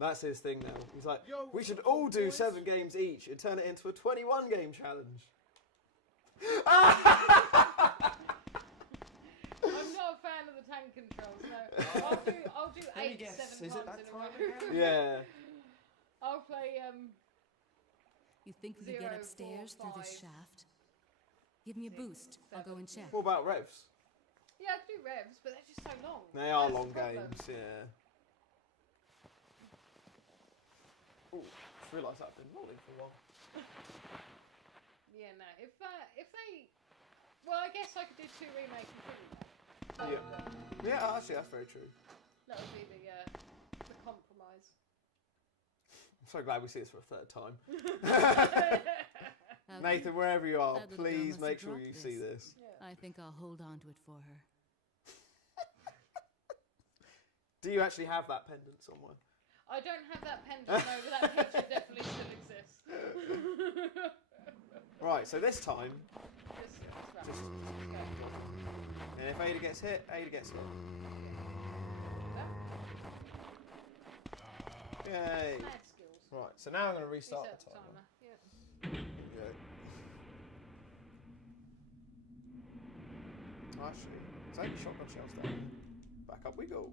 That's his thing now. He's like, we should all do 7 games each and turn it into a 21-game challenge. I'm not a fan of the tank controls. No, I'll do 8 7 times in a row. Yeah. I'll play. You think we could get upstairs through this shaft? Give me a boost. I'll go and check. What about revs? Yeah, I can do revs, but they're just so long. They are That's long the problem. games, yeah. Oh, just realised I've been rolling for a while. Yeah, no. If they, well, I guess I could do 2 remake and 3 remake. Yeah. Yeah, actually, that's very true. That would be the compromise. I'm so glad we see this for a 3rd time. Nathan, wherever you are, please make sure you see this. I think I'll hold on to it for her. Do you actually have that pendant somewhere? I don't have that pendant, no, but that picture definitely still exists. Right, so this time, Just go. and if Ada gets hit, Ada gets hit. Yay! Mad skills. Right, so now I'm going to restart the timer. Yeah. Yeah. Actually, there's only shotgun shells down there. Back up we go.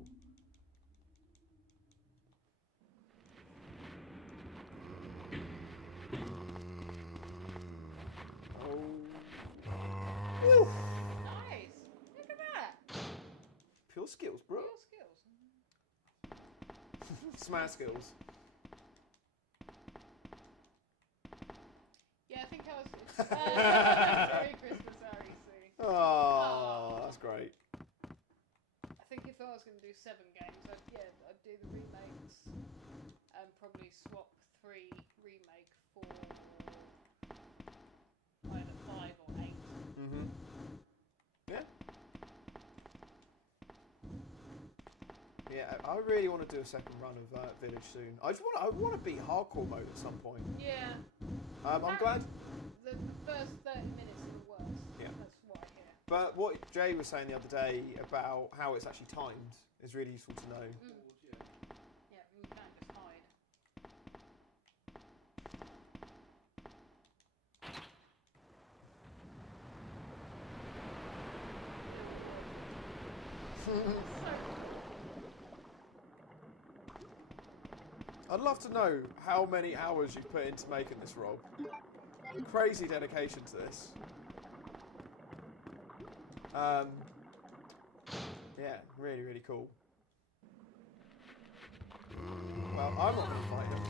Woo! Nice! Look at that! Pure skills, bro. Pure skills. Smash skills. Yeah, I think I was. Merry Christmas, REC. Oh, that's great. I think if I was going to do 7 games, I'd do the remakes and probably swap 3 remake for either 5 or 8. Mhm. Yeah. Yeah, I really want to do a second run of Village soon. I want to beat hardcore mode at some point. Yeah. I'm glad. The first 30 minutes are the worst. Yeah. That's what I hear. But what Jay was saying the other day about how it's actually timed is really useful to know. Yeah, you can just hide. I'd love to know how many hours you've put into making this, Rob. Crazy dedication to this. Yeah, really, really cool. Well, I'm not going to fight him.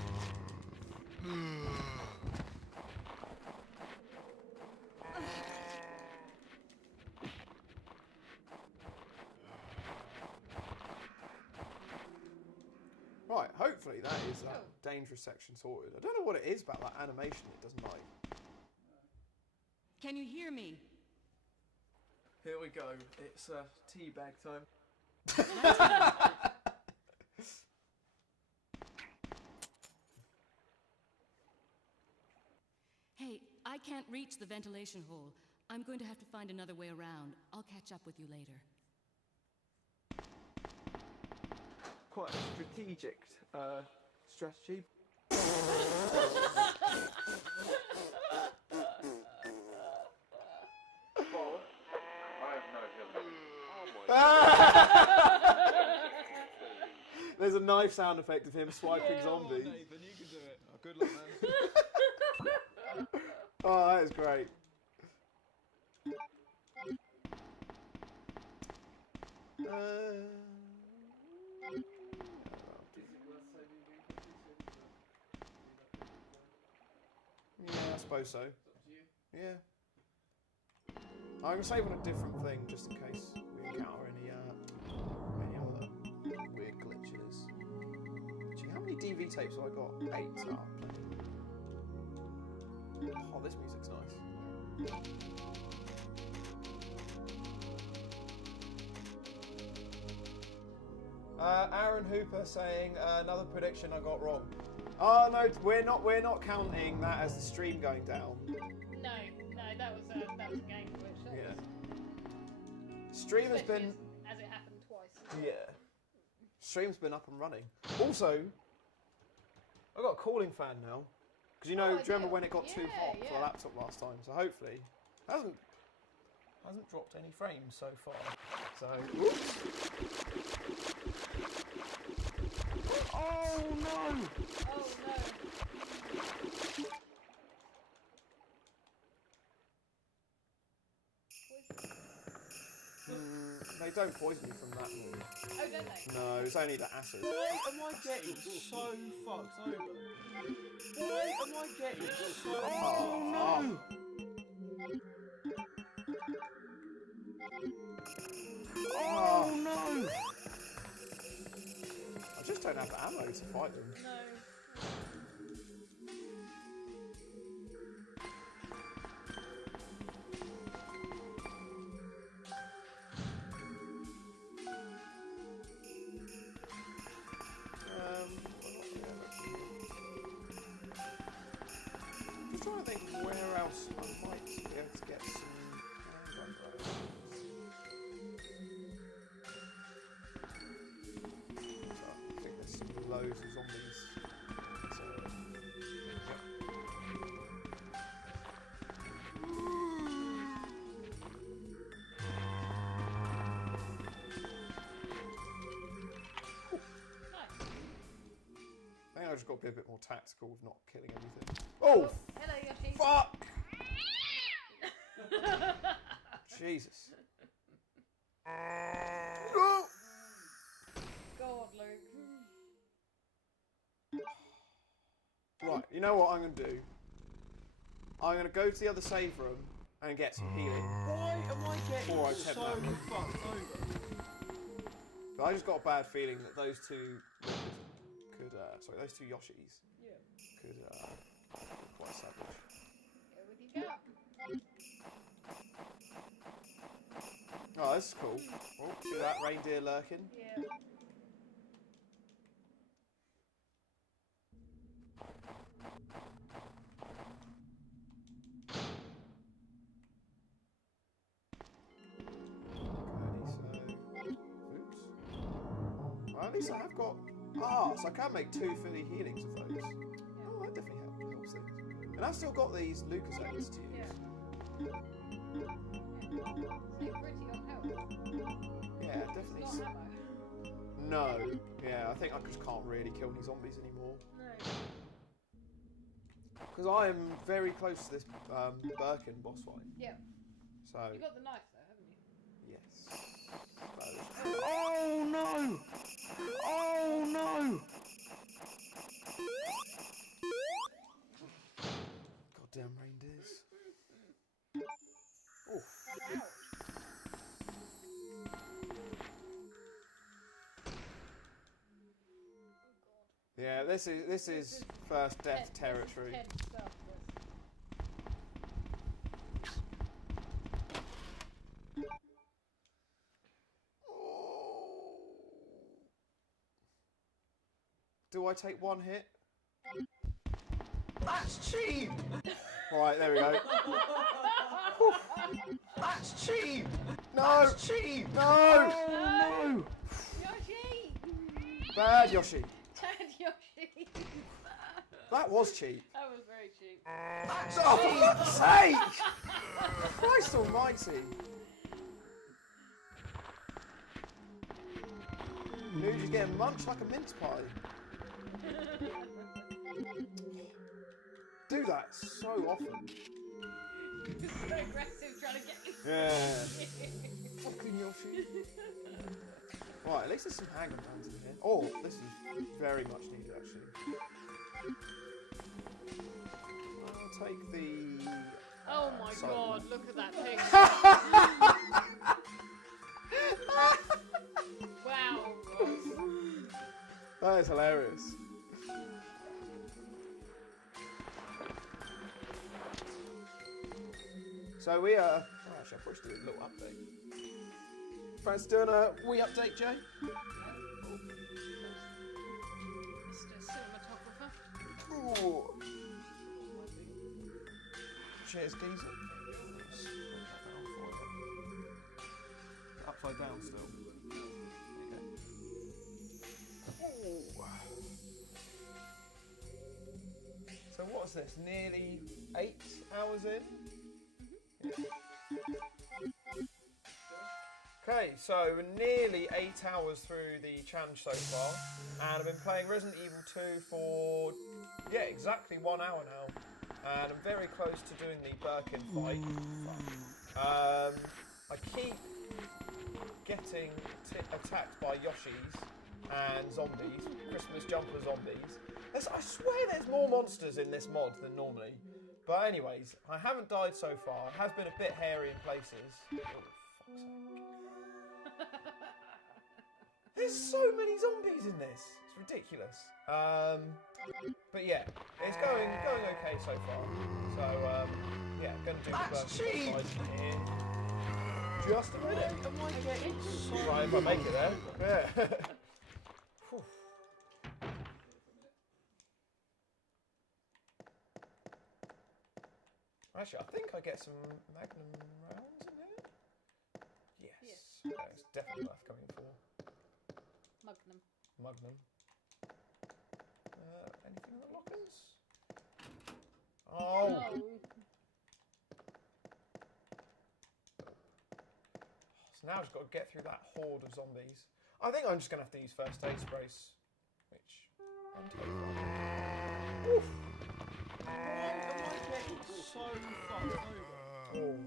Right, hopefully that is that dangerous section sorted. I don't know what it is about that animation it doesn't like. Can you hear me? Here we go. It's teabag time. Hey, I can't reach the ventilation hole. I'm going to have to find another way around. I'll catch up with you later. Quite a strategic strategy. There's a knife sound effect of him swiping zombies. Nathan, you can do it. Oh, good luck, man. Oh, that is great. Yeah, I suppose so. Yeah. I'm going to save on a different thing just in case we encounter any other weird glitches. Gee, how many DV tapes have I got? 8. Oh, plenty. Oh, this music's nice. Aaron Hooper saying another prediction I got wrong. Oh no, we're not counting that as the stream going down. No, that was a game glitch. Stream has Especially been... as it happened twice. Yeah. Stream's been up and running. Also, I've got a cooling fan now. Because you know, do you remember when it got too hot for the laptop last time? So hopefully, hasn't dropped any frames so far. So, whoops. Oh no! Oh no. They don't poison you from that one. Oh, don't they? No, it's only the acid. Why am I getting so fucked over? Why am I getting so no! Oh no! I just don't have the ammo to fight them. No. Just trying to think where else I might be able to get some handgun rounds. I think there's some loads of zombies. So, I think I just got to be a bit more tactical with not killing everything. Oh! Hello, Yoshi. Fuck! Jesus. No! God, Luke. Right, you know what I'm going to do? I'm going to go to the other save room and get some healing. Why am I getting Before I so attempt that one. fucked over? But I just got a bad feeling that those two could sorry, those two Yoshis could be quite savage. Go with your gut. Oh, this is cool. Oh, see that reindeer lurking? Yeah. Well, at least I have got... Ah, so I can make 2 fully healings of those. Oh, that definitely helps things. And I've still got these Lucasades to use. Yeah, definitely. No. Yeah, I think I just can't really kill any zombies anymore. No. Because I am very close to this Birkin boss fight. Yeah. So... You got the knife though, haven't you? Yes. Oh no! Oh no! Goddamn reindeers. Oh. Yeah, this is first death territory. Tense stuff, this. Do I take one hit? That's cheap! Right, there we go. That's cheap! No! That's cheap! No! Oh, no! Yoshi! Bad Yoshi. Bad Yoshi. That was cheap. That was very cheap. That's oh, for fuck's sake! Christ almighty. Nougie's getting munched like a mince pie. Do that so often. Just so aggressive trying to get me. Yeah. Fucking Yoshi. Right, at least there's some handgun rounds in here. Oh, this is very much needed actually. I'll take the... Oh my god, look at that pig. Wow. That is hilarious. So we are... Oh, actually, I probably should do a little update. Fancy doing a wee update, Jay? Mr. Cinematographer. Ooh. Cheers, geezer. what's this? Nearly 8 hours in? Yeah. Okay, so we're nearly 8 hours through the challenge so far, and I've been playing Resident Evil 2 for, yeah, exactly 1 hour now, and I'm very close to doing the Birkin fight. I keep getting attacked by Yoshis and zombies, Christmas jumper zombies. I swear there's more monsters in this mod than normally, but anyways, I haven't died so far. It has been a bit hairy in places. Oh, fuck's sake. There's so many zombies in this. It's ridiculous. But yeah, it's going okay so far. So yeah, gonna do the first fight here. Just a minute. Right, if I make it there. Yeah. Actually, I think I get some Magnum rounds in here. Yes. Yeah, it's definitely worth coming for. Magnum. Anything in the lockers? Oh! No. So now I've just got to get through that horde of zombies. I think I'm just going to have to use first aid sprays, which I'm totally fine. Oof. So fucked over. Oh.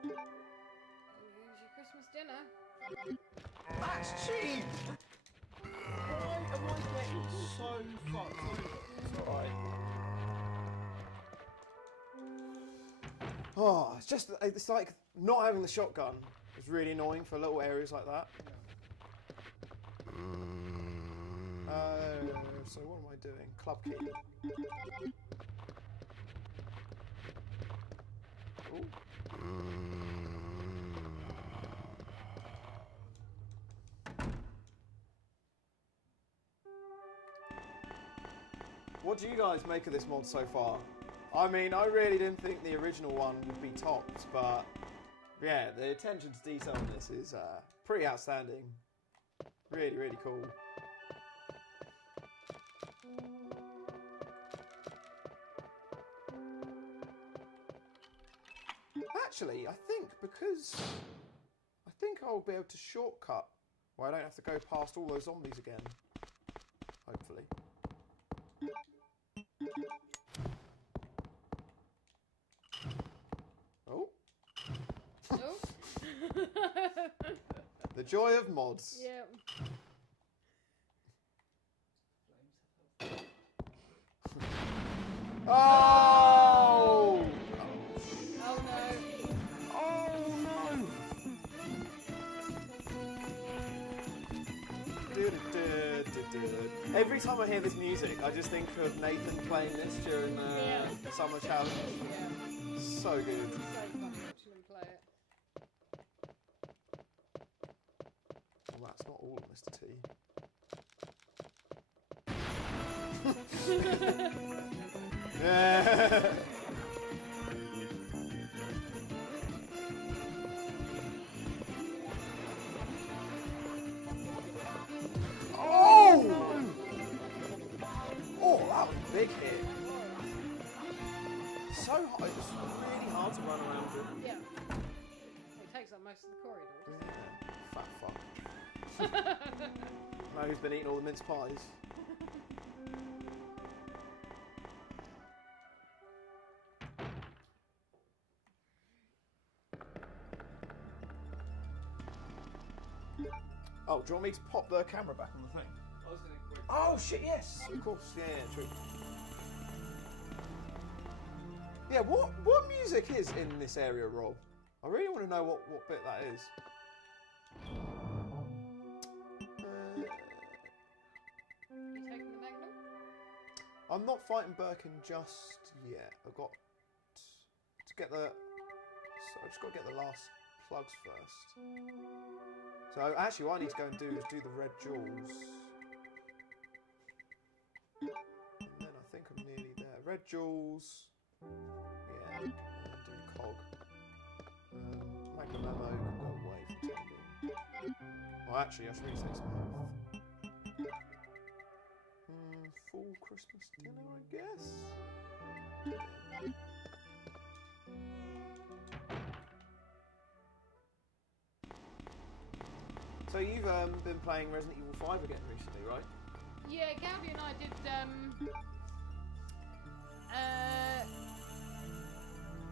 Here's your Christmas dinner. That's cheap! Why am I getting so fucked over? It's alright. Oh, it's like not having the shotgun is really annoying for little areas like that. So what am I doing? Club key. Ooh. What do you guys make of this mod so far? I mean, I really didn't think the original one would be topped, but yeah, the attention to detail in this is pretty outstanding. Really, really cool. Actually, I think I'll be able to shortcut where I don't have to go past all those zombies again. Hopefully. Oh. Oh. The joy of mods. Yeah. Oh! Oh no. Oh no! Every time I hear this music, I just think of Nathan playing this during the summer challenge. Yeah. So good. So fun watching him play it. Well, that's not all of Mr. T. Yeah. Oh! Oh, that was a big hit. So hard. It's really hard to run around with. Yeah. It takes up most of the corridor. Yeah. Fat fuck. Now who's been eating all the mince pies? Oh, do you want me to pop the camera back on the thing? Oh shit, yes, of course, yeah, true. Yeah, what music is in this area, Rob? I really want to know what bit that is. You taking the Magnum? I'm not fighting Birkin just yet. I've got to get the. So I just got to get the last plugs first. So actually, what I need to go and do is do the red jewels. And then I think I'm nearly there. Red jewels. Yeah. And then do cog. Magnum ammo can go away for the time being. Well, actually, I should really say some health. Full Christmas dinner, I guess. So you've been playing Resident Evil 5 again recently, right? Yeah, Gabby and I did.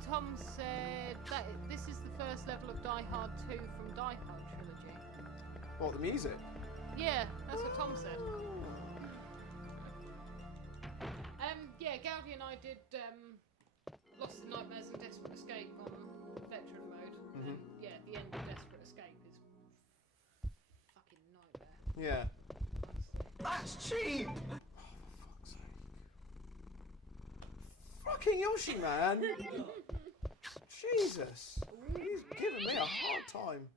Tom said that this is the first level of Die Hard 2 from Die Hard trilogy. What, the music? Yeah, that's what Tom said. Yeah, Gowdy and I did Lost in Nightmares and Desperate Escape on veteran mode. Mhm. Yeah, the end of Desperate Escape is fucking nightmare. Yeah. That's cheap! Oh, for fuck's sake. Fucking Yoshi, man! Jesus! He's giving me a hard time.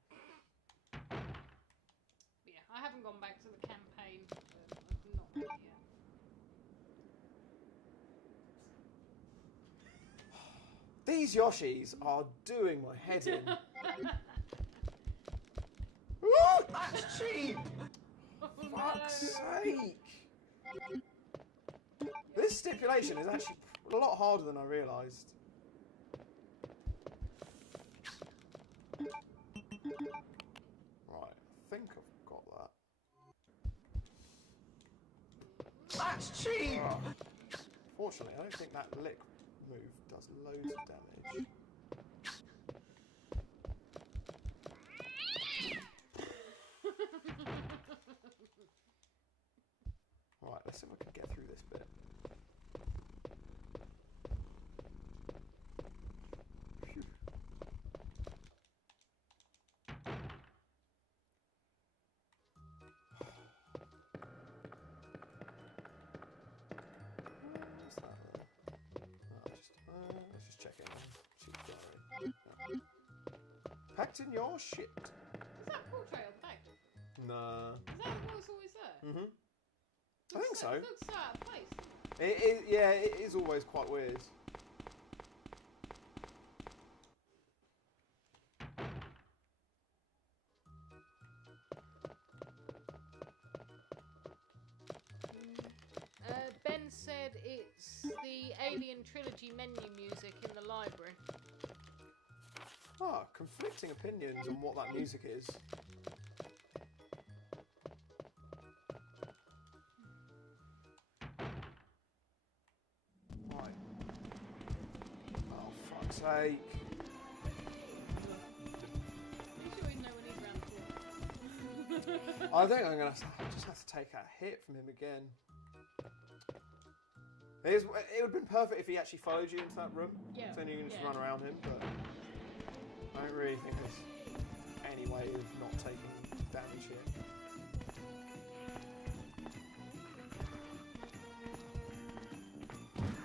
Yeah, I haven't gone back to the campaign, but I'm not ready yet. These Yoshis are doing my head in. Ooh, that's cheap! Fuck's sake! This stipulation is actually a lot harder than I realised. Right, I think I've got that. That's cheap! Fortunately, I don't think that lick move does loads of damage. Right, let's see if I can get through this bit. Phew. What's that then? Let's just check in. Cheap diary. No. Packed in your shit. Is that portrait on the back? Nah. Is that what was always there? Mhm. I think so. It looks so out of place. Yeah, it is always quite weird. Ben said it's the Alien Trilogy menu music in the library. Ah, conflicting opinions on what that music is. Right. Oh, fuck's sake. Are you sure he'd know when he's round the corner? I think I'm gonna just have to take a hit from him again. It would have been perfect if he actually followed you into that room. Yeah. So then you can just Yeah. run around him, but I don't really think there's any way of not taking damage here.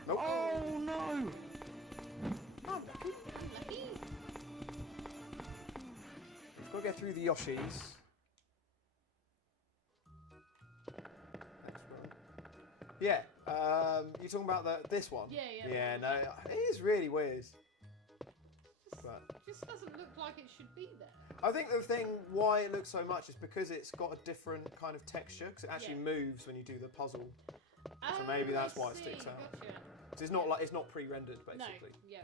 Nope. Oh no! Unlucky. We've got to get through the Yoshis. Next room. Yeah. You talking about this one? Yeah, yeah. Yeah, no, it is really weird. But Just doesn't look like it should be there. I think the thing why it looks so much is because it's got a different kind of texture, because it actually moves when you do the puzzle. So maybe that's why it sticks out. Gotcha. So it's not like it's not pre-rendered basically. No, yeah.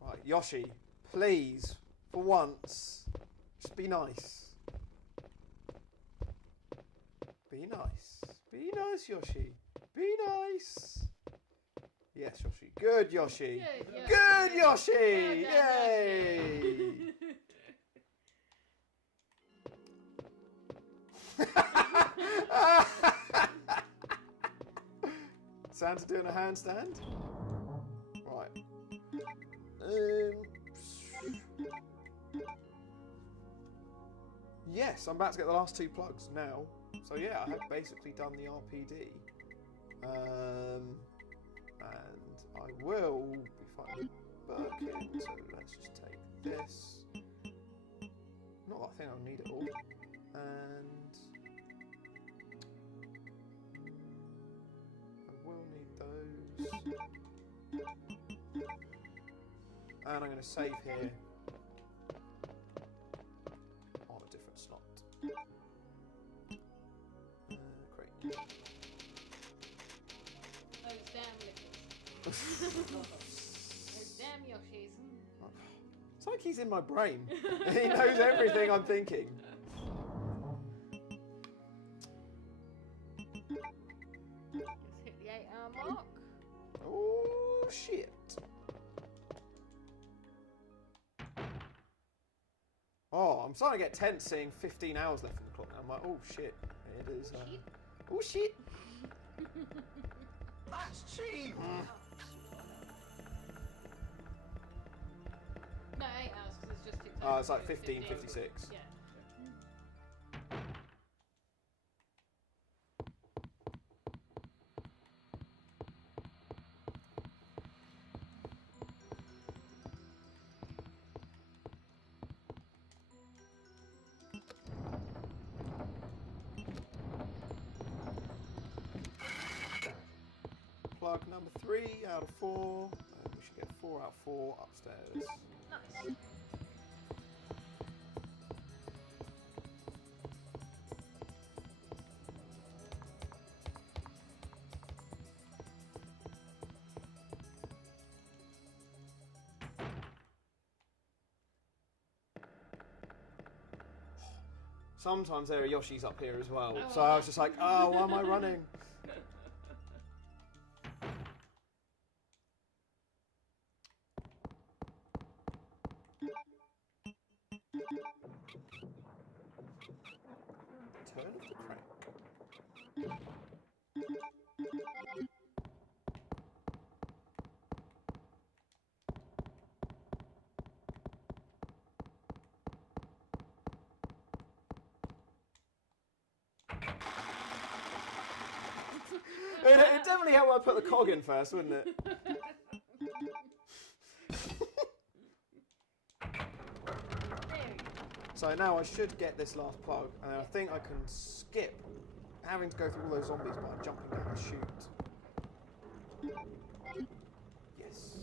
Right, Yoshi, please, for once, just be nice. Be nice. Be nice, Yoshi. Be nice. Yes, Yoshi. Good, Yoshi. Good, Yoshi. Yay. Santa doing a handstand? Right. Yes, I'm about to get the last 2 plugs now. So yeah, I have basically done the RPD. And I will be finding Birkin, so let's just take this. Not that I think I'll need it all. And I will need those. And I'm going to save here on a different slot. Great. damn Yoshis. Those damn Yoshis. It's like he's in my brain. He knows everything I'm thinking. Let's hit the 8-hour mark. Oh, shit. Oh, I'm starting to get tense seeing 15 hours left on the clock now. I'm like, oh, shit. It is. Oh, shit. That's cheap! No, 8 hours because it's just ticked Oh, over it's like to 15:56. Yeah. Plug number 3 out of 4. We should get 4 out of 4 upstairs. Nice. Sometimes there are Yoshis up here as well. Oh, So I was just like, oh, why am I running? Turn of the crank. It'd definitely help I put the cog in first, wouldn't it? So now I should get this last plug, and I think I can skip having to go through all those zombies by jumping down the chute. Yes.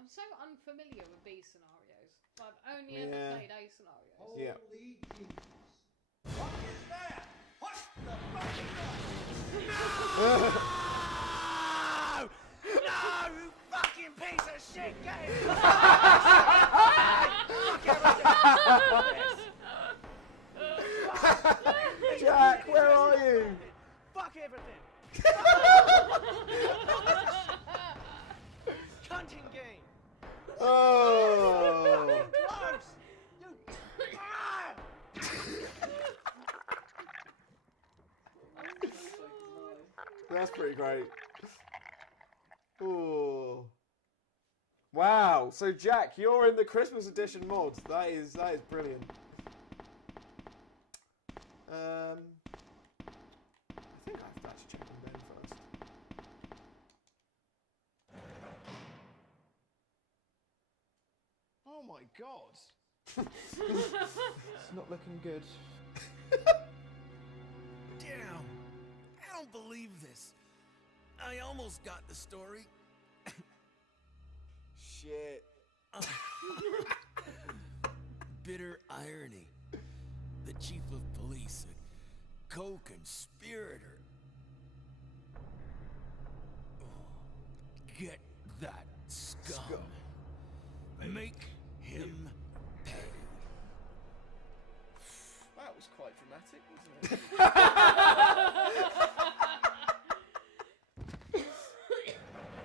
I'm so unfamiliar with B scenarios. I've only ever played A scenarios. Yeah. Holy Jesus. What is that? What the fuck is that? No! No, you fucking piece of shit! Get it! Jack, where are you? Fuck everything! Hunting game! Oh! Close! That's pretty great. Oh. Wow. So Jack, you're in the Christmas edition mod. That is brilliant. I think I have to actually check on Ben first. Oh my god. It's not looking good. Damn! I don't believe this. I almost got the story. Shit. Bitter irony. The chief of police, a co-conspirator. Get that scum. Make him pay. That was quite dramatic, wasn't it?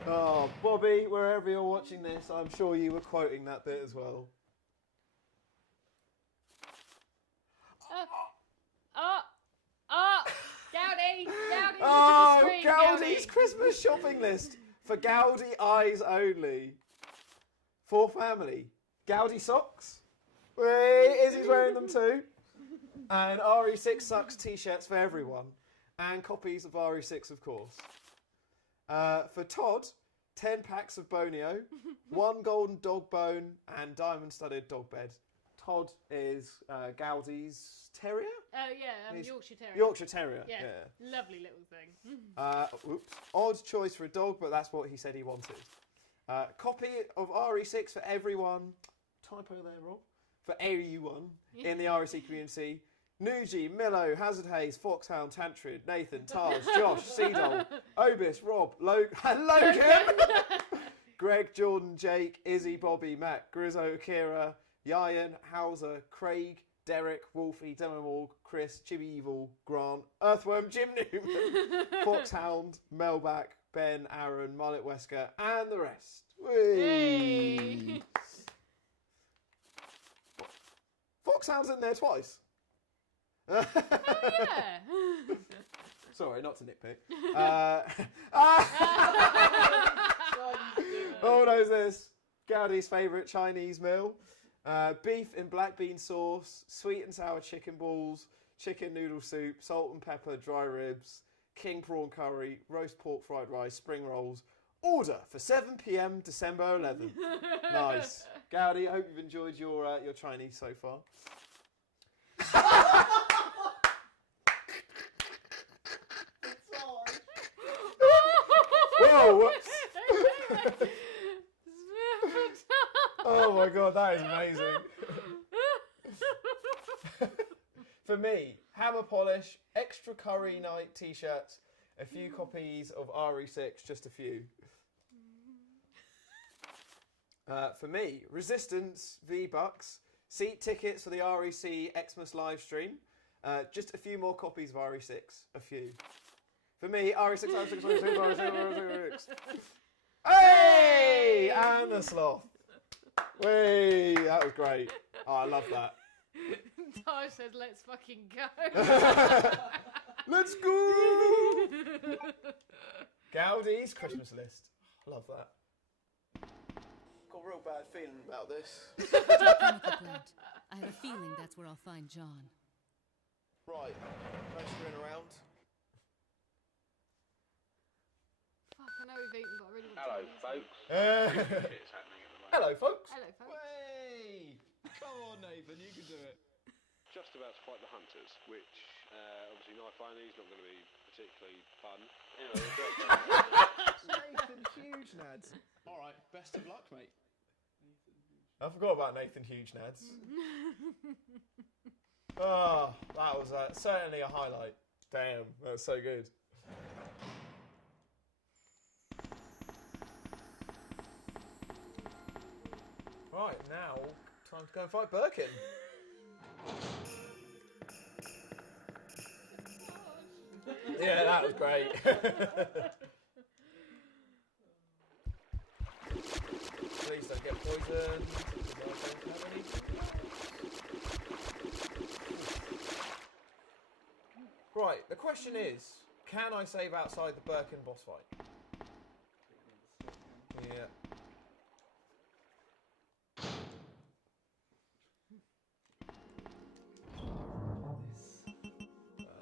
Oh, Bobby, wherever you're watching this, I'm sure you were quoting that bit as well. Gowdy! Gowdy! Oh, look at the screen, Gowdy's Christmas shopping list for Gowdy eyes only. For family. Gowdy socks. Wait, Izzy's wearing them too. And RE6 Sucks t-shirts for everyone. And copies of RE6, of course. For Todd, 10 packs of Bonio, 1 golden dog bone, and diamond-studded dog bed. Todd is Gowdy's terrier? Oh, yeah, He's Yorkshire Terrier. Yorkshire Terrier, Yeah, yeah. lovely little thing. Oops. Odd choice for a dog, but that's what he said he wanted. Copy of RE6 for everyone. Typo there, Rob. For everyone in the REC community. Nougie, Millo, Hazard Hayes, Foxhound, Tantrid, Nathan, Taj, Josh, Seedol, Obis, Rob, and Logan! Greg, Jordan, Jake, Izzy, Bobby, Matt, Grizzo, Akira, Yayan, Hauser, Craig, Derek, Wolfie, Demomorg, Chris, Chibi Evil, Grant, Earthworm, Jim Newman, Foxhound, Melback, Ben, Aaron, Mullet Wesker, and the rest. Whee! Foxhound's in there twice. Yeah. Sorry, not to nitpick. Oh, knows this. Gowdy's favourite Chinese meal. Beef in black bean sauce, sweet and sour chicken balls, chicken noodle soup, salt and pepper dry ribs, king prawn curry, roast pork fried rice, spring rolls. Order for 7 p.m. December 11th. Nice. Gowdy, I hope you've enjoyed your Chinese so far. Whoa! Whoops. Oh my god, that is amazing. For me, hammer polish, extra curry night t-shirts, a few copies of RE6, just a few. For me, Resistance V-Bucks, seat tickets for the REC Xmas live stream, just a few more copies of RE6, a few. For me, RE6, RE6, RE6, RE6. Hey! And the sloth. Whey! That was great. Oh, I love that. Taj says, let's fucking go. Let's go! Gowdy's Christmas list. Love that. Got a real bad feeling about this. I have a feeling that's where I'll find John. Right, no screwing around. Fuck, I know we've eaten, but I really want Hello, to. folks. Shit's happening at the moment. Hello, folks. Hello, folks. Way! Come on, Nathan, you can do it. Just about to fight the hunters, which obviously knife fighting is not going to be particularly fun. Anyway, Nathan Huge Nads. All right, best of luck, mate. I forgot about Nathan Huge Nads. Oh, that was certainly a highlight. Damn, that's so good. Right, now, time to go and fight Birkin. Yeah, that was great. Please don't get poisoned. I don't have any. Right, the question is, can I save outside the Birkin boss fight? Yeah.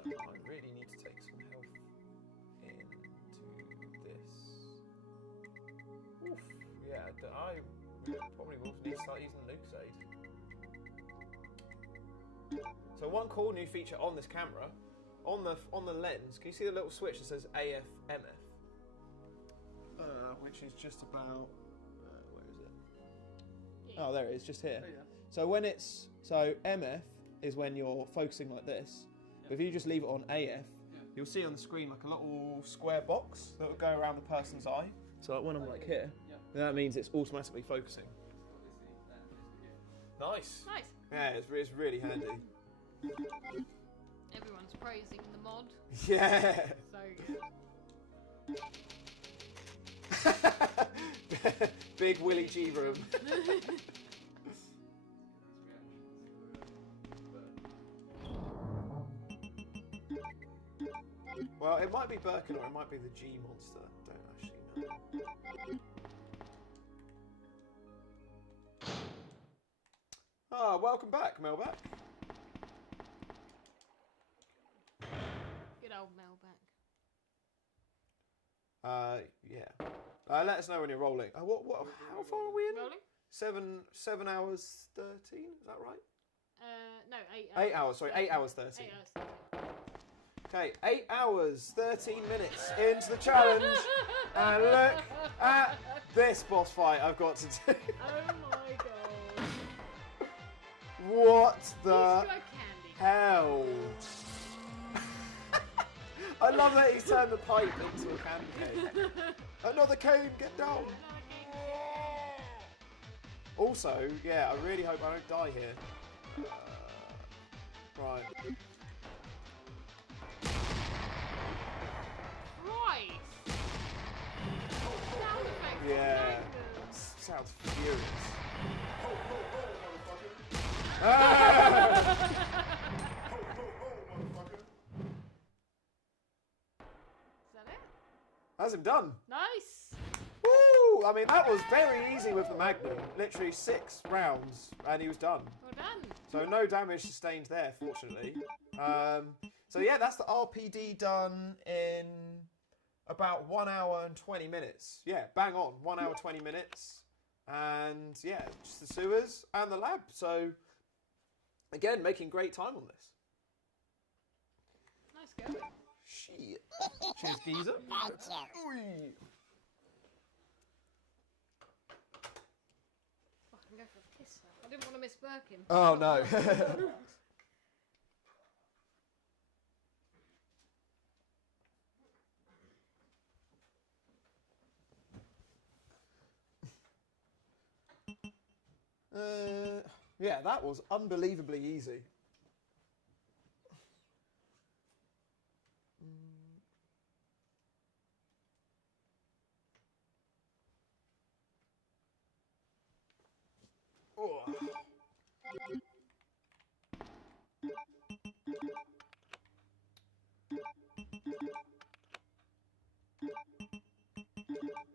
I really need to take some health into this. Oof. Yeah, I probably will need to start using the nuke aid. So one cool new feature on this camera, on the lens, can you see the little switch that says AF/MF? Which is just about where is it? Oh, there it is, just here. Oh, yeah. So when it's MF is when you're focusing like this. But if you just leave it on AF, you'll see on the screen like a little square box that will go around the person's eye. So like when I'm like here, that means it's automatically focusing. Nice. Nice. Yeah, it's really handy. Everyone's praising the mod. Yeah. So good. Big Willy G room. Well, it might be Birkin or it might be the G monster. Don't actually know. Ah, welcome back, Melback. Good old Melback. Yeah. Let us know when you're rolling. What? How far are we in? Rolling? 7 hours 13. Is that right? No, 8 hours. 8 hours. Sorry, 8 hours 13. 8 hours 13. Okay, 8 hours 13 minutes into the challenge, and look at this boss fight I've got to do. Oh my god. What the He's got candy. hell? love that he's turned the pipe into a candy cane. Another cane, get down. Also, yeah, I really hope I don't die here. Right. Right. Sound effects. Yeah. Sounds furious. Ah! Is that it? That's him done. Nice. Woo! I mean, that was very easy with the Magnum. Literally 6 rounds, and he was done. Well done. So no damage sustained there, fortunately. So yeah, that's the RPD done in about 1 hour and 20 minutes. Yeah, bang on. 1 hour, 20 minutes. And yeah, just the sewers and the lab. So again, making great time on this. Nice going. Shit. Cheers, geezer. Oi. I can go for a piss now. I didn't want to miss Birkin. Oh no. Yeah, that was unbelievably easy. Oh.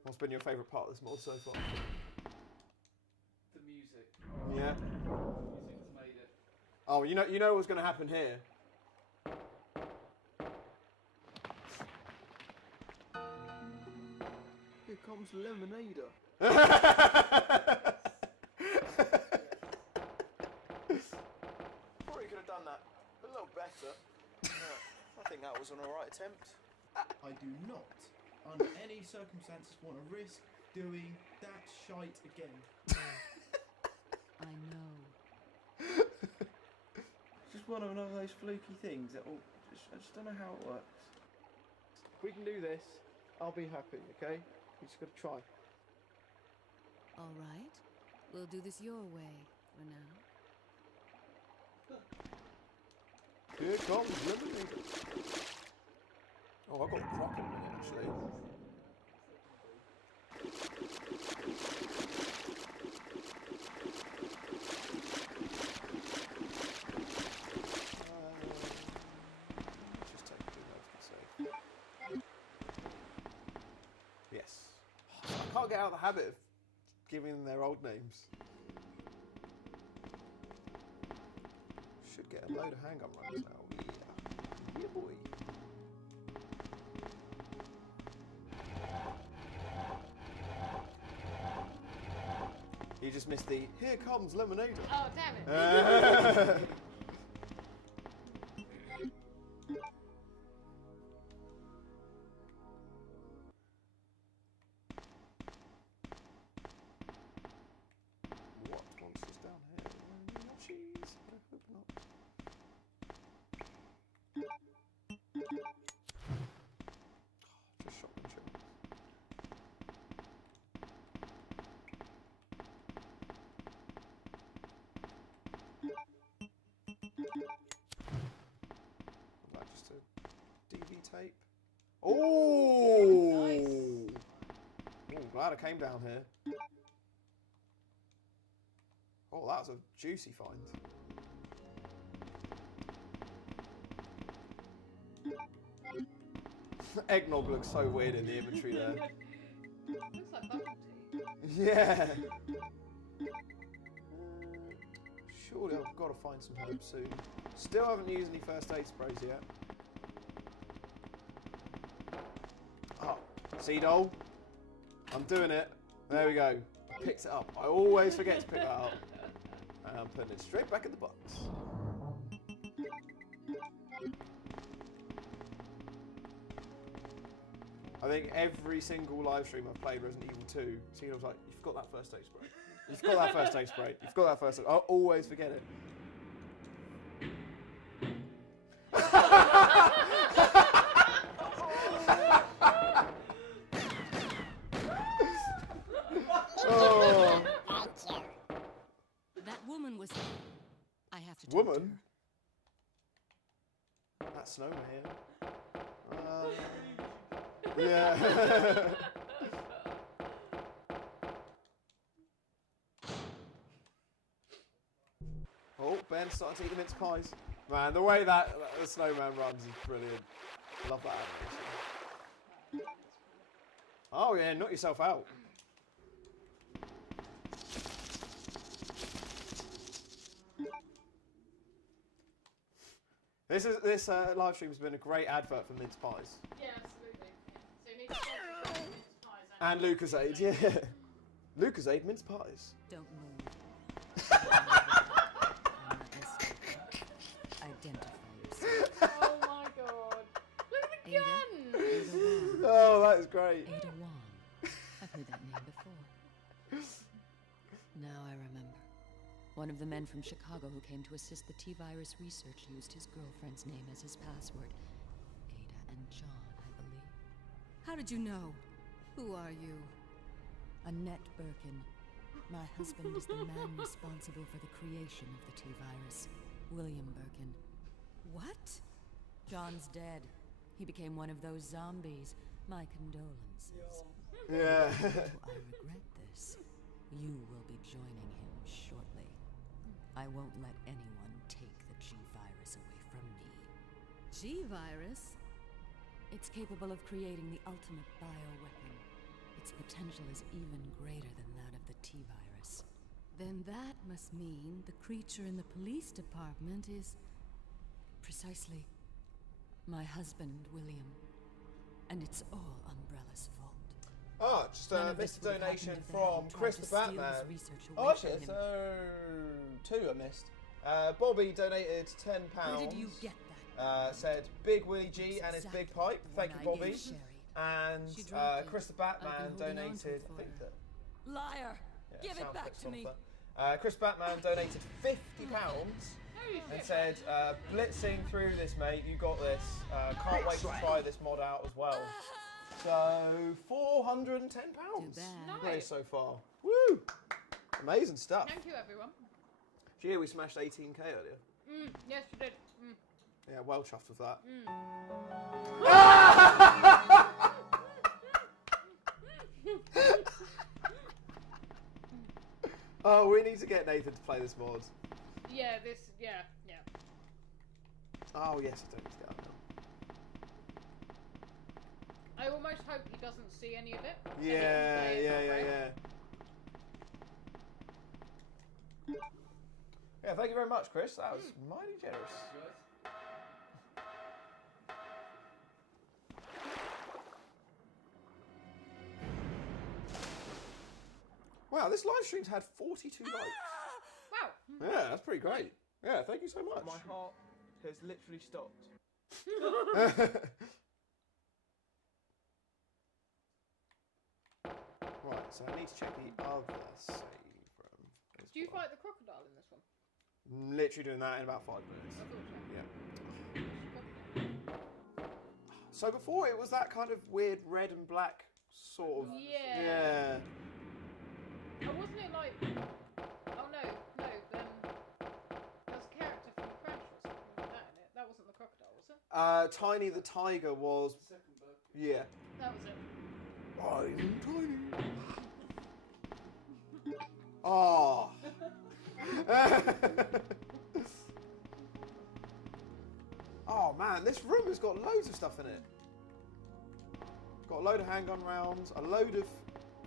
What's been your favourite part of this mod so far? The music. Yeah. The music's made it. Oh, you know what's going to happen here. Here comes Lemonader. Probably could have done that a little better. I think that was an alright attempt. I do not, under any circumstances, want to risk doing that shite again. I know. Just one of those fluky things that will. I just don't know how it works. If we can do this, I'll be happy. Okay? We just got to try. All right. We'll do this your way for now. Here comes Lemonade. Oh, I've got a crop in a minute, actually. Just take the notes to save. Yes. I can't get out of the habit of giving them their old names. Should get a load of handgun runs now. Yeah. Yeah, boy. You just missed the "Here comes Lemonade." Oh, damn it. What monsters down here? Cheese? I hope not. Just shotgun shells. That just a DV tape. Oh! Nice. Oh, glad I came down here. Oh, that was a juicy find. Eggnog looks so weird in the inventory there. Looks like bubble tea. Yeah. Surely I've got to find some herbs soon. Still haven't used any first aid sprays yet. Oh, see, doll? I'm doing it. There we go. I picked it up. I always forget to pick that up. And I'm putting it straight back in the box. I think every single live stream I've played Resident Evil 2, Cena was like, "You've got that first aid spray. You've got that first aid spray. You've got that first aid." I always forget it. that snowman. Yeah. Oh, Ben's starting to eat the mince pies. Man, the way that the snowman runs is brilliant. Love that animation. Oh yeah, knock yourself out. This live stream has been a great advert for mince pies. Yeah, absolutely. So you need to talk about mince pies And Lucasade, yeah. Lucasade mince pies. Don't move. Identify yourself. Oh my god. Look at the gun! Ada Oh, that is great. Ada Wong. I've heard that name before. Now I remember. One of the men from Chicago who came to assist the T-virus research used his girlfriend's name as his password. Ada and John, I believe. How did you know? Who are you? Annette Birkin. My husband is the man responsible for the creation of the T-virus. William Birkin. What? John's dead. He became one of those zombies. My condolences. Yeah. Though I regret this, you will be joining him shortly. I won't let anyone take the G-virus away from me. G-virus? It's capable of creating the ultimate bioweapon. Its potential is even greater than that of the T-virus. Then that must mean the creature in the police department is... precisely my husband, William. And it's all Umbrella's fault. Oh, just missed a donation from Chris the Batman. Oh, actually, so two I missed. Bobby donated £10. Where did you get that? Said Big Willie G and his big pipe. Thank you, Bobby. And Chris the Batman donated. I think that. Liar! Yeah, Give it back to me. Chris Batman donated £50 and said, "Blitzing through this, mate. You got this. Can't wait to try this mod out as well." So £410 raised so far. Woo! Amazing stuff. Thank you, everyone. Gee, we smashed 18k earlier. Yes, you did. Yeah, well chuffed with that. Oh, we need to get Nathan to play this mod. Yeah, yeah. Oh yes, I don't need to get that now. I almost hope he doesn't see any of it. Yeah. Yeah, thank you very much, Chris. That was mighty generous. Wow, this live stream's had 42 likes. Wow. Yeah, that's pretty great. Yeah, thank you so much. My heart has literally stopped. Right, so I need to check the other save room. Do you fight the crocodile in this one? Literally doing that in about 5 minutes. Yeah. So before it was that kind of weird red and black sort of. Yeah. Oh, wasn't it like? Oh no. There's a character from Crash or something like that in it. That wasn't the crocodile, was it? Tiny the tiger was. Yeah. That was it. I'm tiny. Oh. Oh man, this room has got loads of stuff in it. Got a load of handgun rounds, a load of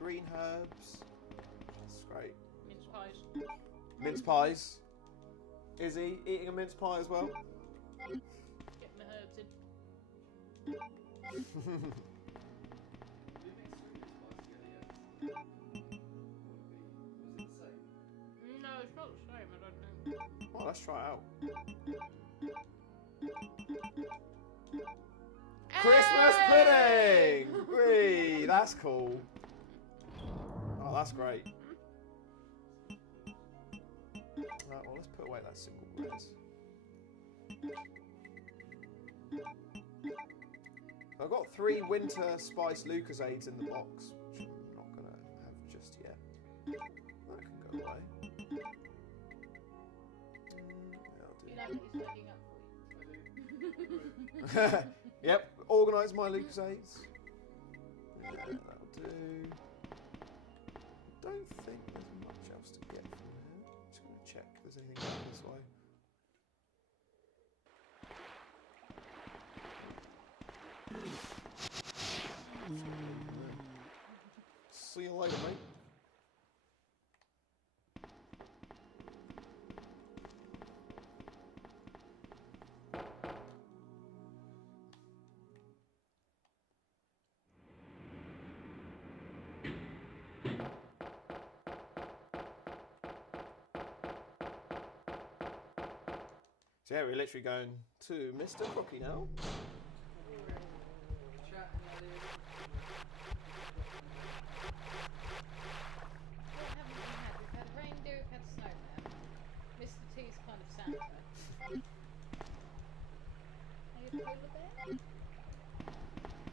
green herbs. That's great. Mince pies. Mince pies. Izzy eating a mince pie as well. Getting the herbs in. No, it's not the same, I don't think. Well, let's try it out. Christmas pudding! Whee, that's cool. Oh, that's great. Right, well, let's put away that single res. So I've got 3 winter spice Lucasades in the box, which I'm not going to have just yet. That can go away. You know that he's making up for you. Yep, organise my Lucasades. Yeah, that'll do. Don't think there's much else to get from here. Just going to check if there's anything down this way. See you later, mate. So yeah, we're literally going to Mr. Crocky now. We've had reindeer, we've had snowman. Mr. T's kind of Santa. Are you a polar bear?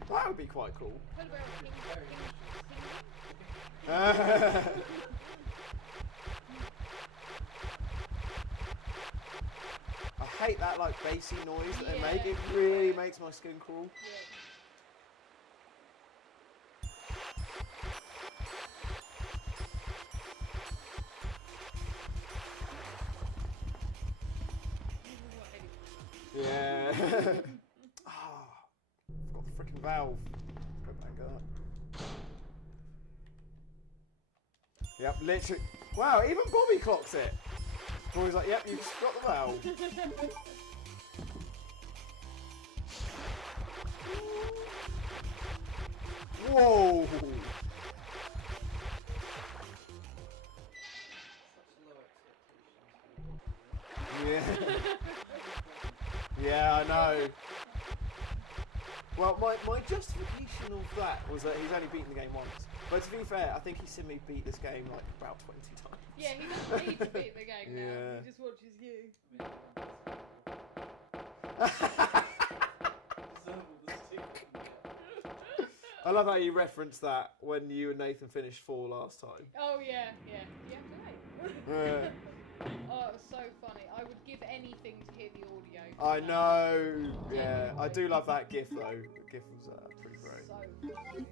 That would be quite cool. Polar bear or king? I hate that like bassy noise that they make. It really makes my skin crawl. Yeah. Ah, I've got the freaking valve. Go back and go up. Yep, literally. Wow, even Bobby clocks it. Bobby's like, yep, you just got the valve. Whoa! Yeah. Yeah, I know. Well, my justification of that was that he's only beaten the game once. But to be fair, I think he's seen me beat this game like about 20 times. Yeah, he doesn't need to beat the game now. Yeah. He just watches you. I love how you referenced that when you and Nathan finished 4 last time. Oh yeah, yeah. Yeah, right. Oh, it was so funny. I would give anything to hear the audio. I know. Yeah, I do love that GIF though. The GIF was pretty great. So funny.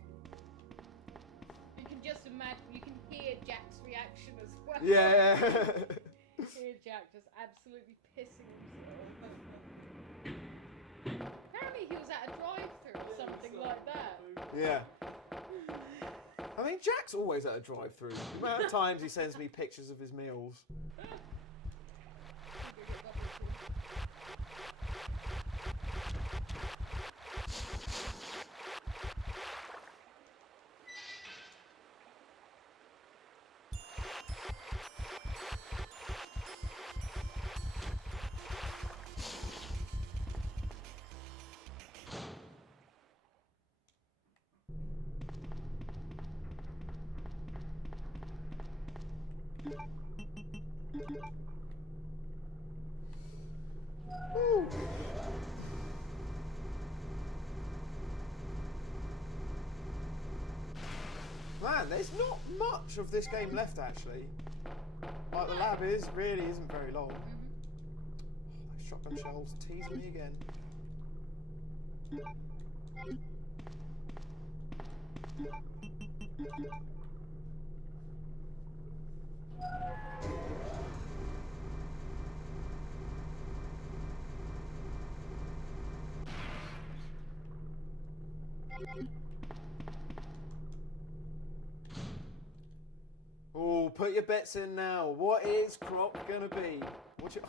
You can just imagine. You can hear Jack's reaction as well. Yeah. Hear Jack just absolutely pissing himself. Apparently he was at a drive-through or something like that. Yeah. I mean, Jack's always at a drive-through. The amount of times he sends me pictures of his meals. Woo. Man, there's not much of this game left actually. Like the lab really isn't very long. Oh, those shotgun shells tease me again. Oh, put your bets in now. What is Croc gonna be? What you?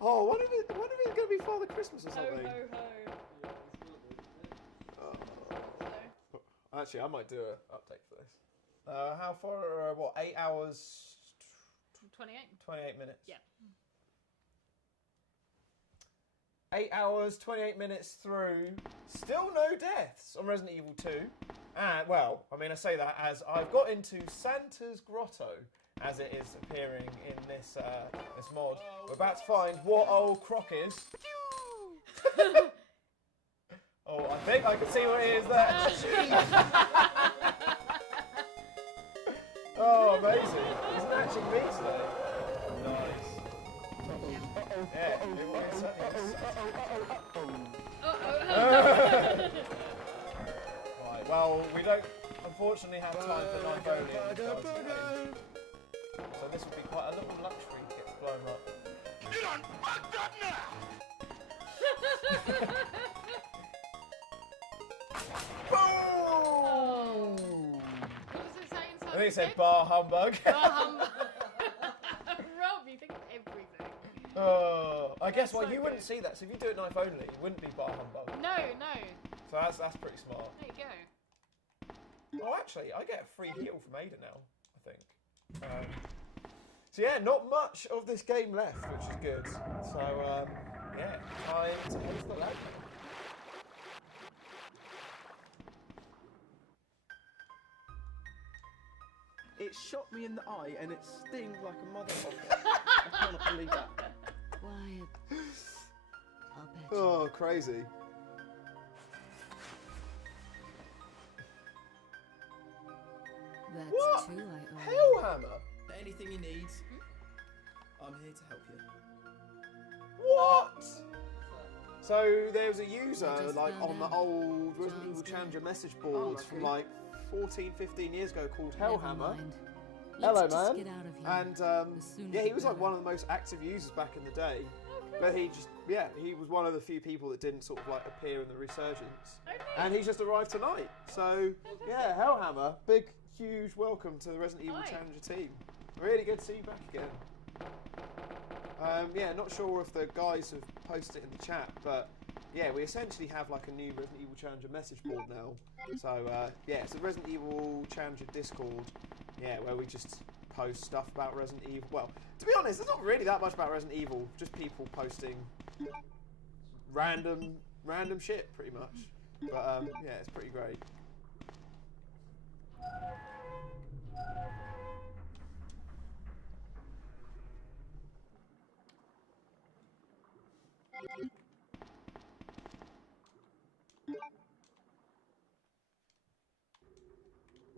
Oh, what if it's gonna be Father Christmas or something? Ho ho ho. Oh. Actually, I might do an update for this. How far? What? 8 hours? 28. 28 minutes. Yeah. 8 hours, 28 minutes through. Still no deaths on Resident Evil 2. And, well, I mean, I say that as I've got into Santa's Grotto, as it is appearing in this this mod. We're about to find what old Croc is. Oh, I think I can see what it is there. Oh, amazing. Isn't it actually me today? Nice. Yeah, Right, well, we don't unfortunately have time for knife only in this type of game. So this would be quite a little luxury to get blown up. You done fucked up now! Boom! What does it say inside? I think it said bar humbug. Bar humbug. Rob, you think of everything. Oh, I guess That's so you wouldn't good. see that. So if you do it knife only, it wouldn't be bar humbug. No, no. So that's pretty smart. There you go. Oh, actually, I get a free heal from Ada now, I think. So yeah, not much of this game left, which is good. So yeah, time to head to the lab. It shot me in the eye and it stings like a motherfucker. I cannot believe that. Quiet. I'll bet you. Oh, crazy. That's What? two I owe. Hellhammer? Anything you need, I'm here to help you. What? So there was a user just like found on the out. old Resident John's Evil dead. Challenger message boards from lucky. like 14, 15 years ago called Never Hellhammer. mind. Hello, Let's just man. get out of here. And The sooner yeah, the he was like better. one of the most active users back in the day. But he was one of the few people that didn't sort of like appear in the resurgence. And he just arrived tonight. So yeah, Hellhammer, big, huge welcome to the Resident Evil Hi. Challenger team. Really good to see you back again. Yeah, not sure if the guys have posted it in the chat, but yeah, we essentially have like a new Resident Evil Challenger message board now. So yeah, it's the Resident Evil Challenger Discord. Yeah, where we just post stuff about Resident Evil. Well, to be honest, there's not really that much about Resident Evil. Just people posting random shit, pretty much. But yeah, it's pretty great.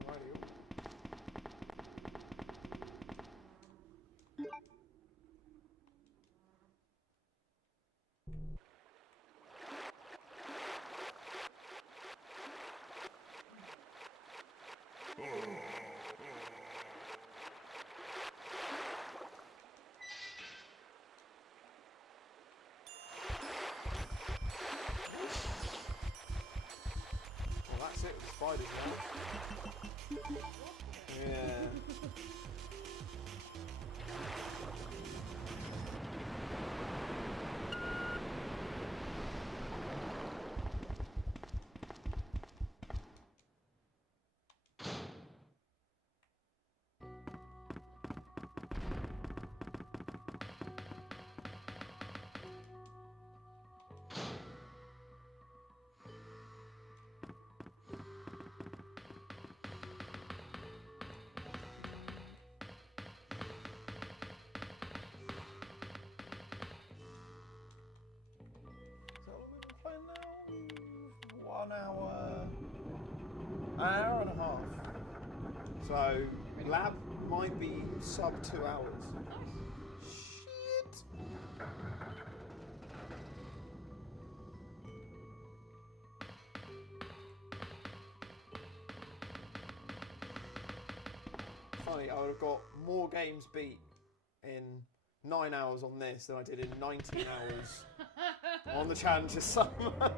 Rightio. Well, that's it with the spiders now. Yeah. So we've been playing now 1 hour, an hour and a half. So lab might be sub 2 hours. Shit. Funny, I would have got more games beat in 9 hours on this than I did in 19 hours on the Challenger Summer. Well,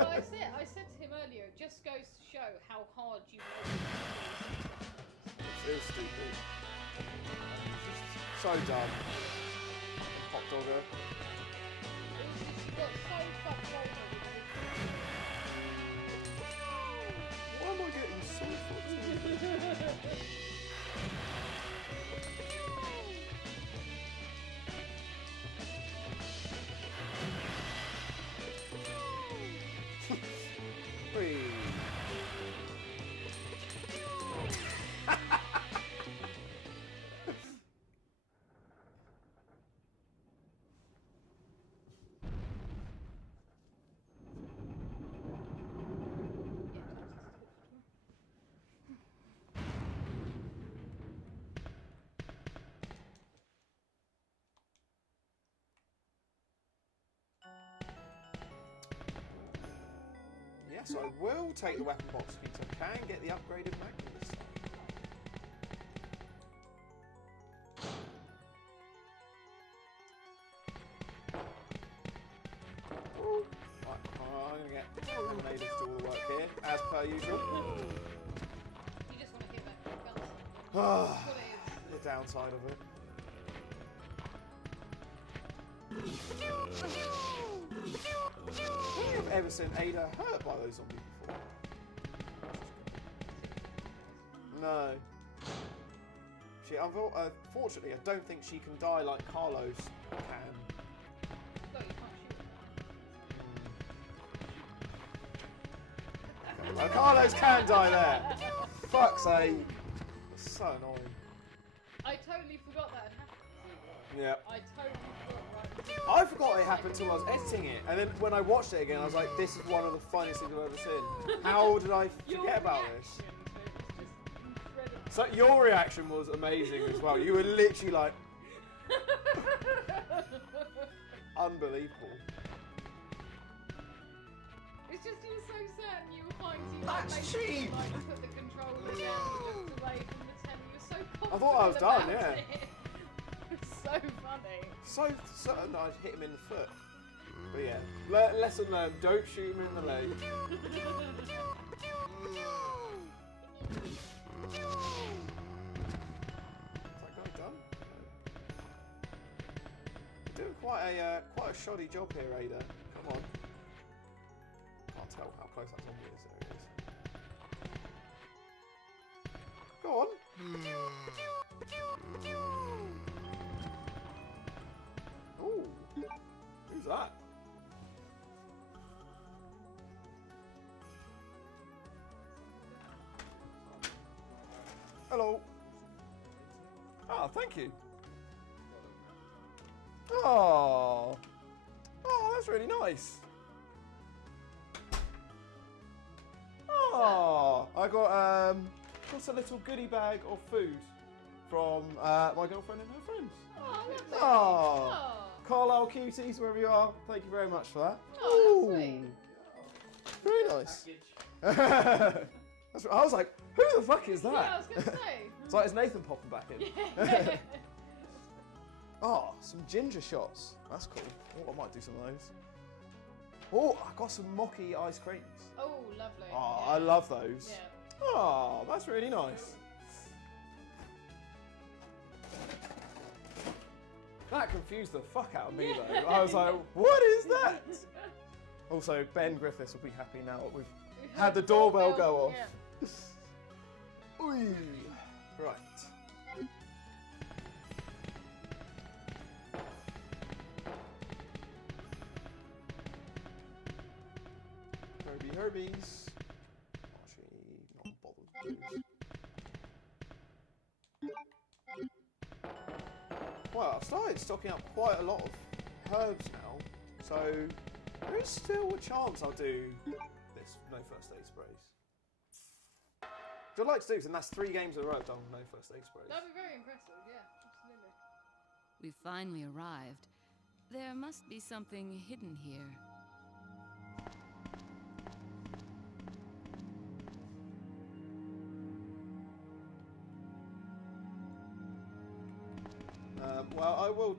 I said to him earlier, it just goes to show how hard you work. It's stupid. So dumb. Hot dogger. It's got so fucked over with Why am I getting so fucked? Whee. so I will take the weapon box key so I can get the upgraded magnum this time. Ooh. Right, I'm going to get Lemonade to do all the work here, as per usual. You just want to hit that guns. The downside of it. I don't think I've ever seen Ada hurt by those zombies before. No. Fortunately, I don't think she can die like Carlos can. No, you can't shoot. Well, Carlos can die there. Fuck's sake. That's so annoying. I totally forgot that had happened. Yeah. I totally forgot. I forgot it happened until I was editing it, and then when I watched it again, I was like, "This is one of the funniest things I've ever seen." How did I forget about this? So your reaction was amazing as well. You were literally like, unbelievable. It's just you were so certain you were fine to That's cheap. Like put the controller down and looked away from the telly. You were so confident. I thought I was done. about Yeah. it. It's so funny. So certain I'd hit him in the foot. But yeah, lesson learned: don't shoot him in the leg. Is that guy done? You're doing quite a shoddy job here, Ada. Come on. Can't tell how close that zombie is. There it is. Go on. Ooh, who's that? Hello. Oh, thank you. Oh, that's really nice. Oh, I got just a little goodie bag of food from my girlfriend and her friends. Oh, lovely. Oh. Carlisle cuties, wherever you are, thank you very much for that. Oh, that's sweet. Very nice. That's what, I was like, who the fuck is that? Yeah, I was going to say. It's like, is Nathan popping back in? Yeah. Oh, some ginger shots. That's cool. Oh, I might do some of those. Oh, I got some mocky ice creams. Oh, lovely. Oh, yeah. I love those. Yeah. Oh, that's really nice. That confused the fuck out of me though. I was like, what is that? Also, Ben Griffiths will be happy now that we've had the doorbell go off. Yeah. Ooh. Right. Herbies. Actually, not bothered with those. Well, I've started stocking up quite a lot of herbs now, so there is still a chance I'll do this no first aid sprays. Which I'd like to do, and that's 3 games in a row I've done no first aid sprays. That'd be very impressive, yeah, absolutely. We finally arrived. There must be something hidden here. Well, I will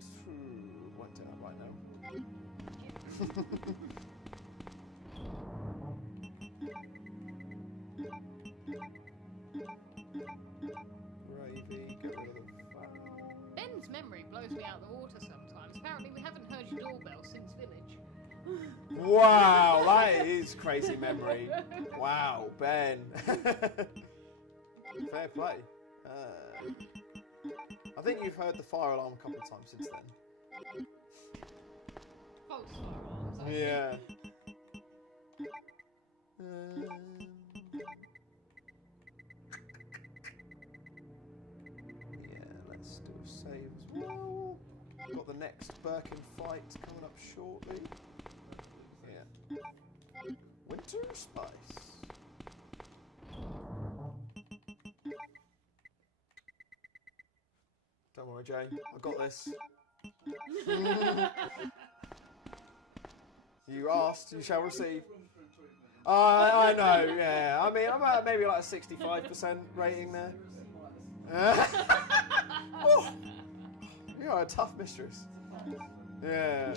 won't do that right now. Gravy, get rid of the fat. Ben's memory blows me out the water sometimes. Apparently we haven't heard your doorbell since Village. Wow, that is crazy memory. Wow, Ben. Fair play. I think you've heard the fire alarm a couple of times since then. False fire alarms. Yeah. Yeah, let's do a save as well. We've got the next Birkin fight coming up shortly. Yeah. Winter Spice. Don't worry, Jay. I've got this. You asked, you shall receive. I know, yeah. I mean, I'm at maybe like a 65% rating there. Oh, you are a tough mistress. Yeah.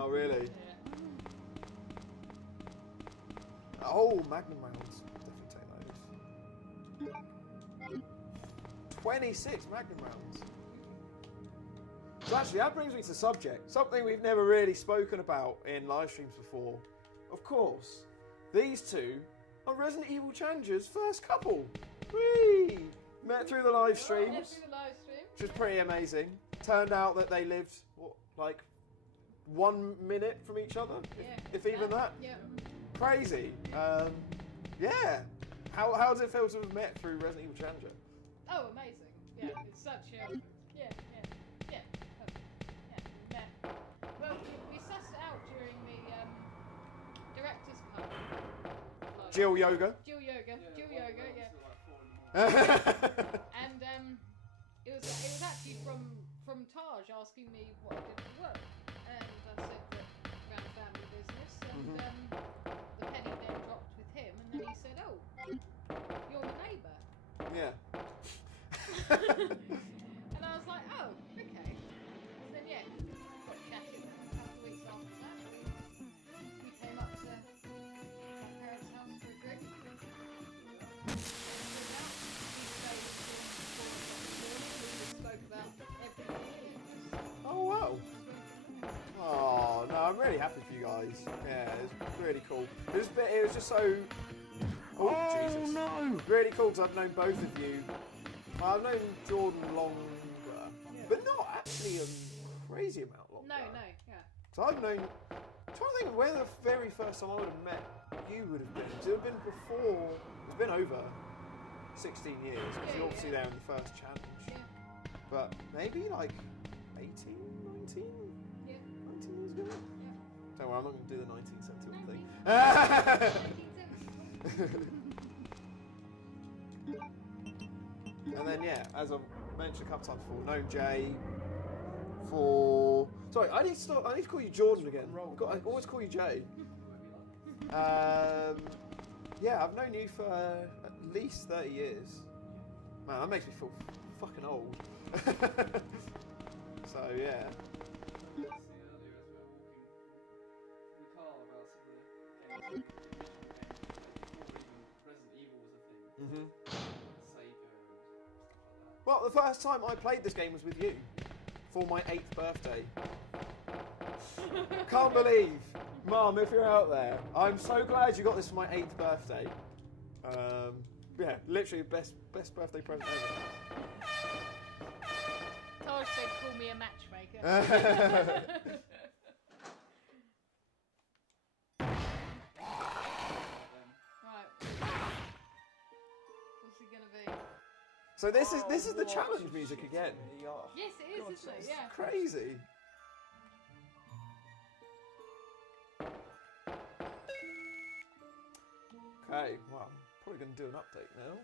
Oh, really? Yeah. Oh, Magnum rounds. Definitely take those. 26 Magnum rounds. So actually, that brings me to the subject. Something we've never really spoken about in live streams before. Of course, these two are Resident Evil Challengers' first couple. Whee! Met through the live streams, which was pretty amazing. Turned out that they lived, what, like 1 minute from each other, if even that. Yeah. Crazy. Yeah. How does it feel to have met through Resident Evil Challenger? Oh, amazing. Yeah, it's such a... Yeah. Met. Well, we sussed it out during the director's cut. Jill Yoga. Jill Yoga, yeah. And it was actually from Taj asking me what I did for work. And I said that ran a family business, and the penny then dropped with him, and then he said, "Oh, you're the neighbour." Yeah. And I was like, "Oh, okay." And then got chatting a couple of weeks after that. We came up to my parents' house for a drink. Spoke about everything. Oh wow. Oh no, I'm really happy for you guys. Yeah, it's really cool. It was just so. Oh Jesus! No! Really cool because I've known both of you. I've known Jordan longer, but not actually a crazy amount longer. No, yeah. So I've known. I'm trying to think of where the very first time I would have met you would have been. It would have been before. It's been over 16 years because you're obviously there in the first challenge. Yeah. But maybe like 18, 19? Yeah. 19 years ago? Yeah. Don't worry, I'm not going to do the 1971 thing. And then, yeah, as I've mentioned a couple times before, known Jay for... Sorry, I need to call you Jordan again. I always call you Jay. Yeah, I've known you for at least 30 years. Man, that makes me feel fucking old. So, yeah. Well, the first time I played this game was with you for my 8th birthday. Can't believe, Mum, if you're out there, I'm so glad you got this for my 8th birthday. Yeah, literally best birthday present ever. Taj said, "Call me a matchmaker." Right. What's it gonna be? So this is the challenge music again. Yes, it is, isn't it? Yeah. Crazy. Okay, well, I'm probably going to do an update now.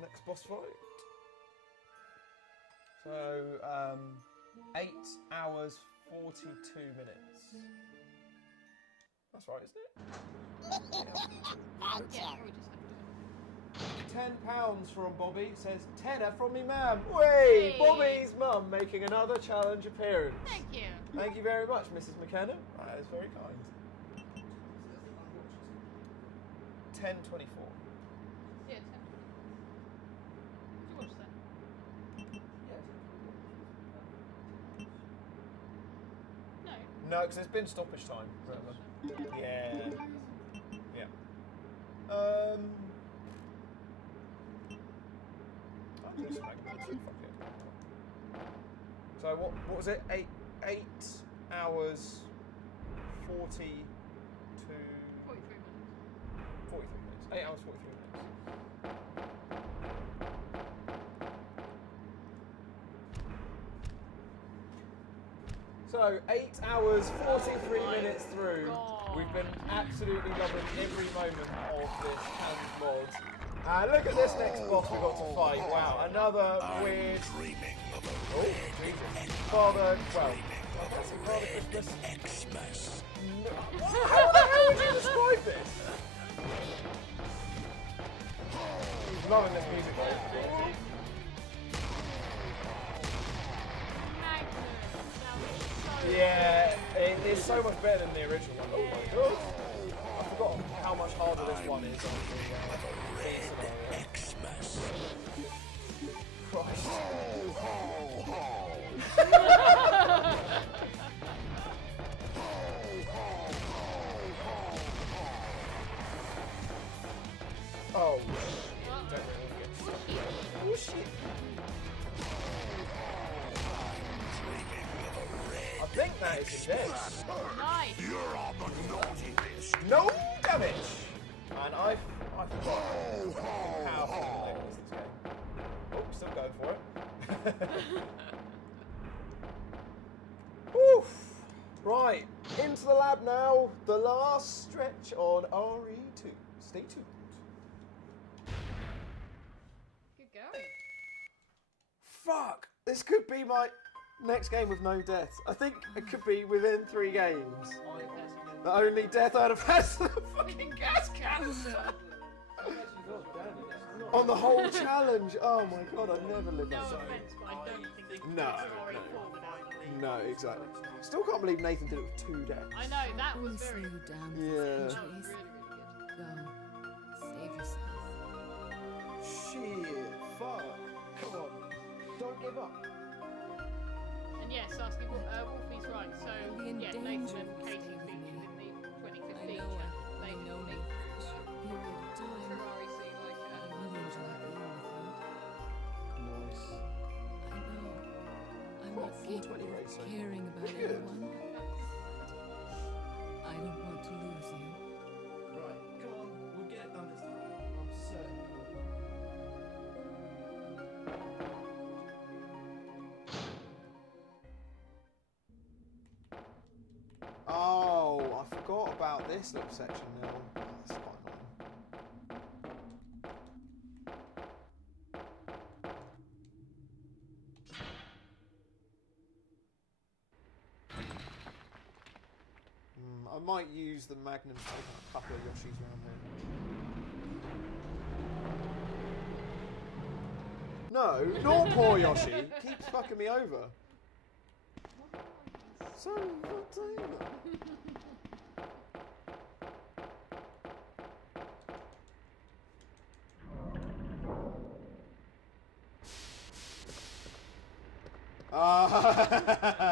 Next boss fight. So, 8 hours, 42 minutes. That's right, isn't it? £10 from Bobby. Says, tenner from me mum. Way! Bobby's mum making another challenge appearance. Thank you. Thank you very much, Mrs. McKenna. That is very kind. 10:24. Yeah, 10. Did you watch that? No. No, because it's been stoppage time. Remember? Yeah. Yeah. I'll do some Magnum, so fuck it. So what was it? 8 hours 42 43 minutes. 43 minutes. 8 hours 43 minutes. So 8 hours 43 minutes through. God. We've been absolutely loving every moment of this challenge mod. And look at this next boss we've got to fight. Wow, another weird... Oh, Jesus. Father... Well, that's Father Christmas. No. How the hell would you describe this? He's loving this music though. Yeah, it's so much better than the original one. Oh my god! I forgot how much harder this one is on the Xmas. Christ. Oh shit. Oh shit. I think that is dead. Nice. You're on the naughty list. No damage! And I forgot how powerful it is this game. Oh, still going for it. Oof! Right, into the lab now. The last stretch on RE2. Stay tuned. Good going. Fuck! This could be my next game with no deaths. I think it could be within 3 games. The only death I'd have had is the fucking gas canister. On the whole challenge. Oh my god, I never lived that. No offense, but I don't think No, no, exactly. Still can't believe Nathan did it with 2 deaths. I know, that was very good. Yeah. Save yourself. Shit, fuck. Come on. Don't give up. And yes, asking Wolfie's right. So yeah, Nathan and Katie featured in the 2015 channel. They know me. Ferrari scene like Nice. I'm What, not 420 capable racing? of caring about Pretty good. everyone. I don't want to lose you. Right, come on, we'll get it done this time. I'm certain. Oh, I forgot about this little section now. Oh, that's quite annoying. I might use the Magnum to open a couple of Yoshis around here. No, not poor Yoshi. Keeps fucking me over. So, what's over?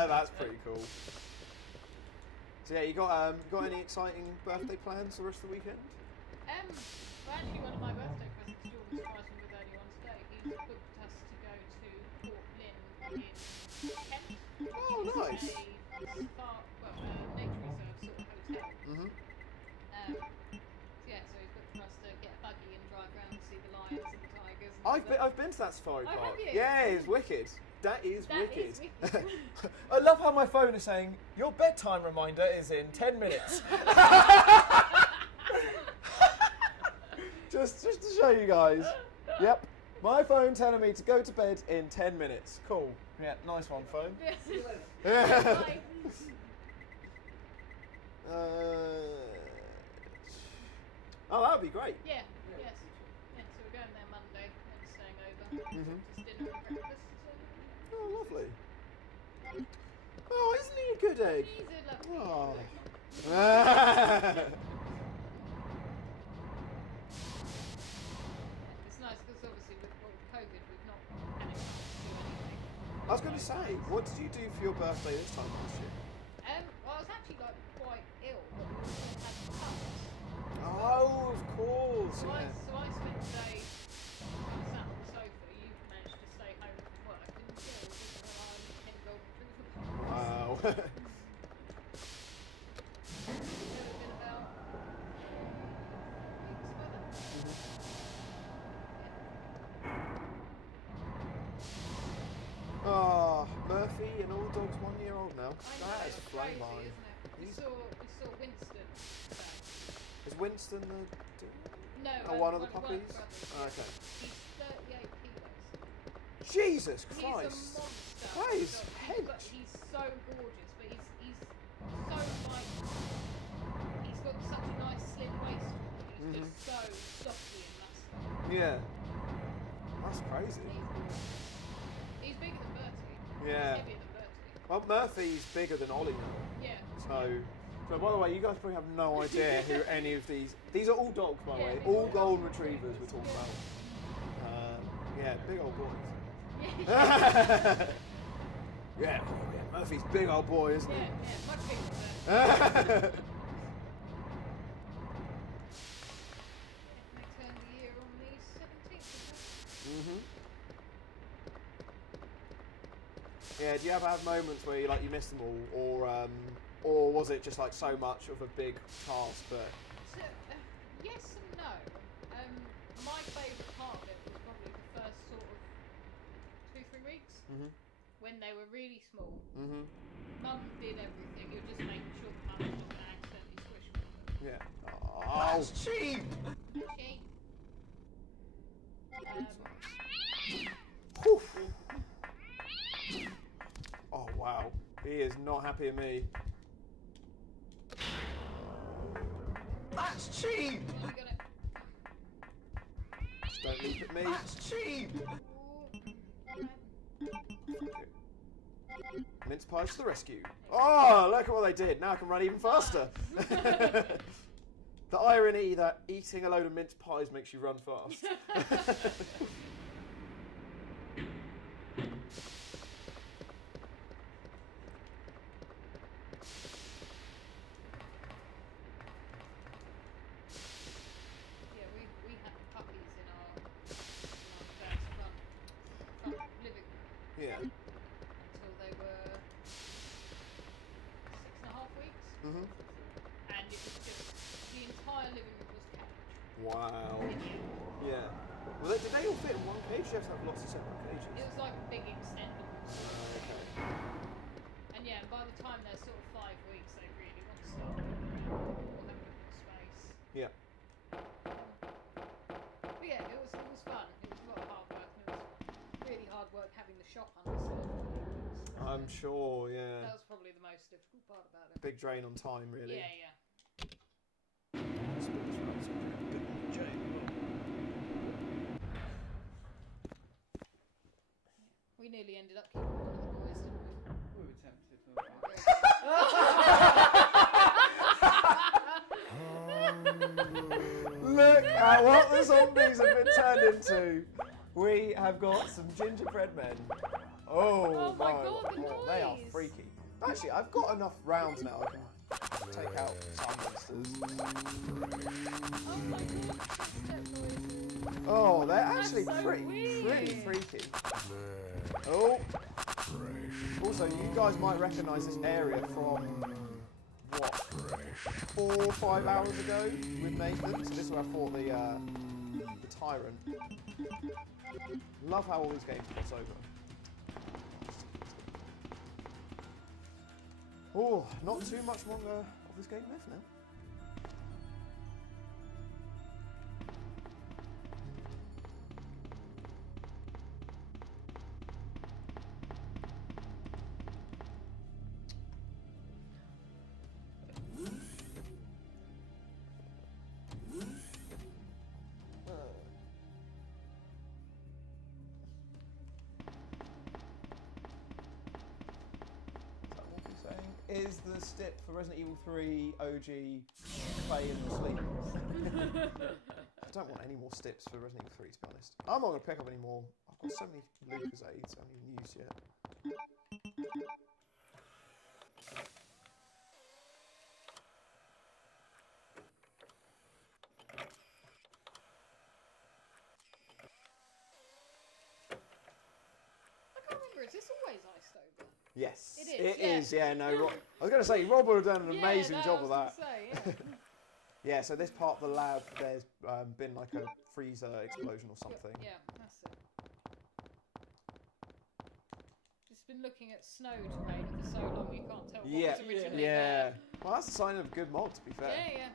That's pretty cool. So yeah, you got any exciting birthday plans for the rest of the weekend? well, actually, one of my birthday presents, Jordan surprised me with early on today. He booked us to go to Port Lynn in Kent. Oh, nice. Nature reserve sort of hotel. Mhm. Yeah, so he's booked for us to get a buggy and drive around and see the lions and the tigers. And I've been to that safari Oh, park. have you? Yeah, it's wicked. That is That wicked. is wicked. I love how my phone is saying your bedtime reminder is in 10 minutes. just to show you guys. Yep. My phone telling me to go to bed in 10 minutes. Cool. Yeah, nice one, phone. Yeah. Oh, that would be great. Yeah, yes. Yeah, so we're going there Monday and staying over. Mhm. Just dinner and breakfast. Oh, lovely. Oh, isn't he a good egg? He's a lovely Oh. It's nice because obviously with COVID we've not had a chance to do anything. I was going to say, what did you do for your birthday this time last year? Well, I was actually like quite ill, but we also had cuts. Oh, of course. So, Yeah. so I spent the day sat on the sofa. You managed to stay home from work, and yeah, we just went on golden retriever. Wow. Oh, Murphy, and all the dog's 1 year old now. I know, That is it's flown crazy, by. isn't it? We saw Winston Winston the... No, one of the one puppies? brothers, Oh, yeah. okay. He's 38 kilos. Jesus He's Christ! a monster. That is He's so gorgeous, but he's so like he's got such a nice slim waist. He's just so stocky and muscular. Yeah. That's crazy. He's bigger than Bertie. Yeah. He's heavier than Bertie. Well, Murphy's bigger than Ollie now. Yeah. So by the way, you guys probably have no idea who any of these are all dogs, by the way. All golden retrievers we're talking about. Yeah, big old boys. Yeah, Murphy's big old boy, isn't he? Yeah, much bigger than Bertie. They turn the year on the 17th. Yeah, do you ever have moments where you miss them all, or was it just like so much of a big task? But So, yes and no. My favourite part of it was probably the first sort of 2-3 weeks when they were really small. Mum did everything. You're just making sure the mum wasn't going to accidentally squish them. yeah. Oh, That's cheap! Cheap. Whew. Oh wow, he is not happy at me. That's cheap! Just don't leap at me. That's cheap! Mince pies to the rescue. Oh, look at what they did. Now I can run even faster. The irony that eating a load of mince pies makes you run fast. Yeah, we had puppies in our first front living room. Yeah. Until they were 6.5 weeks. And it was just, the entire living room was cage. Wow. Yeah. Well, did they all fit in one cage? You have to have lots of separate cages. It was like a big extendable. Okay. And yeah, by the time they're sort of 5 weeks, they really want to start or have a bit more space. Yeah. But yeah, it was fun. It was a lot of hard work, and it was really hard work having the shop underserved. I'm sure, yeah. That was probably the most difficult part about it. Big drain on time, really. Yeah, yeah. We nearly ended up keeping one of the boys, didn't we? We were tempted. Look at what the zombies have been turned into. We have got some gingerbread men. Oh my god, they are freaky. Actually, I've got enough rounds now. I can take out some monsters. Oh, they're actually pretty freaky. Oh. Also, you guys might recognise this area from what, 4 or 5 hours ago with Nathan. So this is where I fought the tyrant. Love how all these games cross over. Oh, not too much longer of this game left now. Is the stip for Resident Evil 3 OG play in your sleep? I don't want any more stips for Resident Evil 3, to be honest. I'm not going to pick up any more. I've got so many Lucasades I haven't even used yet. I can't remember, is this always iced over? Yes, It is. Yeah, no. I was going to say Rob would have done an amazing job of that. Say, yeah. Yeah. So this part of the lab, there's been like a freezer explosion or something. Yeah, that's it. Just been looking at snow terrain for so long you can't tell what was originally there. Well, that's a sign of a good mod, to be fair. Yeah, yeah.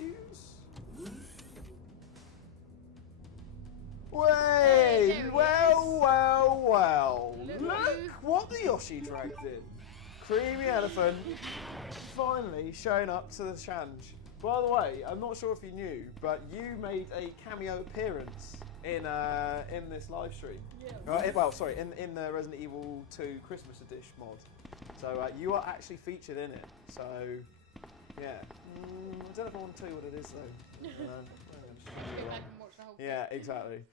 Matthews. Wait! Well. Look what the Yoshi dragged in. Creamy elephant finally showing up to the challenge. By the way, I'm not sure if you knew, but you made a cameo appearance in this live stream. Yeah. Well, sorry, in the Resident Evil 2 Christmas Edition mod. So you are actually featured in it. So yeah, I don't know if I want to tell you what it is though. Go back and watch the whole thing. Yeah, exactly.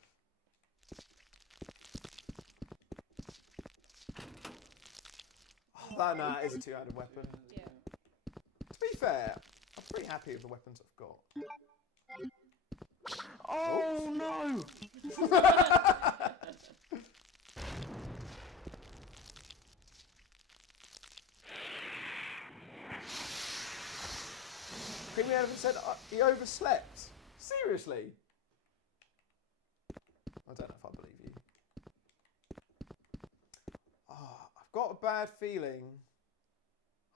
Oh, that is a two-handed weapon. Yeah. To be fair, I'm pretty happy with the weapons I've got. Oh no! Creamy Elephant said he overslept. Seriously? I don't know if I believe you. Oh, I've got a bad feeling.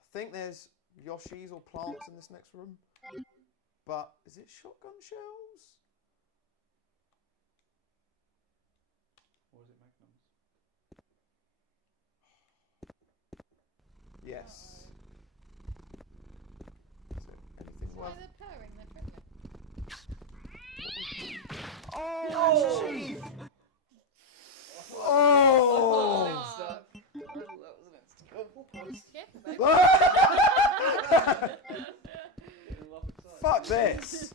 I think there's Yoshis or plants in this next room. But is it shotgun shells? Or is it magnums? Yes. Is it anything Why worth? they're purring, they're friendly. Oh! Jeez! Oh! Fuck this!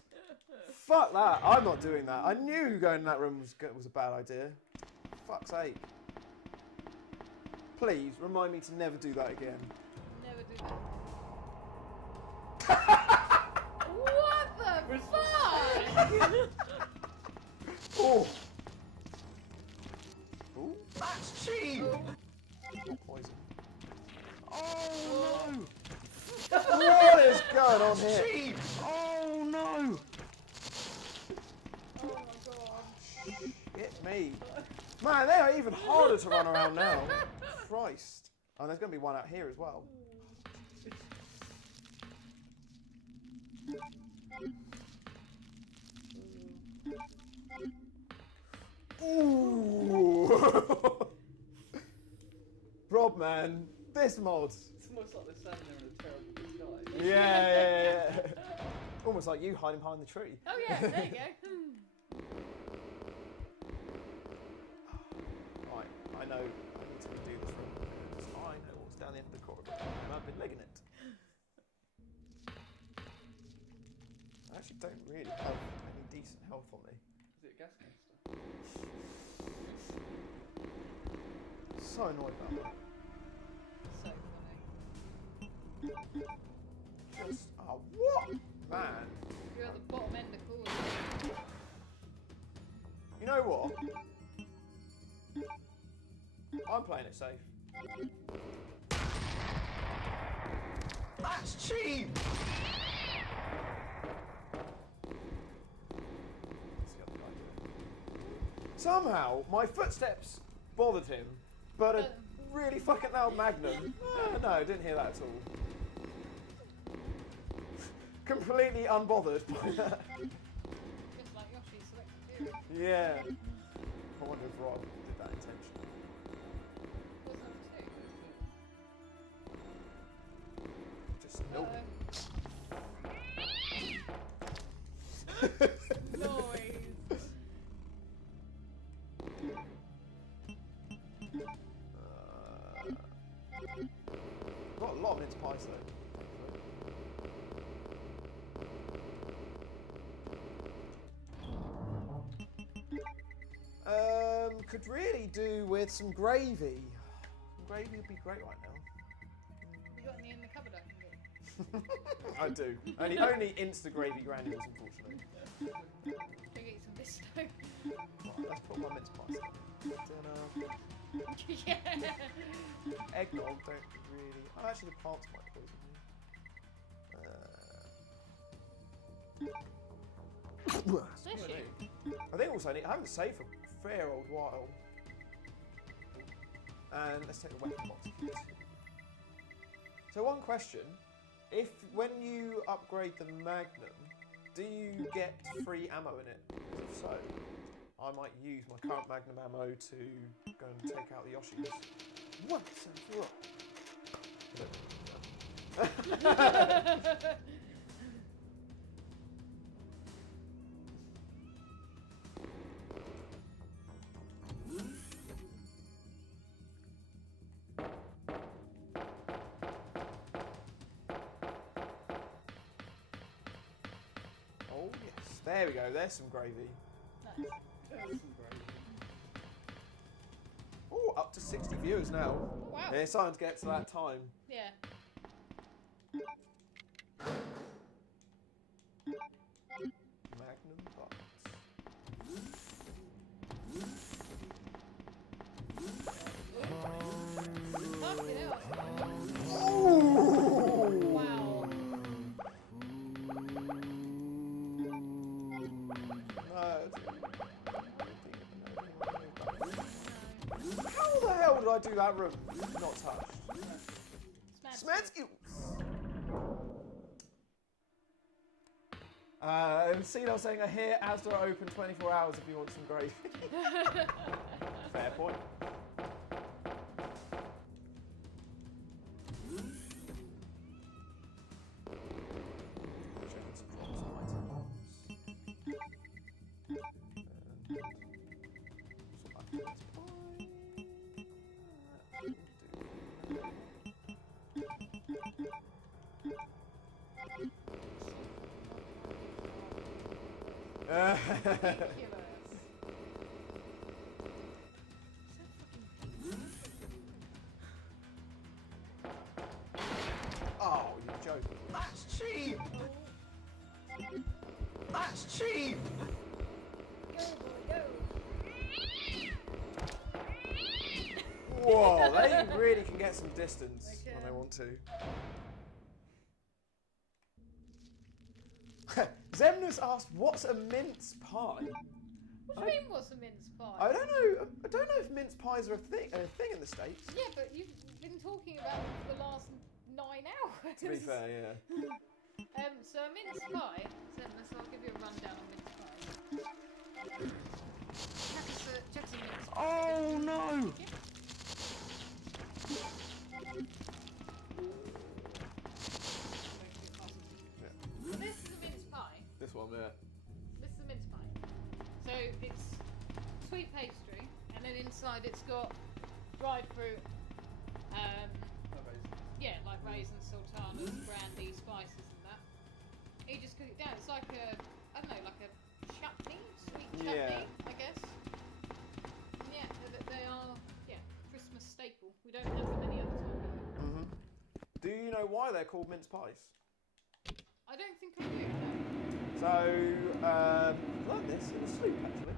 Fuck that! I'm not doing that. I knew going in that room was a bad idea. Fuck's sake. Please remind me to never do that again. Never do that. What the fuck? Oh! Ooh, that's cheap! Not poison. Oh no! What is going on here? Cheap! Oh no! Oh my god. Hit me. Man, they are even harder to run around now. Christ. Oh, there's going to be one out here as well. Ooh. Rob, man, this mod. It's almost like they're standing there in a terrible disguise. Yeah. Almost like you hiding behind the tree. Oh yeah, there you go. Right, I know I need to redo this room because I know what's down the end of the corridor and I've been legging it. I actually don't really have any decent health on me. Is it a gas canister? So annoyed about that. So funny. Just, oh, what? Man. You're at the bottom end of corner. You know what? I'm playing it safe. That's cheap! What's the other guy doing? Somehow, my footsteps bothered him, but a really fucking loud magnum. No, didn't hear that at all. Completely unbothered by that. Just like Yoshi's selected theory. Yeah. I wonder if Rob did that intentionally. Just nope. Noise. Got a lot of mince pies though. Could really do with some gravy. Some gravy would be great right now. You got any in the cupboard I can get? I do. Only Insta gravy granules, unfortunately. Can you get some this though? Right, let's put my mince pies in. Yeah. Eggnog, don't really. Oh, actually, the plants might poison me. Bless you. I think also I haven't saved for a fair old while. And let's take the weapon box. So one question: when you upgrade the Magnum, Do you get free ammo in it? If so, I might use my current Magnum ammo to go and take out the Yoshis. Once and for all. Oh yes, there we go. There's some gravy. Nice. Oh, up to 60 viewers now. Oh, wow. Yeah, it's starting to get to that time. Yeah. Magnum bucks. Fucking hell. Oh! Wow. How the hell did I do that room? Not touched. Smetsky. Cena saying here, Asda are open 24 hours if you want some gravy. Fair point. Oh, you're joking. That's cheap! That's cheap! Whoa, they really can get some distance when they want to. Zemnus asked, "What's a mince pie?" What do you mean, what's a mince pie? I don't know. I don't know if mince pies are a thing in the States. Yeah, but you've been talking about them for the last 9 hours. To be fair, yeah. So a mince pie. Zemnus, I'll give you a rundown on mince pie. Chuck's a mince pie. Oh no! So this is a mince pie. This one, yeah. This is a mince pie. So it's sweet pastry, and then inside it's got dried fruit. Yeah, like raisins, sultanas, brandy, spices, and that. You just cook it down. It's like a, I don't know, like a chutney, sweet chutney, I guess. Yeah, they are, Christmas staple. We don't have them any other time. Do you know why they're called mince pies? I don't think I do. So, like this in a sloop, actually.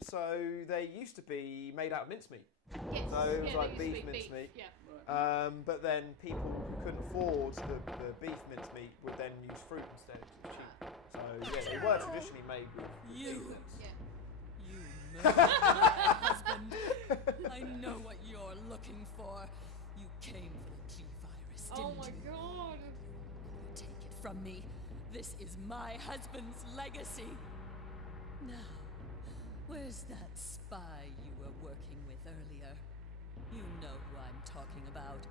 So they used to be made out of mincemeat. Yes. So it was like they beef used to be mincemeat. Yeah. But then people who couldn't afford the beef mincemeat would then use fruit instead. It was cheap. So yeah, they were traditionally made with You. Yeah. You murdered my husband. I know what you're looking for. You came for the G-virus, didn't Oh my you? god. Take it from me. This is my husband's legacy. Now, where's that spy you were working with earlier? You know who I'm talking about.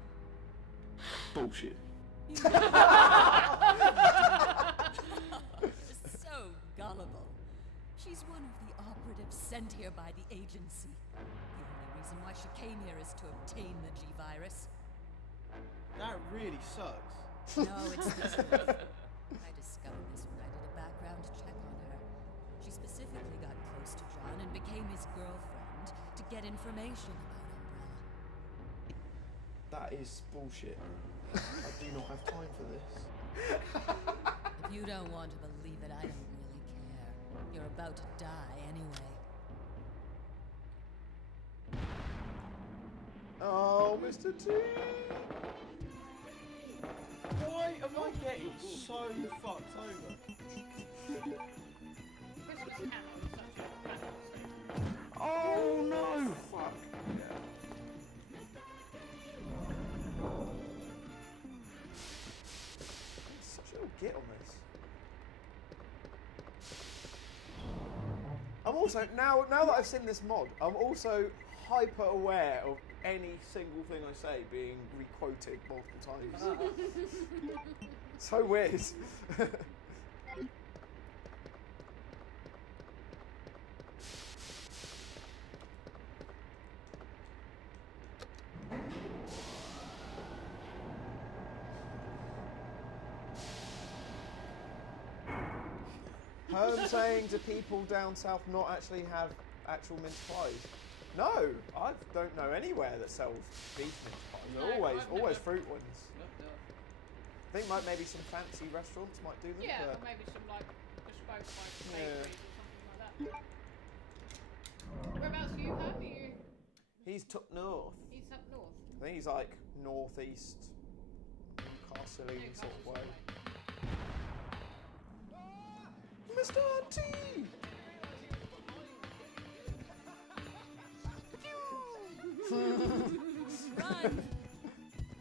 Bullshit. So gullible. She's one of the operatives sent here by the agency. The only reason why she came here is to obtain the G-virus. That really sucks. No, it's the truth. I discovered this when I did a background check on her. She specifically got close to John and became his girlfriend to get information about Umbrella. That is bullshit. I do not have time for this. If you don't want to believe it, I don't really care. You're about to die anyway. Oh, Mr. T. Why am I getting so fucked over? Christmas Carol is such a random thing. Oh no! Fuck. Such a little git on this. Also, now that I've seen this mod, I'm also hyper aware of any single thing I say being re-quoted multiple times. So weird. Herm saying, do people down south not actually have actual mince pies? No, I don't know anywhere that sells beef mince pies. They're always fruit ones. I think maybe some fancy restaurants might do them. Yeah, but or maybe some like bespoke like bakeries or something like that. Whereabouts are you, Herm? Are you? He's up north. He's up north. I think he's like northeast, Newcastle sort of way. Mr. T! Run!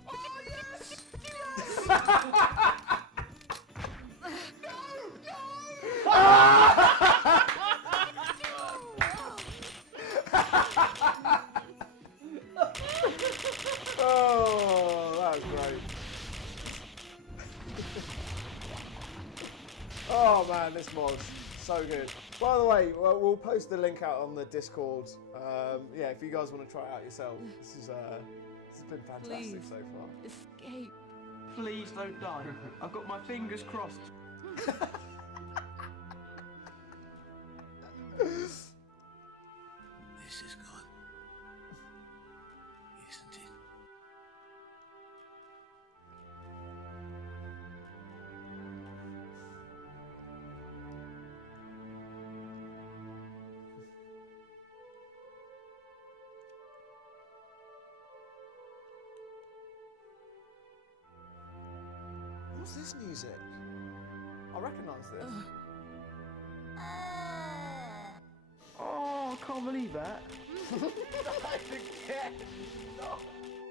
Oh yes! Oh, that was great. Oh man, this mod's so good. By the way, we'll post the link out on the Discord. Yeah, if you guys want to try it out yourself, this has been fantastic so far. Escape. Please don't die. I've got my fingers crossed. This is good. Isn't it? What's this music? I recognise this. Oh, I can't believe that. Again. No.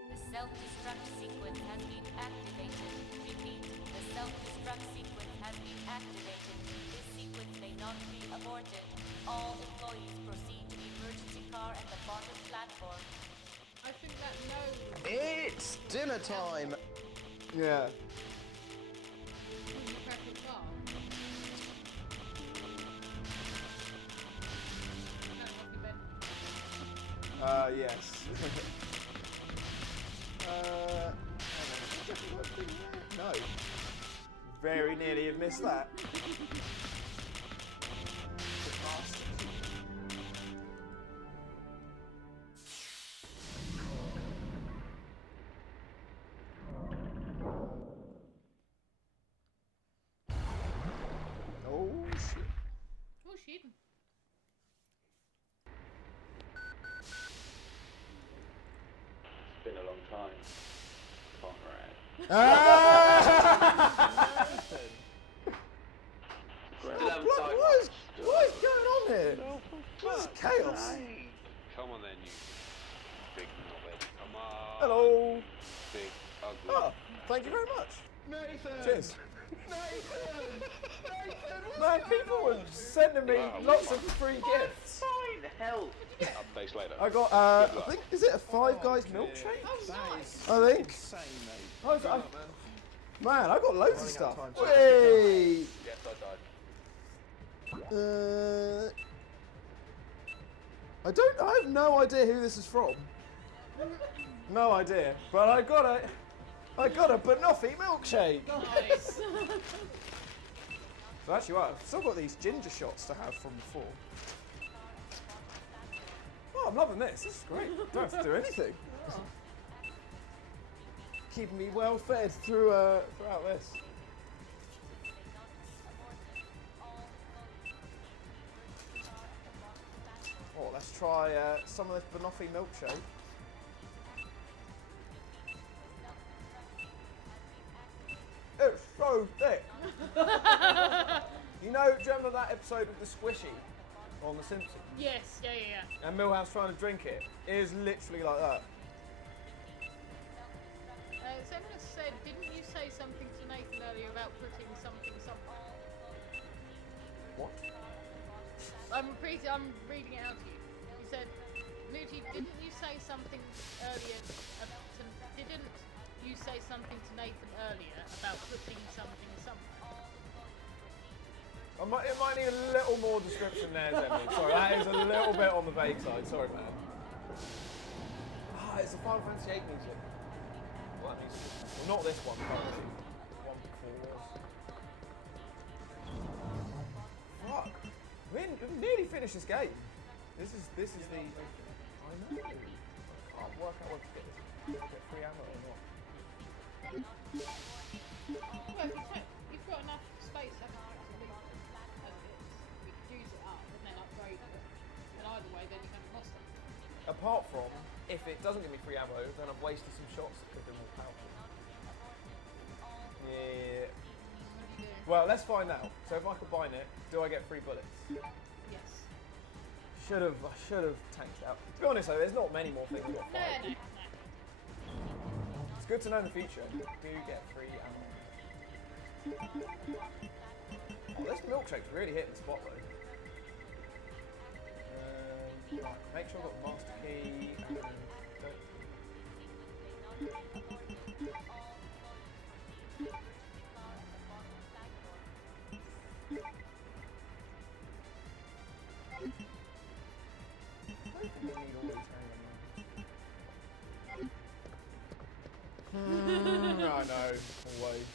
The self-destruct sequence has been activated. Repeat, the self-destruct sequence has been activated. This sequence may not be aborted. All employees proceed to the emergency car at the bottom platform. I think that knows. It's dinner time. Yeah. The perfect car. Yes. No. Very nearly have missed that. Oh shit. Oh shit. It's been a long time, Conrad. What is going on here? This is chaos. Come on then, you big knobhead. Come on. Hello. Big ugly. Oh, thank you very much. Nathan! Cheers. Nathan! Man, people were sending me lots of free gifts. Fine, hell. Updates later. I got, I think, is it a Five Guys milkshake? I think. Insane, mate. Man, I got loads of stuff. Hey! Yes, I died. I have no idea who this is from. No idea, but I got a banoffee milkshake. Nice. So actually, right, I've still got these ginger shots to have from before. Oh, I'm loving this. This is great. Don't have to do anything. Oh. Keeping me well fed throughout this. Oh, let's try some of this banoffee milkshake. It's so thick. You know, do you remember that episode of The Squishy on The Simpsons? Yes, yeah. And Milhouse trying to drink it? It is literally like that. Someone said, didn't you say something to Nathan earlier about putting something? What? I'm reading it out to you. You said, Nougie, didn't you say something earlier? Didn't you say something to Nathan earlier about putting something somewhere? It might need a little more description there, Zemmy. Sorry, that is a little bit on the vague side. Sorry, man. Ah, it's the Final Fantasy VIII music. Well, that music. Well, not this one, obviously. One before. Fuck. We've nearly finished this game. This is the. I know. I can't work out whether to get free ammo or not. Well, you've got enough space left to actually loot as it is. We could use it up and then upgrade it. And either way, then you haven't lost it. Apart from, if it doesn't give me free ammo, then I've wasted some shots that could have been more powerful. Yeah. What do you do? Well, let's find out. So if I combine it, do I get free bullets? Yes. I should have tanked it out. To be honest though, there's not many more things I've got to find. No. It's good to know in the future. You do get free ammo. Oh, this milkshake's really hitting the spot though. Right, make sure I've got the master key and I know, always.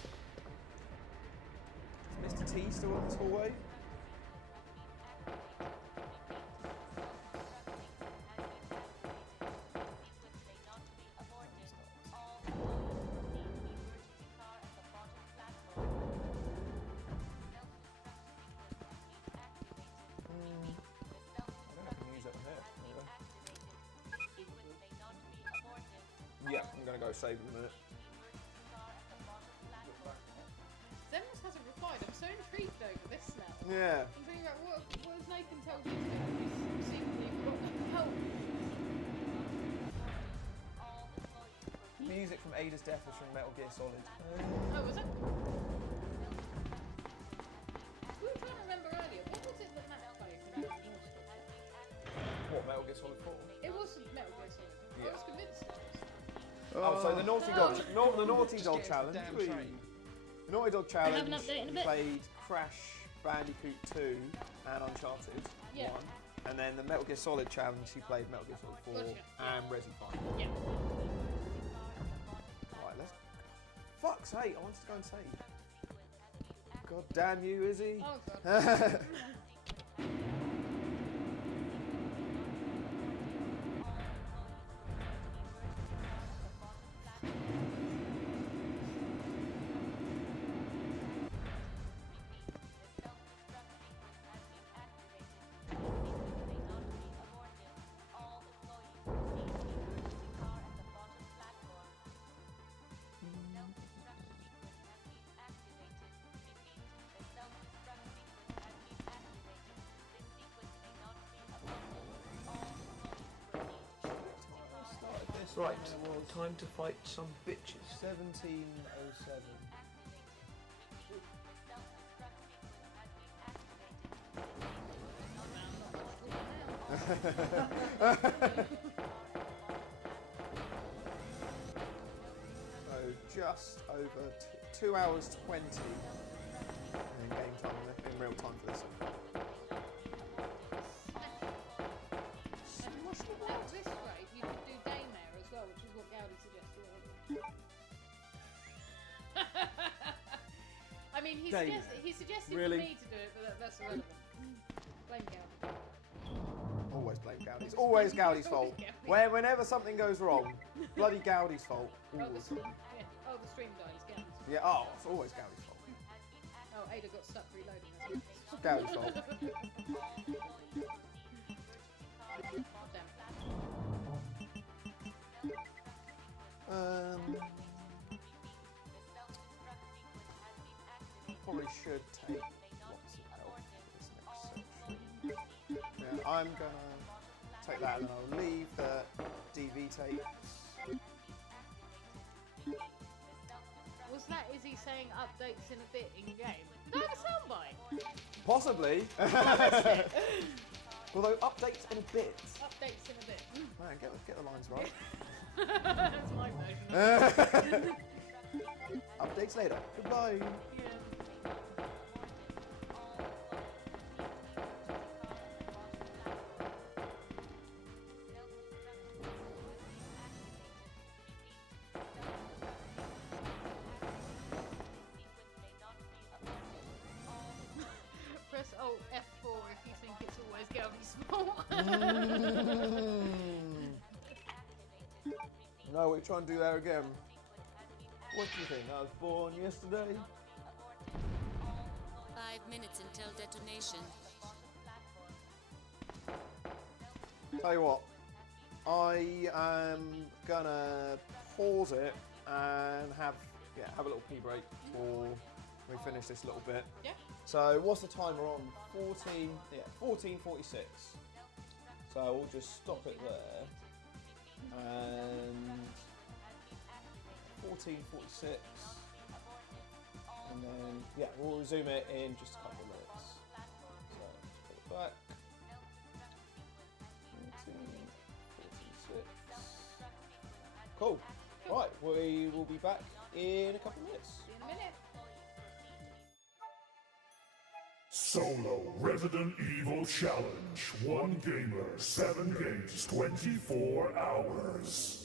Is Mr. T still on this hallway? Yeah, I'm gonna go save in a minute. Zemus hasn't replied. I'm so intrigued over this now. Yeah. I'm thinking about what has Nathan told you to do? He's secretly got no help. Music from Ada's Death was from Metal Gear Solid. Oh, was it? We were trying to remember earlier. What was it that Matt played from Metal Gear Solid? What, Metal Gear Solid 4? It was Metal Gear Solid. I was convinced it was. Oh, so the Naughty Dog, the Naughty Dog challenge. The Naughty Dog challenge. Have an update in a bit. Played Crash Bandicoot 2 and Uncharted 1, and then the Metal Gear Solid challenge. He played Metal Gear Solid 4 and Resi 5. Yeah. Right, let's. Fuck's sake! I wanted to go and save. God damn you, Izzy! Oh God. Right, time to fight some bitches. 1707. So just over 2 hours 20 in game time, in real time for this. This way, you could do game there as well, which is what Gowdy suggested. I mean, he suggested Really? for me to do it, but that's irrelevant. Blame Gowdy. Always blame Gowdy. It's always Gowdy's fault. Whenever something goes wrong, bloody Gowdy's fault. Oh, the stream died. It's Gowdy's fault. Yeah, oh, it's always Gowdy's fault. Oh, Ada got stuck reloading. That's It's Gowdy's fault. Probably should take lots of help for this next section. Yeah, I'm gonna take that and then I'll leave the DV tapes. Was that Izzy saying updates in a bit in game? Did I have a soundbite? Possibly. Although updates in a bit. Updates in a bit. Man, get the lines right. That's my version. Updates later. Goodbye. Press Alt F4 if you think it's always going to be small. No, we try and do that again. What do you think? I was born yesterday. 5 minutes until detonation. Tell you what, I am gonna pause it and have a little pee break before we finish this little bit. Yeah. So what's the timer on? 14:46. So we'll just stop it there. And 14:46. And then we'll resume it in just a couple of minutes. So put it back. 14:46. Cool. Right, we will be back in a couple of minutes. See you in a minute. Solo Resident Evil Challenge. 1 gamer, 7 games, 24 hours.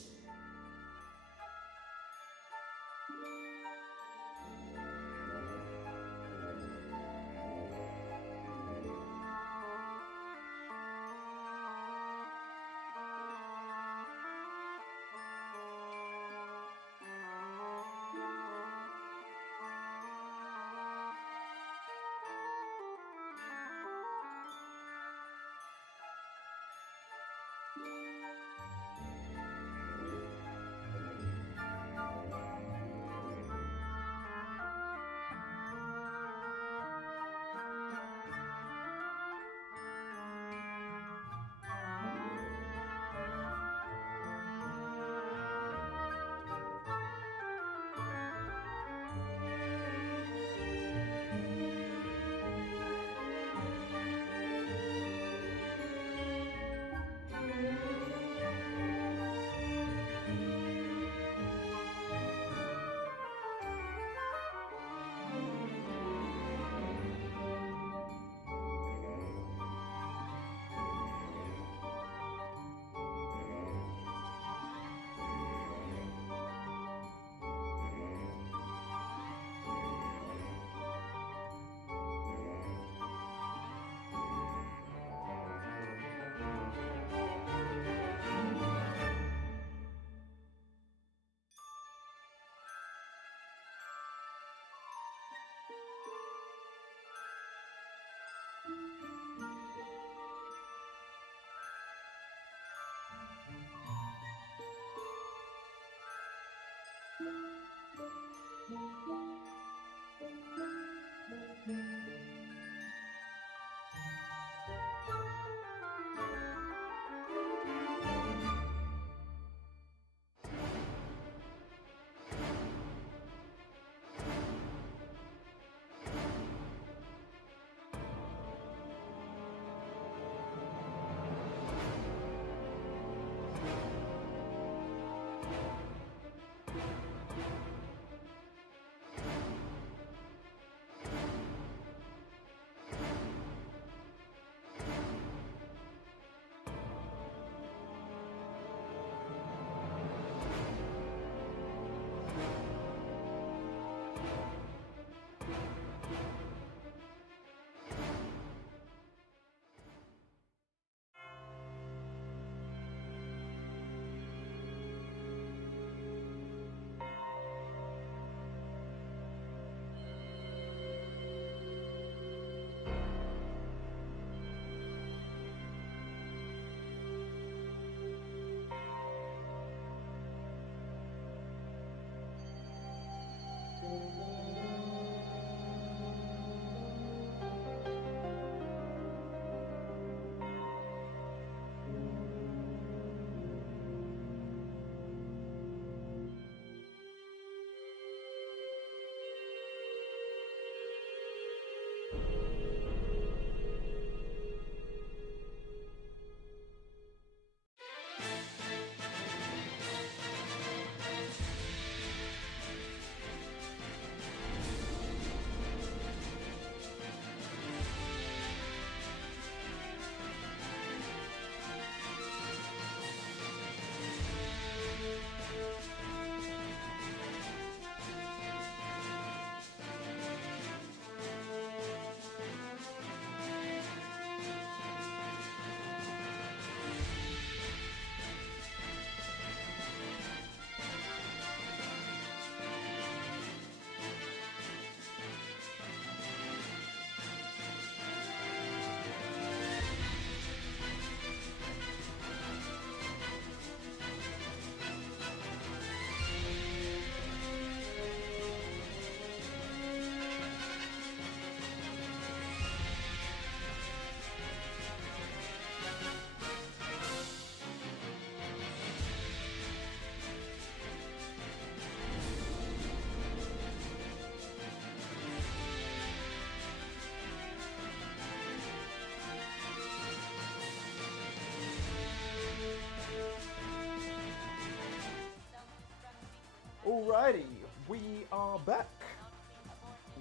back.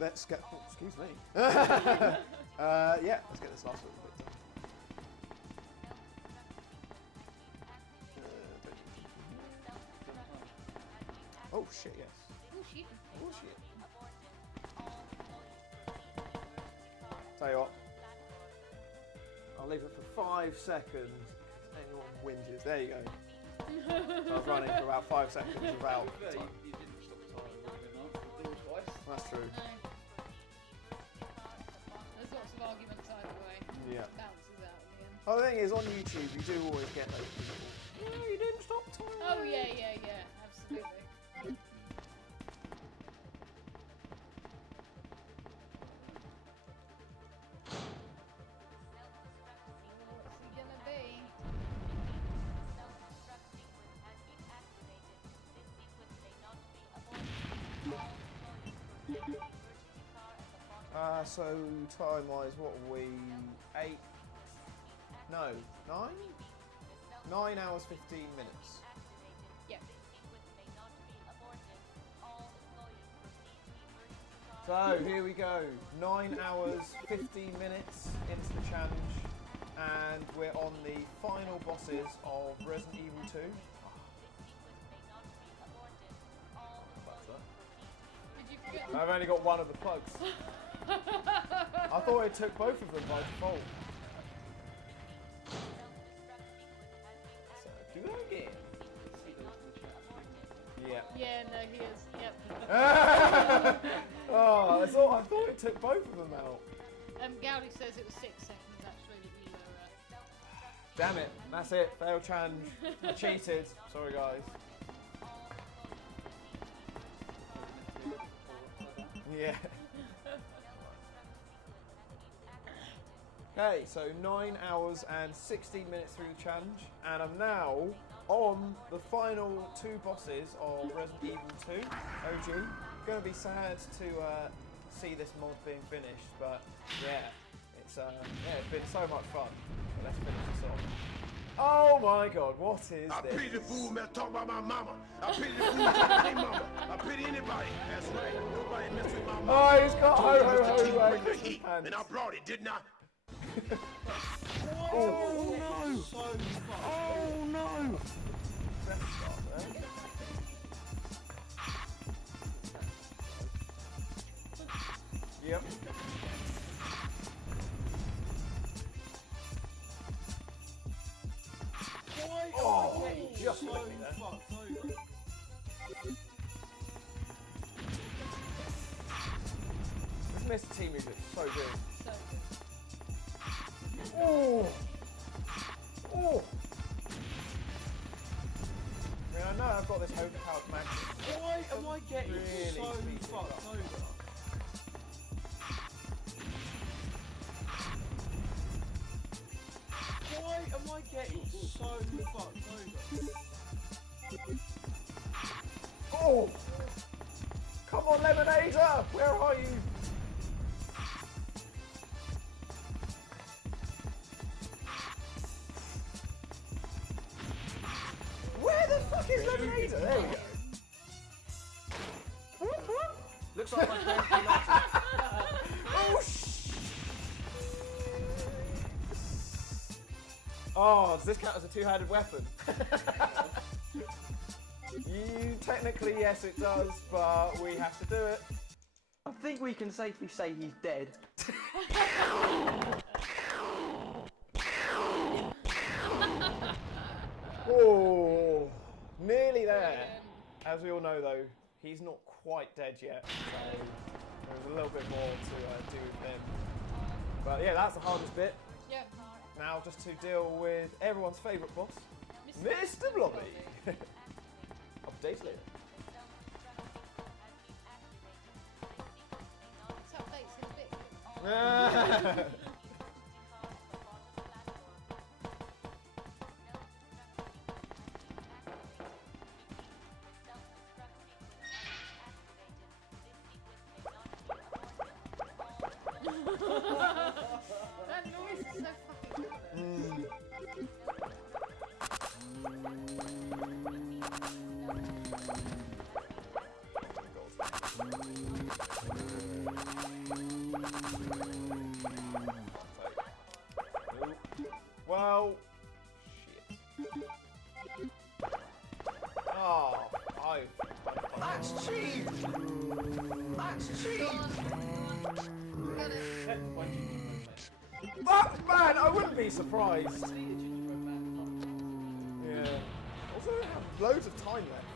Let's get. Oh, excuse me. Yeah, let's get this last little bit done. Oh shit! Yes. Oh shit. Oh shit. Tell you what. I'll leave it for 5 seconds. Anyone whinges. There you go. So I was running for about 5 seconds without time. You didn't stop the time long enough to do it twice. That's true. There's lots of arguments either way. Yeah. Bounces out in the end. Oh, the thing is, on YouTube, you do always get those people. Yeah, you didn't stop time. Oh yeah, yeah, yeah. Absolutely. What's he gonna be? So time-wise, what are we? 8? No, 9? 9 hours 15 minutes. Yeah. So here we go. 9 hours 15 minutes into the challenge, and we're on the final bosses of Resident Evil 2. Did you forget? I've only got one of the plugs. I thought it took both of them by default. So, do that again. Yeah. Yeah, no, he is. Yep. Oh, I thought it took both of them out. Gowdy says it was 6 seconds actually that you were. Damn it, that's it. Fail challenge. I cheated. Sorry, guys. Yeah. Okay, so 9 hours and 16 minutes through the challenge, and I'm now on the final 2 bosses of Resident Evil 2 OG. Gonna be sad to see this mod being finished, but yeah, it's been so much fun. So let's finish this off. Oh my god, what is this? I pity the fool man talk about my mama. I pity the fool talk about their mama. I pity anybody. That's right. Nobody mess with my mama. Oh, he's got ho ho ho Bring the right heat, and I brought it, didn't I? Oh no! Oh no! Yep. Oh, just let me there. This Mr. Team is so good. So Oh! Oh! I mean, I know I've got this overpowered magnet. Why am I getting really so fucked over? Why am I getting so fucked over? Oh! Come on, Lemonader! Where are you? Where the fuck is Lemonader? There we go. Looks like my friend. Oh, oh, does this count as a two-handed weapon? Technically, yes, it does, but we have to do it. I think we can safely say he's dead. Oh, nearly there. As we all know, though, he's not quite dead yet, so there's a little bit more to do with him. But yeah, that's the hardest bit. yeah. Now just to deal with everyone's favourite boss, Mr. Blobby. Updates later. It's updates in a bit. That noise is so fucking good. That's cheap. Got it. That man, I wouldn't be surprised. Yeah. Also, I have loads of time left.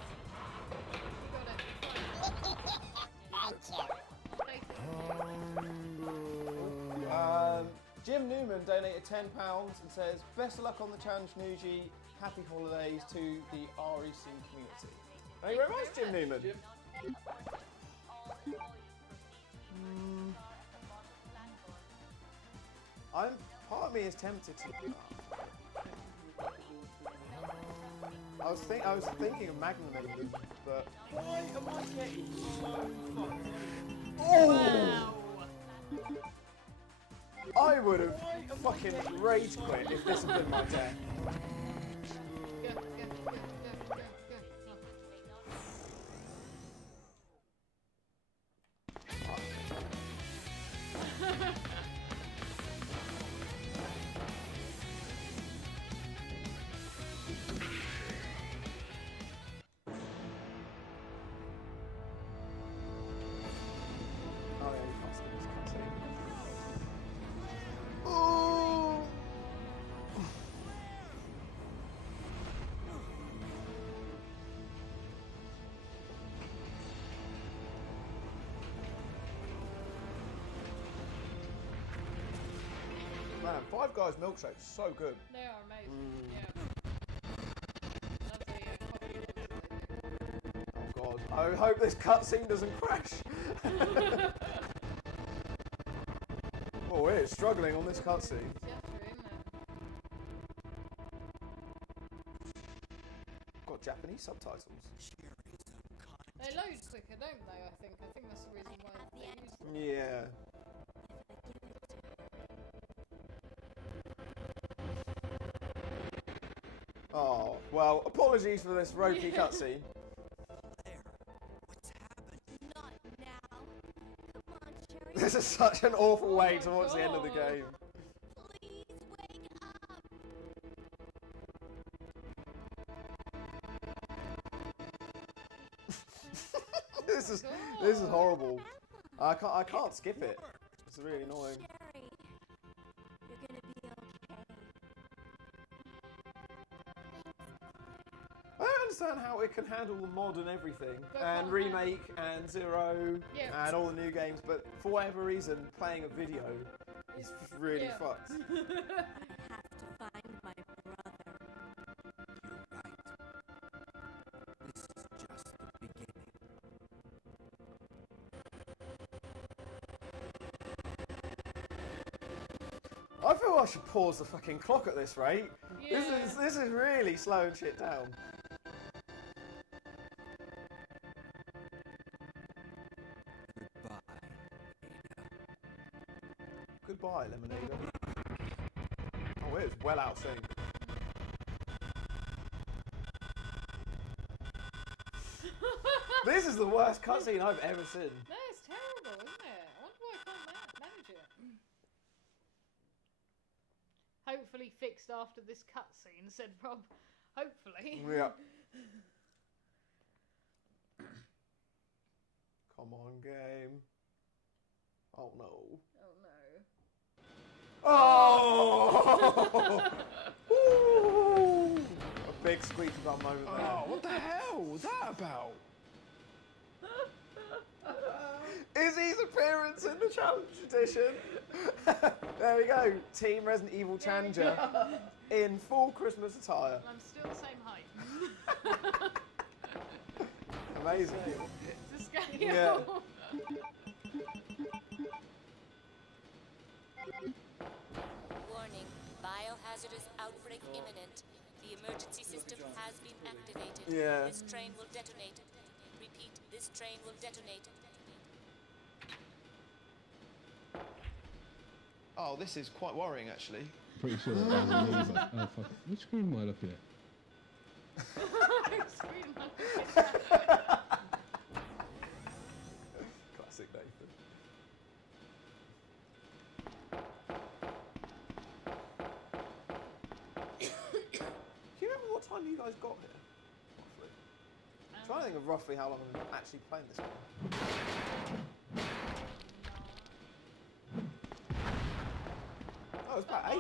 Jim Newman donated £10 and says, "Best of luck on the challenge, Nougie. Happy holidays to the REC community." Thank you very much, Jim Newman. Part of me is tempted to. I was thinking of Magnum, but. Why am I getting so fucked? Oh! Wow. I would have fucking rage quit if this had been my death. Go, go, go, go, go, go. Oh yeah, you can't see this cutscene. Oh! Man, Five Guys milkshake's so good. They are amazing. Yeah. Oh god, I hope this cutscene doesn't crash. Oh, we're struggling on this cutscene. Got Japanese subtitles. They load quicker, don't they? I think that's the reason why they use them. Yeah. Oh, well, apologies for this ropey cutscene. This is such an awful way towards the end of the game. This is horrible. I can't skip it. It's really annoying. I don't understand how it can handle the mod and everything, and Remake and Zero and all the new games, but for whatever reason, playing a video is really fucked. I feel I should pause the fucking clock at this rate. Yeah. This is really slowing shit down. Goodbye, Lemonade. Oh, it was well out of sync. This is the worst cutscene I've ever seen. No, it's terrible, isn't it? I wonder why I can't manage it. Hopefully fixed after this cutscene, said Rob. Hopefully. Yeah. Come on, game. Oh no. Oh no. Oh! Ooh! A big squeaky bum over there. Oh, what the hell was that about? Izzy's appearance in the challenge edition. There we go. Team Resident Evil Challenger in full Christmas attire. I'm still the same height. Amazing. It's a scale. Yeah. Warning, biohazardous outbreak imminent. The emergency system has been activated. Yeah. This train will detonate. Repeat, this train will detonate. Oh, this is quite worrying, actually. Pretty sure that was a lever. Oh, fuck. Which screen am I looking at? Classic Nathan. Do you remember what time you guys got here? Roughly. I'm trying to think of roughly how long I'm actually playing this game. it was about 8.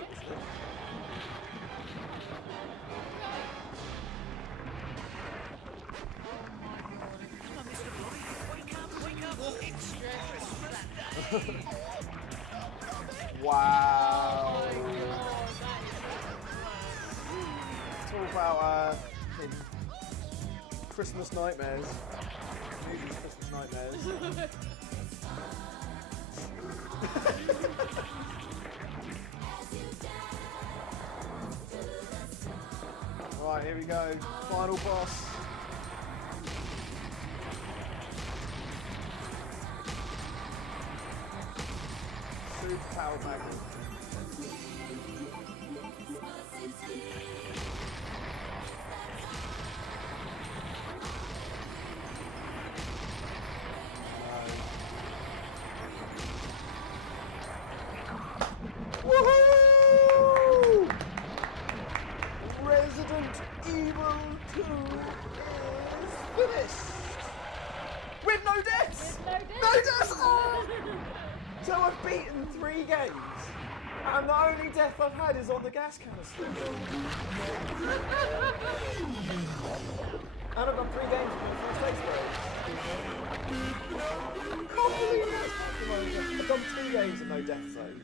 Wasn't it? Wow. Oh my god, Talk about Christmas nightmares. Movies, Christmas nightmares. Right, here we go. Final boss. Super powered magnet. Woohoo! Resident Evil 2 is finished! With no deaths! With no deaths! No deaths! Oh! So I've beaten 3 games, and the only death I've had is on the gas canister. And I've done 3 games with 3 space birds. Can't believe that. I've done 2 games and no deaths though.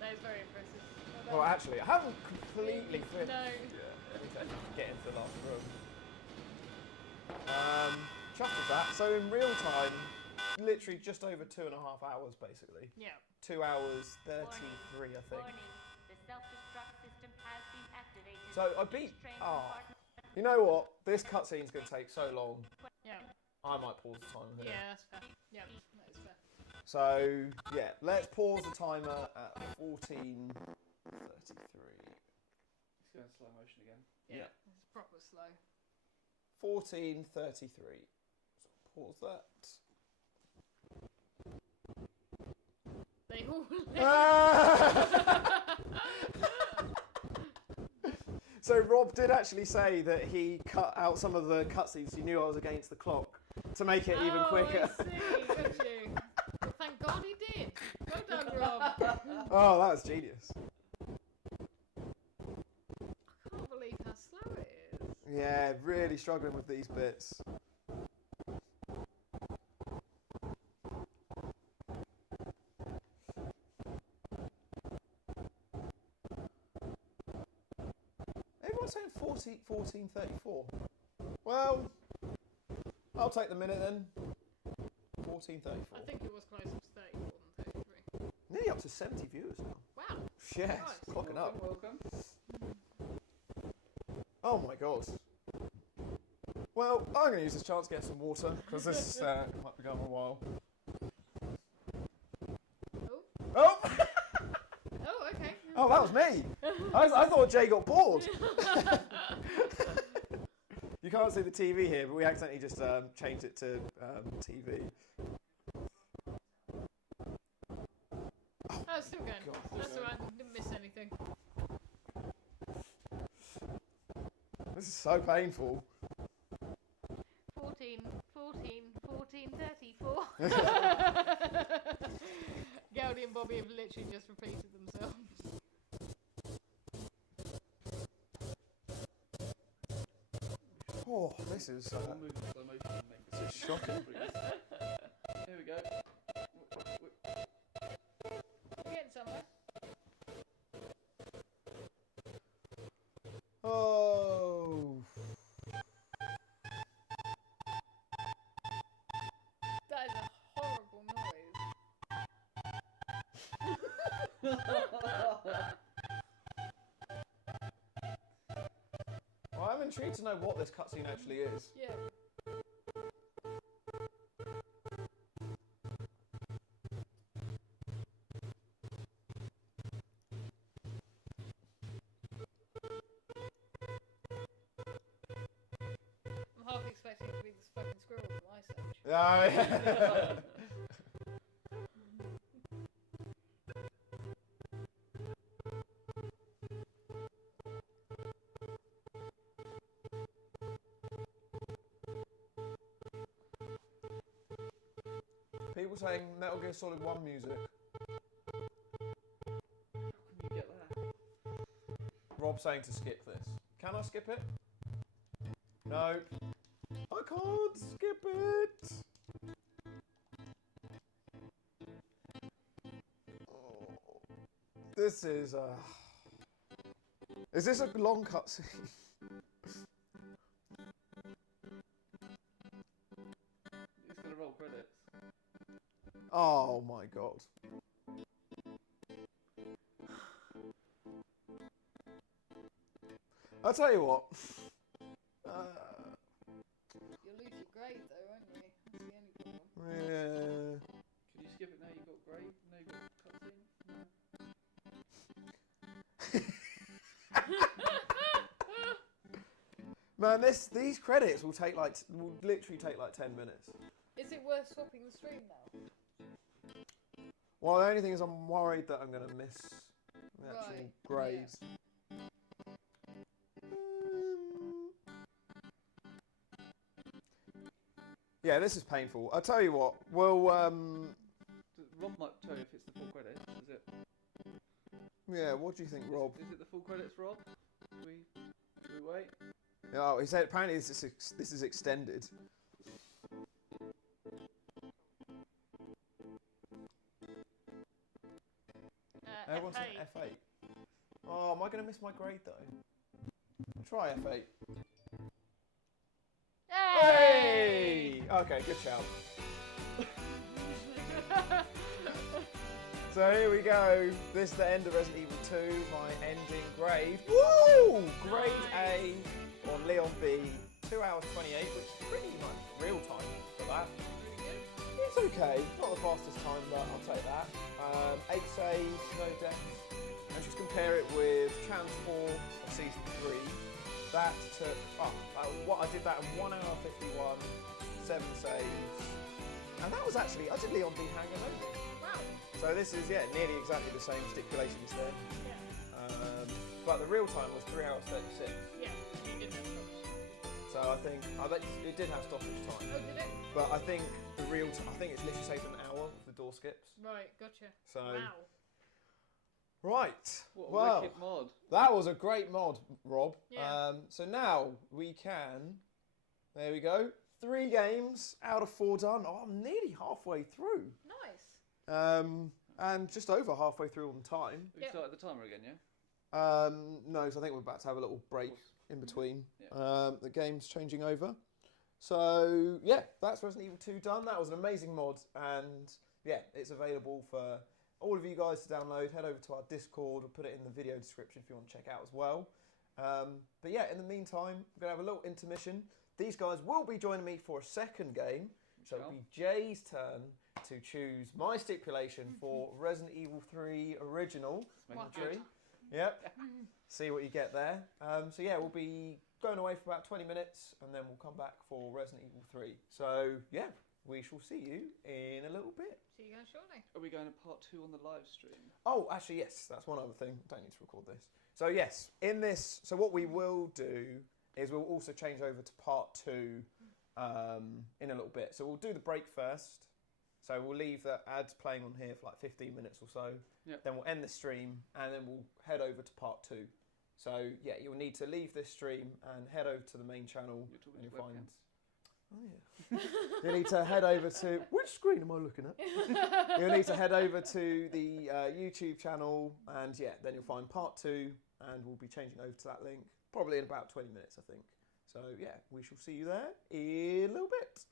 That is very impressive. Well, actually, I haven't completely finished. No. Let me get into the last room. Chuffed with that. So in real time, literally just over 2.5 hours, basically. Yeah. 2 hours 33, I think. The self-destruct system has been activated. So I beat. Oh, you know what? This cutscene's going to take so long. Yeah. I might pause the timer here. Yeah, that's fair. Yeah, that is fair. So yeah, let's pause the timer at 14:33. It's going slow motion again. Yeah, it's proper slow. 14:33. So pause that. They all So Rob did actually say that he cut out some of the cutscenes. He knew I was against the clock to make it even quicker. I see, got you. Well, thank God he did. Well done, Rob. Oh, that was genius. I can't believe how slow it is. Yeah, really struggling with these bits. Everyone's saying 14:34. Well, I'll take the minute then. 14:34. I think it was closer to 34 than 33. Nearly up to 70 viewers now. Wow. Yes, Nice. clocking up. Welcome. Oh my god. Well, I'm going to use this chance to get some water because this might be going a while. Oh! Oh, okay. Oh, that was me. I thought Jay got bored. You can't see the TV here, but we accidentally just changed it to TV. Oh, it's still going. That's alright. Didn't miss anything. This is so painful. 14, 34. Gowdy and Bobby have literally just repeated themselves. Oh, this is shocking. Here we go. We're getting somewhere. Oh. That is a horrible Well, I'm intrigued to know what this cutscene actually is. Yeah. I'm half expecting it to be this fucking squirrel from Ice Age. Oh, yeah. People saying Metal Gear Solid 1 music. How can you get that? Rob saying to skip this. Can I skip it? No. I can't skip it. Oh, this is Is this a long cutscene? It's gonna roll credits. Oh my god. I'll tell you what. You'll lose your grade though, won't you? That's the only problem. Yeah. Can you skip it now? You've got grade. Now you've got cutscene. No. Man, these credits will literally take like 10 minutes. Is it worth swapping the stream now? Well, the only thing is I'm worried that I'm going to miss the actual Right, grades. Yeah, this is painful. I'll tell you what, we'll... Rob might tell you if it's the full credits, is it? Yeah, what do you think, Rob? Is it the full credits, Rob? Should we wait? Oh, he said apparently this is extended. Everyone's an F8. Oh, am I going to miss my grade though? Try F8. Hey! Okay, good shout. So here we go. This is the end of Resident Evil 2, my ending grade. Woo! Grade A on Leon B, 2 hours 28, which is pretty much real time for that. It's okay, not the fastest time, but I'll take that. 8 saves, no deaths. And just compare it with Chance 4 of Season 3. That took, I did that in 1 hour 51, 7 saves. And that was actually, I did Leon B hanging over. Wow. So this is, yeah, nearly exactly the same stipulations then. Yeah. But the real time was 3 hours 36. Yeah, you did have stoppage. So I think, it did have stoppage time. Oh, did it? But I think the real I think it's literally saved an hour with the door skips. Right, gotcha. So, wow. Right. What a Well, wicked mod. that was a great mod, Rob. Yeah. So now we can, there we go, 3 games out of 4 done. Oh, I'm nearly halfway through. Nice. And just over halfway through on time. We started the timer again, yeah? No, because I think we're about to have a little break in between. Yeah. The game's changing over. So, yeah, that's Resident Evil 2 done. That was an amazing mod. And, yeah, it's available for all of you guys to download. Head over to our Discord. We'll put it in the video description if you want to check out as well. But, yeah, in the meantime, we're going to have a little intermission. These guys will be joining me for a second game. So it'll be Jay's turn to choose my stipulation for Resident Evil 3 Original. Yep. See what you get there. So yeah, we'll be going away for about 20 minutes and then we'll come back for Resident Evil 3. So yeah, we shall see you in a little bit. See you guys shortly. Are we going to part 2 on the live stream? Oh, actually, yes, that's one other thing. Don't need to record this. So yes, in this, so what we will do is we'll also change over to part 2 in a little bit. So we'll do the break first. So we'll leave the ads playing on here for like 15 minutes or so. Yep. Then we'll end the stream and then we'll head over to part 2. So yeah, you'll need to leave this stream and head over to the main channel. And you'll find. Oh yeah. You need to head over to which screen am I looking at? You'll need to head over to the YouTube channel and yeah, then you'll find part 2 and we'll be changing over to that link probably in about 20 minutes, I think. So yeah, we shall see you there in a little bit.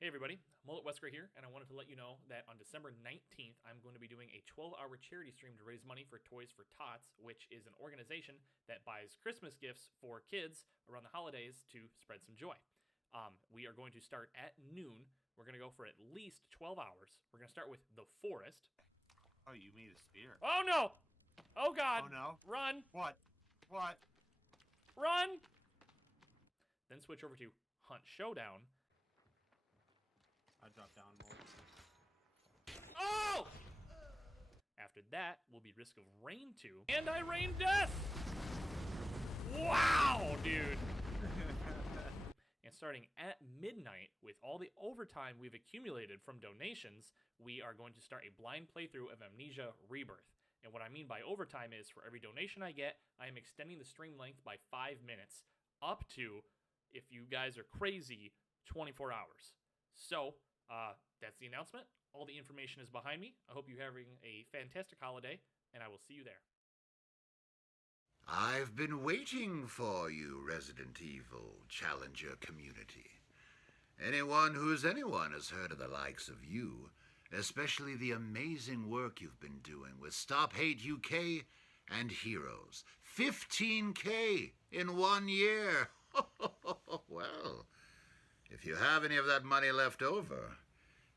Hey everybody, Mullet Wesker here, and I wanted to let you know that on December 19th, I'm going to be doing a 12-hour charity stream to raise money for Toys for Tots, which is an organization that buys Christmas gifts for kids around the holidays to spread some joy. We are going to start at noon. We're going to go for at least 12 hours. We're going to start with the forest. Oh, you mean a spear? Oh, no! Oh, God! Oh, no? Run! What? What? Run! Then switch over to Hunt Showdown. I dropped down more. Oh! After that will be Risk of Rain 2. And I rain death! Wow, dude! And starting at midnight, with all the overtime we've accumulated from donations, we are going to start a blind playthrough of Amnesia Rebirth. And what I mean by overtime is, for every donation I get, I am extending the stream length by 5 minutes, up to, if you guys are crazy, 24 hours. So, that's the announcement. All the information is behind me. I hope you're having a fantastic holiday, and I will see you there. I've been waiting for you, Resident Evil Challenger community. Anyone who's anyone has heard of the likes of you, especially the amazing work you've been doing with Stop Hate UK and Heroes. 15K in 1 year. Well, if you have any of that money left over,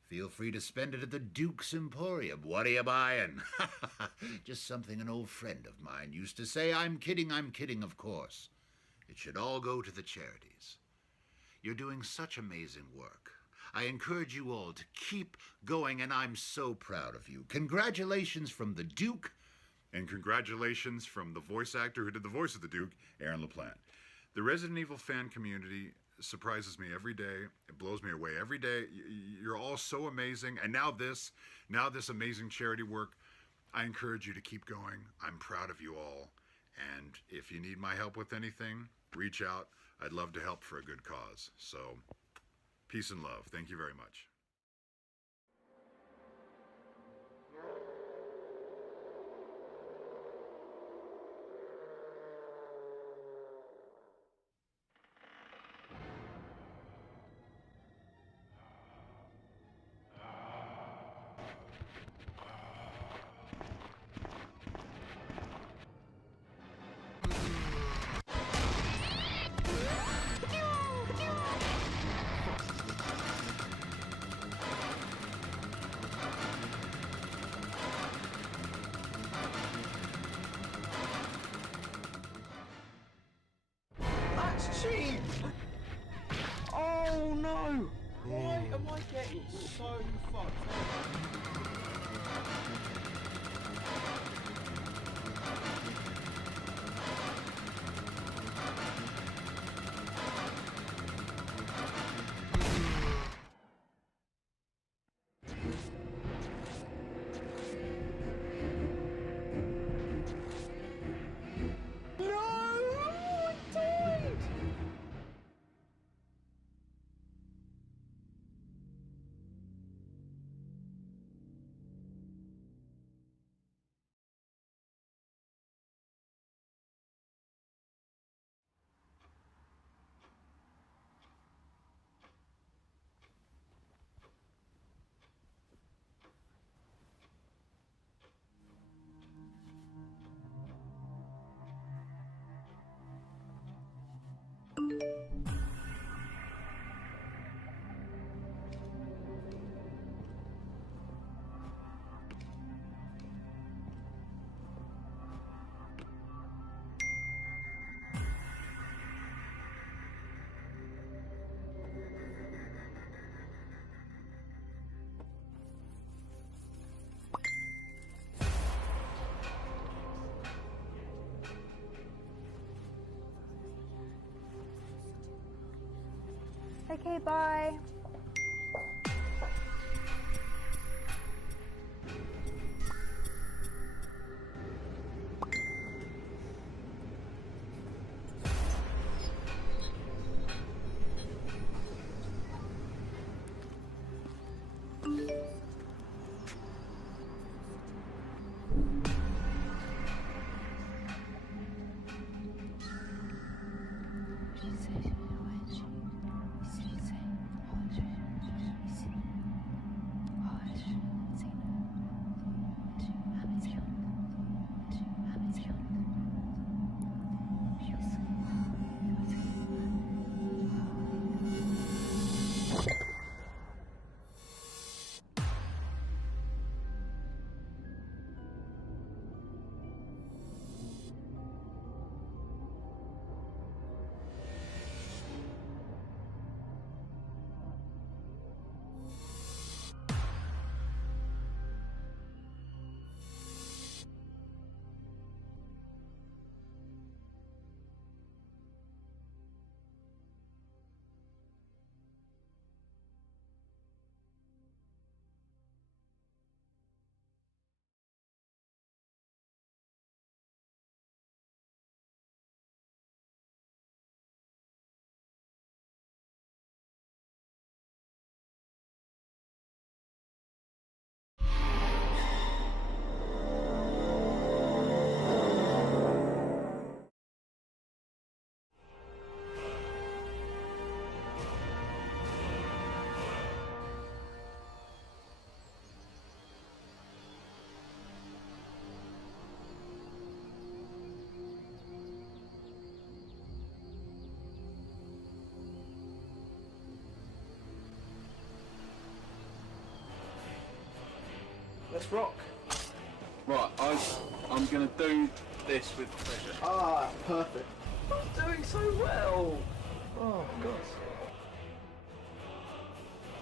feel free to spend it at the Duke's Emporium. What are you buying? Just something an old friend of mine used to say. I'm kidding, of course. It should all go to the charities. You're doing such amazing work. I encourage you all to keep going, and I'm so proud of you. Congratulations from the Duke. And congratulations from the voice actor who did the voice of the Duke, Aaron LaPlante. The Resident Evil fan community surprises me every day. It blows me away every day. You're all so amazing. And now this amazing charity work. I encourage you to keep going. I'm proud of you all. And if you need my help with anything, reach out. I'd love to help for a good cause. So, peace and love. Thank you very much. That's cheap! Oh no! Why am I getting so fucked up? Okay, bye. She says we went. She says, Let's rock. Right, I'm gonna do this with pleasure. Ah, perfect. I'm doing so well. Oh, God.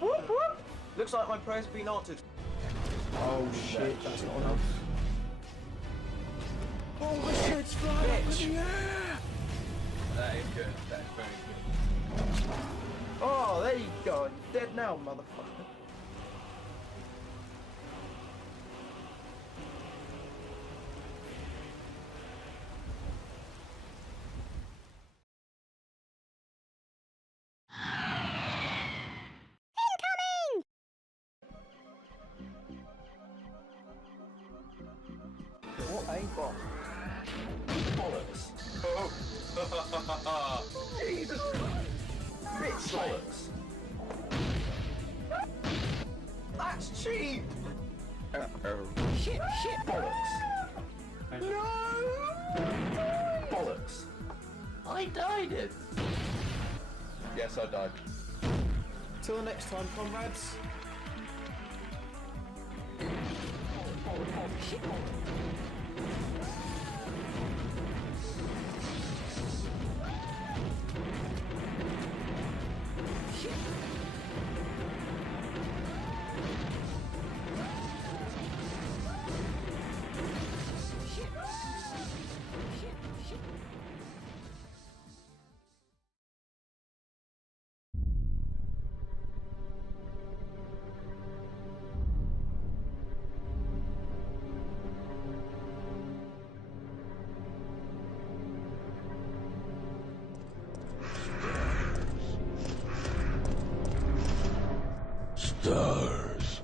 Whoop, whoop. Looks like my prayers have been answered. Oh, shit, that's not enough. Oh, my shit's flying up in the air. That is good. That is very good. Oh, there you go. You're dead now, motherfucker. What a bot. Bollocks. Oh. Jesus Christ. Bitch bollocks. That's cheap. Shit. Bollocks. No. Bollocks. I died it. Yes, I died. Till next time, comrades. Shit. Stars.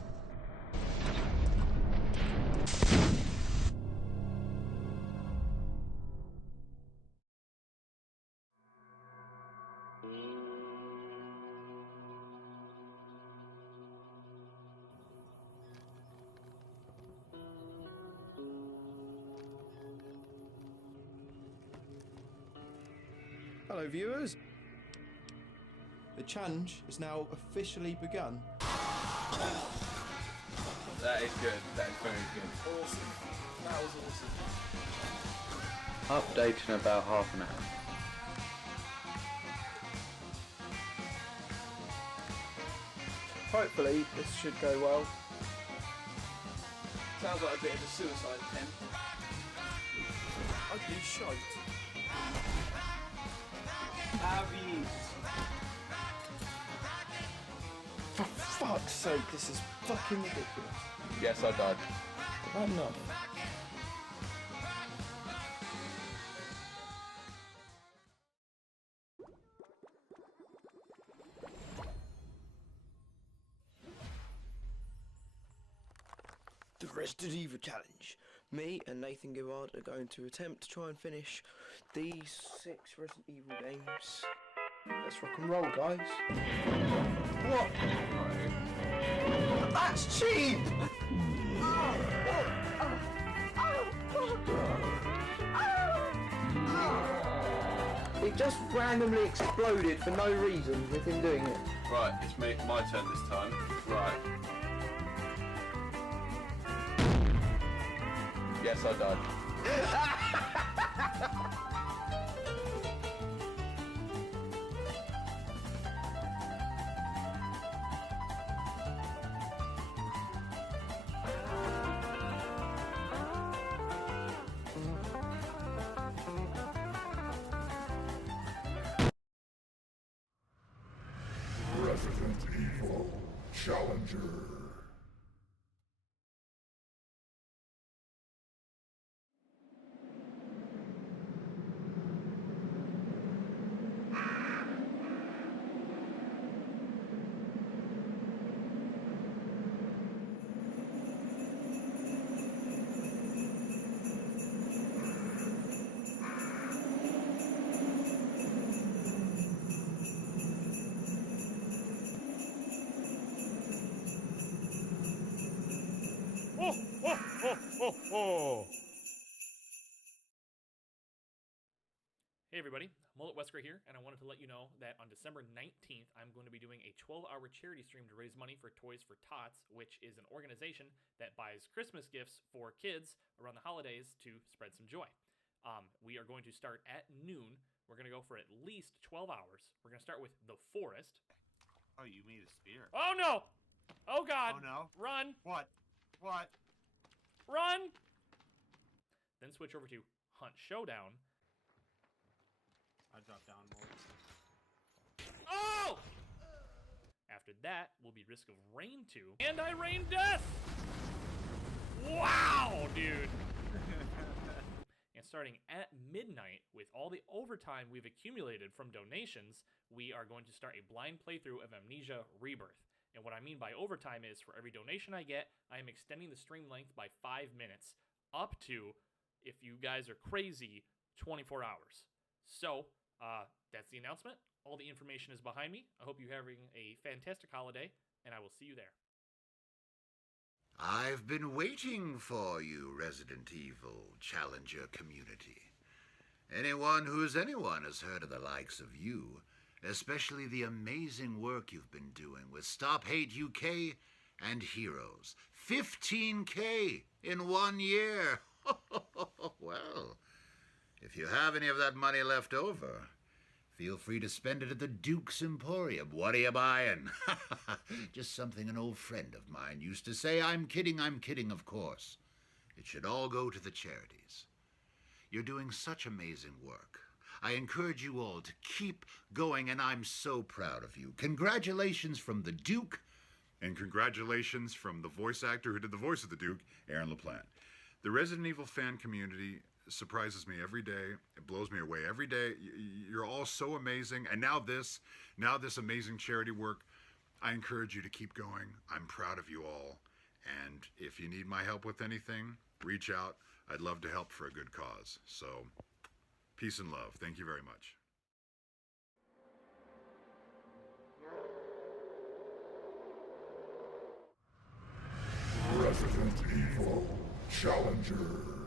Hello, viewers. The challenge has now officially begun. That is good. That is very good. Awesome. That was awesome. Update in about half an hour. Hopefully, this should go well. Sounds like a bit of a suicide attempt. I'd be shite. Abby. For fuck's sake, this is fucking ridiculous. Yes, I died. I've had enough. The Resident Evil Challenge. Me and Nathan Gillard are going to attempt to try and finish these 6 Resident Evil games. Let's rock and roll, guys. What? That's cheap! It just randomly exploded for no reason with him doing it. Right, it's my turn this time. Right. Yes, I died. Resident Evil Challenger. Hey everybody, Mullet Wesker here, and I wanted to let you know that on December 19th, I'm going to be doing a 12-hour charity stream to raise money for Toys for Tots, which is an organization that buys Christmas gifts for kids around the holidays to spread some joy. We are going to start at noon. We're going to go for at least 12 hours. We're going to start with The Forest. Oh, you made a spear. Oh, no! Oh, God! Oh, no? Run! What? What? Run! Then switch over to Hunt Showdown. I dropped down more. Oh! After that will be Risk of Rain 2. And I rain death! Wow, dude! And starting at midnight, with all the overtime we've accumulated from donations, we are going to start a blind playthrough of Amnesia Rebirth. And what I mean by overtime is, for every donation I get, I am extending the stream length by 5 minutes, up to, if you guys are crazy, 24 hours. So, that's the announcement. All the information is behind me. I hope you're having a fantastic holiday, and I will see you there. I've been waiting for you, Resident Evil Challenger community. Anyone who's anyone has heard of the likes of you, especially the amazing work you've been doing with Stop Hate UK and Heroes. 15K in 1 year. Well, if you have any of that money left over, feel free to spend it at the Duke's Emporium. What are you buying? Just something an old friend of mine used to say. I'm kidding, of course. It should all go to the charities. You're doing such amazing work. I encourage you all to keep going, and I'm so proud of you. Congratulations from the Duke. And congratulations from the voice actor who did the voice of the Duke, Aaron LaPlante. The Resident Evil fan community surprises me every day. It blows me away every day. You're all so amazing. And now this amazing charity work. I encourage you to keep going. I'm proud of you all. And if you need my help with anything, reach out. I'd love to help for a good cause. So, peace and love. Thank you very much. Resident Evil Challenger.